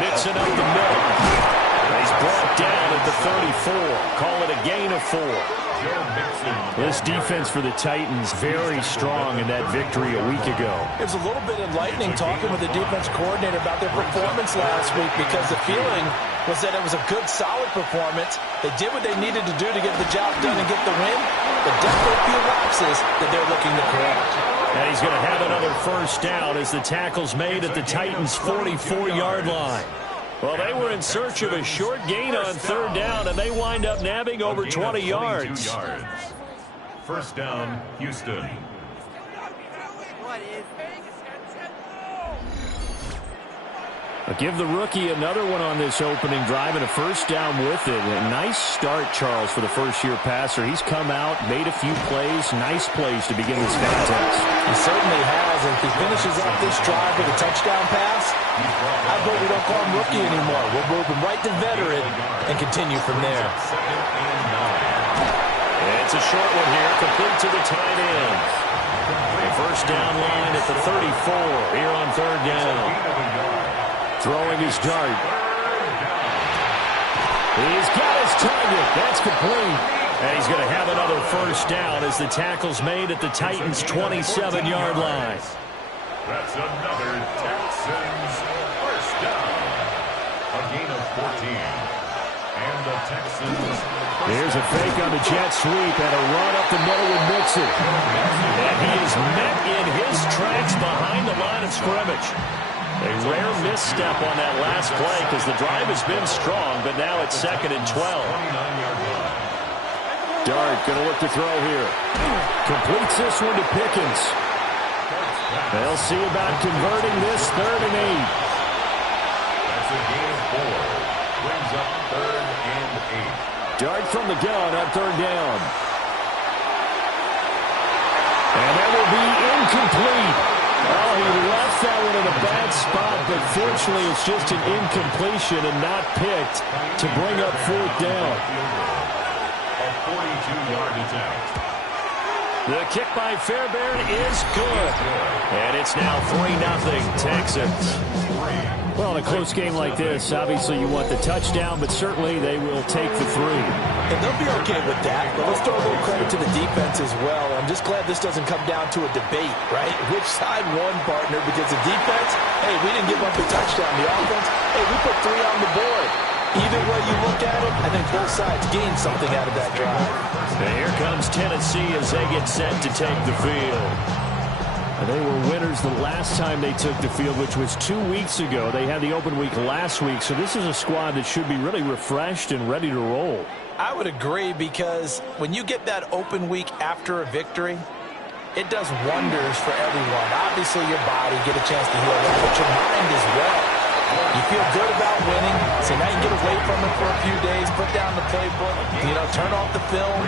Mixing up the middle. He's brought down at the 34. Call it a gain of 4. This defense for the Titans very strong in that victory a week ago. It was a little bit enlightening talking with the defense coordinator about their performance last week, because the feeling was that it was a good, solid performance. They did what they needed to do to get the job done and get the win, but definitely a few lapses that they're looking to correct. And he's going to have another first down as the tackle's made at the Titans' 44-yard line. Well, they were in search of a short gain on third down, and they wind up nabbing over 20 yards. First down, Houston. I'll give the rookie another one on this opening drive and a first down with it. A nice start, Charles, for the first-year passer. He's come out, made a few plays, nice plays to begin this contest. He certainly has, and if he finishes off this drive with a touchdown pass, I hope we don't call him rookie anymore. We'll move him right to veteran and continue from there. It's a short one here, complete to the tight end. The first down line at the 34 here on third down. Throwing his Dart. He's got his target. That's complete. And he's going to have another first down as the tackle's made at the Titans' 27-yard line. That's another Texans first down. A gain of 14. And the Texans. Here's a fake on the jet sweep and a run up the middle with Mixon. And he is met in his tracks behind the line of scrimmage. A rare misstep on that last play because the drive has been strong, but now it's 2nd and 12. Dart going to look to throw here. Completes this one to Pickens. They'll see about converting this 3rd and 8. That's a gain of 4. Brings up 3rd and 8. Dart from the gun on 3rd down. And that will be incomplete. Oh, he left that one in a bad spot, but fortunately it's just an incompletion and not picked to bring up 4th down. A 42-yard attempt. The kick by Fairbairn is good. And it's now 3-0 Texans. Well, in a close game like this, obviously you want the touchdown, but certainly they will take the 3. And they'll be okay with that, but let's throw a little credit to the defense as well. I'm just glad this doesn't come down to a debate, right? Which side won, partner? Because the defense, hey, we didn't give up a touchdown. The offense, hey, we put 3 on the board. Either way you look at it, I think both sides gained something out of that drive. And here comes Tennessee as they get set to take the field. And they were winners the last time they took the field, which was 2 weeks ago. They had the open week last week, so this is a squad that should be really refreshed and ready to roll. I would agree, because when you get that open week after a victory, it does wonders for everyone. Obviously, your body get a chance to heal that, but your mind as well. You feel good about winning, so now you get away from it for a few days, put down the playbook, turn off the film,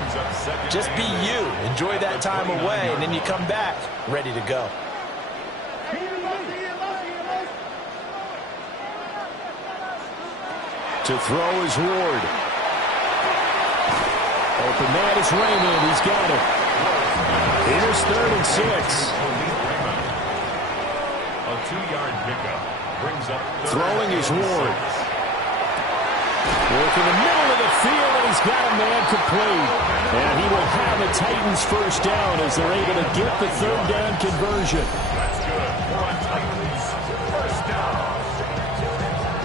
just be you. Enjoy that time away, and then you come back ready to go. To throw is Ward. Open man is Raymond. He's got it. Here's 3rd and 6. A 2-yard pickup brings up. Throwing is Ward. Working the middle of the field, and he's got a man complete. And he will have a Titans first down as they're able to get the 3rd down conversion. That's good for a Titans first down.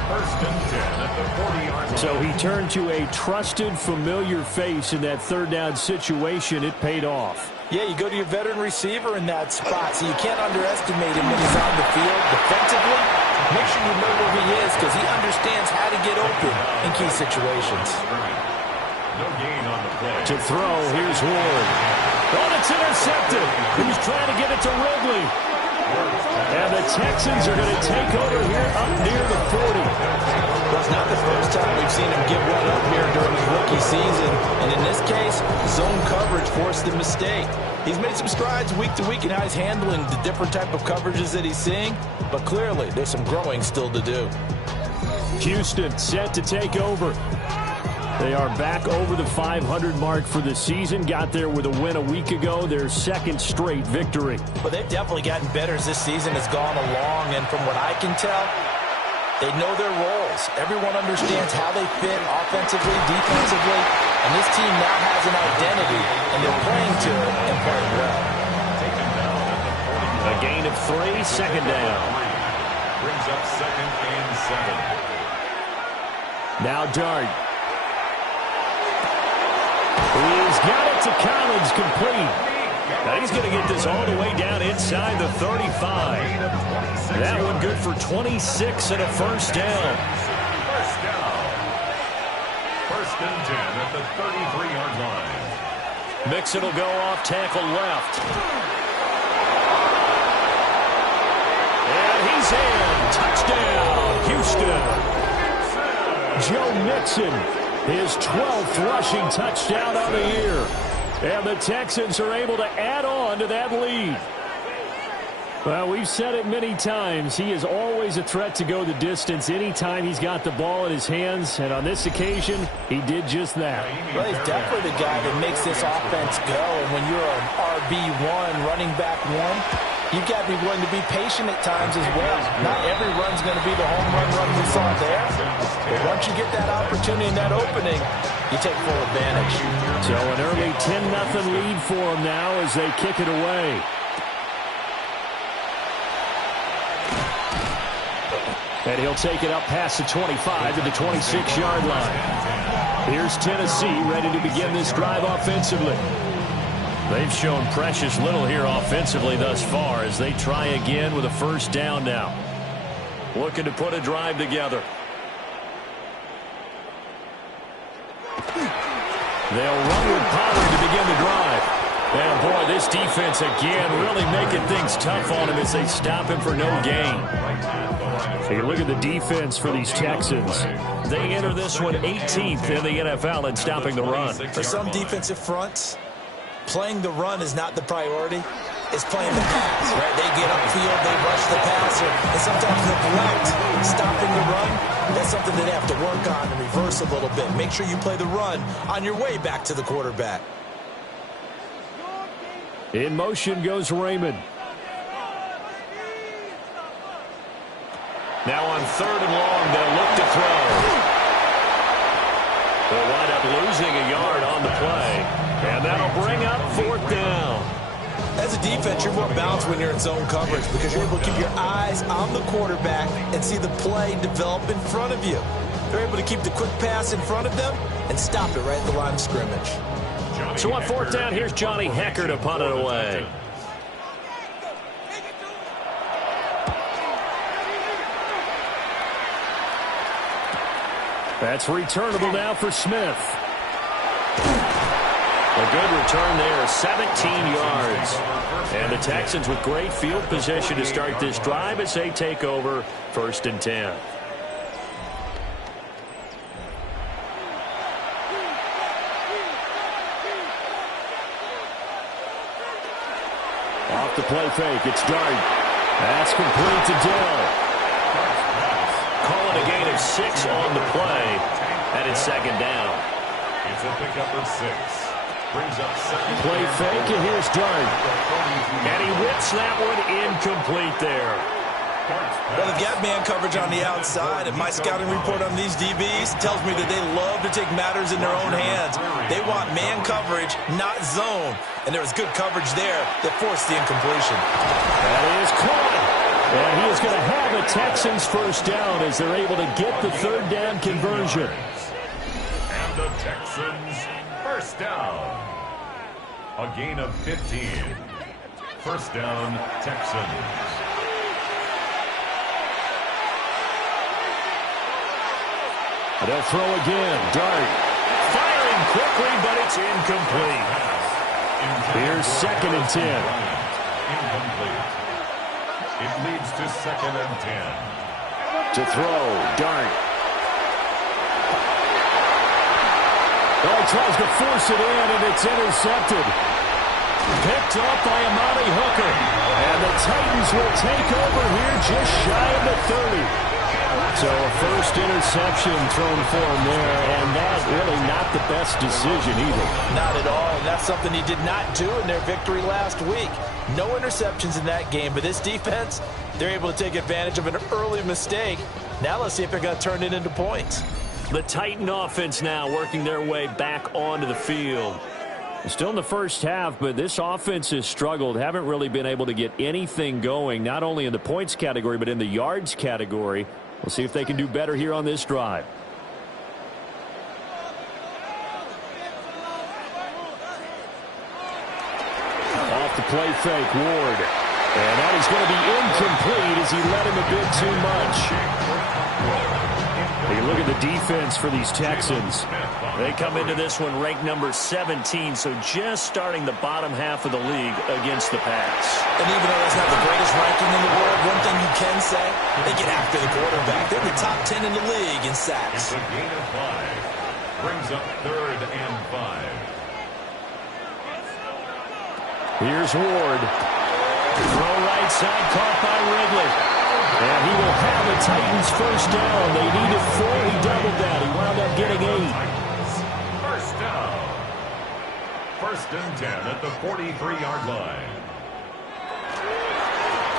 1st and 10 at the 40-yard line. So he turned to a trusted, familiar face in that 3rd down situation. It paid off. Yeah, you go to your veteran receiver in that spot, so you can't underestimate him when he's on the field defensively. Make sure you know where he is, because he understands how to get open in key situations. No gain on the play. To throw, here's Ward. Oh, it's intercepted. He was trying to get it to Ridley. And the Texans are going to take over here up near the 40. Well, it's not the first time we've seen him give one up here during his rookie season. And in this case, zone coverage forced the mistake. He's made some strides week to week in how he's handling the different type of coverages that he's seeing. But clearly, there's some growing still to do. Houston set to take over. They are back over the 500 mark for the season. Got there with a win a week ago. Their 2nd straight victory. But they've definitely gotten better as this season has gone along. And from what I can tell, they know their roles. Everyone understands how they fit offensively, defensively. And this team now has an identity. And they're playing to it and playing well. A gain of 3, 2nd down. Brings up 2nd and 7. Now Dart. He's got it to Collins, complete. Now he's going to get this all the way down inside the 35. That one good for 26 and a first down. First down. 1st and 10 at the 33-yard line. Mixon will go off tackle left. And he's in. Touchdown, Houston. Joe Mixon. His 12th rushing touchdown on the year. And the Texans are able to add on to that lead. Well, we've said it many times. He is always a threat to go the distance anytime he's got the ball in his hands. And on this occasion, he did just that. Well, he's definitely the guy that makes this offense go. And when you're an RB1, running back 1, you've got to be willing to be patient at times as well. Not every run's going to be the home run we saw there. But once you get that opportunity and that opening, you take full advantage. So an early 10-0 lead for them now as they kick it away. And he'll take it up past the 25 to the 26-yard line. Here's Tennessee ready to begin this drive offensively. They've shown precious little here offensively thus far as they try again with a first down now. Looking to put a drive together. They'll run with Pollard to begin the drive. And boy, this defense again really making things tough on him as they stop him for no gain. Hey, look at the defense for these Texans. They enter this one 18th in the NFL in stopping the run. For some defensive fronts, playing the run is not the priority. It's playing the pass, right? They get upfield, they rush the passer, and sometimes neglect stopping the run. That's something that they have to work on and reverse a little bit. Make sure you play the run on your way back to the quarterback. In motion goes Raymond. Now on 3rd and long, they'll look to throw. They'll wind up losing a yard on the play. And that'll bring up 4th down. As a defense, you're more balanced when you're in zone coverage because you're able to keep your eyes on the quarterback and see the play develop in front of you. They're able to keep the quick pass in front of them and stop it right at the line of scrimmage. So on 4th down, here's Johnny Hecker to punt it away. That's returnable now for Smith. A good return there, 17 yards. And the Texans with great field position to start this drive as they take over 1st and 10. Off the play fake, it's Dart. That's complete to Dill. Calling a gain of 6 on the play, and it's 2nd down. It's a pickup of 6. Brings up 2nd. Play fake, and here's Dart. And he whips that one incomplete there. Well, they've got man coverage on the outside, and my scouting report on these DBs tells me that they love to take matters in their own hands. They want man coverage, not zone. And there was good coverage there that forced the incompletion. That is caught. And he is going to have a Texans first down as they're able to get the 3rd down conversion. And the Texans first down. A gain of 15. First down, Texans. They'll throw again. Dart. Firing quickly, but it's incomplete. Here's 2nd and 10. Incomplete. It leads to 2nd and 10. To throw, Dart. Oh, he tries to force it in, and it's intercepted. Picked up by Amani Hooker. And the Titans will take over here just shy of the 30. So a first interception thrown for him there, and that's really not the best decision either. Not at all, and that's something he did not do in their victory last week. No interceptions in that game, but this defense, they're able to take advantage of an early mistake. Now let's see if they're going to turn it into points. The Titan offense now working their way back onto the field. Still in the first half, but this offense has struggled. Haven't really been able to get anything going, not only in the points category, but in the yards category. We'll see if they can do better here on this drive. Off the play fake, Ward. And that is going to be incomplete as he let him a bit too much. Take a look at the defense for these Texans. They come into this one ranked number 17, so just starting the bottom half of the league against the pass. And even though that's not the greatest ranking in the world, one thing you can say, they get after the quarterback. They're the top 10 in the league in sacks. It's a gain of 5. Brings up 3rd and 5. Here's Ward. Throw right side, caught by Ridley. And he will have the Titans first down. They needed 4. He doubled that. He wound up getting 8. First down. 1st and 10 at the 43-yard line.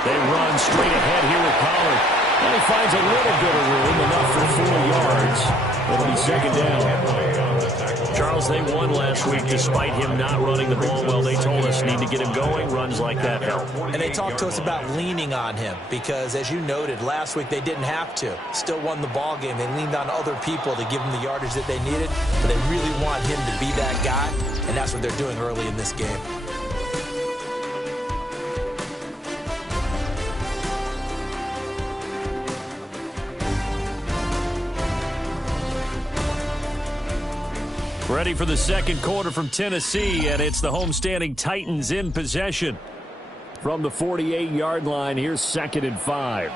They run straight ahead here with Pollard. And he finds a little bit of room, enough for 4 yards. It'll be 2nd down. Charles, they won last week despite him not running the ball well. They told us need to get him going. Runs like that help. And they talked to us about leaning on him because, as you noted, last week they didn't have to. Still won the ball game. They leaned on other people to give them the yardage that they needed. But they really want him to be that guy, and that's what they're doing early in this game. Ready for the second quarter from Tennessee, and it's the homestanding Titans in possession. From the 48-yard line, here's 2nd and 5.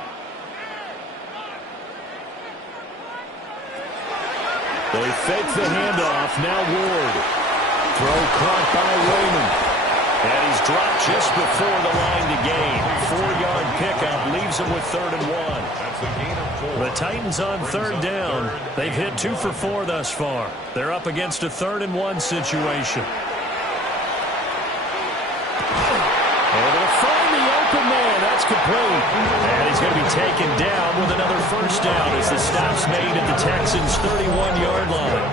They fake the handoff. Now Ward. Throw caught by Raymond. And he's dropped just before the line to gain. 4-yard pickup leaves him with 3rd and 1. The Titans on 3rd down. They've hit 2 for 4 thus far. They're up against a 3rd and 1 situation. Able to find the open man. That's complete. And he's going to be taken down with another first down as the stop's made at the Texans' 31-yard line.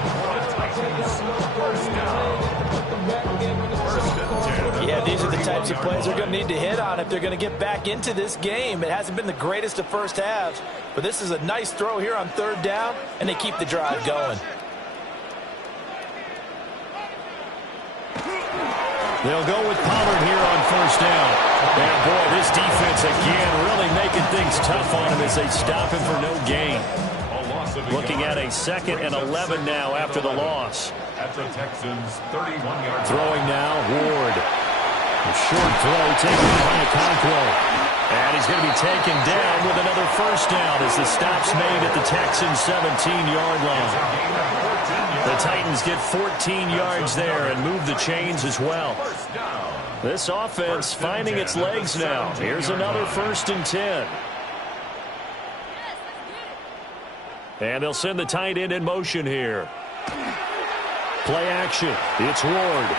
Yeah, these are the types of plays they're going to need to hit on if they're going to get back into this game. It hasn't been the greatest of first halves, but this is a nice throw here on 3rd down, and they keep the drive going. They'll go with Pollard here on 1st down. And boy, this defense again really making things tough on him as they stop him for no gain. Looking at a 2nd and 11 now after the loss. At the Texans' 31-yard throwing now, Ward. A short throw taken behind Conquo. And he's going to be taken down with another first down as the stop's made at the Texans' 17-yard line. The Titans get 14 yards there and move the chains as well. This offense finding its legs now. Here's another 1st and 10. And they'll send the tight end in motion here. Play action. It's Ward.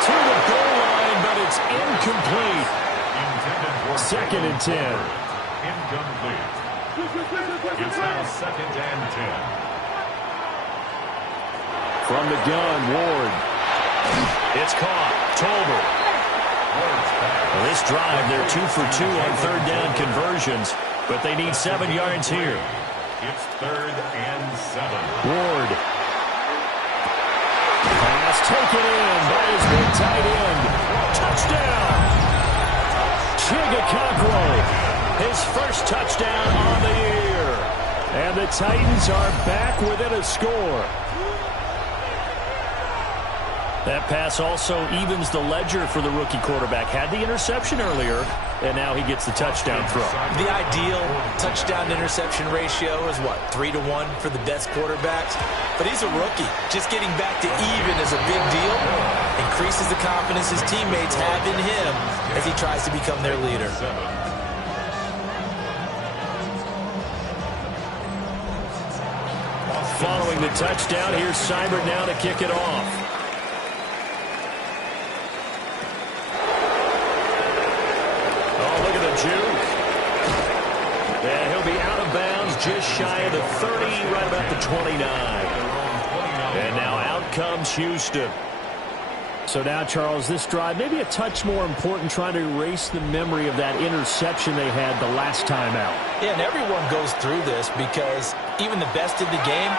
To the goal line, but it's incomplete. 2nd and 10. Incomplete. It's now 2nd and 10. From the gun, Ward. It's caught. Tolbert. Well, this drive, they're 2 for 2 on 3rd down conversions, but they need 7 yards here. It's 3rd and 7. Ward. Pass taken in by his big tight end. Touchdown. Chigga his first touchdown on the year. And the Titans are back within a score. That pass also evens the ledger for the rookie quarterback. Had the interception earlier, and now he gets the touchdown throw. The ideal touchdown-interception ratio is, what, 3 to 1 for the best quarterbacks? But he's a rookie. Just getting back to even is a big deal. Increases the confidence his teammates have in him as he tries to become their leader. Following the touchdown, here's Seibert now to kick it off. Juke. And he'll be out of bounds just shy of the 30, right about the 29. And now out comes Houston. So now, Charles, this drive maybe a touch more important, trying to erase the memory of that interception they had the last time out. Yeah, and everyone goes through this because even the best in the game,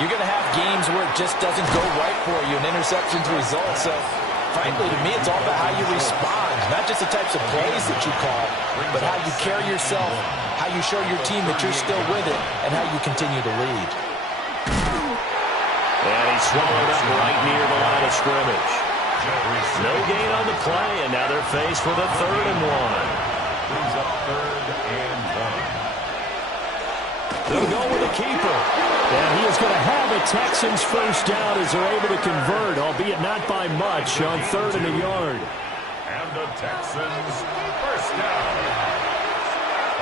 you're going to have games where it just doesn't go right for you, and interceptions result. So frankly, to me, it's all about how you respond, not just the types of plays that you call, but how you carry yourself, how you show your team that you're still with it, and how you continue to lead. And he's swallowed up right near the line of scrimmage. No gain on the play, and now they're faced with a 3rd and 1. Brings up 3rd and 1. They'll go with a keeper. And he is going to have a Texans first down as they're able to convert, albeit not by much, on 3rd and a yard. And the Texans first down.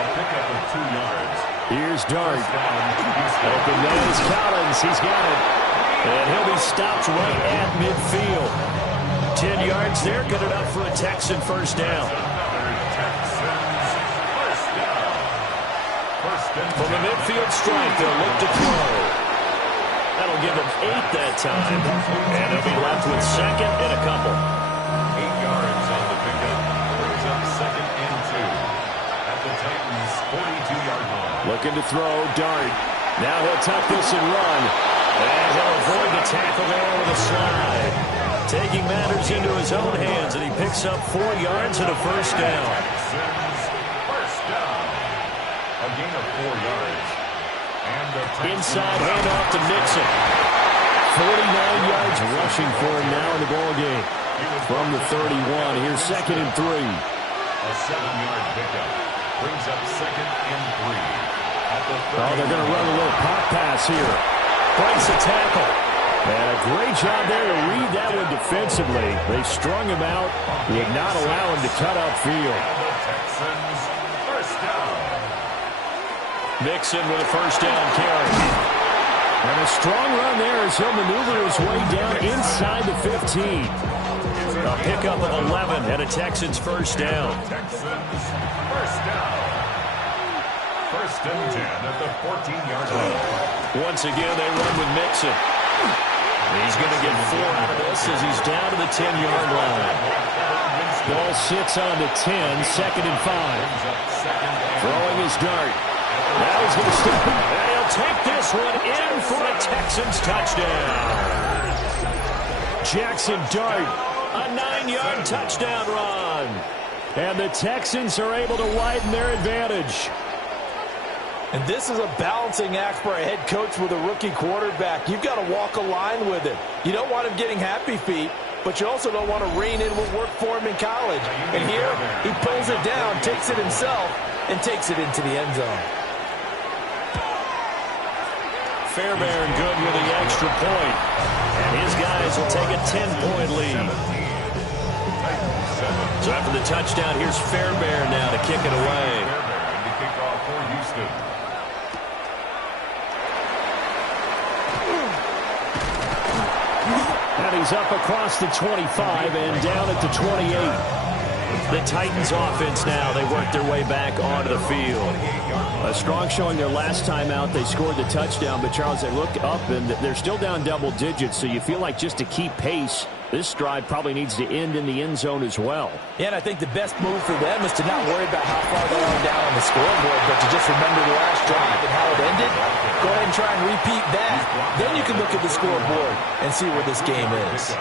A pickup of 2 yards. Here's Dart. Open man is Collins. He's got it. And he'll be stopped right at midfield. 10 yards there, good enough for a Texan first down. First down. From the midfield stripe, they'll look to throw. That'll give them 8 that time. And they'll be left with second and a couple. 8 yards on the pickup. Brings up second and 2. At the Titans' 42-yard line. Looking to throw, Dart. Now he'll tuck this and run. And he'll avoid the tackle there with a slide. Taking matters into his own hands, and he picks up 4 yards and a first down. First down. A gain of 4 yards. And the Inside handoff to Mixon. 49 yards rushing for him now in the ballgame. From the 31, here's second and 3. A 7-yard pickup. Brings up second and 3. At the 30. Oh, they're going to run a little pop pass here. Breaks a tackle. And a great job there to read that one defensively. They strung him out, would not allow him to cut upfield. And the Texans, first down. Mixon with a first down carry. And a strong run there as he'll maneuver his way down inside the 15. A pickup of 11 and a Texans first down. Texans, first down. First and 10 at the 14-yard line. Once again, they run with Mixon. He's going to get 4 out of this as he's down to the 10-yard line. Ball sits on the 10, second and 5. Throwing his Dart. Now he's going to step it. And he'll take this one in for a Texans touchdown. Jackson Dart, a 9-yard touchdown run. And the Texans are able to widen their advantage. And this is a balancing act for a head coach with a rookie quarterback. You've got to walk a line with it. You don't want him getting happy feet, but you also don't want to rein in what worked for him in college. And here, he pulls it down, takes it himself, and takes it into the end zone. Fairbairn good with the extra point. And his guys will take a 10-point lead. So after the touchdown, here's Fairbairn now to kick it away. Fairbairn to kick off for Houston. And he's up across the 25 and down at the 28. The Titans offense now, they work their way back onto the field. A strong showing their last time out. They scored the touchdown, but Charles, they look up and they're still down double digits, so you feel like just to keep pace, this drive probably needs to end in the end zone as well. Yeah, and I think the best move for them is to not worry about how far they are down on the scoreboard, but to just remember the last drive and how it ended. Go ahead and try and repeat that. Then you can look at the scoreboard and see where this game is.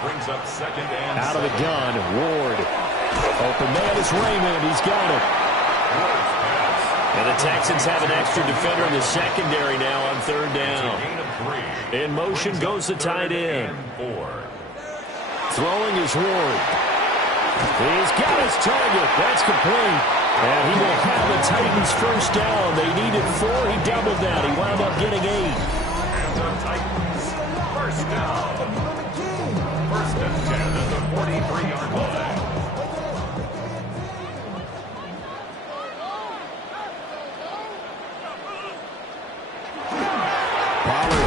Brings up second and out of the gun, Ward. Open man is Raymond. He's got it. And the Texans have an extra defender in the secondary now on third down. In motion goes the tight end. Throwing is Ward. He's got his target. That's complete. And he will have the Titans first down. They needed 4. He doubled that. He wound up getting 8. And the Titans first down. First and 10 at the 43-yard line.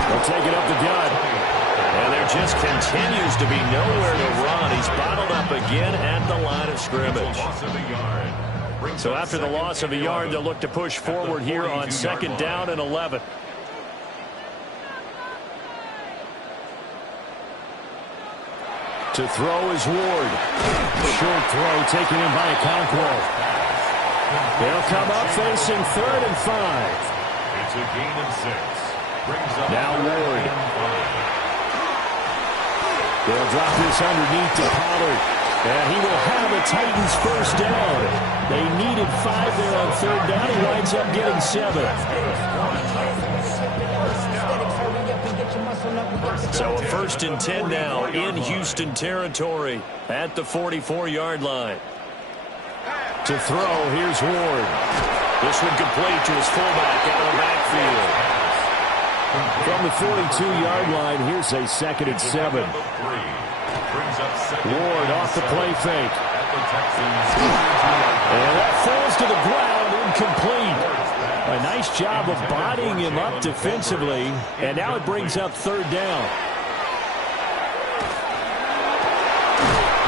They'll take it up the gut. And there just continues to be nowhere to run. He's bottled up again at the line of scrimmage. So after the loss of a yard, they'll look to push forward here on second down and 11. To throw is Ward. Short throw taken in by Okonkwo. They'll come up facing third and 5. It's a gain of 6. Now Ward. They'll drop this underneath to Pollard. And he will have a Titans first down. They needed 5 there on third down. He winds up getting 7. So a first and 10 now in Houston territory at the 44-yard line. To throw, here's Ward. This one complete to his fullback out of the backfield. From the 42-yard line, here's a second and 7. Ward off the play fake. And that falls to the ground, incomplete. A nice job of bodying him up defensively. And now it brings up third down.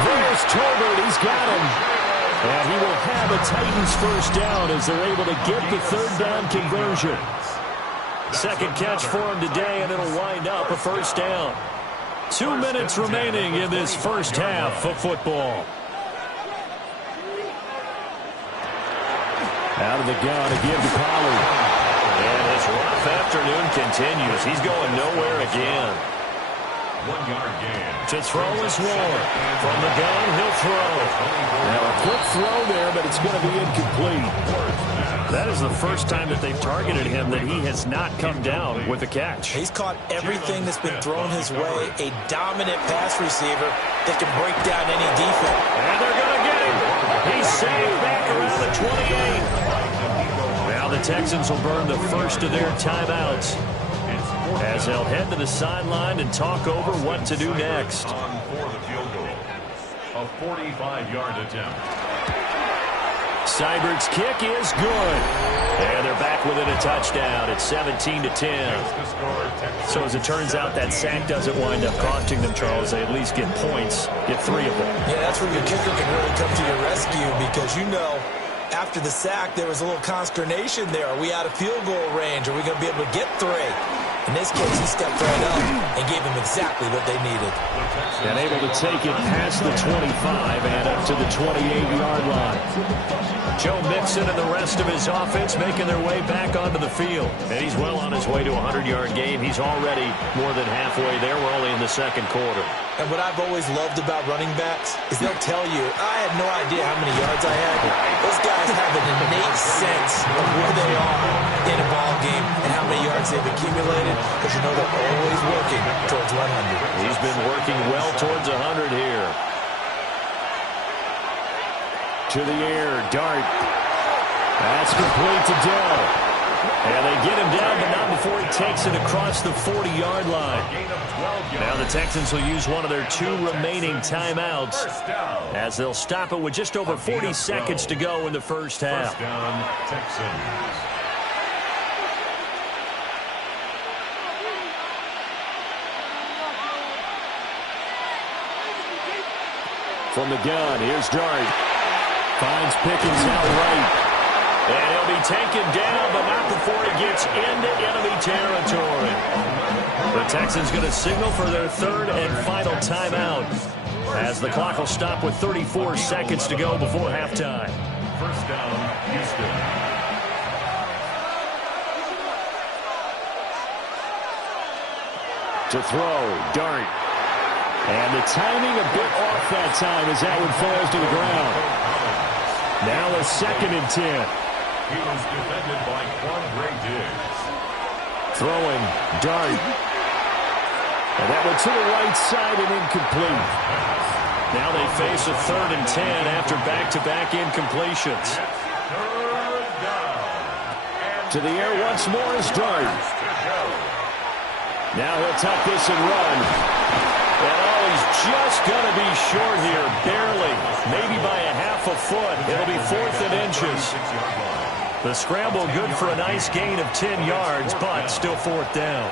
There's Tolbert. He's got him. And he will have a Titans first down as they're able to get the third down conversion. Second catch for him today, and it'll wind up a first down. 2 minutes remaining in this first half of football. Out of the gun again to Pollard. And his rough afternoon continues. He's going nowhere again. 1 yard gain. To throw is Ward. From the gun, he'll throw. Now a quick throw there, but it's going to be incomplete. That is the first time that they've targeted him that he has not come down with a catch. He's caught everything that's been thrown his way. A dominant pass receiver that can break down any defense. And they're going to get him. He's saved back around the 28. Now the Texans will burn the first of their timeouts as they'll head to the sideline and talk over what to do next. On for the field goal. A 45-yard attempt. Seibert's kick is good. And they're back within a touchdown. It's 17-10. So as it turns out, that sack doesn't wind up costing them, Charles. They at least get points, get 3 of them. Yeah, that's where your kicker can really come to your rescue because, you know, after the sack, there was a little consternation there. Are we out of field goal range? Are we going to be able to get 3? In this case, he stepped right up and gave them exactly what they needed. And able to take it past the 25 and up to the 28-yard line. Joe Mixon and the rest of his offense making their way back onto the field. And he's well on his way to a 100-yard game. He's already more than halfway there. We're only in the second quarter. And what I've always loved about running backs is they'll tell you, I had no idea how many yards I had. Those guys have an innate sense of where they are in a ball game and how many yards they've accumulated because you know they're always working towards 100. He's been working well towards 100 here. To the air, Dart. That's complete to Dell. And they get him down, but not before he takes it across the 40-yard line. Now the Texans will use one of their 2 remaining timeouts as they'll stop it with just over 40 seconds to go in the first half. First down, Texans. From the gun, here's Dart. Finds Pickens out right. And he'll be taken down, but not before he gets into enemy territory. The Texans going to signal for their 3rd and final timeout as the clock will stop with 34 seconds to go before halftime. First down, Houston. To throw, Dart. And the timing a bit off that time as that one falls to the ground. Now a 2nd and 10. He was defended by Quandre Diggs. Throwing, Dart. And that one to the right side and incomplete. Now they face a 3rd and 10 after back-to-back incompletions. To the air once more is Dart. Now he'll tuck this and run. And oh, he's just going to be short here, barely. Maybe by a half a foot. It'll be 4th and inches. The scramble good for a nice gain of 10 yards, but still 4th down.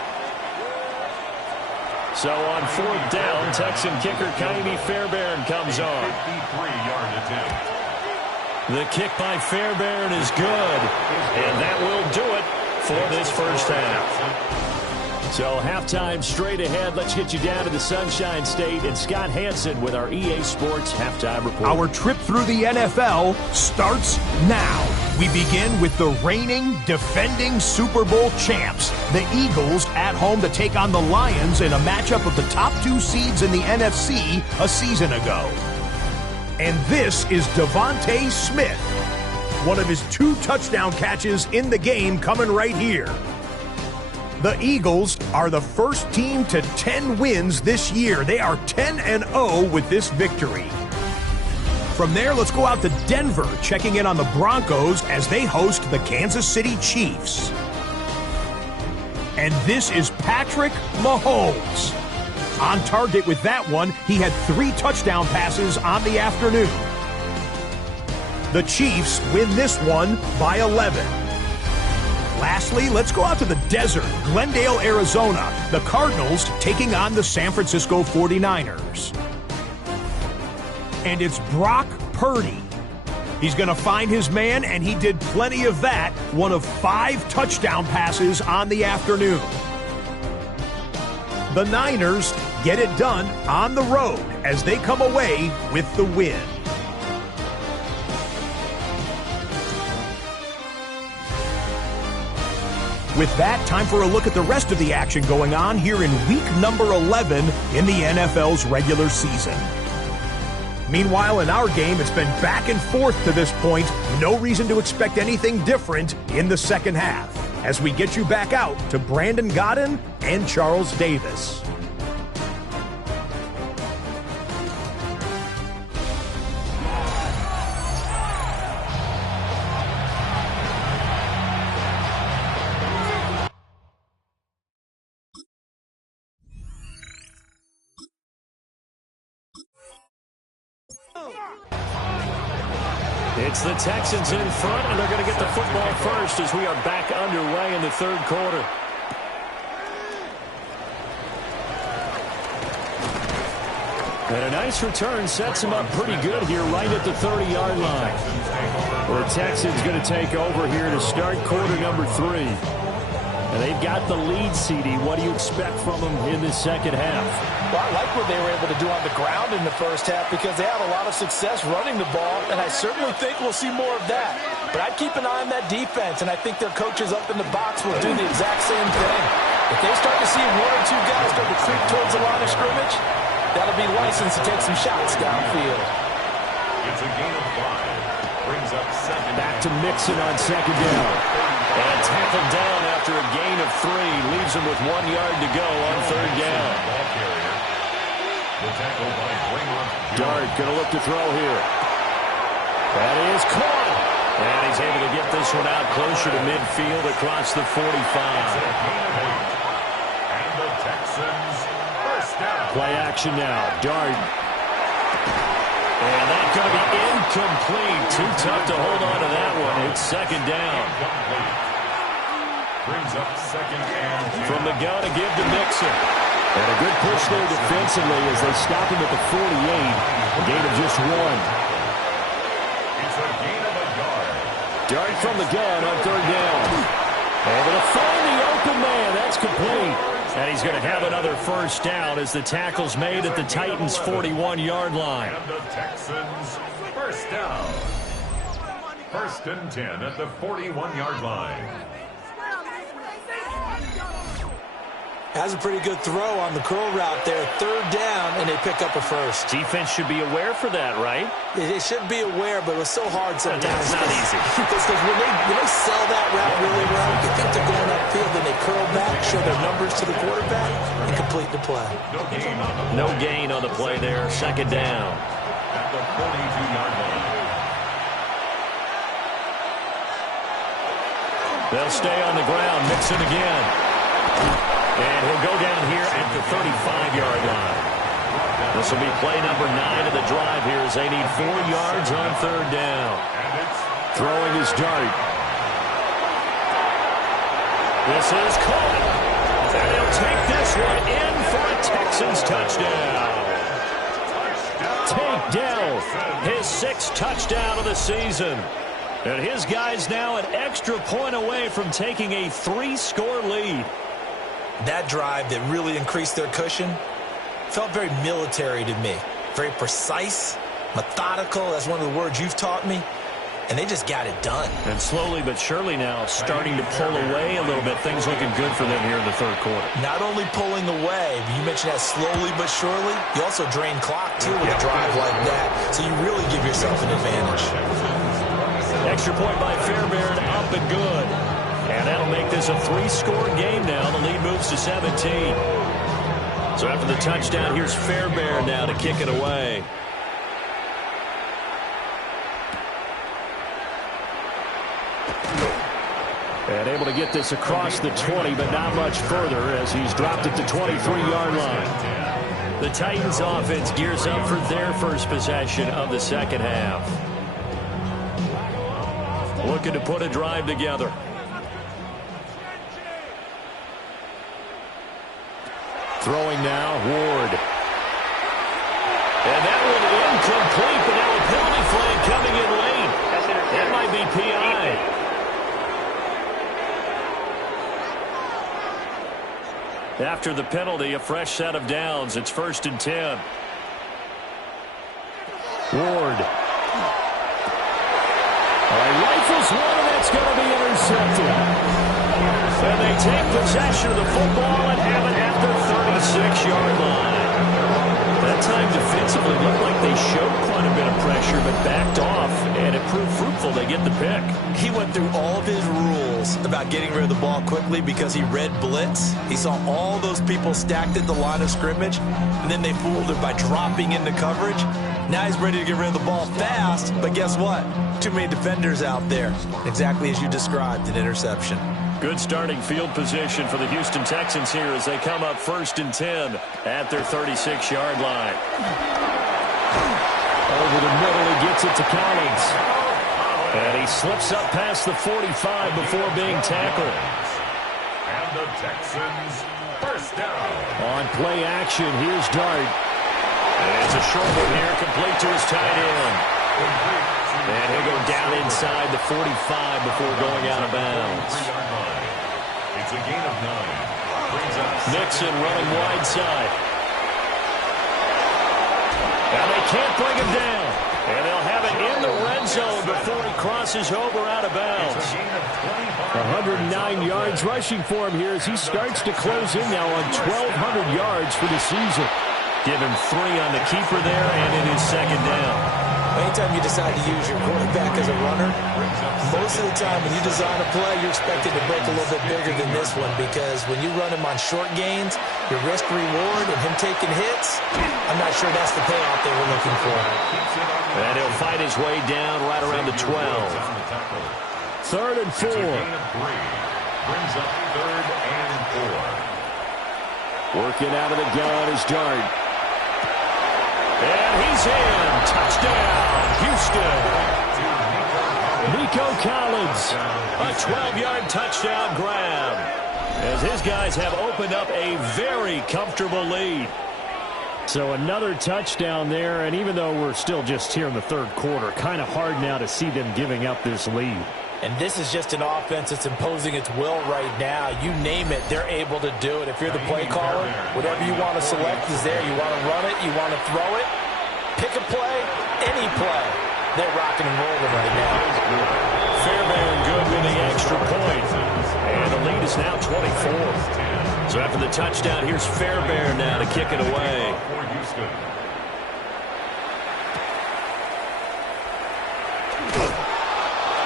So on 4th down, Texan kicker Kaimi Fairbairn comes on. 53-yard attempt. The kick by Fairbairn is good, and that will do it for this first half. So halftime straight ahead. Let's get you down to the Sunshine State and Scott Hansen with our EA Sports Halftime Report. Our trip through the NFL starts now. We begin with the reigning, defending Super Bowl champs, the Eagles, at home to take on the Lions in a matchup of the top 2 seeds in the NFC a season ago. And this is Devontae Smith. One of his 2 touchdown catches in the game coming right here. The Eagles are the first team to 10 wins this year. They are 10-0 with this victory. From there, let's go out to Denver, checking in on the Broncos as they host the Kansas City Chiefs. And this is Patrick Mahomes. On target with that one, he had 3 touchdown passes on the afternoon. The Chiefs win this one by 11. Lastly, let's go out to the desert, Glendale, Arizona. The Cardinals taking on the San Francisco 49ers. And it's Brock Purdy. He's going to find his man, and he did plenty of that. One of 5 touchdown passes on the afternoon. The Niners get it done on the road as they come away with the win. With that, time for a look at the rest of the action going on here in week number 11 in the NFL's regular season. Meanwhile, in our game, it's been back and forth to this point. No reason to expect anything different in the second half as we get you back out to Brandon Godden and Charles Davis. It's the Texans in front, and they're going to get the football first as we are back underway in the third quarter. And a nice return sets him up pretty good here right at the 30-yard line. Well, the Texans going to take over here to start quarter number 3. And they've got the lead, CD. What do you expect from them in the second half? Well, I like what they were able to do on the ground in the first half because they have a lot of success running the ball, and I certainly think we'll see more of that. But I'd keep an eye on that defense, and I think their coaches up in the box will do the exact same thing. If they start to see 1 or 2 guys start to creep towards the line of scrimmage, that'll be licensed to take some shots downfield. It's a gain of 5. Brings up second. Back to Mixon on second down. And tackled down after a gain of 3. Leaves him with 1 yard to go on third down. Ball carrier. The tackle by Dart going to look to throw here. That is caught. And he's able to get this one out closer to midfield across the 45. And the Texans first down. Play action now. Dart. And that's going to be incomplete. Too tough to hold on to that one. It's second down. Brings up second and 10. From the gun to give to Mixon. And a good push there defensively as they stop him at the 48. A gain of just 1. It's a gain of a yard. Dart from the gun on third down. Able to find the open man. That's complete. And he's going to have another first down as the tackle's made at the Titans' 41-yard line. And the Texans first down. First and 10 at the 41-yard line. Has a pretty good throw on the curl route there. Third down, and they pick up a first. Defense should be aware for that, right? They should be aware, but it was so hard sometimes. It's not easy. Because when they sell that route really well, you think they're going upfield, and they curl back, show their numbers to the quarterback, and complete the play. No gain on the play there. Second down. At the 42-yard line. They'll stay on the ground. Mixon again. And he'll go down here at the 35-yard line. This will be play number 9 of the drive here as they need 4 yards on third down. Throwing his Dart. This is caught. And he'll take this one in for a Texans touchdown. Take down his 6th touchdown of the season. And his guys now an extra point away from taking a 3-score lead. That drive that really increased their cushion felt very military to me. Very precise, methodical. That's one of the words you've taught me. And they just got it done. And slowly but surely now starting to pull away a little bit. Things looking good for them here in the third quarter. Not only pulling away, but you mentioned that slowly but surely. You also drain clock, too, with a drive like that. So you really give yourself an advantage. Extra point by Fairbairn, up and good. And that'll make this a 3-score game now. The lead moves to 17. So after the touchdown, here's Fairbairn now to kick it away. And able to get this across the 20, but not much further as he's dropped it to 23-yard line. The Titans offense gears up for their first possession of the second half. Looking to put a drive together. Throwing now, Ward. And that one incomplete, but now a penalty flag coming in late After the penalty, a fresh set of downs. It's 1st and 10. Ward. Rifles one, and that's going to be intercepted. And they take possession of the football and have it at the 36-yard line. That time defensively looked like they showed quite a bit of pressure, but backed off, and it proved fruitful. They get the pick. He went through all of his rules about getting rid of the ball quickly because he read blitz. He saw all those people stacked at the line of scrimmage, and then they fooled him by dropping into coverage. Now he's ready to get rid of the ball fast, but guess what? Too many defenders out there. Exactly as you described, an interception. Good starting field position for the Houston Texans here as they come up 1st and 10 at their 36-yard line. Over the middle, he gets it to Collins. And he slips up past the 45 before being tackled. And the Texans, first down. On play action, here's Dart. And it's a short one here, complete to his tight end. And he'll go down inside the 45 before going out of bounds. It's a gain of 9. Nixon running wide side. Now they can't bring him down. And they'll have it in the red zone before he crosses over out of bounds. 109 yards rushing for him here as he starts to close in now on 1,200 yards for the season. Give him 3 on the keeper there, and it is 2nd down. Anytime you decide to use your quarterback as a runner, most of the time when you design a play, you're expected to break a little bit bigger than this one because when you run him on short gains, your risk reward and him taking hits, I'm not sure that's the payoff they were looking for. And he'll fight his way down right around the 12. 3rd and 4. Brings up 3rd and 4. Working out of the gun is Dart. And he's in. Touchdown, Houston. Nico Collins. A 12-yard touchdown grab. As his guys have opened up a very comfortable lead. So another touchdown there, and even though we're still just here in the 3rd quarter, kind of hard now to see them giving up this lead. And this is just an offense that's imposing its will right now. You name it, they're able to do it. If you're the play caller, whatever you want to select is there. You want to run it, you want to throw it, pick a play, any play. They're rocking and rolling right now. Fairbairn good with the extra point. And the lead is now 24. So after the touchdown, here's Fairbairn now to kick it away.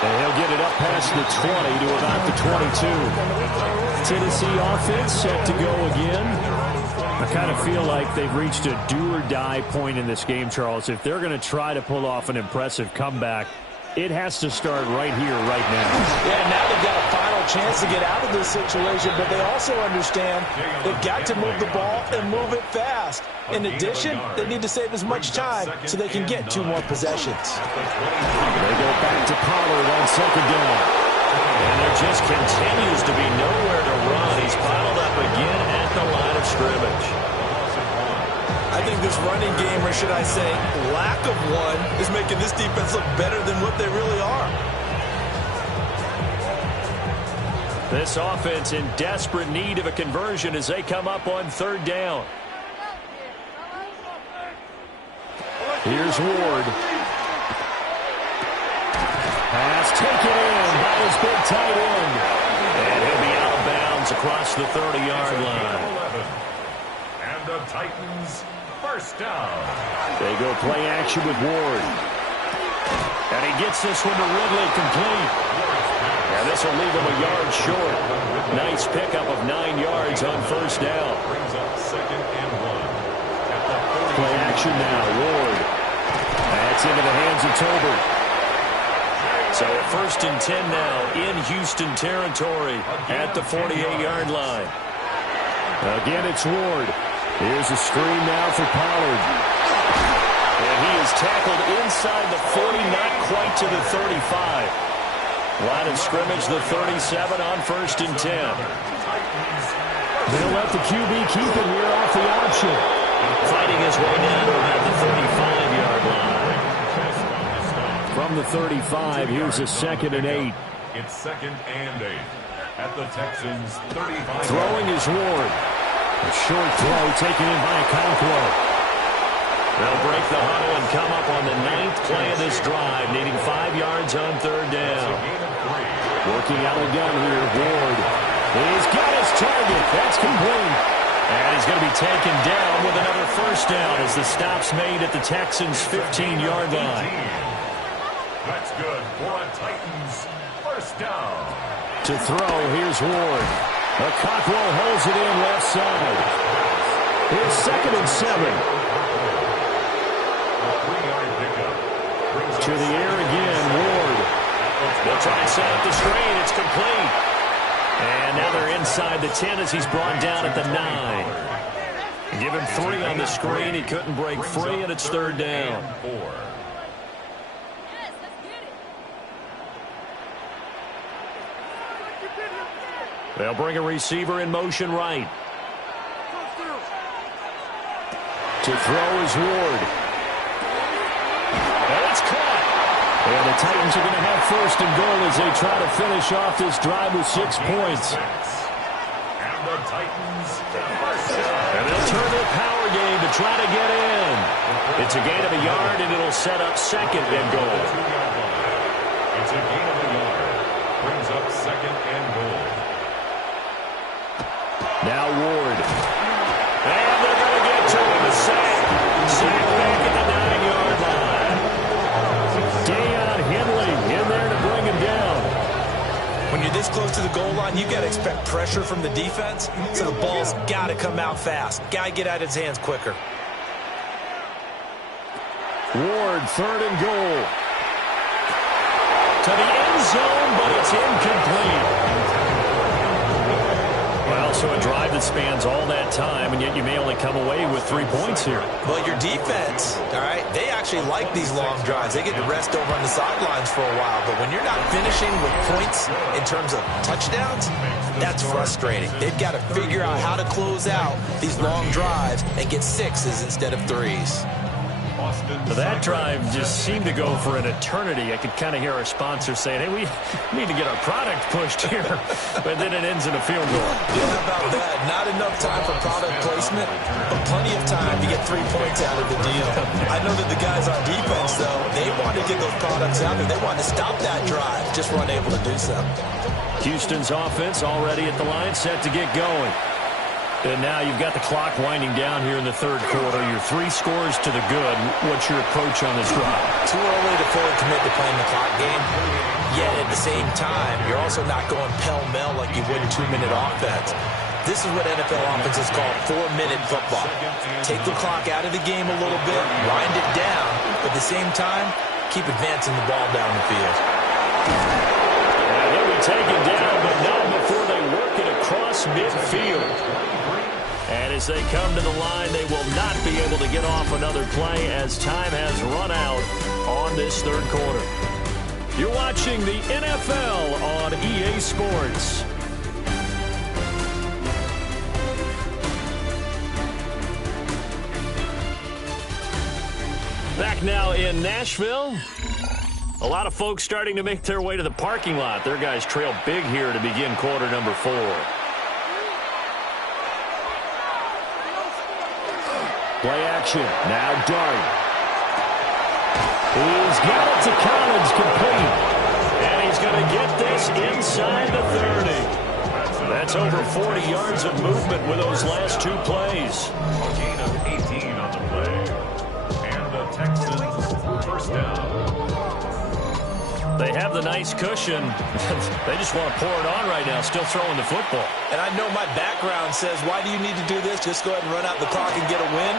And he'll get it up past the 20 to about the 22. Tennessee offense set to go again. I kind of feel like they've reached a do-or-die point in this game, Charles. If they're going to try to pull off an impressive comeback, it has to start right here, right now. Yeah, now they've got a final chance to get out of this situation, but they also understand they've got to move the ball and move it fast. In addition, they need to save as much time so they can get 2 more possessions. They go back to Pollard on 2nd down. And there just continues to be nowhere to run. He's bottled up again at the line of scrimmage. I think this running game, or should I say lack of one, is making this defense look better than what they really are. This offense in desperate need of a conversion as they come up on 3rd down. Here's Ward. Pass taken in by his big tight end. And he'll be out of bounds across the 30-yard line. And the Titans, first down. They go play action with Ward. And he gets this one to Ridley complete. And this will leave him a yard short. Nice pickup of 9 yards on 1st down. Brings up 2nd and 1. Play action now, Ward. That's into the hands of Tolbert. So 1st and 10 now in Houston territory at the 48-yard line. Again, it's Ward. Here's a screen now for Pollard. And he is tackled inside the 40, not quite to the 35. Line of scrimmage, the 37 on 1st and 10. They'll let the QB keep it here off the option. Fighting his way down to about the 35-yard line. From the 35, here's a 2nd and 8. It's 2nd and 8 at the Texans' 35. Throwing is Ward. A short throw taken in by Okonkwo. They'll break the huddle and come up on the 9th play of this drive, needing 5 yards on 3rd down. Working out a gun here, Ward. He's got his target. That's complete. And he's going to be taken down with another 1st down as the stop's made at the Texans' 15-yard line. That's good for a Titans 1st down. To throw, here's Ward. Okonkwo holds it in left side. It's 2nd and 7. To the air again, Ward. They'll try and set up the screen. It's complete. And now they're inside the 10 as he's brought down at the 9. Give him 3 on the screen. He couldn't break free, and it's 3rd down. They'll bring a receiver in motion right. To throw is Ward. And it's caught. And the Titans are going to have 1st and goal as they try to finish off this drive with 6 points. And the Titans and they'll turn to the power game to try to get in. It's a gain of a yard, and it'll set up 2nd and goal. It's a gain of a yard. Brings up 2nd and goal. Now Ward. And they're going to get to him. A sack. Sack back at the 9-yard line. Deion Henley in there to bring him down. When you're this close to the goal line, you got to expect pressure from the defense, so the ball's got to come out fast. Got to get out of his hands quicker. Ward, 3rd and goal. To the end zone, but it's incomplete. Well, so a drive that spans all that time, and yet you may only come away with 3 points here. Well, your defense, all right, they actually like these long drives. They get to rest over on the sidelines for a while, but when you're not finishing with points in terms of touchdowns, that's frustrating. They've got to figure out how to close out these long drives and get 6s instead of 3s. That drive just seemed to go for an eternity. I could kind of hear our sponsor saying, hey, we need to get our product pushed here. But then it ends in a field goal. Yeah, how about that? Not enough time for product placement, but plenty of time to get 3 points out of the deal. I know that the guys on defense, though, they want to get those products out there. They want to stop that drive, just weren't able to do so. Houston's offense already at the line, set to get going. And now you've got the clock winding down here in the 3rd quarter. Your 3 scores to the good. What's your approach on this drive? Too early to fully commit to playing the clock game. Yet at the same time, you're also not going pell-mell like you would in 2-minute offense. This is what NFL offenses call 4-minute football. Take the clock out of the game a little bit, wind it down, but at the same time, keep advancing the ball down the field. And he'll be taken down, but not before they work it across midfield. And as they come to the line, they will not be able to get off another play as time has run out on this 3rd quarter. You're watching the NFL on EA Sports. Back now in Nashville. A lot of folks starting to make their way to the parking lot. Their guys trail big here to begin quarter number 4. Play action. Now Dart. He's got it to Collins, complete. And he's going to get this inside the 30. That's over 40 yards of movement with those last 2 plays. A gain of 18 on the play. And the Texans 1st down. They have the nice cushion. They just want to pour it on right now, still throwing the football. And I know my background says, why do you need to do this? Just go ahead and run out the clock and get a win.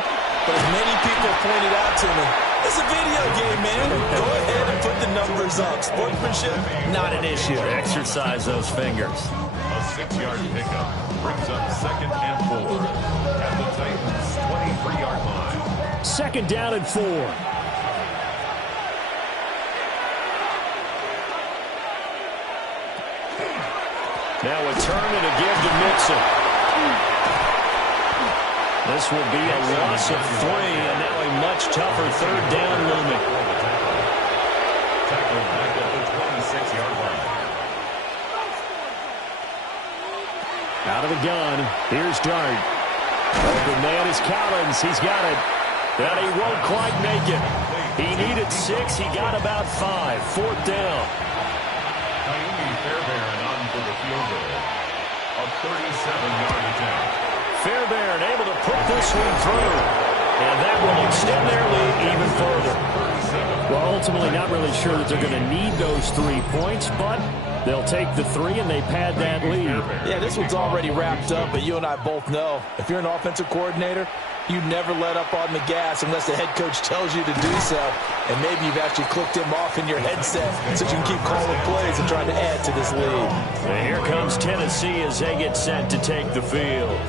But as many people pointed out to me, it's a video game, man. Go ahead and put the numbers up. Sportsmanship, not an issue. Exercise those fingers. A 6-yard pickup brings up 2nd and 4 at the Titans' 23-yard line. 2nd down and 4. Now a turn and a give to Mixon. This will be a loss of 3, and now a much tougher 3rd down looming. Tackled back at the 26-yard line. Out of the gun, here's Dart. Open man is Collins. He's got it. And he won't quite make it. He needed 6. He got about 5. 4th down. Fairbairn on for the field goal. A 37-yard attempt. Fairbairn able to put this one through. And that will extend their lead even further. Well, ultimately not really sure that they're going to need those 3 points, but they'll take the 3 and they pad that lead. Yeah, this one's already wrapped up, but you and I both know if you're an offensive coordinator, you never let up on the gas unless the head coach tells you to do so. And maybe you've actually clicked him off in your headset so you can keep calling plays and trying to add to this lead. And here comes Tennessee as they get set to take the field.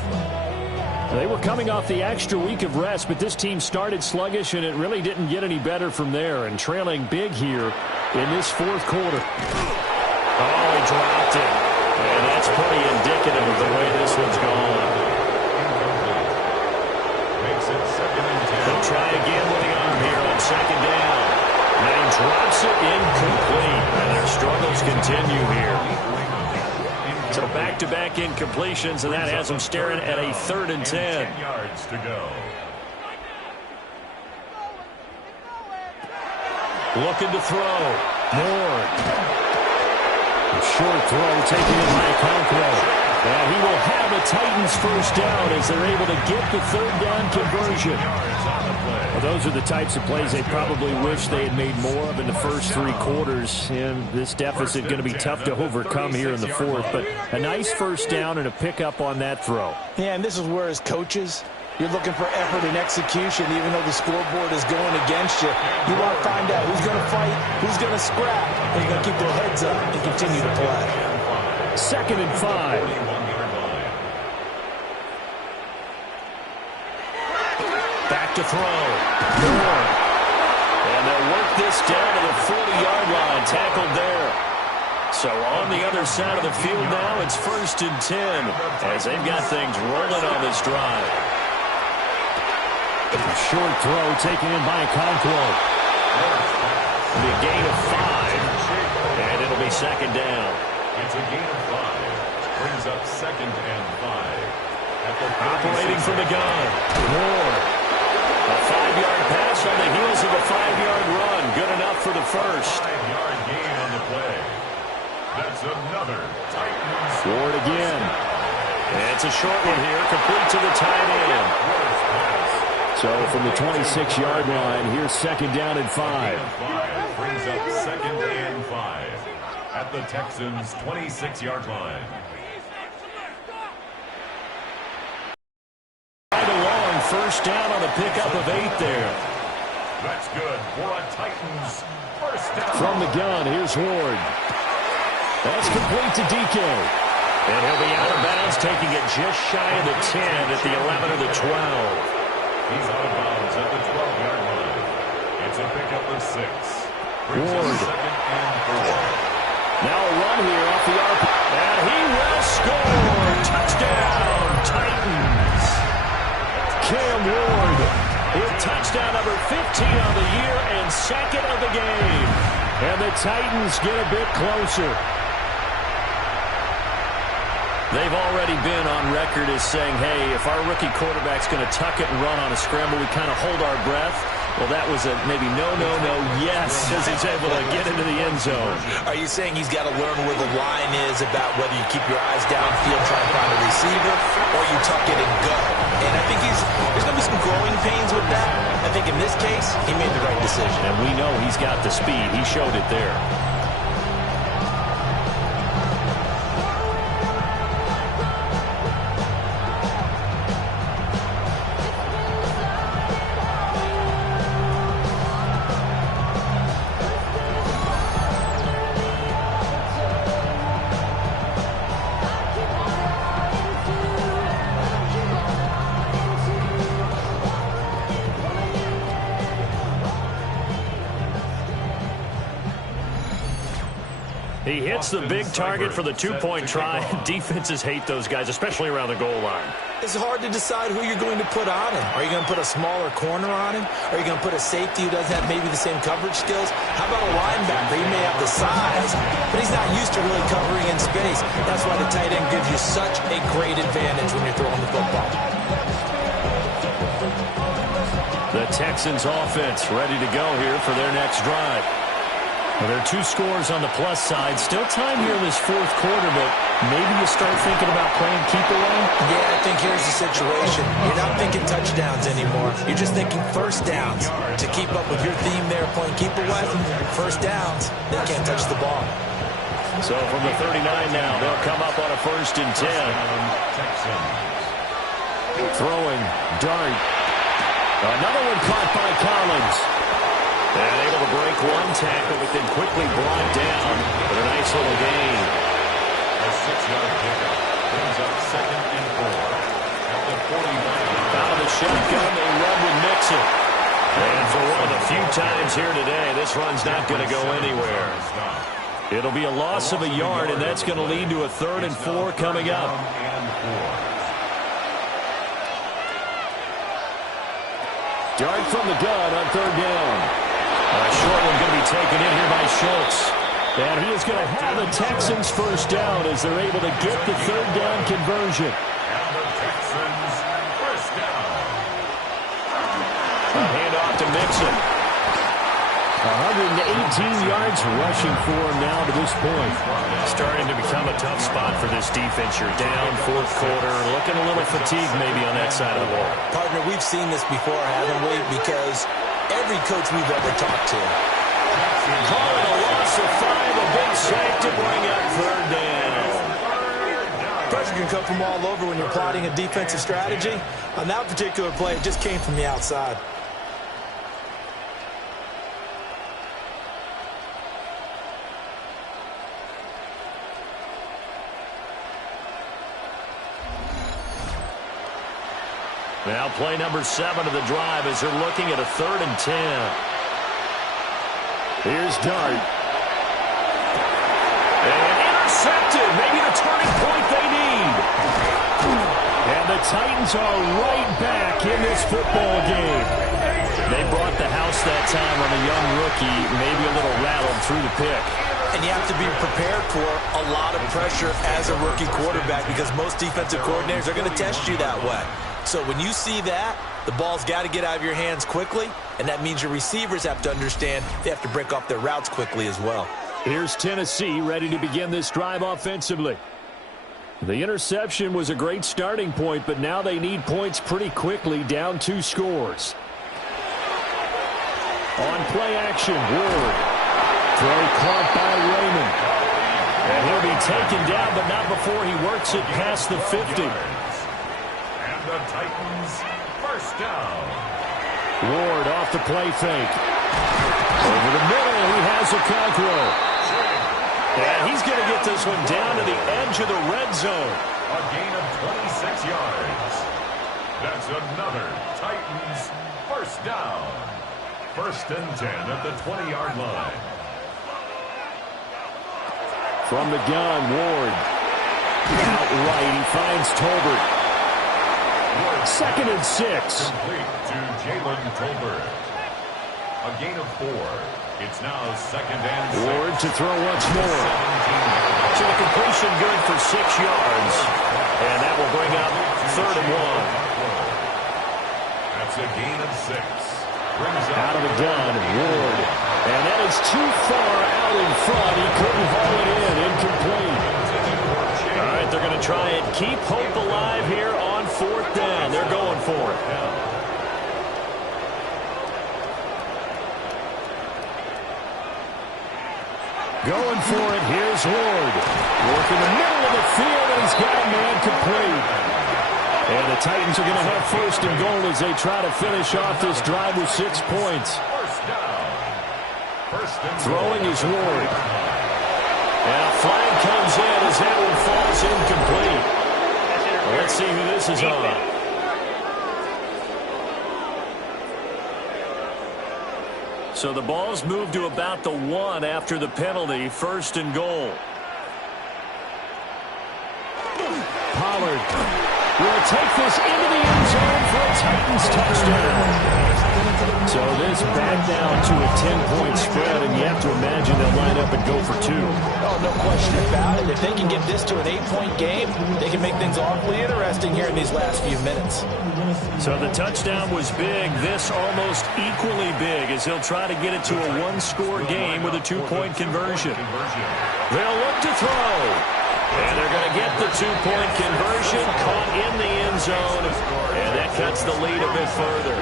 They were coming off the extra week of rest, but this team started sluggish, and it really didn't get any better from there. And trailing big here in this 4th quarter. Oh, he dropped it. And that's pretty indicative of the way this one's gone. Makes it 2nd and 10. They'll try again with the arm here on 2nd down. And he drops it incomplete. And their struggles continue here. So back-to-back incompletions, and that has them staring at a 3rd and 10. 10 yards to go. Looking to throw. Ward. A short throw taken in by Conquo. And he will have a Titans 1st down as they're able to get the 3rd down conversion. Well, those are the types of plays they probably wish they had made more of in the first 3 quarters. And this deficit going to be tough to overcome here in the 4th. But a nice 1st down and a pickup on that throw. Yeah, and this is where as coaches, you're looking for effort and execution, even though the scoreboard is going against you. You want to find out who's going to fight, who's going to scrap, and you're going to keep their heads up and continue to play. 2nd and 5. Back to throw. Moore. And they'll work this down to the 40-yard line. Tackled there. So on the other side of the field now, it's 1st and 10 as they've got things rolling on this drive. Short throw taken in by Conquo. The gain of 5. And it'll be 2nd down. It's a gain of 5. Brings up 2nd and 5. Operating from the gun. Moore. A 5-yard pass on the heels of a 5-yard run. Good enough for the 1st. 5-yard gain on the play. That's another Titans. Ward again. And it's a short one here, complete to the tight end. So from the 26-yard line, here's 2nd down and 5. Brings up 2nd and 5 at the Texans' 26-yard line. Right along, 1st down on the pickup of 8 there. That's good for a Titans 1st down. From the gun, here's Ward. That's complete to DK. And he'll be out of bounds, taking it just shy of the 10 at the 11 or the 12. He's out of bounds at the 12-yard line. It's a pickup of 6. Brings up Ward. 2nd and 4. Now a run here off the arc. And he will score. Touchdown, Titans. Cam Ward. With touchdown number 15 on the year and 2nd of the game. And the Titans get a bit closer. They've already been on record as saying, hey, if our rookie quarterback's going to tuck it and run on a scramble, we kind of hold our breath. Well, that was a maybe no, yes, as he's able to get into the end zone. Are you saying he's got to learn where the line is about whether you keep your eyes downfield trying to find a receiver or you tuck it and go? And I think there's going to be some growing pains with that. I think in this case, he made the right decision. And we know he's got the speed. He showed it there. He hits the big target for the two-point try. Defenses hate those guys, especially around the goal line. It's hard to decide who you're going to put on him. Are you going to put a smaller corner on him? Are you going to put a safety who doesn't have maybe the same coverage skills? How about a linebacker? He may have the size, but he's not used to really covering in space. That's why the tight end gives you such a great advantage when you're throwing the football. The Texans offense ready to go here for their next drive. Well, there are 2 scores on the plus side. Still time here in this fourth quarter, but maybe you start thinking about playing keep away? Yeah, I think here's the situation. You're not thinking touchdowns anymore. You're just thinking first downs. To keep up with your theme there, playing keep away, first downs, they can't touch the ball. So from the 39 now, they'll come up on a 1st and 10. Throwing, dart. Another one caught by Collins. And able to break one tackle, but then quickly brought down with a nice little gain. A 6-yard pickup brings up 2nd and 4 at the 49. Out of the shotgun, they run with Mixon. And for one of the few times here today, this run's not going to go anywhere. It'll be a loss of a yard, and that's going to lead to a 3rd and 4 coming up. Dart from the gun on 3rd down. A short one going to be taken in here by Schultz. And he is going to have the Texans first down as they're able to get the 3rd down conversion. And the Texans first down. A handoff to Mixon. 118 yards rushing for him now to this point. Starting to become a tough spot for this defense. You're down 4th quarter, looking a little fatigued maybe on that side of the ball. Partner, we've seen this before, haven't we? Because every coach we've ever talked to. Call it a loss of 5, a big sack to bring up 3rd down. Pressure can come from all over when you're plotting a defensive strategy. On that particular play, it just came from the outside. Now play number 7 of the drive as they're looking at a 3rd and 10. Here's Dart. And intercepted. Maybe the turning point they need. And the Titans are right back in this football game. They brought the house that time on a young rookie, maybe a little rattled through the pick. And you have to be prepared for a lot of pressure as a rookie quarterback because most defensive coordinators are going to test you that way. So when you see that, the ball's got to get out of your hands quickly, and that means your receivers have to understand they have to break off their routes quickly as well. Here's Tennessee ready to begin this drive offensively. The interception was a great starting point, but now they need points pretty quickly, down 2 scores. On play action, Ward. Throw caught by Raymond. And he'll be taken down, but not before he works it past the 50. The Titans first down. Ward off the play fake. Over the middle, he has a control. And he's going to get this one down to the edge of the red zone. A gain of 26 yards. That's another Titans first down. 1st and 10 at the 20-yard line. From the gun, Ward. Out right, he finds Tolbert. 2nd and 6. Complete to Jalen Tolbert. A gain of 4. It's now 2nd and 6. Ward to throw once more. So the completion good for 6 yards. And that will bring up 3rd and 1. That's a gain of 6. Out of the gun, Ward. And that is too far out in front. He couldn't haul it in. Incomplete. All right, they're going to try and keep hope alive here on 4th down. They're going for it. Going for it. Here's Ward. Working the middle of the field, and he's got a man complete. And the Titans are going to have 1st and goal as they try to finish off this drive with 6 points. Throwing is Ward. And a flag comes in as that one falls incomplete. Well, let's see who this is on. So the ball's moved to about the 1 after the penalty. First and goal. Pollard will take this into the end zone for a Titans touchdown. So this back down to a 10-point spread, and you have to imagine they'll line up and go for 2. Oh, no question about it. If they can get this to an 8-point game, they can make things awfully interesting here in these last few minutes. So the touchdown was big. This almost equally big as he'll try to get it to a 1-score game with a 2-point conversion. They'll look to throw. And they're going to get the 2-point conversion, caught in the end zone, and that cuts the lead a bit further.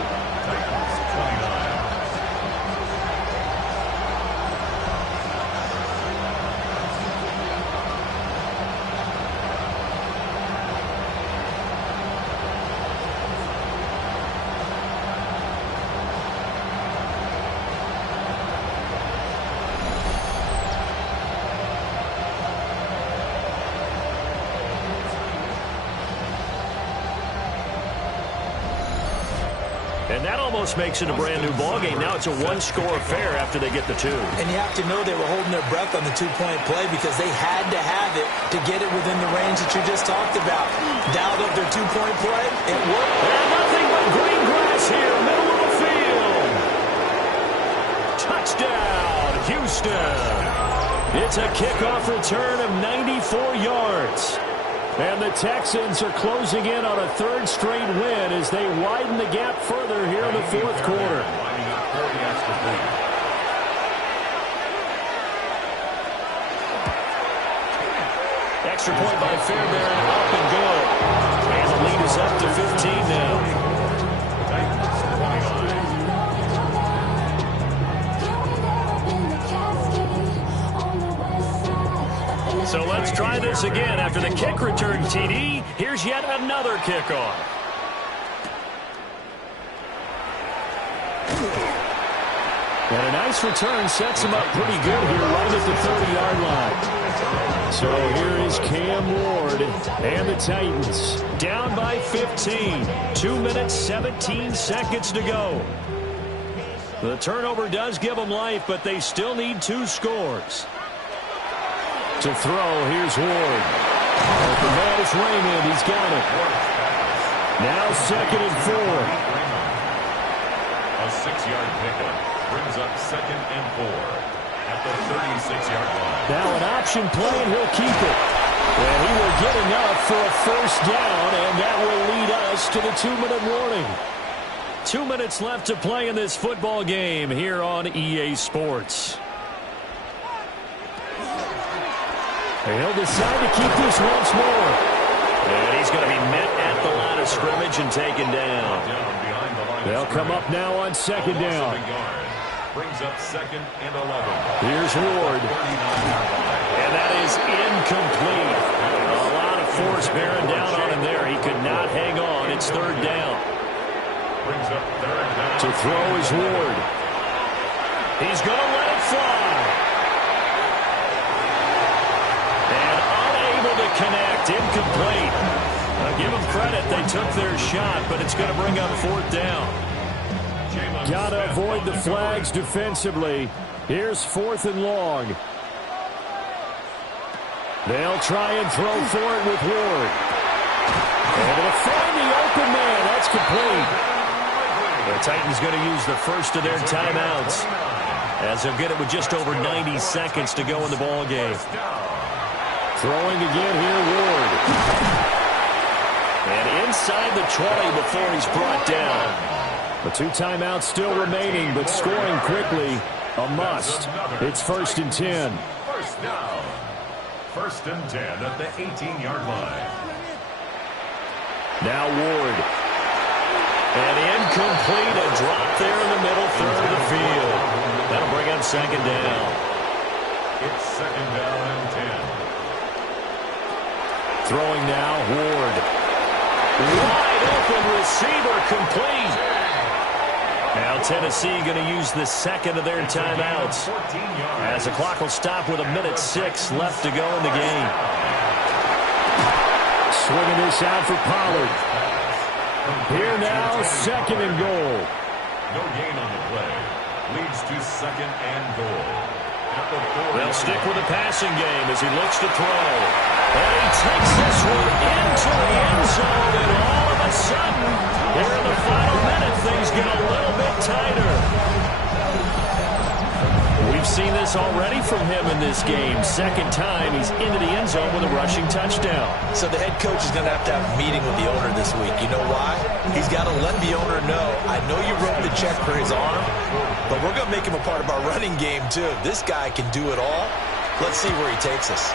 And that almost makes it a brand-new ballgame. Now it's a 1-score affair after they get the 2. And you have to know they were holding their breath on the 2-point play because they had to have it to get it within the range that you just talked about. Dialed up their 2-point play. It worked. And nothing but green grass here, middle of the field. Touchdown, Houston. It's a kickoff return of 94 yards. And the Texans are closing in on a 3rd straight win as they widen the gap further here in the 4th quarter. Extra point by Fairbairn, up and good. And the lead is up to 15 now. So let's try this again. After the kick return TD, here's yet another kickoff. And a nice return sets him up pretty good here right at the 30-yard line. So here is Cam Ward and the Titans down by 15. 2 minutes, 17 seconds to go. The turnover does give them life, but they still need 2 scores. To throw, here's Ward. The man is Raymond. He's got it. Now 2nd and 4. A 6-yard pickup brings up 2nd and 4 at the 36-yard line. Now an option play, and he'll keep it. And he will get enough for a 1st down, and that will lead us to the 2-minute warning. 2 minutes left to play in this football game here on EA Sports. He'll decide to keep this once more. And he's going to be met at the line of scrimmage and taken down. They'll come up now on 2nd down. Brings up 2nd and 11. Here's Ward. And that is incomplete. A lot of force bearing down on him there. He could not hang on. It's 3rd down. Brings up 3rd down. To throw is Ward. He's going to let it fly. Connect, incomplete. Give them credit, they took their shot, but it's going to bring up 4th down. Gotta avoid the flags defensively. Here's 4th and long. They'll try and throw for it with Ward. And they'll find the open man. That's complete. The Titans going to use the first of their timeouts as they'll get it with just over 90 seconds to go in the ball game. Throwing again here, Ward. And inside the 20 before he's brought down. The 2 timeouts still remaining, but scoring quickly, a must. It's 1st and 10. First down. 1st and 10 at the 18-yard line. Now Ward. And incomplete, a drop there in the middle 3rd of the field. That'll bring up 2nd down. It's 2nd down and 10. Throwing now, Ward. Wide open receiver, complete. Now Tennessee going to use the 2nd of their timeouts as the clock will stop with 1:06 left to go in the game. Swinging this out for Pollard. Here now, 2nd and goal. No gain on the play. Leads to second and goal. At the 4. They'll stick with the passing game as he looks to throw. And he takes this one into the end zone, and all of a sudden, here in the final minute, things get a little bit tighter. We've seen this already from him in this game. Second time he's into the end zone with a rushing touchdown. So the head coach is going to have a meeting with the owner this week. You know why? He's got to let the owner know, I know you wrote the check for his arm, but we're going to make him a part of our running game too. This guy can do it all. Let's see where he takes us.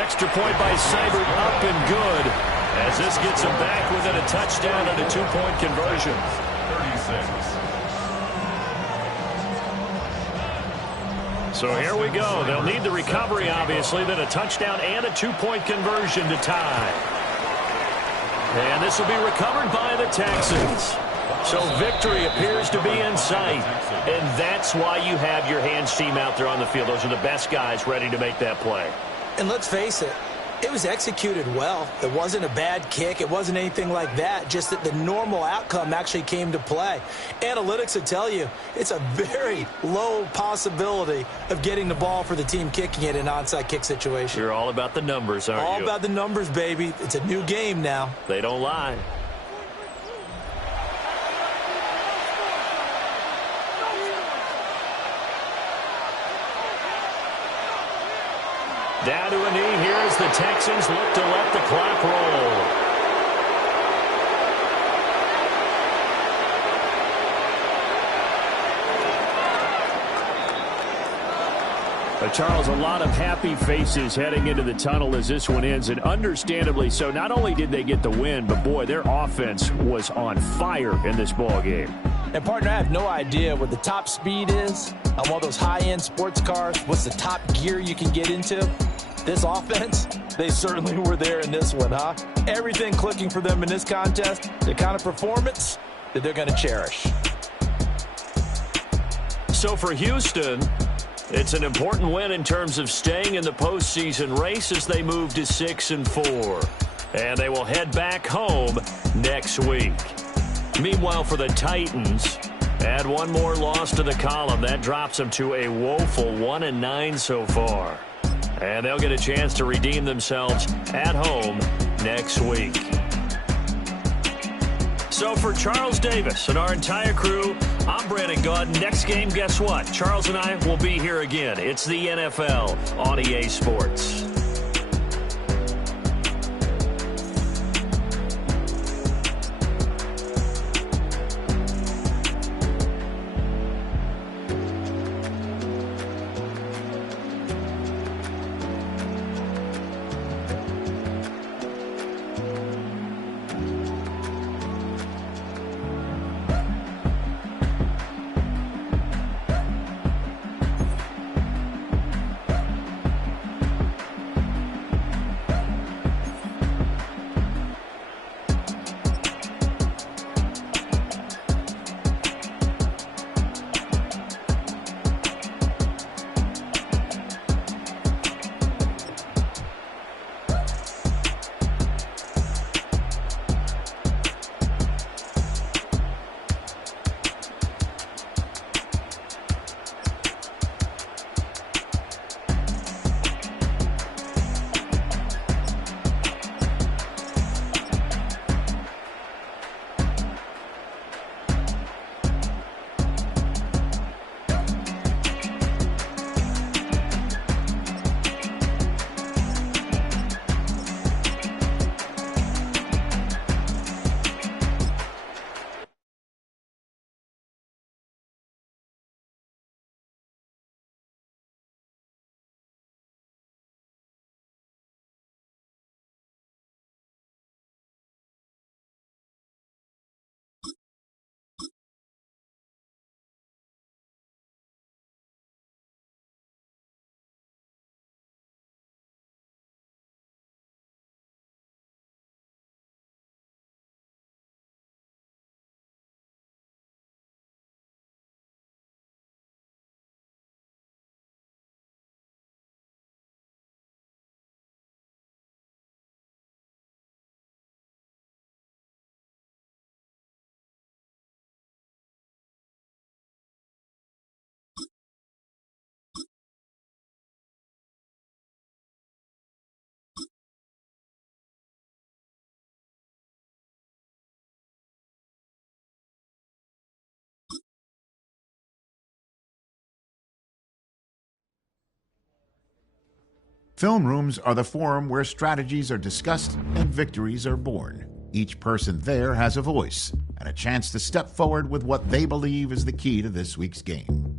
Extra point by Seibert, up and good, as this gets him back within a touchdown and a 2-point conversion. 36. So here we go. They'll need the recovery, obviously, then a touchdown and a 2-point conversion to tie. And this will be recovered by the Texans. So victory appears to be in sight. And that's why you have your hands team out there on the field. Those are the best guys ready to make that play. And let's face it, it was executed well. It wasn't a bad kick. It wasn't anything like that. Just that the normal outcome actually came to play. Analytics will tell you it's a very low possibility of getting the ball for the team kicking it in an onside kick situation. You're all about the numbers, aren't you? All about the numbers, baby. It's a new game now. They don't lie. Down to a knee here as the Texans look to let the clock roll. Charles, a lot of happy faces heading into the tunnel as this one ends, and understandably so. Not only did they get the win, but boy, their offense was on fire in this ball game. And, partner, I have no idea what the top speed is on one of those high-end sports cars. What's the top gear you can get into? This offense, they certainly were there in this one, huh? Everything clicking for them in this contest, the kind of performance that they're going to cherish. So for Houston, it's an important win in terms of staying in the postseason race as they move to 6-4. And they will head back home next week. Meanwhile, for the Titans, add one more loss to the column. That drops them to a woeful 1-9 so far. And they'll get a chance to redeem themselves at home next week. So for Charles Davis and our entire crew, I'm Brandon Gaudin. Next game, guess what? Charles and I will be here again. It's the NFL on EA Sports. Film rooms are the forum where strategies are discussed and victories are born. Each person there has a voice and a chance to step forward with what they believe is the key to this week's game.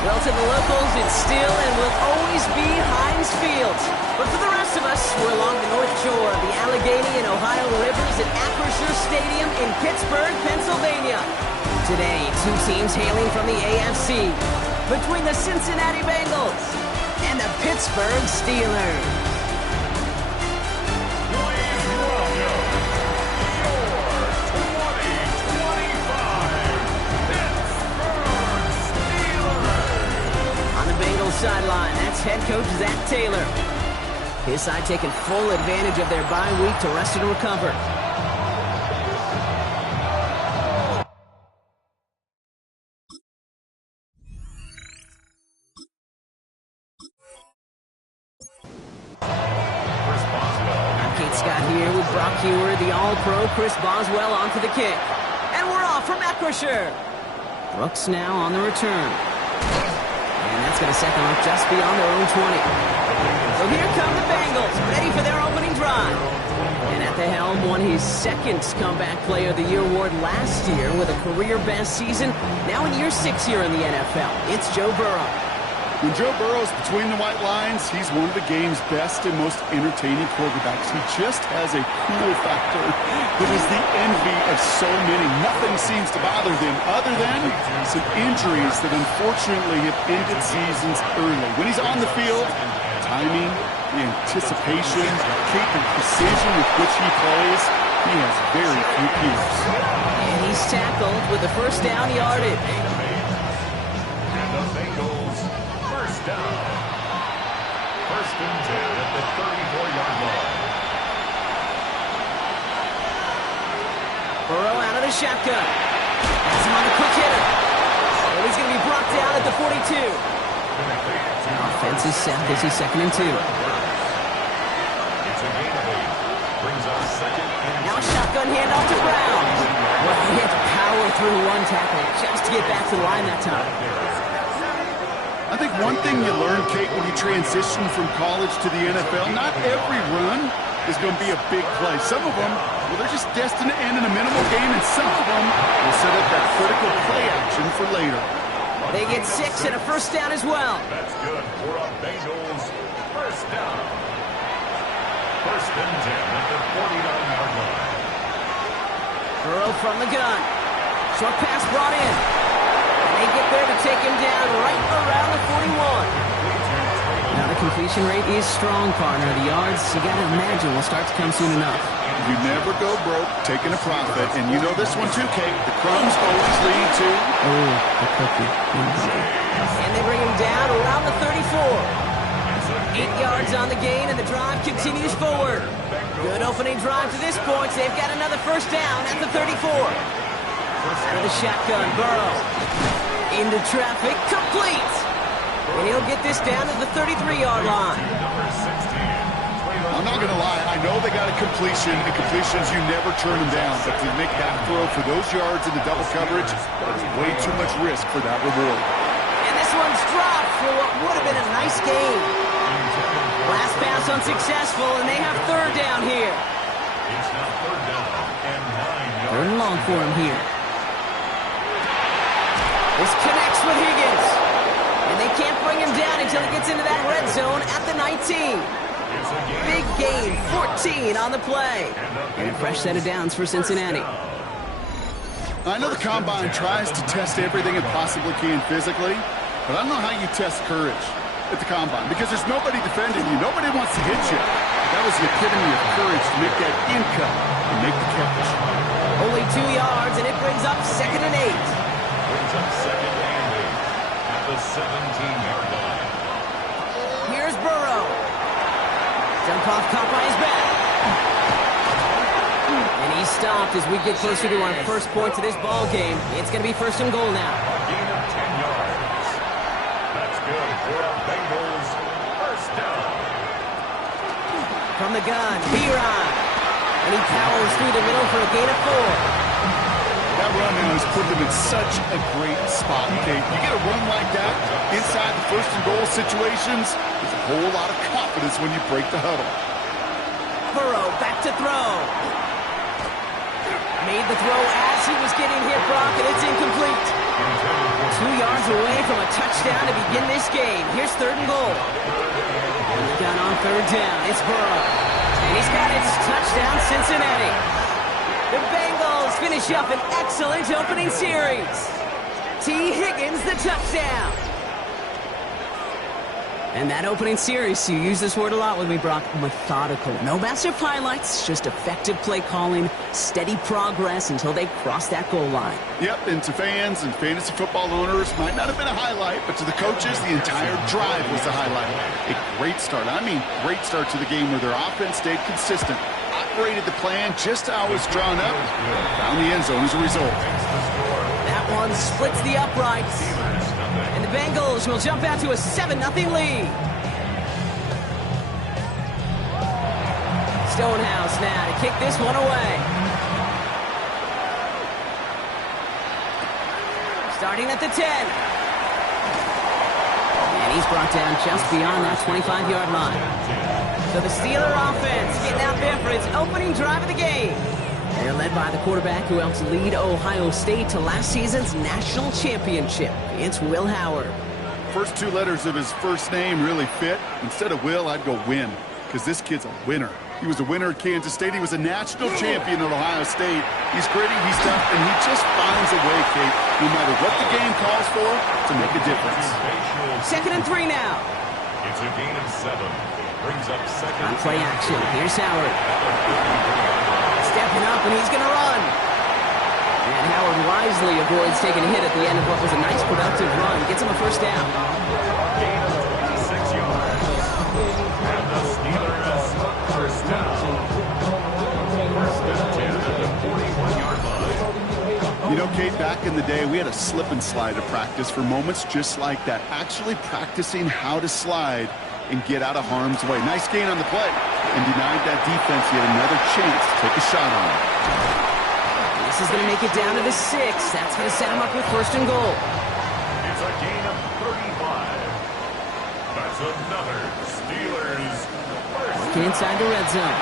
Well, to the locals, it's still and will always be Heinz Field. But for the rest of us, we're along the north shore of the Allegheny and Ohio rivers at Acrisure Stadium in Pittsburgh, Pennsylvania. Today, two teams hailing from the AFC, between the Cincinnati Bengals and the Pittsburgh Steelers. Sideline, that's head coach Zach Taylor. His side taking full advantage of their bye week to rest and recover. I'm Kate Scott here with Brock Hewer, the All-Pro Chris Boswell onto the kick. And we're off from Acrisure. Brooks now on the return. And that's going to set them up just beyond their own 20. So here come the Bengals, ready for their opening drive. And at the helm, won his second Comeback Player of the Year award last year with a career-best season. Now in year 6 here in the NFL, it's Joe Burrow. When Joe Burrow's between the white lines, he's one of the game's best and most entertaining quarterbacks. He just has a cool factor that is the envy of so many. Nothing seems to bother them other than some injuries that unfortunately have ended seasons early. When he's on the field, timing, the anticipation, the precision with which he plays, he has very few peers. And he's tackled with the first down yardage. And the Bengals first down. First and 10 at the 34-yard line. Burrow out of the shotgun. Has him on the quick hitter. And he's going to be brought down at the 42. Offense is set. This is 2nd and 2. It's a gain of 8. Brings us 2nd and 2. Now a shotgun handoff to Brown. Well, he had to power through one tackle just to get back to the line that time. I think one thing you learn, Kate, when you transition from college to the NFL, not every run is going to be a big play. Some of them, well, they're just destined to end in a minimal game, and some of them will set up that critical play action for later. They get 6 and a first down as well. That's good for a Bengals first down. First and 10 at the 49-yard line. Burrow from the gun. Short pass brought in. And They get there to take him down right around the 41. Now the completion rate is strong, partner. The yards, you got to imagine, will start to come soon enough. You never go broke taking a profit. And you know this one too, Kate. The crumbs always lead to... Oh, the cookie. And they bring him down around the 34. 8 yards on the gain, and the drive continues forward. Good opening drive to this point. They've got another first down at the 34. Out of the shotgun, Burrow. Into traffic, complete. And he'll get this down to the 33-yard line. I'm not going to lie. I know they got a completion, and completions, you never turn them down. But to make that throw for those yards in the double coverage, there's way too much risk for that reward. And this one's dropped for what would have been a nice game. Last pass unsuccessful, and they have third down here. It's now third down and 9 yards. Third and long for him here. This connects with Higgins. And they can't bring him down until he gets into that red zone at the 19. Big gain, 14 on the play. And a fresh set of downs for Cincinnati. I know the Combine tries to test everything it possibly can physically, but I don't know how you test courage at the Combine, because there's nobody defending you. Nobody wants to hit you. That was the epitome of courage to make that in cut and make the catch. Only 2 yards, and it brings up 2nd and 8. Brings up 2nd and 8 at the 17-yard line. Here's Burrow. Jump off, caught by his back. And he's stopped as we get closer to our first points of this ball game. It's going to be 1st and goal now. A gain of 10 yards. That's good for the Bengals. First down. From the gun, B-Ron. And he powers through the middle for a gain of 4. That run now has put them in such a great spot, okay? You get a run like that inside the 1st and goal situations, there's a whole lot of confidence when you break the huddle. Burrow back to throw. Made the throw as he was getting hit, Brock, and it's incomplete. 2 yards away from a touchdown to begin this game. Here's 3rd and goal. And the gun on 3rd down. It's Burrow. And he's got it. Touchdown, Cincinnati. The Bengals finish up an excellent opening series. T. Higgins, the touchdown. And that opening series, you use this word a lot with me, Brock, methodical. No massive highlights, just effective play calling, steady progress until they cross that goal line. Yep, and to fans and fantasy football owners, might not have been a highlight, but to the coaches, the entire drive was the highlight. A great start. I mean, great start to the game where their offense stayed consistent, operated the plan just how it was drawn up, and found the end zone as a result. That one splits the uprights. And the Bengals will jump out to a 7-0 lead. Stonehouse now to kick this one away. Starting at the 10. And he's brought down just beyond that 25-yard line. So the Steeler offense getting out there for its opening drive of the game. They're led by the quarterback who helped lead Ohio State to last season's national championship. It's Will Howard. First 2 letters of his first name really fit. Instead of Will, I'd go Win, because this kid's a winner. He was a winner at Kansas State. He was a national champion at Ohio State. He's gritty, he's tough, and he just finds a way, Kate, no matter what the game calls for, to make a difference. 2nd and 3 now. It's a gain of 7. Brings up 2nd. On play action, here's Howard. Stepping up, and he's going to run. And Howard wisely avoids taking a hit at the end of what was a nice, productive run. Gets him a first down. Gain of 26 yards. And the Steelers first down. First and 10 at the 41-yard line. You know, Kate, back in the day, we had a slip and slide to practice for moments just like that. Actually practicing how to slide and get out of harm's way. Nice gain on the play. And denied that defense yet another chance to take a shot on it. This is going to make it down to the 6. That's going to set him up with 1st and goal. It's a gain of 35. That's another Steelers first. Looking inside the red zone.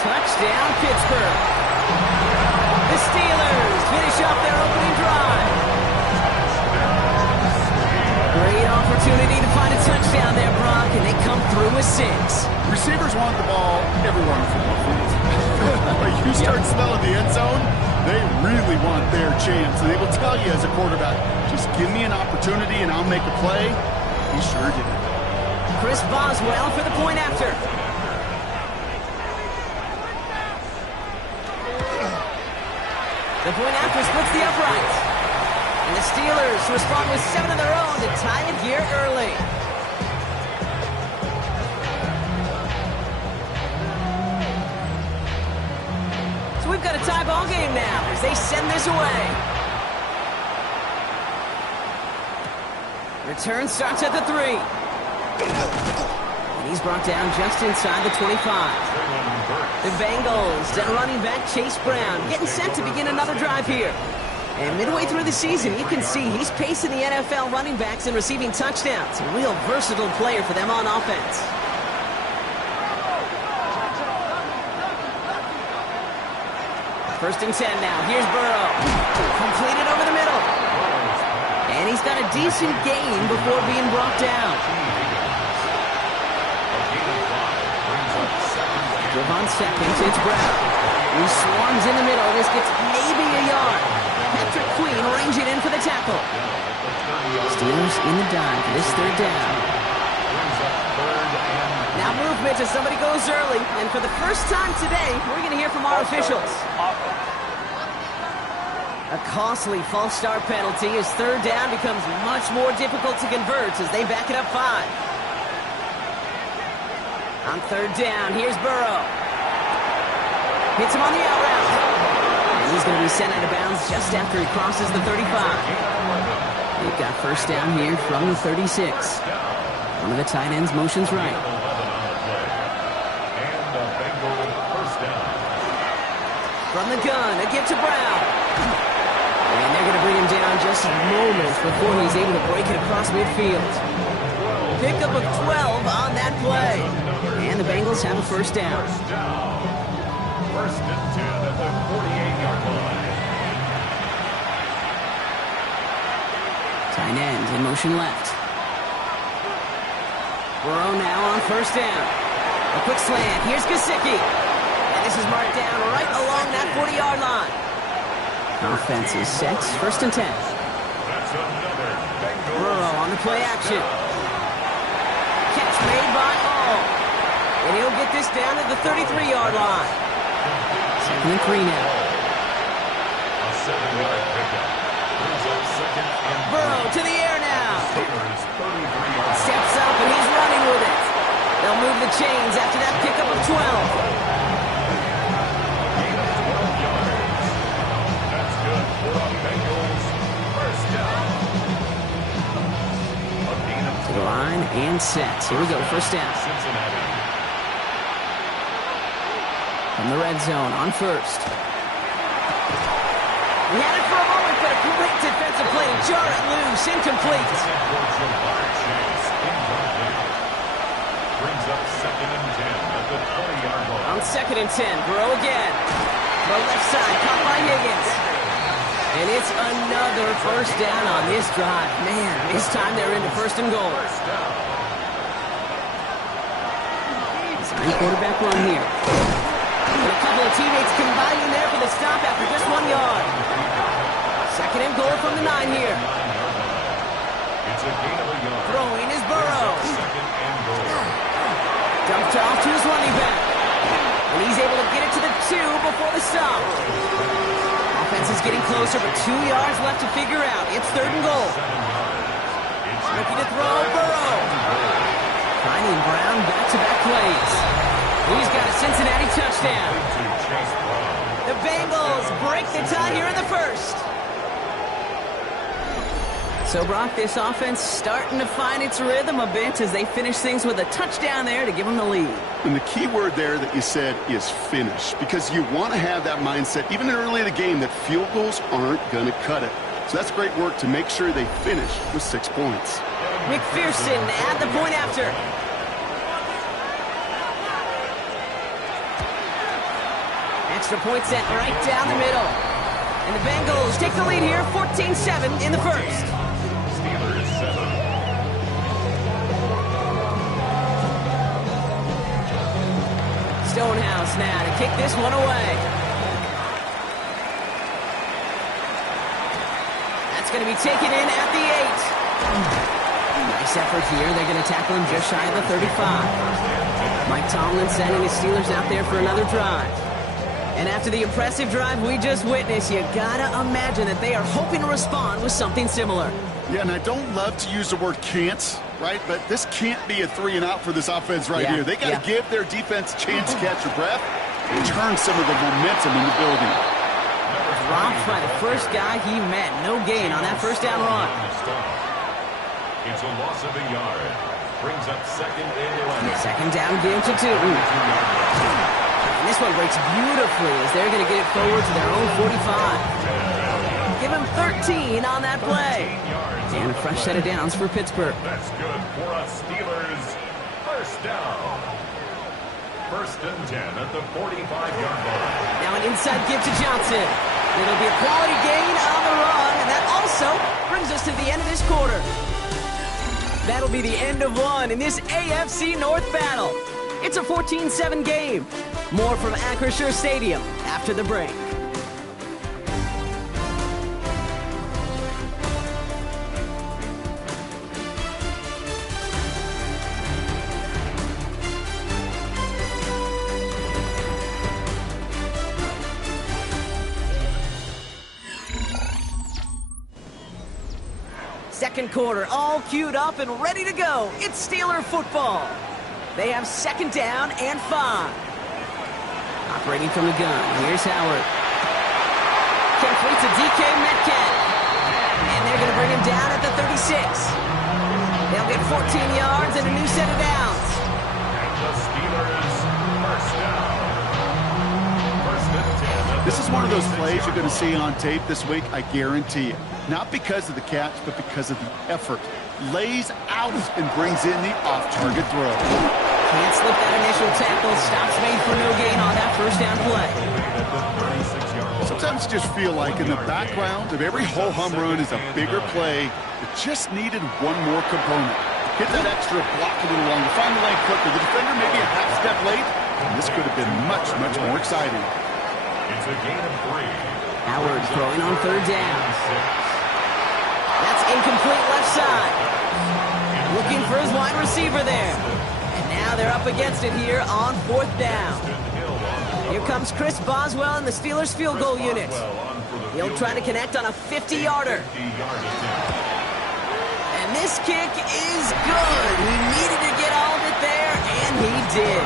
Touchdown, Pittsburgh. The Steelers finish up their opening drive. Great opportunity to find a touchdown there, Brock, and they come through with 6. Receivers want the ball everywhere on the football field. But you start smelling the end zone, They really want their chance, and they will tell you as a quarterback, just give me an opportunity and I'll make a play. He sure did. Chris Boswell for the point after. The point after splits the uprights. And the Steelers respond with 7 of their own to tie it here early. So we've got a tie ball game now as they send this away. Return starts at the 3. And he's brought down just inside the 25. The Bengals and running back Chase Brown getting set to begin another drive here. And midway through the season, you can see he's pacing the NFL running backs and receiving touchdowns. A real versatile player for them on offense. First and 10 now. Here's Burrow. Completed over the middle. And he's got a decent gain before being brought down. Devon seconds. It's Brown. He swarms in the middle. This gets maybe a yard. Patrick Queen ranging in for the tackle. Steelers in the dive for this third down. Now movement as somebody goes early. And for the first time today, we're going to hear from our officials. A costly false start penalty as third down becomes much more difficult to convert as they back it up 5. On third down, here's Burrow. Hits him on the out route. And he's going to be sent out of bounds just after he crosses the 35. They've got first down here from the 36. One of the tight ends motions right. From the gun, a give to Brown. And they're going to bring him down just moments before he's able to break it across midfield. Pickup of 12 on that play. And the Bengals have a first down. First and 10 at the 48-yard line. Tight end in motion left. Burrow now on first down. A quick slant. Here's Gesicki. And this is marked down right along that 40-yard line. Offense is set. First and 10. Burrow on the play action. Catch made by Hall. And he'll get this down at the 33-yard line. Second and 3 now. A 7-yard pickup. Burrow to the air now. Steps up and he's running with it. They'll move the chains after that pickup of 12. To the line and set. Here we go, first down. From the red zone on first. He had it for a moment, but a great defensive play to jar it loose, incomplete. Brings up second and 10 at the 20-yard line. On second and 10, Burrow again. The left side, caught by Higgins. And it's another first down on this drive. Man, this time they're into first and goal. Design quarterback run here. And a couple of teammates combining there for the stop after just 1 yard. Second and goal from the 9 here. It's a gain of a yard. Throwing is Burrow. Second and goal. Dumped off to his running back. And he's able to get it to the 2 before the stop. Offense is getting closer, but 2 yards left to figure out. It's third and goal. Looking to throw, Burrow. Finding Brown back-to-back plays. He's got a Cincinnati touchdown. The Bengals break the tie here in the first. So, Brock, this offense starting to find its rhythm a bit as they finish things with a touchdown there to give them the lead. And the key word there that you said is finish, because you want to have that mindset, even early in the game, that field goals aren't going to cut it. So that's great work to make sure they finish with 6 points. McPherson at the point after. Extra point set right down the middle. And the Bengals take the lead here, 14-7 in the first. Steelers 7. Stonehouse now to kick this one away. going to be taken in at the 8. Nice effort here. They're going to tackle him just shy of the 35. Mike Tomlin sending his Steelers out there for another drive. And after the impressive drive we just witnessed, you gotta imagine that they are hoping to respond with something similar. Yeah, and I don't love to use the word can't, right? But this can't be a 3-and-out for this offense right here. They got to give their defense a chance to catch their breath and turn some of the momentum in the building. Dropped by the first guy he met. No gain on that first down run. It's a loss of a yard. Brings up second and 11. Second down, game to 2. And this one breaks beautifully as they're going to get it forward to their own 45. Give him 13 on that play. And a fresh set of downs for Pittsburgh. That's good for us Steelers. First down. First and 10 at the 45-yard line. Now an inside give to Johnson. It'll be a quality gain on the run, and that also brings us to the end of this quarter. That'll be the end of one in this AFC North battle. It's a 14-7 game. More from Acrisure Stadium after the break. Second quarter, all queued up and ready to go. It's Steeler football. They have second down and 5. Operating from the gun, here's Howard. Complete to DK Metcalf. And they're going to bring him down at the 36. They'll get 14 yards and a new set of downs. And the Steelers first down. First and 10. This is one of those plays you're going to see on tape this week, I guarantee it. Not because of the catch, but because of the effort. Lays out and brings in the off-target throw. Can't slip that initial tackle. Stops made for no gain on that first down play. Sometimes you just feel like in the background of every ho-hum run is a bigger play that just needed one more component. Hit that extra block a little longer. Find the lane quicker. The defender maybe a half step late, and this could have been much, much more exciting. It's a gain of 3. Howard throwing on third down. That's incomplete left side. Looking for his wide receiver there. And now they're up against it here on fourth down. Here comes Chris Boswell in the Steelers field goal unit. He'll try to connect on a 50-yarder. And this kick is good. He needed to get all of it there, and he did.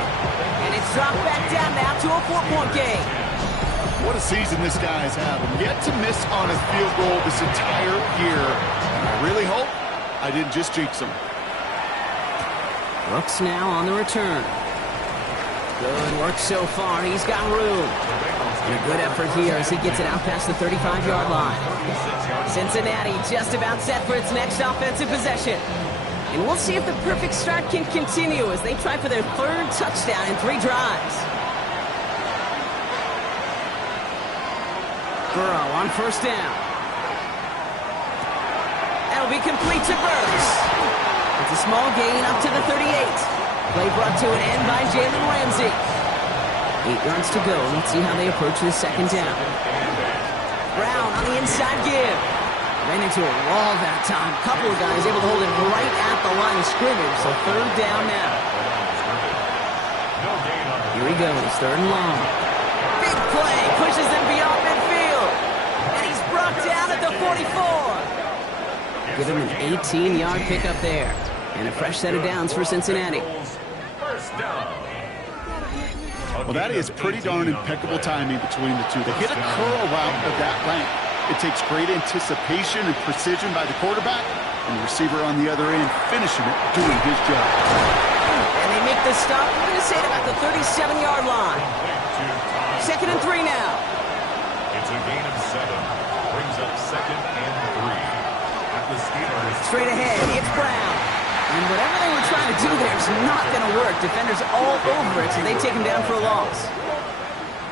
And it's dropped back down now to a 4-point game. What a season this guy's having. Yet to miss on a field goal this entire year. I really hope I didn't just jinx him. Brooks now on the return. Good work so far. He's got room. And a good effort here as he gets it out past the 35-yard line. Cincinnati just about set for its next offensive possession. And we'll see if the perfect start can continue as they try for their third touchdown in 3 drives. Burrow on first down. That'll be complete to Burks. It's a small gain up to the 38. Play brought to an end by Jalen Ramsey. 8 yards to go. Let's see how they approach this second down. Brown on the inside give. Ran into a wall that time. Couple of guys able to hold it right at the line of scrimmage. So third down now. Here he goes. Third and long. Big play. Pushes them beyond midfield. And he's brought down at the 44. Give him an 18-yard pickup there. And a fresh set of downs for Cincinnati. Well, that is pretty darn impeccable timing between the two. They hit a curl route of that length. It takes great anticipation and precision by the quarterback, and the receiver on the other end finishing it, doing his job. And they make the stop, I'm going to say, about the 37-yard line. Second and 3 now. It's a gain of 7. Brings up second and 3. At the Steelers. Straight ahead, it's Brown. And whatever they were trying to do there is not going to work. Defenders all over it, so they take him down for a loss.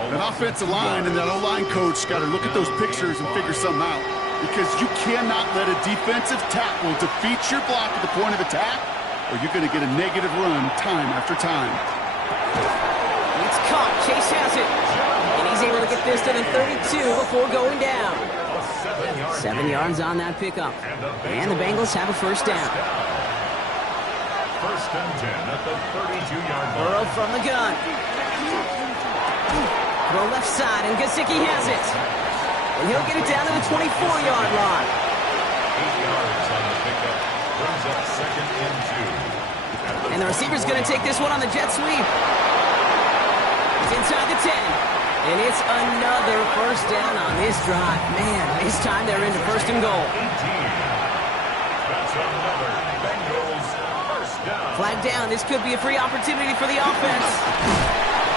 An offensive line and that O-line coach got to look at those pictures and figure something out. Because you cannot let a defensive tackle defeat your block at the point of attack, or you're going to get a negative run time after time. It's caught. Chase has it. And he's able to get this to the 32 before going down. 7-yard 7 yards on that pickup. And the Bengals have a first down. First and 10 at the 32-yard line. Burrow from the gun. Throw left side, and Gesicki has it. And he'll get it down to the 24-yard line. 8 yards on the pickup. Brings up second and 2. And the receiver's going to take this one on the jet sweep. It's inside the 10. And it's another first down on this drive. Man, this time they're into first and goal. 18. That's another Bengals first down. Flag down. This could be a free opportunity for the offense.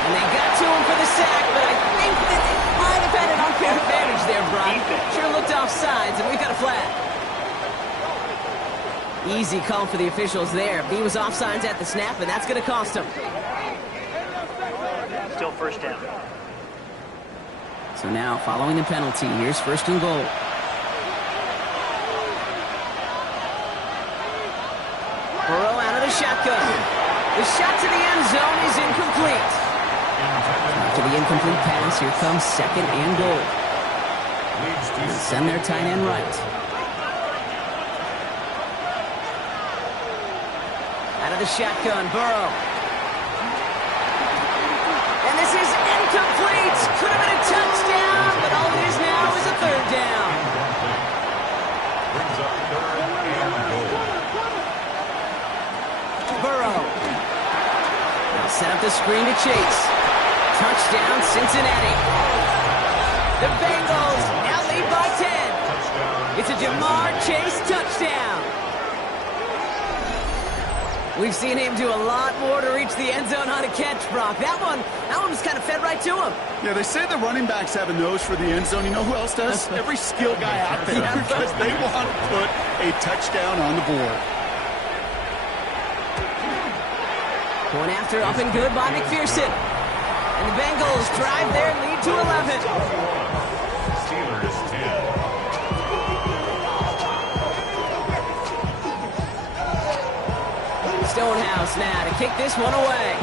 And they got to him for the sack, but I think that they might have had an unfair advantage there, Brian. Sure looked off sides, and we've got a flag. Easy call for the officials there. He was offsides at the snap, and that's going to cost him. Still first down. So now, following the penalty, here's first and goal. Burrow out of the shotgun. The shot to the end zone is incomplete. After the incomplete pass, here comes second and goal. They'll send their tight end right. Out of the shotgun, Burrow. And this is incomplete. Could have been a touchdown, but all it is now is a third down. Brings up third and goal. Burrow. They'll set up the screen to Chase. Touchdown, Cincinnati. The Bengals now lead by 10. It's a Jamar Chase touchdown. We've seen him do a lot more to reach the end zone on a catch, Brock. That one was kind of fed right to him. Yeah, they say the running backs have a nose for the end zone. You know who else does? Every skill guy out there, because they want to put a touchdown on the board. Point after up and good by McPherson. And the Bengals drive their lead to 11. Steelers 10. Stonehouse now to kick this one away.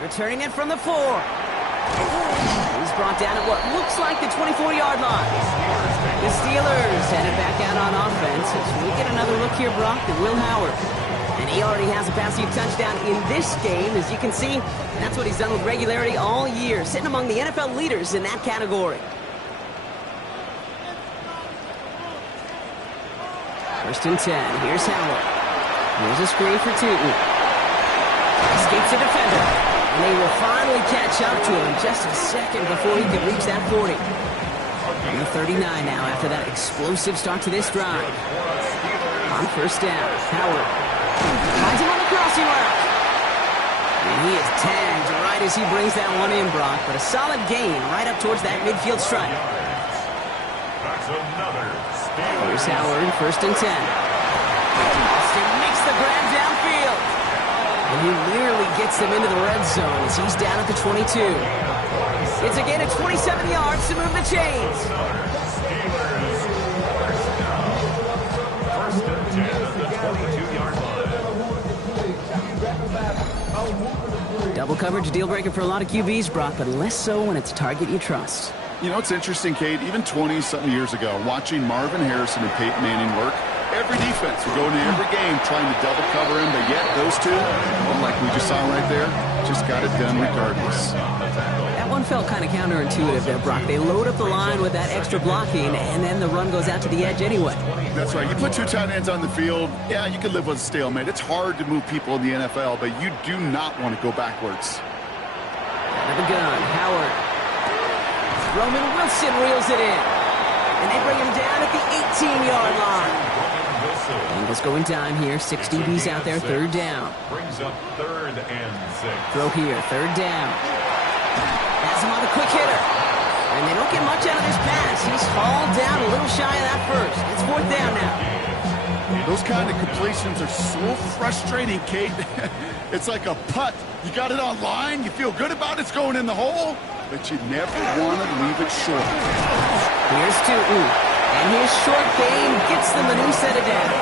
Returning it from the 4. He's brought down at what looks like the 24-yard line. The Steelers headed back out on offense as we get another look here, Brock, at Will Howard. And he already has a passing touchdown in this game, as you can see. And that's what he's done with regularity all year, sitting among the NFL leaders in that category. First and 10. Here's Howard. Here's a screen for Tootin. Escapes the defender. And they will finally catch up to him just a second before he can reach that 40. And the 39 now after that explosive start to this drive. On first down, Howard finds him on the crossing route. And he is tagged right as he brings that one in, Brock. But a solid gain right up towards that midfield stripe. That's another Steelers. Here's Howard, first and 10. Austin makes the grab downfield. And he nearly gets them into the red zone as he's down at the 22. It's a gain of 27 yards to move the chains. Steelers first down. First and 10 at the 22-yard line. Double coverage deal breaker for a lot of QBs, Brock, but less so when it's a target you trust. You know, it's interesting, Kate, even 20-something years ago, watching Marvin Harrison and Peyton Manning work, every defense would go into every game trying to double cover him, but yet those two, like we just saw right there, just got it done regardless. That one felt kind of counterintuitive there, Brock. They load up the line with that extra blocking, and then the run goes out to the edge anyway. That's right. You put two tight ends on the field, yeah, you can live with a stalemate. It's hard to move people in the NFL, but you do not want to go backwards. Out of the gun, Howard. Roman Wilson reels it in. And they bring him down at the 18-yard line. Bengals going down here. 6 DBs out there. Third down. Brings up third and 6. Throw here. Third down. Has him on the quick hitter. And they don't get much out of this pass. He's hauled down a little shy of that first. It's fourth down now. Those kind of completions are so frustrating, Kate. It's like a putt. You got it on line. You feel good about it. It's going in the hole. But you never want to leave it short. Here's Tootin. And his short game gets them a new set of down.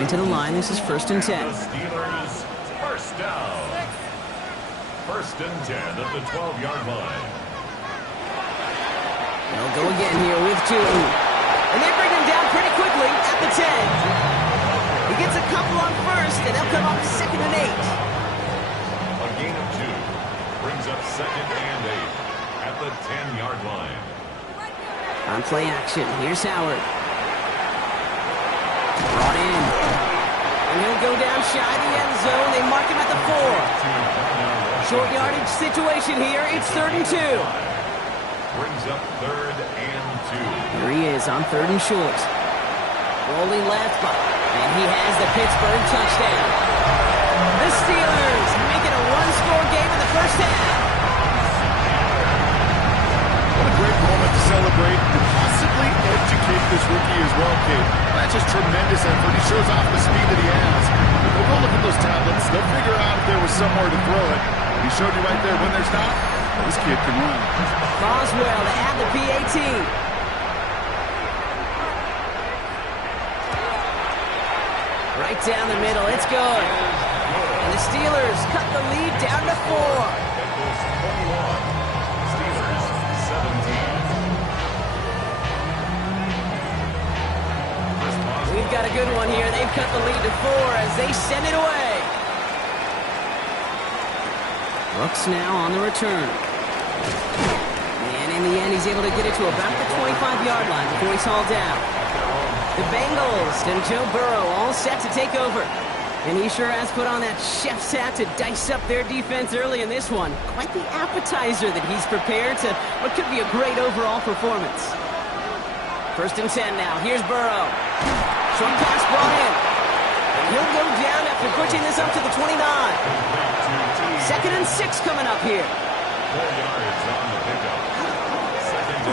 Into the line. This is first and 10. Steelers first down. First and 10 at the 12-yard line. They'll go again here with Tootin. And they bring him down pretty quickly at the 10. He gets a couple on first, and they'll come up 2nd and 8. A gain of 2 brings up 2nd and 8 at the 10-yard line. On play action, here's Howard. Brought in. And he'll go down shy of the end zone. They mark him at the 4. Short yardage situation here. It's 3rd and 2. Brings up 3rd and 2. Here he is on 3rd and short. Rolling left, and he has the Pittsburgh touchdown. The Steelers make it a one-score game in the first half. What a great moment to celebrate and possibly educate this rookie as well, Kate. That's just tremendous effort. He shows off the speed that he has. We'll go look at those tablets. They'll figure out if there was somewhere to throw it. He showed you right there when there's not. This kid can run. Boswell to add the PAT. Right down the middle. It's good. And the Steelers cut the lead down to 4. Bengals 21. Steelers 17. We've got a good one here. They've cut the lead to 4 as they send it away. Brooks now on the return. And in the end, he's able to get it to about the 25-yard line before he's hauled down. The Bengals and Joe Burrow all set to take over. And he sure has put on that chef's hat to dice up their defense early in this one. Quite the appetizer that he's prepared to what could be a great overall performance. 1st and 10 now. Here's Burrow. Short pass brought in. And he'll go down after pushing this up to the 29. 2nd and 6 coming up here. 4 yards on the pickup.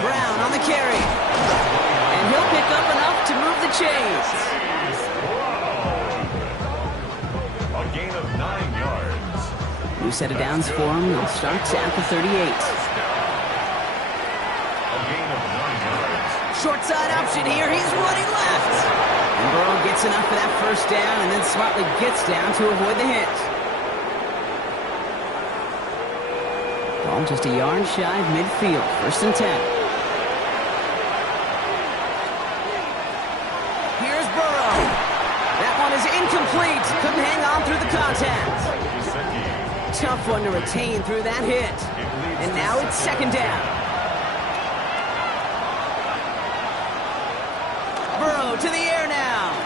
Brown on the carry. And he'll pick up enough to move the chains. A gain of 9 yards. New set of downs for him. He'll start at the 38. A gain of 9 yards. Short side option here. He's running left. And Burrow gets enough for that first down and then smartly gets down to avoid the hit. Ball just a yard shy of midfield. 1st and 10. Here's Burrow. That one is incomplete. Couldn't hang on through the contact. Tough one to retain through that hit. And now it's 2nd down. Burrow to the air now.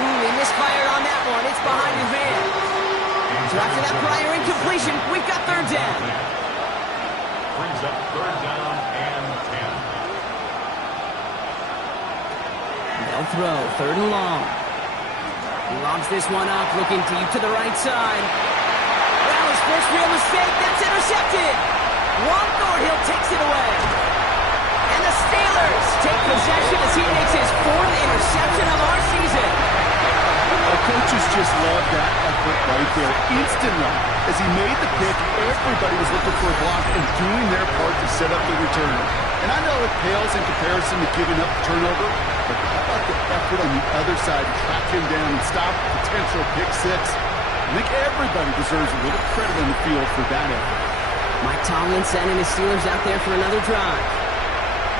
He misfired on that one. It's behind his man. So after that prior incompletion, we've got 3rd down. Brings up 3rd down and 10. They'll throw 3rd and long. He lobs this one up, looking deep to the right side. Well, his first real mistake, that's intercepted. Juan Thornhill takes it away. And the Steelers take possession as he makes his 4th interception of our season. Our coaches just love that effort right there. Instantly, as he made the pick, everybody was looking for a block and doing their part to set up the return. And I know it pales in comparison to giving up the turnover, but how about the effort on the other side to track him down and stop a potential pick 6? I think everybody deserves a little credit on the field for that effort. Mike Tomlin sending his Steelers out there for another drive.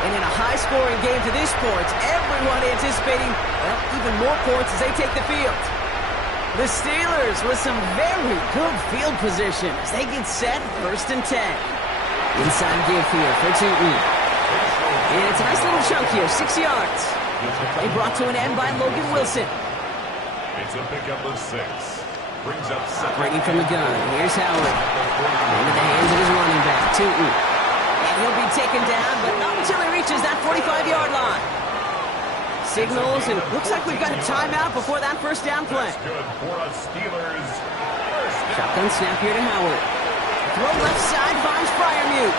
And in a high-scoring game to this point, everyone anticipating, well, even more points as they take the field. The Steelers with some very good field position as they get set 1st and 10. Inside give here for Tootin. And it's a nice little chunk here, 6 yards. Play brought to an end by Logan Wilson. It's a pickup of 6. Brings up 2nd. Breaking from the gun. Here's Howard. Into the hands of his running back, Tootin. And he'll be taken down, but not until he reaches that 45-yard line. Signals, and looks like we've got a timeout before that first down play. That's good for us Steelers. Shotgun snap here to Howard. Throw left side finds Fryermuth.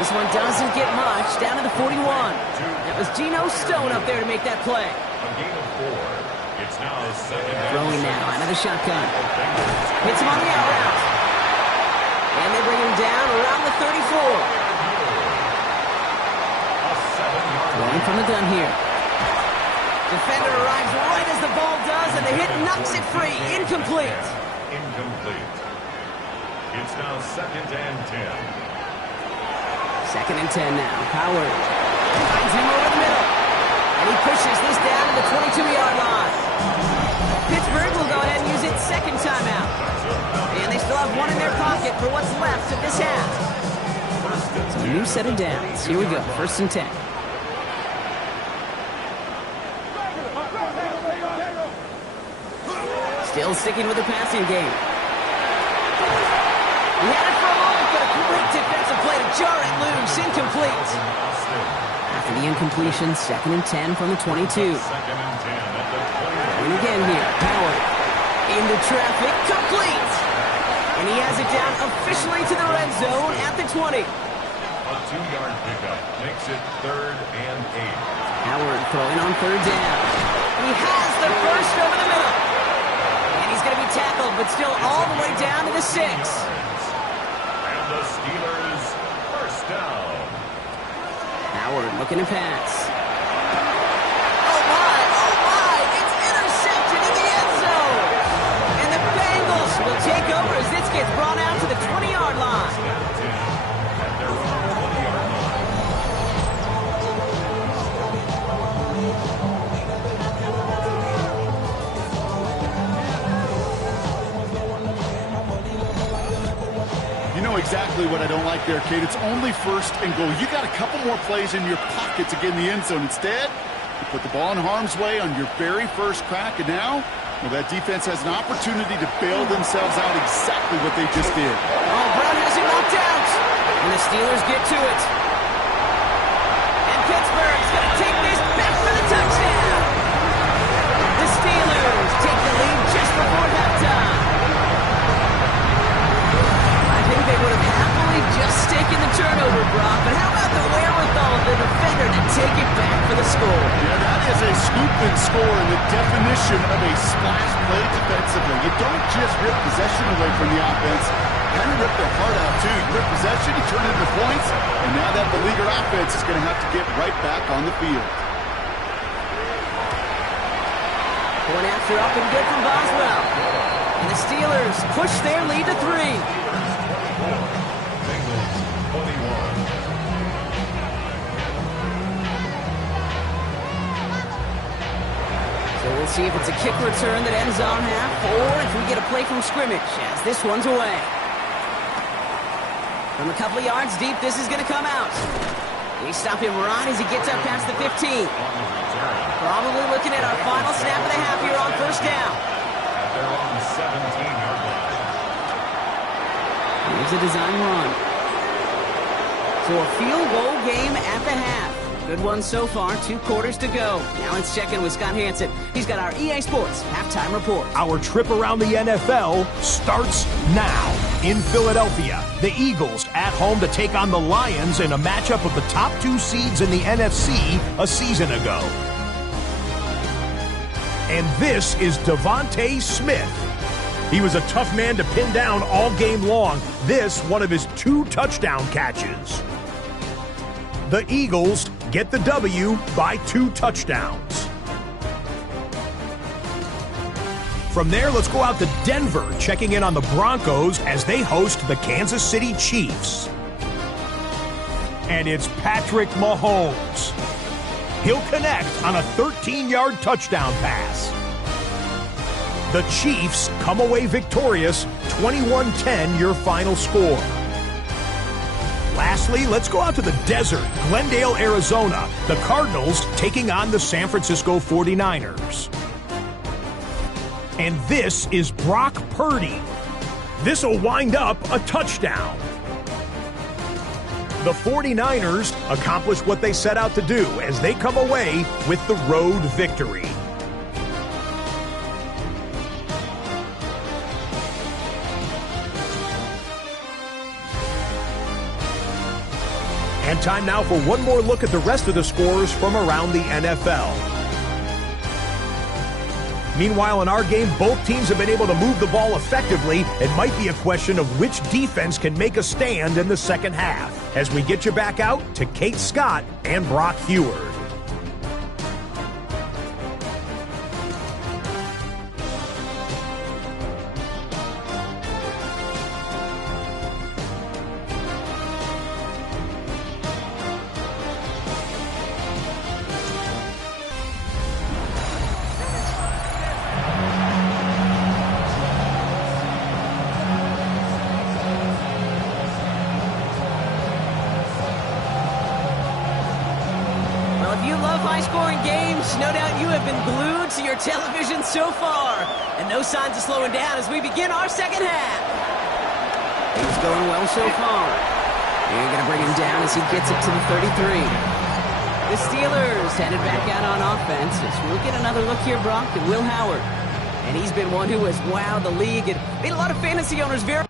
This one doesn't get much, down to the 41. That was Geno Stone up there to make that play. A gain of 4. It's now 2nd down. Throwing now out of the shotgun. Hits him on the out route. And they bring him down around the 34. Throwing from the gun here. Defender arrives right as the ball does, and the hit knocks it free. Incomplete. incomplete. It's now 2nd and 10. 2nd and 10 now. Howard finds him over the middle. And he pushes this down to the 22-yard line. Pittsburgh will go ahead and use its second timeout. And they still have one in their pocket for what's left of this half. So a new set of downs. Here we go. 1st and 10. Still sticking with the passing game. He had it for a moment, but a great defensive play to jar it loose. Incomplete. After the incompletion, 2nd and 10 from the 22. 2nd and 10 at the 20. And again here, Howard into traffic, complete. And he has it down officially to the red zone at the 20. A 2-yard pickup makes it 3rd and 8. Howard throwing on 3rd down. He has the first over the middle. And he's going to be tackled, but still all the way down to the 6. And the Steelers first down. Howard looking to pass. Oh my, it's intercepted in the end zone. And the Bengals will take over as this gets brought out to the 20-yard line. And they're on the 20-yard line. You know exactly what I don't like there, Kate. It's only 1st and goal. You got a couple more plays in your pocket to get in the end zone. Instead, you put the ball in harm's way on your very first crack, and now, well, that defense has an opportunity to bail themselves out exactly what they just did. Oh, Brown has him knocked out. And the Steelers get to it. And Pittsburgh's going to take this back for the touchdown. The Steelers take the lead just before halftime. I think they would have happily just taken the turnover, Brock, but how about the wherewithal of the defender to take it back for the score? Yeah, that is a scoop and score in the definition of a splash play defensively. You don't just rip possession away from the offense. Kind of rip their heart out, too. You rip possession, you turn it into points, and now that beleaguered offense is going to have to get right back on the field. Going after up and good from Boswell. And the Steelers push their lead to 3. Bengals 21. So we'll see if it's a kick return that ends on half, or if we get a play from scrimmage as this one's away. From a couple of yards deep, this is going to come out. We stop him right as he gets up past the 15. Probably looking at our final snap of the half here on 1st down. They're on the 17-yard line. Here's a design run. So a field goal game at the half. Good one so far, 2 quarters to go. Now let's check in with Scott Hansen. He's got our EA Sports halftime report. Our trip around the NFL starts now. In Philadelphia, the Eagles at home to take on the Lions in a matchup of the top 2 seeds in the NFC a season ago. And this is Devontae Smith. He was a tough man to pin down all game long. This, one of his 2 touchdown catches. The Eagles get the W by 2 touchdowns. From there, let's go out to Denver, checking in on the Broncos as they host the Kansas City Chiefs. And it's Patrick Mahomes. He'll connect on a 13-yard touchdown pass. The Chiefs come away victorious, 21-10 your final score. Lastly, let's go out to the desert, Glendale, Arizona. The Cardinals taking on the San Francisco 49ers. And this is Brock Purdy. This will wind up a touchdown. The 49ers accomplish what they set out to do as they come away with the road victory. And time now for one more look at the rest of the scores from around the NFL. Meanwhile, in our game, both teams have been able to move the ball effectively. It might be a question of which defense can make a stand in the second half. As we get you back out to Kate Scott and Brock Heward. high-scoring games. No doubt you have been glued to your television so far. And no signs of slowing down as we begin our second half. He's going well so far. They're going to bring him down as he gets it to the 33. The Steelers headed back out on offense as we'll get another look here, Brock, at Will Howard. And he's been one who has wowed the league and made a lot of fantasy owners very...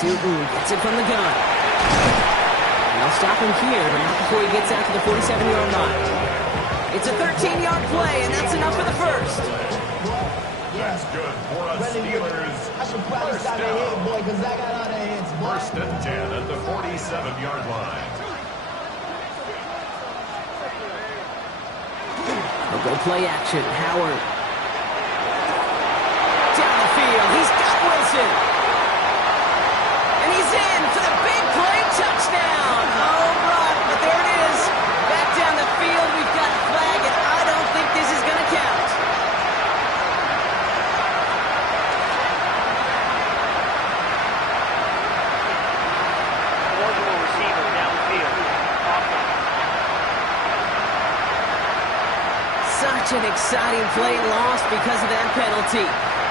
Gets it from the gun. And they'll stop him here, but not before he gets out to the 47-yard line. It's a 13-yard play, and that's enough for the first. That's good for us Steelers. First down. First and 10 at the 47-yard line. They'll go play action. Howard. Down the field. He's got Wilson. And he's in for the big play touchdown. Oh, Brock, but there it is. Back down the field. We've got a flag, and I don't think this is going to count. Eligible receiver downfield. Such an exciting play lost because of that penalty.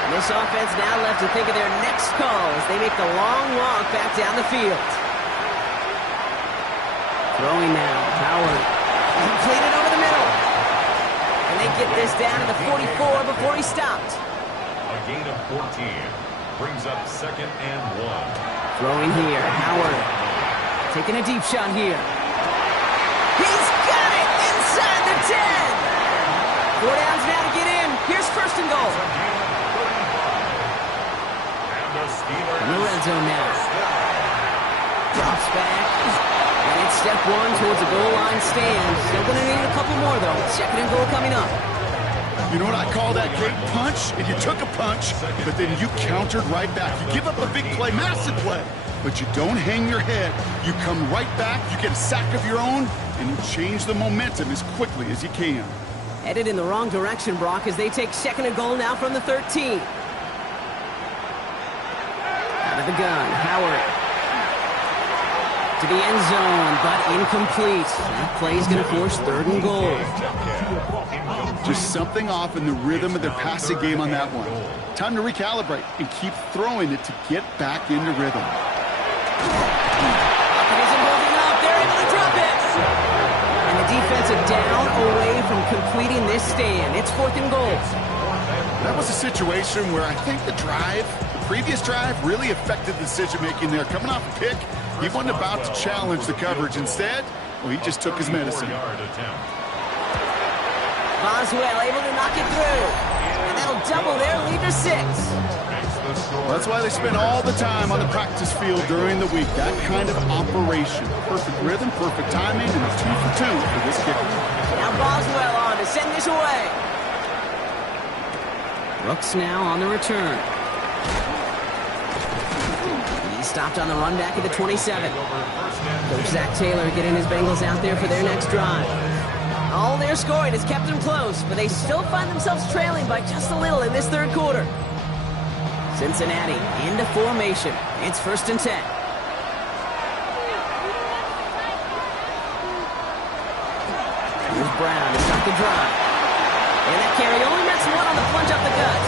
And this offense now left to think of their next call as they make the long walk back down the field. Throwing now, Howard. Completed over the middle. And they get this down to the 44 before he stopped. A gain of 14 brings up second and 1. Throwing here, Howard. Taking a deep shot here. He's got it inside the 10. 4 downs now to get in. Here's first and goal. In the red zone now. Drops back. And it's step one towards a goal line stand. Still going to need a couple more, though. Second and goal coming up. You know what I call that, Kate? Punch, and you took a punch, but then you countered right back. You give up a big play, massive play, but you don't hang your head. You come right back, you get a sack of your own, and you change the momentum as quickly as you can. Headed in the wrong direction, Brock, as they take second and goal now from the 13. Out of the gun, Howard. To the end zone, but incomplete. That play's going to force third and goal. Just something off in the rhythm of their passing game on that one. Time to recalibrate and keep throwing it to get back into rhythm. It isn't holding up. They're able to drop it. And the defense are down away from completing this stand. It's fourth and goal. That was a situation where I think the previous drive really affected the decision-making there. Coming off a pick, he wasn't about to challenge the coverage. Instead, well, he just took his medicine. Boswell able to knock it through. And that'll double their lead to 6. Well, that's why they spend all the time on the practice field during the week. That kind of operation. Perfect rhythm, perfect timing, and a 2 for 2 for this kicker. Now Boswell on to send this away. Brooks now on the return. He stopped on the run back at the 27. Coach Zach Taylor getting his Bengals out there for their next drive. All their scoring has kept them close, but they still find themselves trailing by just a little in this third quarter. Cincinnati into formation. It's first and 10. Here's Brown to stop the drive. And that carry only nets one on the plunge up the gut.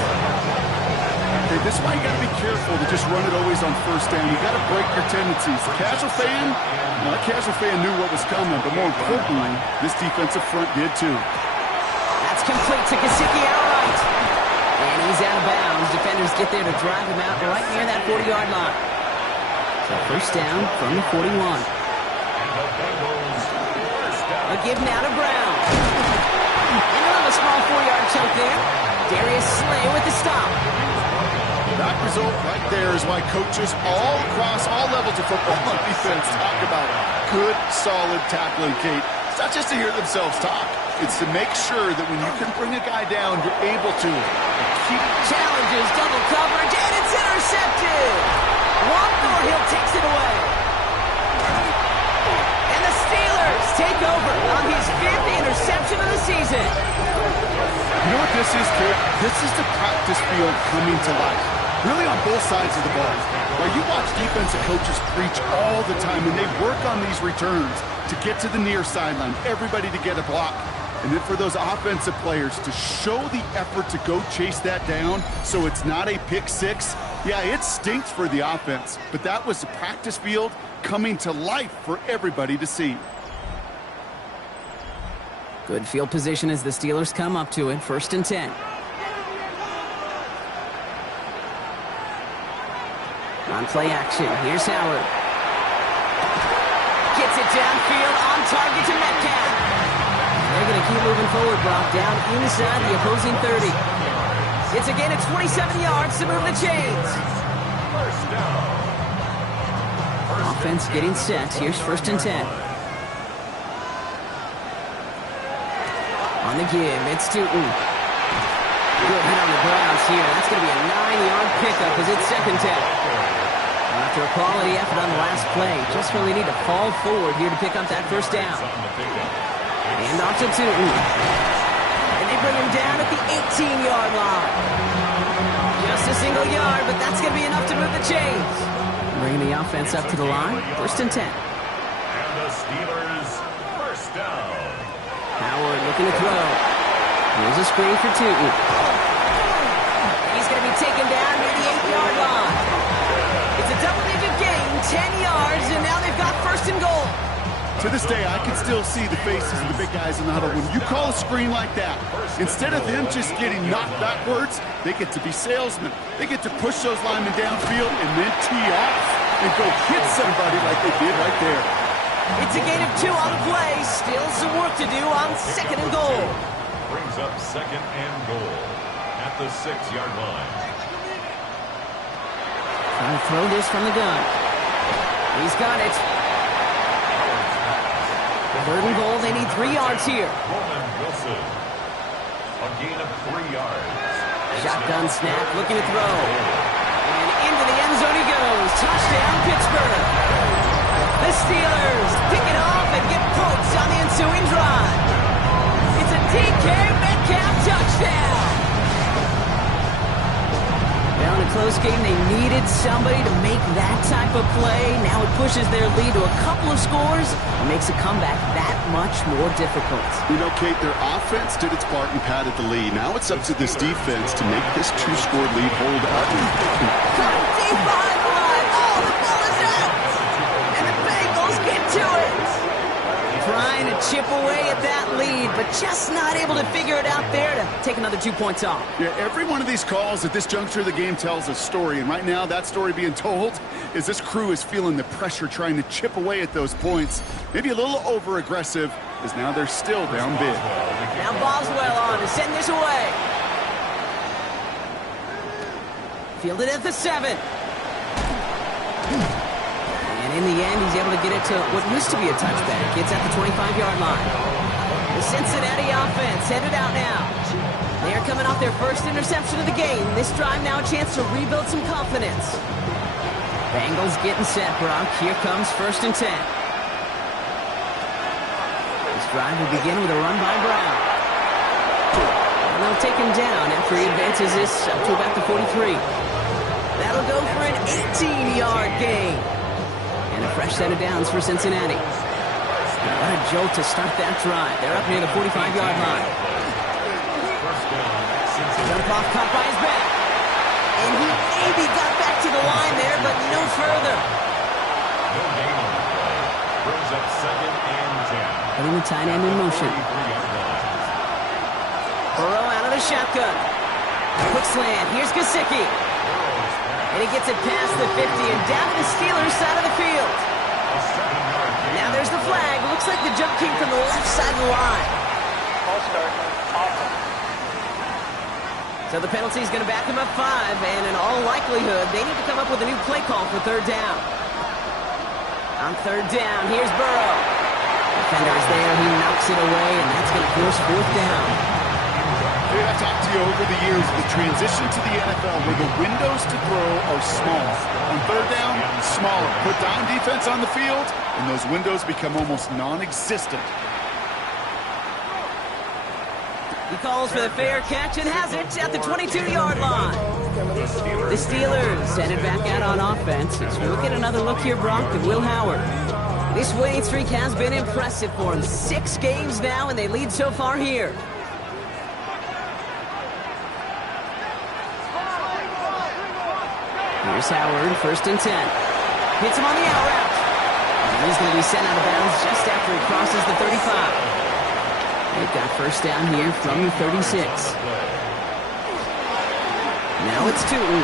Okay, this is why you got to be careful to just run it always on first down. You got to break your tendencies. The casual fan, well, that casual fan knew what was coming, but more importantly, this defensive front did too. That's complete to Gesicki outright. And he's out of bounds. Defenders get there to drive him out right near that 40-yard line. So first down from the 41. A give now to Brown. Into a small 4-yard chunk there. Darius Slay with the stop. That result right there is why coaches all across all levels of football on defense talk about good, solid tackling, Kate. It's not just to hear themselves talk. It's to make sure that when you can bring a guy down, you're able to keep... Challenges, double coverage, and it's intercepted. Juan Thornhill takes it away. And the Steelers take over on his 5th it. You know what this is, Kate? This is the practice field coming to life. Really on both sides of the ball. While you watch defensive coaches preach all the time, and they work on these returns to get to the near sideline, everybody to get a block. And then for those offensive players to show the effort to go chase that down so it's not a pick six, yeah, it stinks for the offense. But that was the practice field coming to life for everybody to see. Good field position as the Steelers come up to it. 1st and 10. On play action, here's Howard. Gets it downfield, on target to Metcalf. They're going to keep moving forward, Brock, down inside the opposing 30. It's a gain of 27 yards to move the chains. First down. Offense getting set. Here's 1st and 10. On the give, it's Tootin. Good hit on the grounds here. That's going to be a 9-yard pickup as it's 2nd down. After a quality effort on the last play, just really need to fall forward here to pick up that 1st down. And off to Tootin. And they bring him down at the 18-yard line. Just a single yard, but that's going to be enough to move the chains. Bringing the offense up to the line. 1st and 10. And the Steelers, 1st down. Howard looking to throw. Here's a screen for Tootin. He's going to be taken down near the 8-yard line. It's a double-digit gain, 10 yards, and now they've got 1st and goal. To this day, I can still see the faces of the big guys in the huddle. When you call a screen like that, instead of them just getting knocked backwards, they get to be salesmen. They get to push those linemen downfield and then tee off and go hit somebody like they did right there. It's a gain of 2 on the play. Still some work to do on 2nd and goal. Brings up 2nd and goal at the 6-yard line. Trying to throw this from the gun. He's got it. 3rd and goal. They need 3 yards here. Roman Wilson. A gain of 3 yards. Shotgun snap, looking to throw. And into the end zone he goes. Touchdown, Pittsburgh. The Steelers pick it off and get points on the ensuing drive. It's a DK Metcalf touchdown. Down a close game, they needed somebody to make that type of play. Now it pushes their lead to a couple of scores and makes a comeback that much more difficult. You know, Kate, their offense did its part and padded the lead. Now it's up to this defense to make this 2-score lead hold up. Caught deep behind the line. Oh, the ball is out. And the Bengals get to it. Trying to chip away at that lead, but just not able to figure it out there to take another 2 points off. Yeah, every one of these calls at this juncture of the game tells a story, and right now that story being told is this crew is feeling the pressure trying to chip away at those points. Maybe a little over-aggressive, as now they're still down big. Now Boswell on to send this away. Fielded at the 7. And in the end, he's able to get it to what used to be a touchback. It's at the 25-yard line. The Cincinnati offense headed out now. They are coming off their 1st interception of the game. This drive now a chance to rebuild some confidence. Bengals getting set, Brock. Here comes 1st and 10. This drive will begin with a run by Brown. And they'll take him down after he advances this up to about the 43. That'll go for an 18-yard gain. And a fresh set of downs for Cincinnati. What a jolt to start that drive. They're up near the 45-yard line. Jump off, caught by his back. And he maybe got back to the line there, but no further. No gain on the play. Brings up 2nd and 10. Putting the tight end in motion. Burrow out of the shotgun. Quick slant. Here's Gesicki. And he gets it past the 50 and down to the Steelers' side of the field. Now there's the flag. Looks like the jump came from the left side of the line. False start. Awesome. So the penalty is going to back him up 5, and in all likelihood, they need to come up with a new play call for 3rd down. On 3rd down, here's Burrow. Defender is there. He knocks it away, and that's going to force 4th down. Hey, I've talked to you over the years of the transition to the NFL where the windows to throw are small. On 3rd down, smaller. Put down defense on the field, and those windows become almost non-existent. He calls for the fair catch and has it at the 22-yard line. The Steelers headed back out on offense. As we look at another look here, Brock, at Will Howard. This winning streak has been impressive for him. 6 games now, and they lead so far here. Here's Howard, 1st and 10. Hits him on the out route. And he's going to be sent out of bounds just after he crosses the 35. They've got 1st down here from the 36. Now it's Tootin.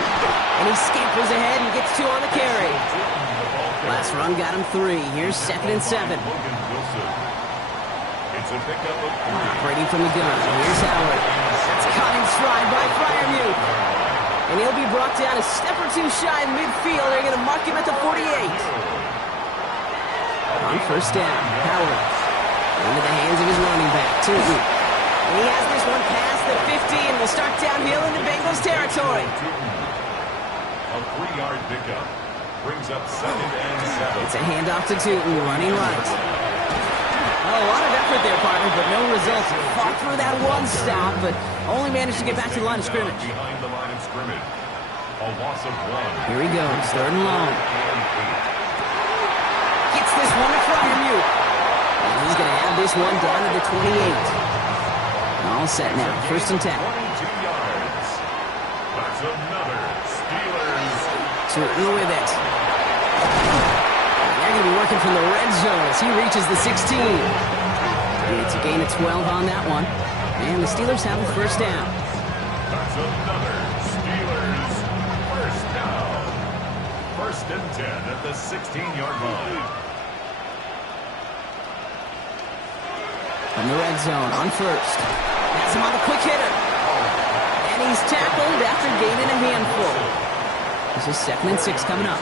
And he scampers ahead and gets 2 on the carry. Last run got him 3. Here's 2nd and 7. Operating from the gun. Here's Howard. It's caught in stride by Freiermuth. And he'll be brought down a step or 2 shy of midfield. They're going to mark him at the 48. On 1st down, Howard. Into the hands of his running back, Tootin. And he has this one past the 50 and will start downhill into Bengals territory. A 3-yard pickup brings up 2nd and 7. It's a handoff to Tootin, running right. Oh, a lot of effort there, partner, but no results. Fought through that one stop, but only managed to get back to the line of scrimmage. Behind the line of scrimmage. A loss of 1. Here he goes, 3rd and long. Gets this one to Freiermuth. And he's going to have this one down to the 28. All set now, 1st and 10. 22 yards. That's another Steelers. Tootin with it. They're going to be working from the red zone as he reaches the 16. It's a gain of 12 on that one. And the Steelers have the 1st down. That's another Steelers 1st down. 1st and 10 at the 16-yard line. From the red zone on 1st. Has him on the quick hitter. And he's tackled after gaining a handful. This is 2nd and 6 coming up.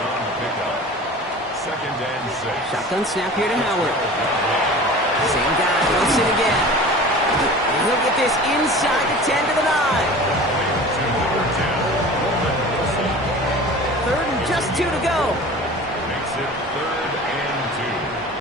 2nd and 6. Shotgun snap here to Howard. Same guy, once it again. And he'll get this inside the 10 to the 9. 3rd and just 2 to go.